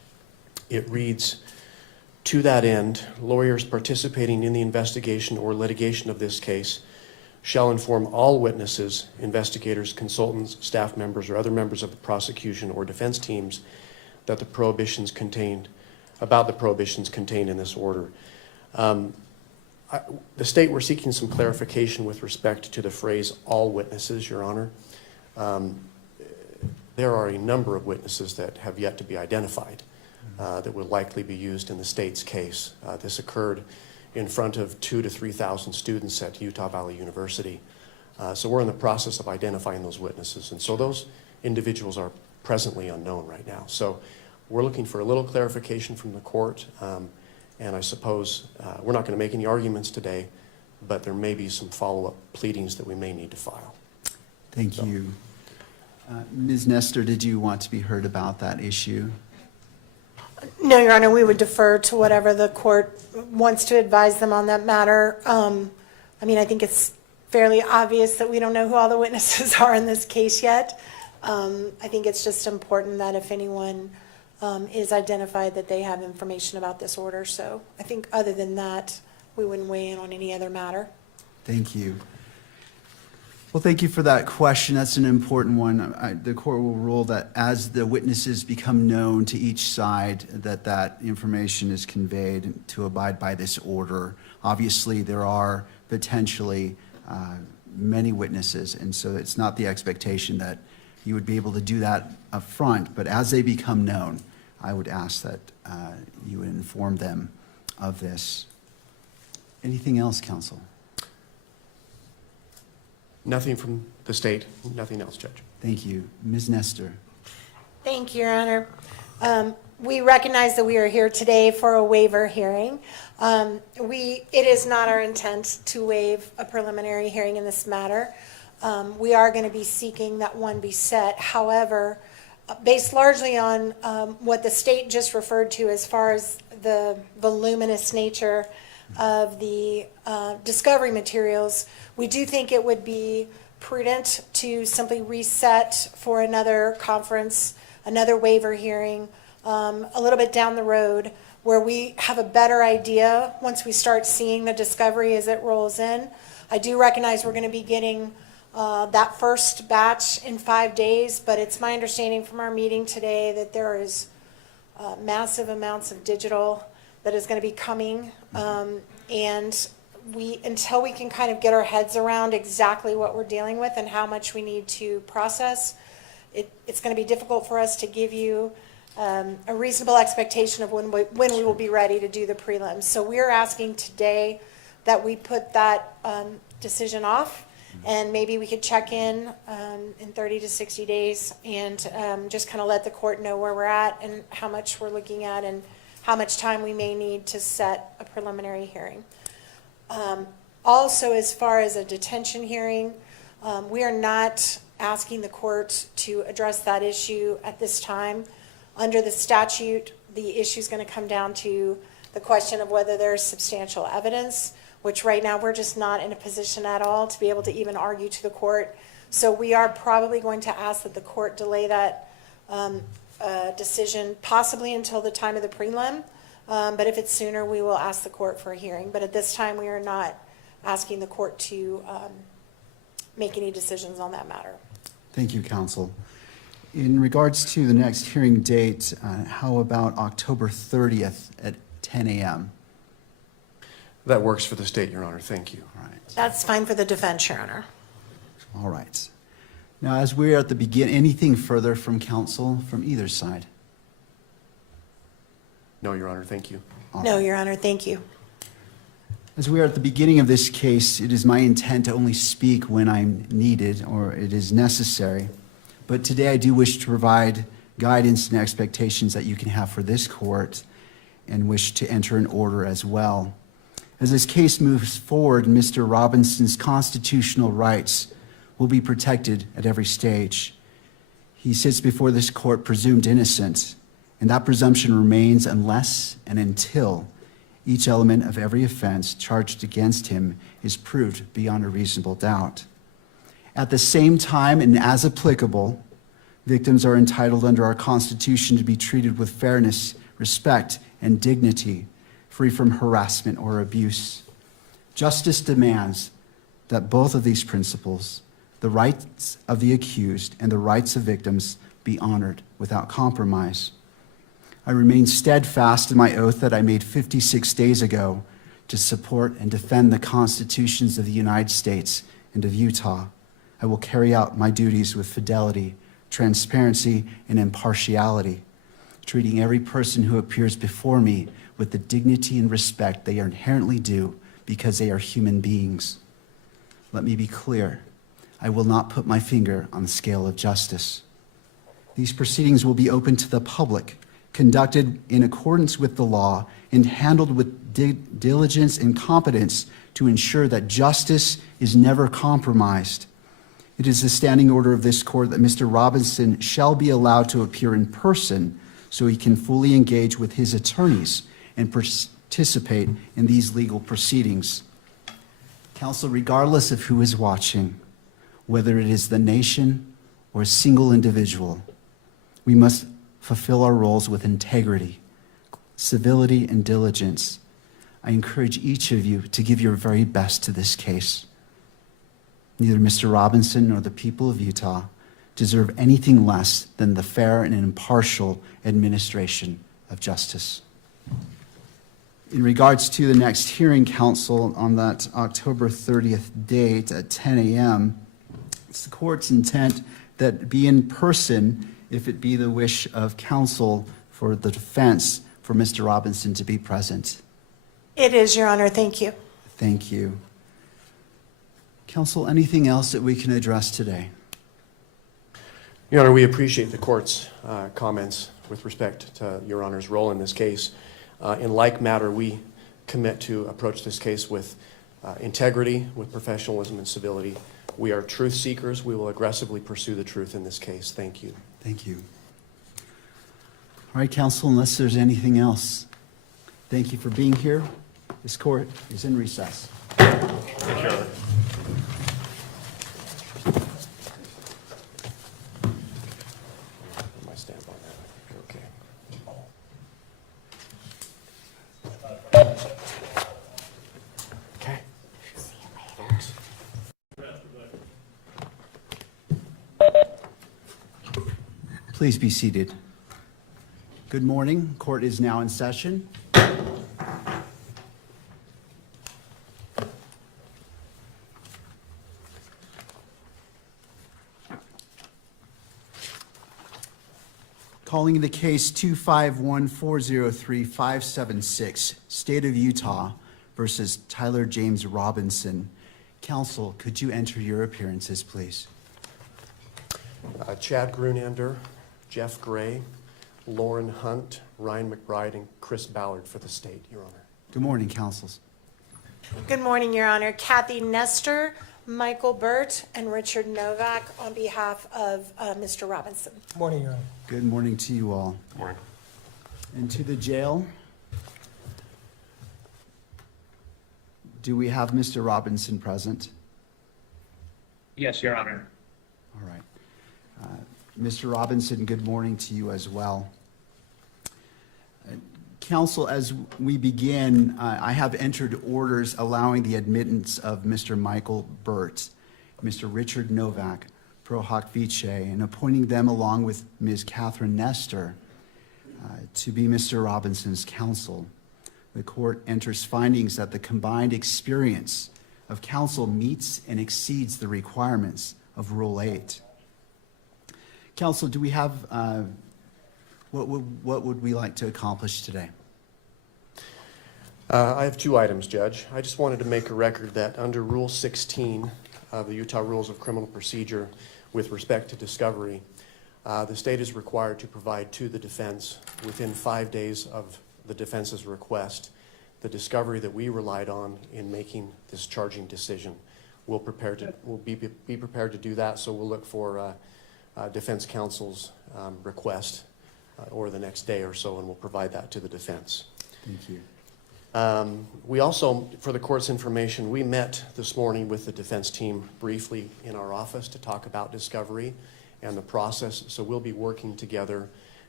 It reads, "To that end, lawyers participating in the investigation or litigation of this case shall inform all witnesses, investigators, consultants, staff members, or other members of the prosecution or defense teams that the prohibitions contained in this order." The state, we're seeking some clarification with respect to the phrase "all witnesses," Your Honor. There are a number of witnesses that have yet to be identified that will likely be used in the state's case. This occurred in front of 2,000 to 3,000 students at Utah Valley University. So we're in the process of identifying those witnesses. And so those individuals are presently unknown right now. So we're looking for a little clarification from the court. And I suppose we're not going to make any arguments today, but there may be some follow-up pleadings that we may need to file. Thank you. Ms. Nestor, did you want to be heard about that issue? No, Your Honor, we would defer to whatever the court wants to advise them on that matter. I mean, I think it's fairly obvious that we don't know who all the witnesses are in this case yet. I think it's just important that if anyone is identified, that they have information about this order. So I think other than that, we wouldn't weigh in on any other matter. Thank you. Well, thank you for that question. That's an important one. The court will rule that as the witnesses become known to each side, that information is conveyed to abide by this order. Obviously, there are potentially many witnesses, and so it's not the expectation that you would be able to do that up front, but as they become known, I would ask that you would inform them of this. Anything else, counsel? Nothing from the state, nothing else, Judge. Thank you. Ms. Nestor. Thank you, Your Honor. We recognize that we are here today for a waiver hearing. It is not our intent to waive a preliminary hearing in this matter. We are going to be seeking that one be set. However, based largely on what the state just referred to as far as the voluminous nature of the discovery materials, we do think it would be prudent to simply reset for another conference, another waiver hearing, a little bit down the road, where we have a better idea once we start seeing the discovery as it rolls in. I do recognize we're going to be getting that first batch in 5 days, but it's my understanding from our meeting today that there is massive amounts of digital that is going to be coming, and until we can kind of get our heads around exactly what we're dealing with and how much we need to process, it's going to be difficult for us to give you a reasonable expectation of when we will be ready to do the prelims. So we're asking today that we put that decision off, and maybe we could check in 30 to 60 days and just kind of let the court know where we're at and how much we're looking at and how much time we may need to set a preliminary hearing. Also, as far as a detention hearing, we are not asking the court to address that issue at this time. Under the statute, the issue is going to come down to the question of whether there's substantial evidence, which right now we're just not in a position at all to be able to even argue to the court. So we are probably going to ask that the court delay that decision possibly until the time of the prelim. But if it's sooner, we will ask the court for a hearing. But at this time, we are not asking the court to make any decisions on that matter. Thank you, counsel. In regards to the next hearing date, how about October 30th at 10 a.m.? That works for the state, Your Honor. Thank you. All right. That's fine for the defense, Your Honor. All right. Now, as we are at the beginning, anything further from counsel from either side? No, Your Honor. Thank you. No, Your Honor, thank you. As we are at the beginning of this case, it is my intent to only speak when I'm needed or it is necessary. But today I do wish to provide guidance and expectations that you can have for this court and wish to enter an order as well. As this case moves forward, Mr. Robinson's constitutional rights will be protected at every stage. He sits before this court presumed innocent, and that presumption remains unless and until each element of every offense charged against him is proved beyond a reasonable doubt. At the same time, and as applicable, victims are entitled under our Constitution to be treated with fairness, respect, and dignity, free from harassment or abuse. Justice demands that both of these principles, the rights of the accused and the rights of victims, be honored without compromise. I remain steadfast in my oath that I made 56 days ago to support and defend the constitutions of the United States and of Utah. I will carry out my duties with fidelity, transparency, and impartiality, treating every person who appears before me with the dignity and respect they are inherently due because they are human beings. Let me be clear. I will not put my finger on the scale of justice. These proceedings will be open to the public, conducted in accordance with the law, and handled with diligence and competence to ensure that justice is never compromised. It is the standing order of this court that Mr. Robinson shall be allowed to appear in person so he can fully engage with his attorneys and participate in these legal proceedings. Counsel, regardless of who is watching, whether it is the nation or a single individual, we must fulfill our roles with integrity, civility, and diligence. I encourage each of you to give your very best to this case. Neither Mr. Robinson nor the people of Utah deserve anything less than the fair and impartial administration of justice. In regards to the next hearing, counsel, on that October 30th date at 10 a.m., it's the court's intent that it be in person if it be the wish of counsel for the defense for Mr. Robinson to be present. It is, Your Honor. Thank you. Thank you. Counsel, anything else that we can address today? Your Honor, we appreciate the court's comments with respect to Your Honor's role in this case. In like matter, we commit to approach this case with integrity, with professionalism and civility. We are truth seekers. We will aggressively pursue the truth in this case. Thank you. Thank you. All right, counsel, unless there's anything else, thank you for being here. This court is in recess. My stamp on that. Okay. Okay. See you later. Please be seated. Good morning. Court is now in session. Calling the case 251403576, State of Utah versus Tyler James Robinson. Counsel, could you enter your appearances, please? Chad Grunander, Jeff Gray, Lauren Hunt, Ryan McBride, and Chris Ballard for the state, Your Honor. Good morning, counsels. Good morning, Your Honor. Kathy Nestor, Michael Burt, and Richard Novak on behalf of Mr. Robinson. Morning, Your Honor. Good morning to you all. Morning. And to the jail. Do we have Mr. Robinson present? Yes, Your Honor. All right. Mr. Robinson, good morning to you as well. Counsel, as we begin, I have entered orders allowing the admittance of Mr. Michael Burt, Mr. Richard Novak, pro hoc vice, and appointing them along with Ms. Catherine Nestor to be Mr. Robinson's counsel. The court enters findings that the combined experience of counsel meets and exceeds the requirements of Rule 8. Counsel, do we have, what would we like to accomplish today? I have two items, Judge. I just wanted to make a record that under Rule 16 of the Utah Rules of Criminal Procedure with respect to discovery, the state is required to provide to the defense within 5 days of the defense's request the discovery that we relied on in making this charging decision. We'll be prepared to do that, so we'll look for defense counsel's request or the next day or so, and we'll provide that to the defense. Thank you. We also, for the court's information, we met this morning with the defense team briefly in our office to talk about discovery and the process. So we'll be working together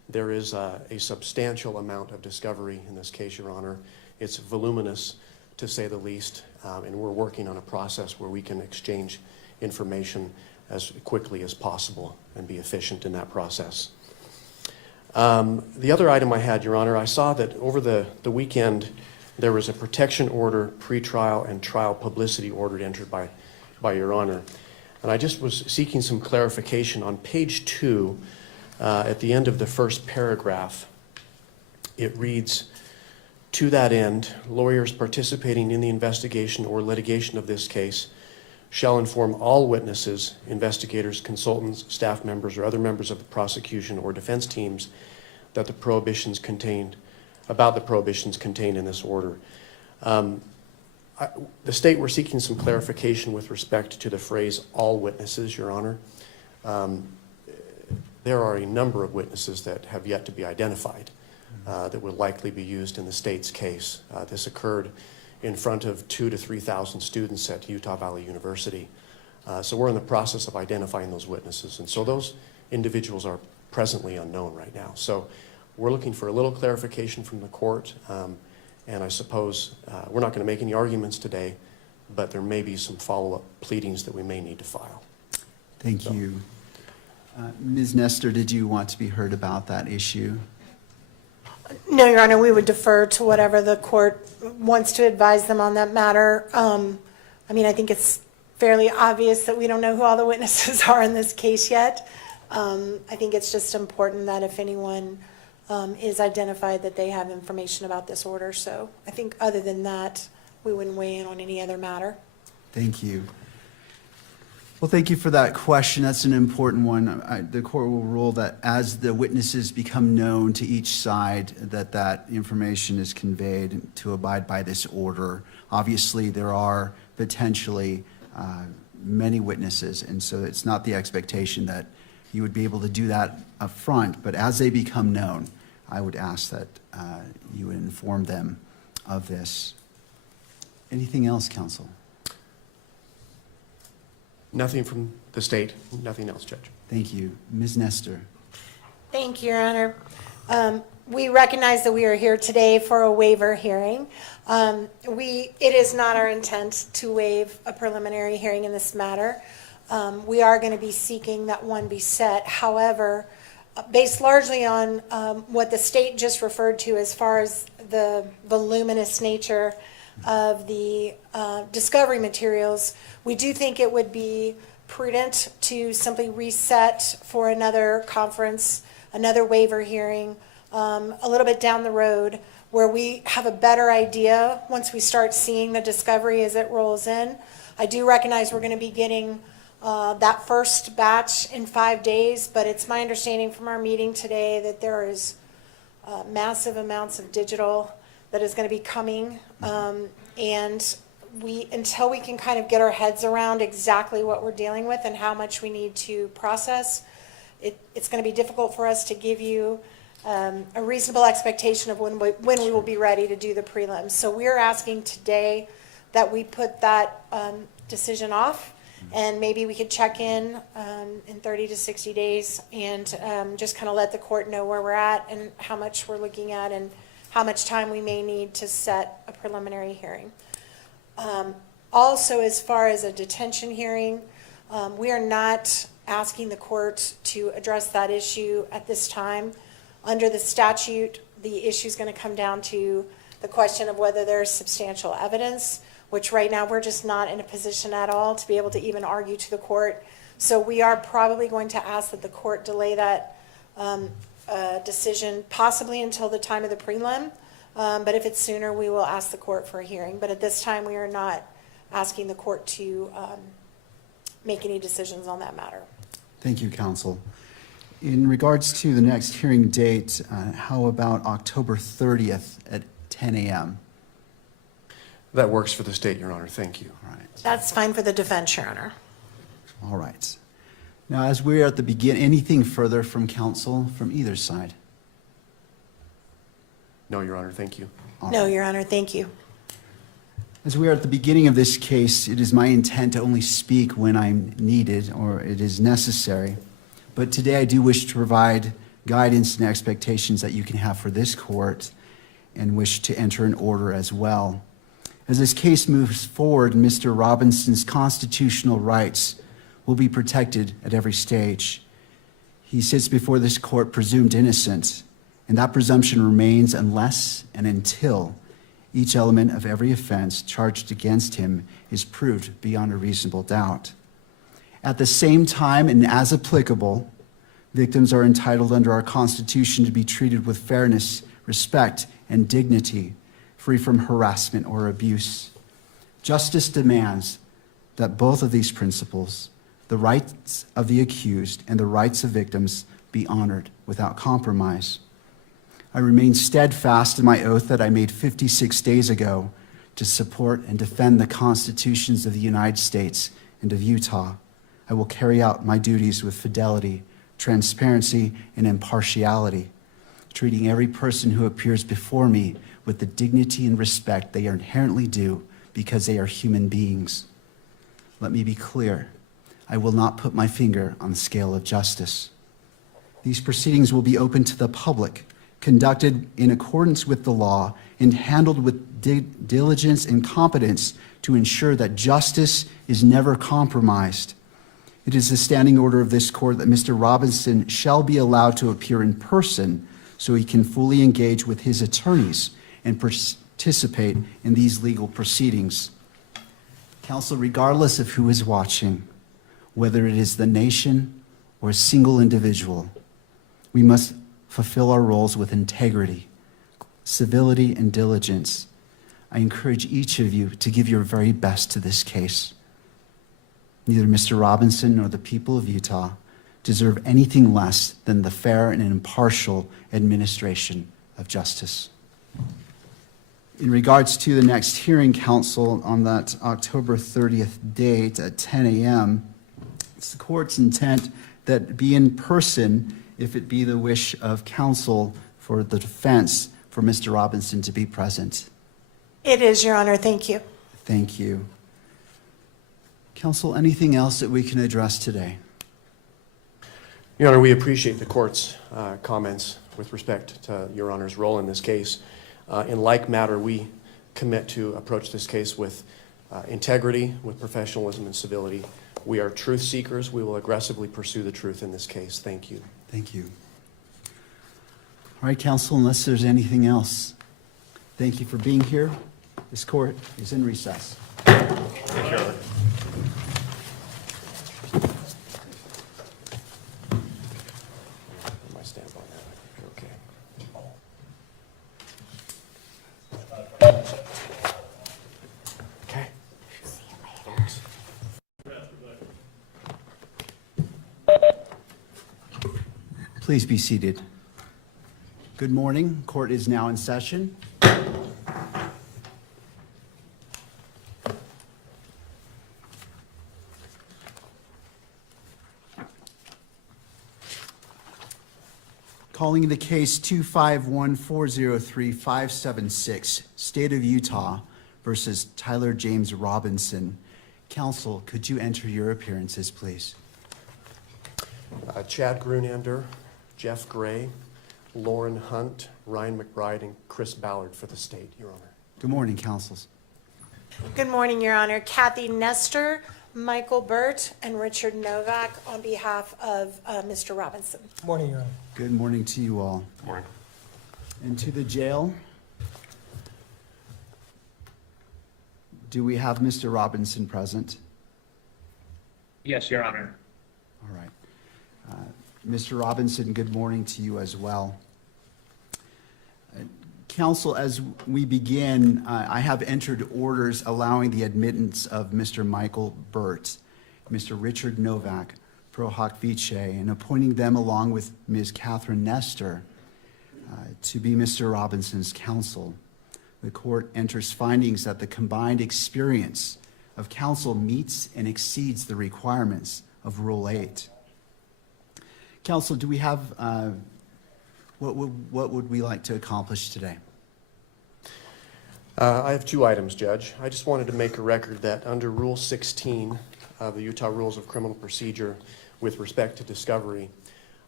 There is a substantial amount of discovery in this case, Your Honor. It's voluminous, to say the least, and we're working on a process where we can exchange information as quickly as possible and be efficient in that process. The other item I had, Your Honor, I saw that over the weekend there was a protection order, pretrial and trial publicity order entered by Your Honor. And I just was seeking some clarification. On page 2, at the end of the first paragraph, it reads, "To that end, lawyers participating in the investigation or litigation of this case shall inform all witnesses, investigators, consultants, staff members, or other members of the prosecution or defense teams that the prohibitions contained in this order." The state, we're seeking some clarification with respect to the phrase "all witnesses," Your Honor. There are a number of witnesses that have yet to be identified that will likely be used in the state's case. This occurred in front of 2,000 to 3,000 students at Utah Valley University. So we're in the process of identifying those witnesses. And so those individuals are presently unknown right now. So we're looking for a little clarification from the court. And I suppose we're not going to make any arguments today, but there may be some follow-up pleadings that we may need to file. Thank you. Ms. Nestor, did you want to be heard about that issue? No, Your Honor, we would defer to whatever the court wants to advise them on that matter. I mean, I think it's fairly obvious that we don't know who all the witnesses are in this case yet. I think it's just important that if anyone is identified, that they have information about this order. So I think other than that, we wouldn't weigh in on any other matter. Thank you. Well, thank you for that question. That's an important one. The court will rule that as the witnesses become known to each side, that information is conveyed to abide by this order. Obviously, there are potentially many witnesses, and so it's not the expectation that you would be able to do that up front, but as they become known, I would ask that you would inform them of this. Anything else, counsel? Nothing from the state, nothing else, Judge. Thank you. Ms. Nestor. Thank you, Your Honor. We recognize that we are here today for a waiver hearing. It is not our intent to waive a preliminary hearing in this matter. We are going to be seeking that one be set. However, based largely on what the state just referred to as far as the voluminous nature of the discovery materials, we do think it would be prudent to simply reset for another conference, another waiver hearing, a little bit down the road, where we have a better idea once we start seeing the discovery as it rolls in. I do recognize we're going to be getting that first batch in 5 days, but it's my understanding from our meeting today that there is massive amounts of digital that is going to be coming, and until we can kind of get our heads around exactly what we're dealing with and how much we need to process, it's going to be difficult for us to give you a reasonable expectation of when we will be ready to do the prelims. So we're asking today that we put that decision off, and maybe we could check in 30 to 60 days and just kind of let the court know where we're at and how much we're looking at and how much time we may need to set a preliminary hearing. Also, as far as a detention hearing, we are not asking the court to address that issue at this time. Under the statute, the issue is going to come down to the question of whether there's substantial evidence, which right now we're just not in a position at all to be able to even argue to the court. So we are probably going to ask that the court delay that decision possibly until the time of the prelim. But if it's sooner, we will ask the court for a hearing. But at this time, we are not asking the court to make any decisions on that matter. Thank you, counsel. In regards to the next hearing date, how about October 30th at 10 a.m.? That works for the state, Your Honor. Thank you. All right. That's fine for the defense, Your Honor. All right. Now, as we're at the beginning, anything further from counsel from either side? No, Your Honor. Thank you. All No, right. Your Honor, thank you. As we are at the beginning of this case, it is my intent to only speak when I'm needed or it is necessary. But today I do wish to provide guidance and expectations that you can have for this court and wish to enter an order as well. As this case moves forward, Mr. Robinson's constitutional rights will be protected at every stage. He sits before this court presumed innocent, and that presumption remains unless and until each element of every offense charged against him is proved beyond a reasonable doubt. At the same time, and as applicable, victims are entitled under our Constitution to be treated with fairness, respect, and dignity, free from harassment or abuse. Justice demands that both of these principles, the rights of the accused and the rights of victims, be honored without compromise. I remain steadfast in my oath that I made 56 days ago to support and defend the constitutions of the United States and of Utah. I will carry out my duties with fidelity, transparency, and impartiality, treating every person who appears before me with the dignity and respect they are inherently due because they are human beings. Let me be clear. I will not put my finger on the scale of justice. These proceedings will be open to the public, conducted in accordance with the law, and handled with diligence and competence to ensure that justice is never compromised. It is the standing order of this court that Mr. Robinson shall be allowed to appear in person so he can fully engage with his attorneys and participate in these legal proceedings. Counsel, regardless of who is watching, whether it is the nation or a single individual, we must fulfill our roles with integrity, civility, and diligence. I encourage each of you to give your very best to this case. Neither Mr. Robinson nor the people of Utah deserve anything less than the fair and impartial administration of justice. In regards to the next hearing, counsel, on that October 30th date at 10 a.m., it's the court's intent that it be in person if it be the wish of counsel for the defense for Mr. Robinson to be present. It is, Your Honor. Thank you. Thank you. Counsel, anything else that we can address today? Your Honor, we appreciate the court's comments with respect to Your Honor's role in this case. In like matter, we commit to approach this case with integrity, with professionalism and civility. We are truth seekers. We will aggressively pursue the truth in this case. Thank you. Thank you. All right, counsel, unless there's anything else, thank you for being here. This court is in recess. Thank you, Your Honor. My stamp on that. Okay. Okay. Thanks. Please be seated. Good morning. Court is now in session. Calling the case 251-403-576, State of Utah versus Tyler James Robinson. Counsel, could you enter your appearances, please? Chad Grunander, Jeff Gray, Lauren Hunt, Ryan McBride, and Chris Ballard for the state, Your Honor. Good morning, counsels. Good morning, Your Honor. Kathy Nestor, Michael Burt, and Richard Novak on behalf of Mr. Robinson. Morning, Your Honor. Good morning to you all. Good morning. And to the jail, do we have Mr. Robinson present? Yes, Your Honor. All right. Mr. Robinson, good morning to you as well. Counsel, as we begin, I have entered orders allowing the admittance of Mr. Michael Burt, Mr. Richard Novak, pro hoc vice, and appointing them along with Ms. Catherine Nestor to be Mr. Robinson's counsel. The court enters findings that the combined experience of counsel meets and exceeds the requirements of Rule 8. Counsel, do we have, what would we like to accomplish today? I have two items, Judge. I just wanted to make a record that under Rule 16 of the Utah Rules of Criminal Procedure with respect to discovery,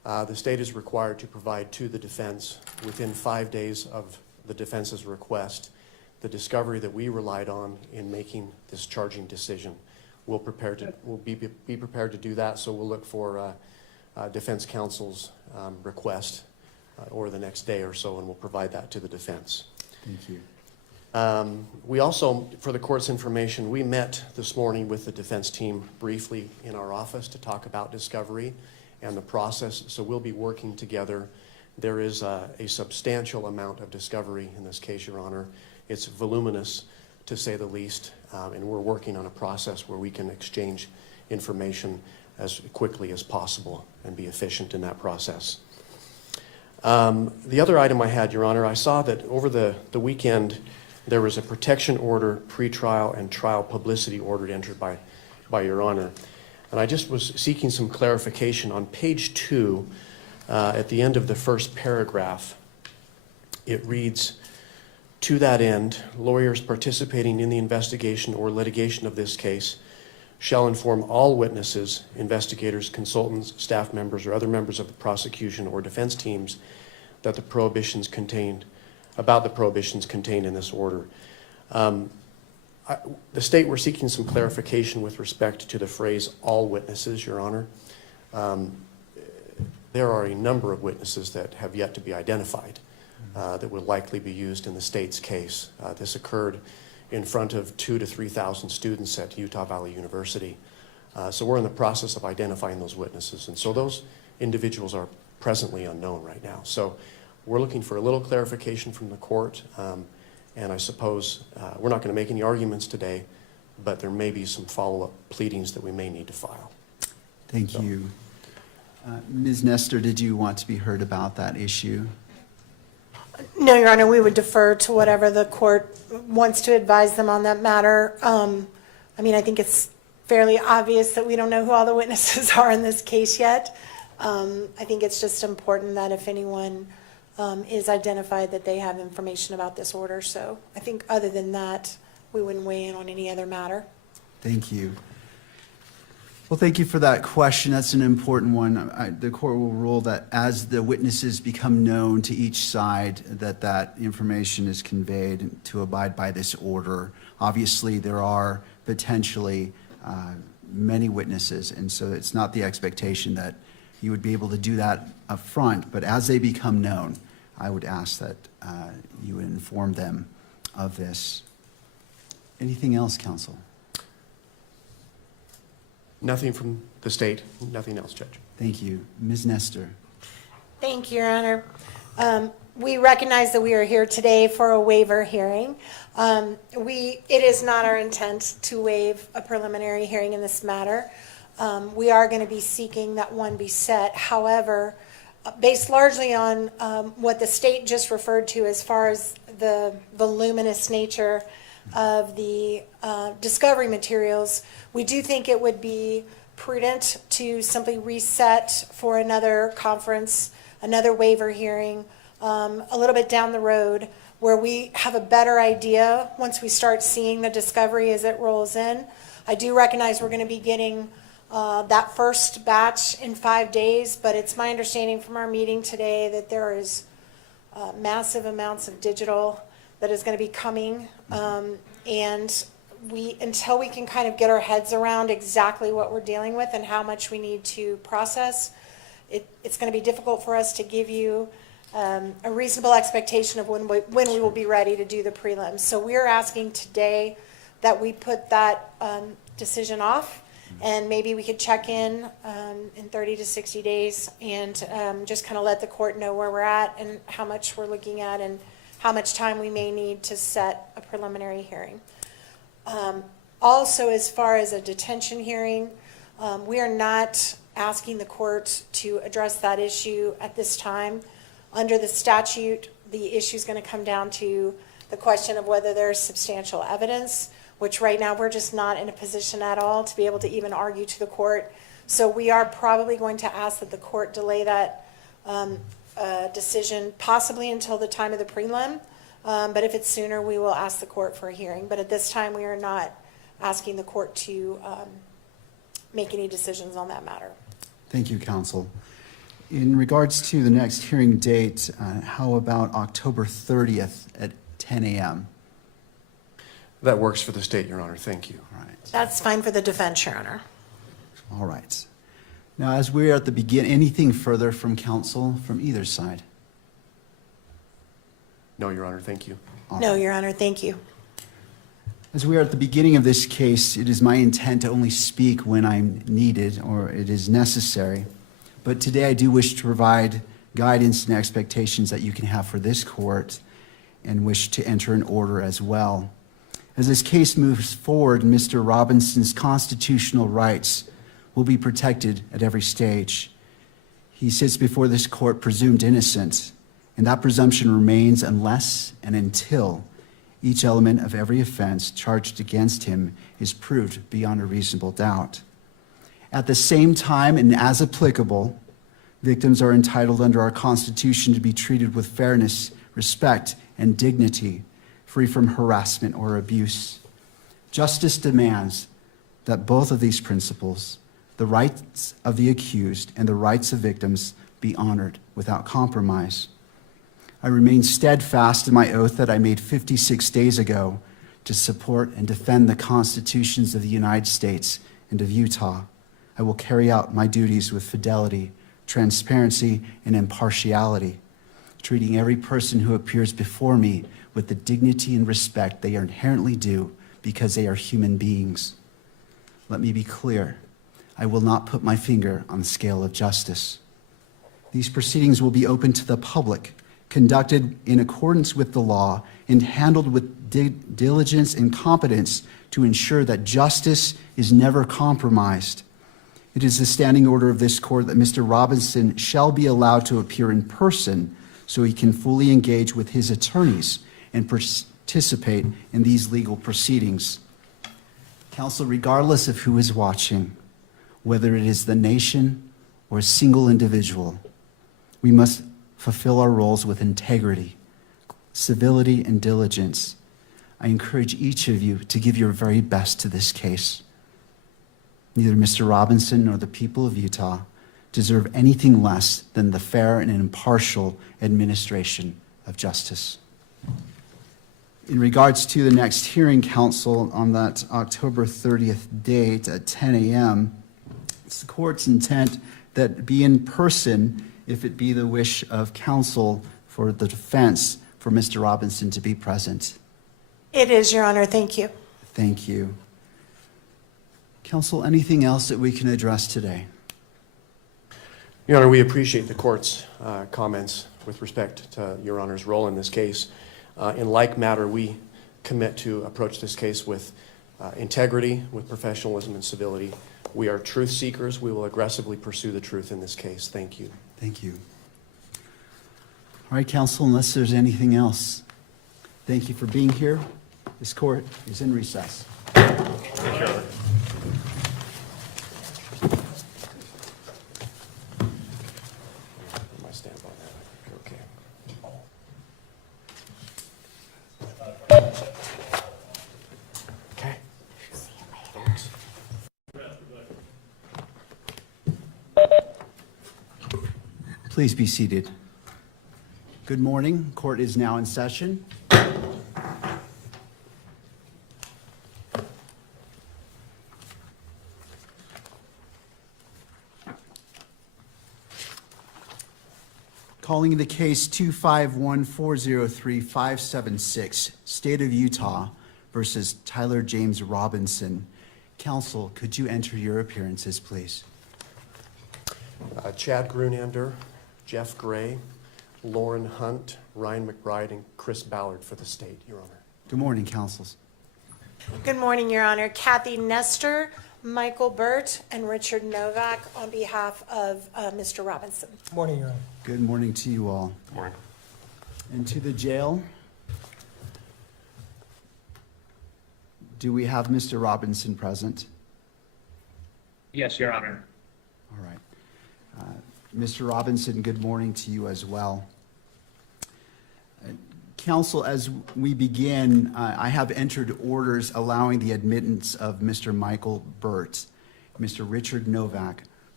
The state is required to provide to the defense within 5 days of the defense's request the discovery that we relied on in making this charging decision. We'll be prepared to do that, so we'll look for defense counsel's request over the next day or so, and we'll provide that to the defense. Thank you. We also, for the court's information, we met this morning with the defense team briefly in our office to talk about discovery and the process, so we'll be working together. There is a substantial amount of discovery in this case, Your Honor. It's voluminous, to say the least, and we're working on a process where we can exchange information as quickly as possible and be efficient in that process. The other item I had, Your Honor, I saw that over the weekend there was a protection order, pretrial and trial publicity order entered by Your Honor. And I just was seeking some clarification. On page 2, at the end of the first paragraph, it reads, "To that end, lawyers participating in the investigation or litigation of this case shall inform all witnesses, investigators, consultants, staff members, or other members of the prosecution or defense teams that the prohibitions contained in this order." The state, we're seeking some clarification with respect to the phrase "all witnesses," Your Honor. There are a number of witnesses that have yet to be identified that will likely be used in the state's case. This occurred in front of 2,000 to 3,000 students at Utah Valley University. So we're in the process of identifying those witnesses. And so those individuals are presently unknown right now. So we're looking for a little clarification from the court. And I suppose we're not going to make any arguments today, but there may be some follow-up pleadings that we may need to file. Thank you. Ms. Nestor, did you want to be heard about that issue? No, Your Honor, we would defer to whatever the court wants to advise them on that matter. I mean, I think it's fairly obvious that we don't know who all the witnesses are in this case yet. I think it's just important that if anyone is identified, that they have information about this order. So I think other than that, we wouldn't weigh in on any other matter. Thank you. Well, thank you for that question. That's an important one. The court will rule that as the witnesses become known to each side, that information is conveyed to abide by this order. Obviously, there are potentially many witnesses, and so it's not the expectation that you would be able to do that up front, but as they become known, I would ask that you would inform them of this. Anything else, counsel? Nothing from the state, nothing else, Judge. Thank you. Ms. Nestor. Thank you, Your Honor. We recognize that we are here today for a waiver hearing. It is not our intent to waive a preliminary hearing in this matter. We are going to be seeking that one be set. However, based largely on what the state just referred to as far as the voluminous nature of the discovery materials, we do think it would be prudent to simply reset for another conference, another waiver hearing, a little bit down the road, where we have a better idea once we start seeing the discovery as it rolls in. I do recognize we're going to be getting that first batch in 5 days, but it's my understanding from our meeting today that there is massive amounts of digital that is going to be coming, and until we can kind of get our heads around exactly what we're dealing with and how much we need to process, it's going to be difficult for us to give you a reasonable expectation of when we will be ready to do the prelims. So we're asking today that we put that decision off, and maybe we could check in 30 to 60 days and just kind of let the court know where we're at and how much we're looking at and how much time we may need to set a preliminary hearing. Also, as far as a detention hearing, we are not asking the court to address that issue at this time. Under the statute, the issue is going to come down to the question of whether there's substantial evidence, which right now we're just not in a position at all to be able to even argue to the court. So we are probably going to ask that the court delay that decision possibly until the time of the prelim. But if it's sooner, we will ask the court for a hearing. But at this time, we are not asking the court to make any decisions on that matter. Thank you, counsel. In regards to the next hearing date, how about October 30th at 10 a.m.? That works for the state, Your Honor. Thank you. All right. That's fine for the defense, Your Honor. All right. Now, as we are at the beginning, anything further from counsel from either side? No, Your Honor. Thank you. All No, right. Your Honor, thank you. As we are at the beginning of this case, it is my intent to only speak when I'm needed or it is necessary. But today I do wish to provide guidance and expectations that you can have for this court and wish to enter an order as well. As this case moves forward, Mr. Robinson's constitutional rights will be protected at every stage. He sits before this court presumed innocent, and that presumption remains unless and until each element of every offense charged against him is proved beyond a reasonable doubt. At the same time, and as applicable, victims are entitled under our Constitution to be treated with fairness, respect, and dignity, free from harassment or abuse. Justice demands that both of these principles, the rights of the accused and the rights of victims, be honored without compromise. I remain steadfast in my oath that I made 56 days ago to support and defend the constitutions of the United States and of Utah. I will carry out my duties with fidelity, transparency, and impartiality, treating every person who appears before me with the dignity and respect they are inherently due because they are human beings. Let me be clear. I will not put my finger on the scale of justice. These proceedings will be open to the public, conducted in accordance with the law, and handled with diligence and competence to ensure that justice is never compromised. It is the standing order of this court that Mr. Robinson shall be allowed to appear in person so he can fully engage with his attorneys and participate in these legal proceedings. Counsel, regardless of who is watching, whether it is the nation or a single individual, we must fulfill our roles with integrity, civility, and diligence. I encourage each of you to give your very best to this case. Neither Mr. Robinson nor the people of Utah deserve anything less than the fair and impartial administration of justice. In regards to the next hearing, counsel, on that October 30th date at 10 a.m., it's the court's intent that be in person if it be the wish of counsel for the defense for Mr. Robinson to be present. It is, Your Honor, thank you. Thank you. Counsel, anything else that we can address today? Your Honor, we appreciate the court's comments with respect to Your Honor's role in this case. In like matter, we commit to approach this case with integrity, with professionalism and civility. We are truth seekers. We will aggressively pursue the truth in this case. Thank you. Thank you. All right, counsel, unless there's anything else, thank you for being here. This court is in recess. My stamp on that. Okay. Okay. Thanks. Please be seated. Good morning. Court is now in session. Calling the case 251403576, State of Utah versus Tyler James Robinson. Counsel, could you enter your appearances, please? Chad Grunander, Jeff Gray, Lauren Hunt, Ryan McBride, and Chris Ballard for the state, Your Honor. Good morning, counsels. Good morning, Your Honor. Kathy Nestor, Michael Burt, and Richard Novak on behalf of Mr. Robinson. Morning, Your Honor. Good morning to you all. Morning. And to the jail, do we have Mr. Robinson present? Yes, Your Honor. All right. Mr. Robinson, good morning to you as well. Counsel, as we begin, I have entered orders allowing the admittance of Mr. Michael Burt, Mr. Richard Novak,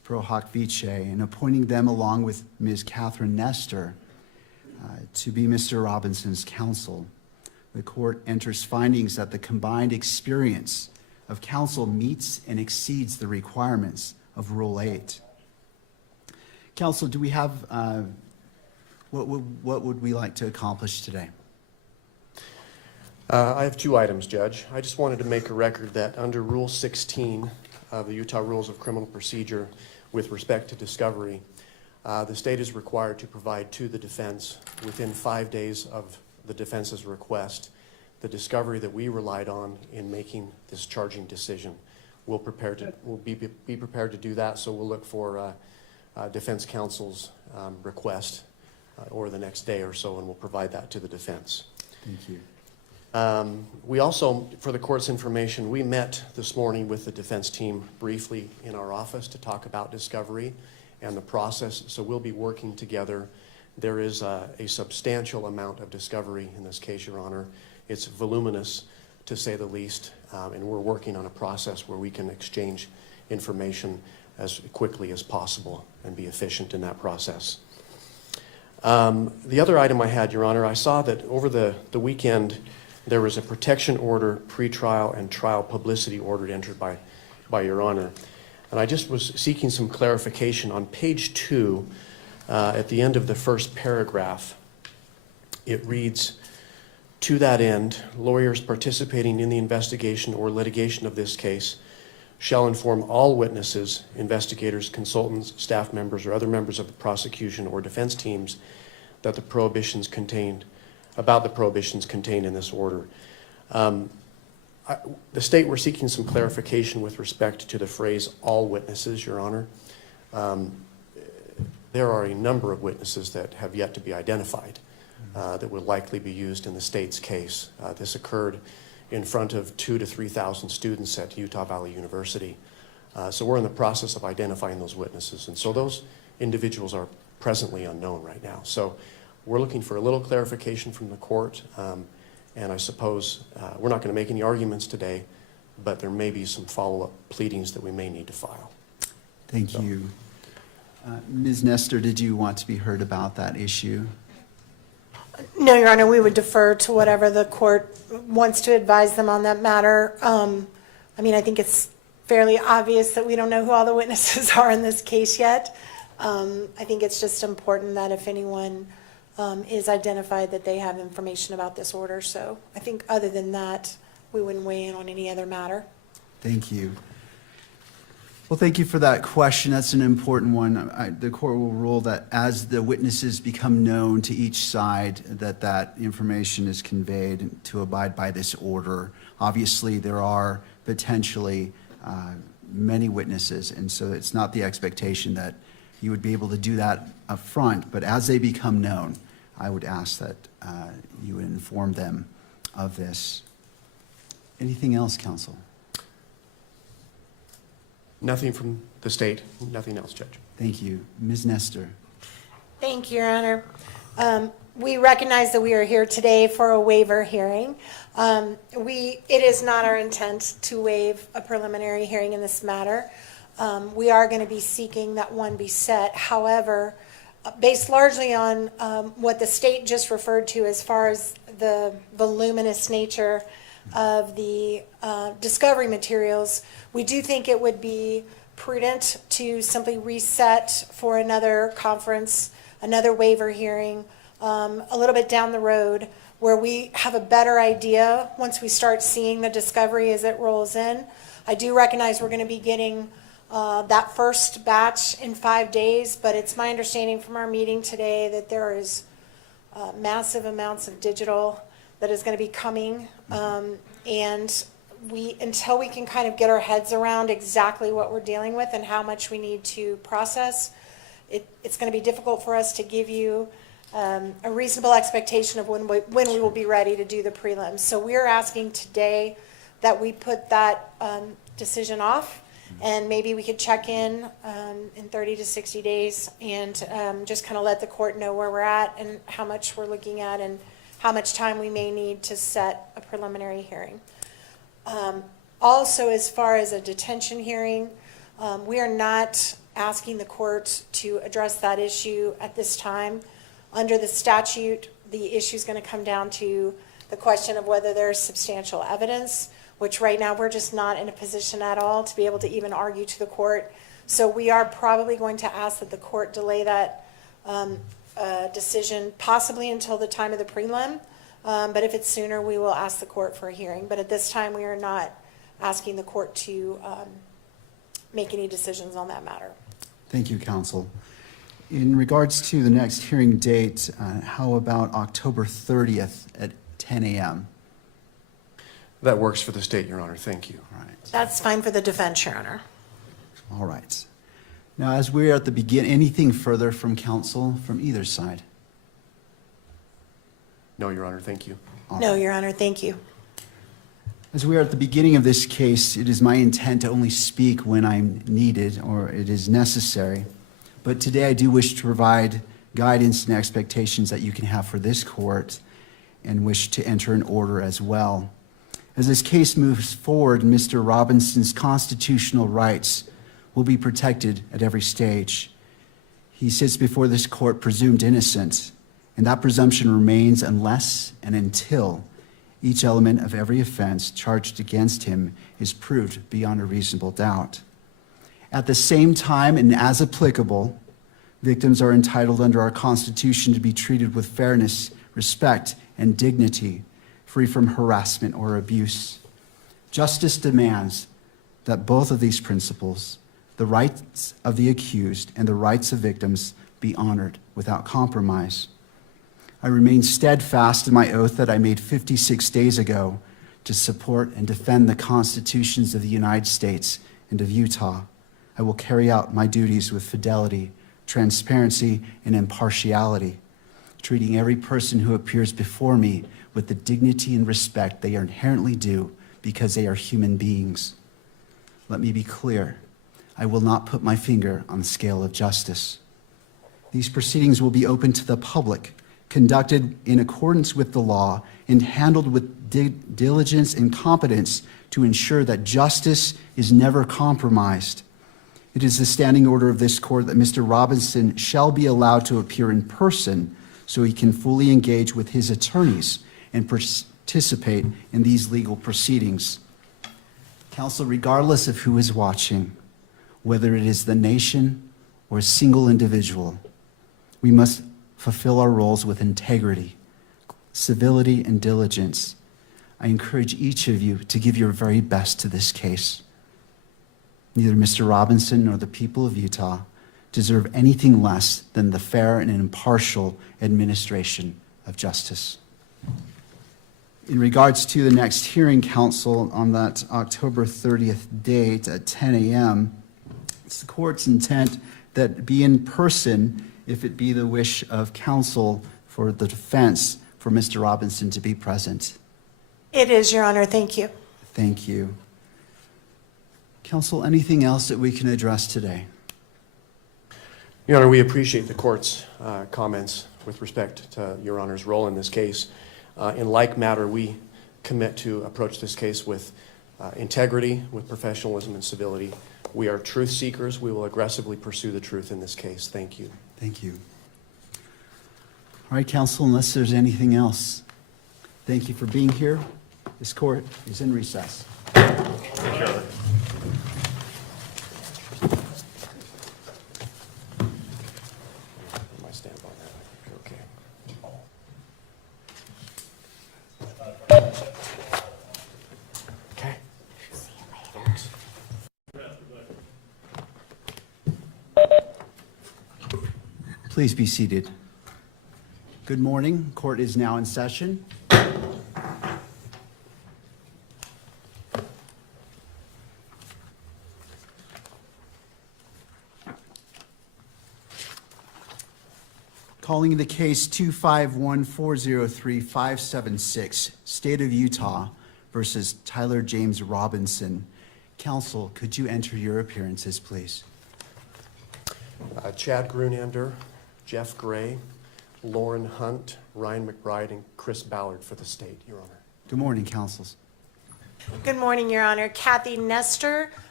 pro hoc vice and appointing them along with Ms. Catherine Nestor to be Mr. Robinson's counsel. The court enters findings that the combined experience of counsel meets and exceeds the requirements of Rule 8. Counsel, do we have, what would we like to accomplish today? I have two items, Judge. I just wanted to make a record that under Rule 16 of the Utah Rules of Criminal Procedure with respect to discovery, the state is required to provide to the defense within 5 days of the defense's request the discovery that we relied on in making this charging decision. We'll be prepared to do that, so we'll look for defense counsel's request over the next day or so, and we'll provide that to the defense. Thank you. We also, for the court's information, we met this morning with the defense team briefly in our office to talk about discovery and the process, so we'll be working together. There is a substantial amount of discovery in this case, Your Honor. It's voluminous, to say the least, and we're working on a process where we can exchange information as quickly as possible and be efficient in that process. The other item I had, Your Honor, I saw that over the weekend there was a protection order, pretrial and trial publicity order entered by Your Honor. And I just was seeking some clarification. On page 2, at the end of the first paragraph, it reads, "To that end, lawyers participating in the investigation or litigation of this case shall inform all witnesses, investigators, consultants, staff members, or other members of the prosecution or defense teams that the prohibitions contained in this order." The state were seeking some clarification with respect to the phrase "all witnesses," Your Honor. There are a number of witnesses that have yet to be identified that will likely be used in the state's case. This occurred in front of 2,000 to 3,000 students at Utah Valley University. So we're in the process of identifying those witnesses. And so those individuals are presently unknown right now. So we're looking for a little clarification from the court. And I suppose we're not going to make any arguments today, but there may be some follow-up pleadings that we may need to file. Thank you. Ms. Nestor, did you want to be heard about that issue? No, Your Honor, we would defer to whatever the court wants to advise them on that matter. I mean, I think it's fairly obvious that we don't know who all the witnesses are in this case yet. I think it's just important that if anyone is identified, that they have information about this order. So I think other than that, we wouldn't weigh in on any other matter. Thank you. Well, thank you for that question. That's an important one. The court will rule that as the witnesses become known to each side, that information is conveyed to abide by this order. Obviously, there are potentially many witnesses, and so it's not the expectation that you would be able to do that up front, but as they become known, I would ask that you would inform them of this. Anything else, counsel? Nothing from the state, nothing else, Judge. Thank you. Ms. Nestor. Thank you, Your Honor. We recognize that we are here today for a waiver hearing. It is not our intent to waive a preliminary hearing in this matter. We are going to be seeking that one be set. However, based largely on what the state just referred to as far as the voluminous nature of the discovery materials, we do think it would be prudent to simply reset for another conference, another waiver hearing, a little bit down the road, where we have a better idea once we start seeing the discovery as it rolls in. I do recognize we're going to be getting that first batch in 5 days, but it's my understanding from our meeting today that there is massive amounts of digital that is going to be coming, and until we can kind of get our heads around exactly what we're dealing with and how much we need to process, it's going to be difficult for us to give you a reasonable expectation of when we will be ready to do the prelims. So we're asking today that we put that decision off, and maybe we could check in 30 to 60 days and just kind of let the court know where we're at and how much we're looking at and how much time we may need to set a preliminary hearing. Also, as far as a detention hearing, We are not asking the court to address that issue at this time. Under the statute, the issue is going to come down to the question of whether there's substantial evidence, which right now we're just not in a position at all to be able to even argue to the court. So we are probably going to ask that the court delay that decision possibly until the time of the prelim. But if it's sooner, we will ask the court for a hearing. But at this time, we are not asking the court to make any decisions on that matter. Thank you, counsel. In regards to the next hearing date, how about October 30th at 10 a.m.? That works for the state, Your Honor. Thank you. All right. That's fine for the defense, Your Honor. All right. Now, as we are at the beginning, anything further from counsel from either side? No, Your Honor. Thank you. No, Your Honor, thank you. As we are at the beginning of this case, it is my intent to only speak when I'm needed or it is necessary. But today I do wish to provide guidance and expectations that you can have for this court and wish to enter an order as well. As this case moves forward, Mr. Robinson's constitutional rights will be protected at every stage. He sits before this court presumed innocent, and that presumption remains unless and until each element of every offense charged against him is proved beyond a reasonable doubt. At the same time, and as applicable, victims are entitled under our Constitution to be treated with fairness, respect, and dignity, free from harassment or abuse. Justice demands that both of these principles, the rights of the accused and the rights of victims, be honored without compromise. I remain steadfast in my oath that I made 56 days ago to support and defend the constitutions of the United States and of Utah. I will carry out my duties with fidelity, transparency, and impartiality, treating every person who appears before me with the dignity and respect they are inherently due because they are human beings. Let me be clear. I will not put my finger on the scale of justice. These proceedings will be open to the public, conducted in accordance with the law, and handled with diligence and competence to ensure that justice is never compromised. It is the standing order of this court that Mr. Robinson shall be allowed to appear in person so he can fully engage with his attorneys and participate in these legal proceedings. Counsel, regardless of who is watching, whether it is the nation or a single individual, we must fulfill our roles with integrity, civility, and diligence. I encourage each of you to give your very best to this case. Neither Mr. Robinson nor the people of Utah deserve anything less than the fair and impartial administration of justice. In regards to the next hearing, counsel, on that October 30th date at 10 a.m., it's the court's intent that it be in person if it be the wish of counsel for the defense for Mr. Robinson to be present. It is, Your Honor, thank you. Thank you. Counsel, anything else that we can address today? Your Honor, we appreciate the court's comments with respect to Your Honor's role in this case. In like matter, we commit to approach this case with integrity, with professionalism and civility. We are truth seekers. We will aggressively pursue the truth in this case. Thank you. Thank you. All right, counsel, unless there's anything else, thank you for being here. This court is in recess. My stamp on that. You're okay. Okay. See you later. Please be seated. Good morning. Court is now in session. Calling the case 251-403-576, State of Utah versus Tyler James Robinson. Counsel, could you enter your appearances, please? Chad Grunander, Jeff Gray, Lauren Hunt, Ryan McBride, and Chris Ballard for the state, Your Honor. Good morning, counsels. Good morning, Your Honor. Kathy Nestor,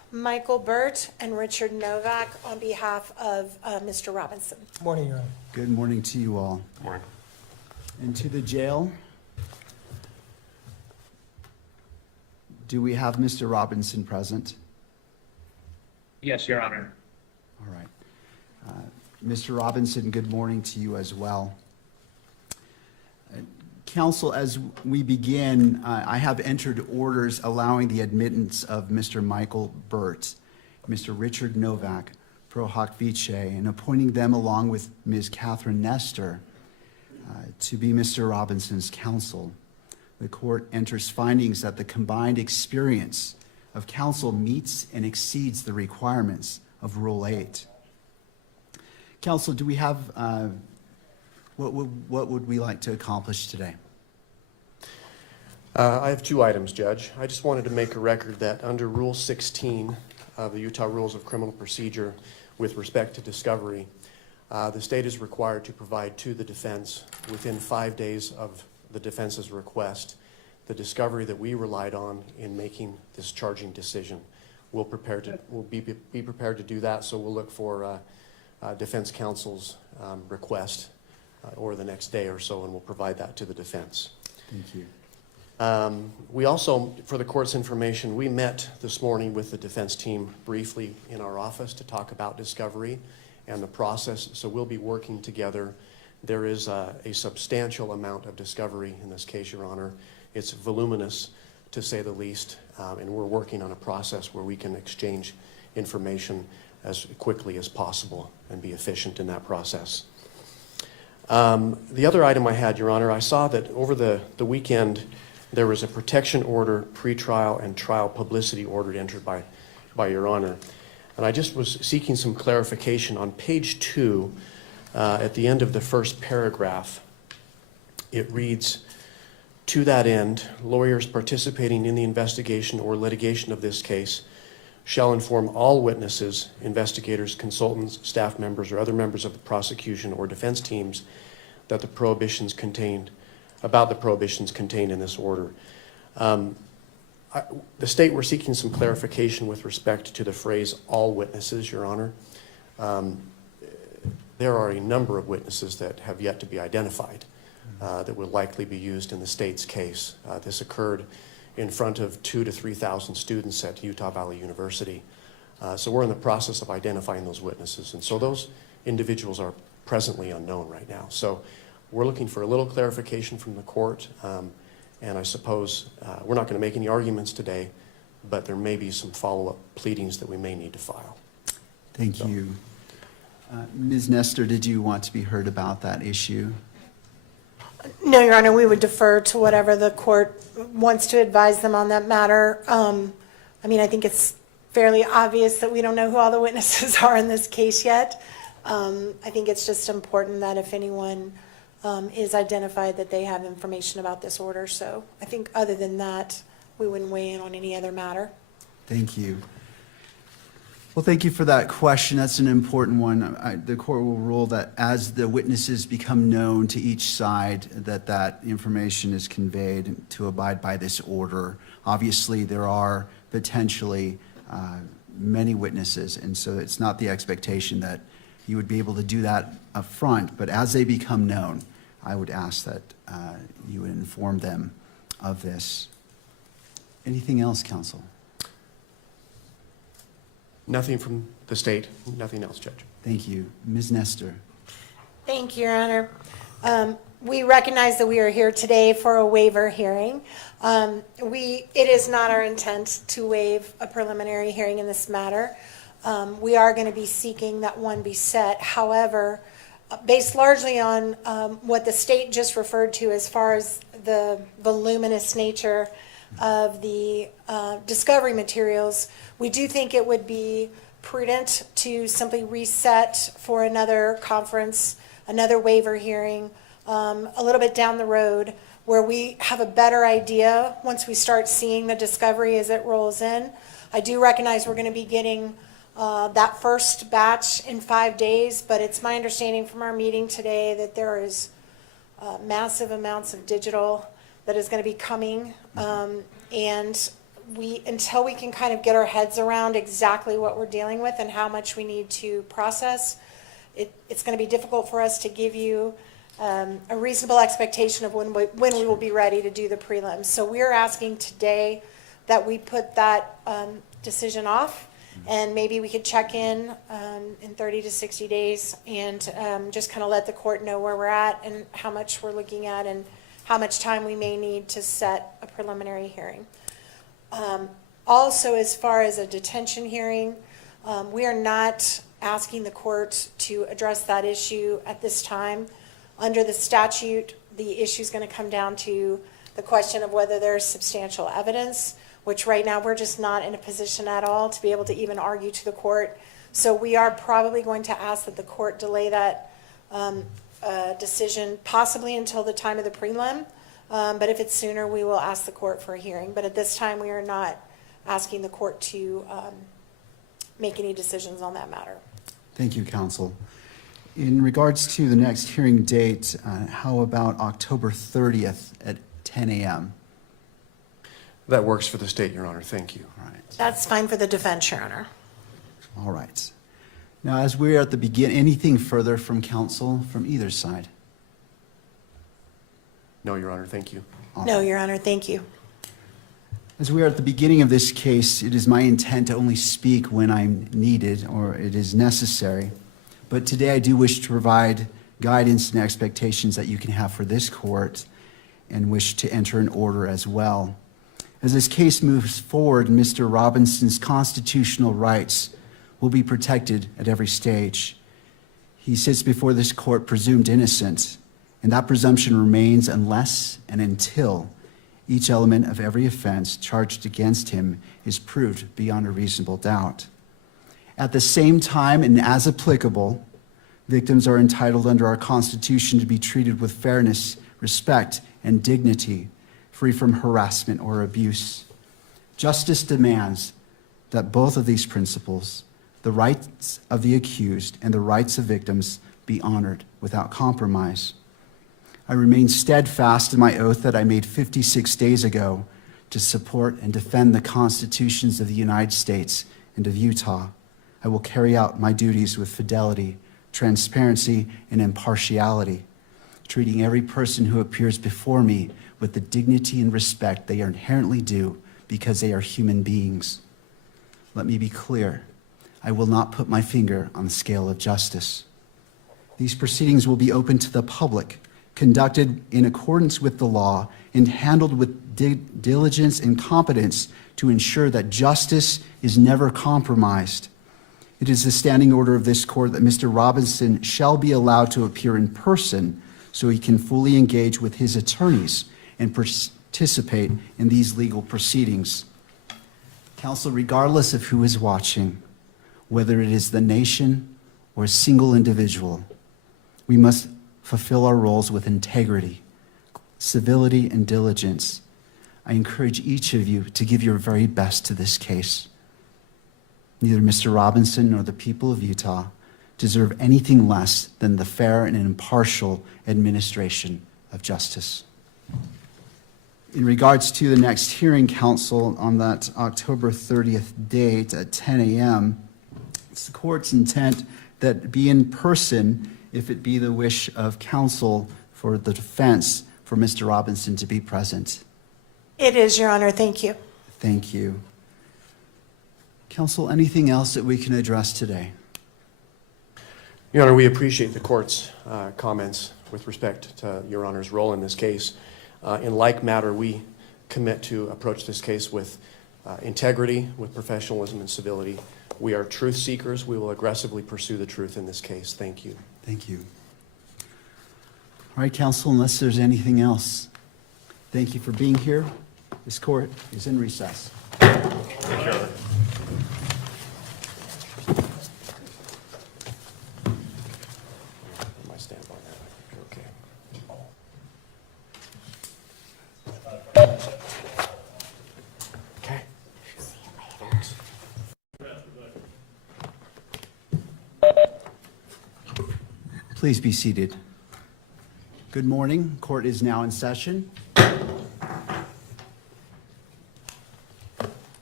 Michael Burt and Richard Novak on behalf of Mr. Robinson. Morning, Your Honor. Good morning to you all. Morning. And to the jail. Do we have Mr. Robinson present? Yes, Your Honor. All right. Mr. Robinson, good morning to you as well. Counsel, as we begin, I have entered orders allowing the admittance of Mr. Michael Burt, Mr. Richard Novak, pro hoc vice, and appointing them along with Ms. Catherine Nestor to be Mr. Robinson's counsel. The court enters findings that the combined experience of counsel meets and exceeds the requirements of Rule 8. Counsel, do we have, what would we like to accomplish today? I have two items, Judge. I just wanted to make a record that under Rule 16 of the Utah Rules of Criminal Procedure with respect to discovery, the state is required to provide to the defense within 5 days of the defense's request the discovery that we relied on in making this charging decision. We'll be prepared to do that, so we'll look for defense counsel's request or the next day or so, and we'll provide that to the defense. Thank you. We also, for the court's information, we met this morning with the defense team briefly in our office to talk about discovery and the process, so we'll be working together. There is a substantial amount of discovery in this case, Your Honor. It's voluminous, to say the least, and we're working on a process where we can exchange information as quickly as possible and be efficient in that process. The other item I had, Your Honor, I saw that over the weekend there was a protection order, pretrial and trial publicity order entered by Your Honor. And I just was seeking some clarification. On page 2, at the end of the first paragraph, it reads, "To that end, lawyers participating in the investigation or litigation of this case shall inform all witnesses, investigators, consultants, staff members, or other members of the prosecution or defense teams that the prohibitions contained in this order." The state were seeking some clarification with respect to the phrase "all witnesses," Your Honor. There are a number of witnesses that have yet to be identified that will likely be used in the state's case. This occurred in front of 2,000 to 3,000 students at Utah Valley University. So we're in the process of identifying those witnesses. And so those individuals are presently unknown right now. So we're looking for a little clarification from the court. And I suppose we're not going to make any arguments today, but there may be some follow-up pleadings that we may need to file. Thank you. Ms. Nestor, did you want to be heard about that issue? No, Your Honor, we would defer to whatever the court wants to advise them on that matter. I mean, I think it's fairly obvious that we don't know who all the witnesses are in this case yet. I think it's just important that if anyone is identified, that they have information about this order. So I think other than that, we wouldn't weigh in on any other matter. Thank you. Well, thank you for that question. That's an important one. The court will rule that as the witnesses become known to each side, that information is conveyed to abide by this order. Obviously, there are potentially many witnesses, and so it's not the expectation that you would be able to do that up front, but as they become known, I would ask that you would inform them of this. Anything else, counsel? Nothing from the state, nothing else, Judge. Thank you. Ms. Nestor. Thank you, Your Honor. We recognize that we are here today for a waiver hearing. It is not our intent to waive a preliminary hearing in this matter. We are going to be seeking that one be set. However, based largely on what the state just referred to as far as the voluminous nature of the discovery materials, we do think it would be prudent to simply reset for another conference, another waiver hearing, a little bit down the road, where we have a better idea once we start seeing the discovery as it rolls in. I do recognize we're going to be getting that first batch in 5 days, but it's my understanding from our meeting today that there is massive amounts of digital that is going to be coming, and until we can kind of get our heads around exactly what we're dealing with and how much we need to process, it's going to be difficult for us to give you a reasonable expectation of when we will be ready to do the prelims. So we're asking today that we put that decision off, and maybe we could check in 30 to 60 days and just kind of let the court know where we're at and how much we're looking at and how much time we may need to set a preliminary hearing. Also, as far as a detention hearing, we are not asking the court to address that issue at this time. Under the statute, the issue is going to come down to the question of whether there's substantial evidence, which right now we're just not in a position at all to be able to even argue to the court. So we are probably going to ask that the court delay that decision possibly until the time of the prelim. But if it's sooner, we will ask the court for a hearing. But at this time, we are not asking the court to make any decisions on that matter. Thank you, counsel. In regards to the next hearing date, how about October 30th at 10 a.m.? That works for the state, Your Honor. Thank you. All right. That's fine for the defense, Your Honor. All right. Now, as we're at the beginning, anything further from counsel from either side? No, Your Honor. Thank you. No, Your Honor, thank you. As we are at the beginning of this case, it is my intent to only speak when I'm needed or it is necessary. But today I do wish to provide guidance and expectations that you can have for this court and wish to enter an order as well. As this case moves forward, Mr. Robinson's constitutional rights will be protected at every stage. He sits before this court presumed innocent, and that presumption remains unless and until each element of every offense charged against him is proved beyond a reasonable doubt. At the same time, and as applicable, victims are entitled under our Constitution to be treated with fairness, respect, and dignity, free from harassment or abuse. Justice demands that both of these principles, the rights of the accused and the rights of victims, be honored without compromise. I remain steadfast in my oath that I made 56 days ago to support and defend the constitutions of the United States and of Utah. I will carry out my duties with fidelity, transparency, and impartiality, treating every person who appears before me with the dignity and respect they are inherently due because they are human beings. Let me be clear. I will not put my finger on the scale of justice. These proceedings will be open to the public, conducted in accordance with the law, and handled with diligence and competence to ensure that justice is never compromised. It is the standing order of this court that Mr. Robinson shall be allowed to appear in person so he can fully engage with his attorneys and participate in these legal proceedings. Counsel, regardless of who is watching, whether it is the nation or a single individual, we must fulfill our roles with integrity, civility, and diligence. I encourage each of you to give your very best to this case. Neither Mr. Robinson nor the people of Utah deserve anything less than the fair and impartial administration of justice. In regards to the next hearing, counsel, on that October 30th date at 10 a.m., it's the court's intent that it be in person if it be the wish of counsel for the defense for Mr. Robinson to be present. It is, Your Honor. Thank you. Thank you. Counsel, anything else that we can address today? Your Honor, we appreciate the court's comments with respect to Your Honor's role in this case. In like matter, we commit to approach this case with integrity, with professionalism and civility. We are truth seekers. We will aggressively pursue the truth in this case. Thank you. Thank you. All right, counsel, unless there's anything else, thank you for being here. This court is in recess. Thank you, Your Honor. My stamp on that. Okay. Okay. Please be seated. Good morning. Court is now in session.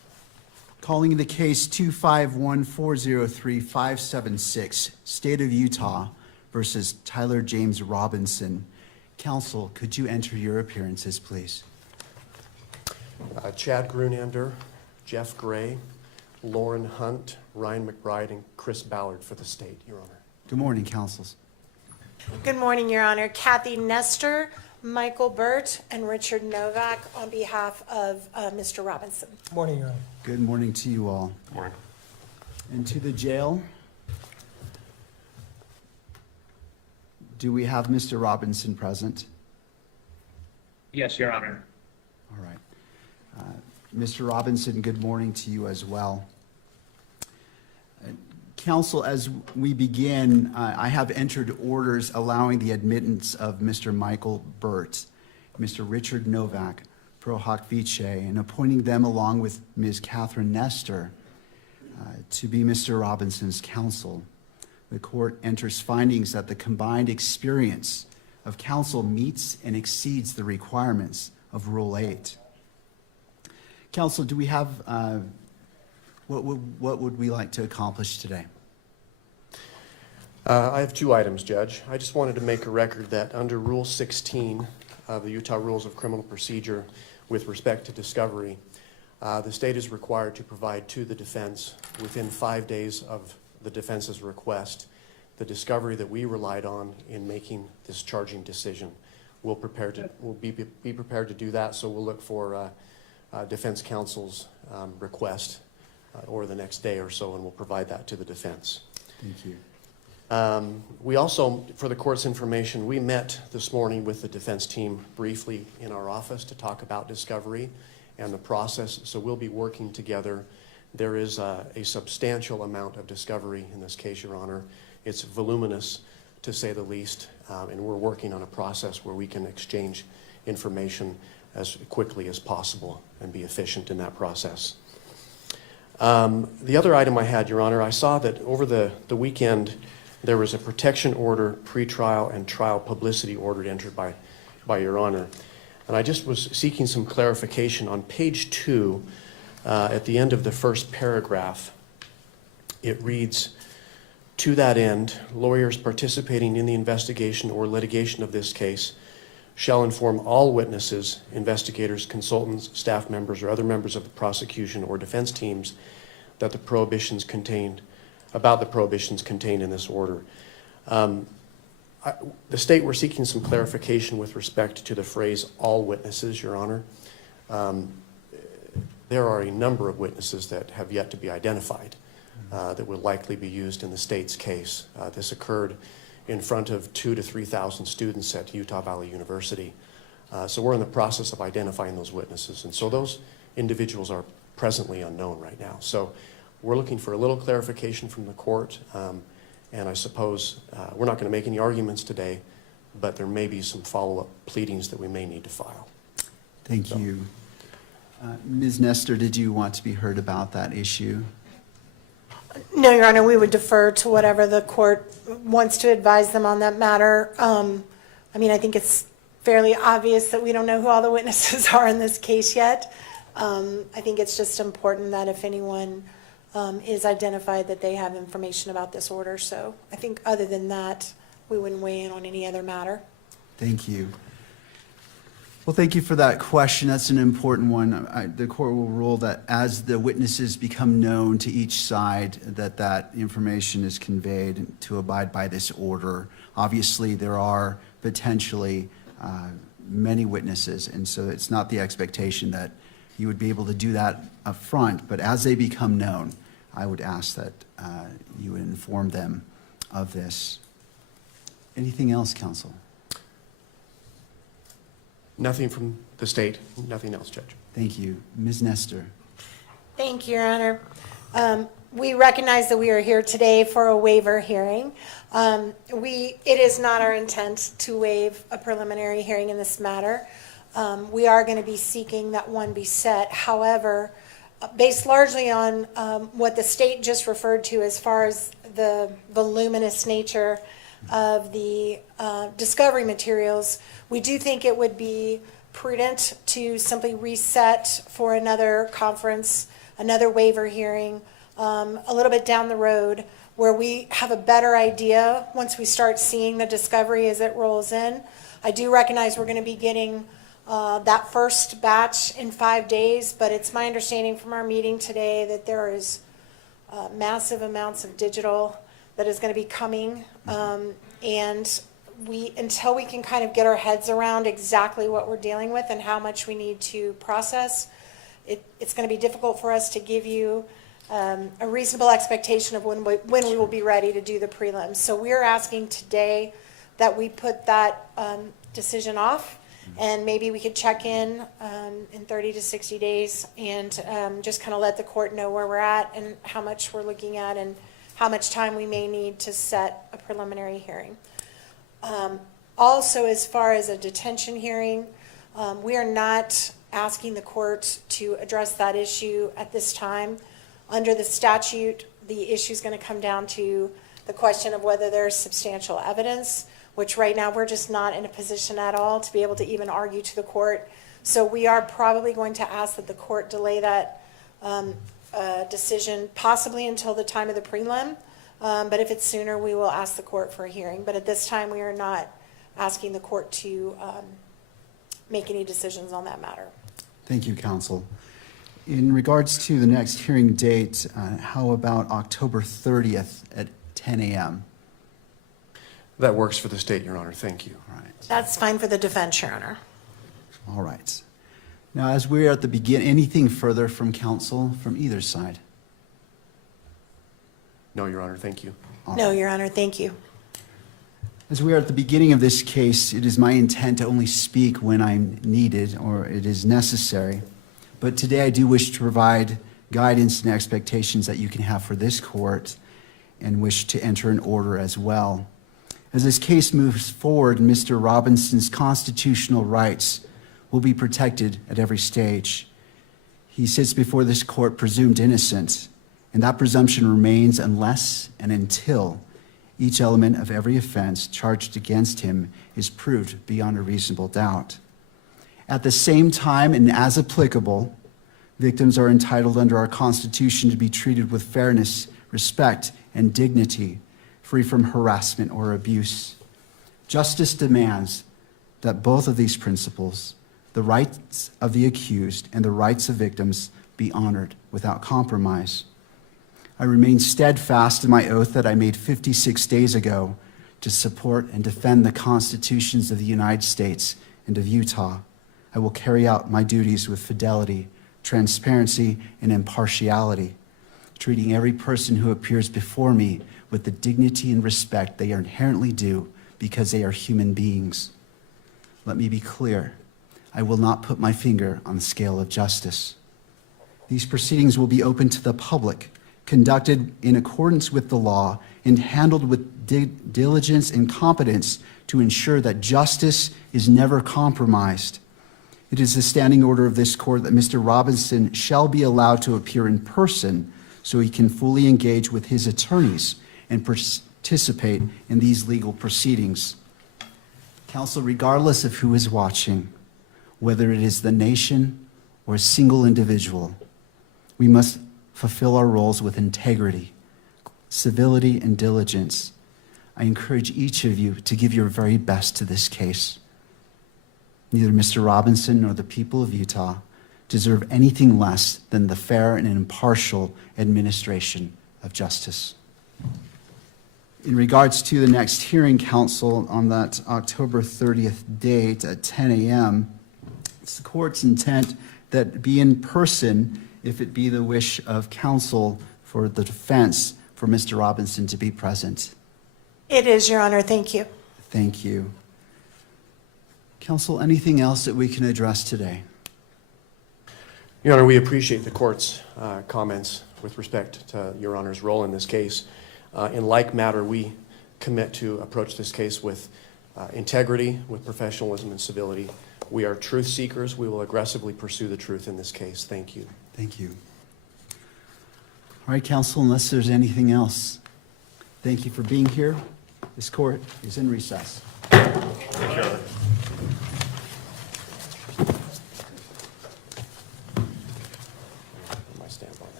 Calling the case 251403576, State of Utah versus Tyler James Robinson. Counsel, could you enter your appearances, please? Chad Grunander, Jeff Gray, Lauren Hunt, Ryan McBride, and Chris Ballard for the state, Your Honor. Good morning, counsels. Good morning, Your Honor. Kathy Nestor, Michael Burt, and Richard Novak on behalf of Mr. Robinson. Morning, Your Honor. Good morning to you all. Good morning. And to the jail. Do we have Mr. Robinson present? Yes, Your Honor. All right. Mr. Robinson, good morning to you as well. Counsel, as we begin, I have entered orders allowing the admittance of Mr. Michael Burt, Mr. Richard Novak, pro hoc vice, and appointing them along with Ms. Catherine Nestor to be Mr. Robinson's counsel. The court enters findings that the combined experience of counsel meets and exceeds the requirements of Rule 8. Counsel, do we have, what would we like to accomplish today? I have two items, Judge. I just wanted to make a record that under Rule 16 of the Utah Rules of Criminal Procedure with respect to discovery, the state is required to provide to the defense within 5 days of the defense's request the discovery that we relied on in making this charging decision. We'll be prepared to do that, so we'll look for defense counsel's request or the next day or so, and we'll provide that to the defense. Thank you. We also, for the court's information, we met this morning with the defense team briefly in our office to talk about discovery and the process, so we'll be working together. There is a substantial amount of discovery in this case, Your Honor. It's voluminous, to say the least, and we're working on a process where we can exchange information as quickly as possible and be efficient in that process. The other item I had, Your Honor, I saw that over the weekend there was a protection order, pretrial, and trial publicity order entered by Your Honor. And I just was seeking some clarification. On page 2, at the end of the first paragraph, it reads, "To that end, lawyers participating in the investigation or litigation of this case shall inform all witnesses, investigators, consultants, staff members, or other members of the prosecution or defense teams that the prohibitions contained in this order." The state, we're seeking some clarification with respect to the phrase "all witnesses," Your Honor. There are a number of witnesses that have yet to be identified that will likely be used in the state's case. This occurred in front of 2,000 to 3,000 students at Utah Valley University. So we're in the process of identifying those witnesses. And so those individuals are presently unknown right now. So we're looking for a little clarification from the court. And I suppose we're not going to make any arguments today, but there may be some follow-up pleadings that we may need to file. Thank you. Ms. Nestor, did you want to be heard about that issue? No, Your Honor, we would defer to whatever the court wants to advise them on that matter. I mean, I think it's fairly obvious that we don't know who all the witnesses are in this case yet. I think it's just important that if anyone is identified, that they have information about this order. So I think other than that, we wouldn't weigh in on any other matter. Thank you. Well, thank you for that question. That's an important one. The court will rule that as the witnesses become known to each side, that information is conveyed to abide by this order. Obviously, there are potentially many witnesses, and so it's not the expectation that you would be able to do that up front, but as they become known, I would ask that you would inform them of this. Anything else, counsel? Nothing from the state, nothing else, Judge. Thank you. Ms. Nestor. Thank you, Your Honor. We recognize that we are here today for a waiver hearing. It is not our intent to waive a preliminary hearing in this matter. We are going to be seeking that one be set. However, based largely on what the state just referred to as far as the voluminous nature of the discovery materials, we do think it would be prudent to simply reset for another conference another waiver hearing a little bit down the road where we have a better idea once we start seeing the discovery as it rolls in. I do recognize we're going to be getting that first batch in 5 days, but it's my understanding from our meeting today that there is massive amounts of digital that is going to be coming. And until we can kind of get our heads around exactly what we're dealing with and how much we need to process, it's going to be difficult for us to give you a reasonable expectation of when we will be ready to do the prelims. So we're asking today that we put that decision off, and maybe we could check in 30 to 60 days and just kind of let the court know where we're at and how much we're looking at and how much time we may need to set a preliminary hearing. Also, as far as a detention hearing, we are not asking the court to address that issue at this time. Under the statute, the issue is going to come down to the question of whether there's substantial evidence, which right now we're just not in a position at all to be able to even argue to the court. So we are probably going to ask that the court delay that decision possibly until the time of the prelim. But if it's sooner, we will ask the court for a hearing. But at this time, we are not asking the court to make any decisions on that matter. Thank you, counsel. In regards to the next hearing date, how about October 30th at 10 a.m.? That works for the state, Your Honor. Thank you. All right. That's fine for the defense, Your Honor. All right. Now, as we're at the beginning, anything further from counsel from either side? No, Your Honor. Thank you. No, Your Honor, thank you. As we are at the beginning of this case, it is my intent to only speak when I'm needed or it is necessary. But today I do wish to provide guidance and expectations that you can have for this court and wish to enter an order as well. As this case moves forward, Mr. Robinson's constitutional rights will be protected at every stage. He sits before this court presumed innocent, and that presumption remains unless and until each element of every offense charged against him is proved beyond a reasonable doubt. At the same time, and as applicable, victims are entitled under our Constitution to be treated with fairness, respect, and dignity, free from harassment or abuse. Justice demands that both of these principles, the rights of the accused and the rights of victims, be honored without compromise. I remain steadfast in my oath that I made 56 days ago to support and defend the constitutions of the United States and of Utah. I will carry out my duties with fidelity, transparency, and impartiality, treating every person who appears before me with the dignity and respect they are inherently due because they are human beings. Let me be clear. I will not put my finger on the scale of justice. These proceedings will be open to the public, conducted in accordance with the law, and handled with diligence and competence to ensure that justice is never compromised. It is the standing order of this court that Mr. Robinson shall be allowed to appear in person so he can fully engage with his attorneys and participate in these legal proceedings. Counsel, regardless of who is watching, whether it is the nation or a single individual, we must fulfill our roles with integrity, civility, and diligence. I encourage each of you to give your very best to this case. Neither Mr. Robinson nor the people of Utah deserve anything less than the fair and impartial administration of justice. In regards to the next hearing, counsel, on that October 30th date at 10 a.m., it's the court's intent that be in person if it be the wish of counsel for the defense for Mr. Robinson to be present. It is, Your Honor. Thank you. Thank you. Counsel, anything else that we can address today? Your Honor, we appreciate the court's comments with respect to Your Honor's role in this case. In like matter, we commit to approach this case with integrity, with professionalism and civility. We are truth seekers. We will aggressively pursue the truth in this case. Thank you. Thank you. All right, counsel, unless there's anything else, thank you for being here. This court is in recess. Sure. My stamp on it.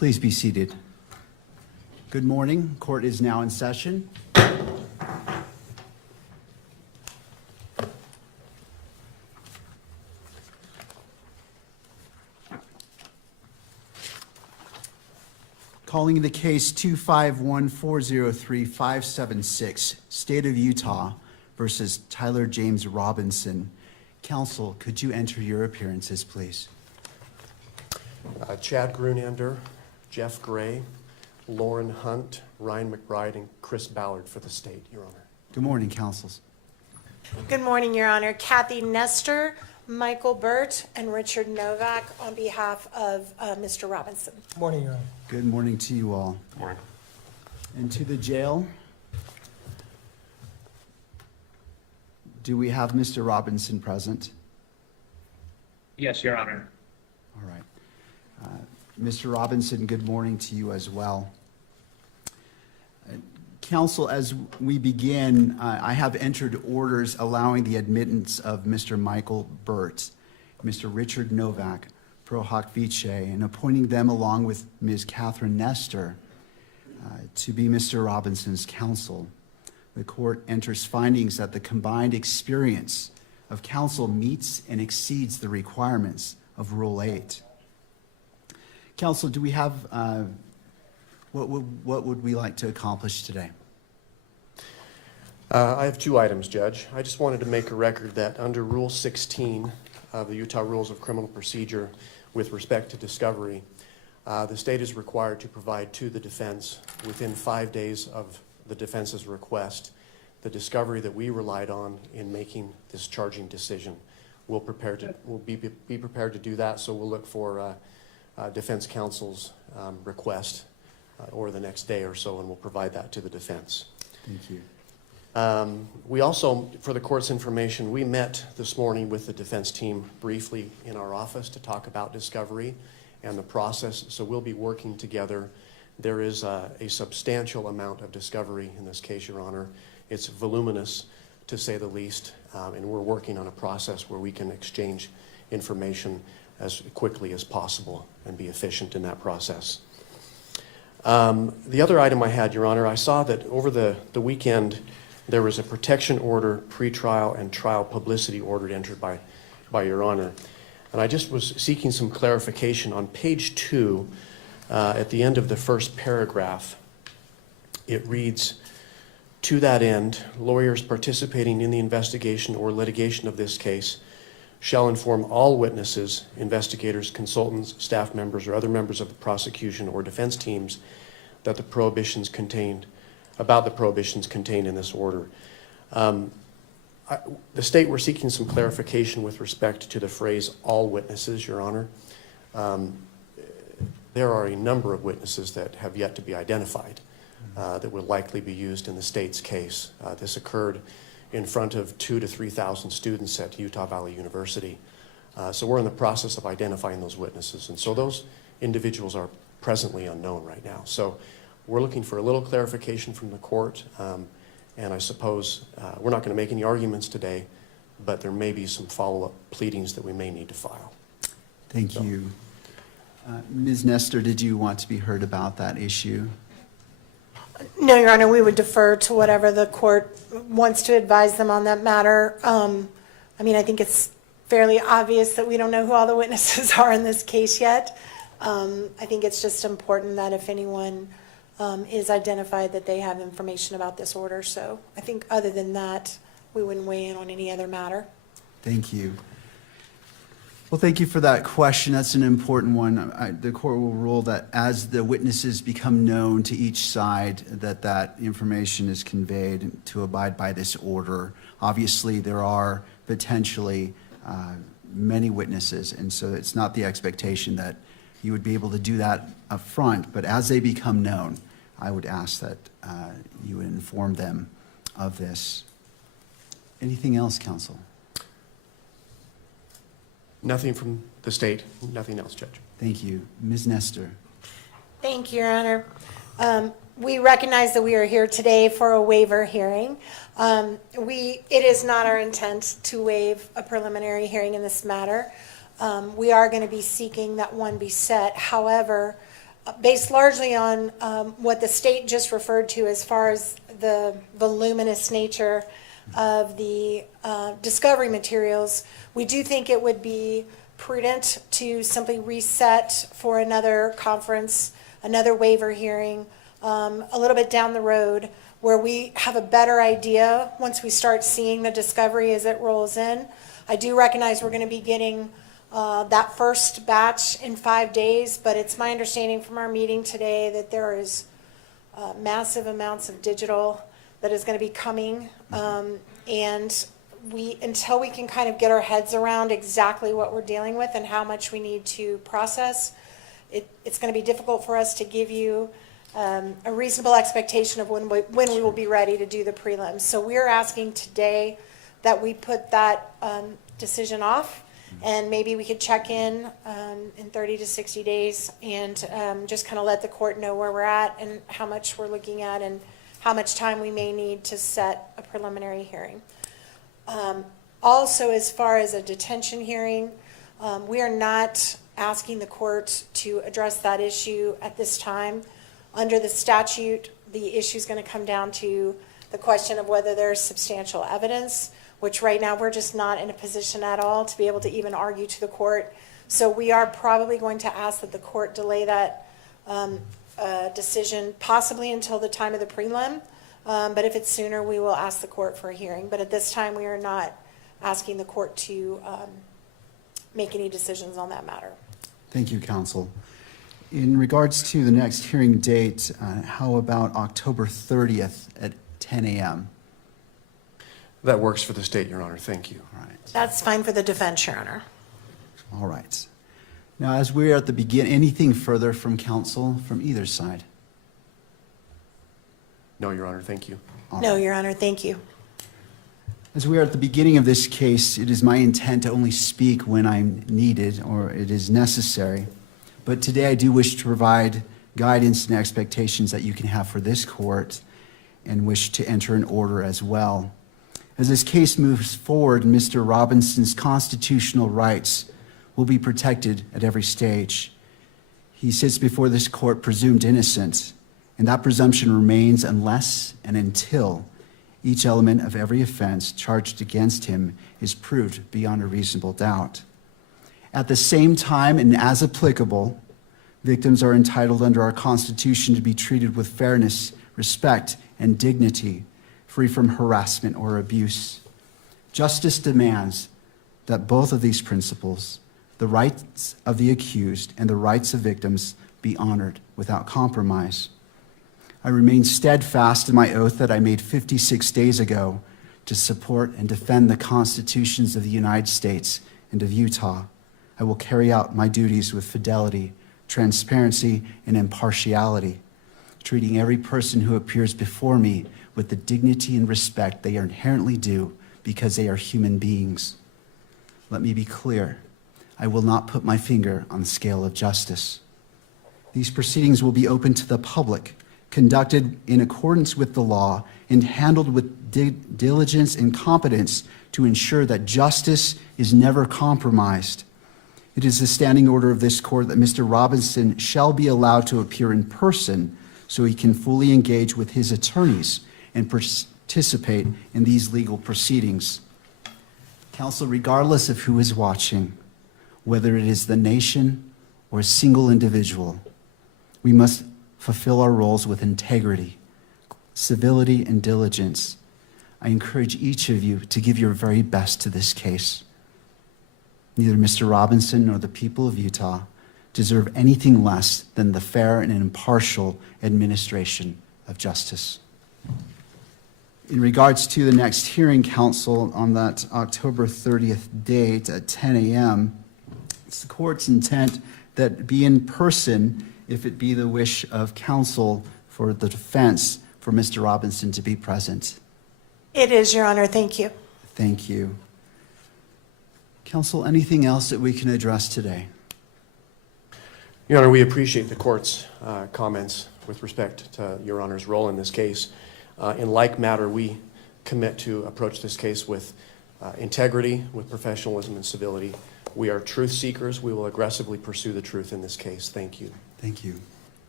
Please be seated. Good morning. Court is now in session. Calling the case 251403576, State of Utah versus Tyler James Robinson. Counsel, could you enter your appearances, please? Chad Grunander, Jeff Gray, Lauren Hunt, Ryan McBride, and Chris Ballard for the state, Your Honor. Good morning, counsels. Good morning, Your Honor. Kathy Nestor, Michael Burt, and Richard Novak on behalf of Mr. Robinson. Morning, Your Honor. Good morning to you all. Morning. And to the jail. Do we have Mr. Robinson present? Yes, Your Honor. All right. Mr. Robinson, good morning to you as well. Counsel, as we begin, I have entered orders allowing the admittance of Mr. Michael Burt, Mr. Richard Novak, pro hoc vice, and appointing them along with Ms. Catherine Nestor to be Mr. Robinson's counsel. The court enters findings that the combined experience of counsel meets and exceeds the requirements of Rule 8. Counsel, do we have, what would we like to accomplish today? I have two items, Judge. I just wanted to make a record that under Rule 16 of the Utah Rules of Criminal Procedure with respect to discovery, the state is required to provide to the defense within 5 days of the defense's request the discovery that we relied on in making this charging decision. We'll be prepared to do that, so we'll look for defense counsel's request over the next day or so, and we'll provide that to the defense. Thank you. We also, for the court's information, we met this morning with the defense team briefly in our office to talk about discovery and the process, so we'll be working together. There is a substantial amount of discovery in this case, Your Honor. It's voluminous, to say the least, and we're working on a process where we can exchange information as quickly as possible and be efficient in that process. The other item I had, Your Honor, I saw that over the weekend there was a protection order, pretrial, and trial publicity order entered by Your Honor. And I just was seeking some clarification. On page 2, at the end of the first paragraph, it reads, "To that end, lawyers participating in the investigation or litigation of this case shall inform all witnesses, investigators, consultants, staff members, or other members of the prosecution or defense teams that the prohibitions contained in this order." The state, we're seeking some clarification with respect to the phrase "all witnesses," Your Honor. There are a number of witnesses that have yet to be identified that will likely be used in the state's case. This occurred in front of 2,000 to 3,000 students at Utah Valley University. So we're in the process of identifying those witnesses. And so those individuals are presently unknown right now. So we're looking for a little clarification from the court. And I suppose we're not going to make any arguments today, but there may be some follow-up pleadings that we may need to file. Thank you. Ms. Nestor, did you want to be heard about that issue? No, Your Honor, we would defer to whatever the court wants to advise them on that matter. I mean, I think it's fairly obvious that we don't know who all the witnesses are in this case yet. I think it's just important that if anyone is identified, that they have information about this order. So I think other than that, we wouldn't weigh in on any other matter. Thank you. Well, thank you for that question. That's an important one. The court will rule that as the witnesses become known to each side, that information is conveyed to abide by this order. Obviously, there are potentially many witnesses, and so it's not the expectation that you would be able to do that up front, but as they become known, I would ask that you would inform them of this. Anything else, counsel? Nothing from the state, nothing else, Judge. Thank you. Ms. Nestor. Thank you, Your Honor. We recognize that we are here today for a waiver hearing. It is not our intent to waive a preliminary hearing in this matter. We are going to be seeking that one be set. However, based largely on what the state just referred to as far as the voluminous nature of the discovery materials, we do think it would be prudent to simply reset for another conference, another waiver hearing, a little bit down the road, where we have a better idea once we start seeing the discovery as it rolls in. I do recognize we're going to be getting that first batch in 5 days, but it's my understanding from our meeting today that there is massive amounts of digital that is going to be coming. And until we can kind of get our heads around exactly what we're dealing with and how much we need to process, it's going to be difficult for us to give you a reasonable expectation of when we will be ready to do the prelims. So we're asking today that we put that decision off, and maybe we could check in 30 to 60 days and just kind of let the court know where we're at and how much we're looking at and how much time we may need to set a preliminary hearing. Also, as far as a detention hearing, we are not asking the court to address that issue at this time. Under the statute, the issue is going to come down to the question of whether there's substantial evidence, which right now we're just not in a position at all to be able to even argue to the court. So we are probably going to ask that the court delay that decision possibly until the time of the prelim. But if it's sooner, we will ask the court for a hearing. But at this time, we are not asking the court to make any decisions on that matter. Thank you, counsel. In regards to the next hearing date, how about October 30th at 10 a.m.? That works for the state, Your Honor. Thank you. All right. That's fine for the defense, Your Honor. All right. Now, as we are at the beginning, anything further from counsel from either side? No, Your Honor. Thank you. No, Your Honor, thank you. As we are at the beginning of this case, it is my intent to only speak when I'm needed or it is necessary. But today I do wish to provide guidance and expectations that you can have for this court and wish to enter an order as well. As this case moves forward, Mr. Robinson's constitutional rights will be protected at every stage. He sits before this court presumed innocent, and that presumption remains unless and until each element of every offense charged against him is proved beyond a reasonable doubt. At the same time, and as applicable, victims are entitled under our Constitution to be treated with fairness, respect, and dignity, free from harassment or abuse. Justice demands that both of these principles, the rights of the accused and the rights of victims, be honored without compromise. I remain steadfast in my oath that I made 56 days ago to support and defend the constitutions of the United States and of Utah. I will carry out my duties with fidelity, transparency, and impartiality, treating every person who appears before me with the dignity and respect they are inherently due because they are human beings. Let me be clear. I will not put my finger on the scale of justice. These proceedings will be open to the public, conducted in accordance with the law, and handled with diligence and competence to ensure that justice is never compromised. It is the standing order of this court that Mr. Robinson shall be allowed to appear in person so he can fully engage with his attorneys and participate in these legal proceedings. Counsel, regardless of who is watching, whether it is the nation or a single individual, we must fulfill our roles with integrity, civility, and diligence. I encourage each of you to give your very best to this case. Neither Mr. Robinson nor the people of Utah deserve anything less than the fair and impartial administration of justice. In regards to the next hearing, counsel, on that October 30th date at 10 a.m., it's the court's intent that it be in person if it be the wish of counsel for the defense for Mr. Robinson to be present. It is, Your Honor. Thank you. Thank you. Counsel, anything else that we can address today? Your Honor, we appreciate the court's comments with respect to Your Honor's role in this case. In like matter, we commit to approach this case with integrity, with professionalism and civility. We are truth seekers. We will aggressively pursue the truth in this case. Thank you. Thank you.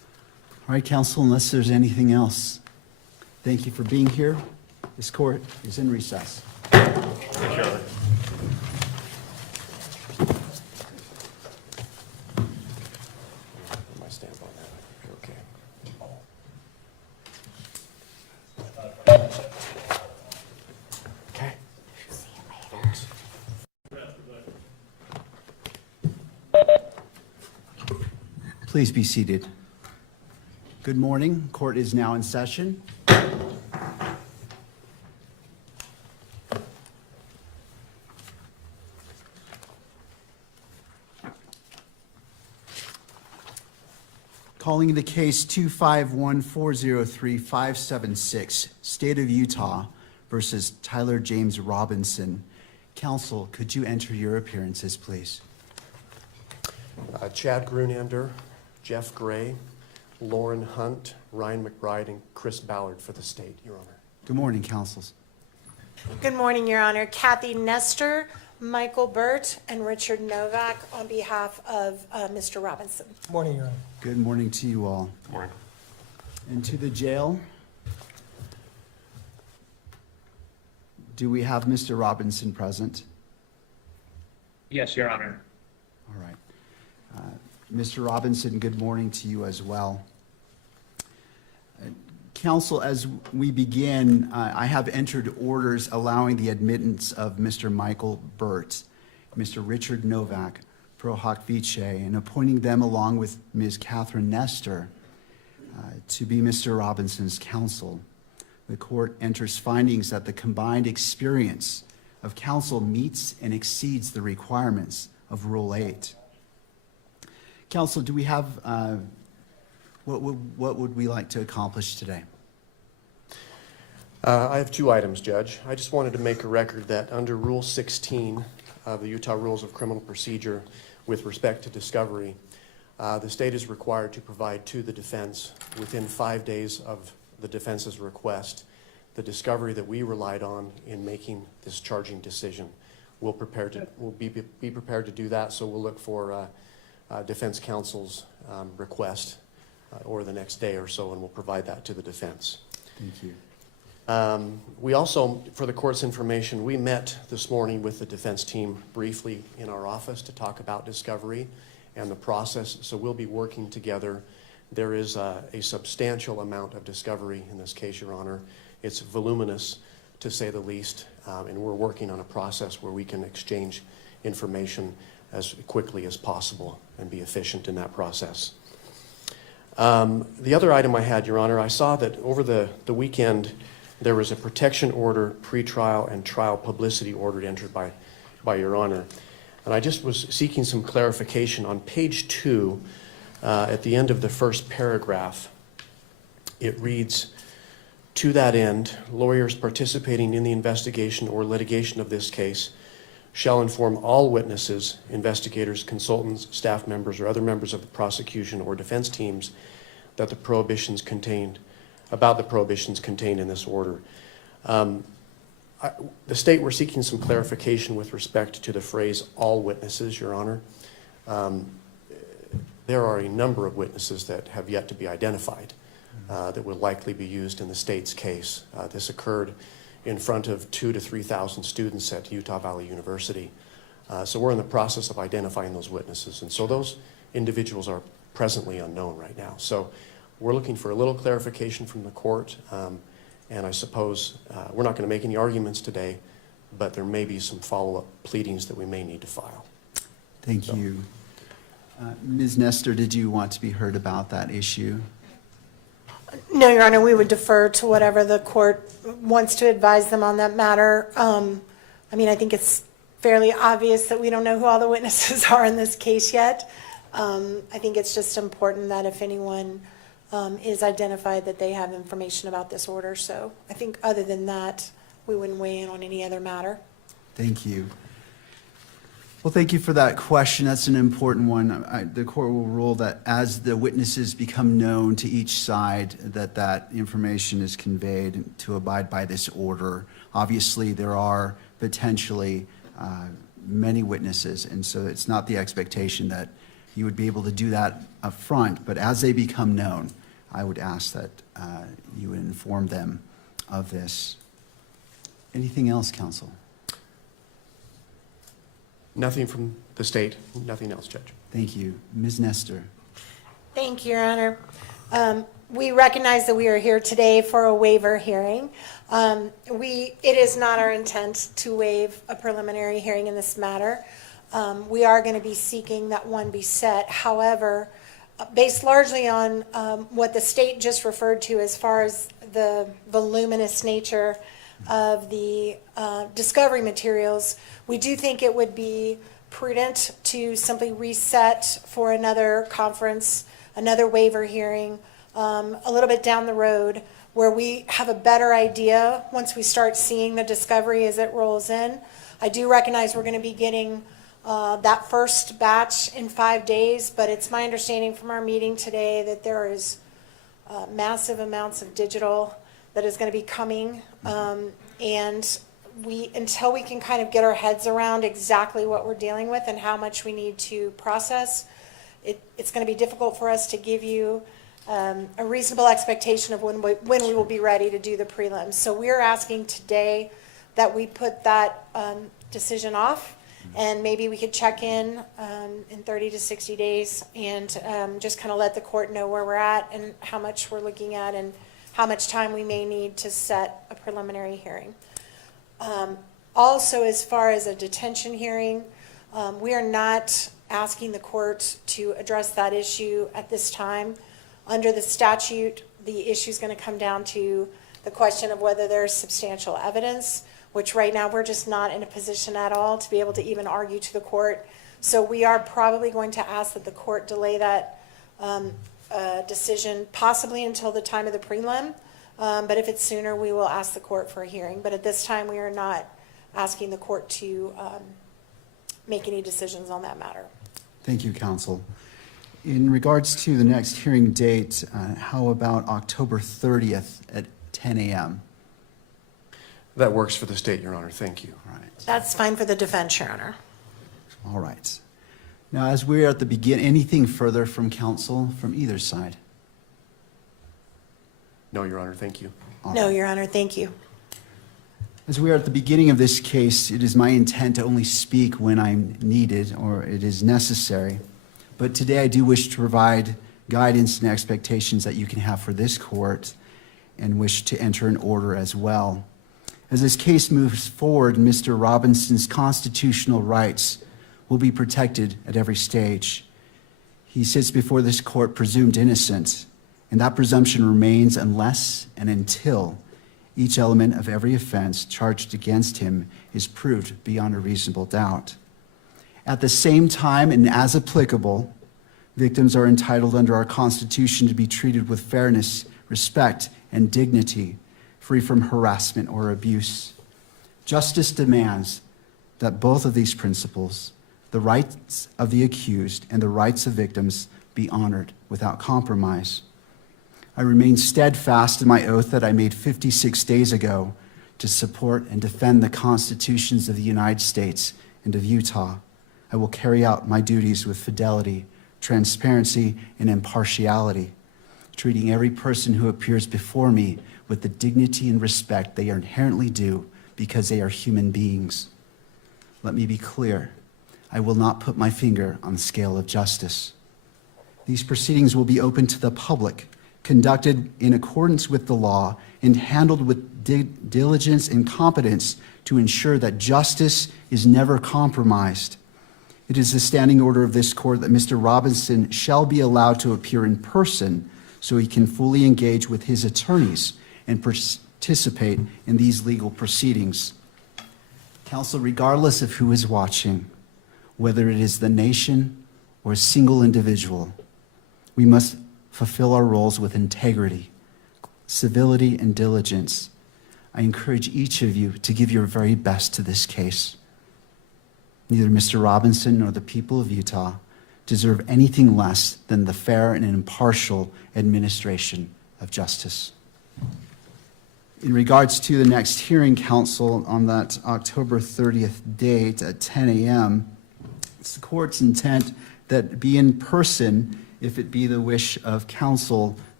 All right, counsel, unless there's anything else, thank you for being here. This court is in recess. My stamp on that. You're okay. Okay. Please be seated. Good morning. Court is now in session. Calling the case 251403576, State of Utah versus Tyler James Robinson. Counsel, could you enter your appearances, please? Chad Grunander, Jeff Gray, Lauren Hunt, Ryan McBride, and Chris Ballard for the state, Your Honor. Good morning, counsels. Good morning, Your Honor. Kathy Nestor, Michael Burt, and Richard Novak on behalf of Mr. Robinson. Morning, Your Honor. Good morning to you all. Morning. And to the jail. Do we have Mr. Robinson present? Yes, Your Honor. All right. Mr. Robinson, good morning to you as well. Counsel, as we begin, I have entered orders allowing the admittance of Mr. Michael Burt, Mr. Richard Novak, pro hoc vice, and appointing them along with Ms. Catherine Nestor to be Mr. Robinson's counsel. The court enters findings that the combined experience of counsel meets and exceeds the requirements of Rule 8. Counsel, do we have, what would we like to accomplish today? I have two items, Judge. I just wanted to make a record that under Rule 16 of the Utah Rules of Criminal Procedure with respect to discovery, the state is required to provide to the defense within 5 days of the defense's request the discovery that we relied on in making this charging decision. We'll be prepared to do that, so we'll look for defense counsel's request or the next day or so, and we'll provide that to the defense. Thank you. We also, for the court's information, we met this morning with the defense team briefly in our office to talk about discovery and the process, so we'll be working together. There is a substantial amount of discovery in this case, Your Honor. It's voluminous, to say the least, and we're working on a process where we can exchange information as quickly as possible and be efficient in that process. The other item I had, Your Honor, I saw that over the weekend there was a protection order, pretrial, and trial publicity order entered by Your Honor. And I just was seeking some clarification. On page 2, at the end of the first paragraph, it reads, "To that end, lawyers participating in the investigation or litigation of this case shall inform all witnesses, investigators, consultants, staff members, or other members of the prosecution or defense teams that the prohibitions contained in this order." The state, we're seeking some clarification with respect to the phrase "all witnesses," Your Honor. There are a number of witnesses that have yet to be identified that will likely be used in the state's case. This occurred in front of 2,000 to 3,000 students at Utah Valley University. So we're in the process of identifying those witnesses. And so those individuals are presently unknown right now. So we're looking for a little clarification from the court. And I suppose we're not going to make any arguments today, but there may be some follow-up pleadings that we may need to file. Thank you. Ms. Nestor, did you want to be heard about that issue? No, Your Honor, we would defer to whatever the court wants to advise them on that matter. I mean, I think it's fairly obvious that we don't know who all the witnesses are in this case yet. I think it's just important that if anyone is identified, that they have information about this order. So I think other than that, we wouldn't weigh in on any other matter. Thank you. Well, thank you for that question. That's an important one. The court will rule that as the witnesses become known to each side, that information is conveyed to abide by this order. Obviously, there are potentially many witnesses, and so it's not the expectation that you would be able to do that up front, but as they become known, I would ask that you would inform them of this. Anything else, counsel? Nothing from the state, nothing else, Judge. Thank you. Ms. Nestor. Thank you, Your Honor. We recognize that we are here today for a waiver hearing. It is not our intent to waive a preliminary hearing in this matter. We are going to be seeking that one be set. However, based largely on what the state just referred to as far as the voluminous nature of the discovery materials, we do think it would be prudent to simply reset for another conference, another waiver hearing, a little bit down the road, where we have a better idea once we start seeing the discovery as it rolls in. I do recognize we're going to be getting that first batch in 5 days, but it's my understanding from our meeting today that there is massive amounts of digital that is going to be coming, and until we can kind of get our heads around exactly what we're dealing with and how much we need to process, it's going to be difficult for us to give you a reasonable expectation of when we will be ready to do the prelims. So we're asking today that we put that decision off, and maybe we could check in 30 to 60 days and just kind of let the court know where we're at and how much we're looking at and how much time we may need to set a preliminary hearing. Also, as far as a detention hearing, we are not asking the court to address that issue at this time. Under the statute, the issue is going to come down to the question of whether there's substantial evidence, which right now we're just not in a position at all to be able to even argue to the court. So we are probably going to ask that the court delay that decision possibly until the time of the prelim. But if it's sooner, we will ask the court for a hearing. But at this time, we are not asking the court to make any decisions on that matter. Thank you, counsel. In regards to the next hearing date, how about October 30th at 10 a.m.? That works for the state, Your Honor. Thank you. All right. That's fine for the defense, Your Honor. All right. Now, as we're at the beginning, anything further from counsel from either side? No, Your Honor. Thank you. All No, right. Your Honor, thank you. As we are at the beginning of this case, it is my intent to only speak when I'm needed or it is necessary. But today I do wish to provide guidance and expectations that you can have for this court and wish to enter an order as well. As this case moves forward, Mr. Robinson's constitutional rights will be protected at every stage. He sits before this court presumed innocent, and that presumption remains unless and until each element of every offense charged against him is proved beyond a reasonable doubt. At the same time, and as applicable, victims are entitled under our Constitution to be treated with fairness, respect, and dignity, free from harassment or abuse. Justice demands that both of these principles, the rights of the accused and the rights of victims, be honored without compromise. I remain steadfast in my oath that I made 56 days ago to support and defend the constitutions of the United States and of Utah. I will carry out my duties with fidelity, transparency, and impartiality, treating every person who appears before me with the dignity and respect they are inherently due because they are human beings. Let me be clear. I will not put my finger on the scale of justice. These proceedings will be open to the public, conducted in accordance with the law, and handled with diligence and competence to ensure that justice is never compromised. It is the standing order of this court that Mr. Robinson shall be allowed to appear in person so he can fully engage with his attorneys and participate in these legal proceedings. Counsel, regardless of who is watching, whether it is the nation or a single individual, we must fulfill our roles with integrity, civility, and diligence. I encourage each of you to give your very best to this case. Neither Mr. Robinson nor the people of Utah deserve anything less than the fair and impartial administration of justice. In regards to the next hearing, counsel, on that October 30th date at 10 a.m., it's the court's intent that be in person if it be the wish of counsel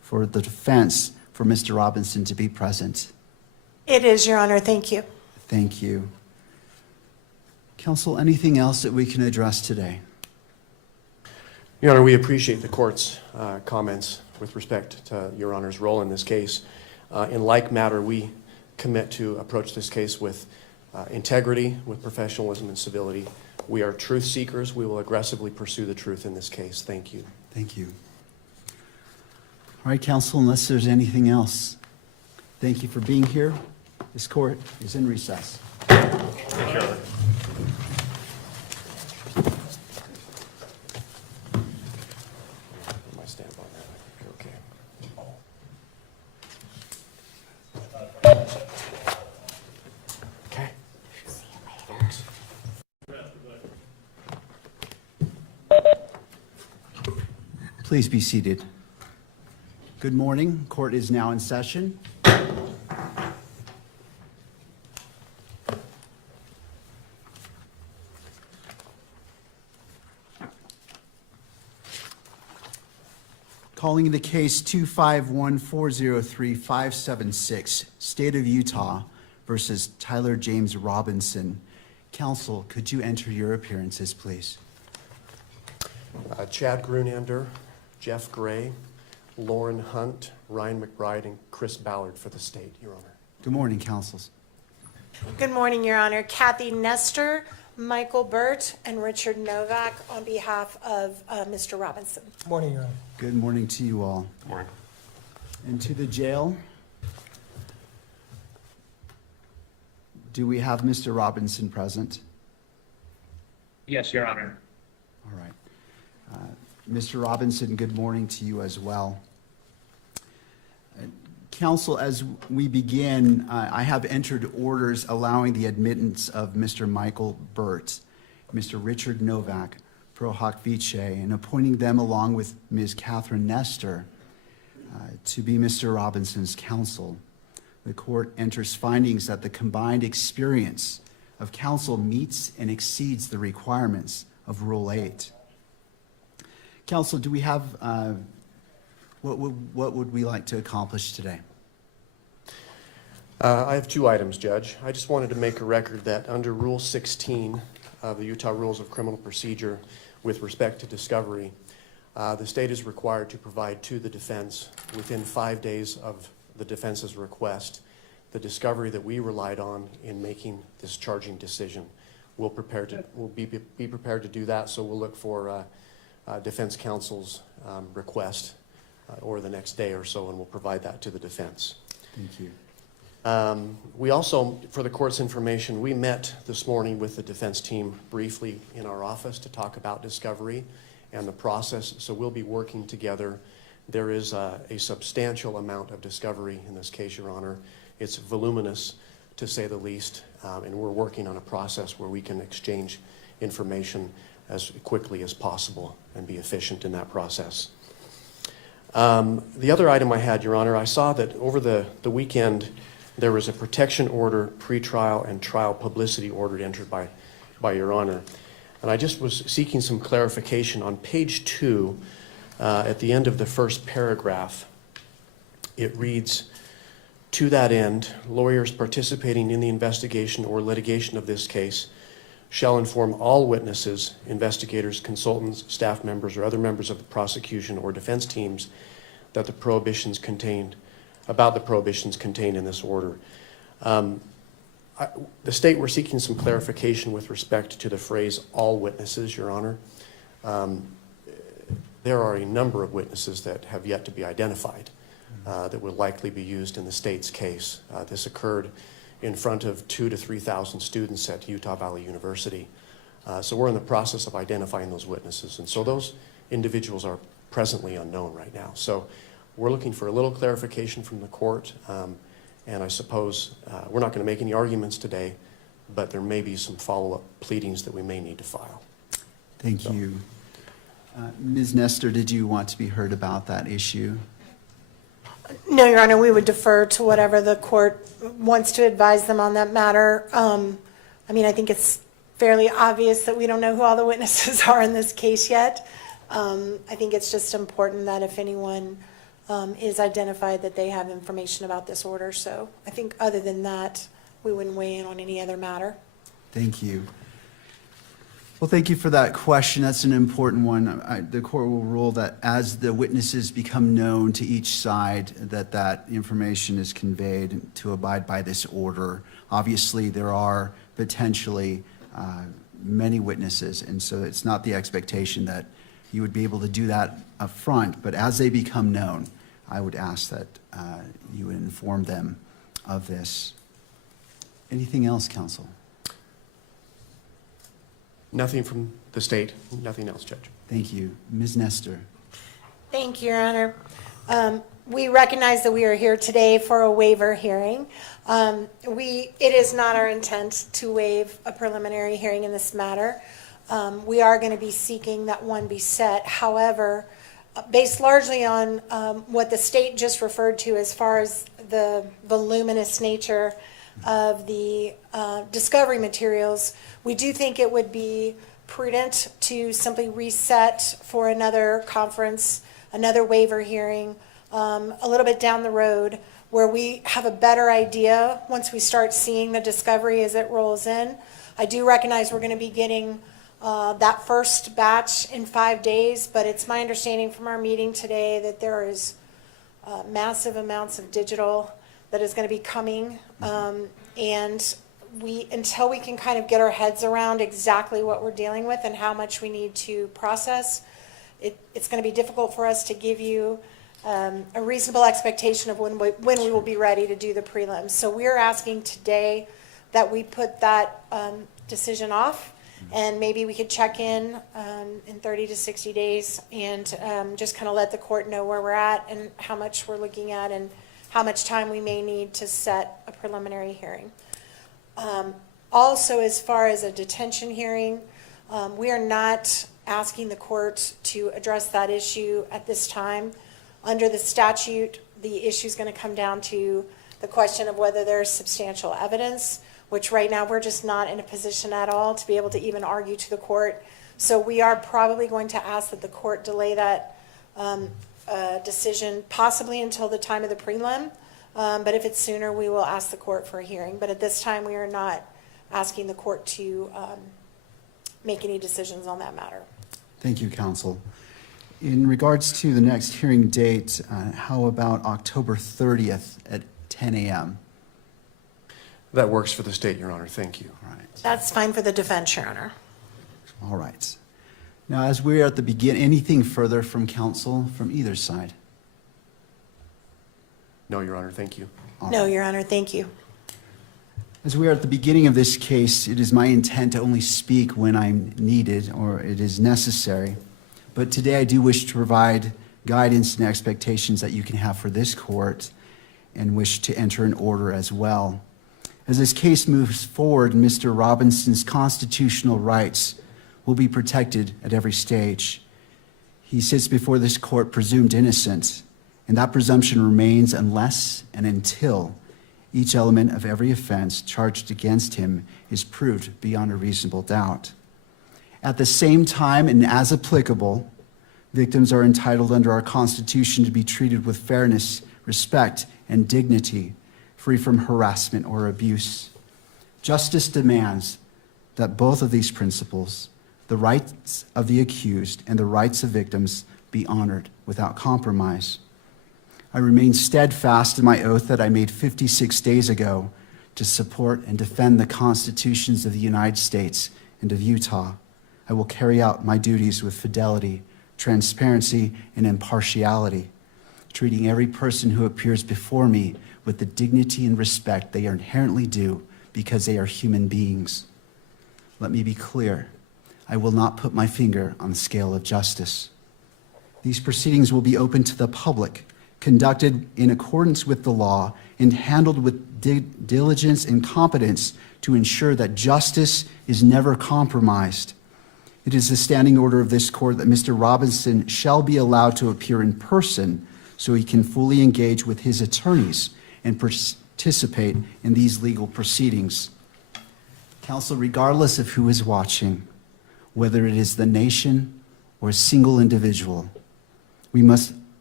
for the defense for Mr. Robinson to be present? It is, Your Honor. Thank you. Thank you. Counsel, anything else that we can address today? Your Honor, we appreciate the court's comments with respect to Your Honor's role in this case. In like matter, we commit to approach this case with integrity, with professionalism and civility. We are truth seekers. We will aggressively pursue the truth in this case. Thank you. Thank you. All right, counsel, unless there's anything else, thank you for being here. This court is in recess. Thank you, Your Honor. My stamp on that. I think you're okay. Okay. Please be seated. Good morning. Court is now in session. Calling the case 251403576, State of Utah versus Tyler James Robinson. Counsel, could you enter your appearances, please? Chad Grunander, Jeff Gray, Lauren Hunt, Ryan McBride, and Chris Ballard for the state, Your Honor. Good morning, counsels. Good morning, Your Honor. Kathy Nestor, Michael Burt, and Richard Novak on behalf of Mr. Robinson. Morning, Your Honor. Good morning to you all. Good morning. And to the jail. Do we have Mr. Robinson present? Yes, Your Honor. All right. Mr. Robinson, good morning to you as well. Counsel, as we begin, I have entered orders allowing the admittance of Mr. Michael Burt, Mr. Richard Novak, pro hoc vice, and appointing them along with Ms. Catherine Nestor to be Mr. Robinson's counsel. The court enters findings that the combined experience of counsel meets and exceeds the requirements of Rule 8. Counsel, do we have, what would we like to accomplish today? I have two items, Judge. I just wanted to make a record that under Rule 16 of the Utah Rules of Criminal Procedure with respect to discovery, the state is required to provide to the defense within 5 days of the defense's request the discovery that we relied on in making this charging decision. We'll be prepared to do that, so we'll look for defense counsel's request or the next day or so, and we'll provide that to the defense. Thank you. We also, for the court's information, we met this morning with the defense team briefly in our office to talk about discovery and the process, so we'll be working together. There is a substantial amount of discovery in this case, Your Honor. It's voluminous, to say the least, and we're working on a process where we can exchange information as quickly as possible and be efficient in that process. The other item I had, Your Honor, I saw that over the weekend there was a protection order, pretrial, and trial publicity order entered by Your Honor. And I just was seeking some clarification. On page 2, at the end of the first paragraph, it reads, "To that end, lawyers participating in the investigation or litigation of this case shall inform all witnesses, investigators, consultants, staff members, or other members of the prosecution or defense teams that the prohibitions contained in this order." The state, we're seeking some clarification with respect to the phrase "all witnesses," Your Honor. There are a number of witnesses that have yet to be identified that will likely be used in the state's case. This occurred in front of 2,000 to 3,000 students at Utah Valley University. So we're in the process of identifying those witnesses. And so those individuals are presently unknown right now. So we're looking for a little clarification from the court. And I suppose we're not going to make any arguments today, but there may be some follow-up pleadings that we may need to file. Thank you. Ms. Nestor, did you want to be heard about that issue? No, Your Honor, we would defer to whatever the court wants to advise them on that matter. I mean, I think it's fairly obvious that we don't know who all the witnesses are in this case yet. I think it's just important that if anyone is identified that they have information about this order. So I think other than that, we wouldn't weigh in on any other matter. Thank you. Well, thank you for that question. That's an important one. The court will rule that as the witnesses become known to each side, that information is conveyed to abide by this order. Obviously, there are potentially many witnesses, and so it's not the expectation that you would be able to do that up front, but as they become known, I would ask that you would inform them of this. Anything else, counsel? Nothing from the state, nothing else, Judge. Thank you. Ms. Nestor. Thank you, Your Honor. We recognize that we are here today for a waiver hearing. It is not our intent to waive a preliminary hearing in this matter. We are going to be seeking that one be set. However, based largely on what the state just referred to as far as the voluminous nature of the discovery materials, we do think it would be prudent to simply reset for another conference, another waiver hearing, a little bit down the road, where we have a better idea once we start seeing the discovery as it rolls in. I do recognize we're going to be getting that first batch in 5 days, but it's my understanding from our meeting today that there is massive amounts of digital that is going to be coming, and until we can kind of get our heads around exactly what we're dealing with and how much we need to process, it's going to be difficult for us to give you a reasonable expectation of when we will be ready to do the prelims. So we're asking today that we put that decision off, and maybe we could check in 30 to 60 days and just kind of let the court know where we're at and how much we're looking at and how much time we may need to set a preliminary hearing. Also, as far as a detention hearing, we are not asking the court to address that issue at this time. Under the statute, the issue is going to come down to the question of whether there's substantial evidence, which right now we're just not in a position at all to be able to even argue to the court. So we are probably going to ask that the court delay that decision possibly until the time of the prelim. But if it's sooner, we will ask the court for a hearing. But at this time, we are not asking the court to make any decisions on that matter. Thank you, counsel. In regards to the next hearing date, how about October 30th at 10 a.m.? That works for the state, Your Honor. Thank you. All right. That's fine for the defense, Your Honor. All right. Now, as we are at the beginning, anything further from counsel from either side? No, Your Honor. Thank you. No, Your Honor, thank you. As we are at the beginning of this case, it is my intent to only speak when I'm needed or it is necessary. But today I do wish to provide guidance and expectations that you can have for this court and wish to enter an order as well. As this case moves forward, Mr. Robinson's constitutional rights will be protected at every stage. He sits before this court presumed innocent, and that presumption remains unless and until each element of every offense charged against him is proved beyond a reasonable doubt. At the same time, and as applicable, victims are entitled under our Constitution to be treated with fairness, respect, and dignity, free from harassment or abuse. Justice demands that both of these principles, the rights of the accused and the rights of victims, be honored without compromise. I remain steadfast in my oath that I made 56 days ago to support and defend the constitutions of the United States and of Utah. I will carry out my duties with fidelity, transparency, and impartiality, treating every person who appears before me with the dignity and respect they are inherently due because they are human beings. Let me be clear. I will not put my finger on the scale of justice. These proceedings will be open to the public, conducted in accordance with the law, and handled with diligence and competence to ensure that justice is never compromised. It is the standing order of this court that Mr. Robinson shall be allowed to appear in person so he can fully engage with his attorneys and participate in these legal proceedings. Counsel, regardless of who is watching, whether it is the nation or a single individual, we must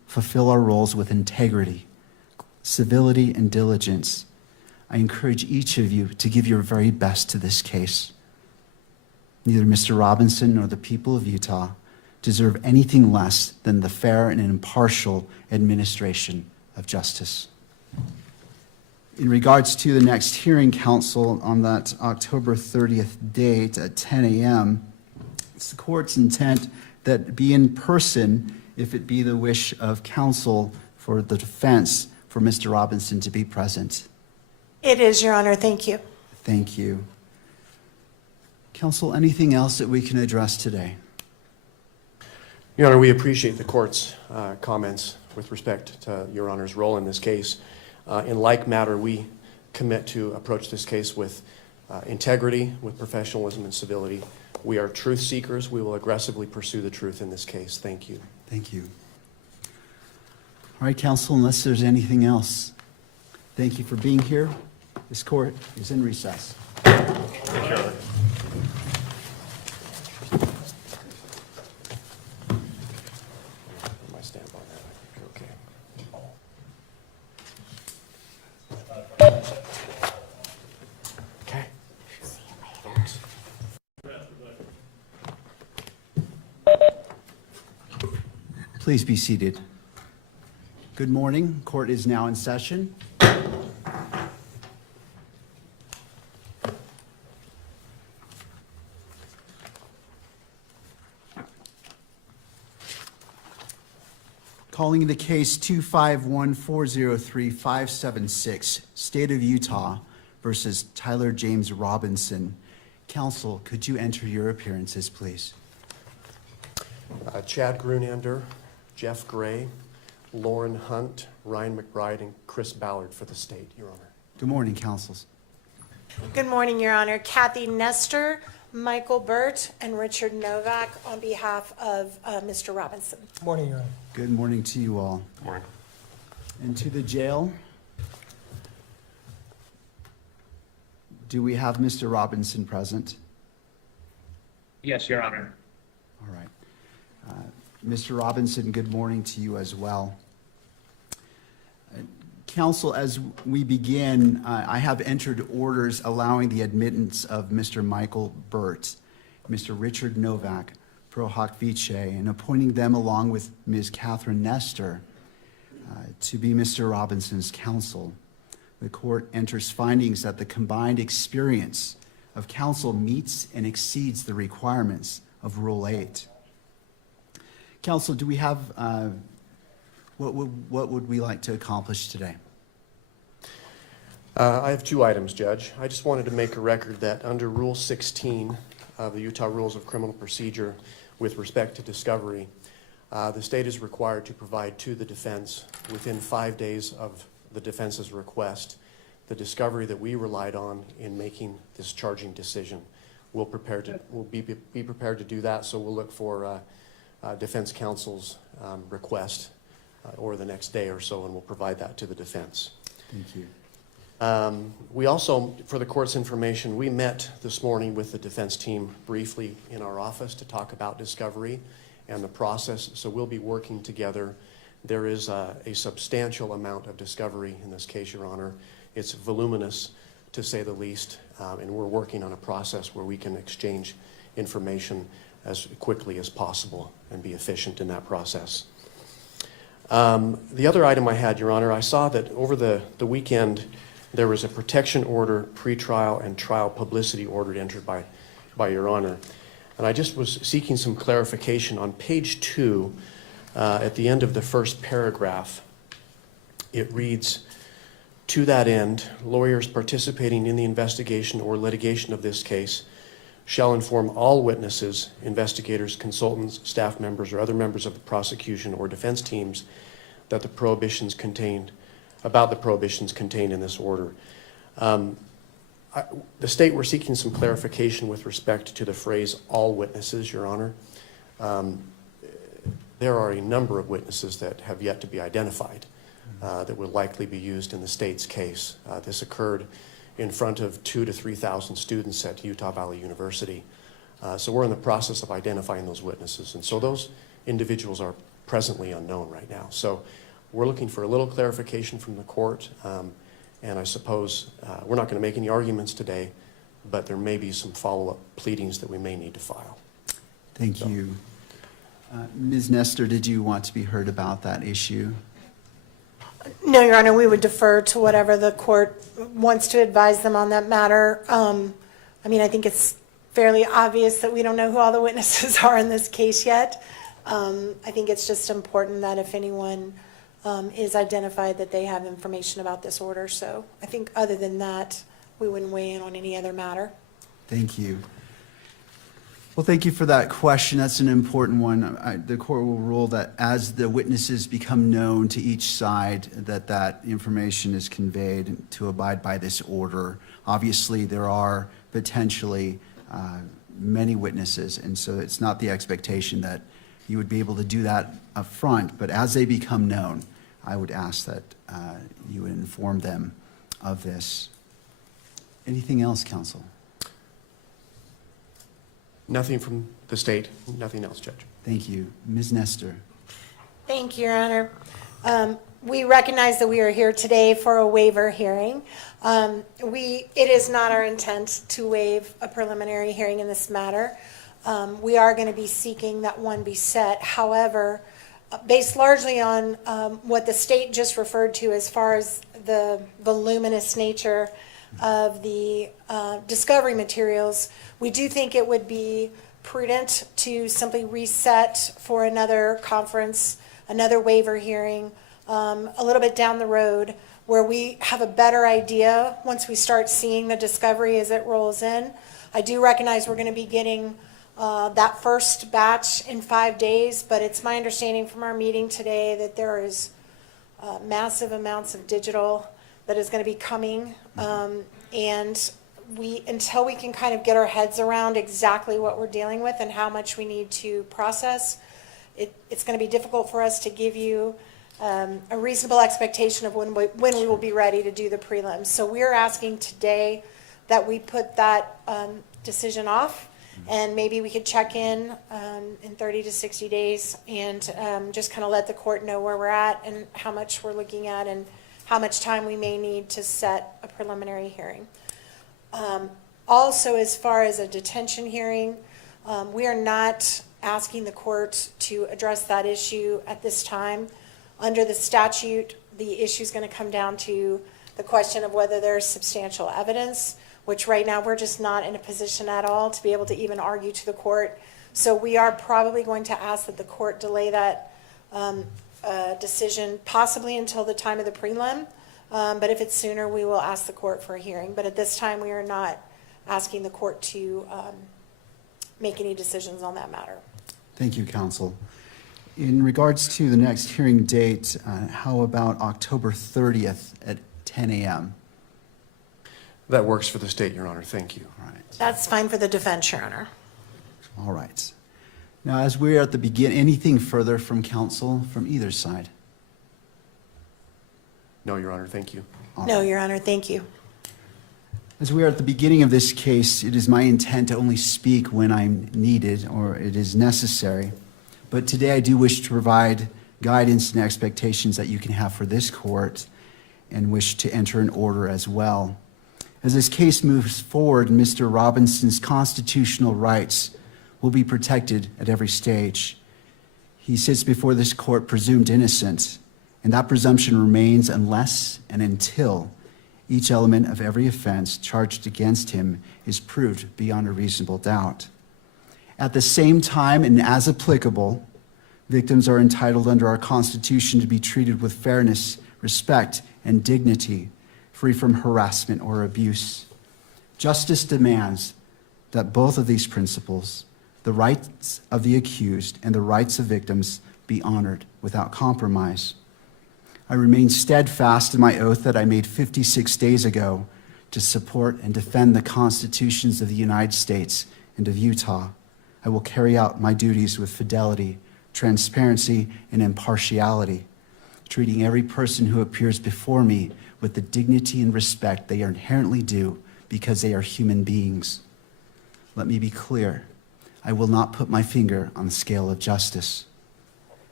fulfill our roles with integrity, civility, and diligence. I encourage each of you to give your very best to this case. Neither Mr. Robinson nor the people of Utah deserve anything less than the fair and impartial administration of justice. In regards to the next hearing, counsel, on that October 30th date at 10 a.m., it's the court's intent that be in person if it be the wish of counsel for the defense for Mr. Robinson to be present. It is, Your Honor. Thank you. Thank you. Counsel, anything else that we can address today? Your Honor, we appreciate the court's comments with respect to Your Honor's role in this case. In like matter, we commit to approach this case with integrity, with professionalism and civility. We are truth seekers. We will aggressively pursue the truth in this case. Thank you. Thank you. All right, counsel, unless there's anything else, thank you for being here. This court is in recess. My stamp on that. Okay. Okay. Thanks. Please be seated. Good morning. Court is now in session. Calling the case 251403576, State of Utah versus Tyler James Robinson. Counsel, could you enter your appearances, please? Chad Grunander, Jeff Gray, Lauren Hunt, Ryan McBride, and Chris Ballard for the state, Your Honor. Good morning, counsels. Good morning, Your Honor. Kathy Nestor, Michael Burt, and Richard Novak on behalf of Mr. Robinson. Morning, Your Honor. Good morning to you all. Morning. And to the jail, do we have Mr. Robinson present? Yes, Your Honor. All right. Mr. Robinson, good morning to you as well. Counsel, as we begin, I have entered orders allowing the admittance of Mr. Michael Burt, Mr. Richard Novak, pro hoc vice, and appointing them along with Ms. Catherine Nestor to be Mr. Robinson's counsel. The court enters findings that the combined experience of counsel meets and exceeds the requirements of Rule 8. Counsel, do we have, what would we like to accomplish today? I have two items, Judge. I just wanted to make a record that under Rule 16 of the Utah Rules of Criminal Procedure with respect to discovery, the state is required to provide to the defense within 5 days of the defense's request the discovery that we relied on in making this charging decision. We'll be prepared to do that, so we'll look for defense counsel's request or the next day or so, and we'll provide that to the defense. Thank you. We also, for the court's information, we met this morning with the defense team briefly in our office to talk about discovery and the process, so we'll be working together. There is a substantial amount of discovery in this case, Your Honor. It's voluminous, to say the least, and we're working on a process where we can exchange information as quickly as possible and be efficient in that process. The other item I had, Your Honor, I saw that over the weekend there was a protection order, pretrial, and trial publicity order entered by Your Honor. And I just was seeking some clarification. On page 2, at the end of the first paragraph, it reads, "To that end, lawyers participating in the investigation or litigation of this case shall inform all witnesses, investigators, consultants, staff members, or other members of the prosecution or defense teams that the prohibitions contained in this order." The state were seeking some clarification with respect to the phrase "all witnesses," Your Honor. There are a number of witnesses that have yet to be identified that will likely be used in the state's case. This occurred in front of 2,000 to 3,000 students at Utah Valley University. So we're in the process of identifying those witnesses. And so those individuals are presently unknown right now. So we're looking for a little clarification from the court, and I suppose we're not going to make any arguments today, but there may be some follow-up pleadings that we may need to file. Thank you. Ms. Nestor, did you want to be heard about that issue? No, Your Honor, we would defer to whatever the court wants to advise them on that matter. I mean, I think it's fairly obvious that we don't know who all the witnesses are in this case yet. I think it's just important that if anyone is identified, that they have information about this order. So I think other than that, we wouldn't weigh in on any other matter. Thank you. Well, thank you for that question. That's an important one. The court will rule that as the witnesses become known to each side, that information is conveyed to abide by this order. Obviously, there are potentially many witnesses, and so it's not the expectation that you would be able to do that up front, but as they become known, I would ask that you would inform them of this. Anything else, counsel? Nothing from the state, nothing else, Judge. Thank you. Ms. Nestor. Thank you, Your Honor. We recognize that we are here today for a waiver hearing. It is not our intent to waive a preliminary hearing in this matter. We are going to be seeking that one be set. However, based largely on what the state just referred to as far as the voluminous nature of the discovery materials, we do think it would be prudent to simply reset for another conference, another waiver hearing, a little bit down the road, where we have a better idea once we start seeing the discovery as it rolls in. I do recognize we're going to be getting that first batch in 5 days, but it's my understanding from our meeting today that there is massive amounts of digital that is going to be coming, and until we can kind of get our heads around exactly what we're dealing with and how much we need to process, it's going to be difficult for us to give you a reasonable expectation of when we will be ready to do the prelims. So we're asking today that we put that decision off, and maybe we could check in 30 to 60 days and just kind of let the court know where we're at and how much we're looking at and how much time we may need to set a preliminary hearing. Also, as far as a detention hearing, we are not asking the court to address that issue at this time. Under the statute, the issue is going to come down to the question of whether there's substantial evidence, which right now we're just not in a position at all to be able to even argue to the court. So we are probably going to ask that the court delay that decision possibly until the time of the prelim. But if it's sooner, we will ask the court for a hearing. But at this time, we are not asking the court to make any decisions on that matter. Thank you, counsel. In regards to the next hearing date, how about October 30th at 10 a.m.? That works for the state, Your Honor. Thank you. All right. That's fine for the defense, Your Honor. All right. Now, as we are at the beginning, anything further from counsel from either side? No, Your Honor. Thank you. No, Your Honor, thank you. As we are at the beginning of this case, it is my intent to only speak when I'm needed or it is necessary. But today I do wish to provide guidance and expectations that you can have for this court and wish to enter an order as well. As this case moves forward, Mr. Robinson's constitutional rights will be protected at every stage. He sits before this court presumed innocent, and that presumption remains unless and until each element of every offense charged against him is proved beyond a reasonable doubt. At the same time, and as applicable, victims are entitled under our Constitution to be treated with fairness, respect, and dignity, free from harassment or abuse. Justice demands that both of these principles, the rights of the accused and the rights of victims, be honored without compromise. I remain steadfast in my oath that I made 56 days ago to support and defend the constitutions of the United States and of Utah. I will carry out my duties with fidelity, transparency, and impartiality, treating every person who appears before me with the dignity and respect they are inherently due because they are human beings. Let me be clear. I will not put my finger on the scale of justice.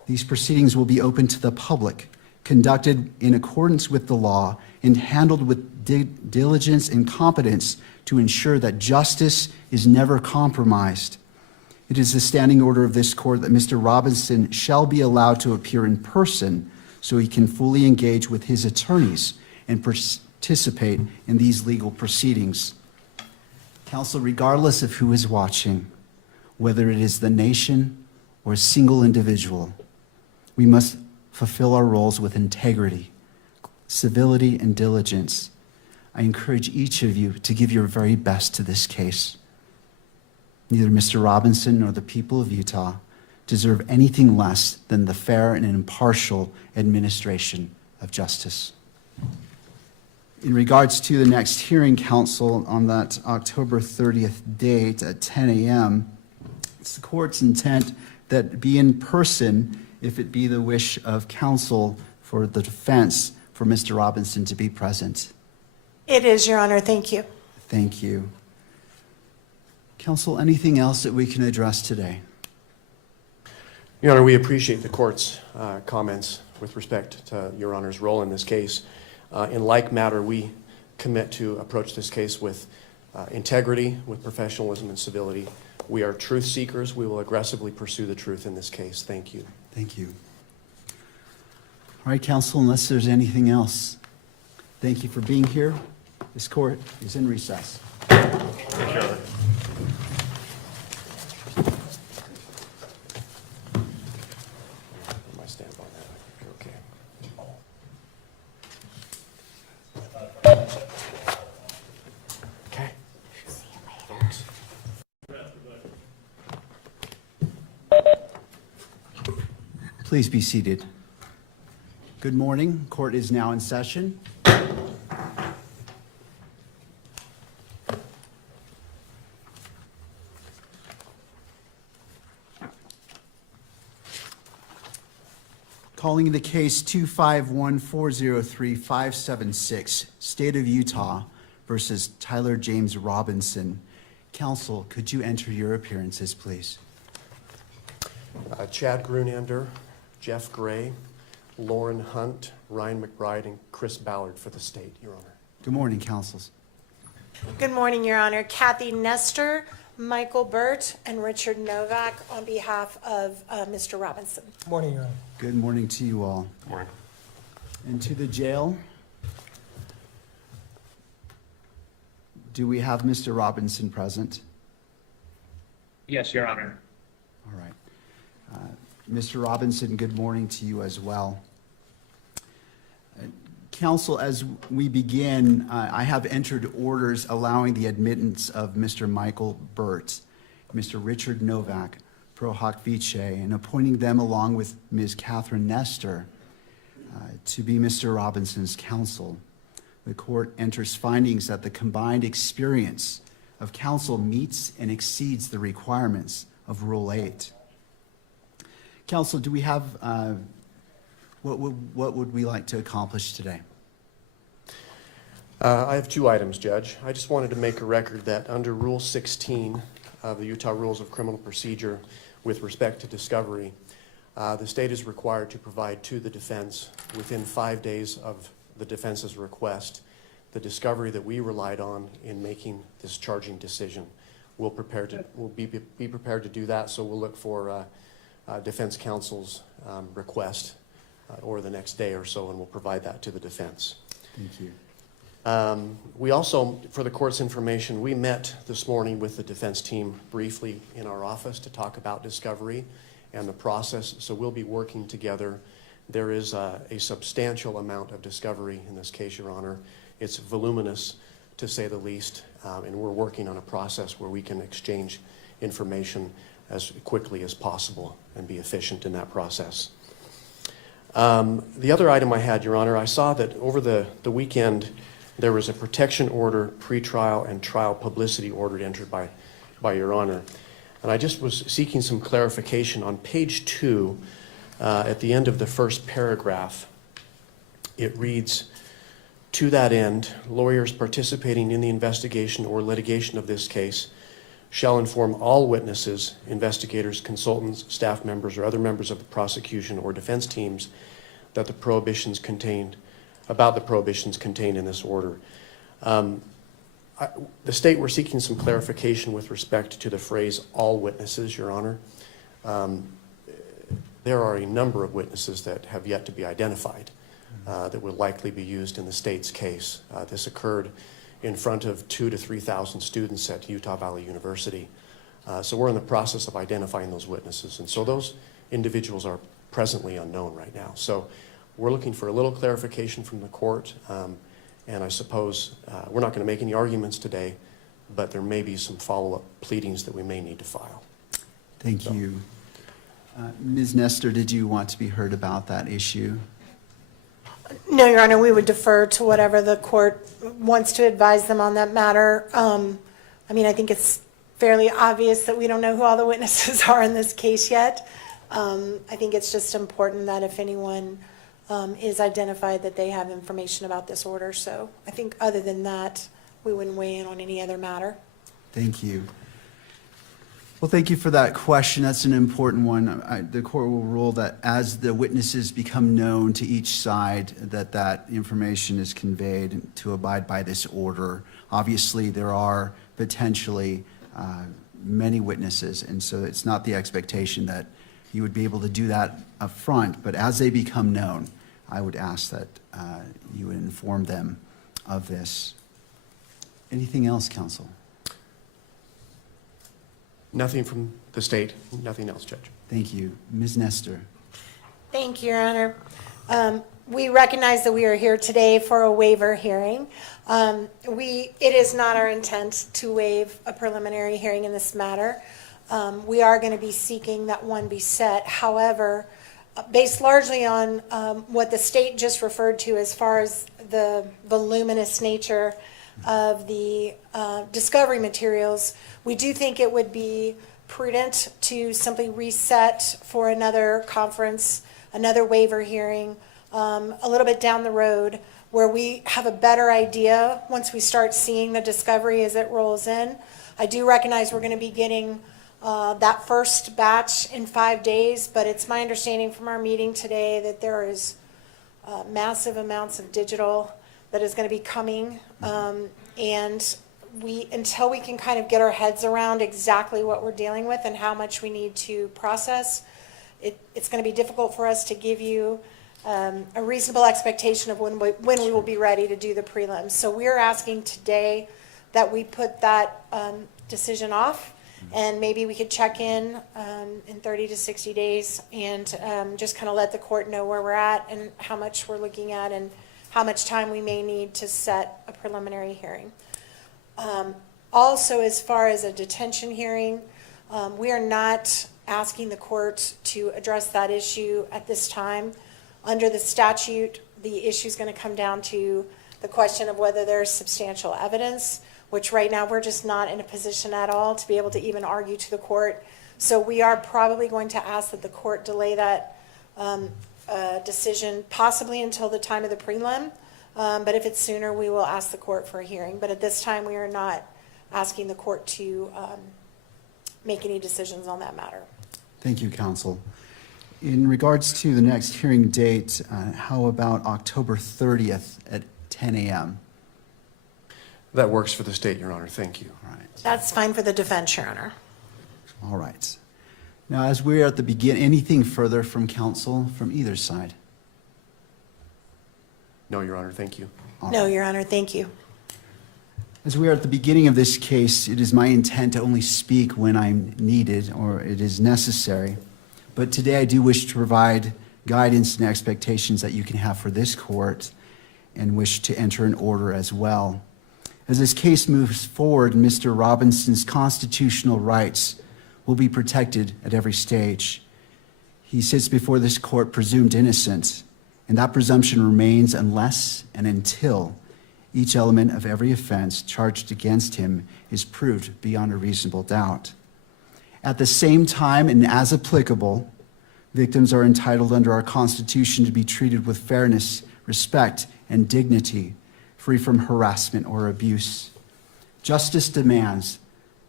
These proceedings will be open to the public, conducted in accordance with the law, and handled with diligence and competence to ensure that justice is never compromised. It is the standing order of this court that Mr. Robinson shall be allowed to appear in person so he can fully engage with his attorneys and participate in these legal proceedings. Counsel, regardless of who is watching, whether it is the nation or a single individual, we must fulfill our roles with integrity, civility, and diligence. I encourage each of you to give your very best to this case. Neither Mr. Robinson nor the people of Utah deserve anything less than the fair and impartial administration of justice. In regards to the next hearing, counsel, on that October 30th date at 10 a.m., it's the court's intent that be in person if it be the wish of counsel for the defense for Mr. Robinson to be present. It is, Your Honor. Thank you. Thank you. Counsel, anything else that we can address today? Your Honor, we appreciate the court's comments with respect to Your Honor's role in this case. In like matter, we commit to approach this case with integrity, with professionalism and civility. We are truth seekers. We will aggressively pursue the truth in this case. Thank you. Thank you. All right, counsel, unless there's anything else, thank you for being here. This court is in recess. My stamp on that. You're okay. Okay. See you later. Please be seated. Good morning. Court is now in session. Calling the case 251403576, State of Utah versus Tyler James Robinson. Counsel, could you enter your appearances, please? Chad Grunander, Jeff Gray, Lauren Hunt, Ryan McBride, and Chris Ballard for the state, Your Honor. Good morning, counsels. Good morning, Your Honor. Kathy Nestor, Michael Burt, and Richard Novak on behalf of Mr. Robinson. Morning, Your Honor. Good morning to you all. Morning. And to the jail. Do we have Mr. Robinson present? Yes, Your Honor. All right. Mr. Robinson, good morning to you as well. Counsel, as we begin, I have entered orders allowing the admittance of Mr. Michael Burt, Mr. Richard Novak, pro hoc vice, and appointing them along with Ms. Catherine Nestor to be Mr. Robinson's counsel. The court enters findings that the combined experience of counsel meets and exceeds the requirements of Rule 8. Counsel, do we have, what would we like to accomplish today? I have two items, Judge. I just wanted to make a record that under Rule 16 of the Utah Rules of Criminal Procedure with respect to discovery, the state is required to provide to the defense within 5 days of the defense's request the discovery that we relied on in making this charging decision. We'll be prepared to do that, so we'll look for defense counsel's request or the next day or so, and we'll provide that to the defense. Thank you. We also, for the court's information, we met this morning with the defense team briefly in our office to talk about discovery and the process, so we'll be working together. There is a substantial amount of discovery in this case, Your Honor. It's voluminous, to say the least, and we're working on a process where we can exchange information as quickly as possible and be efficient in that process. The other item I had, Your Honor, I saw that over the weekend there was a protection order, pretrial, and trial publicity order entered by Your Honor. And I just was seeking some clarification. On page 2, at the end of the first paragraph, it reads, "To that end, lawyers participating in the investigation or litigation of this case shall inform all witnesses, investigators, consultants, staff members, or other members of the prosecution or defense teams that the prohibitions contained in this order. The state, we're seeking some clarification with respect to the phrase all witnesses, Your Honor. There are a number of witnesses that have yet to be identified that will likely be used in the state's case. This occurred in front of 2,000 to 3,000 students at Utah Valley University. So we're in the process of identifying those witnesses. And so those individuals are presently unknown right now. So we're looking for a little clarification from the court. And I suppose we're not going to make any arguments today, but there may be some follow-up pleadings that we may need to file. Thank you. Ms. Nestor, did you want to be heard about that issue? No, Your Honor, we would defer to whatever the court wants to advise them on that matter. I mean, I think it's fairly obvious that we don't know who all the witnesses are in this case yet. I think it's just important that if anyone is identified, that they have information about this order. So I think other than that, we wouldn't weigh in on any other matter. Thank you. Well, thank you for that question. That's an important one. The court will rule that as the witnesses become known to each side, that information is conveyed to abide by this order. Obviously, there are potentially many witnesses, and so it's not the expectation that you would be able to do that up front, but as they become known, I would ask that you would inform them of this. Anything else, counsel? Nothing from the state, nothing else, Judge. Thank you. Ms. Nestor. Thank you, Your Honor. We recognize that we are here today for a waiver hearing. It is not our intent to waive a preliminary hearing in this matter. We are going to be seeking that one be set. However, based largely on what the state just referred to as far as the voluminous nature of the discovery materials, we do think it would be prudent to simply reset for another conference, another waiver hearing, a little bit down the road, where we have a better idea once we start seeing the discovery as it rolls in. I do recognize we're going to be getting that first batch in 5 days, but it's my understanding from our meeting today that there is massive amounts of digital that is going to be coming, and until we can kind of get our heads around exactly what we're dealing with and how much we need to process, it's going to be difficult for us to give you a reasonable expectation of when we will be ready to do the prelims. So we're asking today that we put that decision off, and maybe we could check in 30 to 60 days and just kind of let the court know where we're at and how much we're looking at and how much time we may need to set a preliminary hearing. Also, as far as a detention hearing, we are not asking the court to address that issue at this time. Under the statute, the issue is going to come down to the question of whether there's substantial evidence, which right now we're just not in a position at all to be able to even argue to the court. So we are probably going to ask that the court delay that decision possibly until the time of the prelim. But if it's sooner, we will ask the court for a hearing. But at this time, we are not asking the court to make any decisions on that matter. Thank you, counsel. In regards to the next hearing date, how about October 30th at 10 a.m.? That works for the state, Your Honor. Thank you. All right. That's fine for the defense, Your Honor. All right. Now, as we're at the beginning, anything further from counsel from either side? No, Your Honor. Thank you. No, Your Honor. Thank you. As we are at the beginning of this case, it is my intent to only speak when I'm needed or it is necessary. But today I do wish to provide guidance and expectations that you can have for this court and wish to enter an order as well. As this case moves forward, Mr. Robinson's constitutional rights will be protected at every stage. He sits before this court presumed innocent, and that presumption remains unless and until each element of every offense charged against him is proved beyond a reasonable doubt. At the same time, and as applicable, victims are entitled under our Constitution to be treated with fairness, respect, and dignity, free from harassment or abuse. Justice demands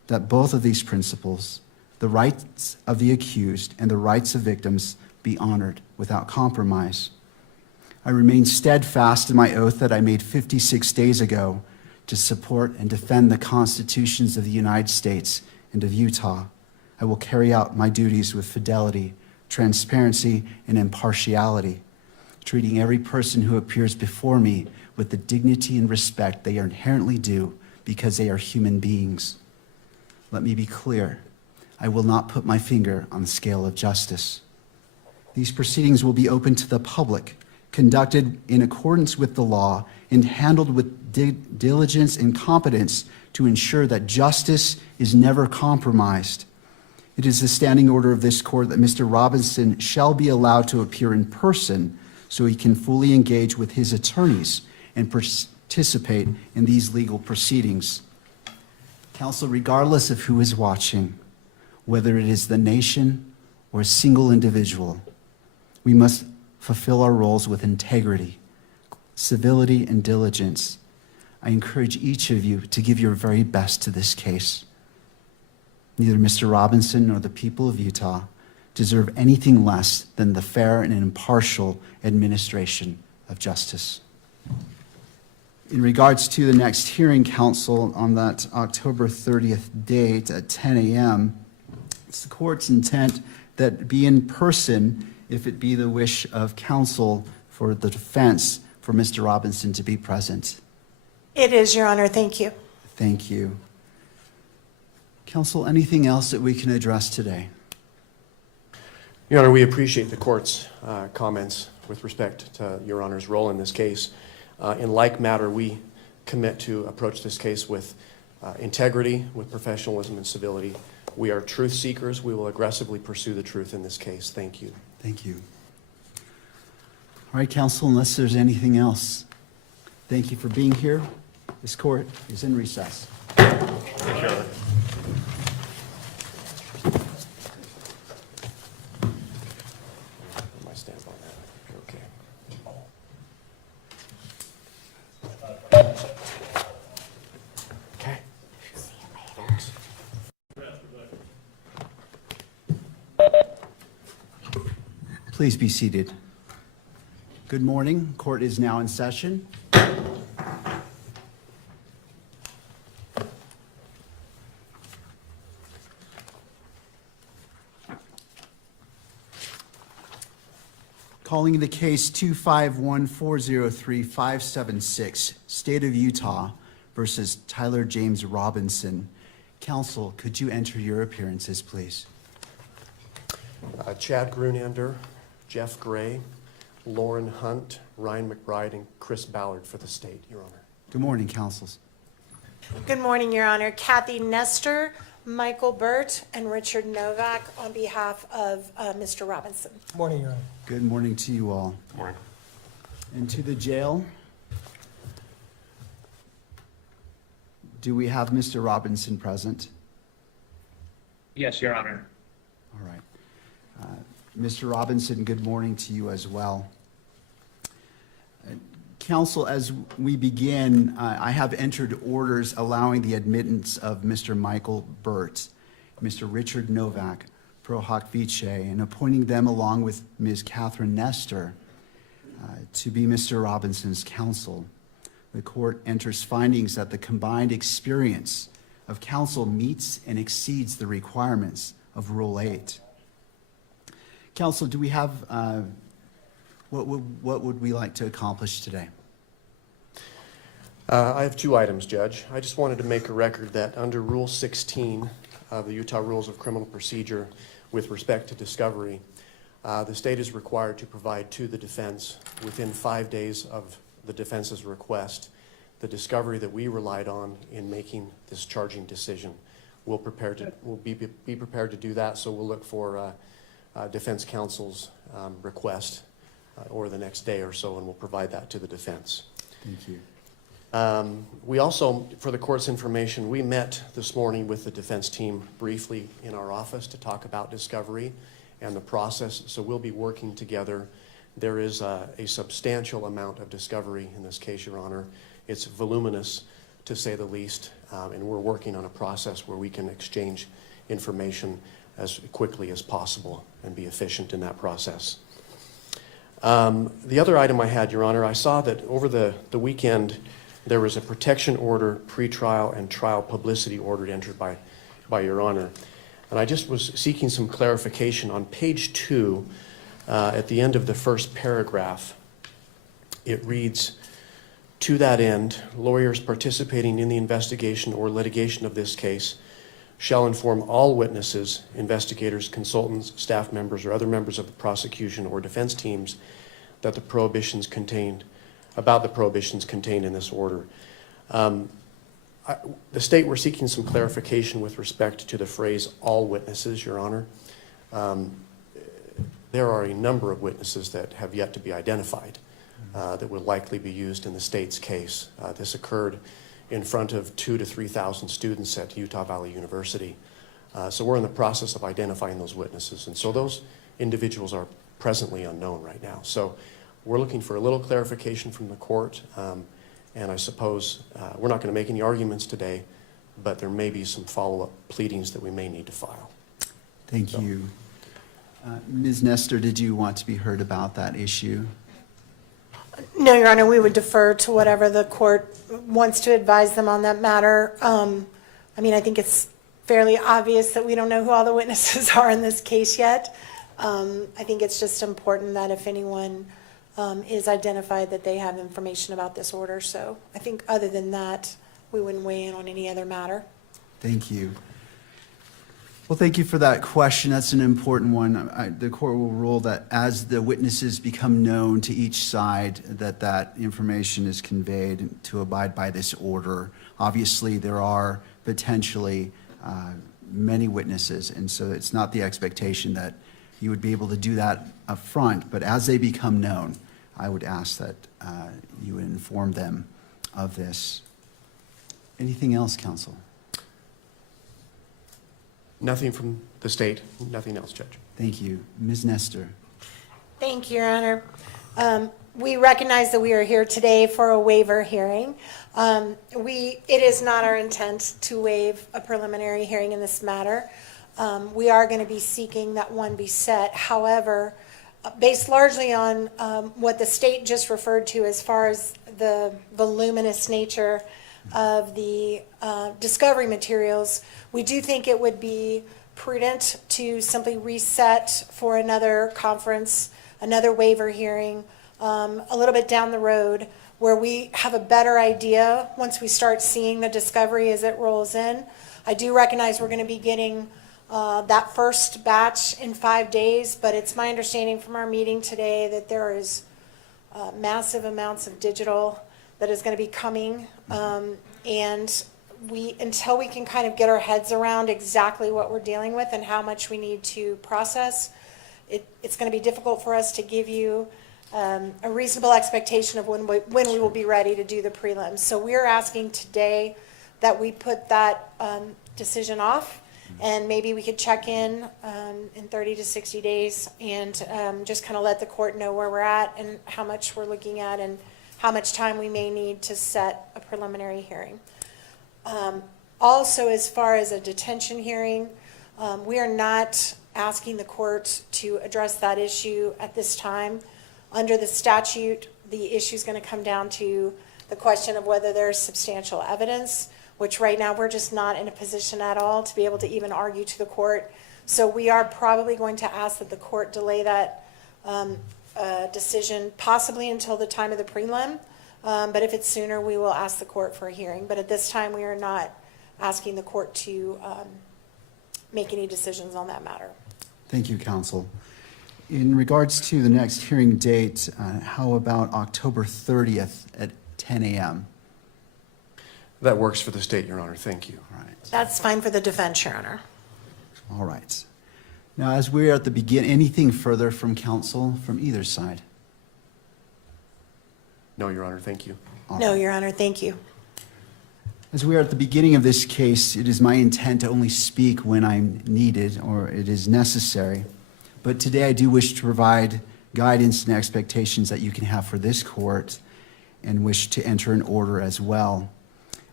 that both of these principles, the rights of the accused and the rights of victims, be honored without compromise. I remain steadfast in my oath that I made 56 days ago to support and defend the constitutions of the United States and of Utah. I will carry out my duties with fidelity, transparency, and impartiality, treating every person who appears before me with the dignity and respect they are inherently due because they are human beings. Let me be clear. I will not put my finger on the scale of justice. These proceedings will be open to the public, conducted in accordance with the law, and handled with diligence and competence to ensure that justice is never compromised. It is the standing order of this court that Mr. Robinson shall be allowed to appear in person so he can fully engage with his attorneys and participate in these legal proceedings. Counsel, regardless of who is watching, whether it is the nation or a single individual, we must fulfill our roles with integrity, civility, and diligence. I encourage each of you to give your very best to this case. Neither Mr. Robinson nor the people of Utah deserve anything less than the fair and impartial administration of justice. In regards to the next hearing, counsel, on that October 30th date at 10 a.m., it's the court's intent that it be in person if it be the wish of counsel for the defense for Mr. Robinson to be present. It is, Your Honor. Thank you. Thank you. Counsel, anything else that we can address today? Your Honor, we appreciate the court's comments with respect to Your Honor's role in this case. In like matter, we commit to approach this case with integrity, with professionalism and civility. We are truth seekers. We will aggressively pursue the truth in this case. Thank you. Thank you. All right, counsel, unless there's anything else, thank you for being here. This court is in recess. Sure. My stamp on that. Okay. Okay. Please be seated. Good morning. Court is now in session. Calling the case 251403576, State of Utah versus Tyler James Robinson. Counsel, could you enter your appearances, please? Chad Grunander, Jeff Gray, Lauren Hunt, Ryan McBride, and Chris Ballard for the state, Your Honor. Good morning, counsels. Good morning, Your Honor. Kathy Nestor, Michael Burt, and Richard Novak on behalf of Mr. Robinson. Morning, Your Honor. Good morning to you all. Good morning. And to the jail, do we have Mr. Robinson present? Yes, Your Honor. All right. Mr. Robinson, good morning to you as well. Counsel, as we begin, I have entered orders allowing the admittance of Mr. Michael Burt, Mr. Richard Novak, pro hoc vice, and appointing them along with Ms. Catherine Nestor to be Mr. Robinson's counsel. The court enters findings that the combined experience of counsel meets and exceeds the requirements of Rule 8. Counsel, do we have, what would we like to accomplish today? I have two items, Judge. I just wanted to make a record that under Rule 16 of the Utah Rules of Criminal Procedure with respect to discovery, the state is required to provide to the defense within 5 days of the defense's request the discovery that we relied on in making this charging decision. We'll be prepared to do that, so we'll look for defense counsel's request or the next day or so, and we'll provide that to the defense. Thank you. We also, for the court's information, we met this morning with the defense team briefly in our office to talk about discovery and the process, so we'll be working together. There is a substantial amount of discovery in this case, Your Honor. It's voluminous, to say the least. and we're working on a process where we can exchange information as quickly as possible and be efficient in that process. The other item I had, Your Honor, I saw that over the weekend there was a protection order, pretrial and trial publicity order entered by Your Honor. And I just was seeking some clarification. On page 2, at the end of the first paragraph, it reads, "To that end, lawyers participating in the investigation or litigation of this case shall inform all witnesses, investigators, consultants, staff members, or other members of the prosecution or defense teams that the prohibitions contained in this order." The state, we're seeking some clarification with respect to the phrase "all witnesses," Your Honor. There are a number of witnesses that have yet to be identified that will likely be used in the state's case. This occurred in front of 2,000 to 3,000 students at Utah Valley University. So we're in the process of identifying those witnesses. And so those individuals are presently unknown right now. So we're looking for a little clarification from the court. And I suppose we're not going to make any arguments today, but there may be some follow-up pleadings that we may need to file. Thank you. Ms. Nestor, did you want to be heard about that issue? No, Your Honor, we would defer to whatever the court wants to advise them on that matter. I mean, I think it's fairly obvious that we don't know who all the witnesses are in this case yet. I think it's just important that if anyone is identified, that they have information about this order. So I think other than that, we wouldn't weigh in on any other matter. Thank you. Well, thank you for that question. That's an important one. The court will rule that as the witnesses become known to each side, that information is conveyed to abide by this order. Obviously, there are potentially many witnesses, and so it's not the expectation that you would be able to do that up front, but as they become known, I would ask that you would inform them of this. Anything else, counsel? Nothing from the state, nothing else, Judge. Thank you. Ms. Nestor. Thank you, Your Honor. We recognize that we are here today for a waiver hearing. It is not our intent to waive a preliminary hearing in this matter. We are going to be seeking that one be set. However, based largely on what the state just referred to as far as the voluminous nature of the discovery materials, we do think it would be prudent to simply reset for another conference, another waiver hearing, a little bit down the road, where we have a better idea once we start seeing the discovery as it rolls in. I do recognize we're going to be getting that first batch in 5 days, but it's my understanding from our meeting today that there is massive amounts of digital that is going to be coming, and until we can kind of get our heads around exactly what we're dealing with and how much we need to process, it's going to be difficult for us to give you a reasonable expectation of when we will be ready to do the prelims. So we're asking today that we put that decision off, and maybe we could check in 30 to 60 days and just kind of let the court know where we're at and how much we're looking at and how much time we may need to set a preliminary hearing. Also, as far as a detention hearing, we are not asking the court to address that issue at this time. Under the statute, the issue is going to come down to the question of whether there's substantial evidence, which right now we're just not in a position at all to be able to even argue to the court. So we are probably going to ask that the court delay that decision possibly until the time of the prelim. But if it's sooner, we will ask the court for a hearing. But at this time, we are not asking the court to make any decisions on that matter. Thank you, counsel. In regards to the next hearing date, how about October 30th at 10 a.m.? That works for the state, Your Honor. Thank you. All right. That's fine for the defense, Your Honor. All right. Now, as we're at the beginning, anything further from counsel from either side? No, Your Honor. Thank you. All No, right. Your Honor, thank you. As we are at the beginning of this case, it is my intent to only speak when I'm needed or it is necessary. But today I do wish to provide guidance and expectations that you can have for this court and wish to enter an order as well.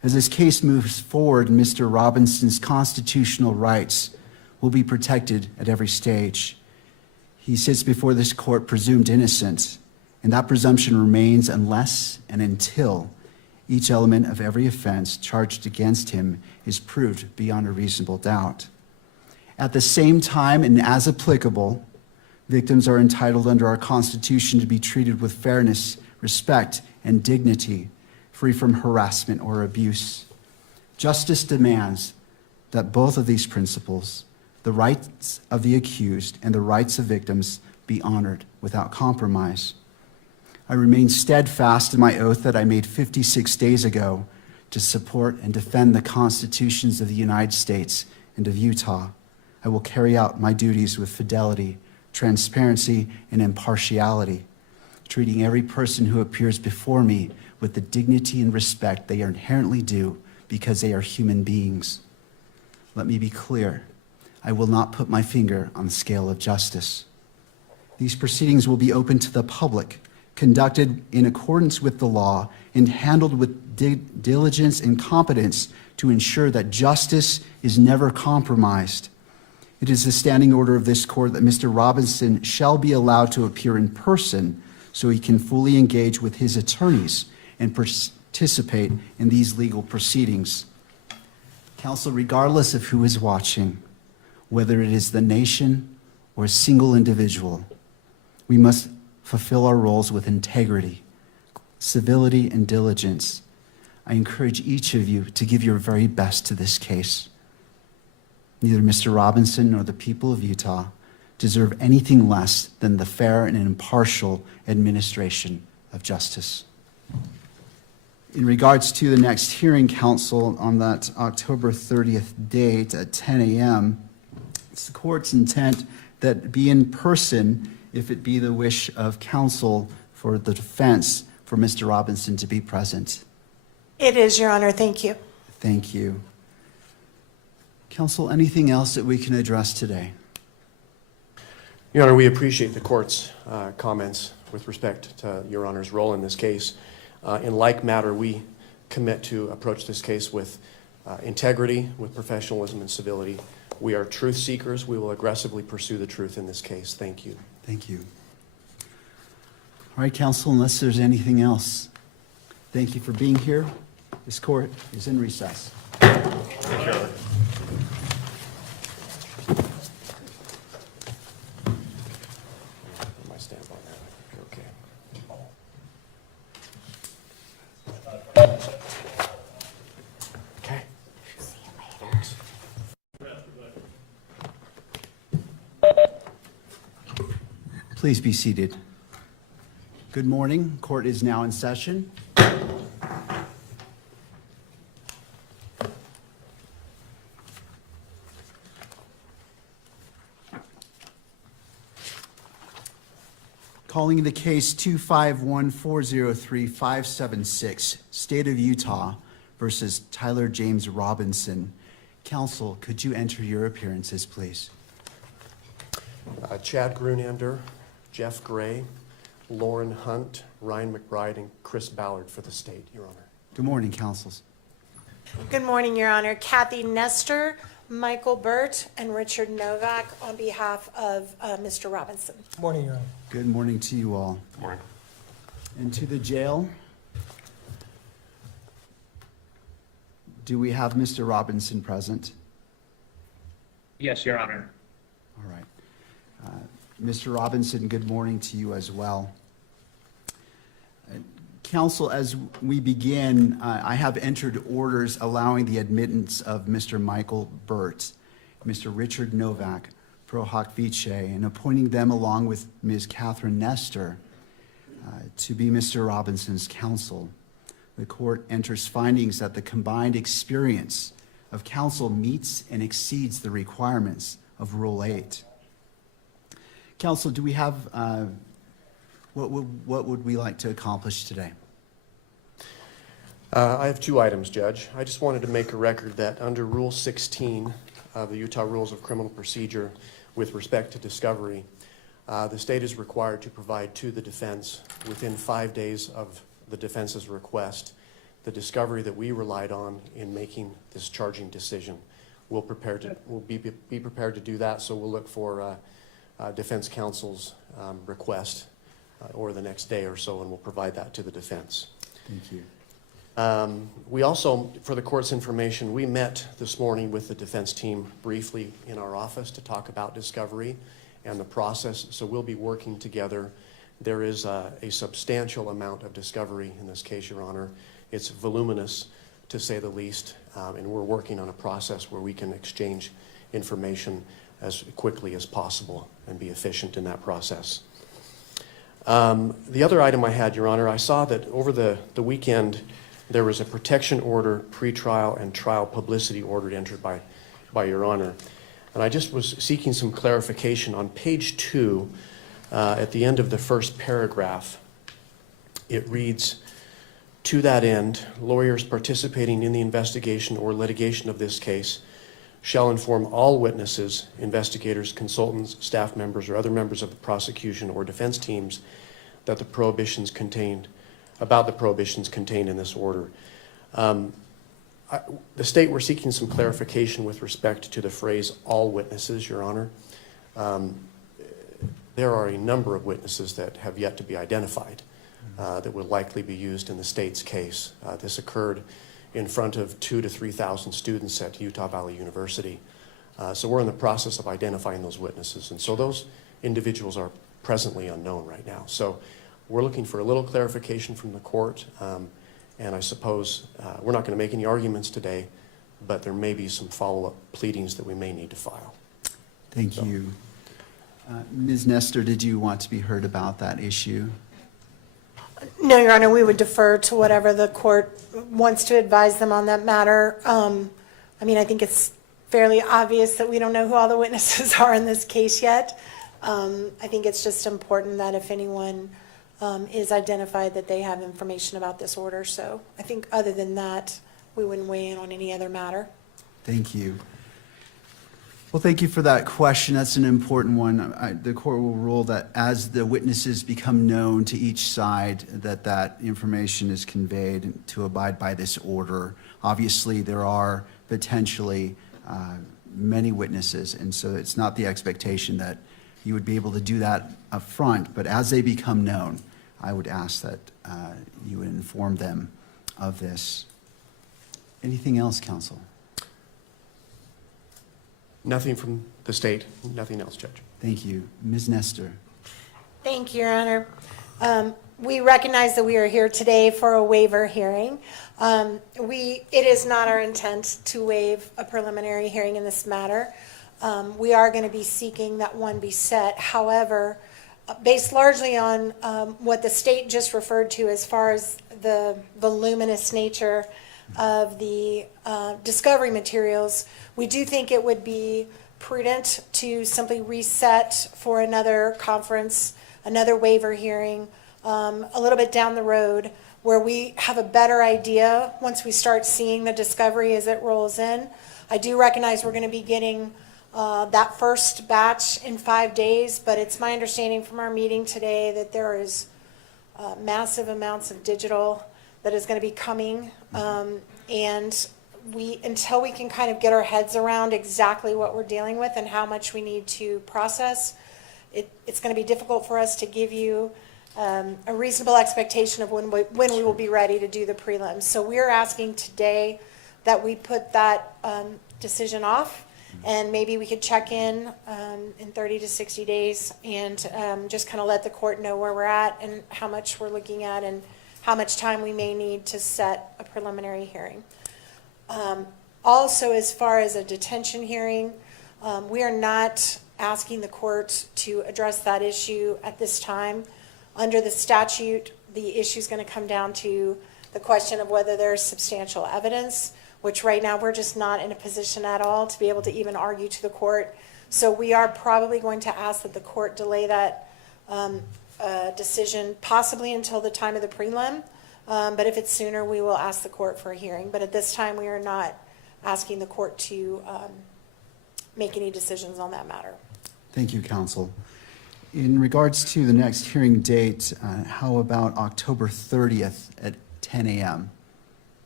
As this case moves forward, Mr. Robinson's constitutional rights will be protected at every stage. He sits before this court presumed innocent, and that presumption remains unless and until each element of every offense charged against him is proved beyond a reasonable doubt. At the same time, and as applicable, victims are entitled under our Constitution to be treated with fairness, respect, and dignity, free from harassment or abuse. Justice demands that both of these principles, the rights of the accused and the rights of victims, be honored without compromise. I remain steadfast in my oath that I made 56 days ago to support and defend the constitutions of the United States and of Utah. I will carry out my duties with fidelity, transparency, and impartiality, treating every person who appears before me with the dignity and respect they are inherently due because they are human beings. Let me be clear. I will not put my finger on the scale of justice. These proceedings will be open to the public, conducted in accordance with the law, and handled with diligence and competence to ensure that justice is never compromised. It is the standing order of this court that Mr. Robinson shall be allowed to appear in person so he can fully engage with his attorneys and participate in these legal proceedings. Counsel, regardless of who is watching, whether it is the nation or a single individual, we must fulfill our roles with integrity, civility, and diligence. I encourage each of you to give your very best to this case. Neither Mr. Robinson nor the people of Utah deserve anything less than the fair and impartial administration of justice. In regards to the next hearing, counsel, on that October 30th date at 10 a.m., it's the court's intent that be in person if it be the wish of counsel for the defense for Mr. Robinson to be present. It is, Your Honor. Thank you. Thank you. Counsel, anything else that we can address today? Your Honor, we appreciate the court's comments with respect to Your Honor's role in this case. In like matter, we commit to approach this case with integrity, with professionalism and civility. We are truth seekers. We will aggressively pursue the truth in this case. Thank you. Thank you. All right, counsel, unless there's anything else, thank you for being here. This court is in recess. My stamp on that. Okay. Okay. Please be seated. Good morning. Court is now in session. Calling the case 251403576, State of Utah versus Tyler James Robinson. Counsel, could you enter your appearances, please? Chad Grunander, Jeff Gray, Lauren Hunt, Ryan McBride, and Chris Ballard for the state, Your Honor. Good morning, counsels. Good morning, Your Honor. Kathy Nestor, Michael Burt, and Richard Novak on behalf of Mr. Robinson. Morning, Your Honor. Good morning to you all. Morning. And to the jail, do we have Mr. Robinson present? Yes, Your Honor. All right. Mr. Robinson, good morning to you as well. Counsel, as we begin, I have entered orders allowing the admittance of Mr. Michael Burt, Mr. Richard Novak, pro hoc vice, and appointing them along with Ms. Catherine Nestor to be Mr. Robinson's counsel. The court enters findings that the combined experience of counsel meets and exceeds the requirements of Rule 8. Counsel, do we have, what would we like to accomplish today? I have two items, Judge. I just wanted to make a record that under Rule 16 of the Utah Rules of Criminal Procedure with respect to discovery, the state is required to provide to the defense within 5 days of the defense's request the discovery that we relied on in making this charging decision. We'll be prepared to do that, so we'll look for defense counsel's request over the next day or so, and we'll provide that to the defense. Thank you. We also, for the court's information, we met this morning with the defense team briefly in our office to talk about discovery and the process, so we'll be working together. There is a substantial amount of discovery in this case, Your Honor. It's voluminous, to say the least, and we're working on a process where we can exchange information as quickly as possible and be efficient in that process. The other item I had, Your Honor, I saw that over the weekend there was a protection order, pretrial and trial publicity order entered by Your Honor. And I just was seeking some clarification. On page 2, at the end of the first paragraph, it reads, "To that end, lawyers participating in the investigation or litigation of this case shall inform all witnesses, investigators, consultants, staff members, or other members of the prosecution or defense teams that the prohibitions contained in this order." The state were seeking some clarification with respect to the phrase "all witnesses," Your Honor. There are a number of witnesses that have yet to be identified that will likely be used in the state's case. This occurred in front of 2,000 to 3,000 students at Utah Valley University. So we're in the process of identifying those witnesses. And so those individuals are presently unknown right now. So we're looking for a little clarification from the court. And I suppose we're not going to make any arguments today, but there may be some follow-up pleadings that we may need to file. Thank you. Ms. Nestor, did you want to be heard about that issue? No, Your Honor, we would defer to whatever the court wants to advise them on that matter. I mean, I think it's fairly obvious that we don't know who all the witnesses are in this case yet. I think it's just important that if anyone is identified, that they have information about this order. So I think other than that, we wouldn't weigh in on any other matter. Thank you. Well, thank you for that question. That's an important one. The court will rule that as the witnesses become known to each side, that information is conveyed to abide by this order. Obviously, there are potentially many witnesses, and so it's not the expectation that you would be able to do that up front, but as they become known, I would ask that you would inform them of this. Anything else, counsel? Nothing from the state, nothing else, Judge. Thank you. Ms. Nestor. Thank you, Your Honor. We recognize that we are here today for a waiver hearing. It is not our intent to waive a preliminary hearing in this matter. We are going to be seeking that one be set. However, based largely on what the state just referred to as far as the voluminous nature of the discovery materials, we do think it would be prudent to simply reset for another conference, another waiver hearing, a little bit down the road, where we have a better idea once we start seeing the discovery as it rolls in. I do recognize we're going to be getting that first batch in 5 days, but it's my understanding from our meeting today that there is massive amounts of digital that is going to be coming, and until we can kind of get our heads around exactly what we're dealing with and how much we need to process, it's going to be difficult for us to give you a reasonable expectation of when we will be ready to do the prelims. So we're asking today that we put that decision off, and maybe we could check in 30 to 60 days and just kind of let the court know where we're at and how much we're looking at and how much time we may need to set a preliminary hearing. Also, as far as a detention hearing, we are not asking the court to address that issue at this time. Under the statute, the issue is going to come down to the question of whether there's substantial evidence, which right now we're just not in a position at all to be able to even argue to the court. So we are probably going to ask that the court delay that decision possibly until the time of the prelim. But if it's sooner, we will ask the court for a hearing. But at this time, we are not asking the court to make any decisions on that matter. Thank you, counsel. In regards to the next hearing date, how about October 30th at 10 a.m.?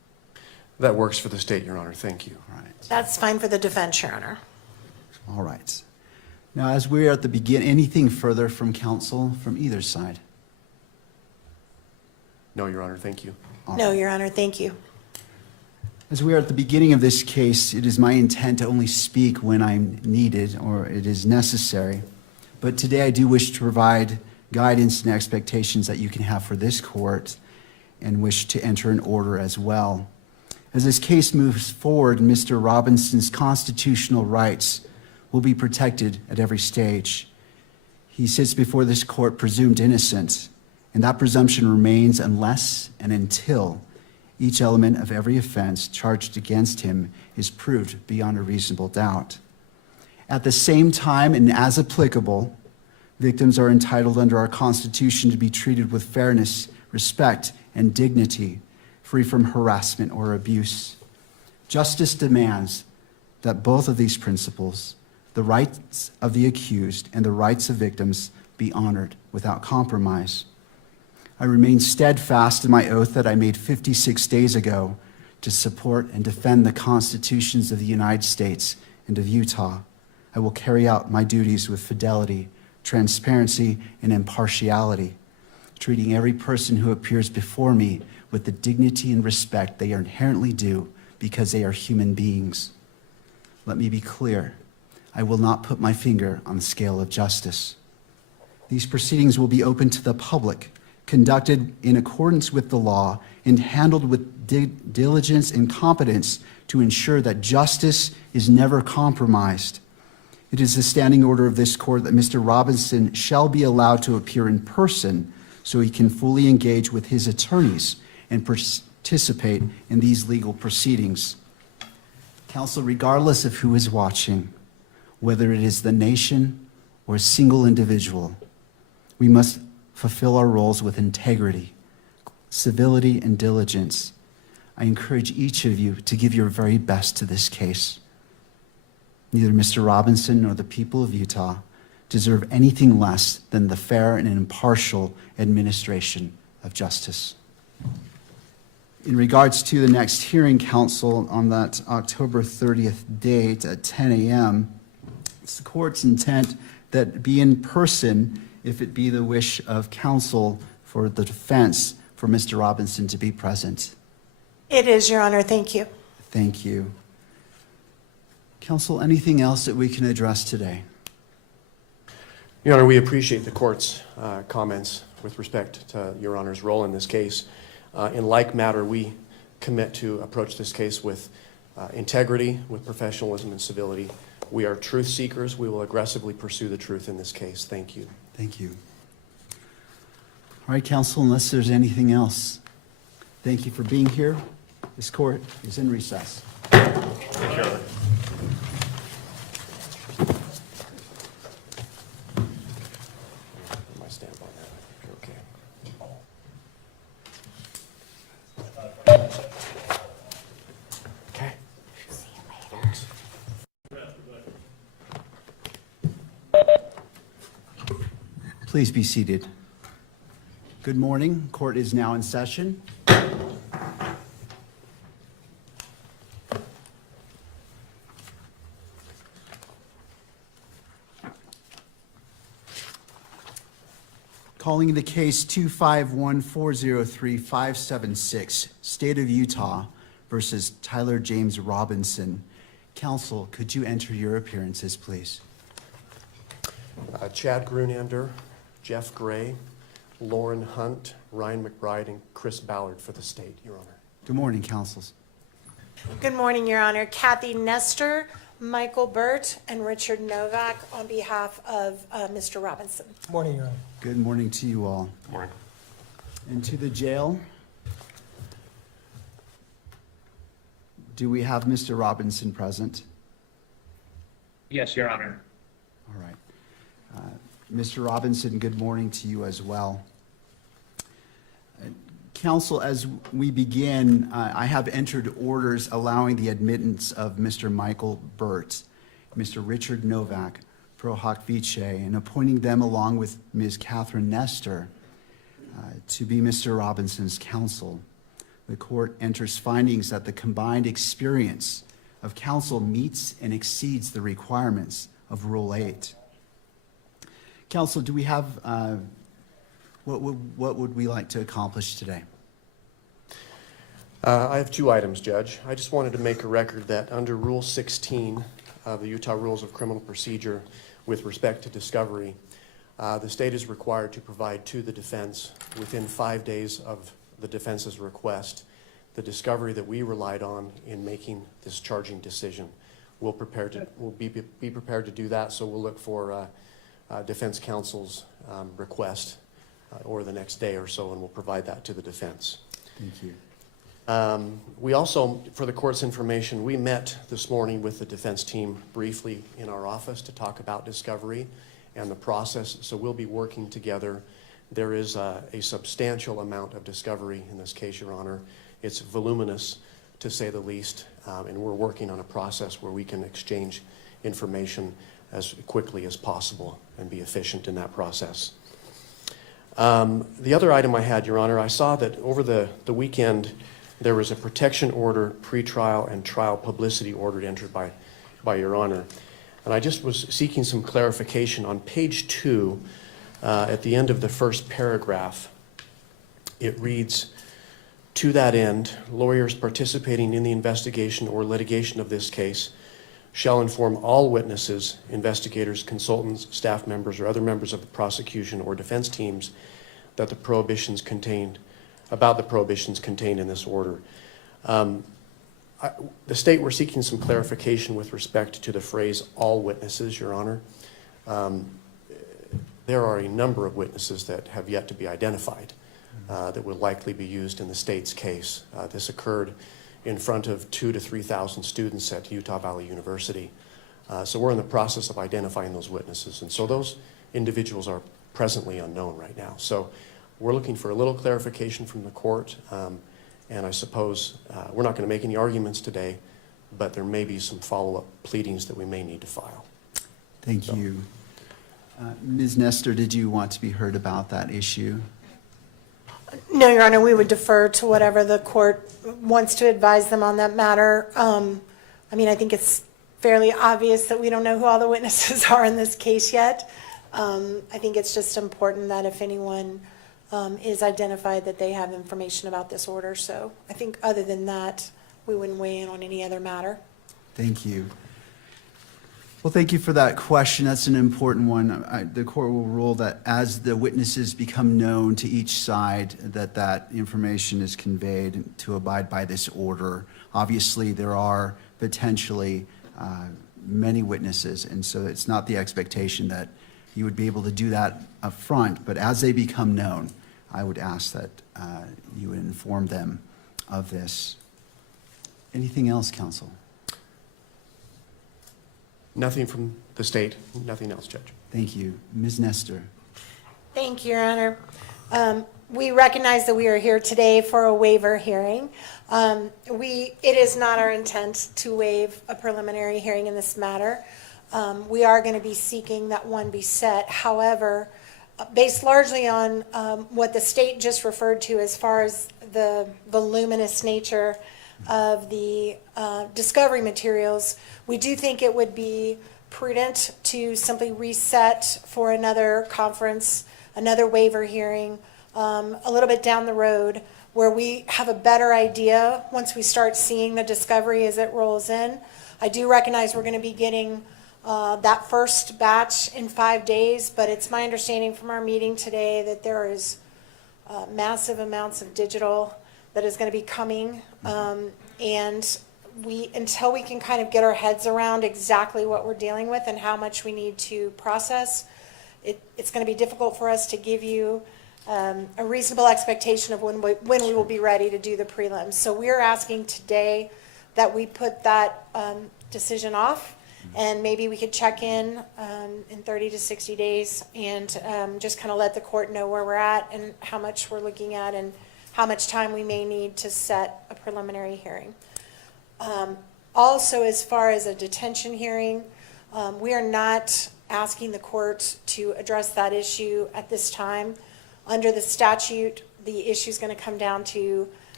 That works for the state, Your Honor. Thank you. All right. That's fine for the defense, Your Honor. All right. Now, as we are at the beginning, anything further from counsel from either side? No, Your Honor. Thank you. No, Your Honor, thank you. As we are at the beginning of this case, it is my intent to only speak when I'm needed or it is necessary. But today I do wish to provide guidance and expectations that you can have for this court and wish to enter an order as well. As this case moves forward, Mr. Robinson's constitutional rights will be protected at every stage. He sits before this court presumed innocent, and that presumption remains unless and until each element of every offense charged against him is proved beyond a reasonable doubt. At the same time, and as applicable, victims are entitled under our Constitution to be treated with fairness, respect, and dignity, free from harassment or abuse. Justice demands that both of these principles, the rights of the accused and the rights of victims, be honored without compromise. I remain steadfast in my oath that I made 56 days ago to support and defend the constitutions of the United States and of Utah. I will carry out my duties with fidelity, transparency, and impartiality, treating every person who appears before me with the dignity and respect they are inherently due because they are human beings. Let me be clear. I will not put my finger on the scale of justice. These proceedings will be open to the public, conducted in accordance with the law, and handled with diligence and competence to ensure that justice is never compromised. It is the standing order of this court that Mr. Robinson shall be allowed to appear in person so he can fully engage with his attorneys and participate in these legal proceedings. Counsel, regardless of who is watching, whether it is the nation or a single individual, we must fulfill our roles with integrity, civility, and diligence. I encourage each of you to give your very best to this case. Neither Mr. Robinson nor the people of Utah deserve anything less than the fair and impartial administration of justice. In regards to the next hearing, counsel, on that October 30th date at 10 a.m., it's the court's intent that be in person if it be the wish of counsel for the defense for Mr. Robinson to be present. It is, Your Honor, thank you. Thank you. Counsel, anything else that we can address today? Your Honor, we appreciate the court's comments with respect to Your Honor's role in this case. In like matter, we commit to approach this case with integrity, with professionalism and civility. We are truth seekers. We will aggressively pursue the truth in this case. Thank you. Thank you. All right, counsel, unless there's anything else, thank you for being here. This court is in recess. My stamp on that. You're okay. Okay. Please be seated. Good morning. Court is now in session. Calling the case 251403576, State of Utah versus Tyler James Robinson. Counsel, could you enter your appearances, please? Chad Grunander, Jeff Gray, Lauren Hunt, Ryan McBride, and Chris Ballard for the state, Your Honor. Good morning, counsels. Good morning, Your Honor. Kathy Nestor, Michael Burt, and Richard Novak on behalf of Mr. Robinson. Morning, Your Honor. Good morning to you all. Morning. And to the jail. Do we have Mr. Robinson present? Yes, Your Honor. All right. Mr. Robinson, good morning to you as well. Counsel, as we begin, I have entered orders allowing the admittance of Mr. Michael Burt, Mr. Richard Novak, pro hoc vice, and appointing them along with Ms. Catherine Nestor to be Mr. Robinson's counsel. the court enters findings that the combined experience of counsel meets and exceeds the requirements of Rule 8. Counsel, do we have, what would we like to accomplish today? I have two items, Judge. I just wanted to make a record that under Rule 16 of the Utah Rules of Criminal Procedure with respect to discovery, the state is required to provide to the defense within 5 days of the defense's request the discovery that we relied on in making this charging decision. We'll be prepared to do that, so we'll look for defense counsel's request or the next day or so, and we'll provide that to the defense. Thank you. We also, for the court's information, we met this morning with the defense team briefly in our office to talk about discovery and the process, so we'll be working together. There is a substantial amount of discovery in this case, Your Honor. It's voluminous, to say the least, and we're working on a process where we can exchange information as quickly as possible and be efficient in that process. The other item I had, Your Honor, I saw that over the weekend there was a protection order, pretrial and trial publicity order entered by Your Honor. And I just was seeking some clarification. On page 2, at the end of the first paragraph, it reads, "To that end, lawyers participating in the investigation or litigation of this case shall inform all witnesses, investigators, consultants, staff members, or other members of the prosecution or defense teams that the prohibitions contained in this order." The state were seeking some clarification with respect to the phrase "all witnesses," Your Honor. There are a number of witnesses that have yet to be identified that will likely be used in the state's case. This occurred in front of 2,000 to 3,000 students at Utah Valley University. So we're in the process of identifying those witnesses. And so those individuals are presently unknown right now. So we're looking for a little clarification from the court. And I suppose we're not going to make any arguments today, but there may be some follow-up pleadings that we may need to file. Thank you. Ms. Nestor, did you want to be heard about that issue? No, Your Honor, we would defer to whatever the court wants to advise them on that matter. I mean, I think it's fairly obvious that we don't know who all the witnesses are in this case yet. I think it's just important that if anyone is identified, that they have information about this order. So I think other than that, we wouldn't weigh in on any other matter. Thank you. Well, thank you for that question. That's an important one. The court will rule that as the witnesses become known to each side, that information is conveyed to abide by this order. Obviously, there are potentially many witnesses, and so it's not the expectation that you would be able to do that up front, but as they become known, I would ask that you would inform them of this. Anything else, counsel? Nothing from the state, nothing else, Judge. Thank you. Ms. Nestor. Thank you, Your Honor. We recognize that we are here today for a waiver hearing. It is not our intent to waive a preliminary hearing in this matter. We are going to be seeking that one be set. However, based largely on what the state just referred to as far as the voluminous nature of the discovery materials, we do think it would be prudent to simply reset for another conference, another waiver hearing, a little bit down the road, where we have a better idea once we start seeing the discovery as it rolls in. I do recognize we're going to be getting that first batch in 5 days, but it's my understanding from our meeting today that there is massive amounts of digital that is going to be coming, and until we can kind of get our heads around exactly what we're dealing with and how much we need to process, it's going to be difficult for us to give you a reasonable expectation of when we will be ready to do the prelims. So we're asking today that we put that decision off, and maybe we could check in 30 to 60 days and just kind of let the court know where we're at and how much we're looking at and how much time we may need to set a preliminary hearing. Also, as far as a detention hearing, we are not asking the court to address that issue at this time. Under the statute, the issue is going to come down to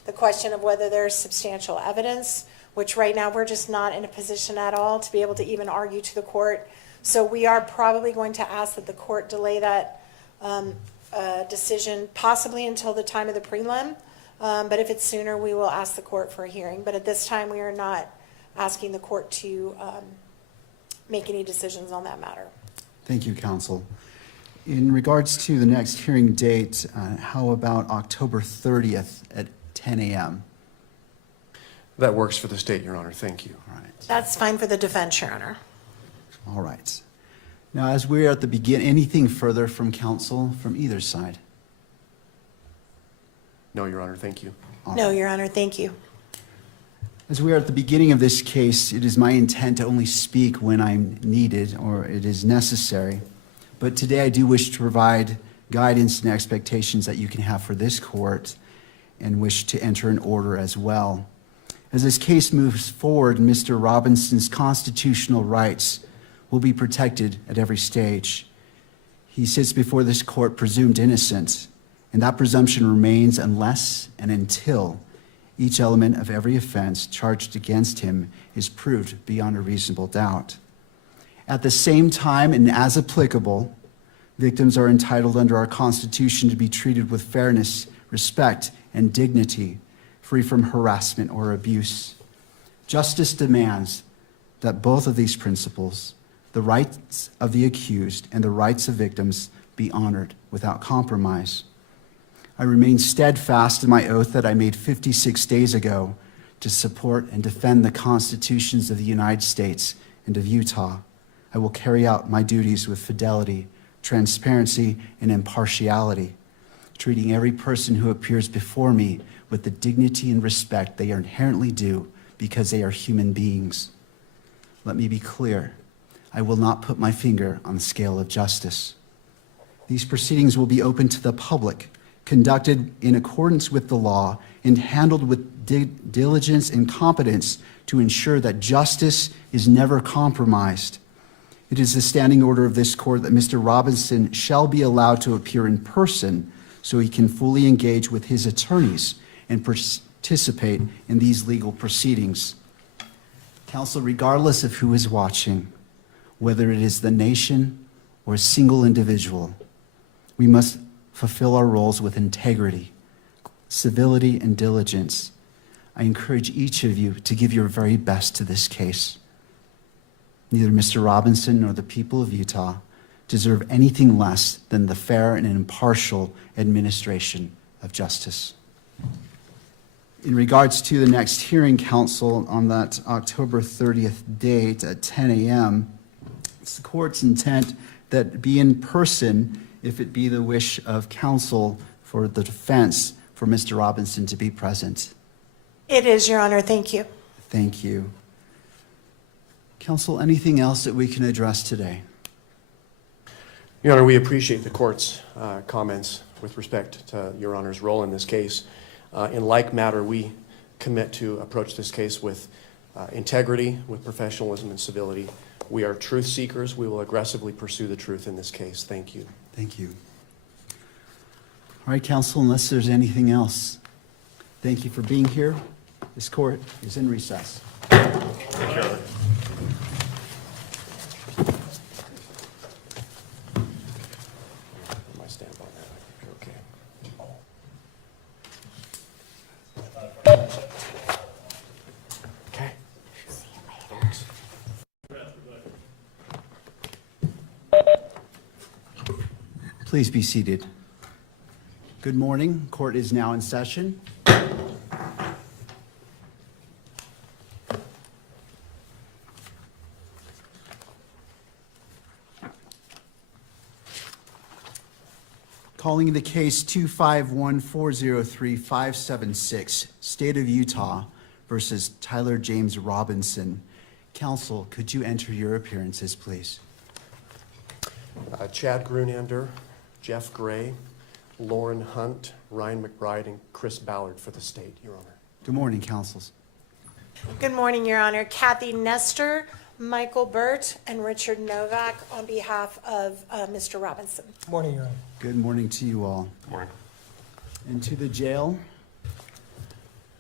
the question of whether there's substantial evidence, which right now we're just not in a position at all to be able to even argue to the court. So we are probably going to ask that the court delay that decision possibly until the time of the prelim. But if it's sooner, we will ask the court for a hearing. But at this time, we are not asking the court to make any decisions on that matter. Thank you, counsel. In regards to the next hearing date, how about October 30th at 10 a.m.? That works for the state, Your Honor. Thank you. All right. That's fine for the defense, Your Honor. All right. Now, as we're at the begin, anything further from counsel from either side? No, Your Honor. Thank you. All No, right. Your Honor, thank you. As we are at the beginning of this case, it is my intent to only speak when I'm needed or it is necessary. But today I do wish to provide guidance and expectations that you can have for this court and wish to enter an order as well. As this case moves forward, Mr. Robinson's constitutional rights will be protected at every stage. He sits before this court presumed innocent, and that presumption remains unless and until each element of every offense charged against him is proved beyond a reasonable doubt. At the same time, and as applicable, victims are entitled under our Constitution to be treated with fairness, respect, and dignity, free from harassment or abuse. Justice demands that both of these principles, the rights of the accused and the rights of victims, be honored without compromise. I remain steadfast in my oath that I made 56 days ago to support and defend the constitutions of the United States and of Utah. I will carry out my duties with fidelity, transparency, and impartiality, treating every person who appears before me with the dignity and respect they are inherently due because they are human beings. Let me be clear. I will not put my finger on the scale of justice. These proceedings will be open to the public, conducted in accordance with the law, and handled with diligence and competence to ensure that justice is never compromised. It is the standing order of this court that Mr. Robinson shall be allowed to appear in person so he can fully engage with his attorneys and participate in these legal proceedings. Counsel, regardless of who is watching, whether it is the nation or a single individual, we must fulfill our roles with integrity, civility, and diligence. I encourage each of you to give your very best to this case. Neither Mr. Robinson nor the people of Utah deserve anything less than the fair and impartial administration of justice. In regards to the next hearing, counsel, on that October 30th date at 10 a.m., it's the court's intent that it be in person if it be the wish of counsel for the defense for Mr. Robinson to be present. It is, Your Honor. Thank you. Thank you. Counsel, anything else that we can address today? Your Honor, we appreciate the court's comments with respect to Your Honor's role in this case. In like matter, we commit to approach this case with integrity, with professionalism and civility. We are truth seekers. We will aggressively pursue the truth in this case. Thank you. Thank you. All right, counsel, unless there's anything else, thank you for being here. This court is in recess. My stamp on that. I think you're okay. Okay. Please be seated. Good morning. Court is now in session. Calling the case 251403576, State of Utah versus Tyler James Robinson. Counsel, could you enter your appearances, please? Chad Grunander, Jeff Gray, Lauren Hunt, Ryan McBride, and Chris Ballard for the state, Your Honor. Good morning, counsels. Good morning, Your Honor. Kathy Nestor, Michael Burt, and Richard Novak on behalf of Mr. Robinson. Morning, Your Honor. Good morning to you all. Morning. And to the jail,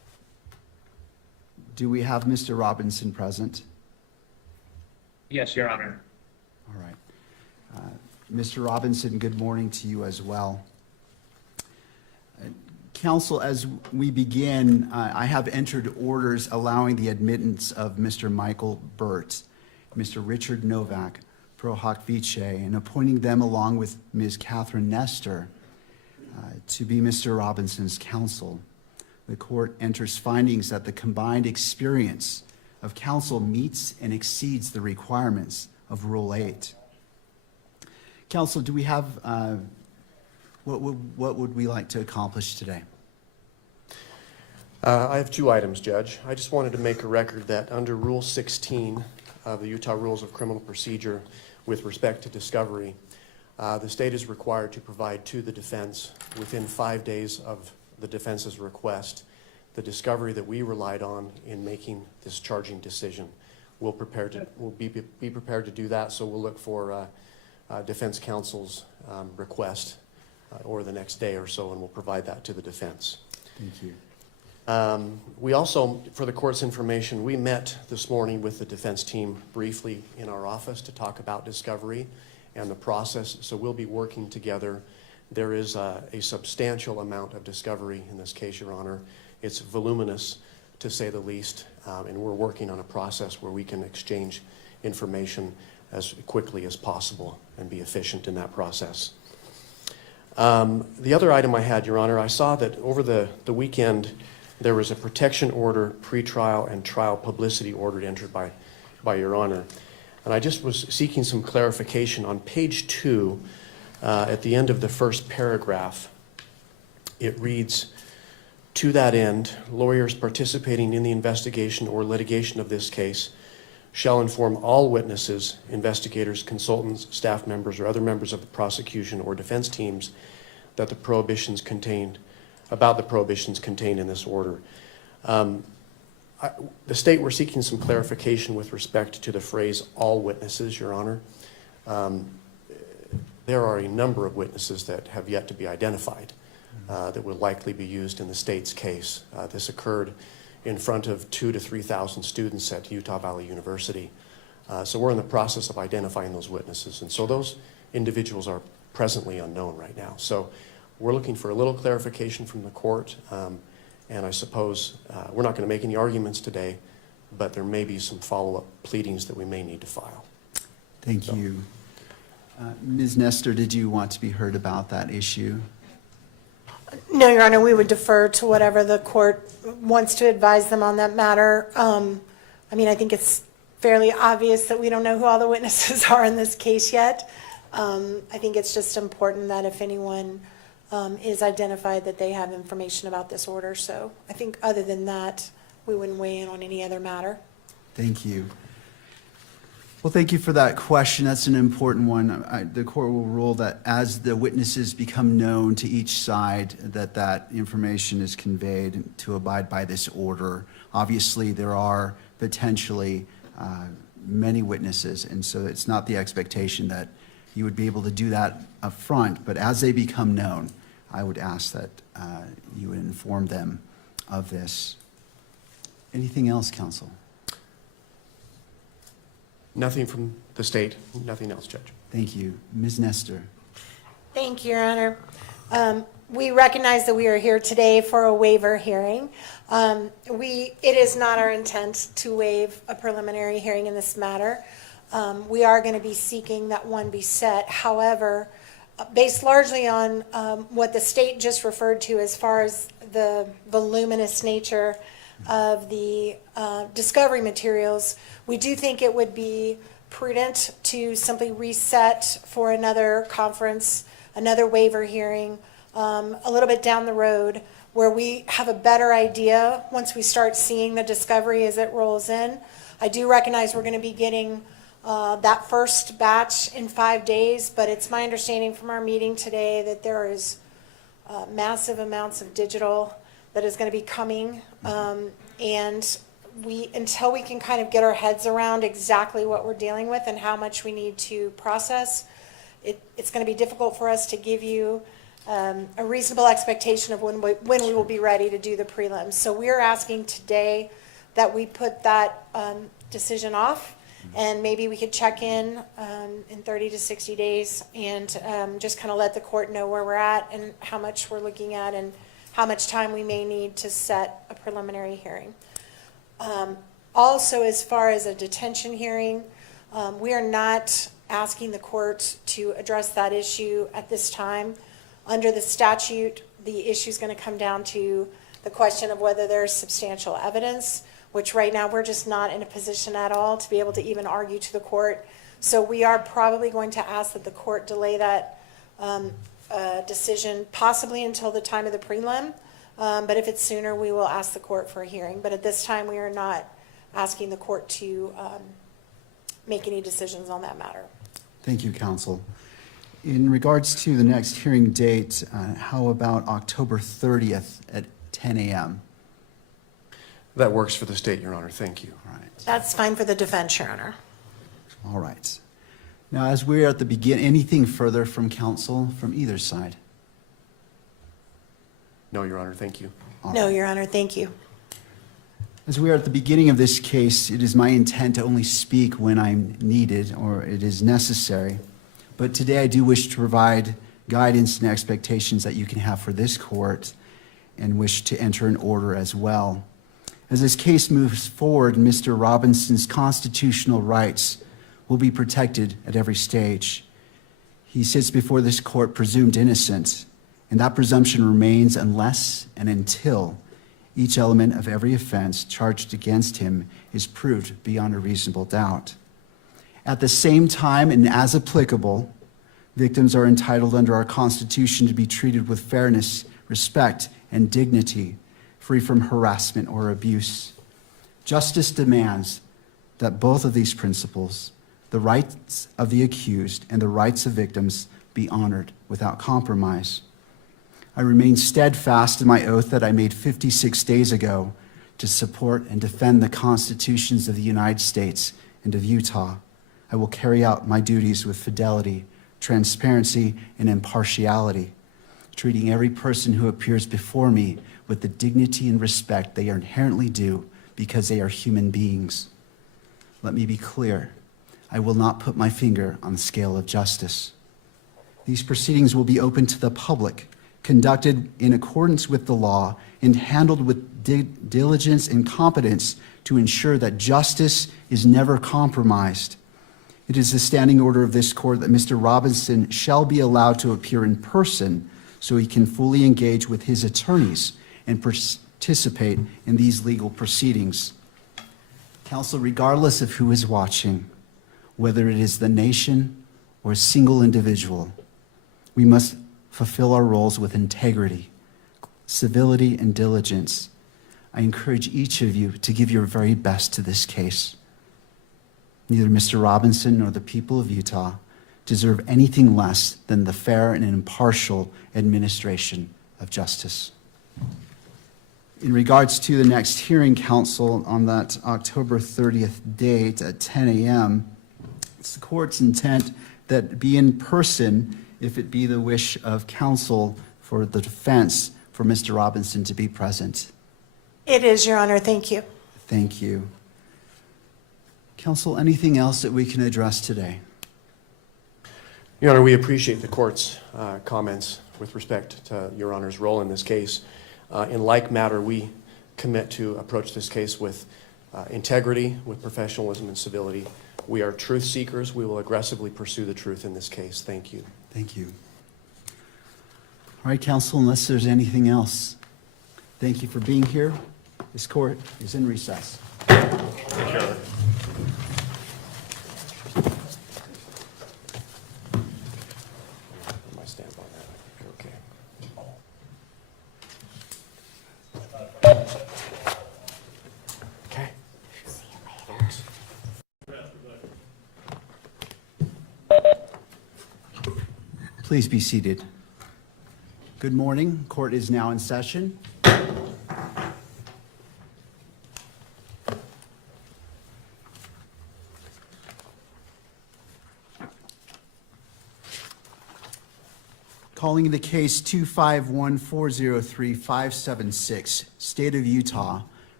Do we have Mr. Robinson present? Yes, Your Honor. All right. Mr. Robinson, good morning to you as well. Counsel, as we begin, I have entered orders allowing the admittance of Mr. Michael Burt, Mr. Richard Novak, pro hoc vice, and appointing them along with Ms. Catherine Nestor to be Mr. Robinson's counsel. The court enters findings that the combined experience of counsel meets and exceeds the requirements of Rule 8. Counsel, do we have, what would we like to accomplish today? I have two items, Judge. I just wanted to make a record that under Rule 16 of the Utah Rules of Criminal Procedure with respect to discovery, the state is required to provide to the defense within 5 days of the defense's request the discovery that we relied on in making this charging decision. We'll be prepared to do that, so we'll look for defense counsel's request or the next day or so, and we'll provide that to the defense. Thank you. We also, for the court's information, we met this morning with the defense team briefly in our office to talk about discovery and the process, so we'll be working together. There is a substantial amount of discovery in this case, Your Honor. It's voluminous, to say the least, and we're working on a process where we can exchange information as quickly as possible and be efficient in that process. The other item I had, Your Honor, I saw that over the weekend there was a protection order, pretrial and trial publicity order entered by Your Honor. And I just was seeking some clarification. On page 2, at the end of the first paragraph, it reads, "To that end, lawyers participating in the investigation or litigation of this case shall inform all witnesses, investigators, consultants, staff members, or other members of the prosecution or defense teams that the prohibitions contained in this order." The state, we're seeking some clarification with respect to the phrase "all witnesses," Your Honor. There are a number of witnesses that have yet to be identified that will likely be used in the state's case. This occurred in front of 2,000 to 3,000 students at Utah Valley University. So we're in the process of identifying those witnesses. And so those individuals are presently unknown right now. So we're looking for a little clarification from the court. And I suppose we're not going to make any arguments today, but there may be some follow-up pleadings that we may need to file. Thank you. Ms. Nestor, did you want to be heard about that issue? No, Your Honor, we would defer to whatever the court wants to advise them on that matter. I mean, I think it's fairly obvious that we don't know who all the witnesses are in this case yet. I think it's just important that if anyone is identified, that they have information about this order. So I think other than that, we wouldn't weigh in on any other matter. Thank you. Well, thank you for that question. That's an important one. The court will rule that as the witnesses become known to each side, that information is conveyed to abide by this order. Obviously, there are potentially many witnesses, and so it's not the expectation that you would be able to do that up front, but as they become known, I would ask that you would inform them of this. Anything else, counsel? Nothing from the state, nothing else, Judge. Thank you. Ms. Nestor. Thank you, Your Honor. We recognize that we are here today for a waiver hearing. It is not our intent to waive a preliminary hearing in this matter. We are going to be seeking that one be set. However, based largely on what the state just referred to as far as the voluminous nature of the discovery materials, we do think it would be prudent to simply reset for another conference, another waiver hearing, a little bit down the road, where we have a better idea once we start seeing the discovery as it rolls in. I do recognize we're going to be getting that first batch in 5 days, but it's my understanding from our meeting today that there is massive amounts of digital that is going to be coming, and until we can kind of get our heads around exactly what we're dealing with and how much we need to process, it's going to be difficult for us to give you a reasonable expectation of when we will be ready to do the prelims. So we're asking today that we put that decision off, and maybe we could check in 30 to 60 days and just kind of let the court know where we're at and how much we're looking at and how much time we may need to set a preliminary hearing. Also, as far as a detention hearing, we are not asking the court to address that issue at this time. Under the statute, the issue is going to come down to the question of whether there's substantial evidence, which right now we're just not in a position at all to be able to even argue to the court. So we are probably going to ask that the court delay that decision possibly until the time of the prelim. But if it's sooner, we will ask the court for a hearing. But at this time, we are not asking the court to make any decisions on that matter. Thank you, counsel. In regards to the next hearing date, how about October 30th at 10 a.m.? That works for the state, Your Honor. Thank you. All right. That's fine for the defense, Your Honor. All right. Now, as we're at the beginning, anything further from counsel from either side? No, Your Honor. Thank you. All No, right. Your Honor, thank you. As we are at the beginning of this case, it is my intent to only speak when I'm needed or it is necessary. But today I do wish to provide guidance and expectations that you can have for this court and wish to enter an order as well. As this case moves forward, Mr. Robinson's constitutional rights will be protected at every stage. He sits before this court presumed innocent, and that presumption remains unless and until each element of every offense charged against him is proved beyond a reasonable doubt. At the same time, and as applicable, victims are entitled under our Constitution to be treated with fairness, respect, and dignity, free from harassment or abuse. Justice demands that both of these principles, the rights of the accused and the rights of victims, be honored without compromise. I remain steadfast in my oath that I made 56 days ago to support and defend the constitutions of the United States and of Utah. I will carry out my duties with fidelity, transparency, and impartiality, treating every person who appears before me with the dignity and respect they are inherently due because they are human beings. Let me be clear. I will not put my finger on the scale of justice. These proceedings will be open to the public, conducted in accordance with the law, and handled with diligence and competence to ensure that justice is never compromised. It is the standing order of this court that Mr. Robinson shall be allowed to appear in person so he can fully engage with his attorneys and participate in these legal proceedings. Counsel, regardless of who is watching, whether it is the nation or a single individual, we must fulfill our roles with integrity, civility, and diligence. I encourage each of you to give your very best to this case. Neither Mr. Robinson nor the people of Utah deserve anything less than the fair and impartial administration of justice. In regards to the next hearing, counsel, on that October 30th date at 10 a.m., it's the court's intent that it be in person if it be the wish of counsel for the defense for Mr. Robinson to be present. It is, Your Honor. Thank you. Thank you. Counsel, anything else that we can address today? Your Honor, we appreciate the court's comments with respect to Your Honor's role in this case. In like matter, we commit to approach this case with integrity, with professionalism and civility. We are truth seekers. We will aggressively pursue the truth in this case. Thank you. Thank you. All right, counsel, unless there's anything else, thank you for being here. This court is in recess. My stamp on that. Okay. Okay. Please be seated. Good morning. Court is now in session. Calling the case 251-403-576, State of Utah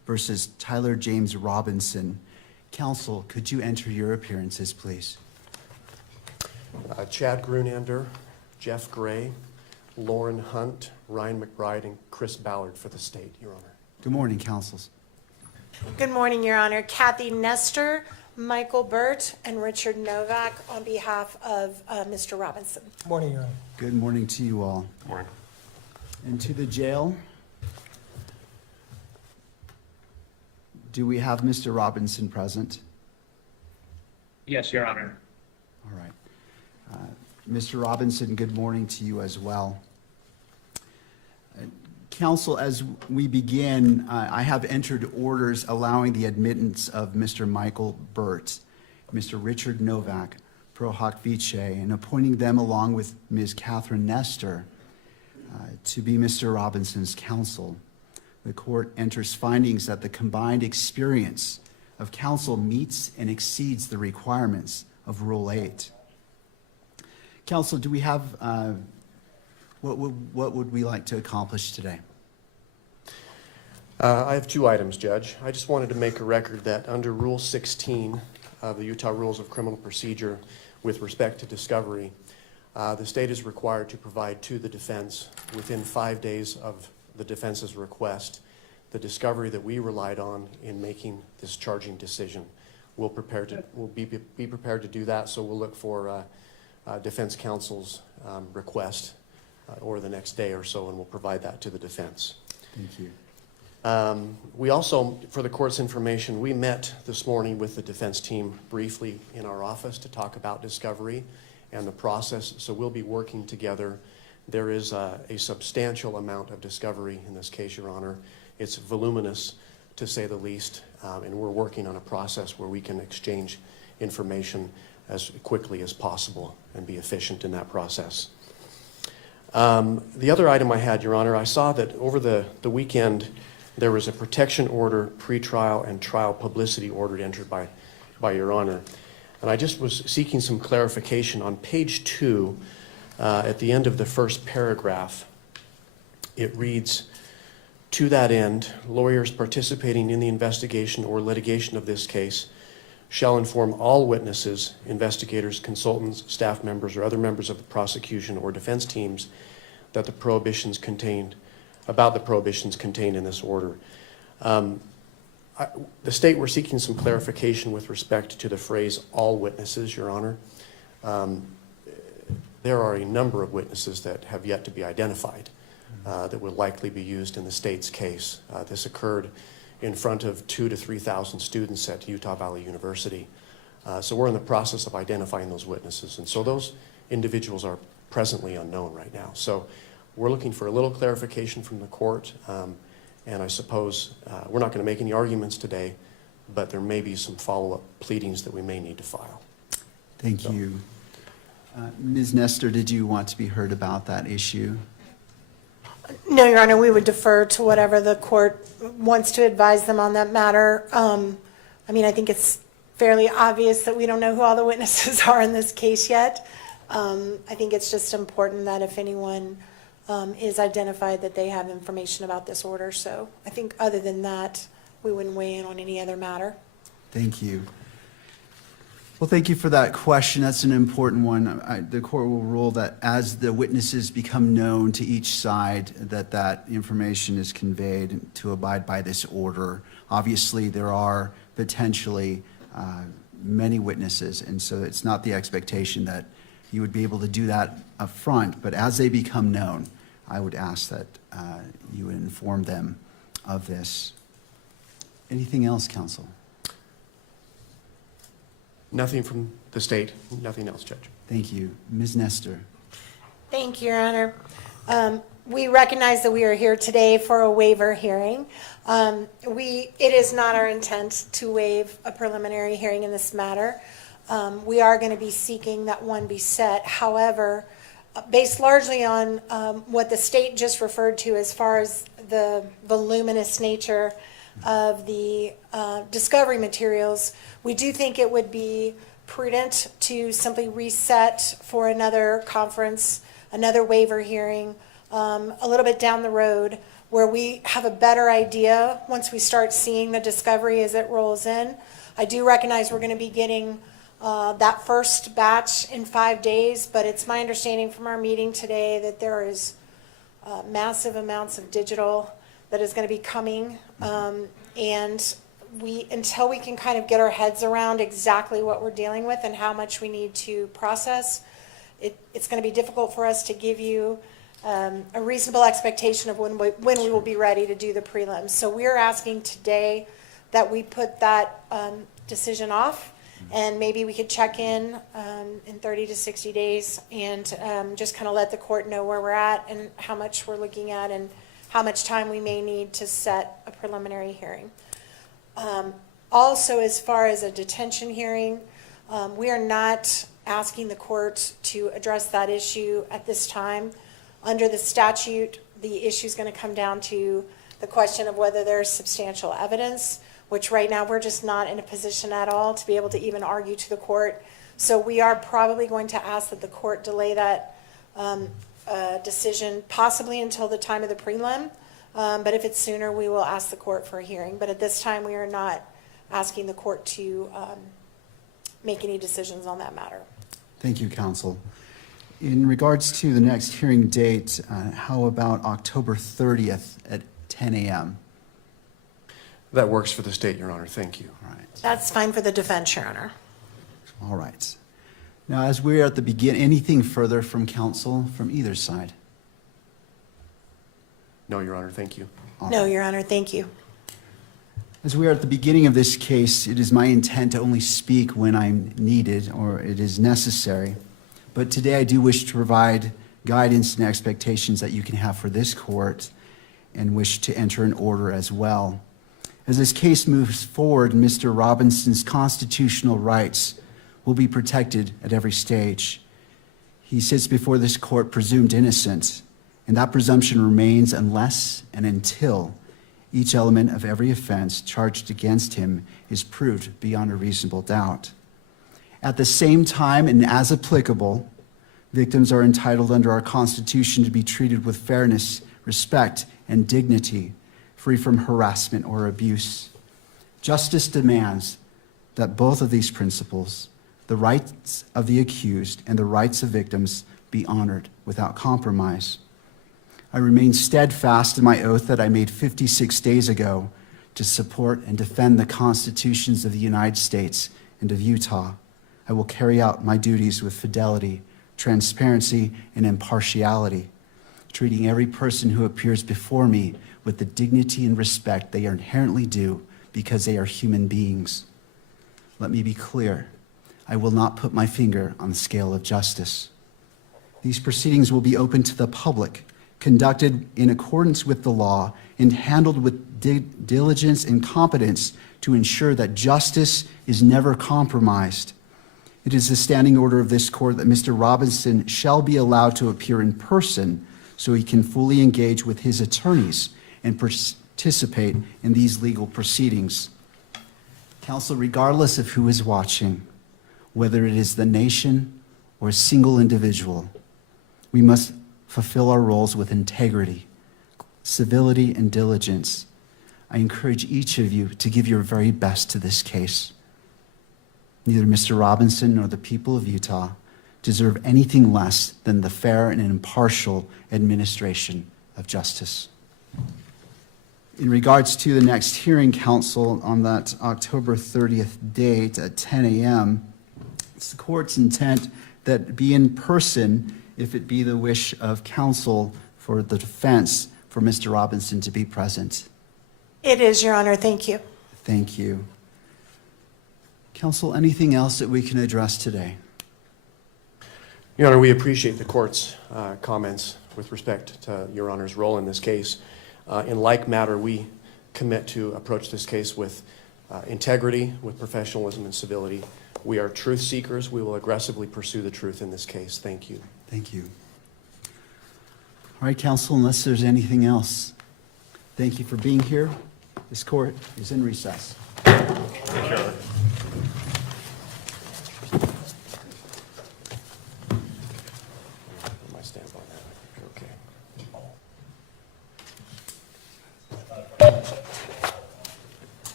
versus Tyler James Robinson. Counsel, could you enter your appearances, please? Chad Grunander, Jeff Gray, Lauren Hunt, Ryan McBride, and Chris Ballard for the state, Your Honor. Good morning, counsels. Good morning, Your Honor. Kathy Nestor, Michael Burt, and Richard Novak on behalf of Mr. Robinson. Morning, Your Honor. Good morning to you all. Morning. And to the jail, do we have Mr. Robinson present? Yes, Your Honor. All right. Mr. Robinson, good morning to you as well. Counsel, as we begin, I have entered orders allowing the admittance of Mr. Michael Burt, Mr. Richard Novak, pro hoc vice, and appointing them along with Ms. Catherine Nestor to be Mr. Robinson's counsel. The court enters findings that the combined experience of counsel meets and exceeds the requirements of Rule 8. Counsel, do we have, what would we like to accomplish today? I have two items, Judge. I just wanted to make a record that under Rule 16 of the Utah Rules of Criminal Procedure with respect to discovery, the state is required to provide to the defense within 5 days of the defense's request the discovery that we relied on in making this charging decision. We'll be prepared to do that, so we'll look for defense counsel's request over the next day or so, and we'll provide that to the defense. Thank you. We also, for the court's information, we met this morning with the defense team briefly in our office to talk about discovery and the process, so we'll be working together. There is a substantial amount of discovery in this case, Your Honor. It's voluminous, to say the least, and we're working on a process where we can exchange information as quickly as possible and be efficient in that process. The other item I had, Your Honor, I saw that over the weekend there was a protection order, pretrial, and trial publicity order entered by Your Honor. And I just was seeking some clarification. On page 2, at the end of the first paragraph, it reads, "To that end, lawyers participating in the investigation or litigation of this case shall inform all witnesses, investigators, consultants, staff members, or other members of the prosecution or defense teams that the prohibitions contained in this order." The state, we're seeking some clarification with respect to the phrase "all witnesses," Your Honor. There are a number of witnesses that have yet to be identified that will likely be used in the state's case. This occurred in front of 2,000 to 3,000 students at Utah Valley University. So we're in the process of identifying those witnesses. And so those individuals are presently unknown right now. So we're looking for a little clarification from the court. And I suppose we're not going to make any arguments today, but there may be some follow-up pleadings that we may need to file. Thank you. Ms. Nestor, did you want to be heard about that issue? No, Your Honor, we would defer to whatever the court wants to advise them on that matter. I mean, I think it's fairly obvious that we don't know who all the witnesses are in this case yet. I think it's just important that if anyone is identified, that they have information about this order. So I think other than that, we wouldn't weigh in on any other matter. Thank you. Well, thank you for that question. That's an important one. The court will rule that as the witnesses become known to each side, that information is conveyed to abide by this order. Obviously, there are potentially many witnesses, and so it's not the expectation that you would be able to do that up front, but as they become known, I would ask that you would inform them of this. Anything else, counsel? Nothing from the state, nothing else, Judge. Thank you. Ms. Nestor. Thank you, Your Honor. We recognize that we are here today for a waiver hearing. It is not our intent to waive a preliminary hearing in this matter. We are going to be seeking that one be set. However, based largely on what the state just referred to as far as the voluminous nature of the discovery materials, we do think it would be prudent to simply reset for another conference, another waiver hearing, a little bit down the road where we have a better idea once we start seeing the discovery as it rolls in. I do recognize we're going to be getting that first batch in 5 days, but it's my understanding from our meeting today that there is massive amounts of digital that is going to be coming. And until we can kind of get our heads around exactly what we're dealing with and how much we need to process, it's going to be difficult for us to give you a reasonable expectation of when we will be ready to do the prelims. So we're asking today that we put that decision off, and maybe we could check in 30 to 60 days and just kind of let the court know where we're at and how much we're looking at and how much time we may need to set a preliminary hearing. Also, as far as a detention hearing, we are not asking the court to address that issue at this time. Under the statute, the issue is going to come down to the question of whether there's substantial evidence, which right now we're just not in a position at all to be able to even argue to the court. So we are probably going to ask that the court delay that decision possibly until the time of the prelim. But if it's sooner, we will ask the court for a hearing. But at this time, we are not asking the court to make any decisions on that matter. Thank you, counsel. In regards to the next hearing date, how about October 30th at 10 a.m.? That works for the state, Your Honor. Thank you. All right. That's fine for the defense, Your Honor. All right. Now, as we're at the beginning, anything further from counsel from either side? No, Your Honor. Thank you. No, Your Honor, thank you. As we are at the beginning of this case, it is my intent to only speak when I'm needed or it is necessary. But today I do wish to provide guidance and expectations that you can have for this court and wish to enter an order as well. As this case moves forward, Mr. Robinson's constitutional rights will be protected at every stage. He sits before this court presumed innocent, and that presumption remains unless and until each element of every offense charged against him is proved beyond a reasonable doubt. At the same time, and as applicable, victims are entitled under our Constitution to be treated with fairness, respect, and dignity, free from harassment or abuse. Justice demands that both of these principles, the rights of the accused and the rights of victims, be honored without compromise. I remain steadfast in my oath that I made 56 days ago to support and defend the constitutions of the United States and of Utah. I will carry out my duties with fidelity, transparency, and impartiality, treating every person who appears before me with the dignity and respect they are inherently due because they are human beings. Let me be clear. I will not put my finger on the scale of justice. These proceedings will be open to the public, conducted in accordance with the law, and handled with diligence and competence to ensure that justice is never compromised. It is the standing order of this court that Mr. Robinson shall be allowed to appear in person so he can fully engage with his attorneys and participate in these legal proceedings. Counsel, regardless of who is watching, whether it is the nation or a single individual, we must fulfill our roles with integrity, civility, and diligence. I encourage each of you to give your very best to this case. Neither Mr. Robinson nor the people of Utah deserve anything less than the fair and impartial administration of justice. In regards to the next hearing, counsel, on that October 30th date at 10 a.m., it's the court's intent that be in person if it be the wish of counsel for the defense for Mr. Robinson to be present. It is, Your Honor. Thank you. Thank you. Counsel, anything else that we can address today? Your Honor, we appreciate the court's comments with respect to Your Honor's role in this case. In like matter, we commit to approach this case with integrity, with professionalism and civility. We are truth seekers. We will aggressively pursue the truth in this case. Thank you. Thank you. All right, counsel, unless there's anything else, thank you for being here. This court is in recess. My stamp on that. Okay.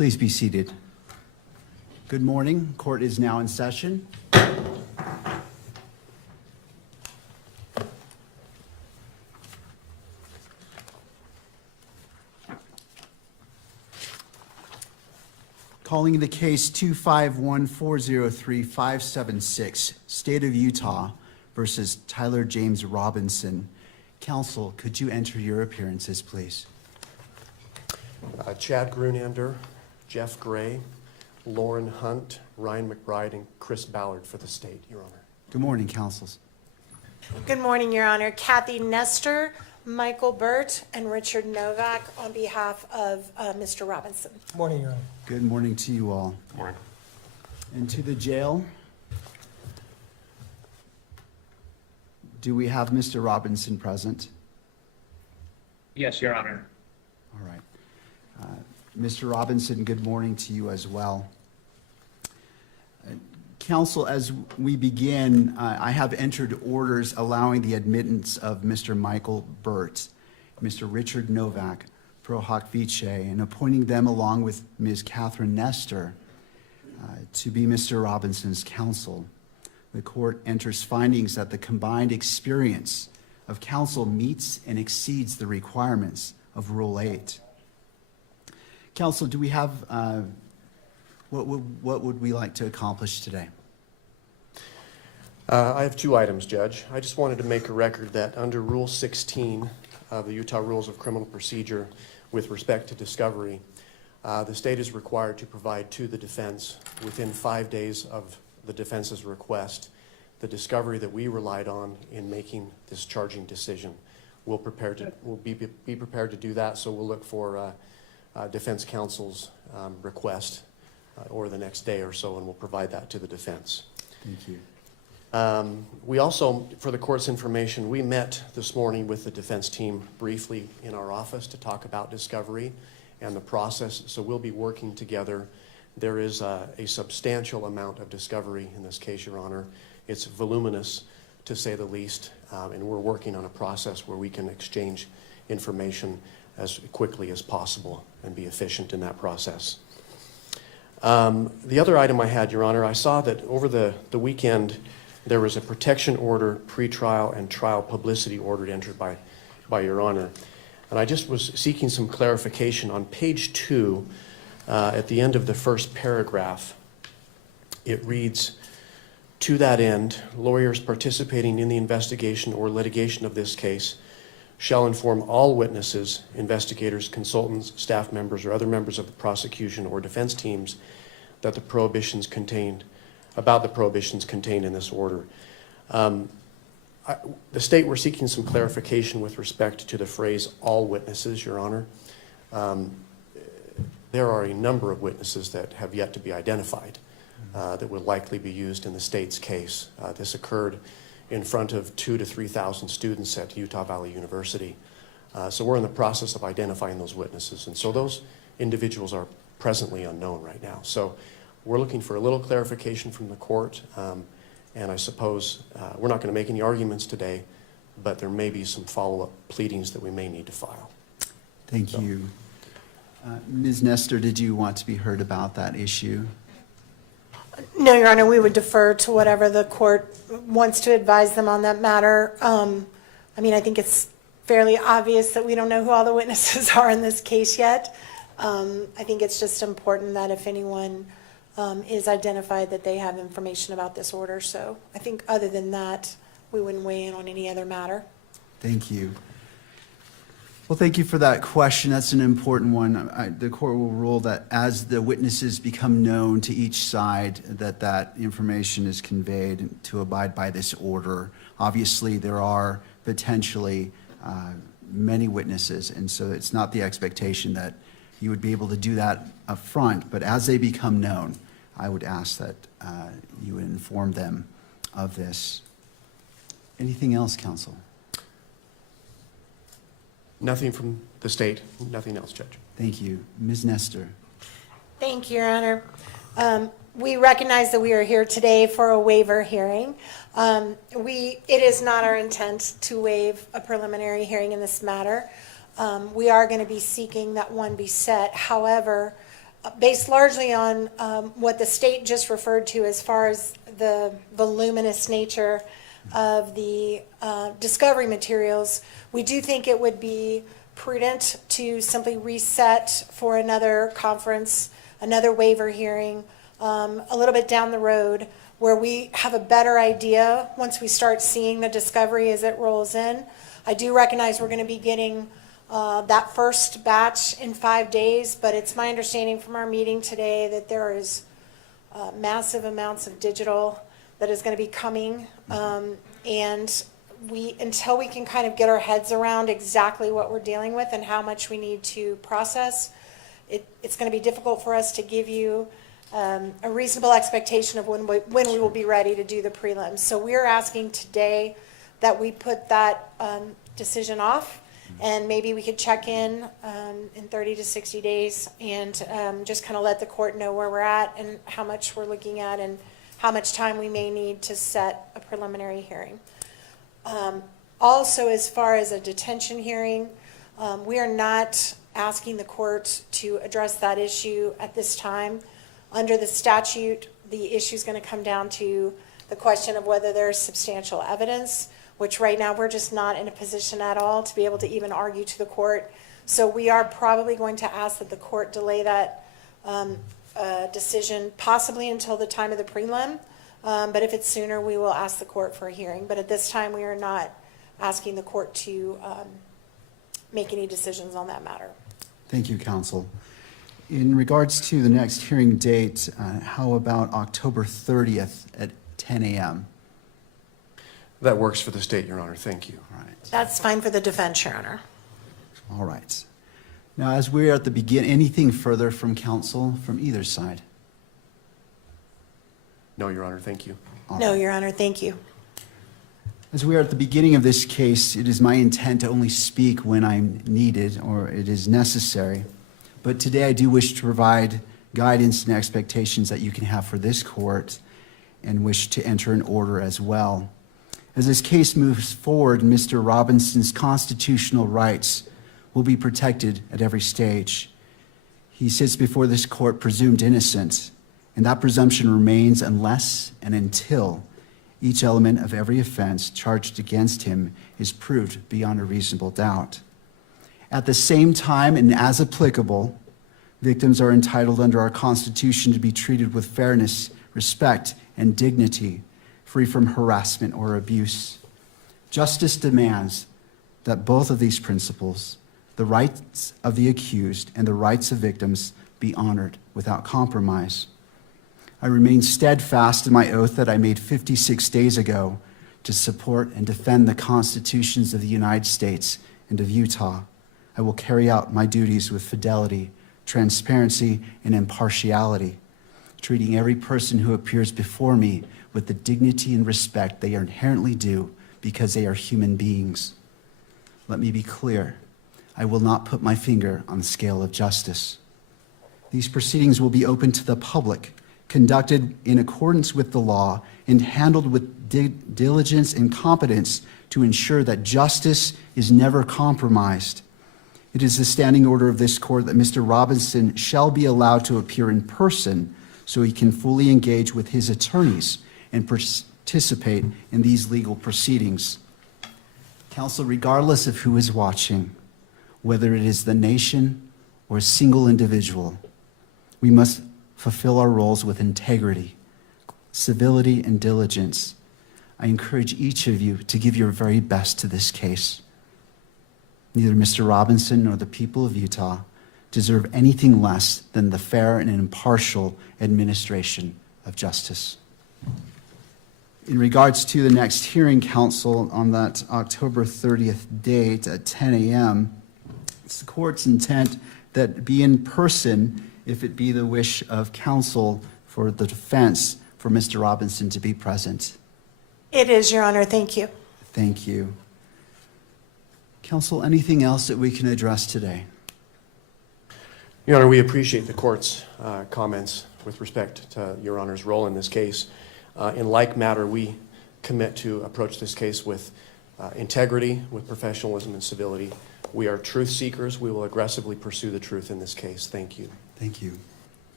Please be seated. Good morning. Court is now in session. Calling the case 251403576, State of Utah versus Tyler James Robinson. Counsel, could you enter your appearances, please? Chad Grunander, Jeff Gray, Lauren Hunt, Ryan McBride, and Chris Ballard for the state, Your Honor. Good morning, counsels. Good morning, Your Honor. Kathy Nestor, Michael Burt, and Richard Novak on behalf of Mr. Robinson. Morning, Your Honor. Good morning to you all. Morning. And to the jail. Do we have Mr. Robinson present? Yes, Your Honor. All right. Mr. Robinson, good morning to you as well. Counsel, as we begin, I have entered orders allowing the admittance of Mr. Michael Burt, Mr. Richard Novak, pro hoc vice, and appointing them along with Ms. Catherine Nestor to be Mr. Robinson's counsel. The court enters findings that the combined experience of counsel meets and exceeds the requirements of Rule 8. Counsel, do we have, what would we like to accomplish today? I have two items, Judge. I just wanted to make a record that under Rule 16 of the Utah Rules of Criminal Procedure with respect to discovery, the state is required to provide to the defense within 5 days of the defense's request the discovery that we relied on in making this charging decision. We'll be prepared to do that, so we'll look for defense counsel's request or the next day or so, and we'll provide that to the defense. Thank you. We also, for the court's information, we met this morning with the defense team briefly in our office to talk about discovery and the process, so we'll be working together. There is a substantial amount of discovery in this case, Your Honor. It's voluminous, to say the least, and we're working on a process where we can exchange information as quickly as possible and be efficient in that process. The other item I had, Your Honor, I saw that over the weekend there was a protection order, pretrial, and trial publicity order entered by Your Honor. And I just was seeking some clarification. On page 2, at the end of the first paragraph, it reads, "To that end, lawyers participating in the investigation or litigation of this case shall inform all witnesses, investigators, consultants, staff members, or other members of the prosecution or defense teams that the prohibitions contained in this order." The state were seeking some clarification with respect to the phrase "all witnesses," Your Honor. There are a number of witnesses that have yet to be identified that will likely be used in the state's case. This occurred in front of 2,000 to 3,000 students at Utah Valley University. So we're in the process of identifying those witnesses. And so those individuals are presently unknown right now. So we're looking for a little clarification from the court. And I suppose we're not going to make any arguments today, but there may be some follow-up pleadings that we may need to file. Thank you. Ms. Nestor, did you want to be heard about that issue? No, Your Honor, we would defer to whatever the court wants to advise them on that matter. I mean, I think it's fairly obvious that we don't know who all the witnesses are in this case yet. I think it's just important that if anyone is identified, that they have information about this order. So I think other than that, we wouldn't weigh in on any other matter. Thank you. Well, thank you for that question. That's an important one. The court will rule that as the witnesses become known to each side, that information is conveyed to abide by this order. Obviously, there are potentially many witnesses, and so it's not the expectation that you would be able to do that up front, but as they become known, I would ask that you would inform them of this. Anything else, counsel? Nothing from the state, nothing else, Judge. Thank you. Ms. Nestor. Thank you, Your Honor. We recognize that we are here today for a waiver hearing. It is not our intent to waive a preliminary hearing in this matter. We are going to be seeking that one be set. However, based largely on what the state just referred to as far as the voluminous nature of the discovery materials, we do think it would be prudent to simply reset for another conference, another waiver hearing, a little bit down the road, where we have a better idea once we start seeing the discovery as it rolls in. I do recognize we're going to be getting that first batch in 5 days, but it's my understanding from our meeting today that there is massive amounts of digital that is going to be coming. And until we can kind of get our heads around exactly what we're dealing with and how much we need to process, it's going to be difficult for us to give you a reasonable expectation of when we will be ready to do the prelims. So we're asking today that we put that decision off, and maybe we could check in 30 to 60 days and just kind of let the court know where we're at and how much we're looking at and how much time we may need to set a preliminary hearing. Also, as far as a detention hearing, we are not asking the court to address that issue at this time. Under the statute, the issue is going to come down to the question of whether there's substantial evidence, which right now we're just not in a position at all to be able to even argue to the court. So we are probably going to ask that the court delay that decision possibly until the time of the prelim. But if it's sooner, we will ask the court for a hearing. But at this time, we are not asking the court to make any decisions on that matter. Thank you, counsel. In regards to the next hearing date, how about October 30th at 10 a.m.? That works for the state, Your Honor. Thank you. All right. That's fine for the defense, Your Honor. All right. Now, as we're at the beginning, anything further from counsel from either side? No, Your Honor. Thank you. All No, right. Your Honor, thank you. As we are at the beginning of this case, it is my intent to only speak when I'm needed or it is necessary. But today I do wish to provide guidance and expectations that you can have for this court and wish to enter an order as well. As this case moves forward, Mr. Robinson's constitutional rights will be protected at every stage. He sits before this court presumed innocent, and that presumption remains unless and until each element of every offense charged against him is proved beyond a reasonable doubt. At the same time, and as applicable, victims are entitled under our Constitution to be treated with fairness, respect, and dignity, free from harassment or abuse. Justice demands that both of these principles, the rights of the accused and the rights of victims, be honored without compromise. I remain steadfast in my oath that I made 56 days ago to support and defend the constitutions of the United States and of Utah. I will carry out my duties with fidelity, transparency, and impartiality, treating every person who appears before me with the dignity and respect they are inherently due because they are human beings. Let me be clear. I will not put my finger on the scale of justice. These proceedings will be open to the public, conducted in accordance with the law, and handled with diligence and competence to ensure that justice is never compromised. It is the standing order of this court that Mr. Robinson shall be allowed to appear in person so he can fully engage with his attorneys and participate in these legal proceedings. Counsel, regardless of who is watching, whether it is the nation or a single individual, we must fulfill our roles with integrity, civility, and diligence. I encourage each of you to give your very best to this case. Neither Mr. Robinson nor the people of Utah deserve anything less than the fair and impartial administration of justice. In regards to the next hearing, counsel, on that October 30th date at 10 a.m., it's the court's intent that it be in person if it be the wish of counsel for the defense for Mr. Robinson to be present. It is, Your Honor. Thank you. Thank you. Counsel, anything else that we can address today? Your Honor, we appreciate the court's comments with respect to Your Honor's role in this case. In like matter, we commit to approach this case with integrity, with professionalism and civility. We are truth seekers. We will aggressively pursue the truth in this case. Thank you. Thank you.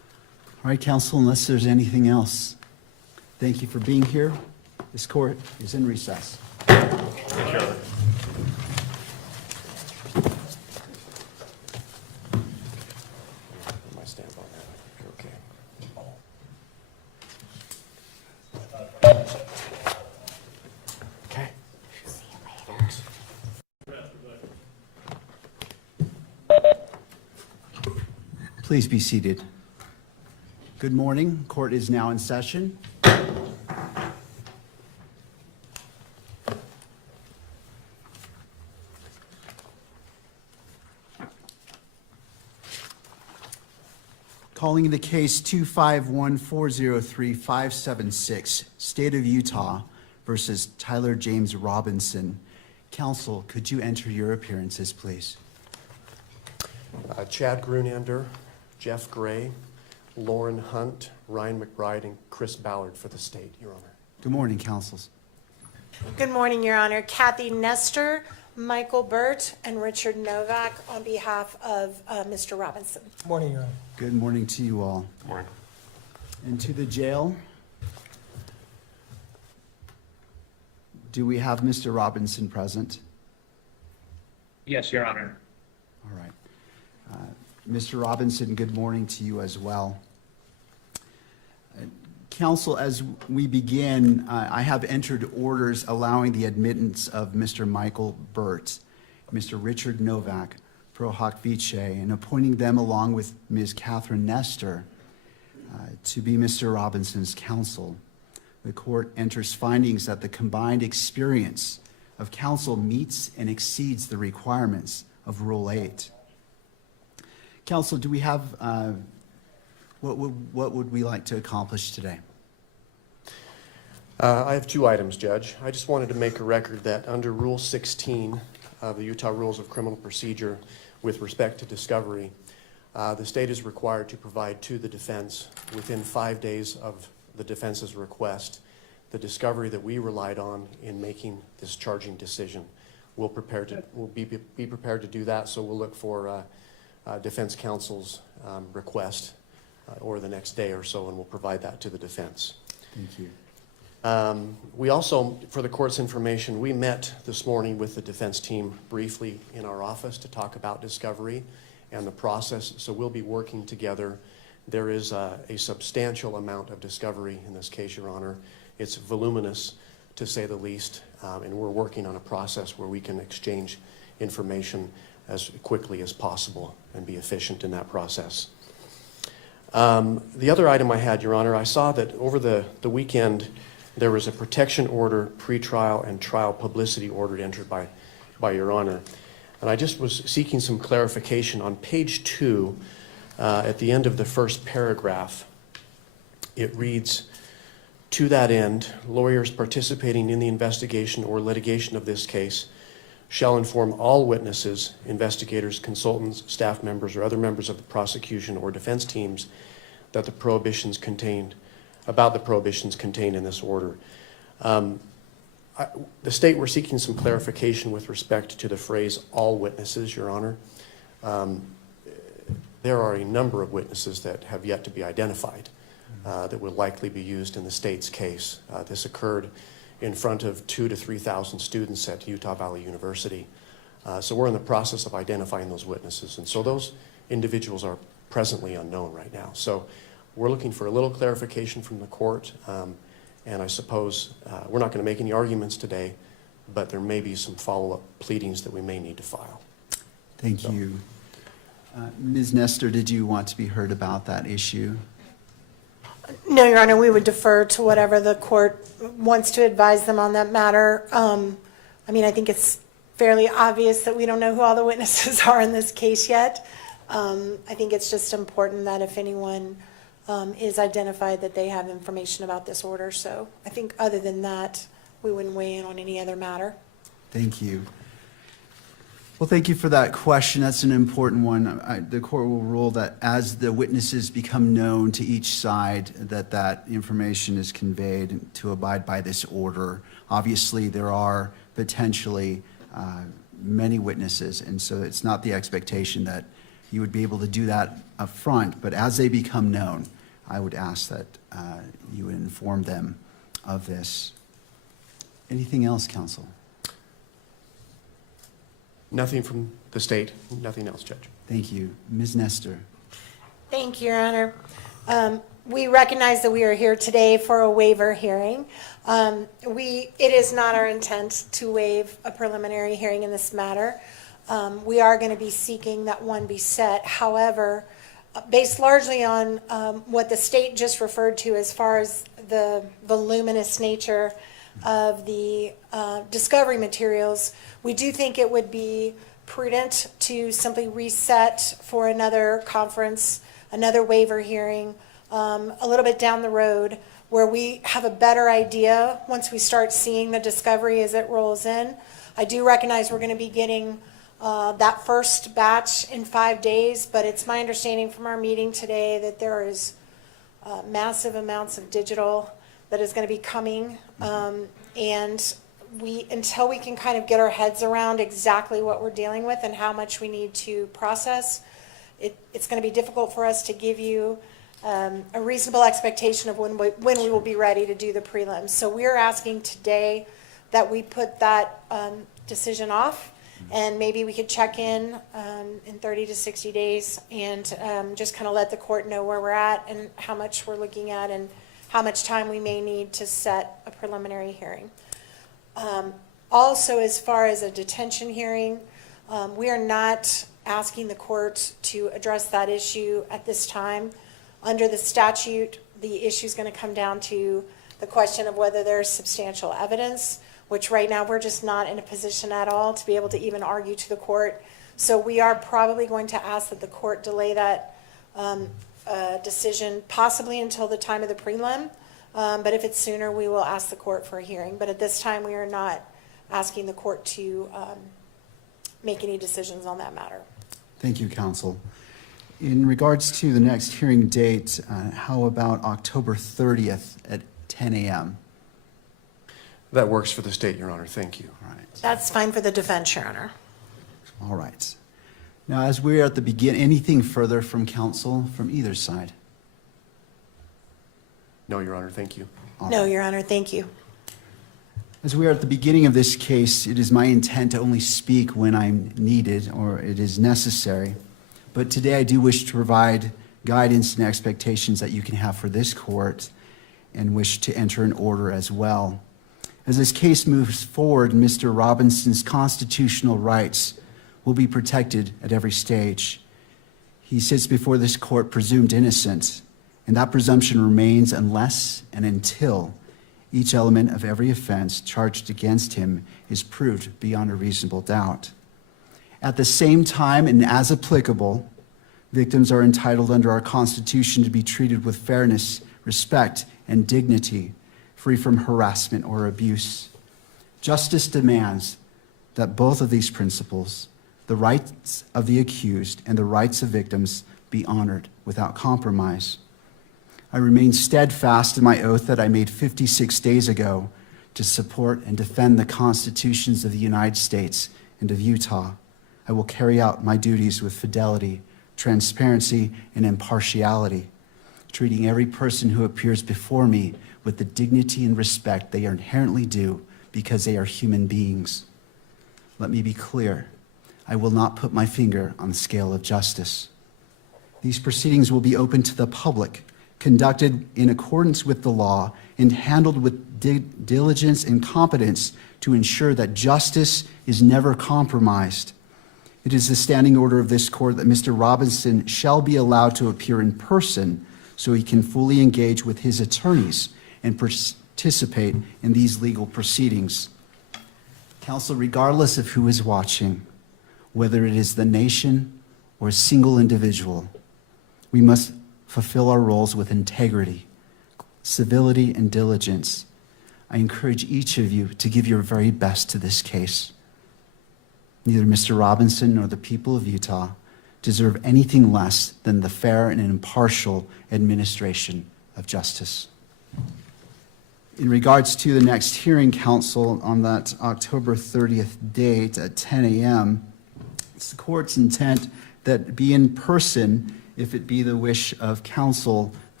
All right, counsel, unless there's anything else, thank you for being here. This court is in recess. My stamp on that, you're okay. Okay. Please be seated. Good morning. Court is now in session. Calling the case 251403576, State of Utah versus Tyler James Robinson. Counsel, could you enter your appearances, please? Chad Grunander, Jeff Gray, Lauren Hunt, Ryan McBride, and Chris Ballard for the state, Your Honor. Good morning, counsels. Good morning, Your Honor. Kathy Nestor, Michael Burt, and Richard Novak on behalf of Mr. Robinson. Morning, Your Honor. Good morning to you all. Good morning. And to the jail. Do we have Mr. Robinson present? Yes, Your Honor. All right. Mr. Robinson, good morning to you as well. Counsel, as we begin, I have entered orders allowing the admittance of Mr. Michael Burt, Mr. Richard Novak, pro hoc vice, and appointing them along with Ms. Catherine Nestor to be Mr. Robinson's counsel. The court enters findings that the combined experience of counsel meets and exceeds the requirements of Rule 8. Counsel, do we have, what would we like to accomplish today? I have two items, Judge. I just wanted to make a record that under Rule 16 of the Utah Rules of Criminal Procedure with respect to discovery, the state is required to provide to the defense within 5 days of the defense's request the discovery that we relied on in making this charging decision. We'll be prepared to do that, so we'll look for defense counsel's request or the next day or so, and we'll provide that to the defense. Thank you. We also, for the court's information, we met this morning with the defense team briefly in our office to talk about discovery and the process, so we'll be working together. There is a substantial amount of discovery in this case, Your Honor. It's voluminous, to say the least, and we're working on a process where we can exchange information as quickly as possible and be efficient in that process. The other item I had, Your Honor, I saw that over the weekend there was a protection order, pretrial and trial publicity order entered by Your Honor. And I just was seeking some clarification. On page 2, at the end of the first paragraph, it reads, "To that end, lawyers participating in the investigation or litigation of this case shall inform all witnesses, investigators, consultants, staff members, or other members of the prosecution or defense teams that the prohibitions contained in this order." The state, we're seeking some clarification with respect to the phrase "all witnesses," Your Honor. There are a number of witnesses that have yet to be identified that will likely be used in the state's case. This occurred in front of 2,000 to 3,000 students at Utah Valley University. So we're in the process of identifying those witnesses. And so those individuals are presently unknown right now. So we're looking for a little clarification from the court. And I suppose we're not going to make any arguments today, but there may be some follow-up pleadings that we may need to file. Thank you. Ms. Nestor, did you want to be heard about that issue? No, Your Honor, we would defer to whatever the court wants to advise them on that matter. I mean, I think it's fairly obvious that we don't know who all the witnesses are in this case yet. I think it's just important that if anyone is identified, that they have information about this order. So I think other than that, we wouldn't weigh in on any other matter. Thank you. Well, thank you for that question. That's an important one. The court will rule that as the witnesses become known to each side, that information is conveyed to abide by this order. Obviously, there are potentially many witnesses, and so it's not the expectation that you would be able to do that up front, but as they become known, I would ask that you would inform them of this. Anything else, counsel? Nothing from the state, nothing else, Judge. Thank you. Ms. Nestor. Thank you, Your Honor. We recognize that we are here today for a waiver hearing. It is not our intent to waive a preliminary hearing in this matter. We are going to be seeking that one be set. However, based largely on what the state just referred to as far as the voluminous nature of the discovery materials, we do think it would be prudent to simply reset for another conference, another waiver hearing, a little bit down the road, where we have a better idea once we start seeing the discovery as it rolls in. I do recognize we're going to be getting that first batch in 5 days, but it's my understanding from our meeting today that there is massive amounts of digital that is going to be coming, and until we can kind of get our heads around exactly what we're dealing with and how much we need to process, it's going to be difficult for us to give you a reasonable expectation of when we will be ready to do the prelims. So we're asking today that we put that decision off, and maybe we could check in 30 to 60 days and just kind of let the court know where we're at and how much we're looking at and how much time we may need to set a preliminary hearing. Also, as far as a detention hearing, we are not asking the court to address that issue at this time. Under the statute, the issue is going to come down to the question of whether there's substantial evidence, which right now we're just not in a position at all to be able to even argue to the court. So we are probably going to ask that the court delay that decision possibly until the time of the prelim. But if it's sooner, we will ask the court for a hearing. But at this time, we are not asking the court to make any decisions on that matter. Thank you, counsel. In regards to the next hearing date, how about October 30th at 10 a.m.? That works for the state, Your Honor. Thank you. All right. That's fine for the defense, Your Honor. All right. Now, as we're at the beginning, anything further from counsel from either side? No, Your Honor. Thank you. All No, right. Your Honor, thank you. As we are at the beginning of this case, it is my intent to only speak when I'm needed or it is necessary. But today I do wish to provide guidance and expectations that you can have for this court and wish to enter an order as well. As this case moves forward, Mr. Robinson's constitutional rights will be protected at every stage. He sits before this court presumed innocent, and that presumption remains unless and until each element of every offense charged against him is proved beyond a reasonable doubt. At the same time, and as applicable, victims are entitled under our Constitution to be treated with fairness, respect, and dignity, free from harassment or abuse. Justice demands that both of these principles, the rights of the accused and the rights of victims, be honored without compromise. I remain steadfast in my oath that I made 56 days ago to support and defend the constitutions of the United States and of Utah. I will carry out my duties with fidelity, transparency, and impartiality, treating every person who appears before me with the dignity and respect they are inherently due because they are human beings. Let me be clear. I will not put my finger on the scale of justice. These proceedings will be open to the public, conducted in accordance with the law, and handled with diligence and competence to ensure that justice is never compromised. It is the standing order of this court that Mr. Robinson shall be allowed to appear in person so he can fully engage with his attorneys and participate in these legal proceedings. Counsel, regardless of who is watching, whether it is the nation or a single individual, we must fulfill our roles with integrity, civility, and diligence. I encourage each of you to give your very best to this case. Neither Mr. Robinson nor the people of Utah deserve anything less than the fair and impartial administration of justice. In regards to the next hearing, counsel, on that October 30th date at 10 a.m., it's the court's intent that be in person if it be the wish of counsel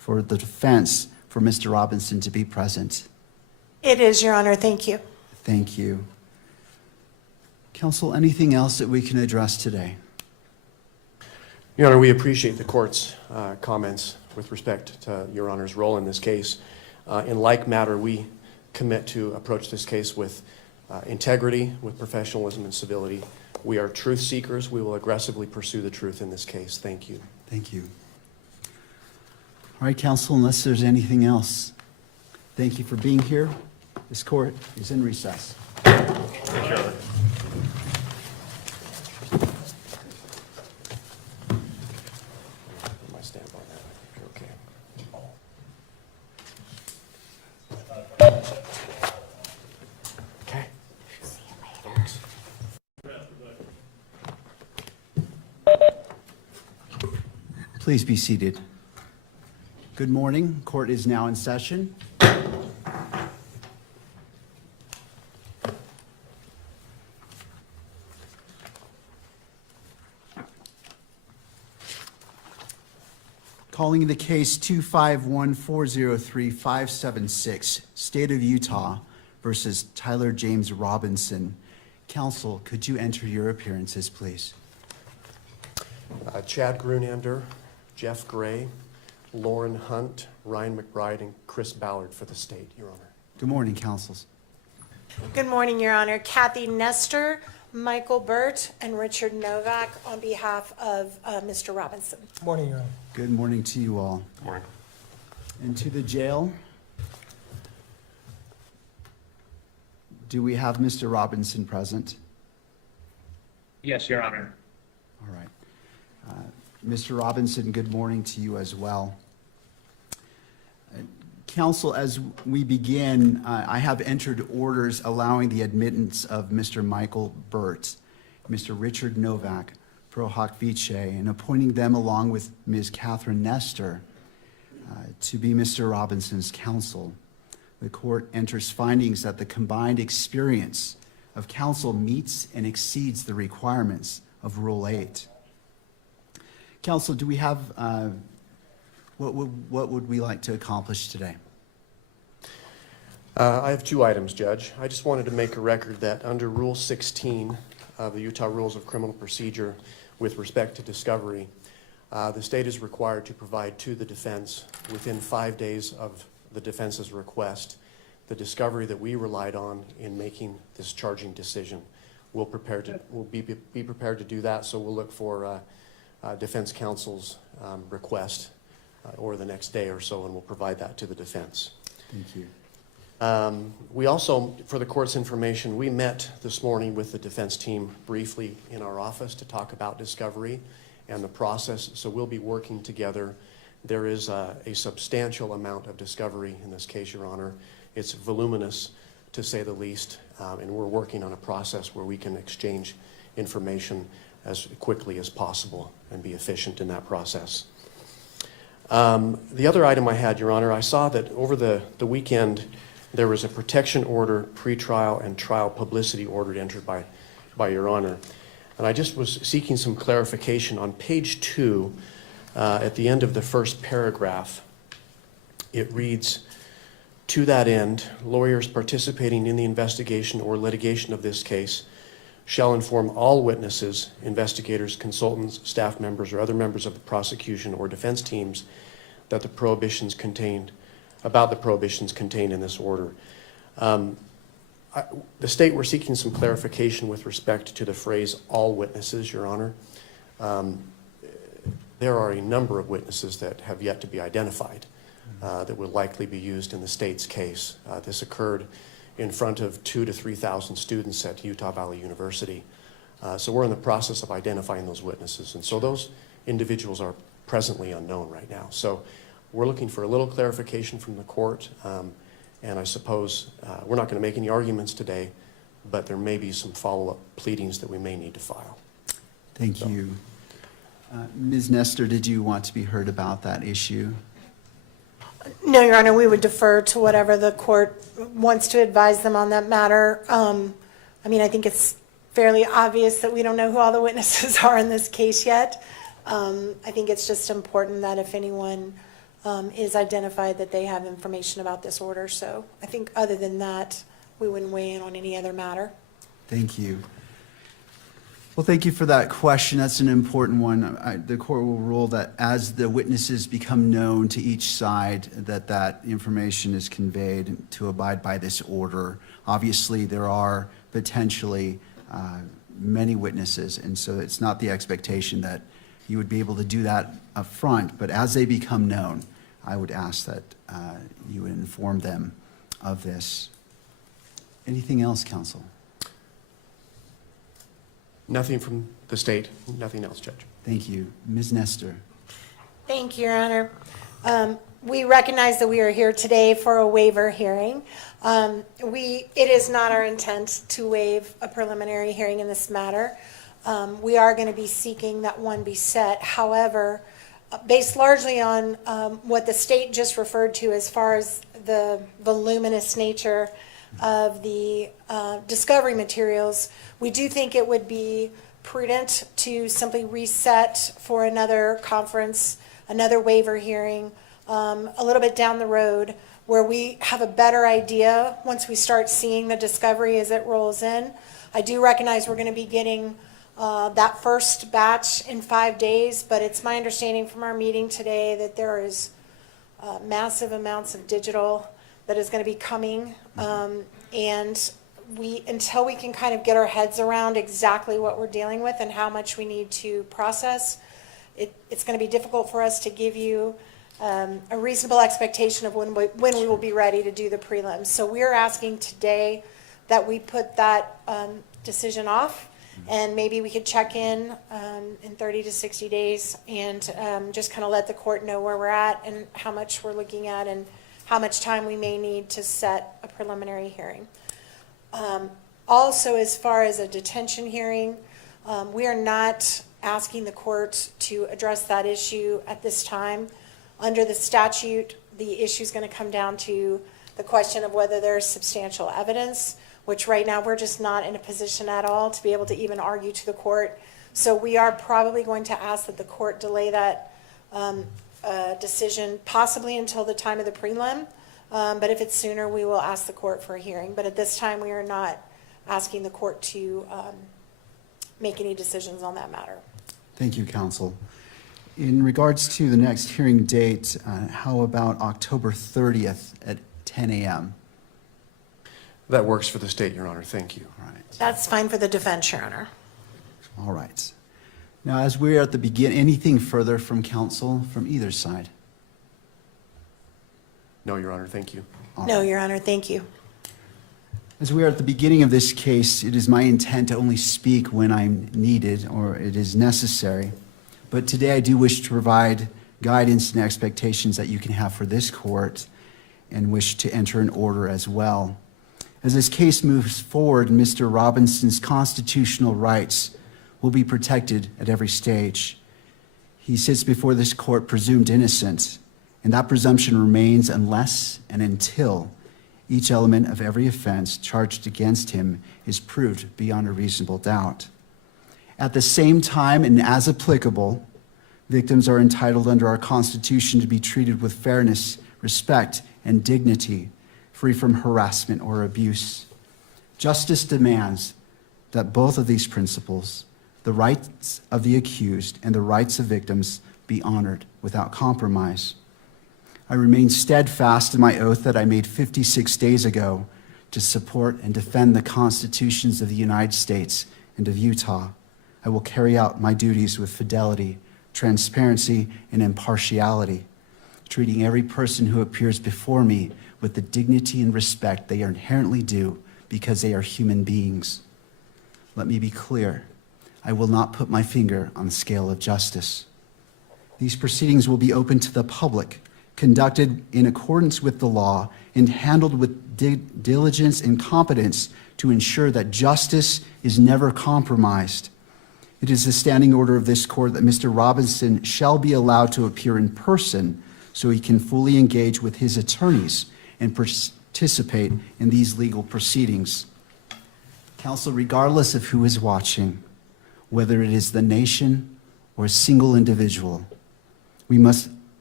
for the defense for Mr. Robinson to be present? It is, Your Honor. Thank you. Thank you. Counsel, anything else that we can address today? Your Honor, we appreciate the court's comments with respect to Your Honor's role in this case. In like matter, we commit to approach this case with integrity, with professionalism and civility. We are truth seekers. We will aggressively pursue the truth in this case. Thank you. Thank you. All right, counsel, unless there's anything else, thank you for being here. This court is in recess. My stamp on that. You're okay. Okay. Please be seated. Good morning. Court is now in session. Calling the case 251403576, State of Utah versus Tyler James Robinson. Counsel, could you enter your appearances, please? Chad Grunander, Jeff Gray, Lauren Hunt, Ryan McBride, and Chris Ballard for the state, Your Honor. Good morning, counsels. Good morning, Your Honor. Kathy Nestor, Michael Burt, and Richard Novak on behalf of Mr. Robinson. Morning, Your Honor. Good morning to you all. Morning. And to the jail. Do we have Mr. Robinson present? Yes, Your Honor. All right. Mr. Robinson, good morning to you as well. Counsel, as we begin, I have entered orders allowing the admittance of Mr. Michael Burt, Mr. Richard Novak, pro hoc vice, and appointing them along with Ms. Catherine Nestor to be Mr. Robinson's counsel. The court enters findings that the combined experience of counsel meets and exceeds the requirements of Rule 8. Counsel, do we have, what would we like to accomplish today? I have two items, Judge. I just wanted to make a record that under Rule 16 of the Utah Rules of Criminal Procedure with respect to discovery, the state is required to provide to the defense within 5 days of the defense's request the discovery that we relied on in making this charging decision. We'll be prepared to do that, so we'll look for defense counsel's request over the next day or so, and we'll provide that to the defense. Thank you. We also, for the court's information, we met this morning with the defense team briefly in our office to talk about discovery and the process, so we'll be working together. There is a substantial amount of discovery in this case, Your Honor. It's voluminous, to say the least, and we're working on a process where we can exchange information as quickly as possible and be efficient in that process. The other item I had, Your Honor, I saw that over the weekend there was a protection order, pretrial, and trial publicity order entered by Your Honor. And I just was seeking some clarification. On page 2, at the end of the first paragraph, it reads, "To that end, lawyers participating in the investigation or litigation of this case shall inform all witnesses, investigators, consultants, staff members, or other members of the prosecution or defense teams that the prohibitions contained in this order." The state were seeking some clarification with respect to the phrase "all witnesses," Your Honor. There are a number of witnesses that have yet to be identified that will likely be used in the state's case. This occurred in front of 2,000 to 3,000 students at Utah Valley University. So we're in the process of identifying those witnesses. And so those individuals are presently unknown right now. So we're looking for a little clarification from the court. And I suppose we're not going to make any arguments today, but there may be some follow-up pleadings that we may need to file. Thank you. Ms. Nestor, did you want to be heard about that issue? No, Your Honor, we would defer to whatever the court wants to advise them on that matter. I mean, I think it's fairly obvious that we don't know who all the witnesses are in this case yet. I think it's just important that if anyone is identified that they have information about this order. So I think other than that, we wouldn't weigh in on any other matter. Thank you. Well, thank you for that question. That's an important one. The court will rule that as the witnesses become known to each side, that information is conveyed to abide by this order. Obviously, there are potentially many witnesses, and so it's not the expectation that you would be able to do that up front, but as they become known, I would ask that you would inform them of this. Anything else, counsel? Nothing from the state, nothing else, Judge. Thank you. Ms. Nestor. Thank you, Your Honor. We recognize that we are here today for a waiver hearing. It is not our intent to waive a preliminary hearing in this matter. We are going to be seeking that one be set. However, based largely on what the state just referred to as far as the voluminous nature of the discovery materials, we do think it would be prudent to simply reset for another conference, another waiver hearing, a little bit down the road, where we have a better idea once we start seeing the discovery as it rolls in. I do recognize we're going to be getting that first batch in 5 days, but it's my understanding from our meeting today that there is massive amounts of digital that is going to be coming, and until we can kind of get our heads around exactly what we're dealing with and how much we need to process, it's going to be difficult for us to give you a reasonable expectation of when we will be ready to do the prelims. So we're asking today that we put that decision off, and maybe we could check in 30 to 60 days and just kind of let the court know where we're at and how much we're looking at and how much time we may need to set a preliminary hearing. Also, as far as a detention hearing, we are not asking the court to address that issue at this time. Under the statute, the issue is going to come down to the question of whether there is substantial evidence, which right now we're just not in a position at all to be able to even argue to the court. So we are probably going to ask that the court delay that decision possibly until the time of the prelim. But if it's sooner, we will ask the court for a hearing. But at this time, we are not asking the court to make any decisions on that matter. Thank you, counsel. In regards to the next hearing date, how about October 30th at 10 a.m.? That works for the state, Your Honor. Thank you. All right. That's fine for the defense, Your Honor. All right. Now, as we're at the beginning, anything further from counsel from either side? No, Your Honor. Thank you. All No, right. Your Honor, thank you. As we are at the beginning of this case, it is my intent to only speak when I'm needed or it is necessary. But today I do wish to provide guidance and expectations that you can have for this court and wish to enter an order as well. As this case moves forward, Mr. Robinson's constitutional rights will be protected at every stage. He sits before this court presumed innocent, and that presumption remains unless and until each element of every offense charged against him is proved beyond a reasonable doubt. At the same time, and as applicable, victims are entitled under our Constitution to be treated with fairness, respect, and dignity, free from harassment or abuse. Justice demands that both of these principles, the rights of the accused and the rights of victims, be honored without compromise. I remain steadfast in my oath that I made 56 days ago to support and defend the constitutions of the United States and of Utah. I will carry out my duties with fidelity, transparency, and impartiality, treating every person who appears before me with the dignity and respect they are inherently due because they are human beings. Let me be clear. I will not put my finger on the scale of justice. These proceedings will be open to the public, conducted in accordance with the law, and handled with diligence and competence to ensure that justice is never compromised. It is the standing order of this court that Mr. Robinson shall be allowed to appear in person so he can fully engage with his attorneys and participate in these legal proceedings. Counsel, regardless of who is watching, whether it is the nation or a single individual, we must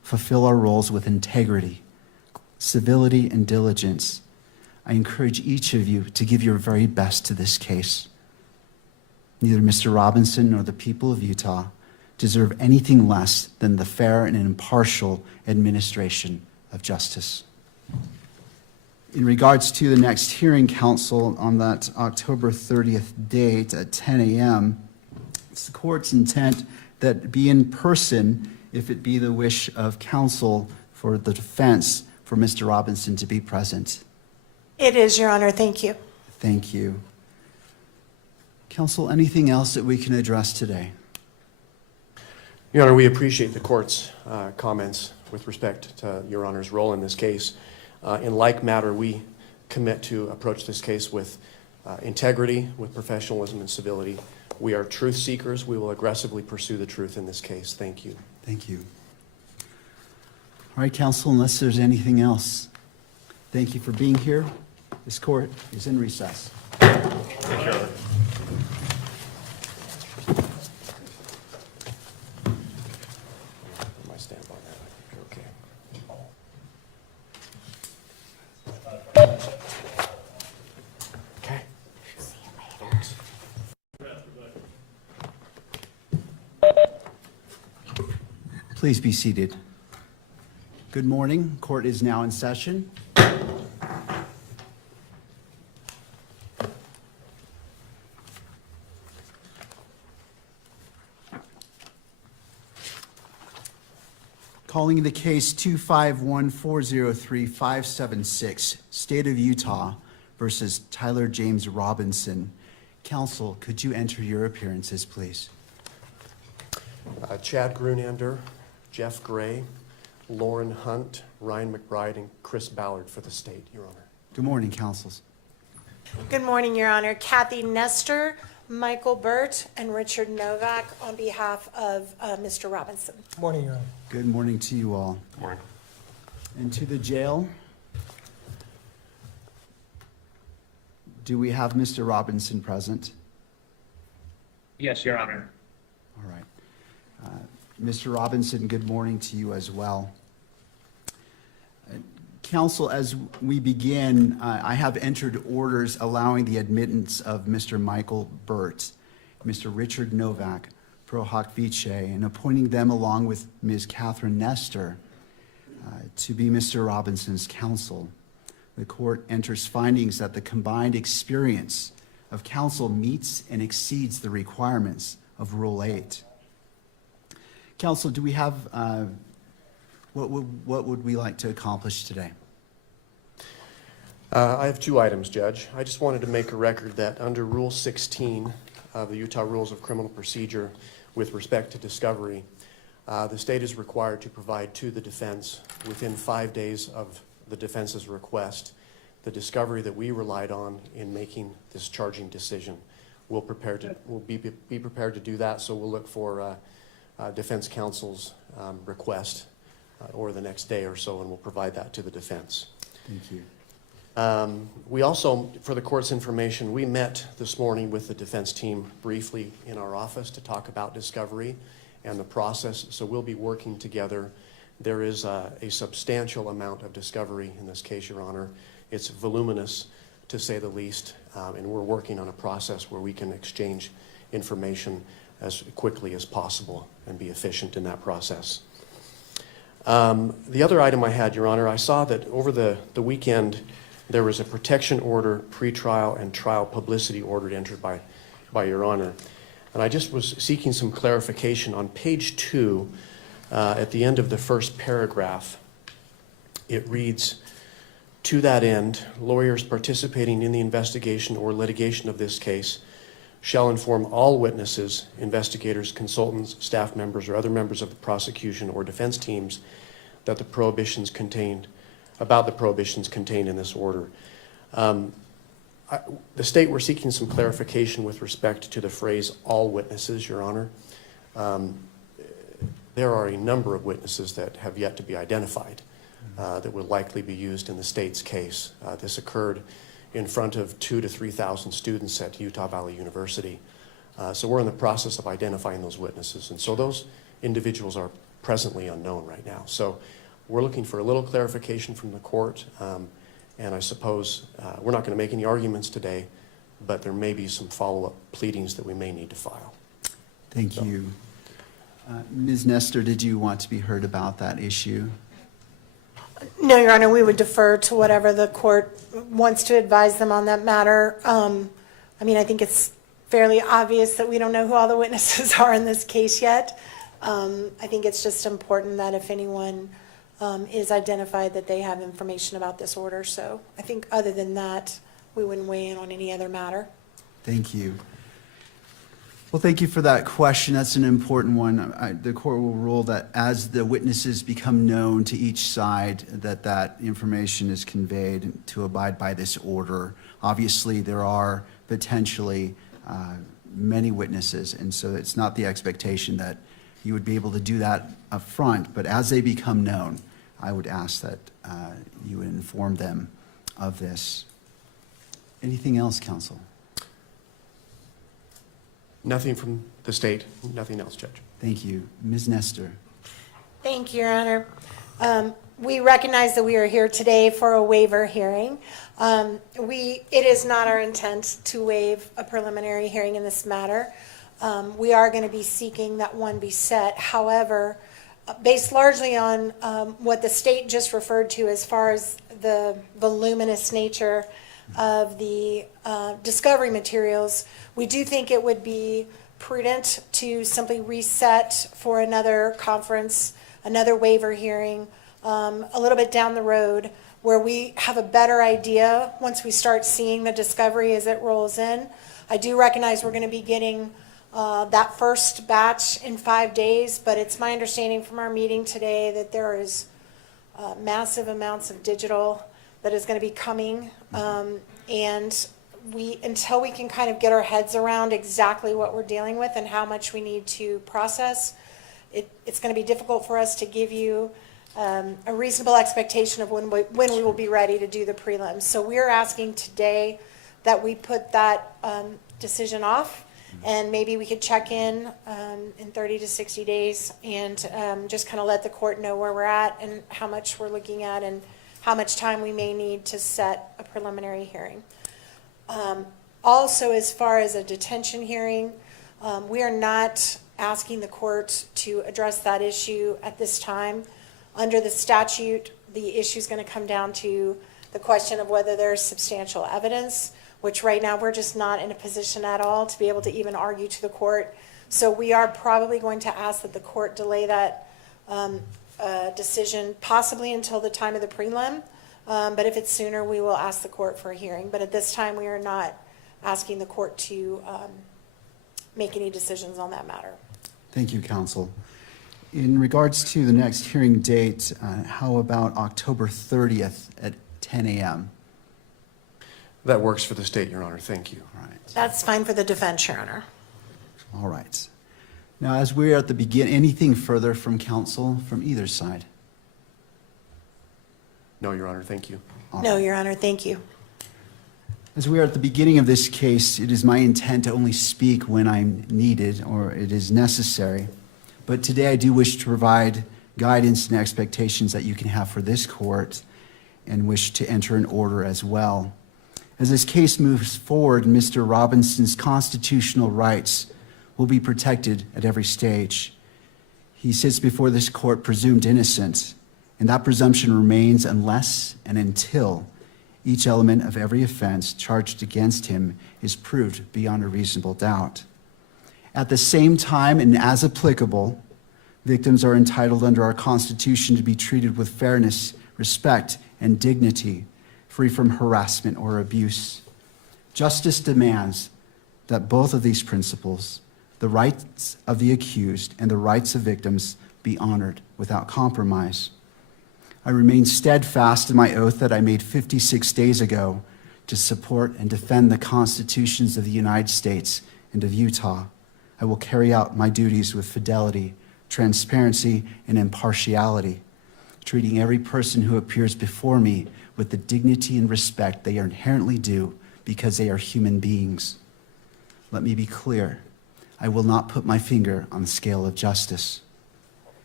fulfill our roles with integrity, civility, and diligence. I encourage each of you to give your very best to this case. Neither Mr. Robinson nor the people of Utah deserve anything less than the fair and impartial administration of justice. In regards to the next hearing, counsel, on that October 30th date at 10 a.m., it's the court's intent that be in person if it be the wish of counsel for the defense for Mr. Robinson to be present. It is, Your Honor. Thank you. Thank you. Counsel, anything else that we can address today? Your Honor, we appreciate the court's comments with respect to Your Honor's role in this case. In like matter, we commit to approach this case with integrity, with professionalism and civility. We are truth seekers. We will aggressively pursue the truth in this case. Thank you. Thank you. All right, counsel, unless there's anything else, thank you for being here. This court is in recess. Thank you, Your Honor. My stamp on that. Okay. See you later. Please be seated. Good morning. Court is now in session. Calling the case 251403576, State of Utah versus Tyler James Robinson. Counsel, could you enter your appearances, please? Chad Grunander, Jeff Gray, Lauren Hunt, Ryan McBride, and Chris Ballard for the state, Your Honor. Good morning, counsels. Good morning, Your Honor. Kathy Nestor, Michael Burt, and Richard Novak on behalf of Mr. Robinson. Morning, Your Honor. Good morning to you all. Morning. And to the jail. Do we have Mr. Robinson present? Yes, Your Honor. All right. Mr. Robinson, good morning to you as well. Counsel, as we begin, I have entered orders allowing the admittance of Mr. Michael Burt, Mr. Richard Novak, pro hoc vice, and appointing them along with Ms. Catherine Nestor to be Mr. Robinson's counsel. The court enters findings that the combined experience of counsel meets and exceeds the requirements of Rule 8. Counsel, do we have, what would we like to accomplish today? I have two items, Judge. I just wanted to make a record that under Rule 16 of the Utah Rules of Criminal Procedure with respect to discovery, the state is required to provide to the defense within 5 days of the defense's request the discovery that we relied on in making this charging decision. We'll be prepared to do that, so we'll look for defense counsel's request or the next day or so, and we'll provide that to the defense. Thank you. We also, for the court's information, we met this morning with the defense team briefly in our office to talk about discovery and the process, so we'll be working together. There is a substantial amount of discovery in this case, Your Honor. It's voluminous, to say the least, and we're working on a process where we can exchange information as quickly as possible and be efficient in that process. The other item I had, Your Honor, I saw that over the weekend there was a protection order, pretrial and trial publicity order entered by Your Honor. And I just was seeking some clarification. On page 2, at the end of the first paragraph, it reads, "To that end, lawyers participating in the investigation or litigation of this case shall inform all witnesses, investigators, consultants, staff members, or other members of the prosecution or defense teams that the prohibitions contained in this order." The state were seeking some clarification with respect to the phrase "all witnesses," Your Honor. There are a number of witnesses that have yet to be identified that will likely be used in the state's case. This occurred in front of 2,000 to 3,000 students at Utah Valley University. So we're in the process of identifying those witnesses. And so those individuals are presently unknown right now. So we're looking for a little clarification from the court, and I suppose we're not going to make any arguments today, but there may be some follow-up pleadings that we may need to file. Thank you. Ms. Nestor, did you want to be heard about that issue? No, Your Honor, we would defer to whatever the court wants to advise them on that matter. I mean, I think it's fairly obvious that we don't know who all the witnesses are in this case yet. I think it's just important that if anyone is identified, that they have information about this order. So I think other than that, we wouldn't weigh in on any other matter. Thank you. Well, thank you for that question. That's an important one. The court will rule that as the witnesses become known to each side, that information is conveyed to abide by this order. Obviously, there are potentially many witnesses, and so it's not the expectation that you would be able to do that up front, but as they become known, I would ask that you would inform them of this. Anything else, counsel? Nothing from the state, nothing else, Judge. Thank you. Ms. Nestor. Thank you, Your Honor. We recognize that we are here today for a waiver hearing. It is not our intent to waive a preliminary hearing in this matter. We are going to be seeking that one be set. However, based largely on what the state just referred to as far as the voluminous nature of the discovery materials, we do think it would be prudent to simply reset for another conference, another waiver hearing, a little bit down the road, where we have a better idea once we start seeing the discovery as it rolls in. I do recognize we're going to be getting that first batch in 5 days, but it's my understanding from our meeting today that there is massive amounts of digital that is going to be coming, and until we can kind of get our heads around exactly what we're dealing with and how much we need to process, it's going to be difficult for us to give you a reasonable expectation of when we will be ready to do the prelims. So we're asking today that we put that decision off, and maybe we could check in 30 to 60 days and just kind of let the court know where we're at and how much we're looking at and how much time we may need to set a preliminary hearing. Also, as far as a detention hearing, we are not asking the court to address that issue at this time. Under the statute, the issue is going to come down to the question of whether there's substantial evidence, which right now we're just not in a position at all to be able to even argue to the court. So we are probably going to ask that the court delay that decision possibly until the time of the prelim. But if it's sooner, we will ask the court for a hearing. But at this time, we are not asking the court to make any decisions on that matter. Thank you, counsel. In regards to the next hearing date, how about October 30th at 10 a.m.? That works for the state, Your Honor. Thank you. All right. That's fine for the defense, Your Honor. All right. Now, as we're at the beginning, anything further from counsel from either side? No, Your Honor. Thank you. All No, right. Your Honor, thank you. As we are at the beginning of this case, it is my intent to only speak when I'm needed or it is necessary. But today I do wish to provide guidance and expectations that you can have for this court and wish to enter an order as well. As this case moves forward, Mr. Robinson's constitutional rights will be protected at every stage. He sits before this court presumed innocent, and that presumption remains unless and until each element of every offense charged against him is proved beyond a reasonable doubt. At the same time, and as applicable, victims are entitled under our Constitution to be treated with fairness, respect, and dignity, free from harassment or abuse. Justice demands that both of these principles, the rights of the accused and the rights of victims, be honored without compromise. I remain steadfast in my oath that I made 56 days ago to support and defend the constitutions of the United States and of Utah. I will carry out my duties with fidelity, transparency, and impartiality, treating every person who appears before me with the dignity and respect they are inherently due because they are human beings. Let me be clear. I will not put my finger on the scale of justice.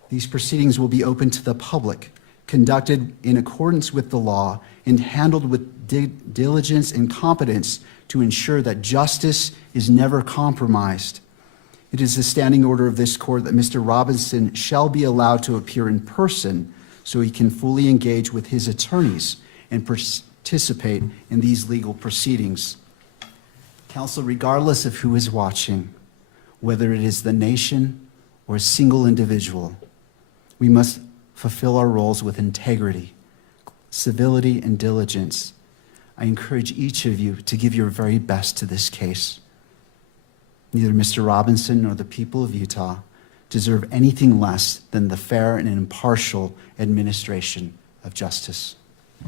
These proceedings will be open to the public, conducted in accordance with the law, and handled with diligence and competence to ensure that justice is never compromised. It is the standing order of this court that Mr. Robinson shall be allowed to appear in person so he can fully engage with his attorneys and participate in these legal proceedings. Counsel, regardless of who is watching, whether it is the nation or a single individual, we must fulfill our roles with integrity, civility, and diligence. I encourage each of you to give your very best to this case. Neither Mr. Robinson nor the people of Utah deserve anything less than the fair and impartial administration of justice.